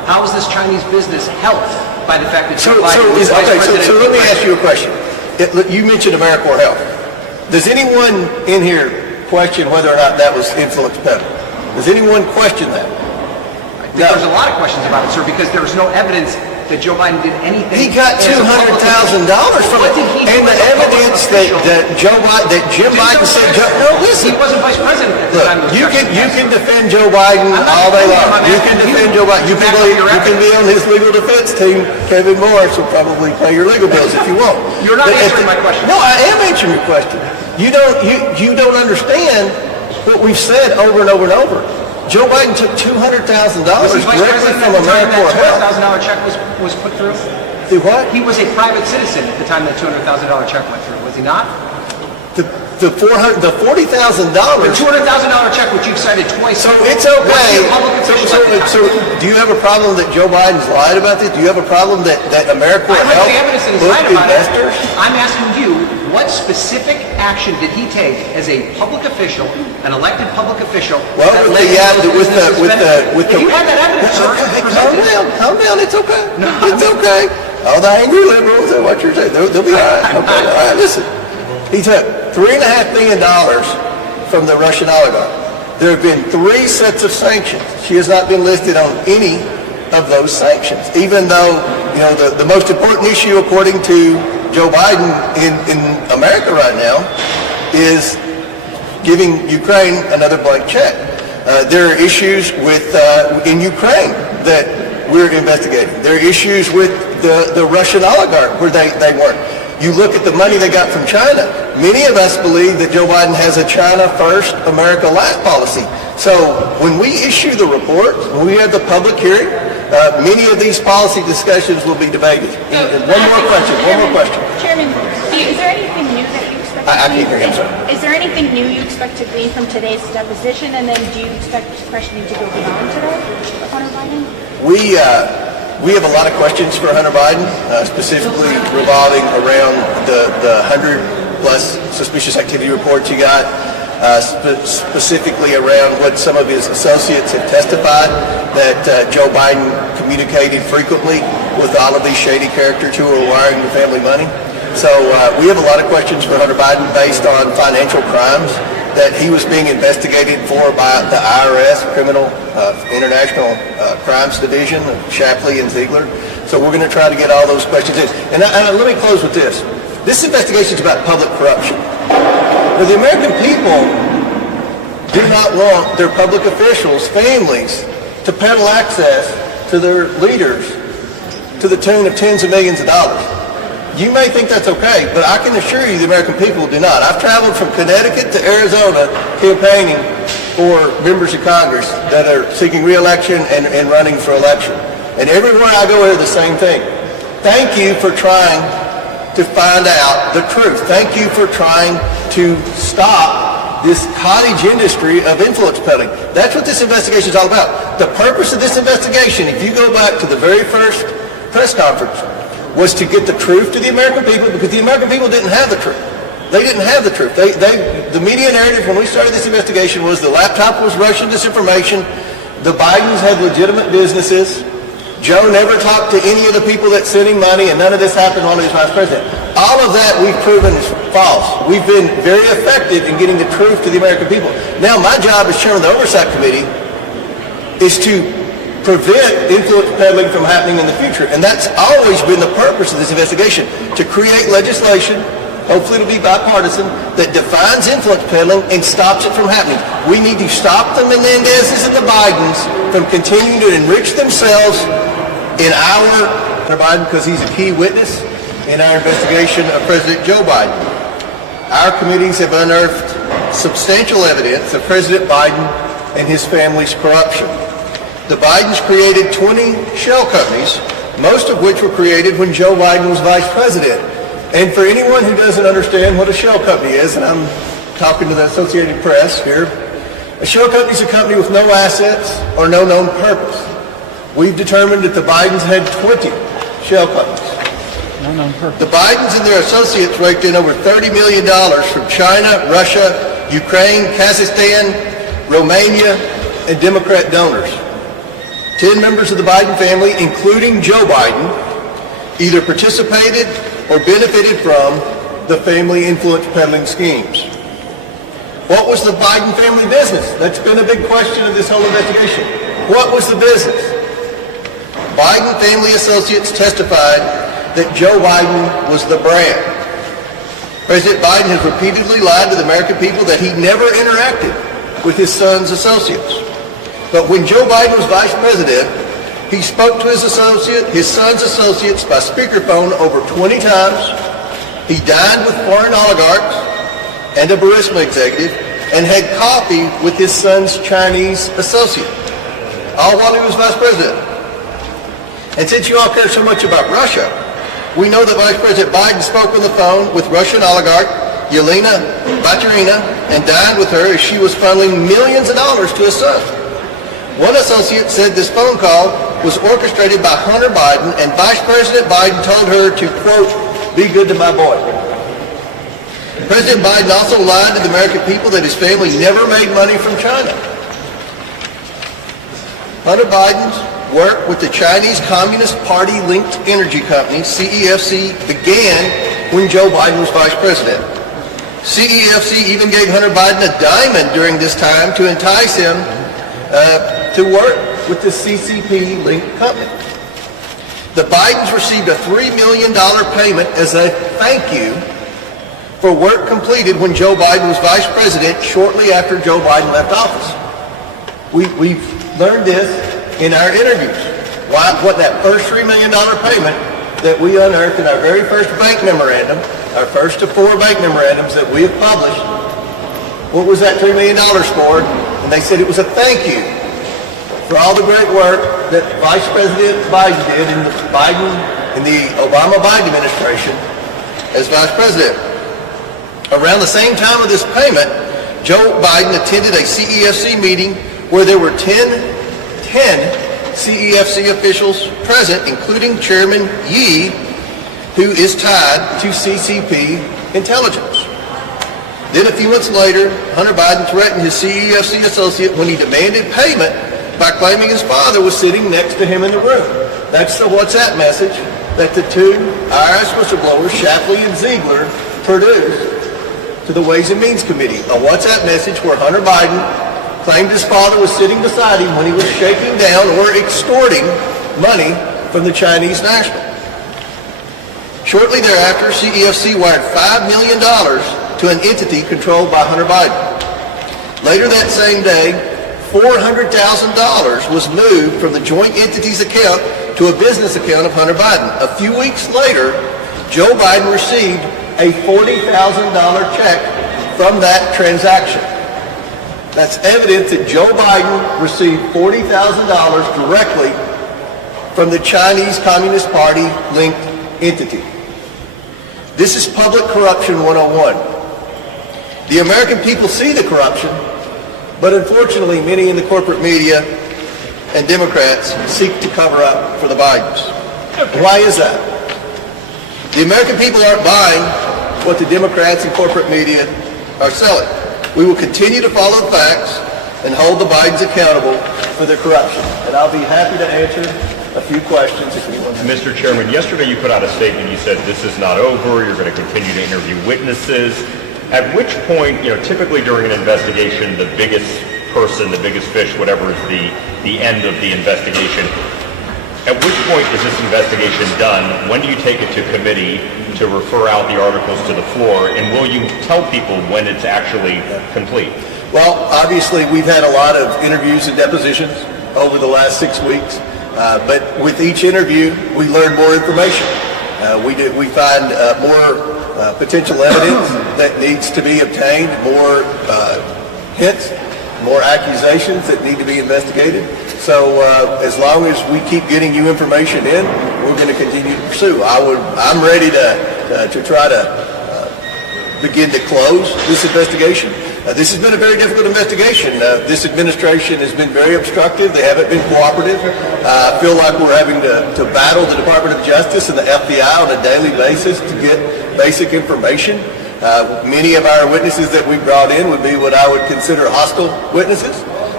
How is this Chinese business helped by the fact that So, Joe Biden is vice president? so let me ask you a question. You mentioned AmeriCorps Health. Does anyone in here question whether or not that was influence peddling? Does anyone question that? There's a lot of questions about it, sir, because there's no evidence that Joe Biden did anything. He got as a public $200,000 from What it. did he do And the as a public evidence official? that Jim Biden said, no, listen. He wasn't vice president at the Look, time. of the you can election. defend Joe Biden I'm not all day defending him, long. I'm You asking can you defend Joe Biden. to back up your You can be on his legal defense team. Kevin Morris will probably pay your legal bills if you want. You're not But answering my question. No, I am answering your question. You don't understand what we've said over and over and over. Joe Biden took $200,000 Was he vice directly president from at the time AmeriCorps that Health. $200,000 check was put through? Do what? He was a private citizen at the time that $200,000 check went through, was he not? The $40,000. The $200,000 check, which you've cited twice. So it's was okay. he a public official at the time? So do you have a problem that Joe Biden's lied about this? Do you have a problem that AmeriCorps I Health have the evidence that he's booked lied about it. investors? I'm asking you, what specific action did he take as a public official, an elected public official? Well, that led to those businesses with benefiting? the. If you had that evidence, sir, Calm down. It's okay. It's okay. All the angry liberals and what you're saying, they'll be all right. Okay. All right. Listen, he took $3.5 million from the Russian oligarch. There have been 3 sets of sanctions. She has not been listed on any of those sanctions, even though the most important issue, according to Joe Biden in America right now, is giving Ukraine another blank check. There are issues in Ukraine that we're investigating. There are issues with the Russian oligarch where they weren't. You look at the money they got from China. Many of us believe that Joe Biden has a China first, America last policy. So when we issue the report, when we have the public hearing, many of these policy discussions will be debated. And one more question. Chairman, is there anything new that you expect? I can't hear you, I'm sorry. Is there anything new you expect to glean from today's deposition, and then do you expect questioning to go beyond today for Hunter Biden? We have a lot of questions for Hunter Biden, specifically revolving around the 100-plus suspicious activity reports he got, specifically around what some of his associates have testified, that Joe Biden communicated frequently with all of these shady characters who were wiring the family money. So we have a lot of questions for Hunter Biden based on financial crimes that he was being investigated for by the IRS, Criminal International Crimes Division, Shapley and Ziegler. So we're going to try to get all those questions in. And let me close with this. This investigation is about public corruption. Now, the American people do not want their public officials, families, to peddle access to their leaders to the tune of tens of millions of dollars. You may think that's okay, but I can assure you the American people do not. I've traveled from Connecticut to Arizona campaigning for members of Congress that are seeking re-election and running for election. And everywhere I go, I hear the same thing. Thank you for trying to find out the truth. Thank you for trying to stop this cottage industry of influence peddling. That's what this investigation is all about. The purpose of this investigation, if you go back to the very first press conference, was to get the truth to the American people, because the American people didn't have the truth. They didn't have the truth. The media narrative when we started this investigation was the laptop was Russian disinformation, the Bidens had legitimate businesses, Joe never talked to any of the people that sent him money, and none of this happened while he was vice president. All of that we've proven is false. We've been very effective in getting the truth to the American people. Now my job as chairman of the Oversight Committee is to prevent influence peddling from happening in the future. And that's always been the purpose of this investigation, to create legislation, hopefully it'll be bipartisan, that defines influence peddling and stops it from happening. We need to stop the Menendezes and the Bidens from continuing to enrich themselves in Hunter Biden, because he's a key witness in our investigation of President Joe Biden. Our committees have unearthed substantial evidence of President Biden and his family's corruption. The Bidens created 20 shell companies, most of which were created when Joe Biden was vice president. And for anyone who doesn't understand what a shell company is, and I'm talking to the Associated Press here, a shell company is a company with no assets or no known purpose. We've determined that the Bidens had 20 shell companies. No known purpose. The Bidens and their associates raked in over $30 million from China, Russia, Ukraine, Kazakhstan, Romania, and Democrat donors. 10 members of the Biden family, including Joe Biden, either participated or benefited from the family influence peddling schemes. What was the Biden family business? That's been a big question of this whole investigation. What was the business? Biden family associates testified that Joe Biden was the brand. President Biden has repeatedly lied to the American people that he never interacted with his son's associates. But when Joe Biden was vice president, he spoke to his son's associates by speakerphone over 20 times. He dined with foreign oligarchs and a Burisma executive and had coffee with his son's Chinese associate, all while he was vice president. And since you all care so much about Russia, we know that Vice President Biden spoke on the phone with Russian oligarch Yelena Baturina and dined with her as she was funneling millions of dollars to his son. One associate said this phone call was orchestrated by Hunter Biden, and Vice President Biden told her to, quote, "be good to my boy." President Biden also lied to the American people that his family never made money from China. Hunter Biden's work with the Chinese Communist Party-linked energy company, CEFC, began when Joe Biden was vice president. CEFC even gave Hunter Biden a diamond during this time to entice him to work with the CCP-linked company. The Bidens received a $3 million payment as a thank you for work completed when Joe Biden was vice president shortly after Joe Biden left office. We've learned this in our interviews. What that first $3 million payment that we unearthed in our very first bank memorandum, our first of 4 bank memorandums that we have published, what was that $3 million for? And they said it was a thank you for all the great work that Vice President Biden did in the Obama-Biden administration as vice president. Around the same time of this payment, Joe Biden attended a CEFC meeting where there were 10 CEFC officials present, including Chairman Yi, who is tied to CCP intelligence. Then a few months later, Hunter Biden threatened his CEFC associate when he demanded payment by claiming his father was sitting next to him in the room. That's the WhatsApp message that the 2 IRS whistleblowers, Shapley and Ziegler, produced to the Ways and Means Committee. A WhatsApp message where Hunter Biden claimed his father was sitting beside him when he was shaking down or extorting money from the Chinese national. Shortly thereafter, CEFC wired $5 million to an entity controlled by Hunter Biden. Later that same day, $400,000 was moved from the joint entity's account to a business account of Hunter Biden. A few weeks later, Joe Biden received a $40,000 check from that transaction. That's evidence that Joe Biden received $40,000 directly from the Chinese Communist Party-linked entity. This is public corruption 101. The American people see the corruption, but unfortunately many in the corporate media and Democrats seek to cover up for the Bidens. Why is that? The American people aren't buying what the Democrats and corporate media are selling. We will continue to follow the facts and hold the Bidens accountable for their corruption. And I'll be happy to answer a few questions if anyone has. Mr. Chairman, yesterday you put out a statement. You said this is not over. You're going to continue to interview witnesses. At which point, typically during an investigation, the biggest person, the biggest fish, whatever is the end of the investigation. At which point is this investigation done? When do you take it to committee to refer out the articles to the floor? And will you tell people when it's actually complete? Well, obviously, we've had a lot of interviews and depositions over the last 6 weeks. But with each interview, we learn more information. We find more potential evidence that needs to be obtained, more hints, more accusations that need to be investigated. So as long as we keep getting you information in, we're going to continue to pursue. I'm ready to try to begin to close this investigation. This has been a very difficult investigation. This administration has been very obstructive. They haven't been cooperative. I feel like we're having to battle the Department of Justice and the FBI on a daily basis to get basic information. Many of our witnesses that we brought in would be what I would consider hostile witnesses.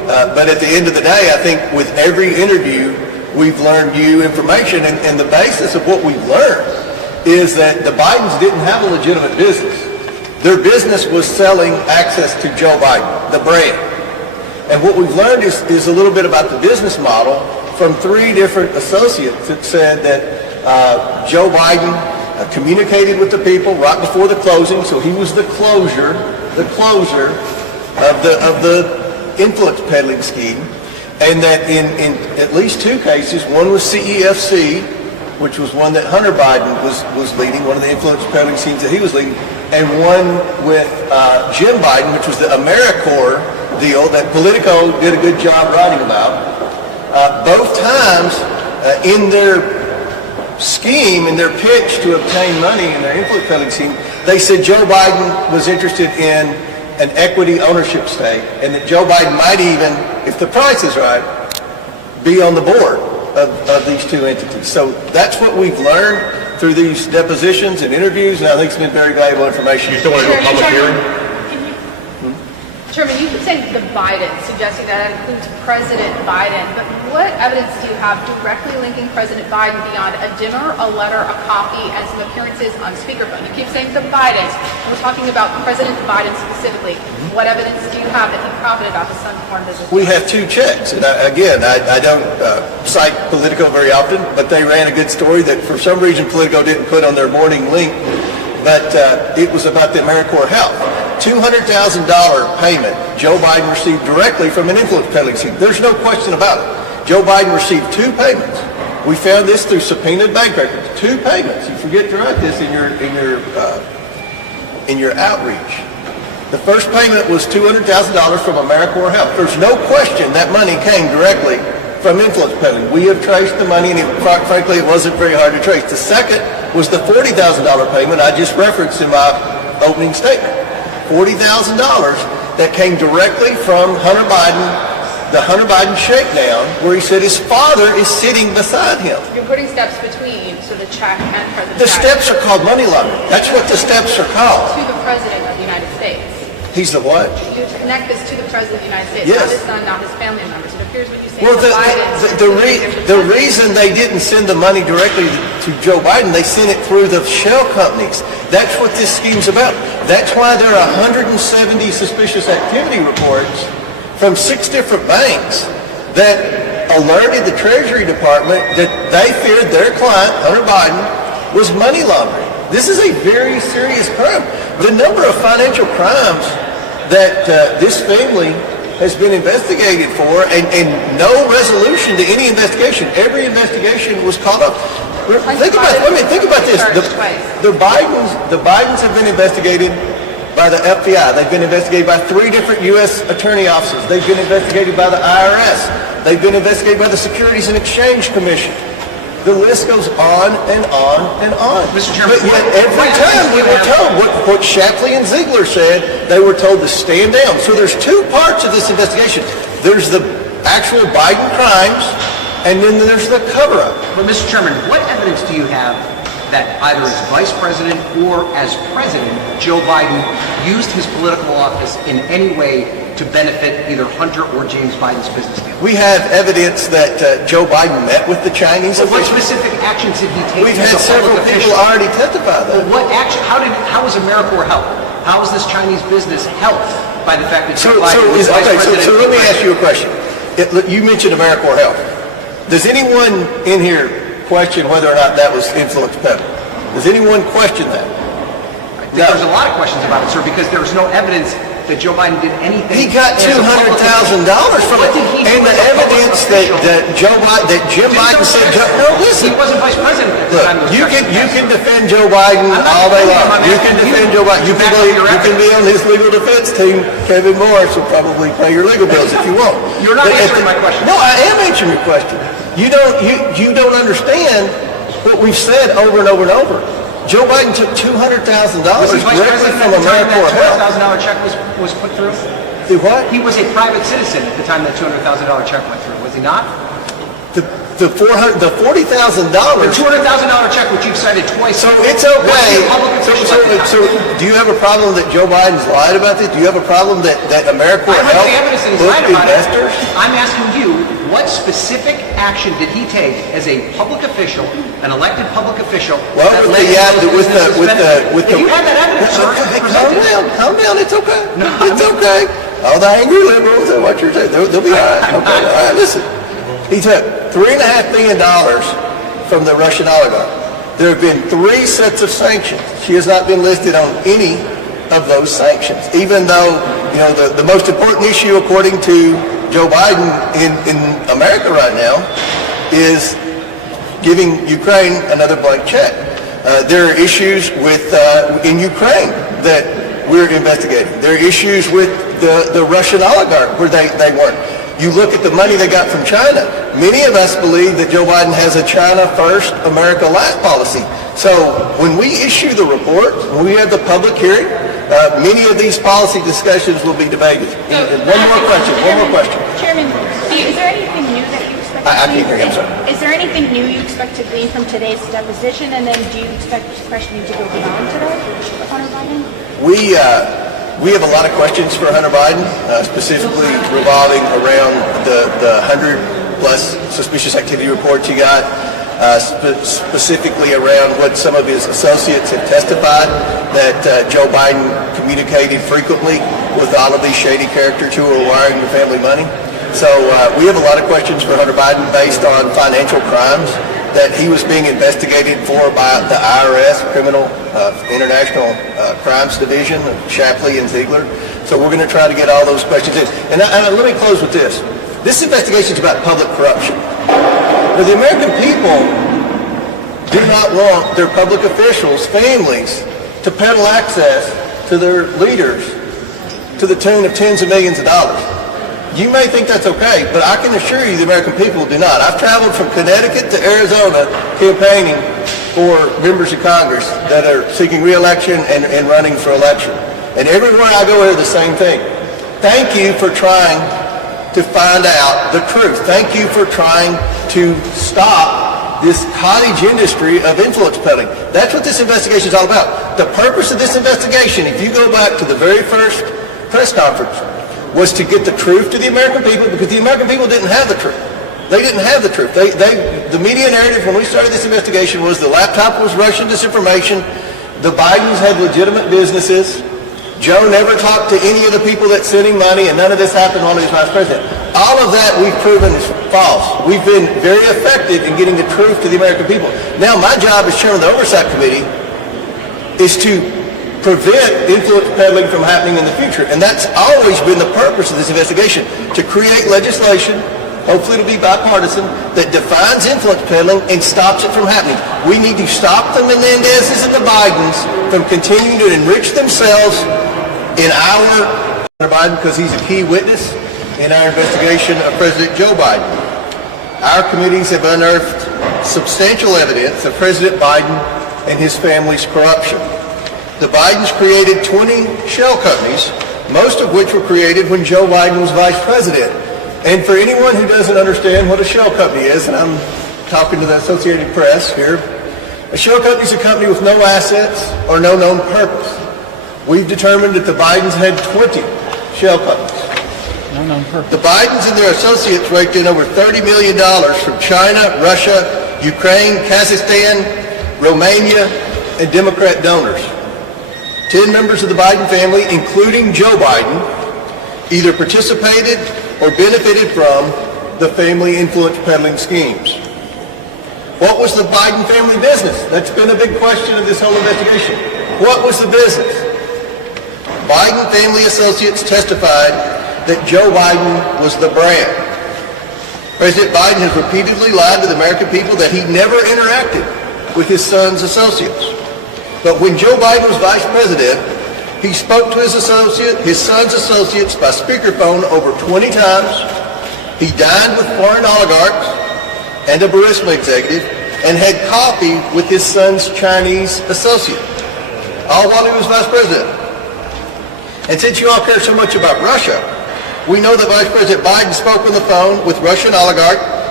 But at the end of the day, I think with every interview, we've learned new information, and the basis of what we've learned is that the Bidens didn't have a legitimate business. Their business was selling access to Joe Biden, the brand. And what we've learned is a little bit about the business model from 3 different associates that said that Joe Biden communicated with the people right before the closing, so he was the closer of the influence peddling scheme, and that in at least 2 cases, one was CEFC, which was one that Hunter Biden was leading, one of the influence peddling schemes that he was leading, and one with Jim Biden, which was the AmeriCorps deal that Politico did a good job writing about. Both times in their scheme, in their pitch to obtain money in their influence peddling scheme, they said Joe Biden was interested in an equity ownership stake, and that Joe Biden might even, if the price is right, be on the board of these 2 entities. So that's what we've learned through these depositions and interviews, and I think it's been very valuable information. You still want to do a public hearing? Chairman, you keep saying the Biden, suggesting that includes President Biden, but what evidence do you have directly linking President Biden beyond a dinner, a letter, a copy, and some appearances on speakerphone? You keep saying the Bidens. We're talking about President Biden specifically. What evidence do you have that he profited off his son's foreign business? We have 2 checks, and I don't cite Politico very often, but they ran a good story that for some reason Politico didn't put on their morning link, but it was about the AmeriCorps Health. $200,000 payment Joe Biden received directly from an influence peddling scheme. There's no question about it. Joe Biden received 2 payments. We found this through subpoenaed bank records. 2 payments. You forget to write this in your outreach. The first payment was $200,000 from AmeriCorps Health. There's no question that money came directly from influence peddling. We have traced the money, and frankly, it wasn't very hard to trace. The second was the $40,000 payment I just referenced in my opening statement. $40,000 that came directly from Hunter Biden, the Hunter Biden shakedown, where he said his father is sitting beside him. You're putting steps between, so the check and President The steps are called money laundering. That's what the steps are called. To the President of the United States. He's the what? You connect this to the President of the United States, Yes. not his son, not his family members. It appears what you say Well, the Bidens. the reason they didn't send the money directly to Joe Biden, they sent it through the shell companies. That's what this scheme's about. That's why there are 170 suspicious activity reports from 6 different banks that alerted the Treasury Department that they feared their client, Hunter Biden, was money laundering. This is a very serious crime. The number of financial crimes that this family has been investigated for, and no resolution to any investigation. Every investigation was caught up. Think about this. The Bidens have been investigated by the FBI. They've been investigated by 3 different U.S. attorney offices. They've been investigated by the IRS. They've been investigated by the Securities and Exchange Commission. The list goes on and on and on. Mr. Chairman, but yet every time we were told what Shapley and Ziegler said, they were told to stand down. So there's 2 parts of this investigation. There's the actual Biden crimes, and then there's the cover-up. But Mr. Chairman, what evidence do you have that either as Vice President or as President, Joe Biden used his political office in any way to benefit either Hunter or James Biden's business deal? We have evidence that Joe Biden met with the Chinese So what officials. specific actions did he take? We've as had a several public people official? already testify though. What action? How was AmeriCorps helped? How is this Chinese business helped by the fact that Joe Biden was Vice President? So let me ask you a question. You mentioned AmeriCorps Health. Does anyone in here question whether or not that was influence peddling? Does anyone question that? There's a lot of questions about it, sir, because there's no evidence that Joe Biden did anything. He got $200,000 from it, and the evidence that Jim Biden said. No, listen. He wasn't Vice President at the Look, time. you can defend Joe Biden all day long. You can defend Joe Biden. You can be on his legal defense team. Kevin Morris will probably pay your legal bills if you want. You're not answering my question. No, I am answering your question. You don't understand what we've said over and over and over. Joe Biden took $200,000 directly from AmeriCorps Health. $200,000 check was put through? Do what? He was a private citizen at the time that $200,000 check went through, was he not? The $40,000. The $200,000 check, which you've said cited twice. So it's okay. Public official at the time. So do you have a problem that Joe Biden's lied about this? Do you have a problem that America I don't have the evidence that he's helped lied book about it. investors? I'm asking you, what specific action did he take as a public official, an elected public official? Well, that with led the, to those businesses with benefiting? If you have that evidence, sir, calm down, it's okay. It's okay. All the angry liberals and what you're saying, they'll be all right. Okay, all right, listen. He took $3.5 million from the Russian oligarch. There have been 3 sets of sanctions. She has not been listed on any of those sanctions, even though, the most important issue, according to Joe Biden in America right now, is giving Ukraine another blank check. There are issues in Ukraine that we're investigating. There are issues with the Russian oligarch where they weren't. You look at the money they got from China. Many of us believe that Joe Biden has a China first, America last policy. So when we issue the report, when we have the public hearing, many of these policy discussions will be debated. One more question. Chairman, is there anything new that you expect I can't hear you, I'm sorry. Is there anything new you expect to glean from today's deposition? And then do you expect questioning to go beyond today with Hunter Biden? We have a lot of questions for Hunter Biden, specifically revolving around the 100-plus suspicious activity reports he got, specifically around what some of his associates have testified, that Joe Biden communicated frequently with all of these shady characters who were wiring the family money. So we have a lot of questions for Hunter Biden based on financial crimes that he was being investigated for by the IRS, Criminal International Crimes Division, Shapley and Ziegler. So we're going to try to get all those questions in. And let me close with this. This investigation is about public corruption. Now, the American people do not want their public officials, families, to peddle access to their leaders to the tune of tens of millions of dollars. You may think that's okay, but I can assure you the American people do not. I've traveled from Connecticut to Arizona campaigning for members of Congress that are seeking re-election and running for election. And everywhere I go, I hear the same thing. Thank you for trying to find out the truth. Thank you for trying to stop this cottage industry of influence peddling. That's what this investigation is all about. The purpose of this investigation, if you go back to the very first press conference, was to get the truth to the American people, because the American people didn't have the truth. They didn't have the truth. The media narrative when we started this investigation was the laptop was Russian disinformation, the Bidens had legitimate businesses, Joe never talked to any of the people that sent him money, and none of this happened while he was vice president. All of that we've proven is false. We've been very effective in getting the truth to the American people. Now my job as chairman of the Oversight Committee is to prevent influence peddling from happening in the future. And that's always been the purpose of this investigation, to create legislation, hopefully it'll be bipartisan, that defines influence peddling and stops it from happening. We need to stop the Menendezes and the Bidens from continuing to enrich themselves in our Biden, because he's a key witness in our investigation of President Joe Biden. Our committees have unearthed substantial evidence of President Biden and his family's corruption. The Bidens created 20 shell companies, most of which were created when Joe Biden was vice president. And for anyone who doesn't understand what a shell company is, and I'm talking to the Associated Press here, a shell company is a company with no assets or no known purpose. We've determined that the Bidens had 20 shell companies. No known purpose. The Bidens and their associates raked in over $30 million from China, Russia, Ukraine, Kazakhstan, Romania, and Democrat donors. 10 members of the Biden family, including Joe Biden, either participated or benefited from the family influence peddling schemes. What was the Biden family business? That's been a big question of this whole investigation. What was the business? Biden family associates testified that Joe Biden was the brand. President Biden has repeatedly lied to the American people that he never interacted with his son's associates. But when Joe Biden was vice president, he spoke to his son's associates by speakerphone over 20 times. He dined with foreign oligarchs and a Burisma executive and had coffee with his son's Chinese associate, all while he was vice president. And since you all care so much about Russia, we know that Vice President Biden spoke on the phone with Russian oligarch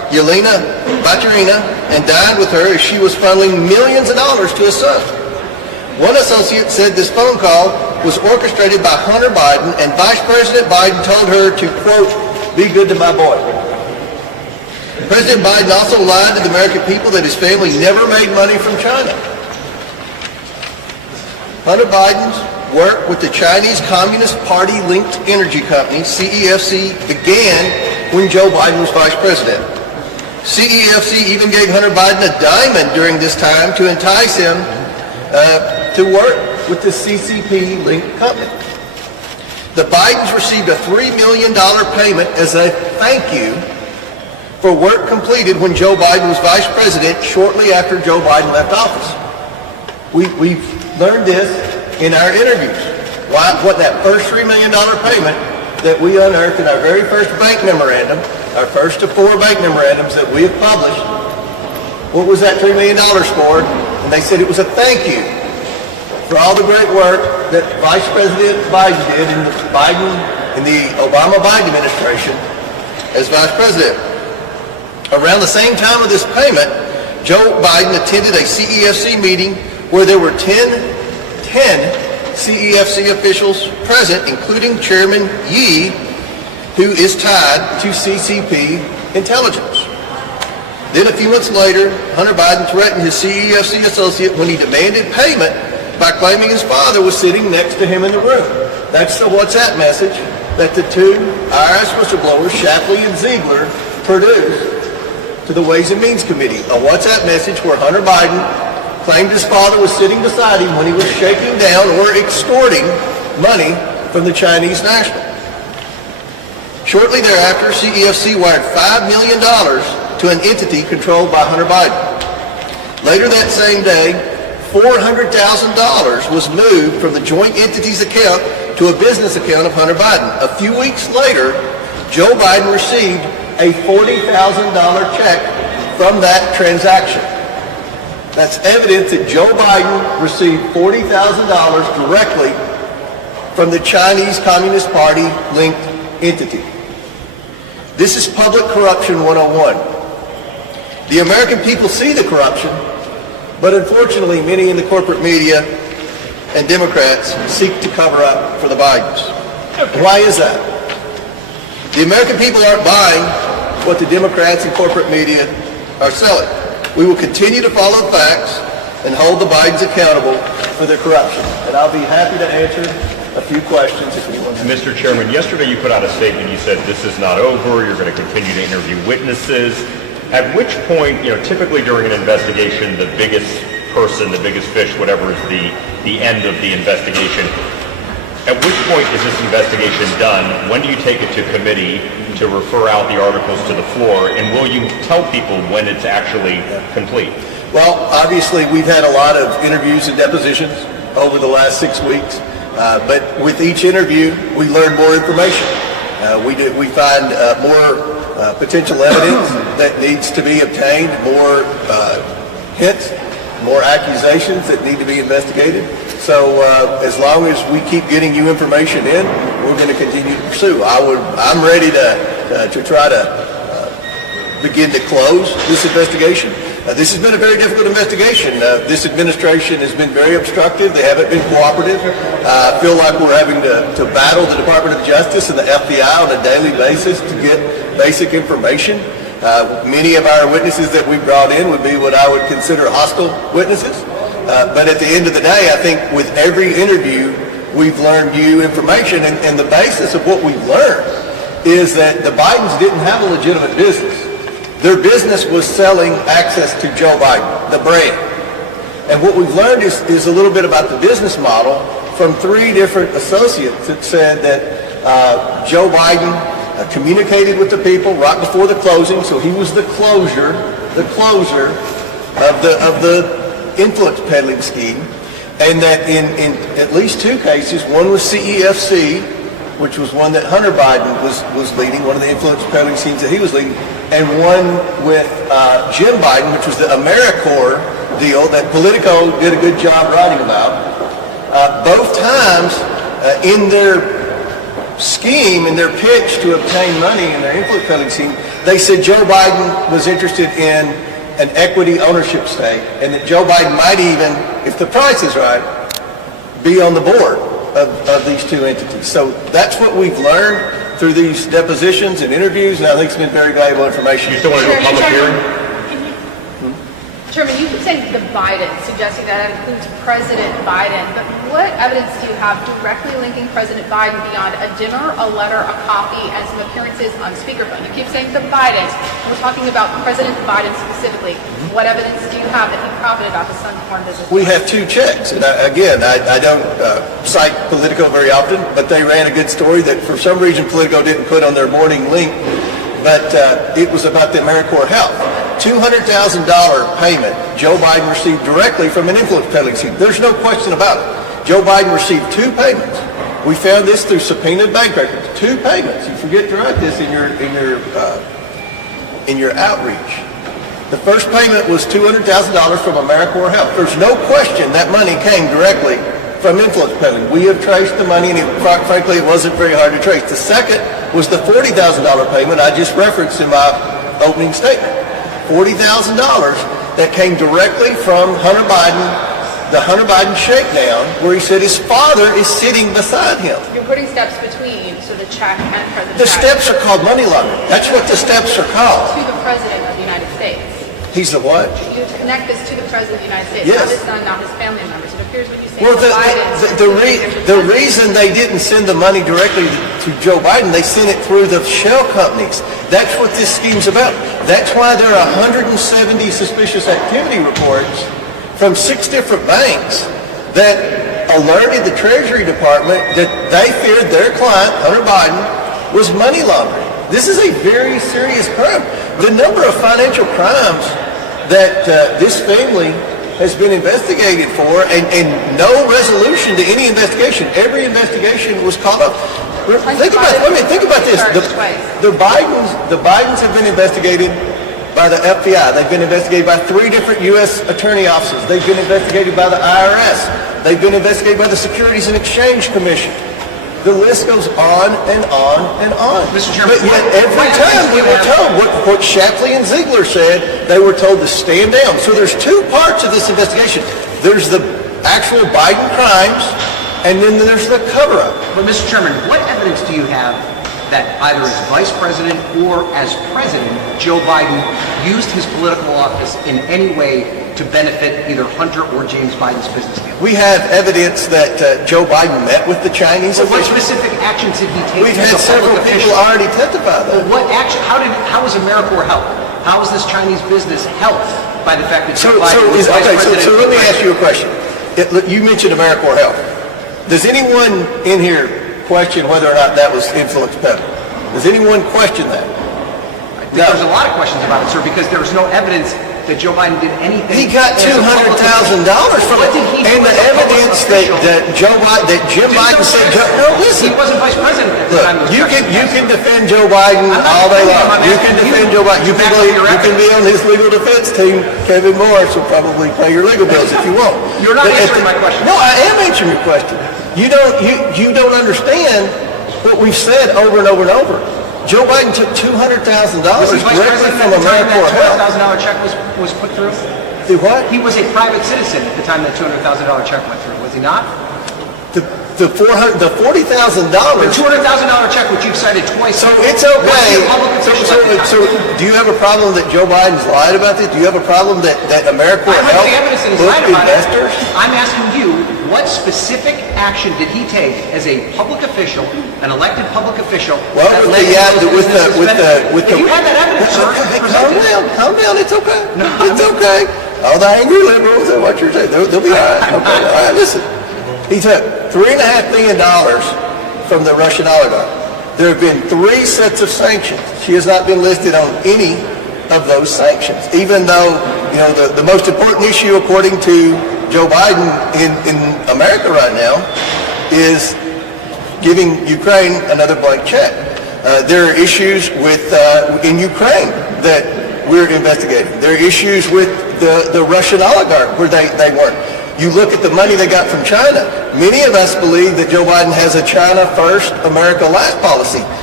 Yelena Baturina, and dined with her as she was funneling millions of dollars to his son. One associate said this phone call was orchestrated by Hunter Biden, and Vice President Biden told her to, quote, be good to my boy. President Biden also lied to the American people that his family never made money from China. Hunter Biden's work with the Chinese Communist Party-linked energy company, CEFC, began when Joe Biden was vice president. CEFC even gave Hunter Biden a diamond during this time to entice him to work with the CCP-linked company. The Bidens received a $3 million payment as a thank you for work completed when Joe Biden was vice president shortly after Joe Biden left office. We've learned this in our interviews. What that first $3 million payment that we unearthed in our very first bank memorandum, our first of 4 bank memorandums that we have published, what was that $3 million for? And they said it was a thank you for all the great work that Vice President Biden did in the Obama-Biden administration as vice president. Around the same time of this payment, Joe Biden attended a CEFC meeting where there were 10 CEFC officials present, including Chairman Yi, who is tied to CCP intelligence. Then a few months later, Hunter Biden threatened his CEFC associate when he demanded payment by claiming his father was sitting next to him in the room. That's the WhatsApp message that the 2 IRS whistleblowers, Shapley and Ziegler, produced to the Ways and Means Committee. A WhatsApp message where Hunter Biden claimed his father was sitting beside him when he was shaking down or extorting money from the Chinese national. Shortly thereafter, CEFC wired $5 million to an entity controlled by Hunter Biden. Later that same day, $400,000 was moved from the joint entity's account to a business account of Hunter Biden. A few weeks later, Joe Biden received a $40,000 check from that transaction. That's evidence that Joe Biden received $40,000 directly from the Chinese Communist Party linked entity. This is public corruption 101. The American people see the corruption, but unfortunately many in the corporate media and Democrats seek to cover up for the Bidens. Why is that? The American people aren't buying what the Democrats and corporate media are selling. We will continue to follow facts and hold the Bidens accountable for their corruption. And I'll be happy to answer a few questions if anyone has. Mr. Chairman, yesterday you put out a statement. You said this is not over. You're going to continue to interview witnesses. At which point, typically during an investigation, the biggest person, the biggest fish, whatever is the end of the investigation, at which point is this investigation done? When do you take it to committee to refer out the articles to the floor? And will you tell people when it's actually complete? Well, obviously, we've had a lot of interviews and depositions over the last 6 weeks. But with each interview, we learn more information. We find more potential evidence that needs to be obtained, more hints, more accusations that need to be investigated. So as long as we keep getting you information in, we're going to continue to pursue. I'm ready to try to begin to close this investigation. This has been a very difficult investigation. This administration has been very obstructive. They haven't been cooperative. I feel like we're having to battle the Department of Justice and the FBI on a daily basis to get basic information. Many of our witnesses that we brought in would be what I would consider hostile witnesses. But at the end of the day, I think with every interview, we've learned new information. And the basis of what we've learned is that the Bidens didn't have a legitimate business. Their business was selling access to Joe Biden, the brand. And what we've learned is a little bit about the business model from 3 different associates that said that Joe Biden communicated with the people right before the closing, so he was the closer of the influence peddling scheme, and that in at least 2 cases, one was CEFC, which was one that Hunter Biden was leading, one of the influence peddling schemes that he was leading, and one with Jim Biden, which was the AmeriCorps deal that Politico did a good job writing about. Both times in their scheme, in their pitch to obtain money in their influence peddling scheme, they said Joe Biden was interested in an equity ownership stake, and that Joe Biden might even, if the price is right, be on the board of these two entities. So that's what we've learned through these depositions and interviews, and I think it's been very valuable information. You still want to do a public hearing? Chairman, you keep saying the Biden, suggesting that includes President Biden, but what evidence do you have directly linking President Biden beyond a dinner, a letter, a copy, and some appearances on speakerphone? You keep saying the Bidens. We're talking about President Biden specifically. What evidence do you have that he profited off his son's foreign business? We have two checks, and I don't cite Politico very often, but they ran a good story that for some reason Politico didn't put on their morning link, but it was about the AmeriCorps Health. $200,000 payment Joe Biden received directly from an influence peddling scheme. There's no question about it. Joe Biden received two payments. We found this through subpoenaed bank records. Two payments. You forget to write this in your outreach. The first payment was $200,000 from AmeriCorps Health. There's no question that money came directly from influence peddling. We have traced the money, and frankly, it wasn't very hard to trace. The second was the $40,000 payment I just referenced in my opening statement. $40,000 that came directly from Hunter Biden, the Hunter Biden shakedown, where he said his father is sitting beside him. You're putting steps between, so the check and President The steps are called money laundering. That's what the steps are called. to the President of the United States. He's the what? You connect this to the President of the United States, Yes. not his son, not his family members. It appears when you say Well, the Bidens, the reason they didn't send the money directly to Joe Biden, they sent it through the shell companies. That's what this scheme's about. That's why there are 170 suspicious activity reports from 6 different banks that alerted the Treasury Department that they feared their client, Hunter Biden, was money laundering. This is a very serious crime. The number of financial crimes that this family has been investigated for, and no resolution to any investigation. Every investigation was caught up. Think about this. The Bidens have been investigated by the FBI. They've been investigated by 3 different U.S. attorney offices. They've been investigated by the IRS. They've been investigated by the Securities and Exchange Commission. The list goes on and on and on. Mr. Chairman, but yet every time we were told what Shapley and Ziegler said, they were told to stand down. So there's 2 parts of this investigation. There's the actual Biden crimes, and then there's the cover-up. But Mr. Chairman, what evidence do you have that either as Vice President or as President, Joe Biden used his political office in any way to benefit either Hunter or James Biden's business deal? We have evidence that Joe Biden met with the Chinese So what officials. specific actions did he take? We've as had a several public people official? already testify though. What action? How was AmeriCorps helped? How was this Chinese business helped by the fact that Joe Biden was Vice President? So let me ask you a question. You mentioned AmeriCorps Health. Does anyone in here question whether or not that was influence peddling? Does anyone question that? There's a lot of questions about it, sir, because there's no evidence that Joe Biden did anything. He got as a public $200,000 from What it. did he do And the as a public evidence official? that Jim Biden said, no, listen. He wasn't Vice President at the Look, time. those you questions can were asked. defend Joe Biden I'm not all day defending him, long. I'm You asking can you defend Joe Biden. to back up your You can be on his legal defense team. Kevin Morris will probably pay your legal bills if you want. You're not But answering my question. No, I am answering your question. You don't understand what we've said over and over and over. Joe Biden took $200,000 Was he Vice directly President from at the time AmeriCorps that Health. $200,000 check was put through? Do what? He was a private citizen at the time that $200,000 check went through, was he not? The $40,000. The $200,000 check, which you've cited twice. So it's okay. Was he a public official at the time? So do you have a problem that Joe Biden's lied about this? Do you have a problem that AmeriCorps I don't have Health the evidence that he's booked lied about it. investors? I'm asking you, what specific action did he take as a public official, an elected public official? Well, that with led the, to those businesses benefiting? with the. If you have that evidence, sir, present it. Calm down, it's okay. It's okay. All the angry liberals and what you're saying, they'll be all right. Okay, all right, listen. He took $3.5 million from the Russian oligarch. There have been 3 sets of sanctions. She has not been listed on any of those sanctions, even though, the most important issue, according to Joe Biden in America right now, is giving Ukraine another blank check. There are issues in Ukraine that we're investigating. There are issues with the Russian oligarch where they weren't. You look at the money they got from China. Many of us believe that Joe Biden has a China first, America last policy.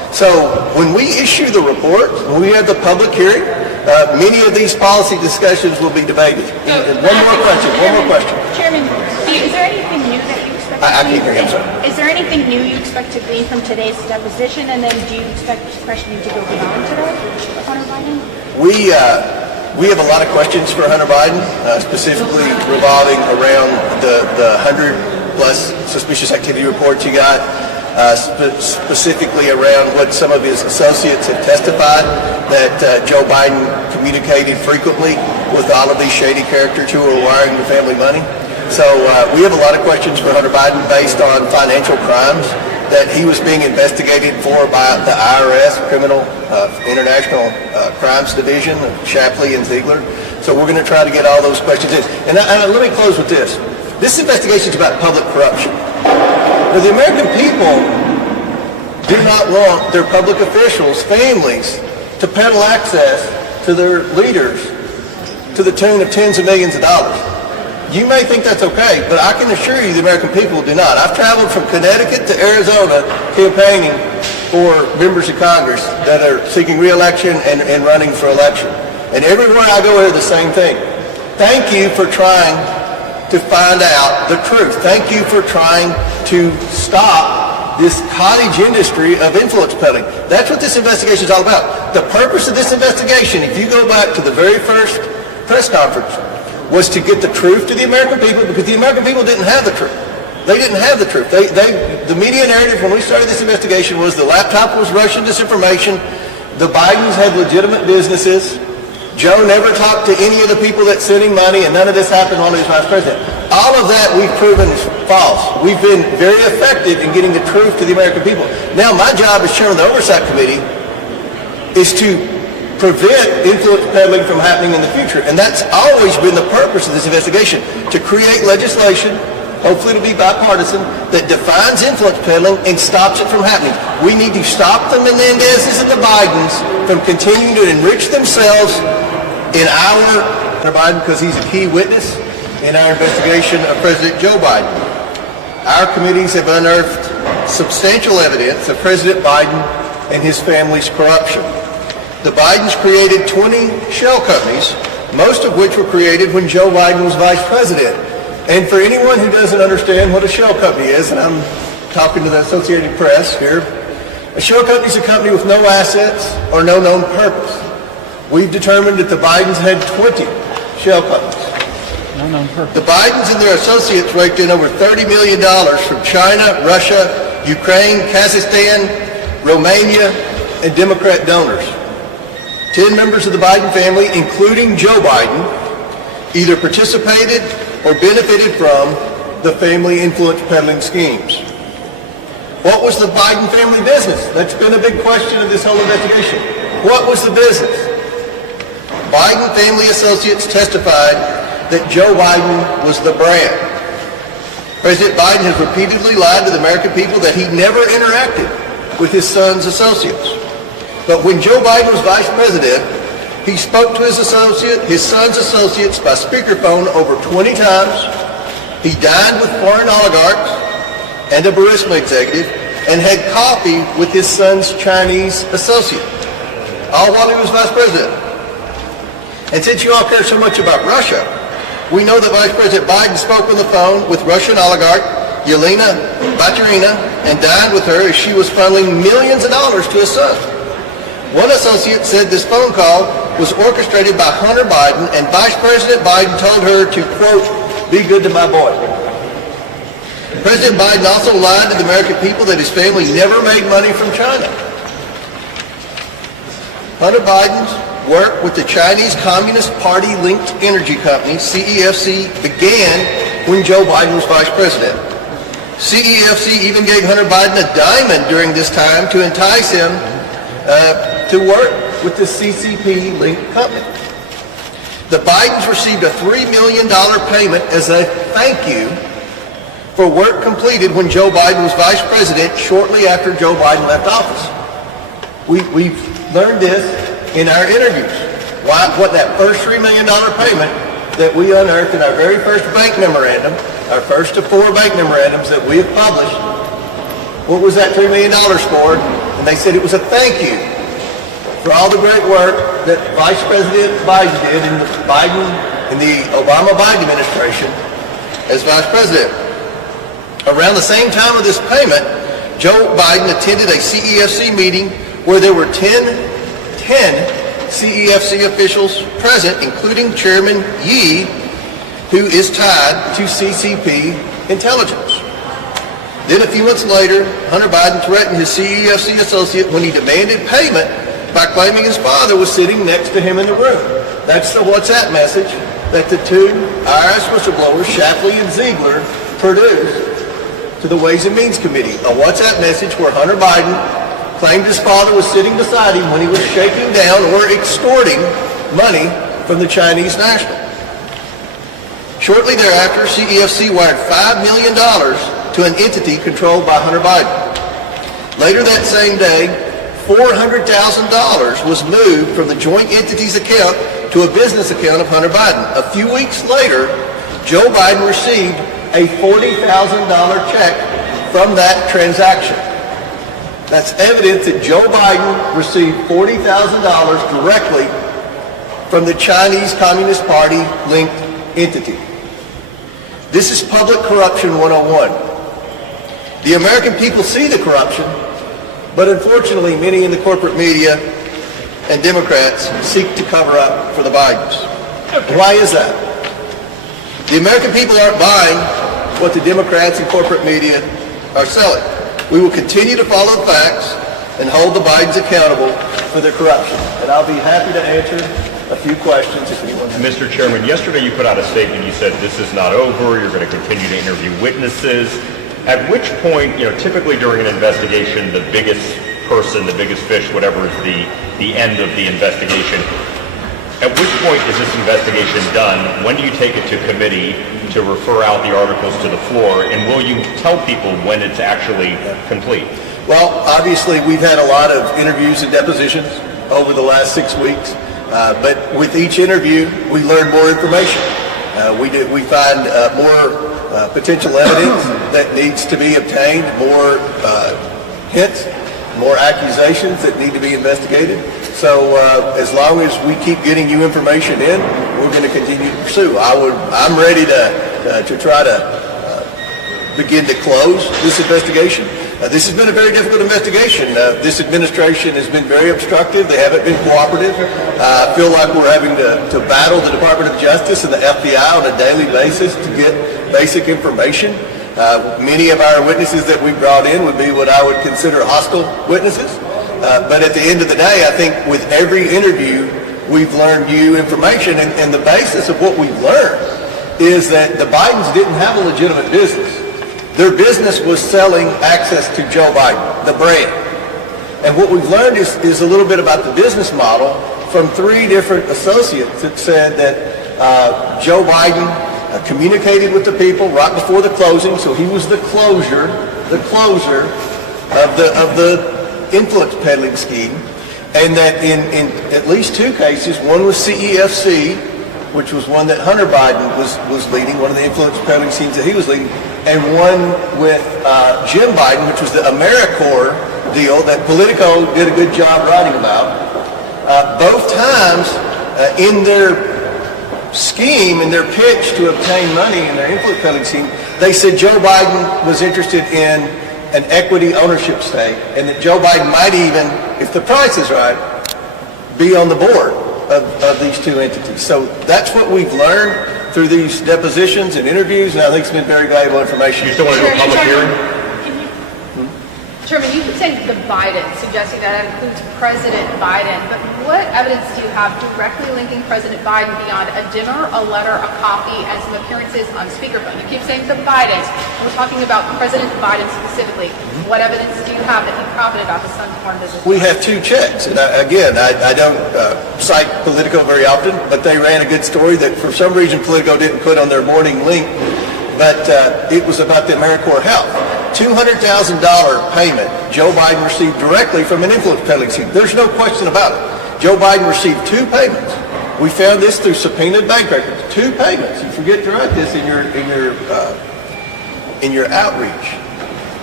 So when we issue the report, when we have the public hearing, many of these policy discussions will be debated. And one more question. Chairman, is there anything new that you expect to I glean? can't hear you, I'm sorry. Is there anything new you expect to glean from today's deposition? And then do you expect questioning to go beyond today, Hunter Biden? We have a lot of questions for Hunter Biden, specifically revolving around the 100-plus suspicious activity reports he got, specifically around what some of his associates have testified, that Joe Biden communicated frequently with all of these shady characters who were wiring the family money. So we have a lot of questions for Hunter Biden based on financial crimes that he was being investigated for by the IRS, Criminal International Crimes Division, Shapley and Ziegler. So we're going to try to get all those questions in. And let me close with this. This investigation is about public corruption. Now, the American people do not want their public officials, families, to peddle access to their leaders to the tune of tens of millions of dollars. You may think that's okay, but I can assure you the American people do not. I've traveled from Connecticut to Arizona campaigning for members of Congress that are seeking re-election and running for election. And everywhere I go, I hear the same thing. Thank you for trying to find out the truth. Thank you for trying to stop this cottage industry of influence peddling. That's what this investigation is all about. The purpose of this investigation, if you go back to the very first press conference, was to get the truth to the American people, because the American people didn't have the truth. They didn't have the truth. The media narrative when we started this investigation was the laptop was Russian disinformation, the Bidens had legitimate businesses, Joe never talked to any of the people that sent him money, and none of this happened while he was vice president. All of that we've proven is false. We've been very effective in getting the truth to the American people. Now my job as chairman of the Oversight Committee is to prevent influence peddling from happening in the future. And that's always been the purpose of this investigation, to create legislation, hopefully to be bipartisan, that defines influence peddling and stops it from happening. We need to stop the Menendezes and the Bidens from continuing to enrich themselves in our Biden, because he's a key witness in our investigation of President Joe Biden. Our committees have unearthed substantial evidence of President Biden and his family's corruption. The Bidens created 20 shell companies, most of which were created when Joe Biden was vice president. And for anyone who doesn't understand what a shell company is, and I'm talking to the Associated Press here, a shell company is a company with no assets or no known purpose. We've determined that the Bidens had 20 shell companies. No known purpose. The Bidens and their associates raked in over $30 million from China, Russia, Ukraine, Kazakhstan, Romania, and Democrat donors. 10 members of the Biden family, including Joe Biden, either participated or benefited from the family influence peddling schemes. What was the Biden family business? That's been a big question of this whole investigation. What was the business? Biden family associates testified that Joe Biden was the brand. President Biden has repeatedly lied to the American people that he never interacted with his son's associates. But when Joe Biden was vice president, he spoke to his son's associates by speakerphone over 20 times. He dined with foreign oligarchs and a Burisma executive and had coffee with his son's Chinese associate, all while he was vice president. And since you all care so much about Russia, we know that Vice President Biden spoke on the phone with Russian oligarch Yelena Baturina and dined with her as she was funneling millions of dollars to his son. One associate said this phone call was orchestrated by Hunter Biden, and Vice President Biden told her to, quote, be good to my boy. President Biden also lied to the American people that his family never made money from China. Hunter Biden's work with the Chinese Communist Party-linked energy company, CEFC, began when Joe Biden was vice president. CEFC even gave Hunter Biden a diamond during this time to entice him to work with the CCP-linked company. The Bidens received a $3 million payment as a thank you for work completed when Joe Biden was vice president shortly after Joe Biden left office. We've learned this in our interviews. What that first $3 million payment that we unearthed in our very first bank memorandum, our first of 4 bank memorandums that we have published, what was that $3 million for? And they said it was a thank you for all the great work that Vice President Biden did in the Obama-Biden administration as Vice President. Around the same time of this payment, Joe Biden attended a CEFC meeting where there were 10 CEFC officials present, including Chairman Yi, who is tied to CCP intelligence. Then a few months later, Hunter Biden threatened his CEFC associate when he demanded payment by claiming his father was sitting next to him in the room. That's the WhatsApp message that the two IRS whistleblowers, Shapley and Ziegler, produced to the Ways and Means Committee. A WhatsApp message where Hunter Biden claimed his father was sitting beside him when he was shaking down or extorting money from the Chinese national. Shortly thereafter, CEFC wired $5 million to an entity controlled by Hunter Biden. Later that same day, $400,000 was moved from the joint entity's account to a business account of Hunter Biden. A few weeks later, Joe Biden received a $40,000 check from that transaction. That's evidence that Joe Biden received $40,000 directly from the Chinese Communist Party linked entity. This is public corruption 101. The American people see the corruption, but unfortunately many in the corporate media and Democrats seek to cover up for the Bidens. Why is that? The American people aren't buying what the Democrats and corporate media are selling. We will continue to follow the facts and hold the Bidens accountable for their corruption. And I'll be happy to answer a few questions if anyone has. Mr. Chairman, yesterday you put out a statement. You said this is not over. You're going to continue to interview witnesses. At which point, typically during an investigation, the biggest person, the biggest fish, whatever is the end of the investigation. At which point is this investigation done? When do you take it to committee to refer out the articles to the floor? And will you tell people when it's actually complete? Well, obviously we've had a lot of interviews and depositions over the last 6 weeks. But with each interview, we learn more information. We find more potential evidence that needs to be obtained, more hints, more accusations that need to be investigated. So as long as we keep getting you information in, we're going to continue to pursue. I'm ready to try to begin to close this investigation. This has been a very difficult investigation. This administration has been very obstructive. They haven't been cooperative. I feel like we're having to battle the Department of Justice and the FBI on a daily basis to get basic information. Many of our witnesses that we brought in would be what I would consider hostile witnesses. But at the end of the day, I think with every interview, we've learned new information. And the basis of what we've learned is that the Bidens didn't have a legitimate business. Their business was selling access to Joe Biden, the brand. And what we've learned is a little bit about the business model from 3 different associates that said that Joe Biden communicated with the people right before the closing, so he was the closer of the influence peddling scheme, and that in at least 2 cases, one was CEFC, which was one that Hunter Biden was leading, one of the influence peddling schemes that he was leading, and one with Jim Biden, which was the AmeriCorps deal that Politico did a good job writing about. Both times in their scheme, in their pitch to obtain money in their influence peddling scheme, they said Joe Biden was interested in an equity ownership stake, and that Joe Biden might even, if the price is right, be on the board of these 2 entities. So that's what we've learned through these depositions and interviews, and I think it's been very valuable information. You still want to do a public hearing? Chairman, you keep saying the Biden, suggesting that includes President Biden, but what evidence do you have directly linking President Biden beyond a dinner, a letter, a coffee, and some appearances on speakerphone? You keep saying the Bidens. We're talking about President Biden specifically. What evidence do you have that he profited off his son's foreign business? We have 2 checks. And I don't cite Politico very often, but they ran a good story that for some reason Politico didn't put on their morning link, but it was about the AmeriCorps Health. $200,000 payment Joe Biden received directly from an influence peddling scheme. There's no question about it. Joe Biden received 2 payments. We found this through subpoenaed bank records. 2 payments. You forget to write this in your outreach.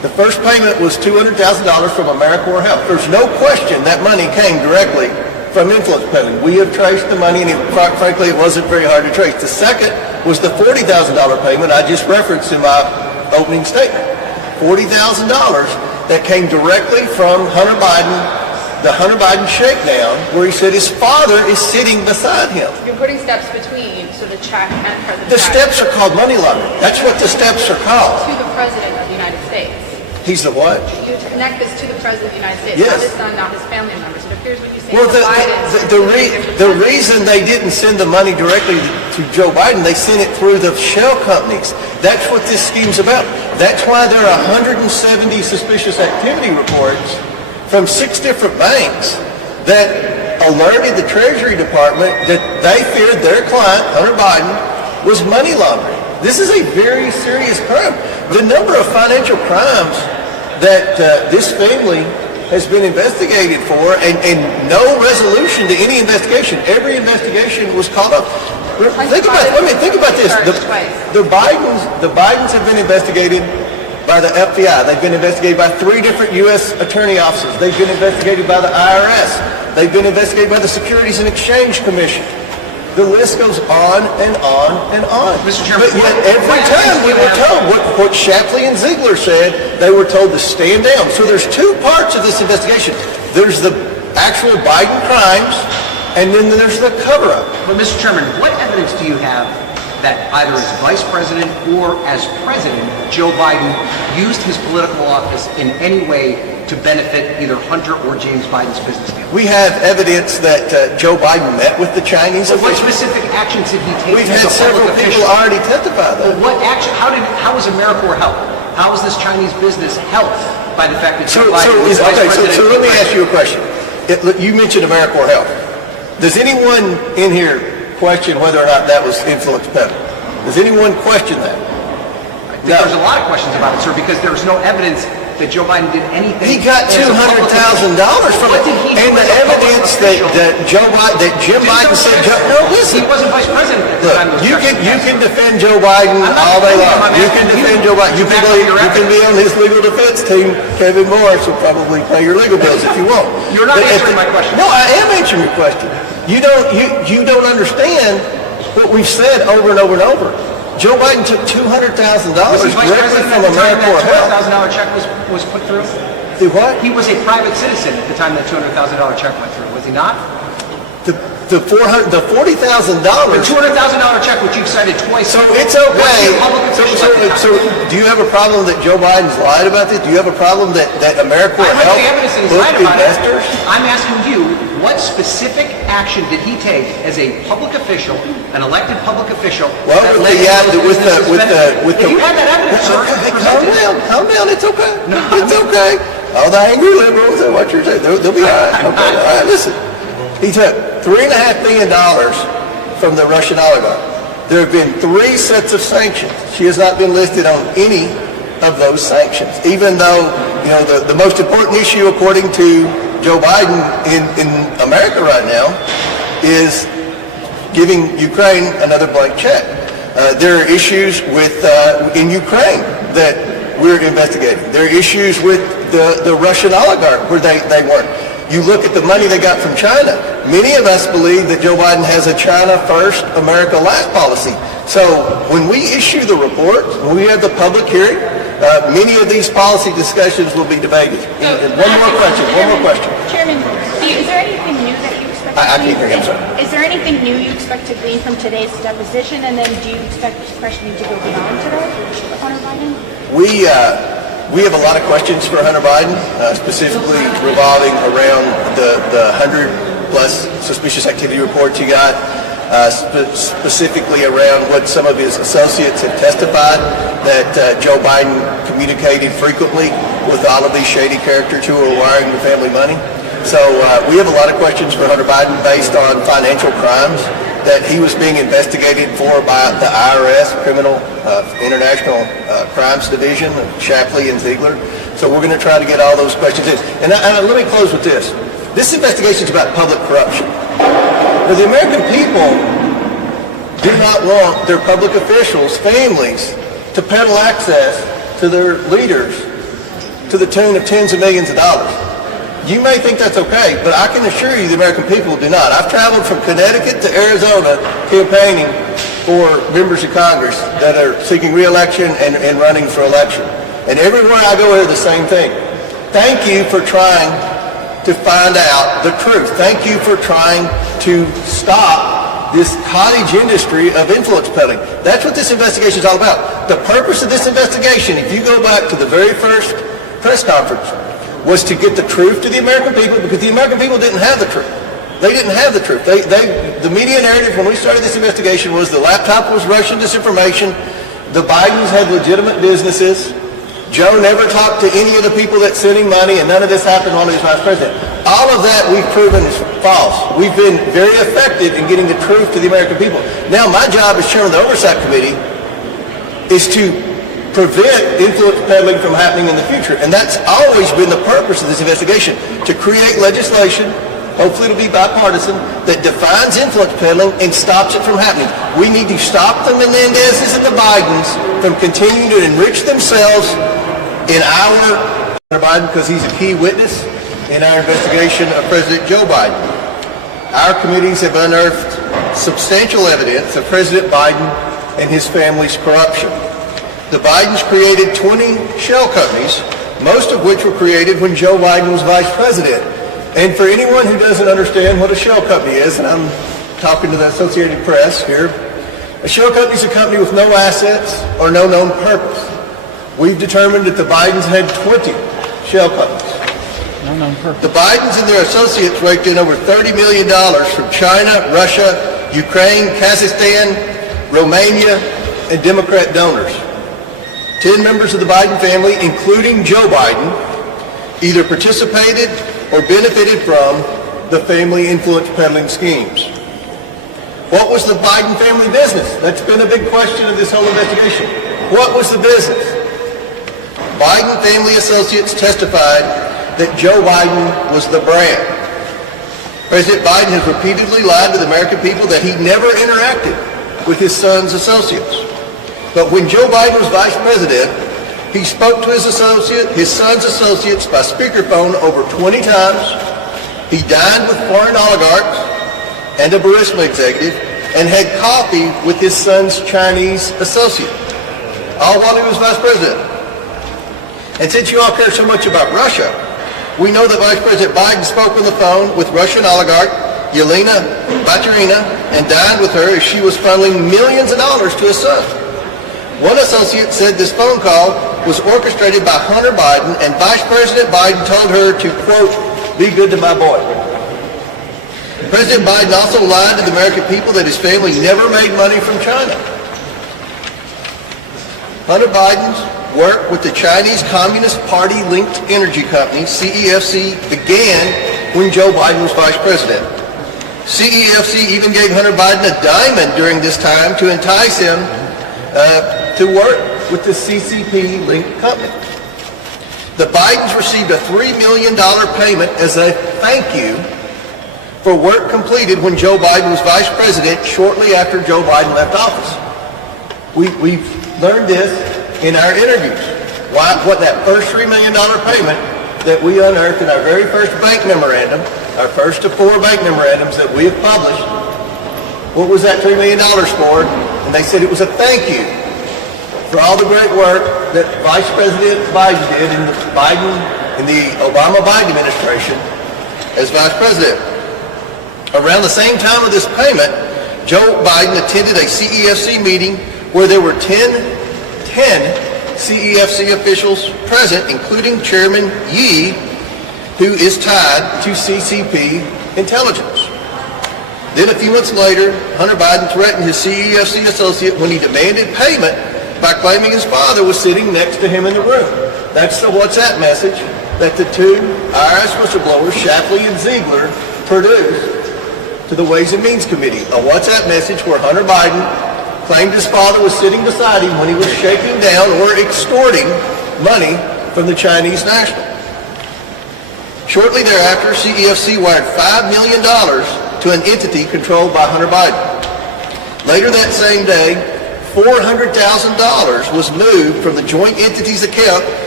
The first payment was $200,000 from AmeriCorps Health. There's no question that money came directly from influence peddling. We have traced the money, and frankly, it wasn't very hard to trace. The second was the $40,000 payment I just referenced in my opening statement. $40,000 that came directly from Hunter Biden, the Hunter Biden shakedown, where he said his father is sitting beside him. You're putting steps between, so the check and President The steps are called money laundering. That's what the steps are called. to the President of the United States. He's the what? You connect this to the President of the United States, Yes. not his son, not his family members. It appears what you say Well, to Biden. the reason they didn't send the money directly to Joe Biden, they sent it through the shell companies. That's what this scheme's about. That's why there are 170 suspicious activity reports from 6 different banks that alerted the Treasury Department that they feared their client, Hunter Biden, was money laundering. This is a very serious crime. The number of financial crimes that this family has been investigated for, and no resolution to any investigation. Every investigation was caught up. Think about this. The Bidens have been investigated by the FBI. They've been investigated by 3 different U.S. attorney offices. They've been investigated by the IRS. They've been investigated by the Securities and Exchange Commission. The list goes on and on and on. Mr. Chairman, but yet every time we were told what Shapley and Ziegler said, they were told to stand down. So there's 2 parts of this investigation. There's the actual Biden crimes, and then there's the cover-up. But Mr. Chairman, what evidence do you have that either as Vice President or as President, Joe Biden used his political office in any way to benefit either Hunter or James Biden's business deal? We have evidence that Joe Biden met with the Chinese So what officials. specific actions did he take? We've as had a several public people official? already testify though. What action? How was AmeriCorps helped? How was this Chinese business helped by the fact that Joe Biden was Vice President? So let me ask you a question. You mentioned AmeriCorps Health. Does anyone in here question whether or not that was influence peddling? Does anyone question that? There's a lot of questions about it, sir, because there's no evidence that Joe Biden did anything. He got as a public $200,000 from What it. did he do And the as a public evidence official? that Jim Biden said, no, listen. He wasn't Vice President at the Look, time. those you checks were can passed. defend Joe Biden I'm not all day defending him, long. I'm You asking can you defend Joe Biden. You to back up your can be on his legal defense team. Kevin Morris will probably pay your legal bills if you want. You're not answering my question. No, I am answering your question. You don't understand what we've said over and over and over. Joe Biden took $200,000 Was he Vice directly President from at the time AmeriCorps that Health. $200,000 check was put through? Do what? He was a private citizen at the time that $200,000 check went through, was he not? The $40,000. The $200,000 check, which you've cited twice. So it's okay. Was he a public official at the time? So do you have a problem that Joe Biden's lied about this? Do you have a problem that AmeriCorps I Health have the evidence that he's booked lied about it. investors? I'm asking you, what specific action did he take as a public official, an elected public official? Well, that with led the, to those businesses with benefiting? the, If you had that evidence, sir, Hey, present it. calm down, it's okay. It's okay. All the angry liberals and what you're saying, they'll be all right. Okay, all right, listen. He took $3.5 million from the Russian oligarch. There have been 3 sets of sanctions. She has not been listed on any of those sanctions, even though, the most important issue, according to Joe Biden in America right now, is giving Ukraine another blank check. There are issues in Ukraine that we're investigating. There are issues with the Russian oligarch where they weren't. You look at the money they got from China. Many of us believe that Joe Biden has a China first, America last policy. So when we issue the report, when we have the public hearing, many of these policy discussions will be debated. And one more question. Chairman, is there anything new that you expect I can't hear him, sir. Is there anything new you expect to glean from today's deposition? And then do you expect questioning to go beyond today with Hunter Biden? We have a lot of questions for Hunter Biden, specifically revolving around the 100-plus suspicious activity reports he got, specifically around what some of his associates have testified, that Joe Biden communicated frequently with all of these shady characters who are wiring the family money. So we have a lot of questions for Hunter Biden based on financial crimes that he was being investigated for by the IRS, Criminal International Crimes Division, Shapley and Ziegler. So we're going to try to get all those questions in. And let me close with this. This investigation is about public corruption. Now, the American people do not want their public officials, families, to peddle access to their leaders to the tune of tens of millions of dollars. You may think that's okay, but I can assure you the American people do not. I've traveled from Connecticut to Arizona campaigning for members of Congress that are seeking re-election and running for election. And everywhere I go, I hear the same thing. Thank you for trying to find out the truth. Thank you for trying to stop this cottage industry of influence peddling. That's what this investigation is all about. The purpose of this investigation, if you go back to the very first press conference, was to get the truth to the American people, because the American people didn't have the truth. They didn't have the truth. The media narrative when we started this investigation was the laptop was Russian disinformation, the Bidens had legitimate businesses, Joe never talked to any of the people that sent him money, and none of this happened while he was vice president. All of that we've proven is false. We've been very effective in getting the truth to the American people. Now my job as chairman of the Oversight Committee is to prevent influence peddling from happening in the future. And that's always been the purpose of this investigation, to create legislation, hopefully it'll be bipartisan, that defines influence peddling and stops it from happening. We need to stop the Menendezes and the Bidens from continuing to enrich themselves in our Biden, because he's a key witness in our investigation of President Joe Biden. Our committees have unearthed substantial evidence of President Biden and his family's corruption. The Bidens created 20 shell companies, most of which were created when Joe Biden was vice president. And for anyone who doesn't understand what a shell company is, and I'm talking to the Associated Press here, a shell company is a company with no assets or no known purpose. We've determined that the Bidens had 20 shell companies. No known purpose. The Bidens and their associates raked in over $30 million from China, Russia, Ukraine, Kazakhstan, Romania, and Democrat donors. 10 members of the Biden family, including Joe Biden, either participated or benefited from the family influence peddling schemes. What was the Biden family business? That's been a big question of this whole investigation. What was the business? Biden family associates testified that Joe Biden was the brand. President Biden has repeatedly lied to the American people that he never interacted with his son's associates. But when Joe Biden was vice president, he spoke to his son's associates by speakerphone over 20 times. He dined with foreign oligarchs and a Burisma executive and had coffee with his son's Chinese associate, all while he was vice president. And since you all care so much about Russia, we know that Vice President Biden spoke on the phone with Russian oligarch Yelena Baturina and dined with her as she was funneling millions of dollars to his son. One associate said this phone call was orchestrated by Hunter Biden, and Vice President Biden told her to, quote, be good to my boy. President Biden also lied to the American people that his family never made money from China. Hunter Biden's work with the Chinese Communist Party-linked energy company, CEFC, began when Joe Biden was vice president. CEFC even gave Hunter Biden a diamond during this time to entice him to work with the CCP-linked company. The Bidens received a $3 million payment as a thank you for work completed when Joe Biden was vice president shortly after Joe Biden left office. We've learned this in our interviews. What that first $3 million payment that we unearthed in our very first bank memorandum, our first of 4 bank memorandums that we have published, what was that $3 million for? And they said it was a thank you for all the great work that Vice President Biden did in the Obama-Biden administration as vice president. Around the same time of this payment, Joe Biden attended a CEFC meeting where there were 10 CEFC officials present, including Chairman Yi, who is tied to CCP intelligence. Then a few months later, Hunter Biden threatened his CEFC associate when he demanded payment by claiming his father was sitting next to him in the room. That's the WhatsApp message that the 2 IRS whistleblowers, Shapley and Ziegler, produced to the Ways and Means Committee. A WhatsApp message where Hunter Biden claimed his father was sitting beside him when he was shaking down or extorting money from the Chinese national. Shortly thereafter, CEFC wired $5 million to an entity controlled by Hunter Biden. Later that same day, $400,000 was moved from the joint entity's account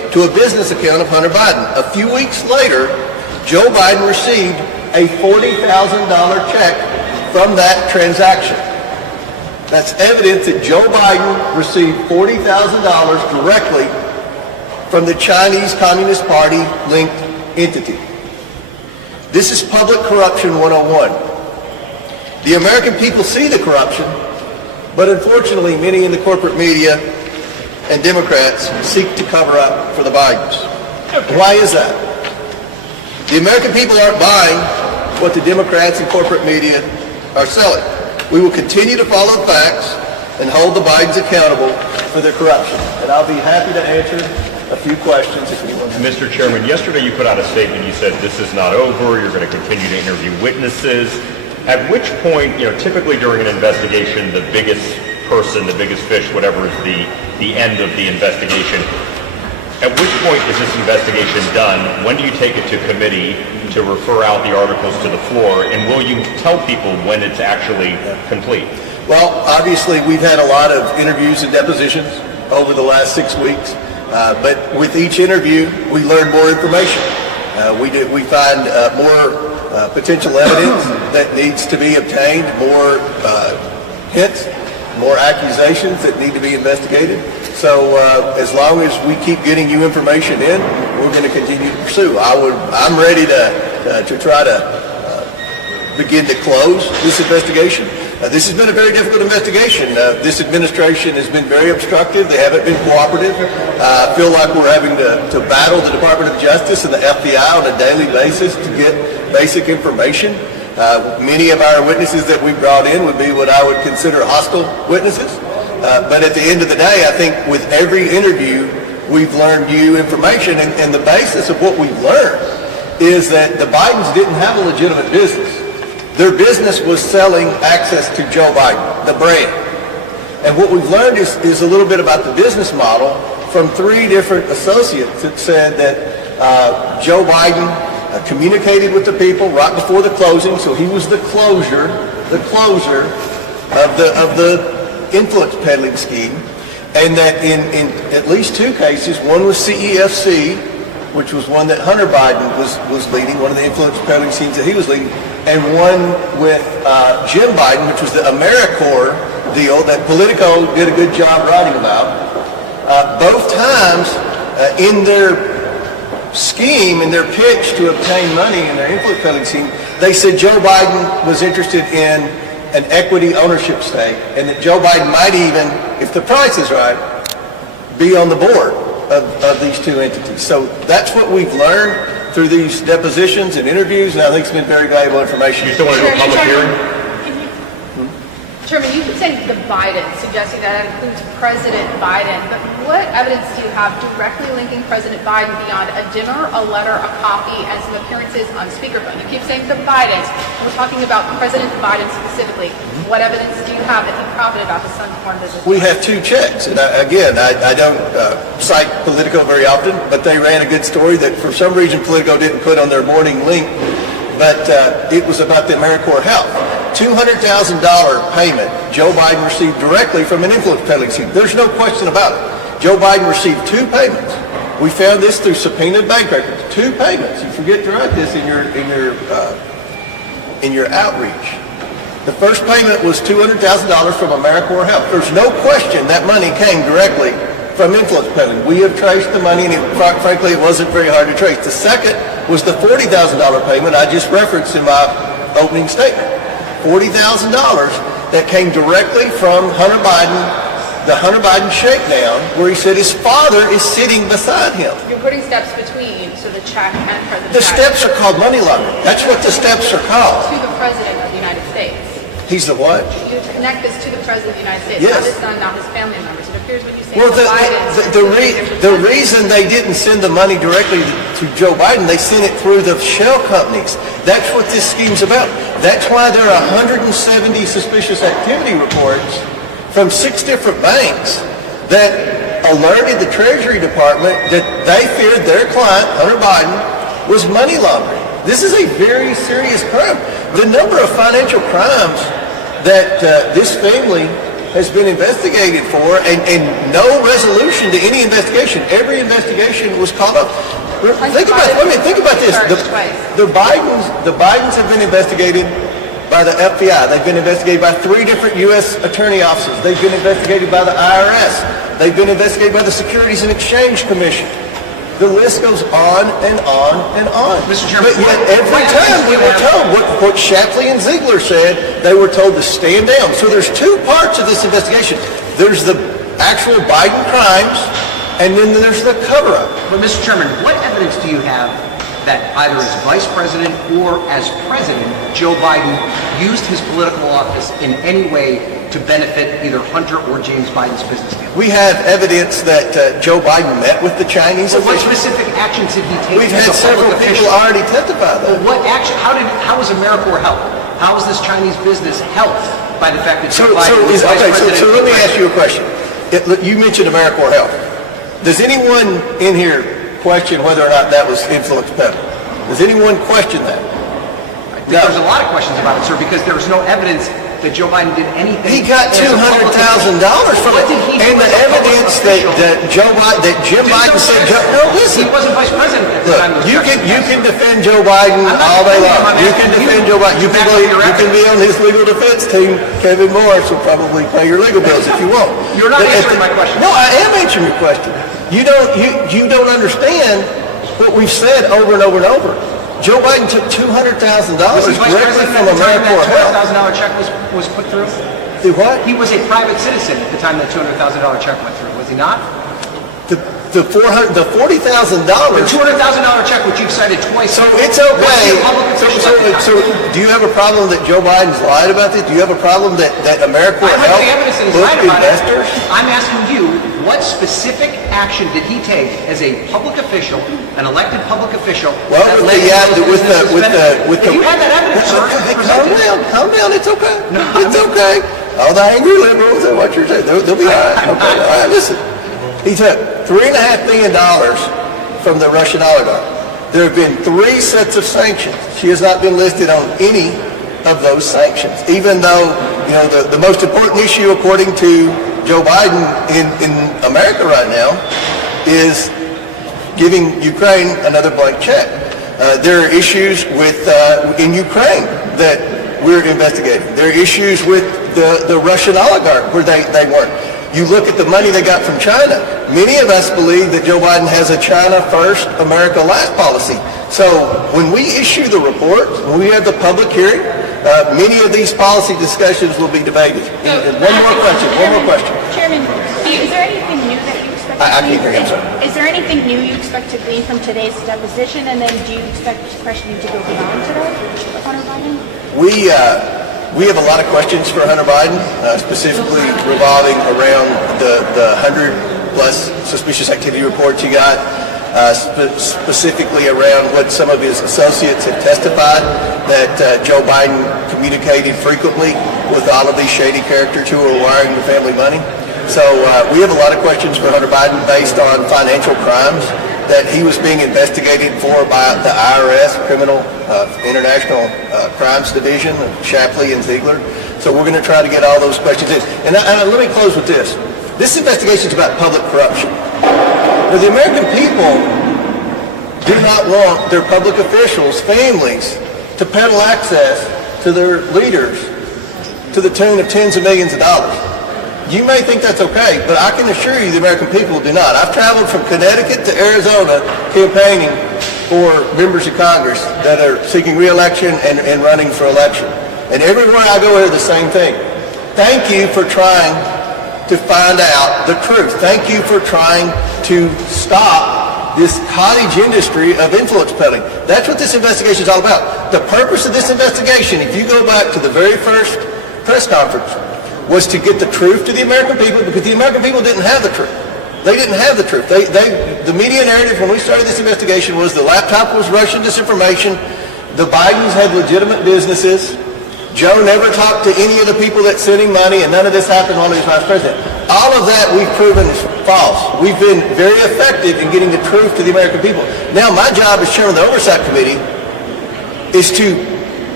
to a business account of Hunter Biden. A few weeks later, Joe Biden received a $40,000 check from that transaction. That's evidence that Joe Biden received $40,000 directly from the Chinese Communist Party linked entity. This is public corruption 101. The American people see the corruption, but unfortunately many in the corporate media and Democrats seek to cover up for the Bidens. Why is that? The American people aren't buying what the Democrats and corporate media are selling. We will continue to follow the facts and hold the Bidens accountable for their corruption. And I'll be happy to answer a few questions if anyone has. Mr. Chairman, yesterday you put out a statement. You said this is not over. You're going to continue to interview witnesses. At which point, typically during an investigation, the biggest person, the biggest fish, whatever is the end of the investigation. At which point is this investigation done? When do you take it to committee to refer out the articles to the floor? And will you tell people when it's actually complete? Well, obviously we've had a lot of interviews and depositions over the last 6 weeks. But with each interview, we learn more information. We find more potential evidence that needs to be obtained, more hints, more accusations that need to be investigated. So as long as we keep getting you information in, we're going to continue to pursue. I'm ready to try to begin to close this investigation. This has been a very difficult investigation. This administration has been very obstructive. They haven't been cooperative. I feel like we're having to battle the Department of Justice and the FBI on a daily basis to get basic information. Many of our witnesses that we brought in would be what I would consider hostile witnesses. But at the end of the day, I think with every interview, we've learned new information. And the basis of what we've learned is that the Bidens didn't have a legitimate business. Their business was selling access to Joe Biden, the brand. And what we've learned is a little bit about the business model from 3 different associates that said that Joe Biden communicated with the people right before the closing, so he was the closer of the influence peddling scheme, and that in at least 2 cases, one was CEFC, which was one that Hunter Biden was leading, one of the influence peddling schemes that he was leading, and one with Jim Biden, which was the AmeriCorps deal that Politico did a good job writing about. Both times in their scheme, in their pitch to obtain money in their influence peddling scheme, they said Joe Biden was interested in an equity ownership stake, and that Joe Biden might even, if the price is right, be on the board of these 2 entities. So that's what we've learned through these depositions and interviews, and I think it's been very valuable information. You still want to do a public hearing? Chairman, you keep saying the Biden, suggesting that includes President Biden, but what evidence do you have directly linking President Biden beyond a dinner, a letter, a copy, and some appearances on speakerphone? You keep saying the Bidens. We're talking about President Biden specifically. What evidence do you have that he profited off his son's foreign business? We have 2 checks, and I don't cite Politico very often, but they ran a good story that for some reason Politico didn't put on their morning link, but it was about the AmeriCorps Health. $200,000 payment Joe Biden received directly from an influence peddling scheme. There's no question about it. Joe Biden received 2 payments. We found this through subpoenaed bank records. 2 payments. You forget to write this in your outreach. The first payment was $200,000 from AmeriCorps Health. There's no question that money came directly from influence peddling. We have traced the money, and frankly, it wasn't very hard to trace. The second was the $40,000 payment I just referenced in my opening statement. $40,000 that came directly from Hunter Biden, the Hunter Biden shakedown, where he said his father is sitting beside him. You're putting steps between, so the check and President The steps are called money laundering. That's what the steps are called. To the President of the United States. He's the what? You connect this to the President of the United States, Yes. not his son, not his family members. It appears when you say Well, the Bidens. the reason they didn't send the money directly to Joe Biden, they sent it through the shell companies. That's what this scheme's about. That's why there are 170 suspicious activity reports from 6 different banks that alerted the Treasury Department that they feared their client, Hunter Biden, was money laundering. This is a very serious crime. The number of financial crimes that this family has been investigated for, and no resolution to any investigation. Every investigation was caught up. Think about this. The Bidens have been investigated by the FBI. They've been investigated by 3 different U.S. attorney offices. They've been investigated by the IRS. They've been investigated by the Securities and Exchange Commission. The list goes on and on and on. Mr. Chairman, but yet every time we were told what Shapley and Ziegler said, they were told to stand down. So there's 2 parts of this investigation. There's the actual Biden crimes, and then there's the cover-up. But Mr. Chairman, what evidence do you have that either as Vice President or as President, Joe Biden used his political office in any way to benefit either Hunter or James Biden's business deal? We have evidence that Joe Biden met with the Chinese So what officials. specific actions did he take? We've as had a several public people official? already testify though. Well, what action? How was AmeriCorps helped? How was this Chinese business helped by the fact that So Joe Biden was Vice President? let me ask you a question. You mentioned AmeriCorps Health. Does anyone in here question whether or not that was influence peddling? Does anyone question that? There's a lot of questions about it, sir, because there was no evidence that Joe Biden did anything. He got as a public $200,000 from What it. did he do And the as a public evidence official? that Jim Biden said, no, listen. He wasn't Vice President at the Look, time. those you questions can were asked. defend Joe Biden I'm not all day defending him, long. I'm You asking can you defend Joe Biden. You to back up your can be on his legal defense team. Kevin Morris will probably pay your legal bills if you want. You're not answering my question. No, I am answering your question. You don't understand what we've said over and over and over. Joe Biden took $200,000 Was he Vice directly President from at the time AmeriCorps that Health. $200,000 check was put through? Do what? He was a private citizen at the time that $200,000 check went through, was he not? The $40,000. The $200,000 check, which you've cited twice. So it's okay. Was he a public official at the time? So do you have a problem that Joe Biden's lied about this? Do you have a problem that AmeriCorps I Health have the evidence that he's booked lied about it. investors? I'm asking you, what specific action did he take as a public official, an elected public official? Well, that with led the, to those businesses with benefiting? If you had that evidence, sir, present it. calm down, it's okay. It's okay. All the angry liberals and what you're saying, they'll be all right. Okay, all right, listen. He took $3.5 million from the Russian oligarch. There have been 3 sets of sanctions. She has not been listed on any of those sanctions, even though, the most important issue, according to Joe Biden in America right now, is giving Ukraine another blank check. There are issues in Ukraine that we're investigating. There are issues with the Russian oligarch where they weren't. You look at the money they got from China. Many of us believe that Joe Biden has a China first, America last policy. So when we issue the report, when we have the public hearing, many of these policy discussions will be debated. One more question. Chairman, is there anything new that you expect I to can't hear him, sir. Is there anything new you expect to glean from today's deposition? And then do you expect questioning to go beyond today, Hunter Biden? We have a lot of questions for Hunter Biden, specifically revolving around the 100-plus suspicious activity reports he got, specifically around what some of his associates have testified, that Joe Biden communicated frequently with all of these shady characters who are wiring the family money. So we have a lot of questions for Hunter Biden based on financial crimes that he was being investigated for by the IRS, Criminal International Crimes Division, Shapley and Ziegler. So we're going to try to get all those questions in. And let me close with this. This investigation is about public corruption. Now, the American people do not want their public officials, families, to peddle access to their leaders to the tune of tens of millions of dollars. You may think that's okay, but I can assure you the American people do not. I've traveled from Connecticut to Arizona campaigning for members of Congress that are seeking re-election and running for election. And everywhere I go, I hear the same thing. Thank you for trying to find out the truth. Thank you for trying to stop this cottage industry of influence peddling. That's what this investigation is all about. The purpose of this investigation, if you go back to the very first press conference, was to get the truth to the American people, because the American people didn't have the truth. They didn't have the truth. The media narrative when we started this investigation was the laptop was Russian disinformation, the Bidens had legitimate businesses, Joe never talked to any of the people that sent him money, and none of this happened while he was vice president. All of that we've proven is false. We've been very effective in getting the truth to the American people. Now my job as chairman of the Oversight Committee is to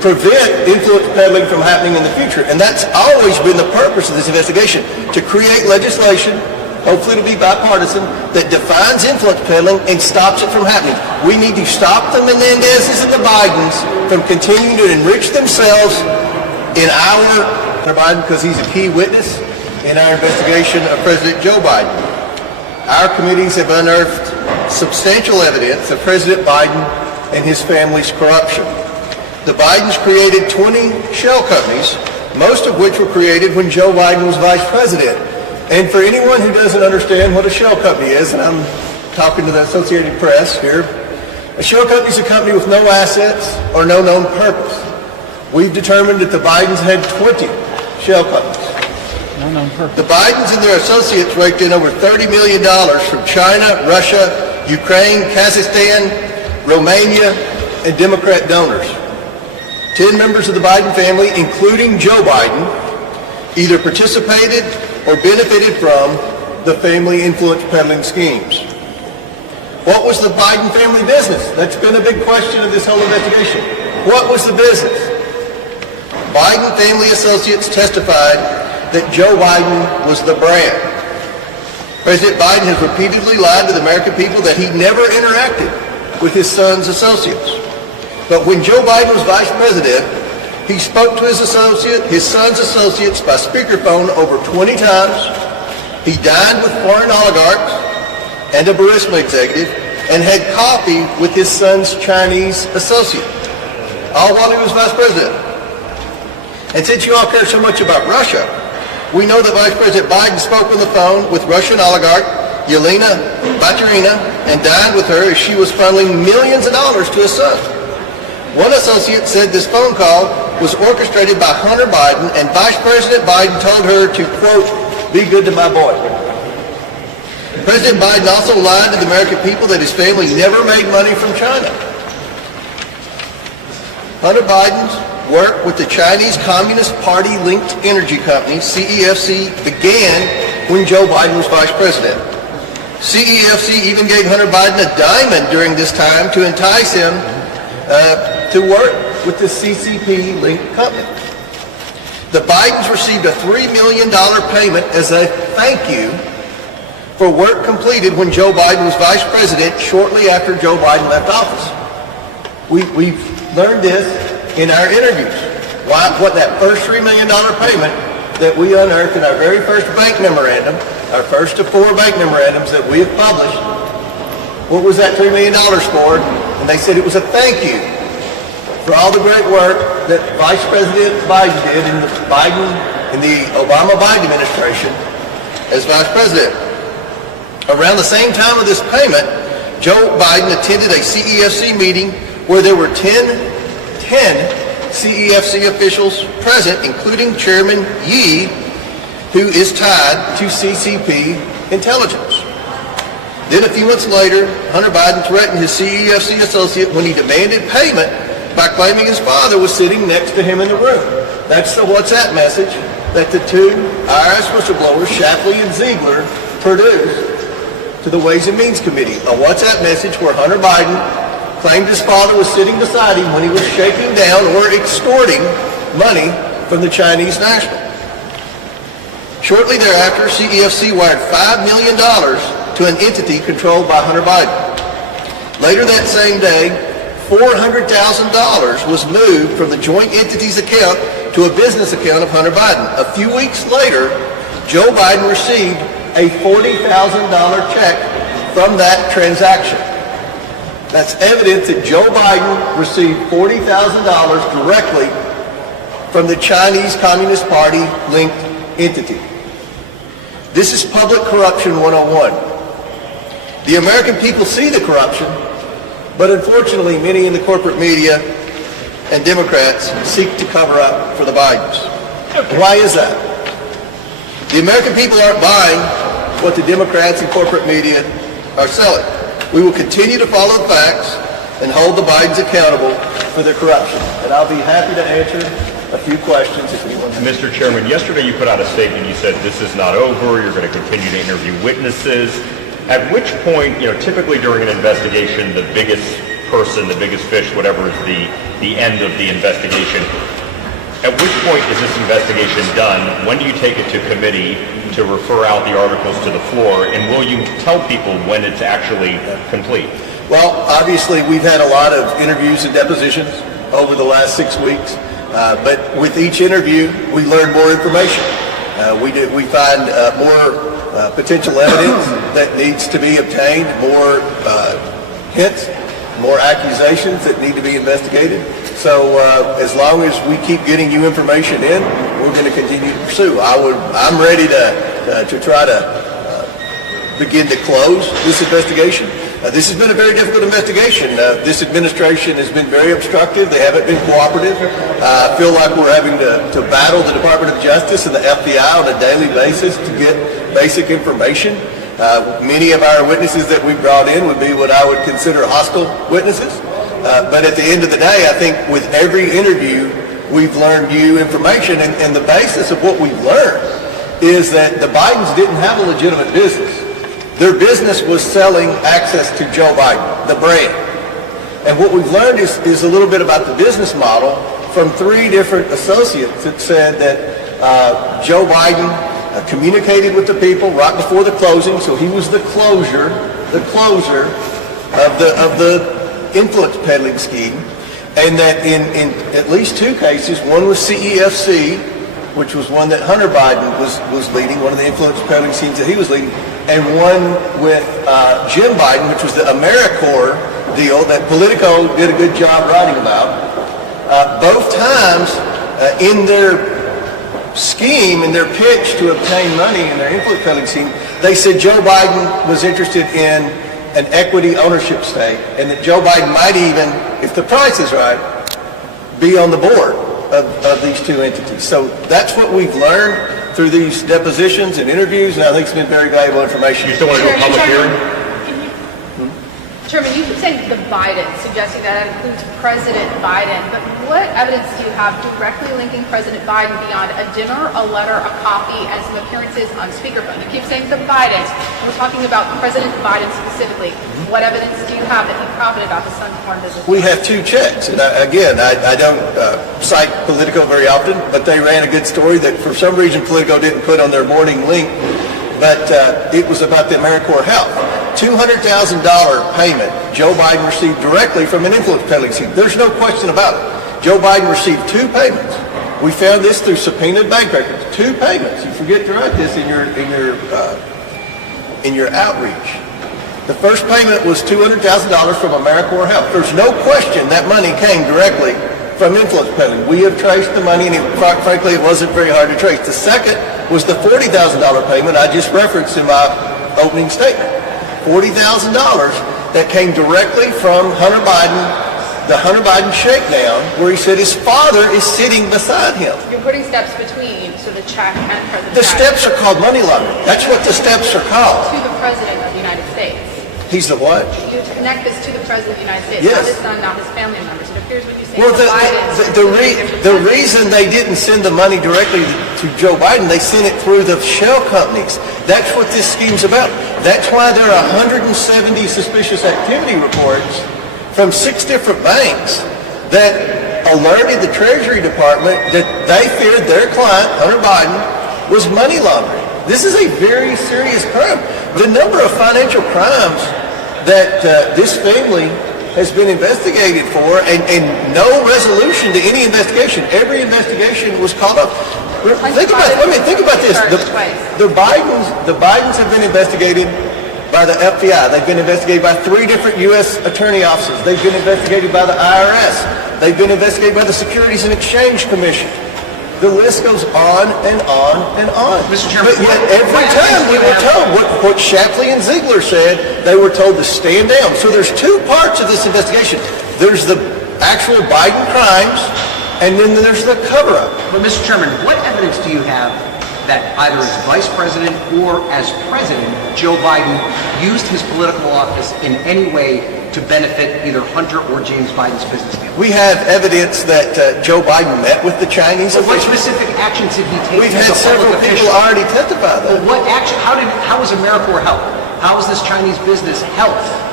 prevent influence peddling from happening in the future. And that's always been the purpose of this investigation, to create legislation, hopefully it'll be bipartisan, that defines influence peddling and stops it from happening. We need to stop the Menendezes and the Bidens from continuing to enrich themselves in our Biden, because he's a key witness in our investigation of President Joe Biden. Our committees have unearthed substantial evidence of President Biden and his family's corruption. The Bidens created 20 shell companies, most of which were created when Joe Biden was vice president. And for anyone who doesn't understand what a shell company is, and I'm talking to the Associated Press here, a shell company is a company with no assets or no known purpose. We've determined that the Bidens had 20 shell companies. No known purpose. The Bidens and their associates raked in over $30 million from China, Russia, Ukraine, Kazakhstan, Romania, and Democrat donors. 10 members of the Biden family, including Joe Biden, either participated or benefited from the family influence peddling schemes. What was the Biden family business? That's been a big question of this whole investigation. What was the business? Biden family associates testified that Joe Biden was the brand. President Biden has repeatedly lied to the American people that he never interacted with his son's associates. But when Joe Biden was vice president, he spoke to his son's associates by speakerphone over 20 times. He dined with foreign oligarchs and a Burisma executive and had coffee with his son's Chinese associate, all while he was vice president. And since you all care so much about Russia, we know that Vice President Biden spoke on the phone with Russian oligarch Yelena Baturina and dined with her as she was funneling millions of dollars to his son. One associate said this phone call was orchestrated by Hunter Biden, and Vice President Biden told her to, quote, be good to my boy. President Biden also lied to the American people that his family never made money from China. Hunter Biden's work with the Chinese Communist Party-linked energy company, CEFC, began when Joe Biden was vice president. CEFC even gave Hunter Biden a diamond during this time to entice him to work with the CCP-linked company. The Bidens received a $3 million payment as a thank you for work completed when Joe Biden was vice president shortly after Joe Biden left office. We've learned this in our interviews. What that first $3 million payment that we unearthed in our very first bank memorandum, our first of 4 bank memorandums that we have published, what was that $3 million for? And they said it was a thank you for all the great work that Vice President Biden did in the Obama-Biden administration as vice president. Around the same time of this payment, Joe Biden attended a CEFC meeting where there were 10 CEFC officials present, including Chairman Yi, who is tied to CCP intelligence. Then a few months later, Hunter Biden threatened his CEFC associate when he demanded payment by claiming his father was sitting next to him in the room. That's the WhatsApp message that the 2 IRS whistleblowers, Shapley and Ziegler, produced to the Ways and Means Committee. A WhatsApp message where Hunter Biden claimed his father was sitting beside him when he was shaking down or extorting money from the Chinese national. Shortly thereafter, CEFC wired $5 million to an entity controlled by Hunter Biden. Later that same day, $400,000 was moved from the joint entity's account to a business account of Hunter Biden. A few weeks later, Joe Biden received a $40,000 check from that transaction. That's evidence that Joe Biden received $40,000 directly from the Chinese Communist Party-linked entity. This is public corruption 101. The American people see the corruption, but unfortunately, many in the corporate media and Democrats seek to cover up for the Bidens. Why is that? The American people aren't buying what the Democrats and corporate media are selling. We will continue to follow the facts and hold the Bidens accountable for their corruption. And I'll be happy to answer a few questions if anyone has. Mr. Chairman, yesterday you put out a statement. You said this is not over. You're going to continue to interview witnesses. At which point, typically during an investigation, the biggest person, the biggest fish, whatever is the end of the investigation. At which point is this investigation done? When do you take it to committee to refer out the articles to the floor? And will you tell people when it's actually complete? Well, obviously, we've had a lot of interviews and depositions over the last 6 weeks. But with each interview, we learn more information. We find more potential evidence that needs to be obtained, more hints, more accusations that need to be investigated. So as long as we keep getting you information in, we're going to continue to pursue. I'm ready to try to begin to close this investigation. This has been a very difficult investigation. This administration has been very obstructive. They haven't been cooperative. I feel like we're having to battle the Department of Justice and the FBI on a daily basis to get basic information. Many of our witnesses that we brought in would be what I would consider hostile witnesses. But at the end of the day, I think with every interview, we've learned new information. And the basis of what we've learned is that the Bidens didn't have a legitimate business. Their business was selling access to Joe Biden, the brand. And what we've learned is a little bit about the business model from 3 different associates that said that Joe Biden communicated with the people right before the closing, so he was the closer of the influence peddling scheme, and that in at least 2 cases, one was CEFC, which was one that Hunter Biden was leading, one of the influence peddling schemes that he was leading, and one with Jim Biden, which was the AmeriCorps deal that Politico did a good job writing about. Both times in their scheme, in their pitch to obtain money in their influence peddling scheme, they said Joe Biden was interested in an equity ownership stake, and that Joe Biden might even, if the price is right, be on the board of these 2 entities. So that's what we've learned through these depositions and interviews, and I think it's been very valuable information. You still want to do a public hearing? Chairman, you keep saying the Biden, suggesting that includes President Biden, but what evidence do you have directly linking President Biden beyond a dinner, a letter, a copy, and some appearances on speakerphone? You keep saying the Bidens, and we're talking about President Biden specifically. What evidence do you have that he profited off his son's foreign business? We have 2 checks, and I don't cite Politico very often, but they ran a good story that for some reason Politico didn't put on their morning link, but it was about the AmeriCorps Health. $200,000 payment Joe Biden received directly from an influence peddling scheme. There's no question about it. Joe Biden received 2 payments. We found this through subpoenaed bank records. 2 payments. You forget to write this in your outreach. The first payment was $200,000 from AmeriCorps Health. There's no question that money came directly from influence peddling. We have traced the money, and frankly, it wasn't very hard to trace. The second was the $40,000 payment I just referenced in my opening statement. $40,000 that came directly from Hunter Biden, the Hunter Biden shakedown, where he said his father is sitting beside him. You're putting steps between, so the check and President The steps are called money laundering. That's what the steps are called. to the President of the United States. He's the what? You connect this to the President of the United States, Yes. not his son, not his family members. It appears what you say. Well, the reason they didn't send the money directly to Joe Biden, they sent it through the shell companies. That's what this scheme's about. That's why there are 170 suspicious activity reports from 6 different banks that alerted the Treasury Department that they feared their client, Hunter Biden, was money laundering. This is a very serious crime. The number of financial crimes that this family has been investigated for, and no resolution to any investigation. Every investigation was called up. Think about this. The Bidens have been investigated by the FBI. They've been investigated by 3 different U.S. attorney offices. They've been investigated by the IRS. They've been investigated by the Securities and Exchange Commission. The list goes on and on and on. Mr. Chairman, but yet every time we were told what Shapley and Ziegler said, they were told to stand down. So there's 2 parts of this investigation. There's the actual Biden crimes, and then there's the cover-up. But Mr. Chairman, what evidence do you have that either as Vice President or as President, Joe Biden used his political office in any way to benefit either Hunter or James Biden's business deal? We have evidence that Joe Biden met with the Chinese So what officials. specific actions did he take? We've as had a several public people official? already testify that. What action? How was AmeriCorps helped? How was this Chinese business helped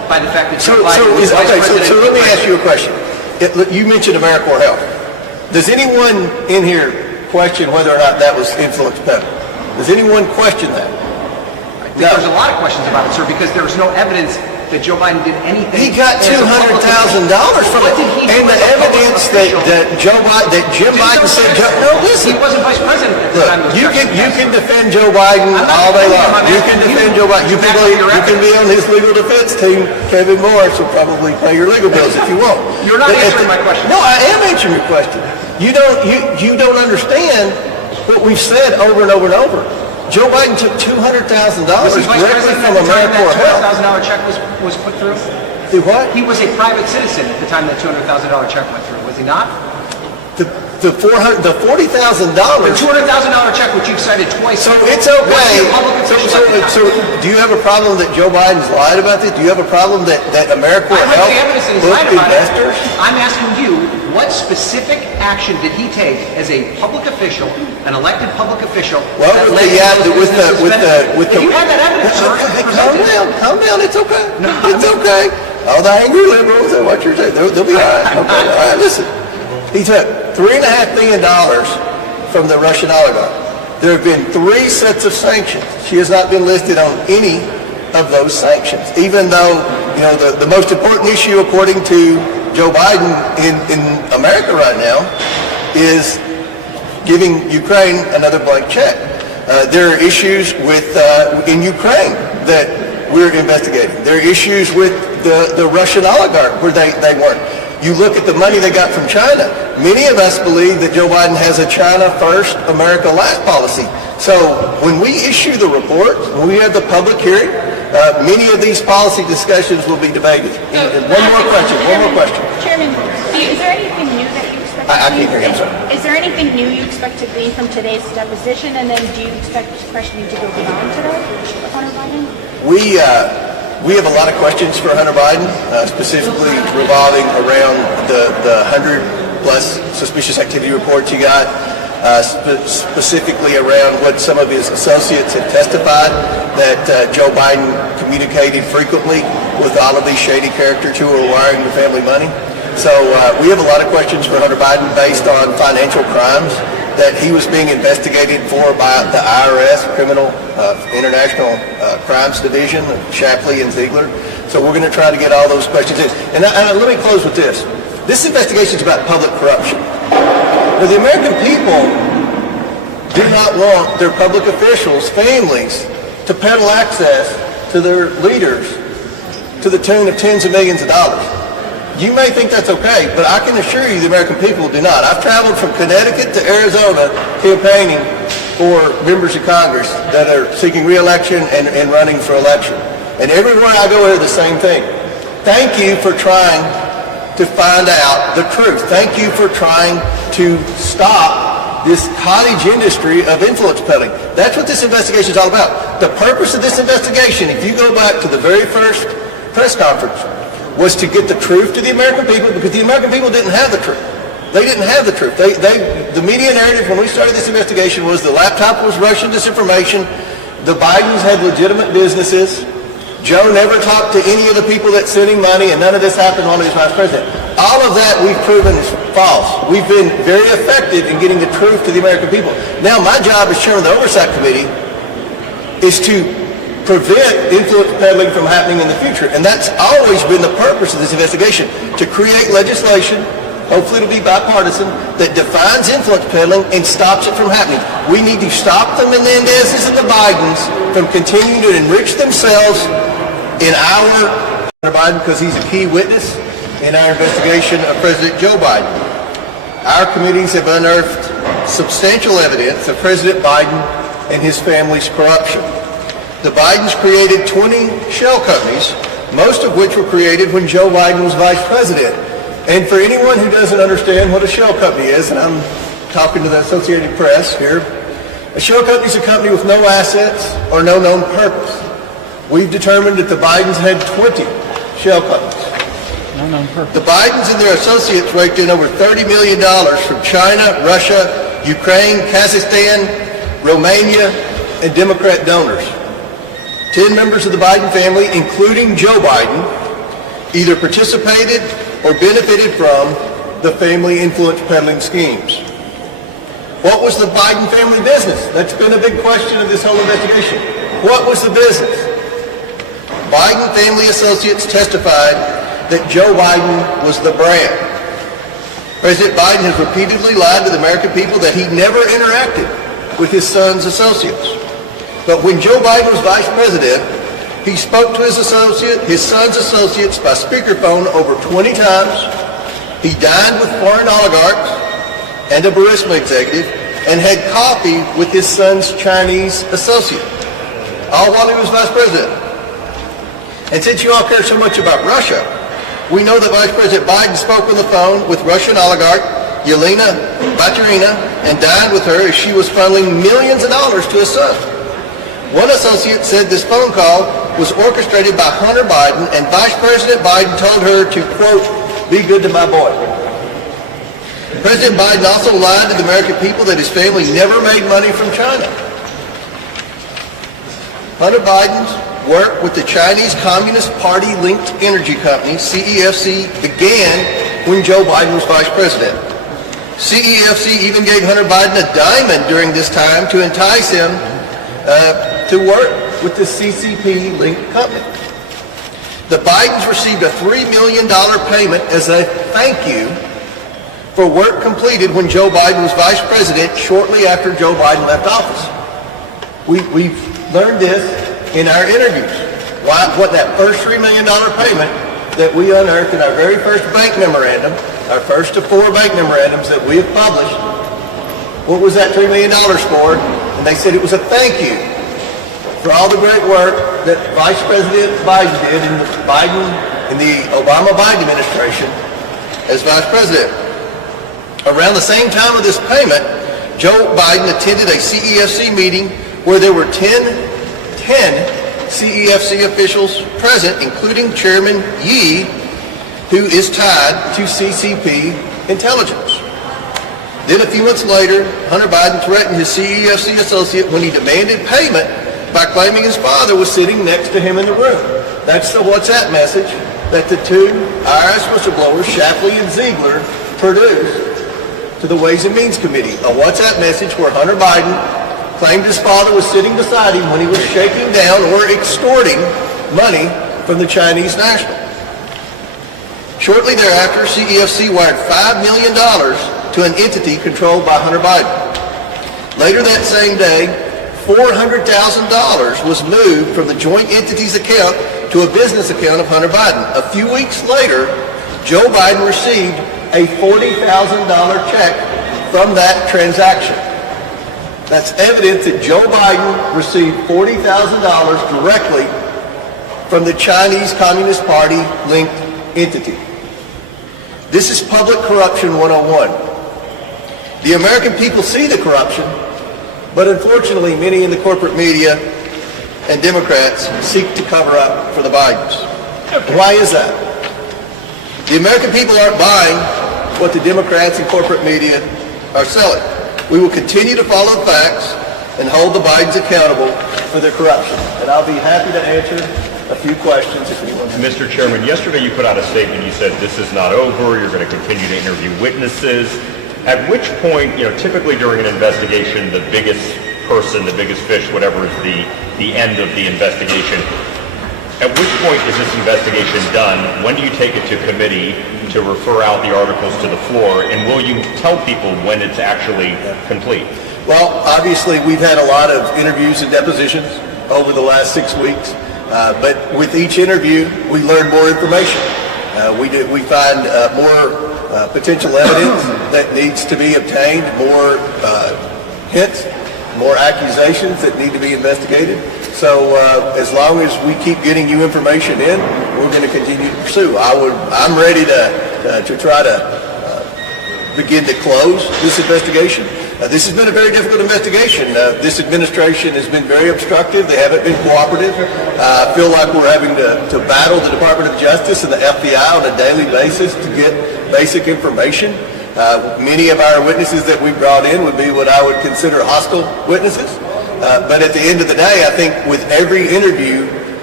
by the fact that So, Joe Biden was vice president. so let me ask you a question. You mentioned AmeriCorps Health. Does anyone in here question whether or not that was influence peddling? Does anyone question that? I think there's a lot of questions about it, sir, because there's no evidence that Joe Biden did anything. He got as a public $200,000 from What it. did he do And the as a public evidence that, official? Jim Biden said, no, listen. He wasn't vice president at the Look, time. you can defend Joe Biden I'm not all day defending him, long. I'm You asking can you defend Joe Biden. to back up your You can be on his legal defense team. Kevin Morris will probably pay your legal bills if you want. You're not But answering my question. No, I am answering your question. You don't understand what we've said over and over and over. Joe Biden took $200,000 Was he vice directly president from at the time AmeriCorps that Health. $200,000 check was put through? Do what? He was a private citizen at the time that $200,000 check went through, was he not? The $40,000. The $200,000 check, which you've cited twice. So it's was okay. he a public official at the time? So do you have a problem that Joe Biden's lied about this? Do you have a problem that AmeriCorps I Health read the evidence that he's booked lied about it. investors? I'm asking you, what specific action did he take as a public official, an elected public official? Well, that with led the, to those businesses benefiting? If you had that evidence, sir, Hey, present it. calm down, it's okay. It's okay. All the angry liberals and what you're saying, they'll be all right. Okay. All right, listen. He took $3.5 million from the Russian oligarch. There have been 3 sets of sanctions. She has not been listed on any of those sanctions, even though, the most important issue, according to Joe Biden in America right now, is giving Ukraine another blank check. There are issues in Ukraine that we're investigating. There are issues with the Russian oligarch where they weren't. You look at the money they got from China. Many of us believe that Joe Biden has a China first, America last policy. So when we issue the report, when we have the public hearing, many of these policy discussions will be debated. And one more question. Chairman, is there anything new that you expect? I can't hear you, I'm sorry. Is there anything new you expect to glean from today's deposition, and then do you expect questioning to go beyond today with Hunter Biden? We have a lot of questions for Hunter Biden, specifically revolving around the 100-plus suspicious activity reports he got, specifically around what some of his associates have testified, that Joe Biden communicated frequently with all of these shady characters who are wiring the family money. So we have a lot of questions for Hunter Biden based on financial crimes that he was being investigated for by the IRS, International Crimes Division, Shapley and Ziegler. So we're going to try to get all those questions in. And let me close with this. This investigation is about public corruption. Now, the American people do not want their public officials, families, to peddle access to their leaders to the tune of tens of millions of dollars. You may think that's okay, but I can assure you the American people do not. I've traveled from Connecticut to Arizona campaigning for members of Congress that are seeking re-election and running for election. And everywhere I go, I hear the same thing. Thank you for trying to find out the truth. Thank you for trying to stop this cottage industry of influence peddling. That's what this investigation is all about. The purpose of this investigation, if you go back to the very first press conference, was to get the truth to the American people, because the American people didn't have the truth. They didn't have the truth. The media narrative when we started this investigation was the laptop was Russian disinformation, the Bidens had legitimate businesses, Joe never talked to any of the people that sent him money, and none of this happened while he was vice president. All of that we've proven is false. We've been very effective in getting the truth to the American people. Now my job as chairman of the Oversight Committee is to prevent influence peddling from happening in the future. And that's always been the purpose of this investigation, to create legislation, hopefully it'll be bipartisan, that defines influence peddling and stops it from happening. We need to stop the Menendezes and the Bidens from continuing to enrich themselves in our Biden, because he's a key witness in our investigation of President Joe Biden. Our committees have unearthed substantial evidence of President Biden and his family's corruption. The Bidens created 20 shell companies, most of which were created when Joe Biden was vice president. And for anyone who doesn't understand what a shell company is, and I'm talking to the Associated Press here, a shell company is a company with no assets or no known purpose. We've determined that the Bidens had 20 shell companies. No known purpose. The Bidens and their associates raked in over $30 million from China, Russia, Ukraine, Kazakhstan, Romania, and Democrat donors. 10 members of the Biden family, including Joe Biden, either participated or benefited from the family influence peddling schemes. What was the Biden family business? That's been a big question of this whole investigation. What was the business? Biden family associates testified that Joe Biden was the brand. President Biden has repeatedly lied to the American people that he never interacted with his son's associates. But when Joe Biden was vice president, he spoke to his son's associates by speakerphone over 20 times. He dined with foreign oligarchs and a Burisma executive and had coffee with his son's Chinese associate, all while he was vice president. And since you all care so much about Russia, we know that Vice President Biden spoke on the phone with Russian oligarch Yelena Baturina and dined with her as she was funneling millions of dollars to his son. One associate said this phone call was orchestrated by Hunter Biden, and Vice President Biden told her to, quote, "be good to my boy." President Biden also lied to the American people that his family never made money from China. Hunter Biden's work with the Chinese Communist Party-linked energy company, CEFC, began when Joe Biden was vice president. CEFC even gave Hunter Biden a diamond during this time to entice him to work with the CCP-linked company. The Bidens received a $3 million payment as a thank you for work completed when Joe Biden was vice president shortly after Joe Biden left office. We've learned this in our interviews. What that first $3 million payment that we unearthed in our very first bank memorandum, our first of 4 bank memorandums that we have published, what was that $3 million for? And they said it was a thank you for all the great work that Vice President Biden did in the Obama-Biden administration as vice president. Around the same time of this payment, Joe Biden attended a CEFC meeting where there were 10 CEFC officials present, including Chairman Yi, who is tied to CCP intelligence. Then a few months later, Hunter Biden threatened his CEFC associate when he demanded payment by claiming his father was sitting next to him in the room. That's the WhatsApp message that the 2 IRS whistleblowers, Shapley and Ziegler, produced to the Ways and Means Committee. A WhatsApp message where Hunter Biden claimed his father was sitting beside him when he was shaking down or extorting money from the Chinese national. Shortly thereafter, CEFC wired $5 million to an entity controlled by Hunter Biden. Later that same day, $400,000 was moved from the joint entity's account to a business account of Hunter Biden. A few weeks later, Joe Biden received a $40,000 check from that transaction. That's evidence that Joe Biden received $40,000 directly from the Chinese Communist Party-linked entity. This is public corruption 101. The American people see the corruption, but unfortunately many in the corporate media and Democrats seek to cover up for the Bidens. Why is that? The American people aren't buying what the Democrats and corporate media are selling. We will continue to follow the facts and hold the Bidens accountable for their corruption. And I'll be happy to answer a few questions if anyone has. Mr. Chairman, yesterday you put out a statement. You said this is not over. You're going to continue to interview witnesses. At which point, typically during an investigation, the biggest person, the biggest fish, whatever is the end of the investigation, at which point is this investigation done? When do you take it to committee to refer out the articles to the floor? And will you tell people when it's actually complete? Well, obviously we've had a lot of interviews and depositions over the last 6 weeks. But with each interview, we learn more information. We find more potential evidence that needs to be obtained, more hints, more accusations that need to be investigated. So as long as we keep getting you information in, we're going to continue to pursue. I'm ready to try to begin to close this investigation. This has been a very difficult investigation. This administration has been very obstructive. They haven't been cooperative. I feel like we're having to battle the Department of Justice and the FBI on a daily basis to get basic information. Many of our witnesses that we brought in would be what I would consider hostile witnesses. But at the end of the day, I think with every interview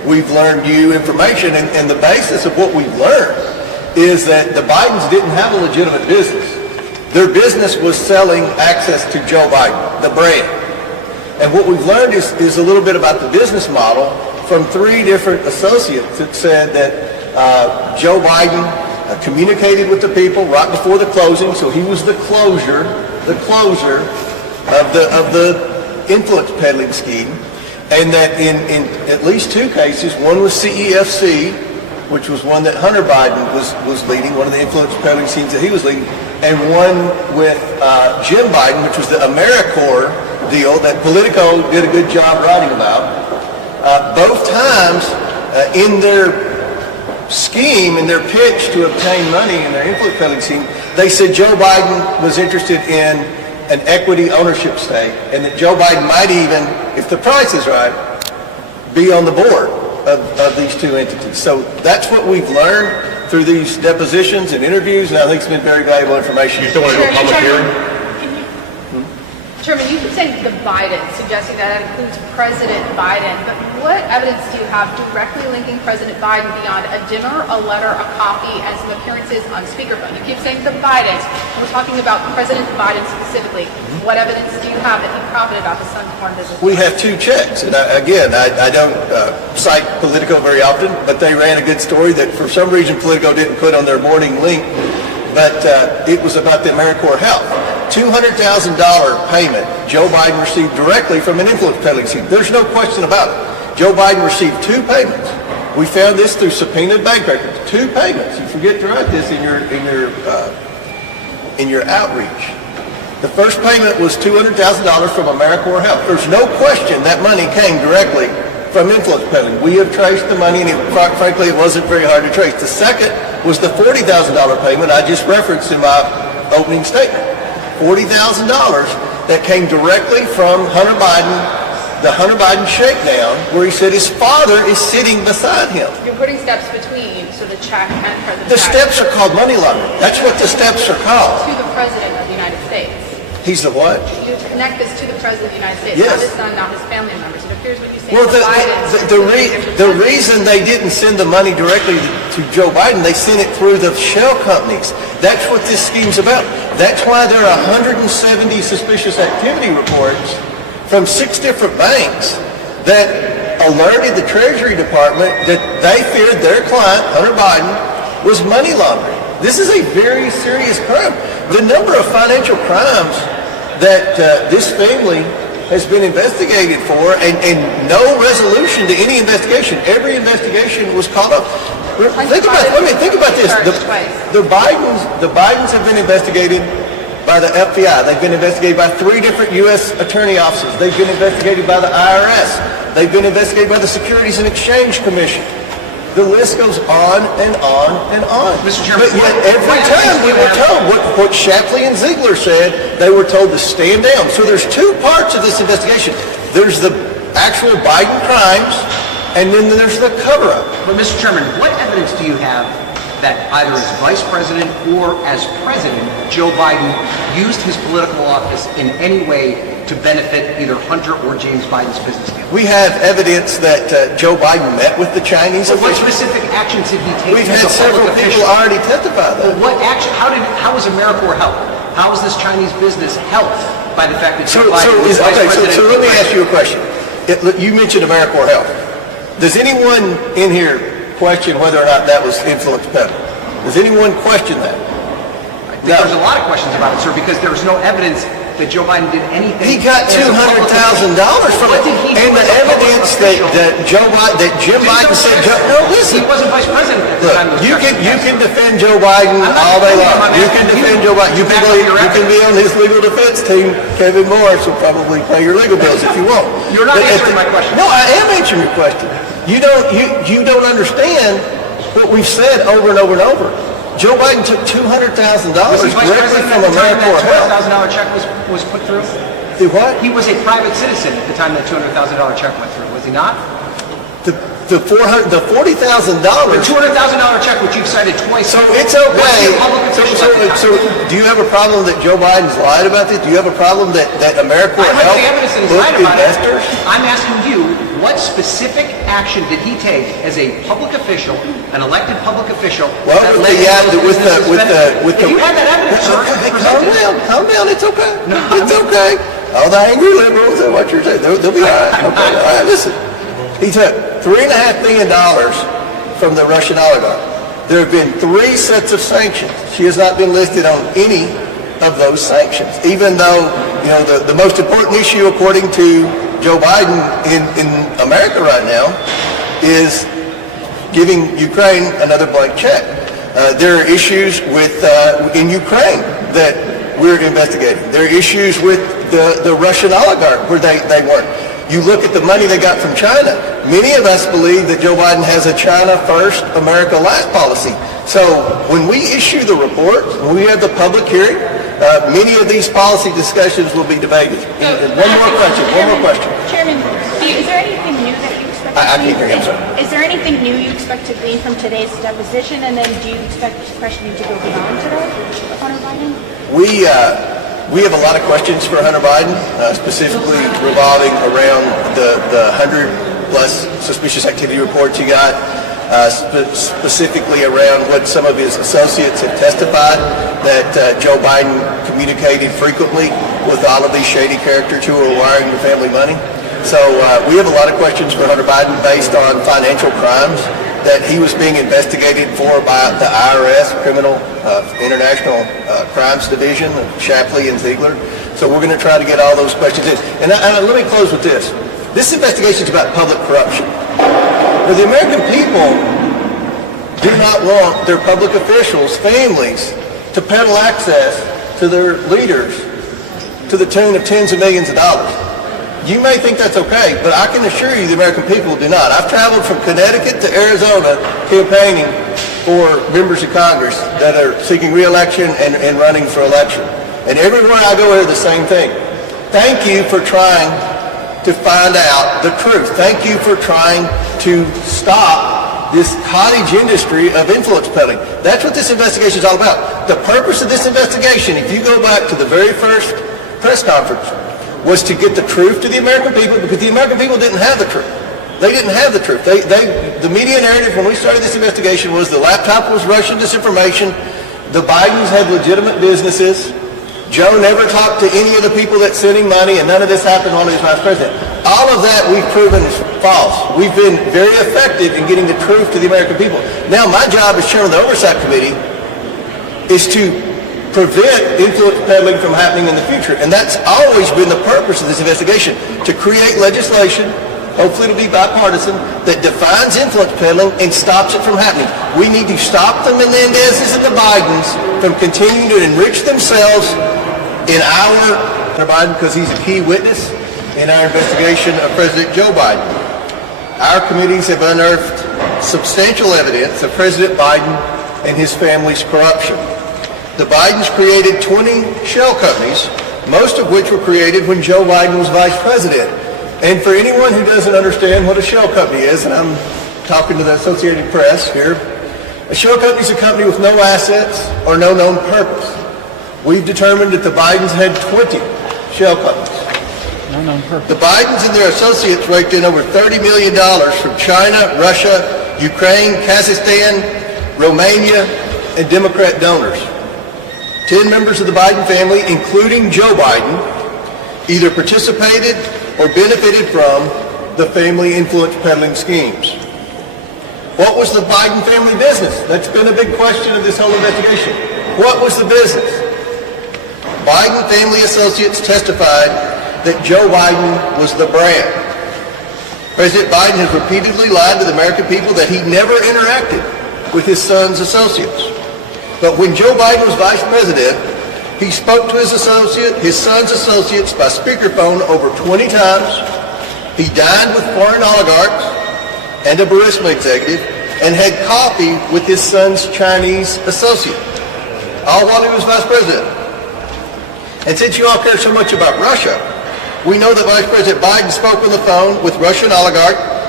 we've learned new information, and the basis of what we've learned is that the Bidens didn't have a legitimate business. Their business was selling access to Joe Biden, the brand. And what we've learned is a little bit about the business model from 3 different associates that said that Joe Biden communicated with the people right before the closing, so he was the closer of the influence peddling scheme, and that in at least 2 cases, one was CEFC, which was one that Hunter Biden was leading, one of the influence peddling schemes that he was leading, and one with Jim Biden, which was the AmeriCorps deal that Politico did a good job writing about. Both times in their scheme, in their pitch to obtain money in their influence peddling scheme, they said Joe Biden was interested in an equity ownership stake, and that Joe Biden might even, if the price is right, be on the board of these 2 entities. So that's what we've learned through these depositions and interviews, and I think it's been very valuable information. You still want to do a public hearing? Chairman, you keep saying the Biden, suggesting that includes President Biden, but what evidence do you have directly linking President Biden beyond a dinner, a letter, a coffee, and some appearances on speakerphone? You keep saying the Bidens. We're talking about President Biden specifically. What evidence do you have that he profited off his son's foreign business? We have 2 checks, and I don't cite Politico very often, but they ran a good story that for some reason Politico didn't put on their morning link, but it was about the AmeriCorps Health. $200,000 payment Joe Biden received directly from an influence peddling scheme. There's no question about it. Joe Biden received 2 payments. We found this through subpoenaed bank records. 2 payments. You forget to write this in your outreach. The first payment was $200,000 from AmeriCorps Health. There's no question that money came directly from influence peddling. We have traced the money, and frankly, it wasn't very hard to trace. The second was the $40,000 payment I just referenced in my opening statement. $40,000 that came directly from Hunter Biden, the Hunter Biden shakedown, where he said his father is sitting beside him. You're putting steps between, so the check and President The steps are called money laundering. That's what the steps are called. To the President of the United States. He's the what? You connect this to the President of the United States, Yes. not his son, not his family members. It appears what you say. Well, the reason they didn't send the money directly to Joe Biden, they sent it through the shell companies. That's what this scheme's about. That's why there are 170 suspicious activity reports from 6 different banks that alerted the Treasury Department that they feared their client, Hunter Biden, was money laundering. This is a very serious crime. The number of financial crimes that this family has been investigated for, and no resolution to any investigation. Every investigation was called up. Think about this. The Bidens have been investigated by the FBI. They've been investigated by 3 different U.S. attorney offices. They've been investigated by the IRS. They've been investigated by the Securities and Exchange Commission. The list goes on and on and on. Mr. Chairman, but yet every time we were told what Shapley and Ziegler said, they were told to stand down. So there's 2 parts of this investigation. There's the actual Biden crimes, and then there's the cover-up. But Mr. Chairman, what evidence do you have that either as Vice President or as President, Joe Biden used his political office in any way to benefit either Hunter or James Biden's business deal? We have evidence that Joe Biden met with the Chinese So what officials. specific actions did he take? We've as had a several public people official? already testify that. Well, what action? How was AmeriCorps helped? How was this Chinese business helped by the fact that Joe Biden was Vice President? So let me ask you a question. You mentioned AmeriCorps Health. Does anyone in here question whether or not that was influence peddling? Does anyone question that? I think there's a lot of questions about it, sir, because there's no evidence that Joe Biden did anything. He got $200,000 from it, and the evidence that Jim Biden said. No, listen. He wasn't Vice President at the time. You can defend Joe Biden all day long. You can defend Joe Biden. You can be on his legal defense team. Kevin Morris will probably pay your legal bills if you want. You're not answering my question. No, I am answering your question. You don't understand what we've said over and over and over. Joe Biden took $200,000 directly from AmeriCorps Health. $200,000 check was put through? The what? He was a private citizen at the time that $200,000 check went through, was he not? The $40,000. The $200,000 check, which you've cited cited twice. So it's okay. Was he a public official at the time? So do you have a problem that Joe Biden's lied about this? Do you have a problem that America will I help have the evidence that he's look lied about it. investors? I'm asking you, what specific action did he take as a public official, an elected public official? Well, that with led the, to those businesses benefiting? If you have that evidence, sir, Okay, present it. calm down, it's okay. It's okay. All the angry liberals and what you're saying, they'll be all right. Okay, all right, listen. He took $3.5 billion from the Russian oligarch. There have been 3 sets of sanctions. She has not been listed on any of those sanctions, even though, you know, the most important issue, according to Joe Biden in America right now, is giving Ukraine another blank check. There are issues in Ukraine that we're investigating. There are issues with the Russian oligarch where they weren't. You look at the money they got from China. Many of us believe that Joe Biden has a China first, America last policy. So when we issue the report, when we have the public hearing, many of these policy discussions will be debated. And one more question. Chairman, is there anything new that you expect? I can't hear you, I'm sorry. Is there anything new you expect to glean from today's deposition, and then do you expect questioning to go beyond today with Hunter Biden? We have a lot of questions for Hunter Biden, specifically revolving around the 100-plus suspicious activity reports he got, specifically around what some of his associates have testified, that Joe Biden communicated frequently with all of these shady characters who are wiring the family money. So we have a lot of questions for Hunter Biden based on financial crimes that he was being investigated for by the IRS, International Crimes Division, Shapley and Ziegler. So we're going to try to get all those questions in. And let me close with this. This investigation is about public corruption. Now, the American people do not want their public officials, families, to peddle access to their leaders to the tune of tens of millions of dollars. You may think that's okay, but I can assure you the American people do not. I've traveled from Connecticut to Arizona campaigning for members of Congress that are seeking re-election and running for election. And everywhere I go, I hear the same thing. Thank you for trying to find out the truth. Thank you for trying to stop this cottage industry of influence peddling. That's what this investigation is all about. The purpose of this investigation, if you go back to the very first press conference, was to get the truth to the American people, because the American people didn't have the truth. They didn't have the truth. The media narrative when we started this investigation was the laptop was Russian disinformation, the Bidens had legitimate businesses, Joe never talked to any of the people that sent him money, and none of this happened while he was vice president. All of that we've proven is false. We've been very effective in getting the truth to the American people. Now my job as chairman of the Oversight Committee is to prevent influence peddling from happening in the future. And that's always been the purpose of this investigation, to create legislation, hopefully it'll be bipartisan, that defines influence peddling and stops it from happening. We need to stop the Menendezes and the Bidens from continuing to enrich themselves in our Biden, because he's a key witness in our investigation of President Joe Biden. Our committees have unearthed substantial evidence of President Biden and his family's corruption. The Bidens created 20 shell companies, most of which were created when Joe Biden was vice president. And for anyone who doesn't understand what a shell company is, and I'm talking to the Associated Press here, a shell company is a company with no assets or no known purpose. We've determined that the Bidens had 20 shell companies. No known purpose. The Bidens and their associates raked in over $30 million from China, Russia, Ukraine, Kazakhstan, Romania, and Democrat donors. 10 members of the Biden family, including Joe Biden, either participated or benefited from the family influence peddling schemes. What was the Biden family business? That's been a big question of this whole investigation. What was the business? Biden family associates testified that Joe Biden was the brand. President Biden has repeatedly lied to the American people that he never interacted with his son's associates. But when Joe Biden was vice president, he spoke to his son's associates by speakerphone over 20 times. He dined with foreign oligarchs and a Burisma executive and had coffee with his son's Chinese associate, all while he was vice president. And since you all care so much about Russia, we know that Vice President Biden spoke on the phone with Russian oligarch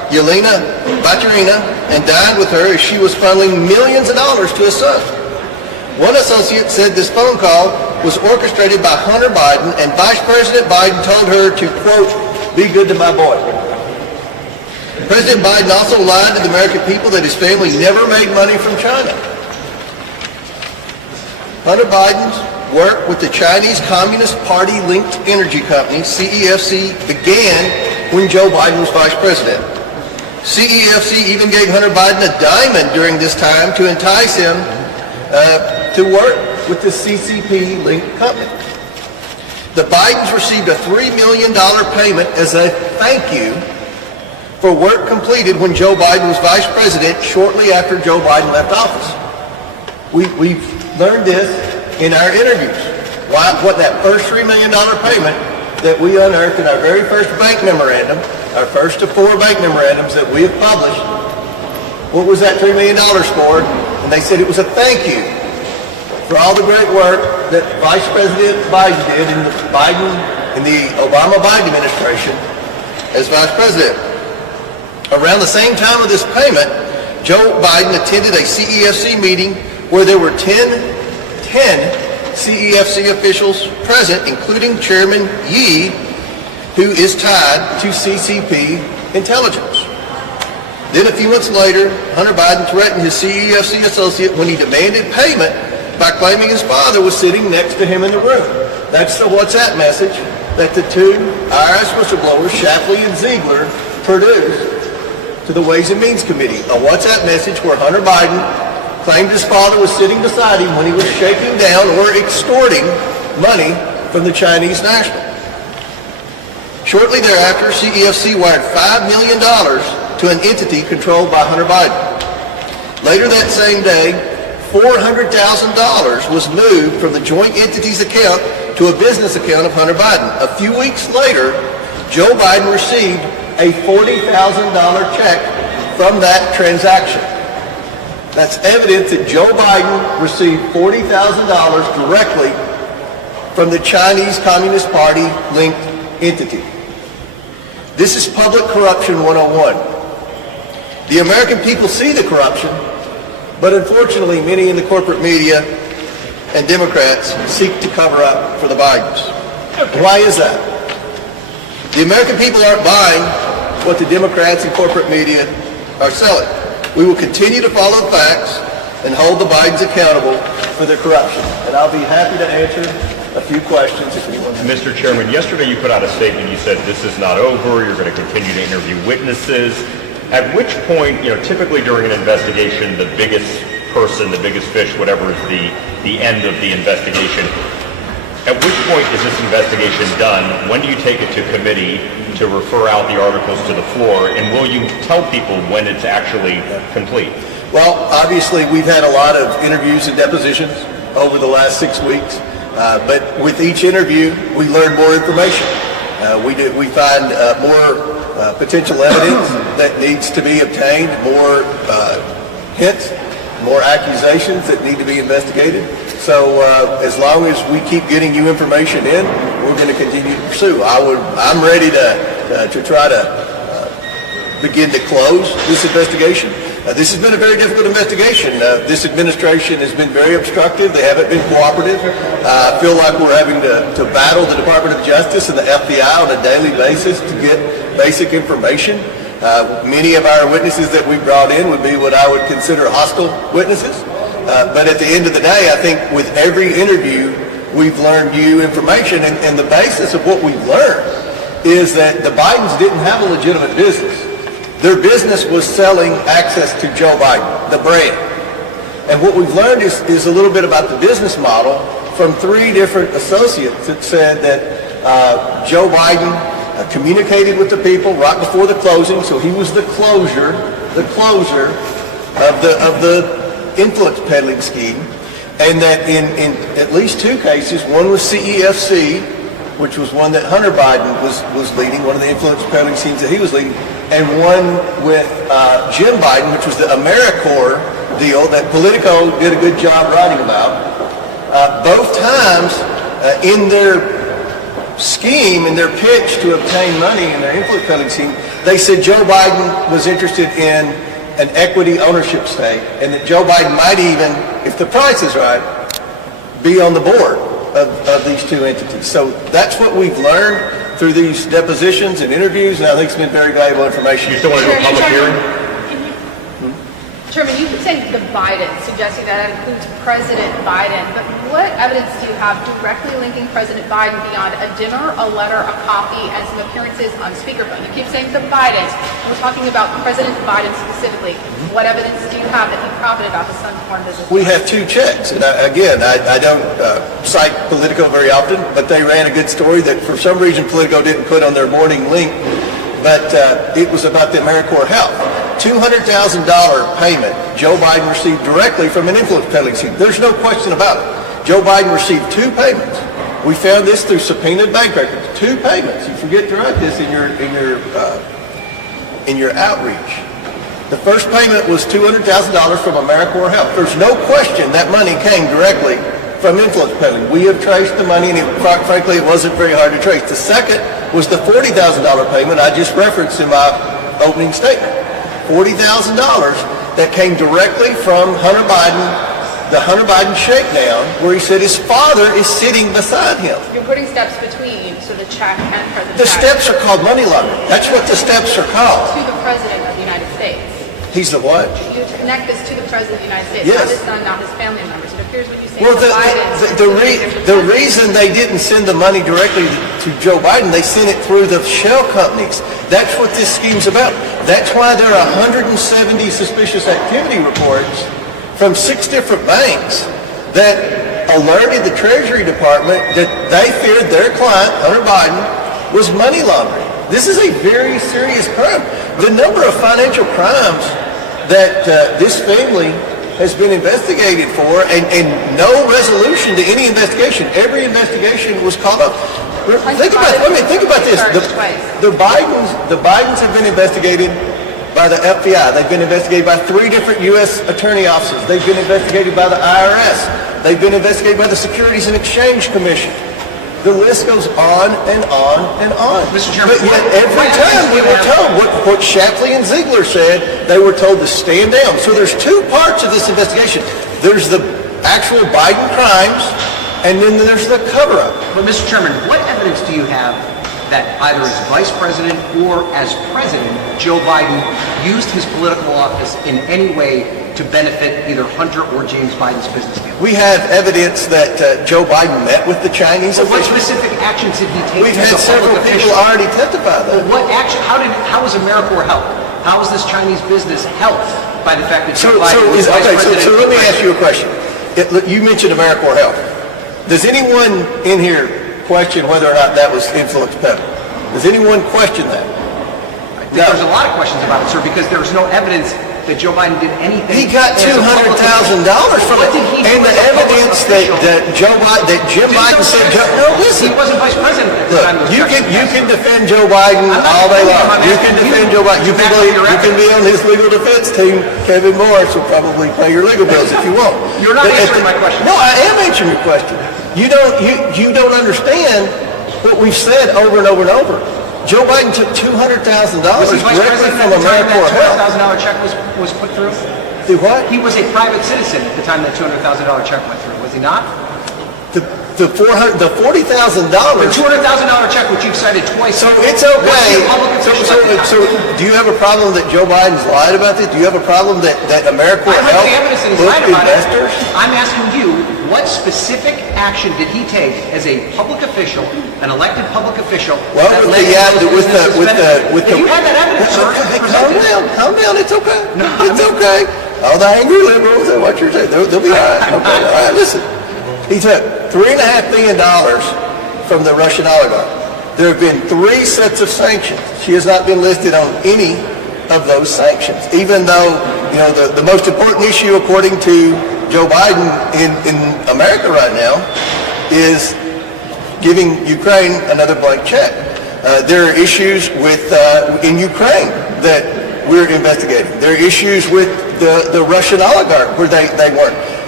Yelena Baturina, and dined with her as she was funneling millions of dollars to his son. One associate said this phone call was orchestrated by Hunter Biden, and Vice President Biden told her to, quote, be good to my boy. President Biden also lied to the American people that his family never made money from China. Hunter Biden's work with the Chinese Communist Party-linked energy company, CEFC, began when Joe Biden was vice president. CEFC even gave Hunter Biden a diamond during this time to entice him to work with the CCP-linked company. The Bidens received a $3 million payment as a thank you for work completed when Joe Biden was vice president shortly after Joe Biden left office. We've learned this in our interviews. What that first $3 million payment that we unearthed in our very first bank memorandum, our first of 4 bank memorandums that we have published, what was that $3 million for? And they said it was a thank you for all the great work that Vice President Biden did in the Obama-Biden administration as vice president. Around the same time of this payment, Joe Biden attended a CEFC meeting where there were 10 CEFC officials present, including Chairman Yi, who is tied to CCP intelligence. Then a few months later, Hunter Biden threatened his CEFC associate when he demanded payment by claiming his father was sitting next to him in the room. That's the WhatsApp message that the 2 IRS whistleblowers, Shapley and Ziegler, produced to the Ways and Means Committee. A WhatsApp message where Hunter Biden claimed his father was sitting beside him when he was shaking down or extorting money from the Chinese national. Shortly thereafter, CEFC wired $5 million to an entity controlled by Hunter Biden. Later that same day, $400,000 was moved from the joint entity's account to a business account of Hunter Biden. A few weeks later, Joe Biden received a $40,000 check from that transaction. That's evidence that Joe Biden received $40,000 directly from the Chinese Communist Party-linked entity. This is public corruption 101. The American people see the corruption, but unfortunately many in the corporate media and Democrats seek to cover up for the Bidens. Why is that? The American people aren't buying what the Democrats and corporate media are selling. We will continue to follow the facts and hold the Bidens accountable for their corruption. And I'll be happy to answer a few questions if anyone has. Mr. Chairman, yesterday you put out a statement. You said this is not over. You're going to continue to interview witnesses. At which point, typically during an investigation, the biggest person, the biggest fish, whatever is the end of the investigation, at which point is this investigation done? When do you take it to committee to refer out the articles to the floor? And will you tell people when it's actually complete? Well, obviously we've had a lot of interviews and depositions over the last 6 weeks. But with each interview, we learn more information. We find more potential evidence that needs to be obtained, more hints, more accusations that need to be investigated. So as long as we keep getting you information in, we're going to continue to pursue. I'm ready to try to begin to close this investigation. This has been a very difficult investigation. This administration has been very obstructive. They haven't been cooperative. I feel like we're having to battle the Department of Justice and the FBI on a daily basis to get basic information. Many of our witnesses that we brought in would be what I would consider hostile witnesses. But at the end of the day, I think with every interview, we've learned new information. And the basis of what we've learned is that the Bidens didn't have a legitimate business. Their business was selling access to Joe Biden, the brand. And what we've learned is a little bit about the business model from 3 different associates that said that Joe Biden communicated with the people right before the closing, so he was the closer of the influence peddling scheme, and that in at least 2 cases, one was CEFC, which was one that Hunter Biden was leading, one of the influence peddling schemes that he was leading, and one with Jim Biden, which was the AmeriCorps deal that Politico did a good job writing about. Both times in their scheme, in their pitch to obtain money in their influence peddling scheme, they said Joe Biden was interested in an equity ownership stake, and that Joe Biden might even, if the price is right, be on the board of these two entities. So that's what we've learned through these depositions and interviews, and I think it's been very valuable information. You still want to do a public hearing? Chairman, you've been saying the Biden, suggesting that includes President Biden, but what evidence do you have directly linking President Biden beyond a dinner, a letter, a coffee, and some appearances on speakerphone? You keep saying the Bidens. We're talking about President Biden specifically. What evidence do you have that he profited off his son's foreign business? We have two checks, and I don't cite Politico very often, but they ran a good story that for some reason Politico didn't put on their morning link, but it was about the AmeriCorps Health. $200,000 payment Joe Biden received directly from an influence peddling scheme. There's no question about it. Joe Biden received two payments. We found this through subpoenaed bank records. Two payments. You forget to write this in your outreach. The first payment was $200,000 from AmeriCorps Health. There's no question that money came directly from influence peddling. We have traced the money, and frankly, it wasn't very hard to trace. The second was the $40,000 payment I just referenced in my opening statement. $40,000 that came directly from Hunter Biden, the Hunter Biden shakedown, where he said his father is sitting beside him. You're putting steps between, so the check and President The Biden. steps are called money laundering. That's what the steps are called. To the President of the United States. He's the what? You connect this to the President of the United States, Yes. not his son, not his family members. It appears when you say Well, the Bidens. the reason they didn't send the money directly to Joe Biden, they sent it through the shell companies. That's what this scheme's about. That's why there are 170 suspicious activity reports from 6 different banks that alerted the Treasury Department that they feared their client, Hunter Biden, was money laundering. This is a very serious crime. The number of financial crimes that this family has been investigated for, and no resolution to any investigation. Every investigation was called up. Think about this. The Bidens have been investigated by the FBI. They've been investigated by 3 different U.S. attorney offices. They've been investigated by the IRS. They've been investigated by the Securities and Exchange Commission. The list goes on and on and on. Mr. Chairman, but yet every time we were told what Shapley and Ziegler said, they were told to stand down. So there's 2 parts of this investigation. There's the actual Biden crimes, and then there's the cover-up. But Mr. Chairman, what evidence do you have that either as Vice President or as President, Joe Biden used his political office in any way to benefit either Hunter or James Biden's business deal? We have evidence that Joe Biden met with the Chinese What officials. specific actions did he take? We've as had a several public people official? already testify that. What action? How was AmeriCorps helped? How was this Chinese business helped by the fact that So Joe Biden was Vice President? so let me ask you a question. You mentioned AmeriCorps Health. Does anyone in here question whether or not that was influence peddling? Does anyone question that? There's a lot of questions about it, sir, because there's no evidence that Joe Biden did anything. He got $200,000 from What it, did he do and the as a public evidence official? that Jim Biden said, no, listen. He wasn't Vice President at the Look, time. you can defend Joe Biden I'm not all day defending him. long. I'm You can asking defend you Joe Biden. to back up your You can be on his legal defense team. Kevin Morris will probably pay your legal bills if you want. You're not But answering my question. No, I am answering your question. You don't understand what we've said over and over and over. Joe Biden took $200,000 Was he Vice directly President from at the time AmeriCorps that Health. $200,000 check was put through? Do what? He was a private citizen at the time that $200,000 check went through, was he not? The $40,000. The $200,000 check, which you've cited twice. So it's was okay. he a public official at the time? So do you have a problem that Joe Biden's lied about this? Do you have a problem that AmeriCorps I Health have the evidence that he's booked lied about it. investors? I'm asking you, what specific action did he take as a public official, an elected public official? Well, that with led the to those businesses with If you had that evidence, sir, Hey, present it. calm down. It's okay. It's okay. All the angry liberals and what you're saying, they'll be all right. Okay, all right. Listen, he took $3.5 million from the Russian oligarch. There have been 3 sets of sanctions. She has not been listed on any of those sanctions, even though the most important issue, according to Joe Biden in America right now, is giving Ukraine another blank check. There are issues in Ukraine that we're investigating. There are issues with the Russian oligarch where they weren't.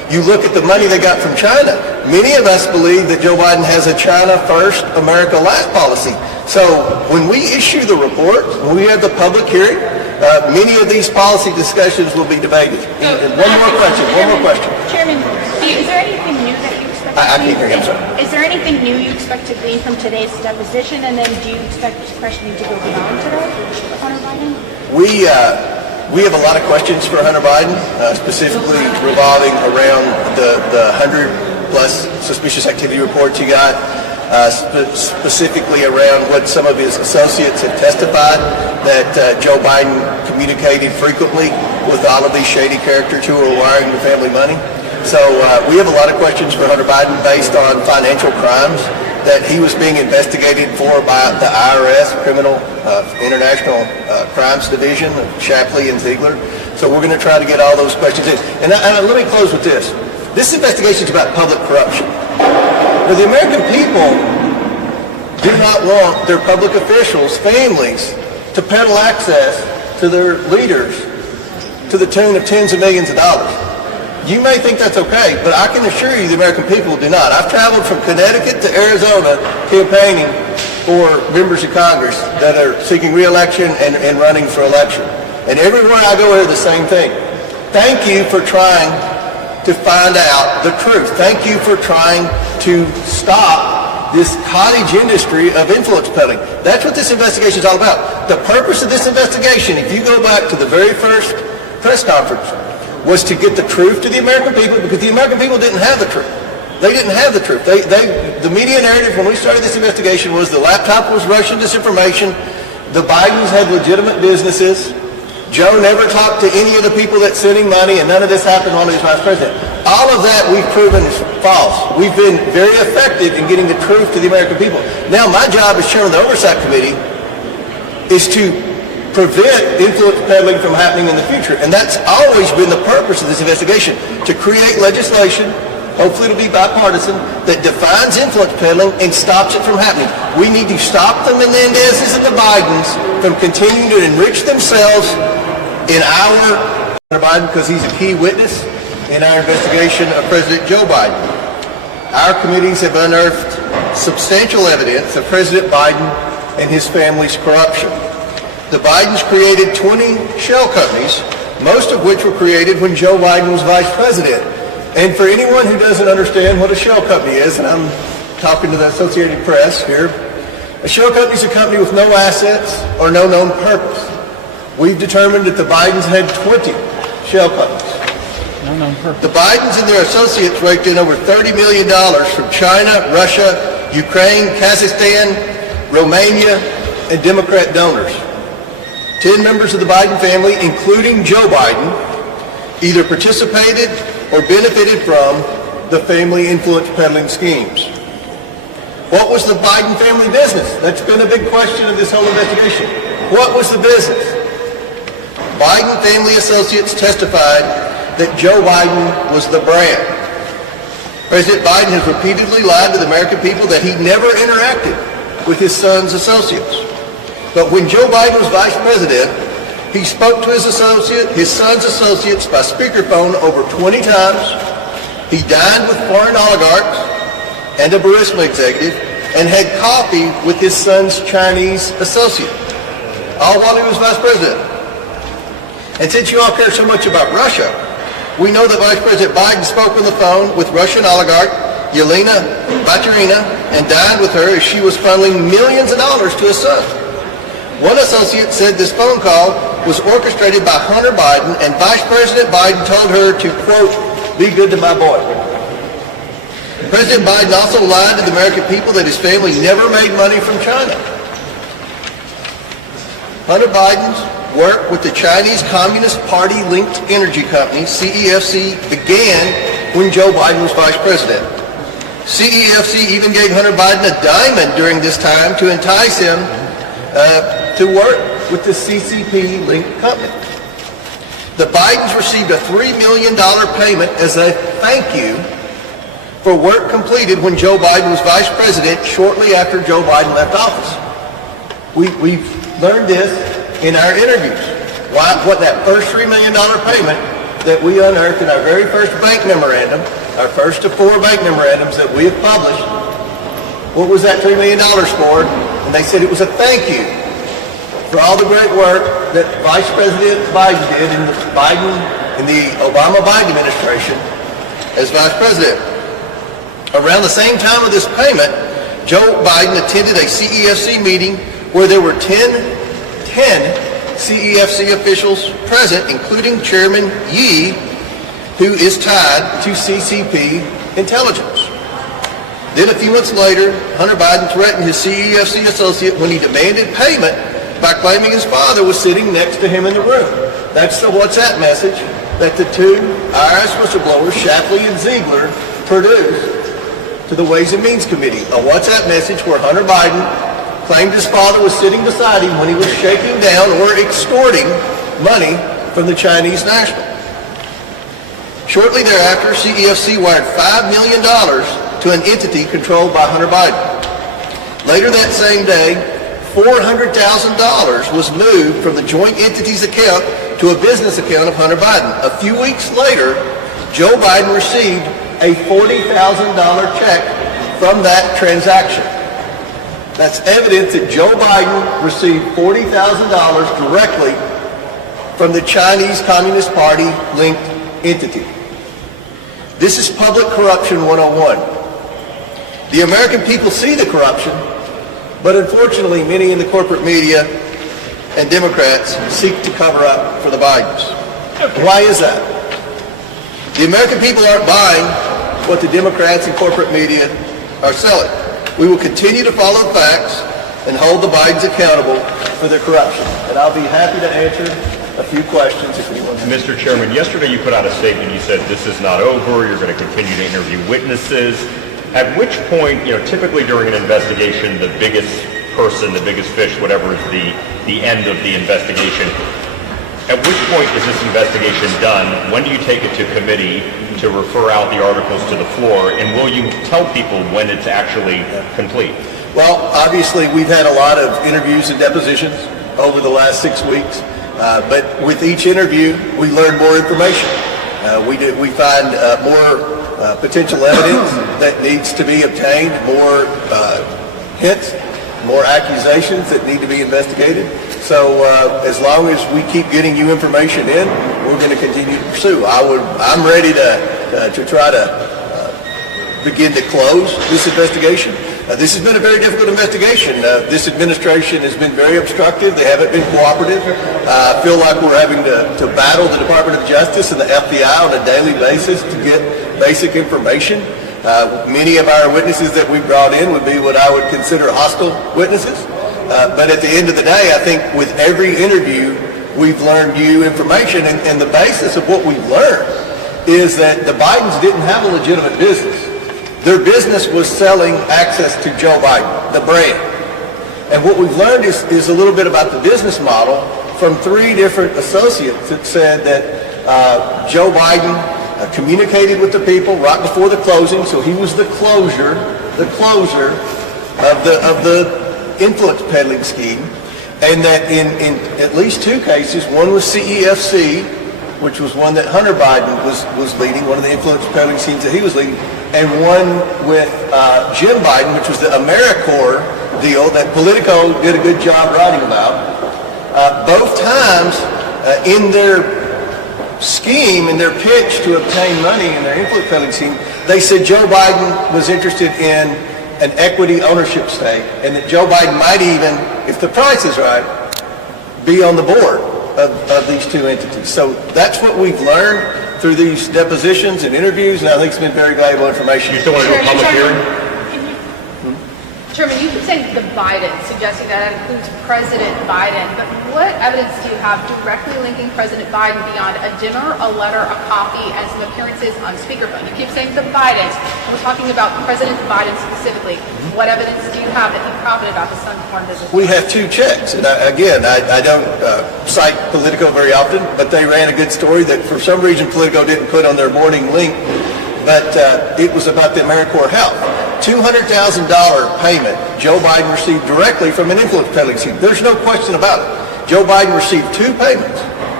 You look at the money they got from China. Many of us believe that Joe Biden has a China first, America last policy. So when we issue the report, when we have the public hearing, many of these policy discussions will be debated. And one more question. Chairman, is there anything new that you expect I can't hear you, I'm sorry. Is there anything new you expect to glean from today's deposition, and then do you expect questioning to go beyond today with Hunter Biden? We have a lot of questions for Hunter Biden, specifically revolving around the 100-plus suspicious activity reports he got, specifically around what some of his associates have testified, that Joe Biden communicated frequently with all of these shady characters who are wiring the family money. So we have a lot of questions for Hunter Biden based on financial crimes that he was being investigated for by the IRS, International Crimes Division, Shapley and Ziegler. So we're going to try to get all those questions in. And let me close with this. This investigation is about public corruption. Now, the American people do not want their public officials, families, to peddle access to their leaders to the tune of tens of millions of dollars. You may think that's okay, but I can assure you the American people do not. I've traveled from Connecticut to Arizona campaigning for members of Congress that are seeking re-election and running for election. And everywhere I go, I hear the same thing. Thank you for trying to find out the truth. Thank you for trying to stop this cottage industry of influence peddling. That's what this investigation is all about. The purpose of this investigation, if you go back to the very first press conference, was to get the truth to the American people, because the American people didn't have the truth. They didn't have the truth. The media narrative when we started this investigation was the laptop was Russian disinformation, the Bidens had legitimate businesses, Joe never talked to any of the people that sent him money, and none of this happened while he was vice president. All of that we've proven is false. We've been very effective in getting the truth to the American people. Now my job as chairman of the Oversight Committee is to prevent influence peddling from happening in the future. And that's always been the purpose of this investigation, to create legislation, hopefully it'll be bipartisan, that defines influence peddling and stops it from happening. We need to stop the Menendezes and the Bidens from continuing to enrich themselves in our Biden, because he's a key witness in our investigation of President Joe Biden. Our committees have unearthed substantial evidence of President Biden and his family's corruption. The Bidens created 20 shell companies, most of which were created when Joe Biden was vice president. And for anyone who doesn't understand what a shell company is, and I'm talking to the Associated Press here, a shell company is a company with no assets or no known purpose. We've determined that the Bidens had 20 shell companies. The Bidens and their associates raked in over $30 million from China, Russia, Ukraine, Kazakhstan, Romania, and Democrat donors. 10 members of the Biden family, including Joe Biden, either participated or benefited from the family influence peddling schemes. What was the Biden family business? That's been a big question of this whole investigation. What was the business? Biden family associates testified that Joe Biden was the brand. President Biden has repeatedly lied to the American people that he never interacted with his son's associates. But when Joe Biden was vice president, he spoke to his son's associates by speakerphone over 20 times. He dined with foreign oligarchs and a Burisma executive and had coffee with his son's Chinese associate, all while he was vice president. And since you all care so much about Russia, we know that Vice President Biden spoke on the phone with Russian oligarch Yelena Baturina and dined with her as she was funneling millions of dollars to his son. One associate said this phone call was orchestrated by Hunter Biden, and Vice President Biden told her to, quote, be good to my boy. President Biden also lied to the American people that his family never made money from China. Hunter Biden's work with the Chinese Communist Party-linked energy company, CEFC, began when Joe Biden was vice president. CEFC even gave Hunter Biden a diamond during this time to entice him to work with the CCP-linked company. The Bidens received a $3 million payment as a thank you for work completed when Joe Biden was vice president shortly after Joe Biden left office. We've learned this in our interviews, what that first $3 million payment that we unearthed in our very first bank memorandum, our first of 4 bank memorandums that we have published. What was that $3 million for? And they said it was a thank you for all the great work that Vice President Biden did in the Obama-Biden administration as Vice President. Around the same time of this payment, Joe Biden attended a CEFC meeting where there were 10 CEFC officials present, including Chairman Yee, who is tied to CCP intelligence. Then a few months later, Hunter Biden threatened his CEFC associate when he demanded payment by claiming his father was sitting next to him in the room. That's the WhatsApp message that the 2 IRS whistleblowers, Shapley and Ziegler, produced to the Ways and Means Committee. A WhatsApp message where Hunter Biden claimed his father was sitting beside him when he was shaking down or extorting money from the Chinese national. Shortly thereafter, CEFC wired $5 million to an entity controlled by Hunter Biden. Later that same day, $400,000 was moved from the joint entity's account to a business account of Hunter Biden. A few weeks later, Joe Biden received a $40,000 check from that transaction. That's evidence that Joe Biden received $40,000 directly from the Chinese Communist Party linked entity. This is public corruption 101. The American people see the corruption, but unfortunately many in the corporate media and Democrats seek to cover up for the Bidens. Why is that? The American people aren't buying what the Democrats and corporate media are selling. We will continue to follow the facts and hold the Bidens accountable for their corruption. And I'll be happy to answer a few questions if anyone has. Mr. Chairman, yesterday you put out a statement. You said this is not over. You're going to continue to interview witnesses. At which point, typically during an investigation, the biggest person, the biggest fish, whatever is the end of the investigation, at which point is this investigation done? When do you take it to committee to refer out the articles to the floor? And will you tell people when it's actually complete? Well, obviously we've had a lot of interviews and depositions over the last 6 weeks. But with each interview, we learn more information. We find more potential evidence that needs to be obtained, more hints, more accusations that need to be investigated. So as long as we keep getting you information in, we're going to continue to pursue. I'm ready to try to begin to close this investigation. This has been a very difficult investigation. This administration has been very obstructive. They haven't been cooperative. I feel like we're having to battle the Department of Justice and the FBI on a daily basis to get basic information. Many of our witnesses that we brought in would be what I would consider hostile witnesses. But at the end of the day, I think with every interview, we've learned new information. And the basis of what we've learned is that the Bidens didn't have a legitimate business. Their business was selling access to Joe Biden, the brand. And what we've learned is a little bit about the business model from 3 different associates that said that Joe Biden communicated with the people right before the closing, so he was the closer of the influence peddling scheme, and that in at least 2 cases, one was CEFC, which was one that Hunter Biden was leading, one of the influence peddling schemes that he was leading, and one with Jim Biden, which was the AmeriCorps deal that Politico did a good job writing about. Both times in their scheme, in their pitch to obtain money in their influence peddling scheme, they said Joe Biden was interested in an equity ownership stake, and that Joe Biden might even, if the price is right, be on the board of these 2 entities. So that's what we've learned through these depositions and interviews, and I think it's been very valuable information. You still want to do a public hearing? Chairman, you keep saying the Biden, suggesting that includes President Biden, but what evidence do you have directly linking President Biden beyond a dinner, a letter, a coffee, and some appearances on speakerphone? You keep saying the Bidens, and we're talking about President Biden specifically. What evidence do you have that he profited off his son's foreign business? We have 2 checks, and I don't cite Politico very often, but they ran a good story that for some reason Politico didn't put on their morning link, but it was about the AmeriCorps Health. $200,000 payment Joe Biden received directly from an influence peddling scheme. There's no question about it. Joe Biden received 2 payments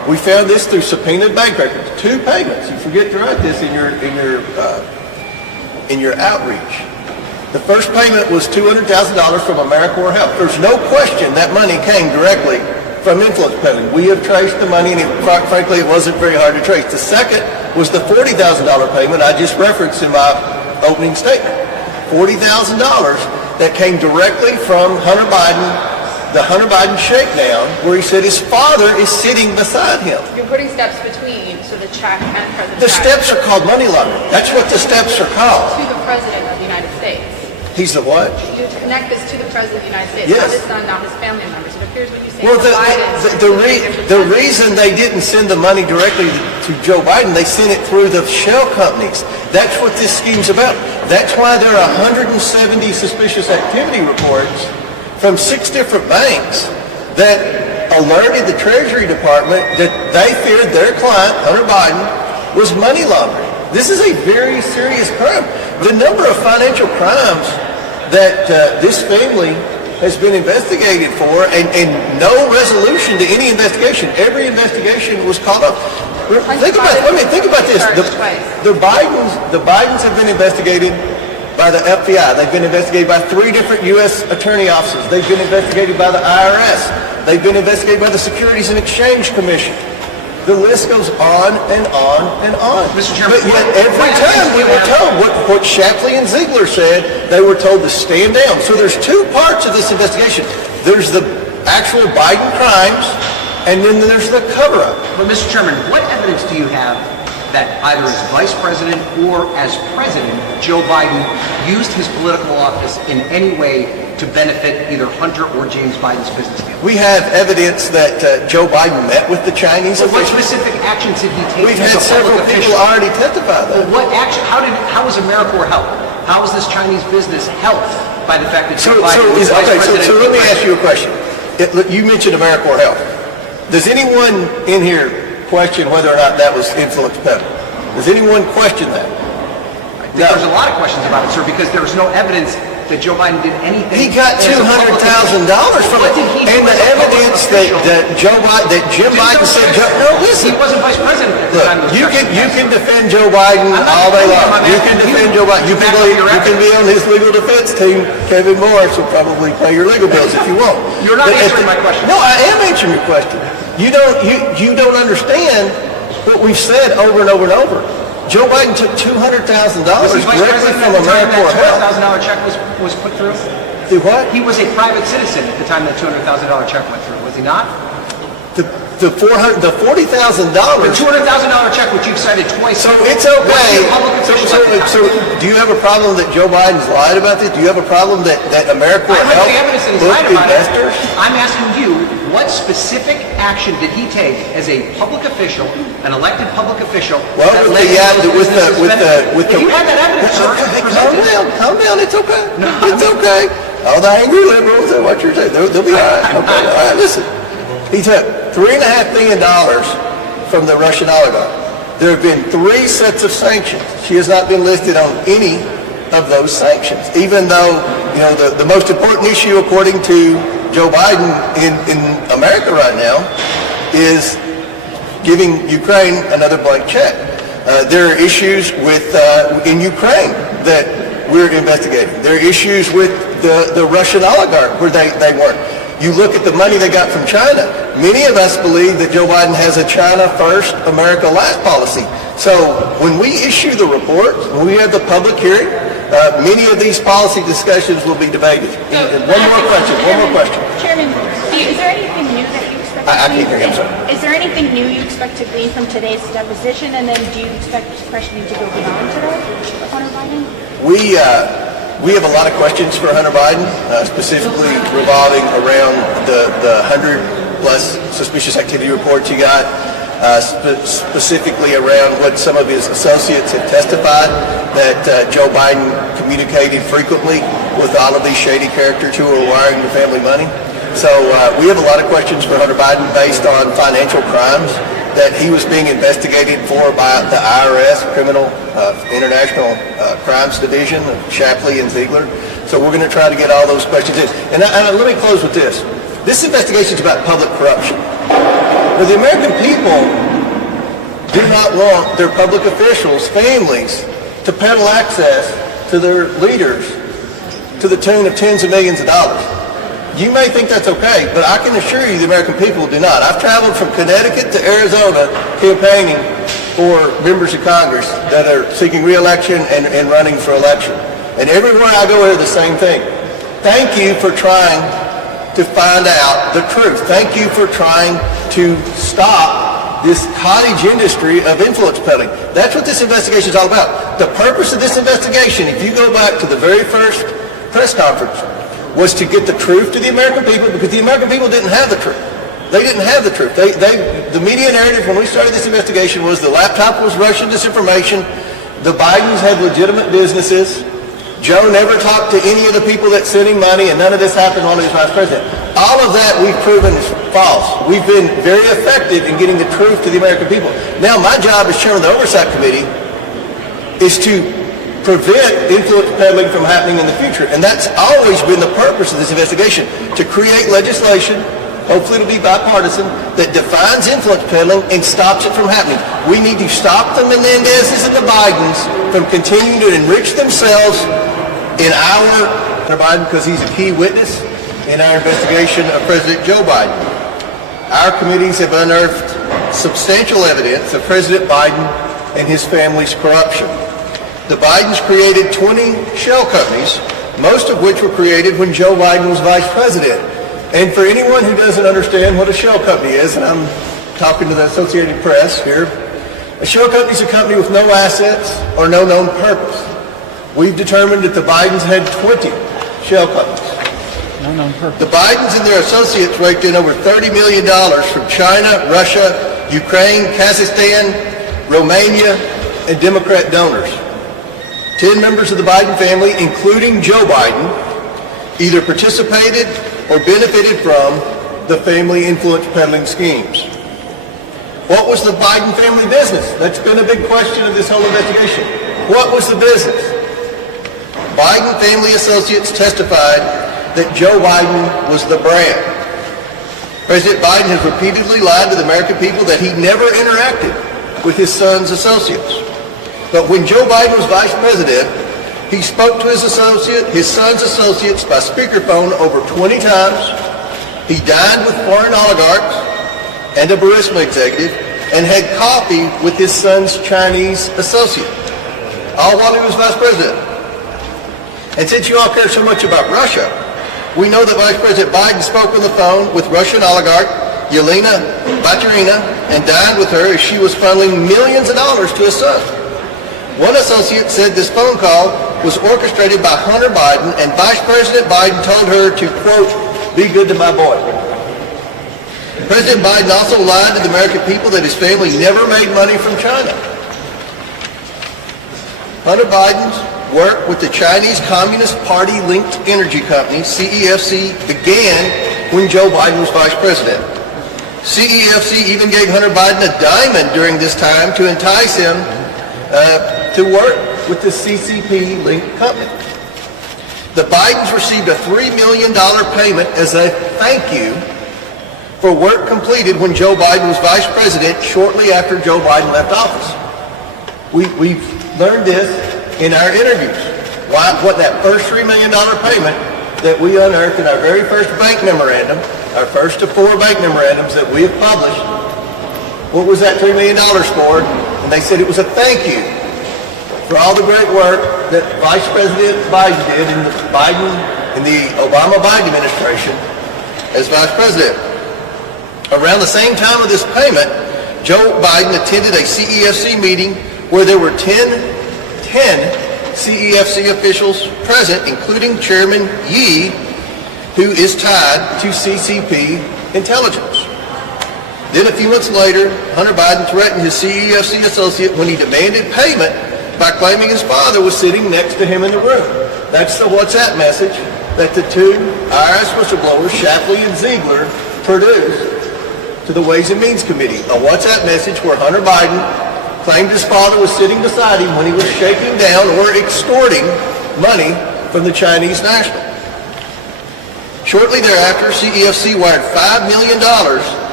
We found this through subpoenaed bank records. 2 payments. You forget to write this in your outreach. The first payment was $200,000 from AmeriCorps Health. There's no question that money came directly from influence peddling. We have traced the money, and frankly, it wasn't very hard to trace. The second was the $40,000 payment I just referenced in my opening statement. $40,000 that came directly from Hunter Biden, the Hunter Biden shakedown, where he said his father is sitting beside him. You're putting steps between, so the check and President The steps are called money laundering. That's what the steps are called. to the President of the United States. He's the what? You connect this to the President of the United States, Yes. not his son, not his family members. It appears what you say Well, Joe Biden. the reason they didn't send the money directly to Joe Biden, they sent it through the shell companies. That's what this scheme's about. That's why there are 170 suspicious activity reports from 6 different banks that alerted the Treasury Department that they feared their client, Hunter Biden, was money laundering. This is a very serious crime. The number of financial crimes that this family has been investigated for, and no resolution to any investigation. Every investigation was called up. Think about this. The Bidens have been investigated by the FBI. They've been investigated by 3 different U.S. attorney offices. They've been investigated by the IRS. They've been investigated by the Securities and Exchange Commission. The list goes on and on and on. Mr. Chairman, but yet every time we were told what Shapley and Ziegler said, they were told to stand down. So there's 2 parts of this investigation. There's the actual Biden crimes, and then there's the cover-up. But Mr. Chairman, what evidence do you have that either as Vice President or as President, Joe Biden used his political office in any way to benefit either Hunter or James Biden's business deal? We have evidence that Joe Biden met with the Chinese What officials. specific actions did he take? We've as had a several public people official? already testify that. What action? How was AmeriCorps helped? How was this Chinese business helped by the fact that Joe So Biden was Vice President? so let me ask you a question. You mentioned AmeriCorps Health. Does anyone in here question whether or not that was influence peddling? Does anyone question that? There's a lot of questions about it, sir, because there was no evidence that Joe Biden did anything. He got $200,000 from What it, did he do and the as a public evidence official? that Jim Biden said. No, listen. He wasn't Vice President at the Look, time. you can defend Joe Biden I'm not all day defending him. long. I'm You can asking defend you Joe Biden. to back up your You can be on his legal defense team. Kevin Morris will probably pay your legal bills if you want. You're not But answering my question. No, I am answering your question. You don't understand what we've said over and over and over. Joe Biden took $200,000 Was he Vice directly President from at the time AmeriCorps Health. that $200,000 check was put through? Do what? He was a private citizen at the time that $200,000 check went through, was he not? The $40,000. The $200,000 check, which you've cited twice. So it's okay. Was he a public official at the time? So do you have a problem that Joe Biden's lied about this? Do you have a problem that AmeriCorps I have Health the evidence that he's looked lied about it. investors? I'm asking you, what specific action did he take as a public official, an elected public official? Well, that with led to those businesses benefiting? If you had that evidence, sir, Hey, present it. calm down, it's okay. It's okay. All the angry liberals and what you're saying, they'll be all right. Okay, all right, listen. He took $3.5 billion from the Russian oligarch. There have been 3 sets of sanctions. She has not been listed on any of those sanctions, even though, the most important issue, according to Joe Biden in America right now, is giving Ukraine another blank check. There are issues in Ukraine that we're investigating. There are issues with the Russian oligarch where they weren't. You look at the money they got from China. Many of us believe that Joe Biden has a China first, America last policy. So when we issue the report, when we have the public hearing, many of these policy discussions will be debated. One more question. Chairman, is there anything new that you expect I can't hear you, I'm sorry. Is there anything new you expect to glean from today's deposition, and then do you expect questioning to go beyond today with Hunter Biden? We have a lot of questions for Hunter Biden, specifically revolving around the 100-plus suspicious activity reports he got, specifically around what some of his associates have testified, that Joe Biden communicated frequently with all of these shady characters who are wiring the family money. So we have a lot of questions for Hunter Biden based on financial crimes that he was being investigated for by the IRS, International Crimes Division, Shapley and Ziegler. So we're going to try to get all those questions in. And let me close with this. This investigation is about public corruption. where the American people do not want their public officials, families, to peddle access to their leaders to the tune of tens of millions of dollars. You may think that's okay, but I can assure you the American people do not. I've traveled from Connecticut to Arizona campaigning for members of Congress that are seeking re-election and running for election. And everywhere I go, I hear the same thing. Thank you for trying to find out the truth. Thank you for trying to stop this cottage industry of influence peddling. That's what this investigation is all about. The purpose of this investigation, if you go back to the very first press conference, was to get the truth to the American people, because the American people didn't have the truth. They didn't have the truth. The media narrative when we started this investigation was the laptop was Russian disinformation, the Bidens had legitimate businesses, Joe never talked to any of the people that sent him money, and none of this happened while he was vice president. All of that we've proven is false. We've been very effective in getting the truth to the American people. Now my job as chairman of the Oversight Committee is to prevent influence peddling from happening in the future. And that's always been the purpose of this investigation, to create legislation, hopefully it'll be bipartisan, that defines influence peddling and stops it from happening. We need to stop the Menendezes and the Bidens from continuing to enrich themselves in Hunter Biden, because he's a key witness in our investigation of President Joe Biden. Our committees have unearthed substantial evidence of President Biden and his family's corruption. The Bidens created 20 shell companies, most of which were created when Joe Biden was vice president. And for anyone who doesn't understand what a shell company is, and I'm talking to the Associated Press here, a shell company is a company with no assets or no known purpose. We've determined that the Bidens had 20 shell companies. No known purpose. The Bidens and their associates raked in over $30 million from China, Russia, Ukraine, Kazakhstan, Romania, and Democrat donors. 10 members of the Biden family, including Joe Biden, either participated or benefited from the family influence peddling schemes. What was the Biden family business? That's been a big question of this whole investigation. What was the business? Biden family associates testified that Joe Biden was the brand. President Biden has repeatedly lied to the American people that he never interacted with his son's associates. But when Joe Biden was vice president, he spoke to his son's associates by speakerphone over 20 times. He dined with foreign oligarchs and a Burisma executive and had coffee with his son's Chinese associate, all while he was vice president. And since you all care so much about Russia, we know that Vice President Biden spoke on the phone with Russian oligarch Yelena Baturina and dined with her as she was funneling millions of dollars to his son. One associate said this phone call was orchestrated by Hunter Biden, and Vice President Biden told her to, quote, be good to my boy. President Biden also lied to the American people that his family never made money from China. Hunter Biden's work with the Chinese Communist Party-linked energy company, CEFC, began when Joe Biden was vice president. CEFC even gave Hunter Biden a diamond during this time to entice him to work with the CCP-linked company. The Bidens received a $3 million payment as a thank you for work completed when Joe Biden was vice president shortly after Joe Biden left office. We've learned this in our interviews. What that first $3 million payment that we unearthed in our very first bank memorandum, our first of 4 bank memorandums that we have published, what was that $3 million for? And they said it was a thank you for all the great work that Vice President Biden did in the Obama-Biden administration as vice president. Around the same time of this payment, Joe Biden attended a CEFC meeting where there were 10 CEFC officials present, including Chairman Yi, who is tied to CCP intelligence. Then a few months later, Hunter Biden threatened his CEFC associate when he demanded payment by claiming his father was sitting next to him in the room. That's the WhatsApp message that the 2 IRS whistleblowers, Shapley and Ziegler, produced to the Ways and Means Committee. A WhatsApp message where Hunter Biden claimed his father was sitting beside him when he was shaking down or extorting money from the Chinese national. Shortly thereafter, CEFC wired $5 million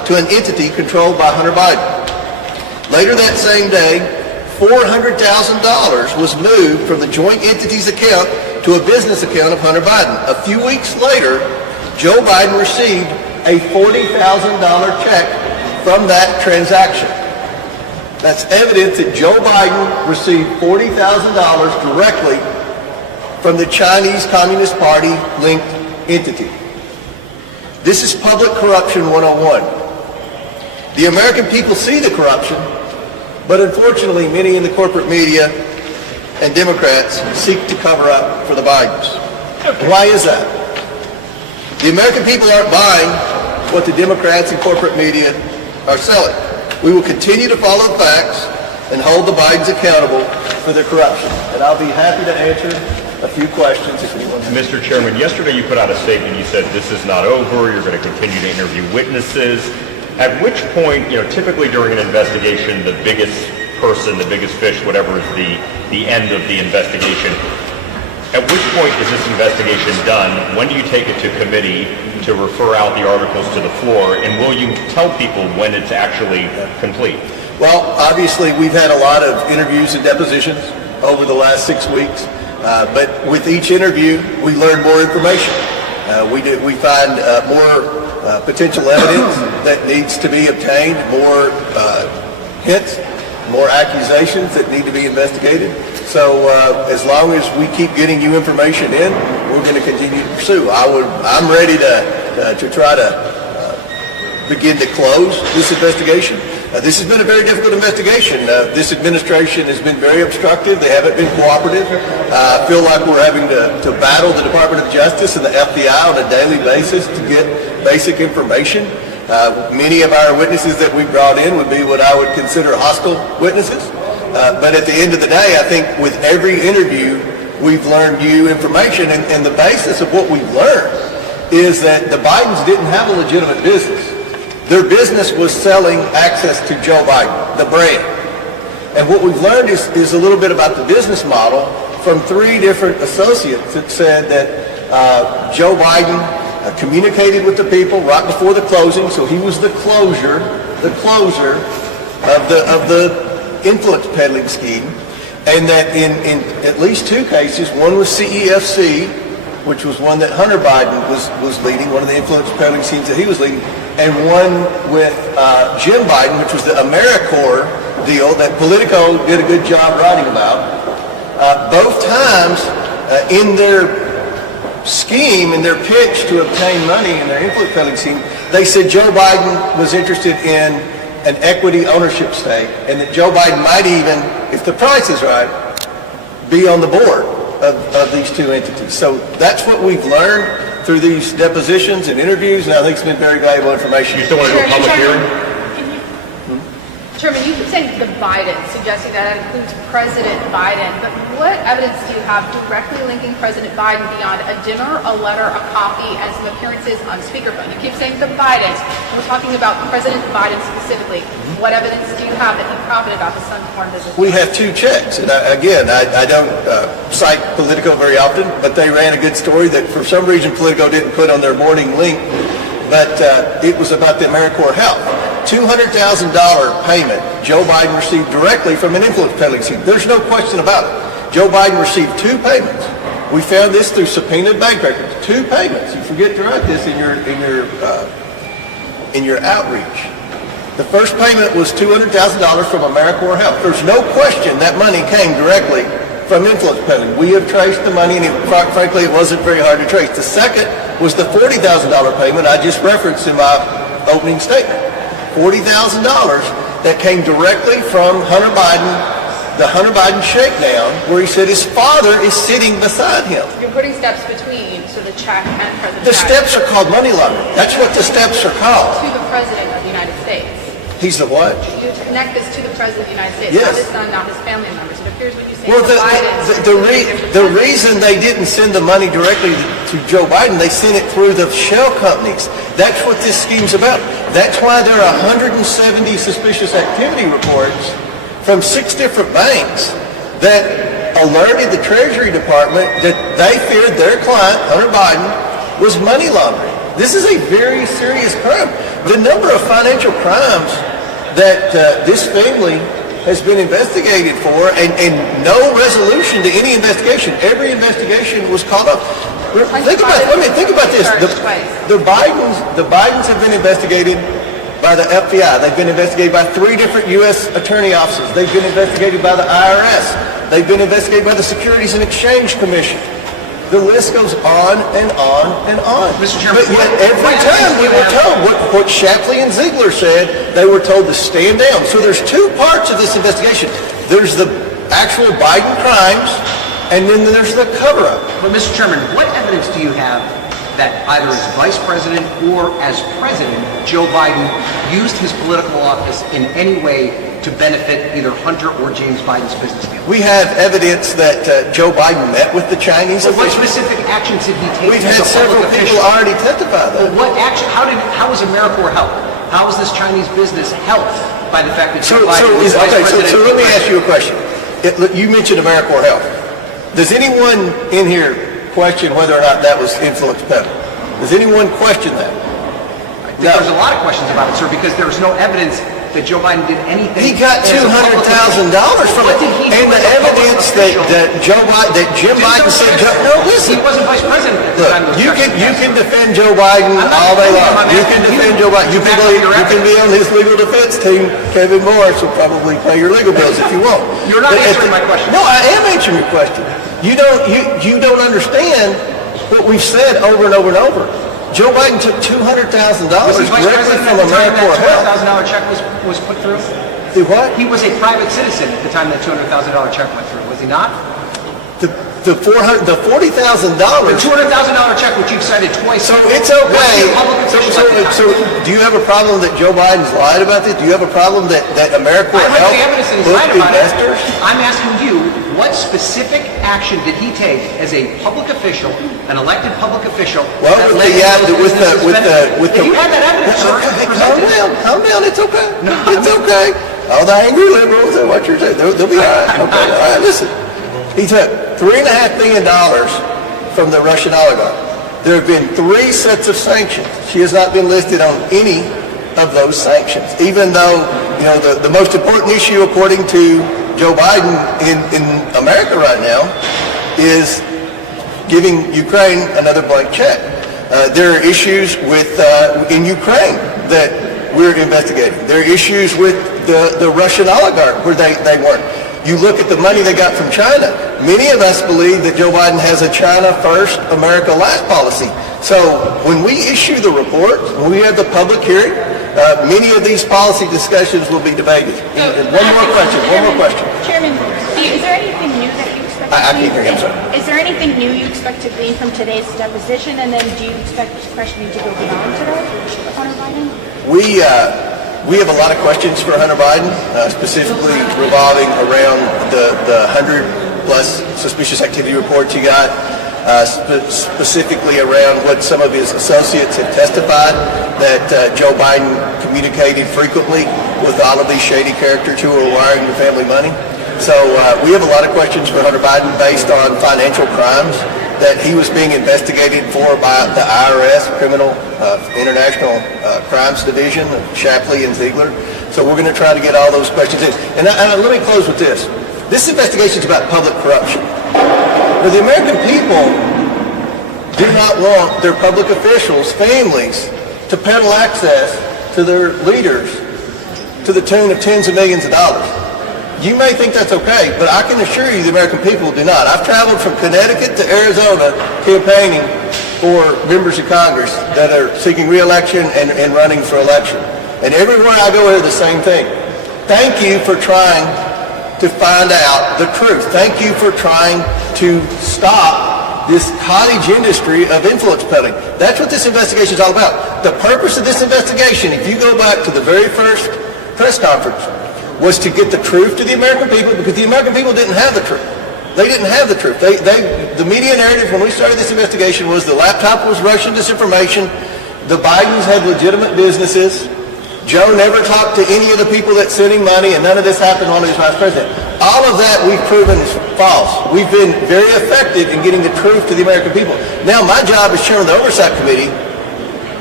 to an entity controlled by Hunter Biden. Later that same day, $400,000 was moved from the joint entity's account to a business account of Hunter Biden. A few weeks later, Joe Biden received a $40,000 check from that transaction. That's evidence that Joe Biden received $40,000 directly from the Chinese Communist Party linked entity. This is public corruption 101. The American people see the corruption, but unfortunately many in the corporate media and Democrats seek to cover up for the Bidens. Why is that? The American people aren't buying what the Democrats and corporate media are selling. We will continue to follow the facts and hold the Bidens accountable for their corruption. And I'll be happy to answer a few questions if anyone has. Mr. Chairman, yesterday you put out a statement. You said this is not over. You're going to continue to interview witnesses. At which point, typically during an investigation, the biggest person, the biggest fish, whatever is the end of the investigation, at which point is this investigation done? When do you take it to committee to refer out the articles to the floor? And will you tell people when it's actually complete? Well, obviously we've had a lot of interviews and depositions over the last 6 weeks. But with each interview, we learn more information. We find more potential evidence that needs to be obtained, more hints, more accusations that need to be investigated. So as long as we keep getting you information in, we're going to continue to pursue. I'm ready to try to begin to close this investigation. This has been a very difficult investigation. This administration has been very obstructive. They haven't been cooperative. I feel like we're having to battle the Department of Justice and the FBI on a daily basis to get basic information. Many of our witnesses that we brought in would be what I would consider hostile witnesses. But at the end of the day, I think with every interview, we've learned new information. And the basis of what we've learned is that the Bidens didn't have a legitimate business. Their business was selling access to Joe Biden, the brand. And what we've learned is a little bit about the business model from 3 different associates that said that Joe Biden communicated with the people right before the closing, so he was the closer of the influence peddling scheme, and that in at least 2 cases, one was CEFC, which was one that Hunter Biden was leading, one of the influence peddling schemes that he was leading, and one with Jim Biden, which was the AmeriCorps deal that Politico did a good job writing about. Both times in their scheme, in their pitch to obtain money in their influence peddling scheme, they said Joe Biden was interested in an equity ownership stake, and that Joe Biden might even, if the price is right, be on the board of these 2 entities. So that's what we've learned through these depositions and interviews, and I think it's been very valuable information. You still want to do a public hearing? Chairman, you keep saying the Biden, suggesting that includes President Biden, but what evidence do you have directly linking President Biden beyond a dinner, a letter, a copy, and some appearances on speakerphone? You keep saying the Bidens. We're talking about President Biden specifically. What evidence do you have that he profited off his son's foreign business? We have 2 checks, and I don't cite Politico very often, but they ran a good story that for some reason Politico didn't put on their morning link, but it was about the AmeriCorps Health. $200,000 payment Joe Biden received directly from an influence peddling scheme. There's no question about it. Joe Biden received 2 payments. We found this through subpoenaed bank records. 2 payments. You forget to write this in your outreach. The first payment was $200,000 from AmeriCorps Health. There's no question that money came directly from influence peddling. We have traced the money, and frankly, it wasn't very hard to trace. The second was the $40,000 payment I just referenced in my opening statement. $40,000 that came directly from Hunter Biden, the Hunter Biden shakedown, where he said his father is sitting beside him. You're putting steps between, so the check and President The Biden. steps are called money laundering. That's what the steps are called. To the President of the United States. He's the what? You connect this to the President of the United States, Yes. not his son, not his family members. It appears what you say Well, the Bidens. the reason they didn't send the money directly to Joe Biden, they sent it through the shell companies. That's what this scheme's about. That's why there are 170 suspicious activity reports from 6 different banks that alerted the Treasury Department that they feared their client, Hunter Biden, was money laundering. This is a very serious crime. The number of financial crimes that this family has been investigated for, and no resolution to any investigation. Every investigation was caught up. Think about this. The Bidens have been investigated by the FBI. They've been investigated by 3 different U.S. attorney offices. They've been investigated by the IRS. They've been investigated by the Securities and Exchange Commission. The list goes on and on and on. Mr. Chairman, but yet every time we were told what Shapley and Ziegler said, they were told to stand down. So there's 2 parts of this investigation. There's the actual Biden crimes, and then there's the cover-up. But Mr. Chairman, what evidence do you have that either as Vice President or as President, Joe Biden used his political office in any way to benefit either Hunter or James Biden's business deal? We have evidence that Joe Biden met with the Chinese So what officials. specific actions did he take? We've as had a several public people official? already testify though. What action? How was AmeriCorps helped? How was this Chinese business helped by the fact that Joe Biden was Vice President? So let me ask you a question. You mentioned AmeriCorps Health. Does anyone in here question whether or not that was influence peddling? Does anyone question that? There's a lot of questions about it, sir, because there's no evidence that Joe Biden did anything. He got as a public $200,000 from What it, did he do and the as a public evidence official? that Jim Biden said. No, listen. He wasn't Vice President at the Look, time. of the you election. can defend Joe Biden I'm not all day defending him, long. I'm You asking can you defend Joe Biden. to back up your You can be on his legal defense team. Kevin Morris will probably pay your legal bills if you want. You're not But answering my question. No, I am answering your question. You don't understand what we've said over and over and over. Joe Biden took $200,000 Was he Vice directly President from at the time AmeriCorps that Health. $200,000 check was put through? Do what? He was a private citizen at the time that $200,000 check went through, was he not? The $40,000. The $200,000 check, which you've cited twice. So it's was okay. he a public official at the time? So do you have a problem that Joe Biden's lied about this? Do you have a problem that AmeriCorps I read Health the evidence and he's booked lied about it. investors? I'm asking you, what specific action did he take as a public official, an elected public official? Well, that with led the to those businesses with If you had that evidence, sir, Calm present it. down, it's okay. It's okay. All the angry liberals and what you're saying, they'll be all right. Okay, all right, listen. He took $3.5 million from the Russian oligarch. There have been 3 sets of sanctions. She has not been listed on any of those sanctions, even though, the most important issue, according to Joe Biden in America right now, is giving Ukraine another blank check. There are issues in Ukraine that we're investigating. There are issues with the Russian oligarch where they weren't. You look at the money they got from China. Many of us believe that Joe Biden has a China first, America last policy. So when we issue the report, when we have the public hearing, many of these policy discussions will be debated. And one more question. Chairman, is there anything new that you expect I to can't hear you, I'm sorry. Is there anything new you expect to glean from today's deposition? And then do you expect questioning to go beyond today with Hunter Biden? We have a lot of questions for Hunter Biden, specifically revolving around the 100-plus suspicious activity reports he got, specifically around what some of his associates have testified, that Joe Biden communicated frequently with all of these shady characters who were wiring the family money. So we have a lot of questions for Hunter Biden based on financial crimes that he was being investigated for by the IRS, Criminal International Crimes Division, Shapley and Ziegler. So we're going to try to get all those questions in. And let me close with this. This investigation is about public corruption. Now, the American people do not want their public officials, families, to peddle access to their leaders to the tune of tens of millions of dollars. You may think that's okay, but I can assure you the American people do not. I've traveled from Connecticut to Arizona campaigning for members of Congress that are seeking re-election and running for election. And everywhere I go, I hear the same thing. Thank you for trying to find out the truth. Thank you for trying to stop this cottage industry of influence peddling. That's what this investigation is all about. The purpose of this investigation, if you go back to the very first press conference, was to get the truth to the American people, because the American people didn't have the truth. They didn't have the truth. The media narrative when we started this investigation was the laptop was Russian disinformation, the Bidens had legitimate businesses, Joe never talked to any of the people that sent him money, and none of this happened while he was vice president. All of that we've proven is false. We've been very effective in getting the truth to the American people. Now my job as chairman of the Oversight Committee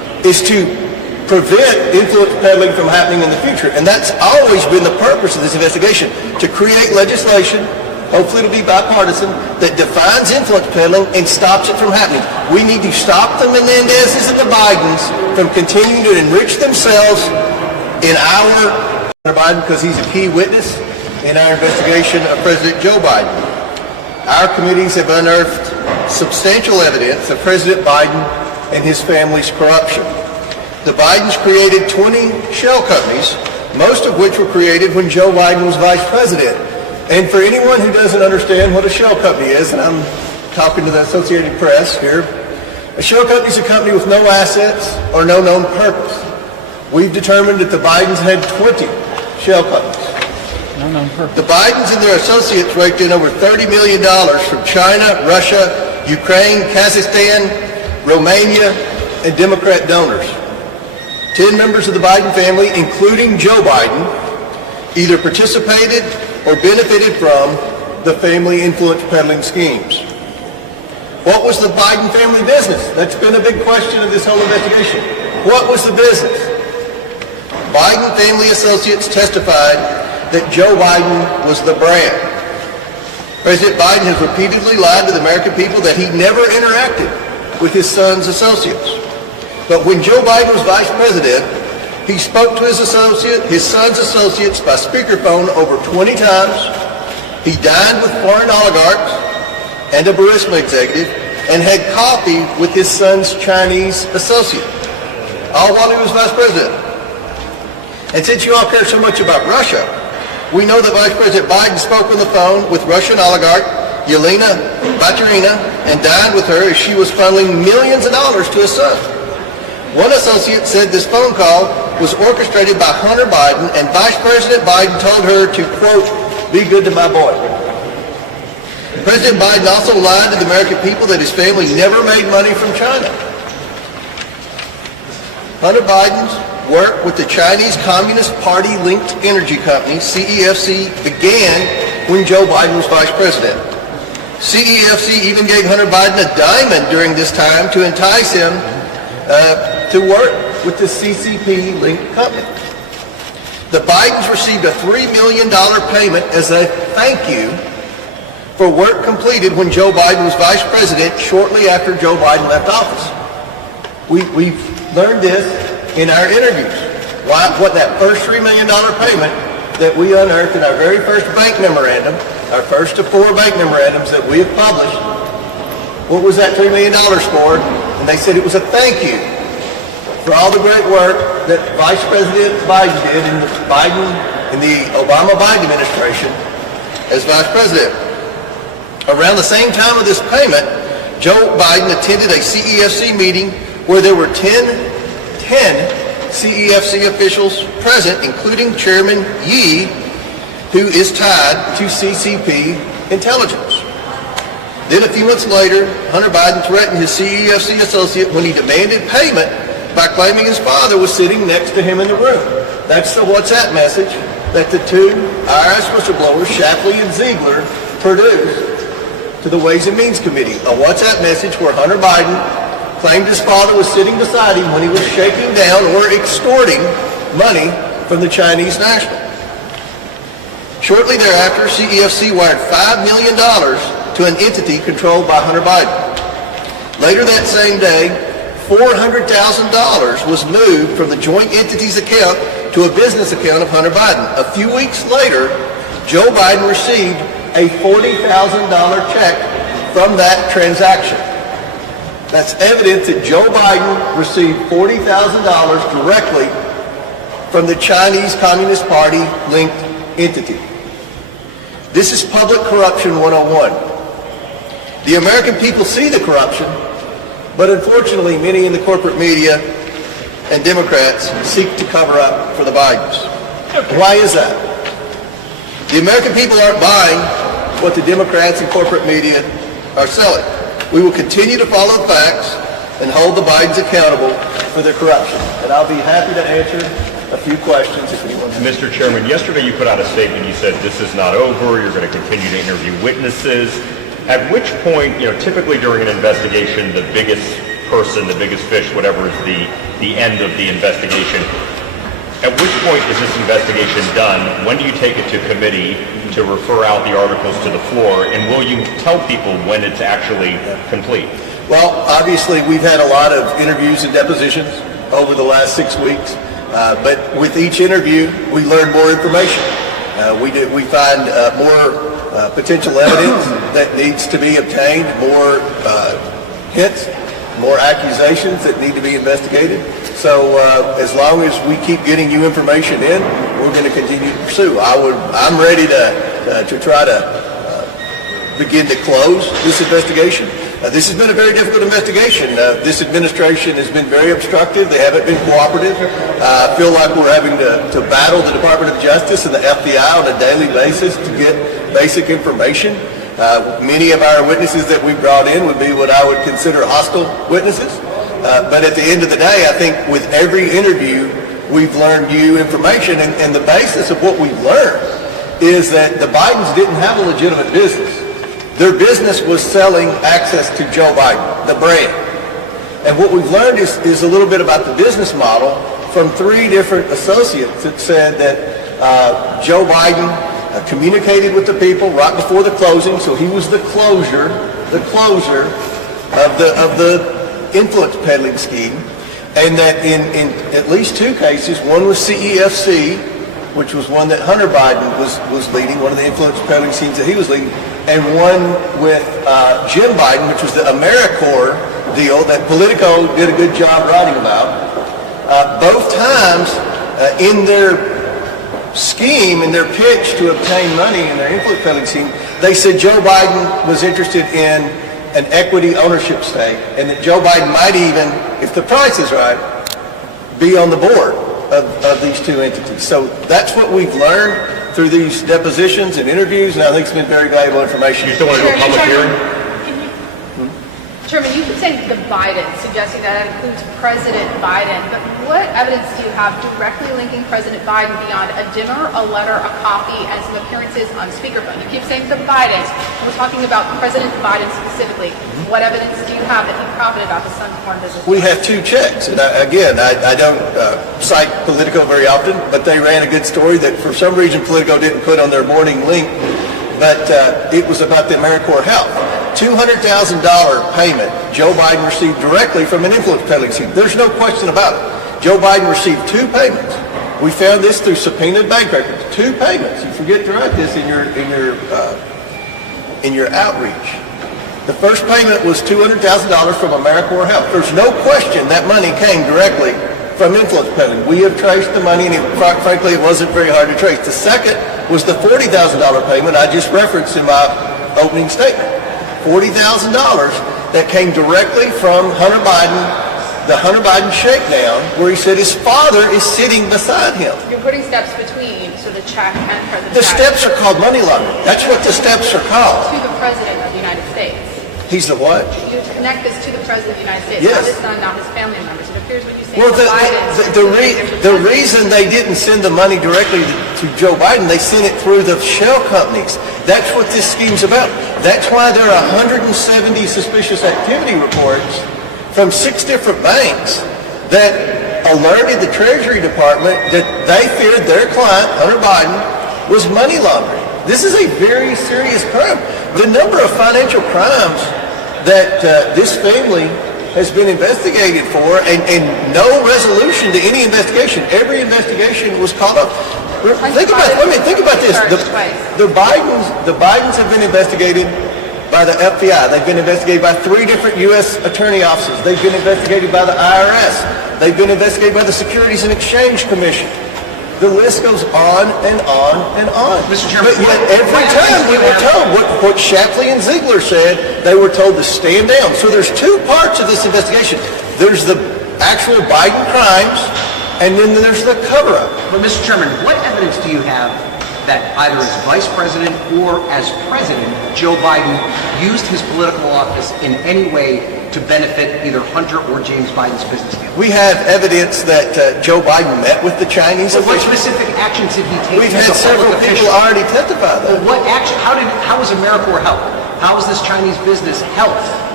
is to prevent influence peddling from happening in the future. And that's always been the purpose of this investigation, to create legislation, hopefully it'll be bipartisan, that defines influence peddling and stops it from happening. We need to stop the Menendezes and the Bidens from continuing to enrich themselves in our Biden, because he's a key witness in our investigation of President Joe Biden. Our committees have unearthed substantial evidence of President Biden and his family's corruption. The Bidens created 20 shell companies, most of which were created when Joe Biden was vice president. And for anyone who doesn't understand what a shell company is, and I'm talking to the Associated Press here, a shell company is a company with no assets or no known purpose. We've determined that the Bidens had 20 shell companies. The Bidens and their associates raked in over $30 million from China, Russia, Ukraine, Kazakhstan, Romania, and Democrat donors. 10 members of the Biden family, including Joe Biden, either participated or benefited from the family influence peddling schemes. What was the Biden family business? That's been a big question of this whole investigation. What was the business? Biden family associates testified that Joe Biden was the brand. President Biden has repeatedly lied to the American people that he never interacted with his son's associates. But when Joe Biden was vice president, he spoke to his son's associates by speakerphone over 20 times. He dined with foreign oligarchs and a Burisma executive and had coffee with his son's Chinese associate, all while he was vice president. And since you all care so much about Russia, we know that Vice President Biden spoke on the phone with Russian oligarch Yelena Baturina and dined with her as she was funneling millions of dollars to his son. One associate said this phone call was orchestrated by Hunter Biden, and Vice President Biden told her to, quote, be good to my boy. President Biden also lied to the American people that his family never made money from China. Hunter Biden's work with the Chinese Communist Party-linked energy company, CEFC, began when Joe Biden was vice president. CEFC even gave Hunter Biden a diamond during this time to entice him to work with the CCP-linked company. The Bidens received a $3 million payment as a thank you for work completed when Joe Biden was vice president shortly after Joe Biden left office. We've learned this in our interviews. What that first $3 million payment that we unearthed in our very first bank memorandum, our first of 4 bank memorandums that we have published, what was that $3 million for? And they said it was a thank you for all the great work that Vice President Biden did in the Obama-Biden administration as vice president. Around the same time of this payment, Joe Biden attended a CEFC meeting where there were 10 CEFC officials present, including Chairman Yi, who is tied to CCP intelligence. Then a few months later, Hunter Biden threatened his CEFC associate when he demanded payment by claiming his father was sitting next to him in the room. That's the WhatsApp message that the 2 IRS whistleblowers, Shapley and Ziegler, produced to the Ways and Means Committee. A WhatsApp message where Hunter Biden claimed his father was sitting beside him when he was shaking down or extorting money from the Chinese national. Shortly thereafter, CEFC wired $5 million to an entity controlled by Hunter Biden. Later that same day, $400,000 was moved from the joint entity's account to a business account of Hunter Biden. A few weeks later, Joe Biden received a $40,000 check from that transaction. That's evidence that Joe Biden received $40,000 directly from the Chinese Communist Party linked entity. This is public corruption 101. The American people see the corruption, but unfortunately many in the corporate media and Democrats seek to cover up for the Bidens. Why is that? The American people aren't buying what the Democrats and corporate media are selling. We will continue to follow the facts and hold the Bidens accountable for their corruption. And I'll be happy to answer a few questions if anyone has. Mr. Chairman, yesterday you put out a statement. You said this is not over. You're going to continue to interview witnesses. At which point, typically during an investigation, the biggest person, the biggest fish, whatever is the end of the investigation. At which point is this investigation done? When do you take it to committee to refer out the articles to the floor? And will you tell people when it's actually complete? Well, obviously, we've had a lot of interviews and depositions over the last 6 weeks. But with each interview, we learn more information. We find more potential evidence that needs to be obtained, more hints, more accusations that need to be investigated. So as long as we keep getting you information in, we're going to continue to pursue. I'm ready to try to begin to close this investigation. This has been a very difficult investigation. This administration has been very obstructive. They haven't been cooperative. I feel like we're having to battle the Department of Justice and the FBI on a daily basis to get basic information. Many of our witnesses that we brought in would be what I would consider hostile witnesses. But at the end of the day, I think with every interview, we've learned new information. And the basis of what we've learned is that the Bidens didn't have a legitimate business. Their business was selling access to Joe Biden, the brand. And what we've learned is a little bit about the business model from 3 different associates that said that Joe Biden communicated with the people right before the closing, so he was the closer of the influence peddling scheme. And that in at least 2 cases, one was CEFC, which was one that Hunter Biden was leading, one of the influence peddling schemes that he was leading, and one with Jim Biden, which was the AmeriCorps deal that Politico did a good job writing about. Both times in their scheme, in their pitch to obtain money in their influence peddling scheme, they said Joe Biden was interested in an equity ownership stake, and that Joe Biden might even, if the price is right, be on the board of these 2 entities. So that's what we've learned through these depositions and interviews, and I think it's been very valuable information. You still want to do a public hearing? Chairman, you keep saying the Biden, suggesting that includes President Biden, but what evidence do you have directly linking President Biden beyond a dinner, a letter, a copy, and some appearances on speakerphone? You keep saying the Bidens. We're talking about President Biden specifically. What evidence do you have that he profited off his son's foreign business? We have 2 checks, and I don't cite Politico very often, but they ran a good story that for some reason Politico didn't put on their morning link, but it was about the AmeriCorps Health. $200,000 payment Joe Biden received directly from an influence peddling scheme. There's no question about it. Joe Biden received 2 payments. We found this through subpoenaed bank records. 2 payments. You forget to write this in your outreach. The first payment was $200,000 from AmeriCorps Health. There's no question that money came directly from influence peddling. We have traced the money, and frankly, it wasn't very hard to trace. The second was the $40,000 payment I just referenced in my opening statement. $40,000 that came directly from Hunter Biden, the Hunter Biden shakedown, where he said his father is sitting beside him. You're putting steps between, so the check and President The Biden. steps are called money laundering. That's what the steps are called. To the President of the United States. He's the what? You connect this to the President of the United States, Yes. not his son, not his family members. It appears what you say Well, the Bidens. the reason they didn't send the money directly to Joe Biden, they sent it through the shell companies. That's what this scheme's about. That's why there are 170 suspicious activity reports from 6 different banks that alerted the Treasury Department that they feared their client, Hunter Biden, was money laundering. This is a very serious crime. The number of financial crimes that this family has been investigated for, and no resolution to any investigation. Every investigation was caught up. Think about this. The Bidens have been investigated by the FBI. They've been investigated by 3 different U.S. attorney offices. They've been investigated by the IRS. They've been investigated by the Securities and Exchange Commission. The list goes on and on and on. Mr. Chairman, but every time we were told what Shapley and Ziegler said, they were told to stand down. So there's 2 parts of this investigation. There's the actual Biden crimes, and then there's the cover-up. But Mr. Chairman, what evidence do you have that either as Vice President or as President, Joe Biden used his political office in any way to benefit either Hunter or James Biden's business deal? We have evidence that Joe Biden met with the Chinese So what officials. specific actions did he take? We've as had a several public people official? already testify Well, that. what action? How was AmeriCorps helped? How was this Chinese business helped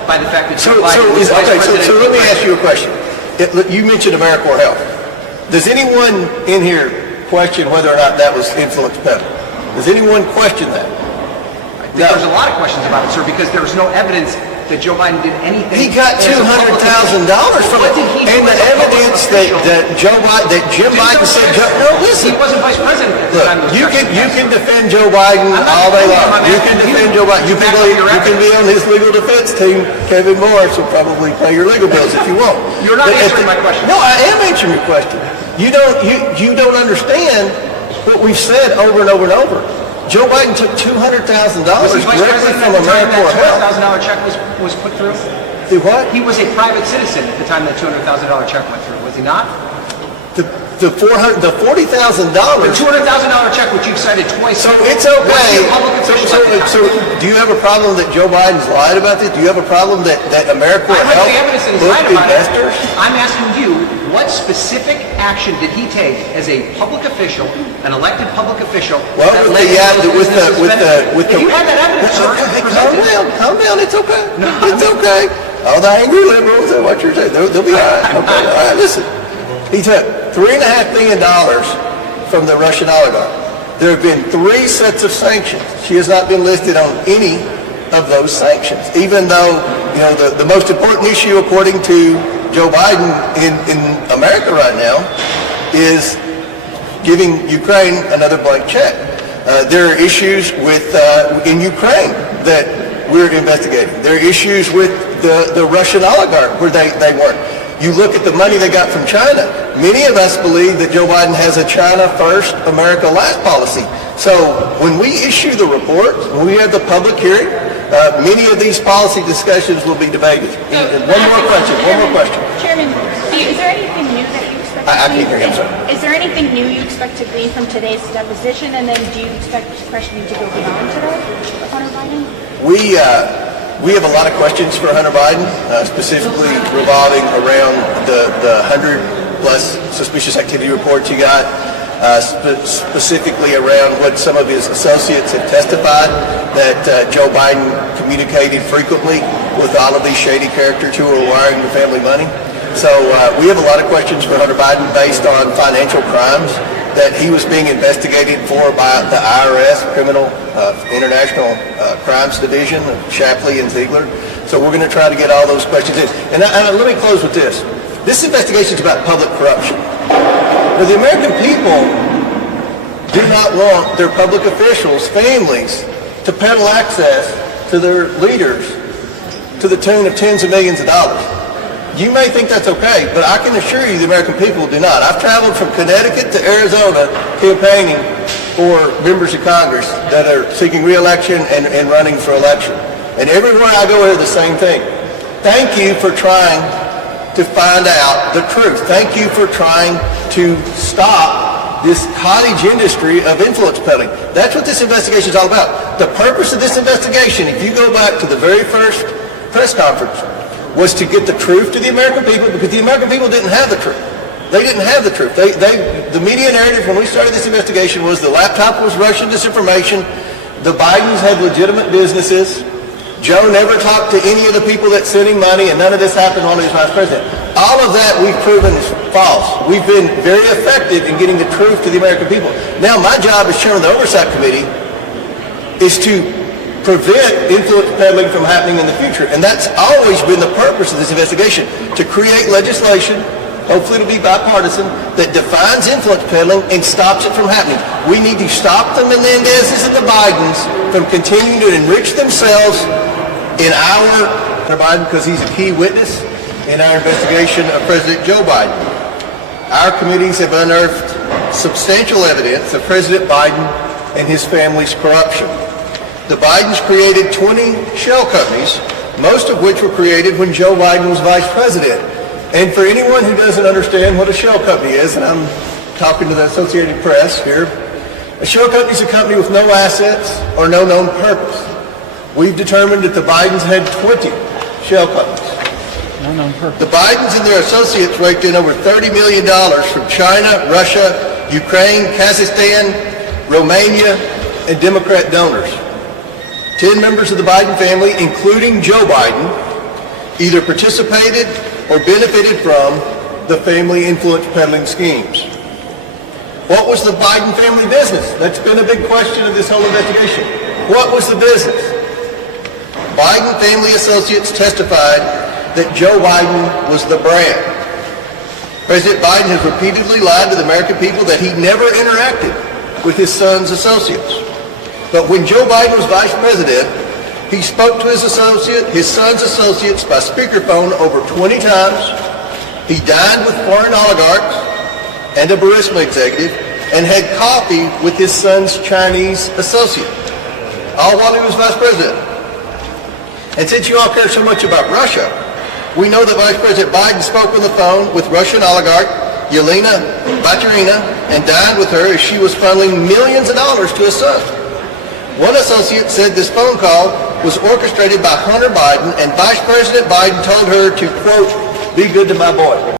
by the fact that So, Joe Biden was vice president. so let me ask you a question. You mentioned AmeriCorps Health. Does anyone in here question whether or not that was influence peddling? Does anyone question that? There's a lot of questions about it, sir, because there was no evidence that Joe Biden did anything. He got as a public $200,000 from What it. did he do And the as a public evidence official? that Jim Biden said, no, listen. He wasn't vice president at the Look, time. those you checks were can passed. defend Joe Biden I'm not all day defending him, long. I'm You asking can you defend Joe Biden. to back up your You can be on his legal defense team. Kevin Morris will probably pay your legal bills if you want. You're not But answering my question. No, I am answering your question. You don't understand what we've said over and over and over. Joe Biden took $200,000 Was he vice directly president from at the time AmeriCorps that Health. $200,000 check was put through? Do what? He was a private citizen at the time that $200,000 check went through, was he not? The $40,000. The $200,000 check, which you've cited twice. So it's was okay. he a public official at the time? So do you have a problem that Joe Biden's lied about this? Do you have a problem that AmeriCorps I Health have the evidence that he's looked lied about it. investors? I'm asking you, what specific action did he take as a public official, an elected public official? Well, that led to those businesses benefiting? If you had that evidence, sir, Hey, present it. calm down, it's okay. It's okay. All the angry liberals and what you're saying, they'll be all right. Okay, all right, listen. He took $3.5 million from the Russian oligarch. There have been 3 sets of sanctions. She has not been listed on any of those sanctions, even though, the most important issue, according to Joe Biden in America right now, is giving Ukraine another blank check. There are issues in Ukraine that we're investigating. There are issues with the Russian oligarch where they weren't. You look at the money they got from China. Many of us believe that Joe Biden has a China first, America last policy. So when we issue the report, when we have the public hearing, many of these policy discussions will be debated. One more question. Chairman, is there anything new that you expect I to can't hear you, I'm sorry. Is there anything new you expect to glean from today's deposition? And then do you expect questioning to go beyond today with Hunter Biden? We have a lot of questions for Hunter Biden, specifically revolving around the 100-plus suspicious activity reports he got, specifically around what some of his associates have testified, that Joe Biden communicated frequently with all of these shady characters who were wiring the family money. So we have a lot of questions for Hunter Biden based on financial crimes that he was being investigated for by the IRS, Criminal International Crimes Division, Shapley and Ziegler. So we're going to try to get all those questions in. And let me close with this. This investigation is about public corruption. Now, the American people do not want their public officials, families, to peddle access to their leaders to the tune of tens of millions of dollars. You may think that's okay, but I can assure you the American people do not. I've traveled from Connecticut to Arizona campaigning for members of Congress that are seeking re-election and running for election. And everywhere I go, I hear the same thing. Thank you for trying to find out the truth. Thank you for trying to stop this cottage industry of influence peddling. That's what this investigation is all about. The purpose of this investigation, if you go back to the very first press conference, was to get the truth to the American people, because the American people didn't have the truth. They didn't have the truth. The media narrative when we started this investigation was the laptop was Russian disinformation, the Bidens had legitimate businesses, Joe never talked to any of the people that sent him money, and none of this happened while he was vice president. All of that we've proven is false. We've been very effective in getting the truth to the American people. Now my job as chairman of the Oversight Committee is to prevent influence peddling from happening in the future. And that's always been the purpose of this investigation, to create legislation, hopefully it'll be bipartisan, that defines influence peddling and stops it from happening. We need to stop the Menendezes and the Bidens from continuing to enrich themselves in Hunter Biden, because he's a key witness in our investigation of President Joe Biden. Our committees have unearthed substantial evidence of President Biden and his family's corruption. The Bidens created 20 shell companies, most of which were created when Joe Biden was vice president. And for anyone who doesn't understand what a shell company is, and I'm talking to the Associated Press here, a shell company is a company with no assets or no known purpose. We've determined that the Bidens had 20 shell companies. No known purpose. The Bidens and their associates raked in over $30 million from China, Russia, Ukraine, Kazakhstan, Romania, and Democrat donors. 10 members of the Biden family, including Joe Biden, either participated or benefited from the family influence peddling schemes. What was the Biden family business? That's been a big question of this whole investigation. What was the business? Biden family associates testified that Joe Biden was the brand. President Biden has repeatedly lied to the American people that he never interacted with his son's associates. But when Joe Biden was vice president, he spoke to his son's associates by speakerphone over 20 times. He dined with foreign oligarchs and a Burisma executive and had coffee with his son's Chinese associate, all while he was vice president. And since you all care so much about Russia, we know that Vice President Biden spoke on the phone with Russian oligarch Yelena Baturina and dined with her as she was funneling millions of dollars to his son. One associate said this phone call was orchestrated by Hunter Biden, and Vice President Biden told her to, quote, be good to my boy.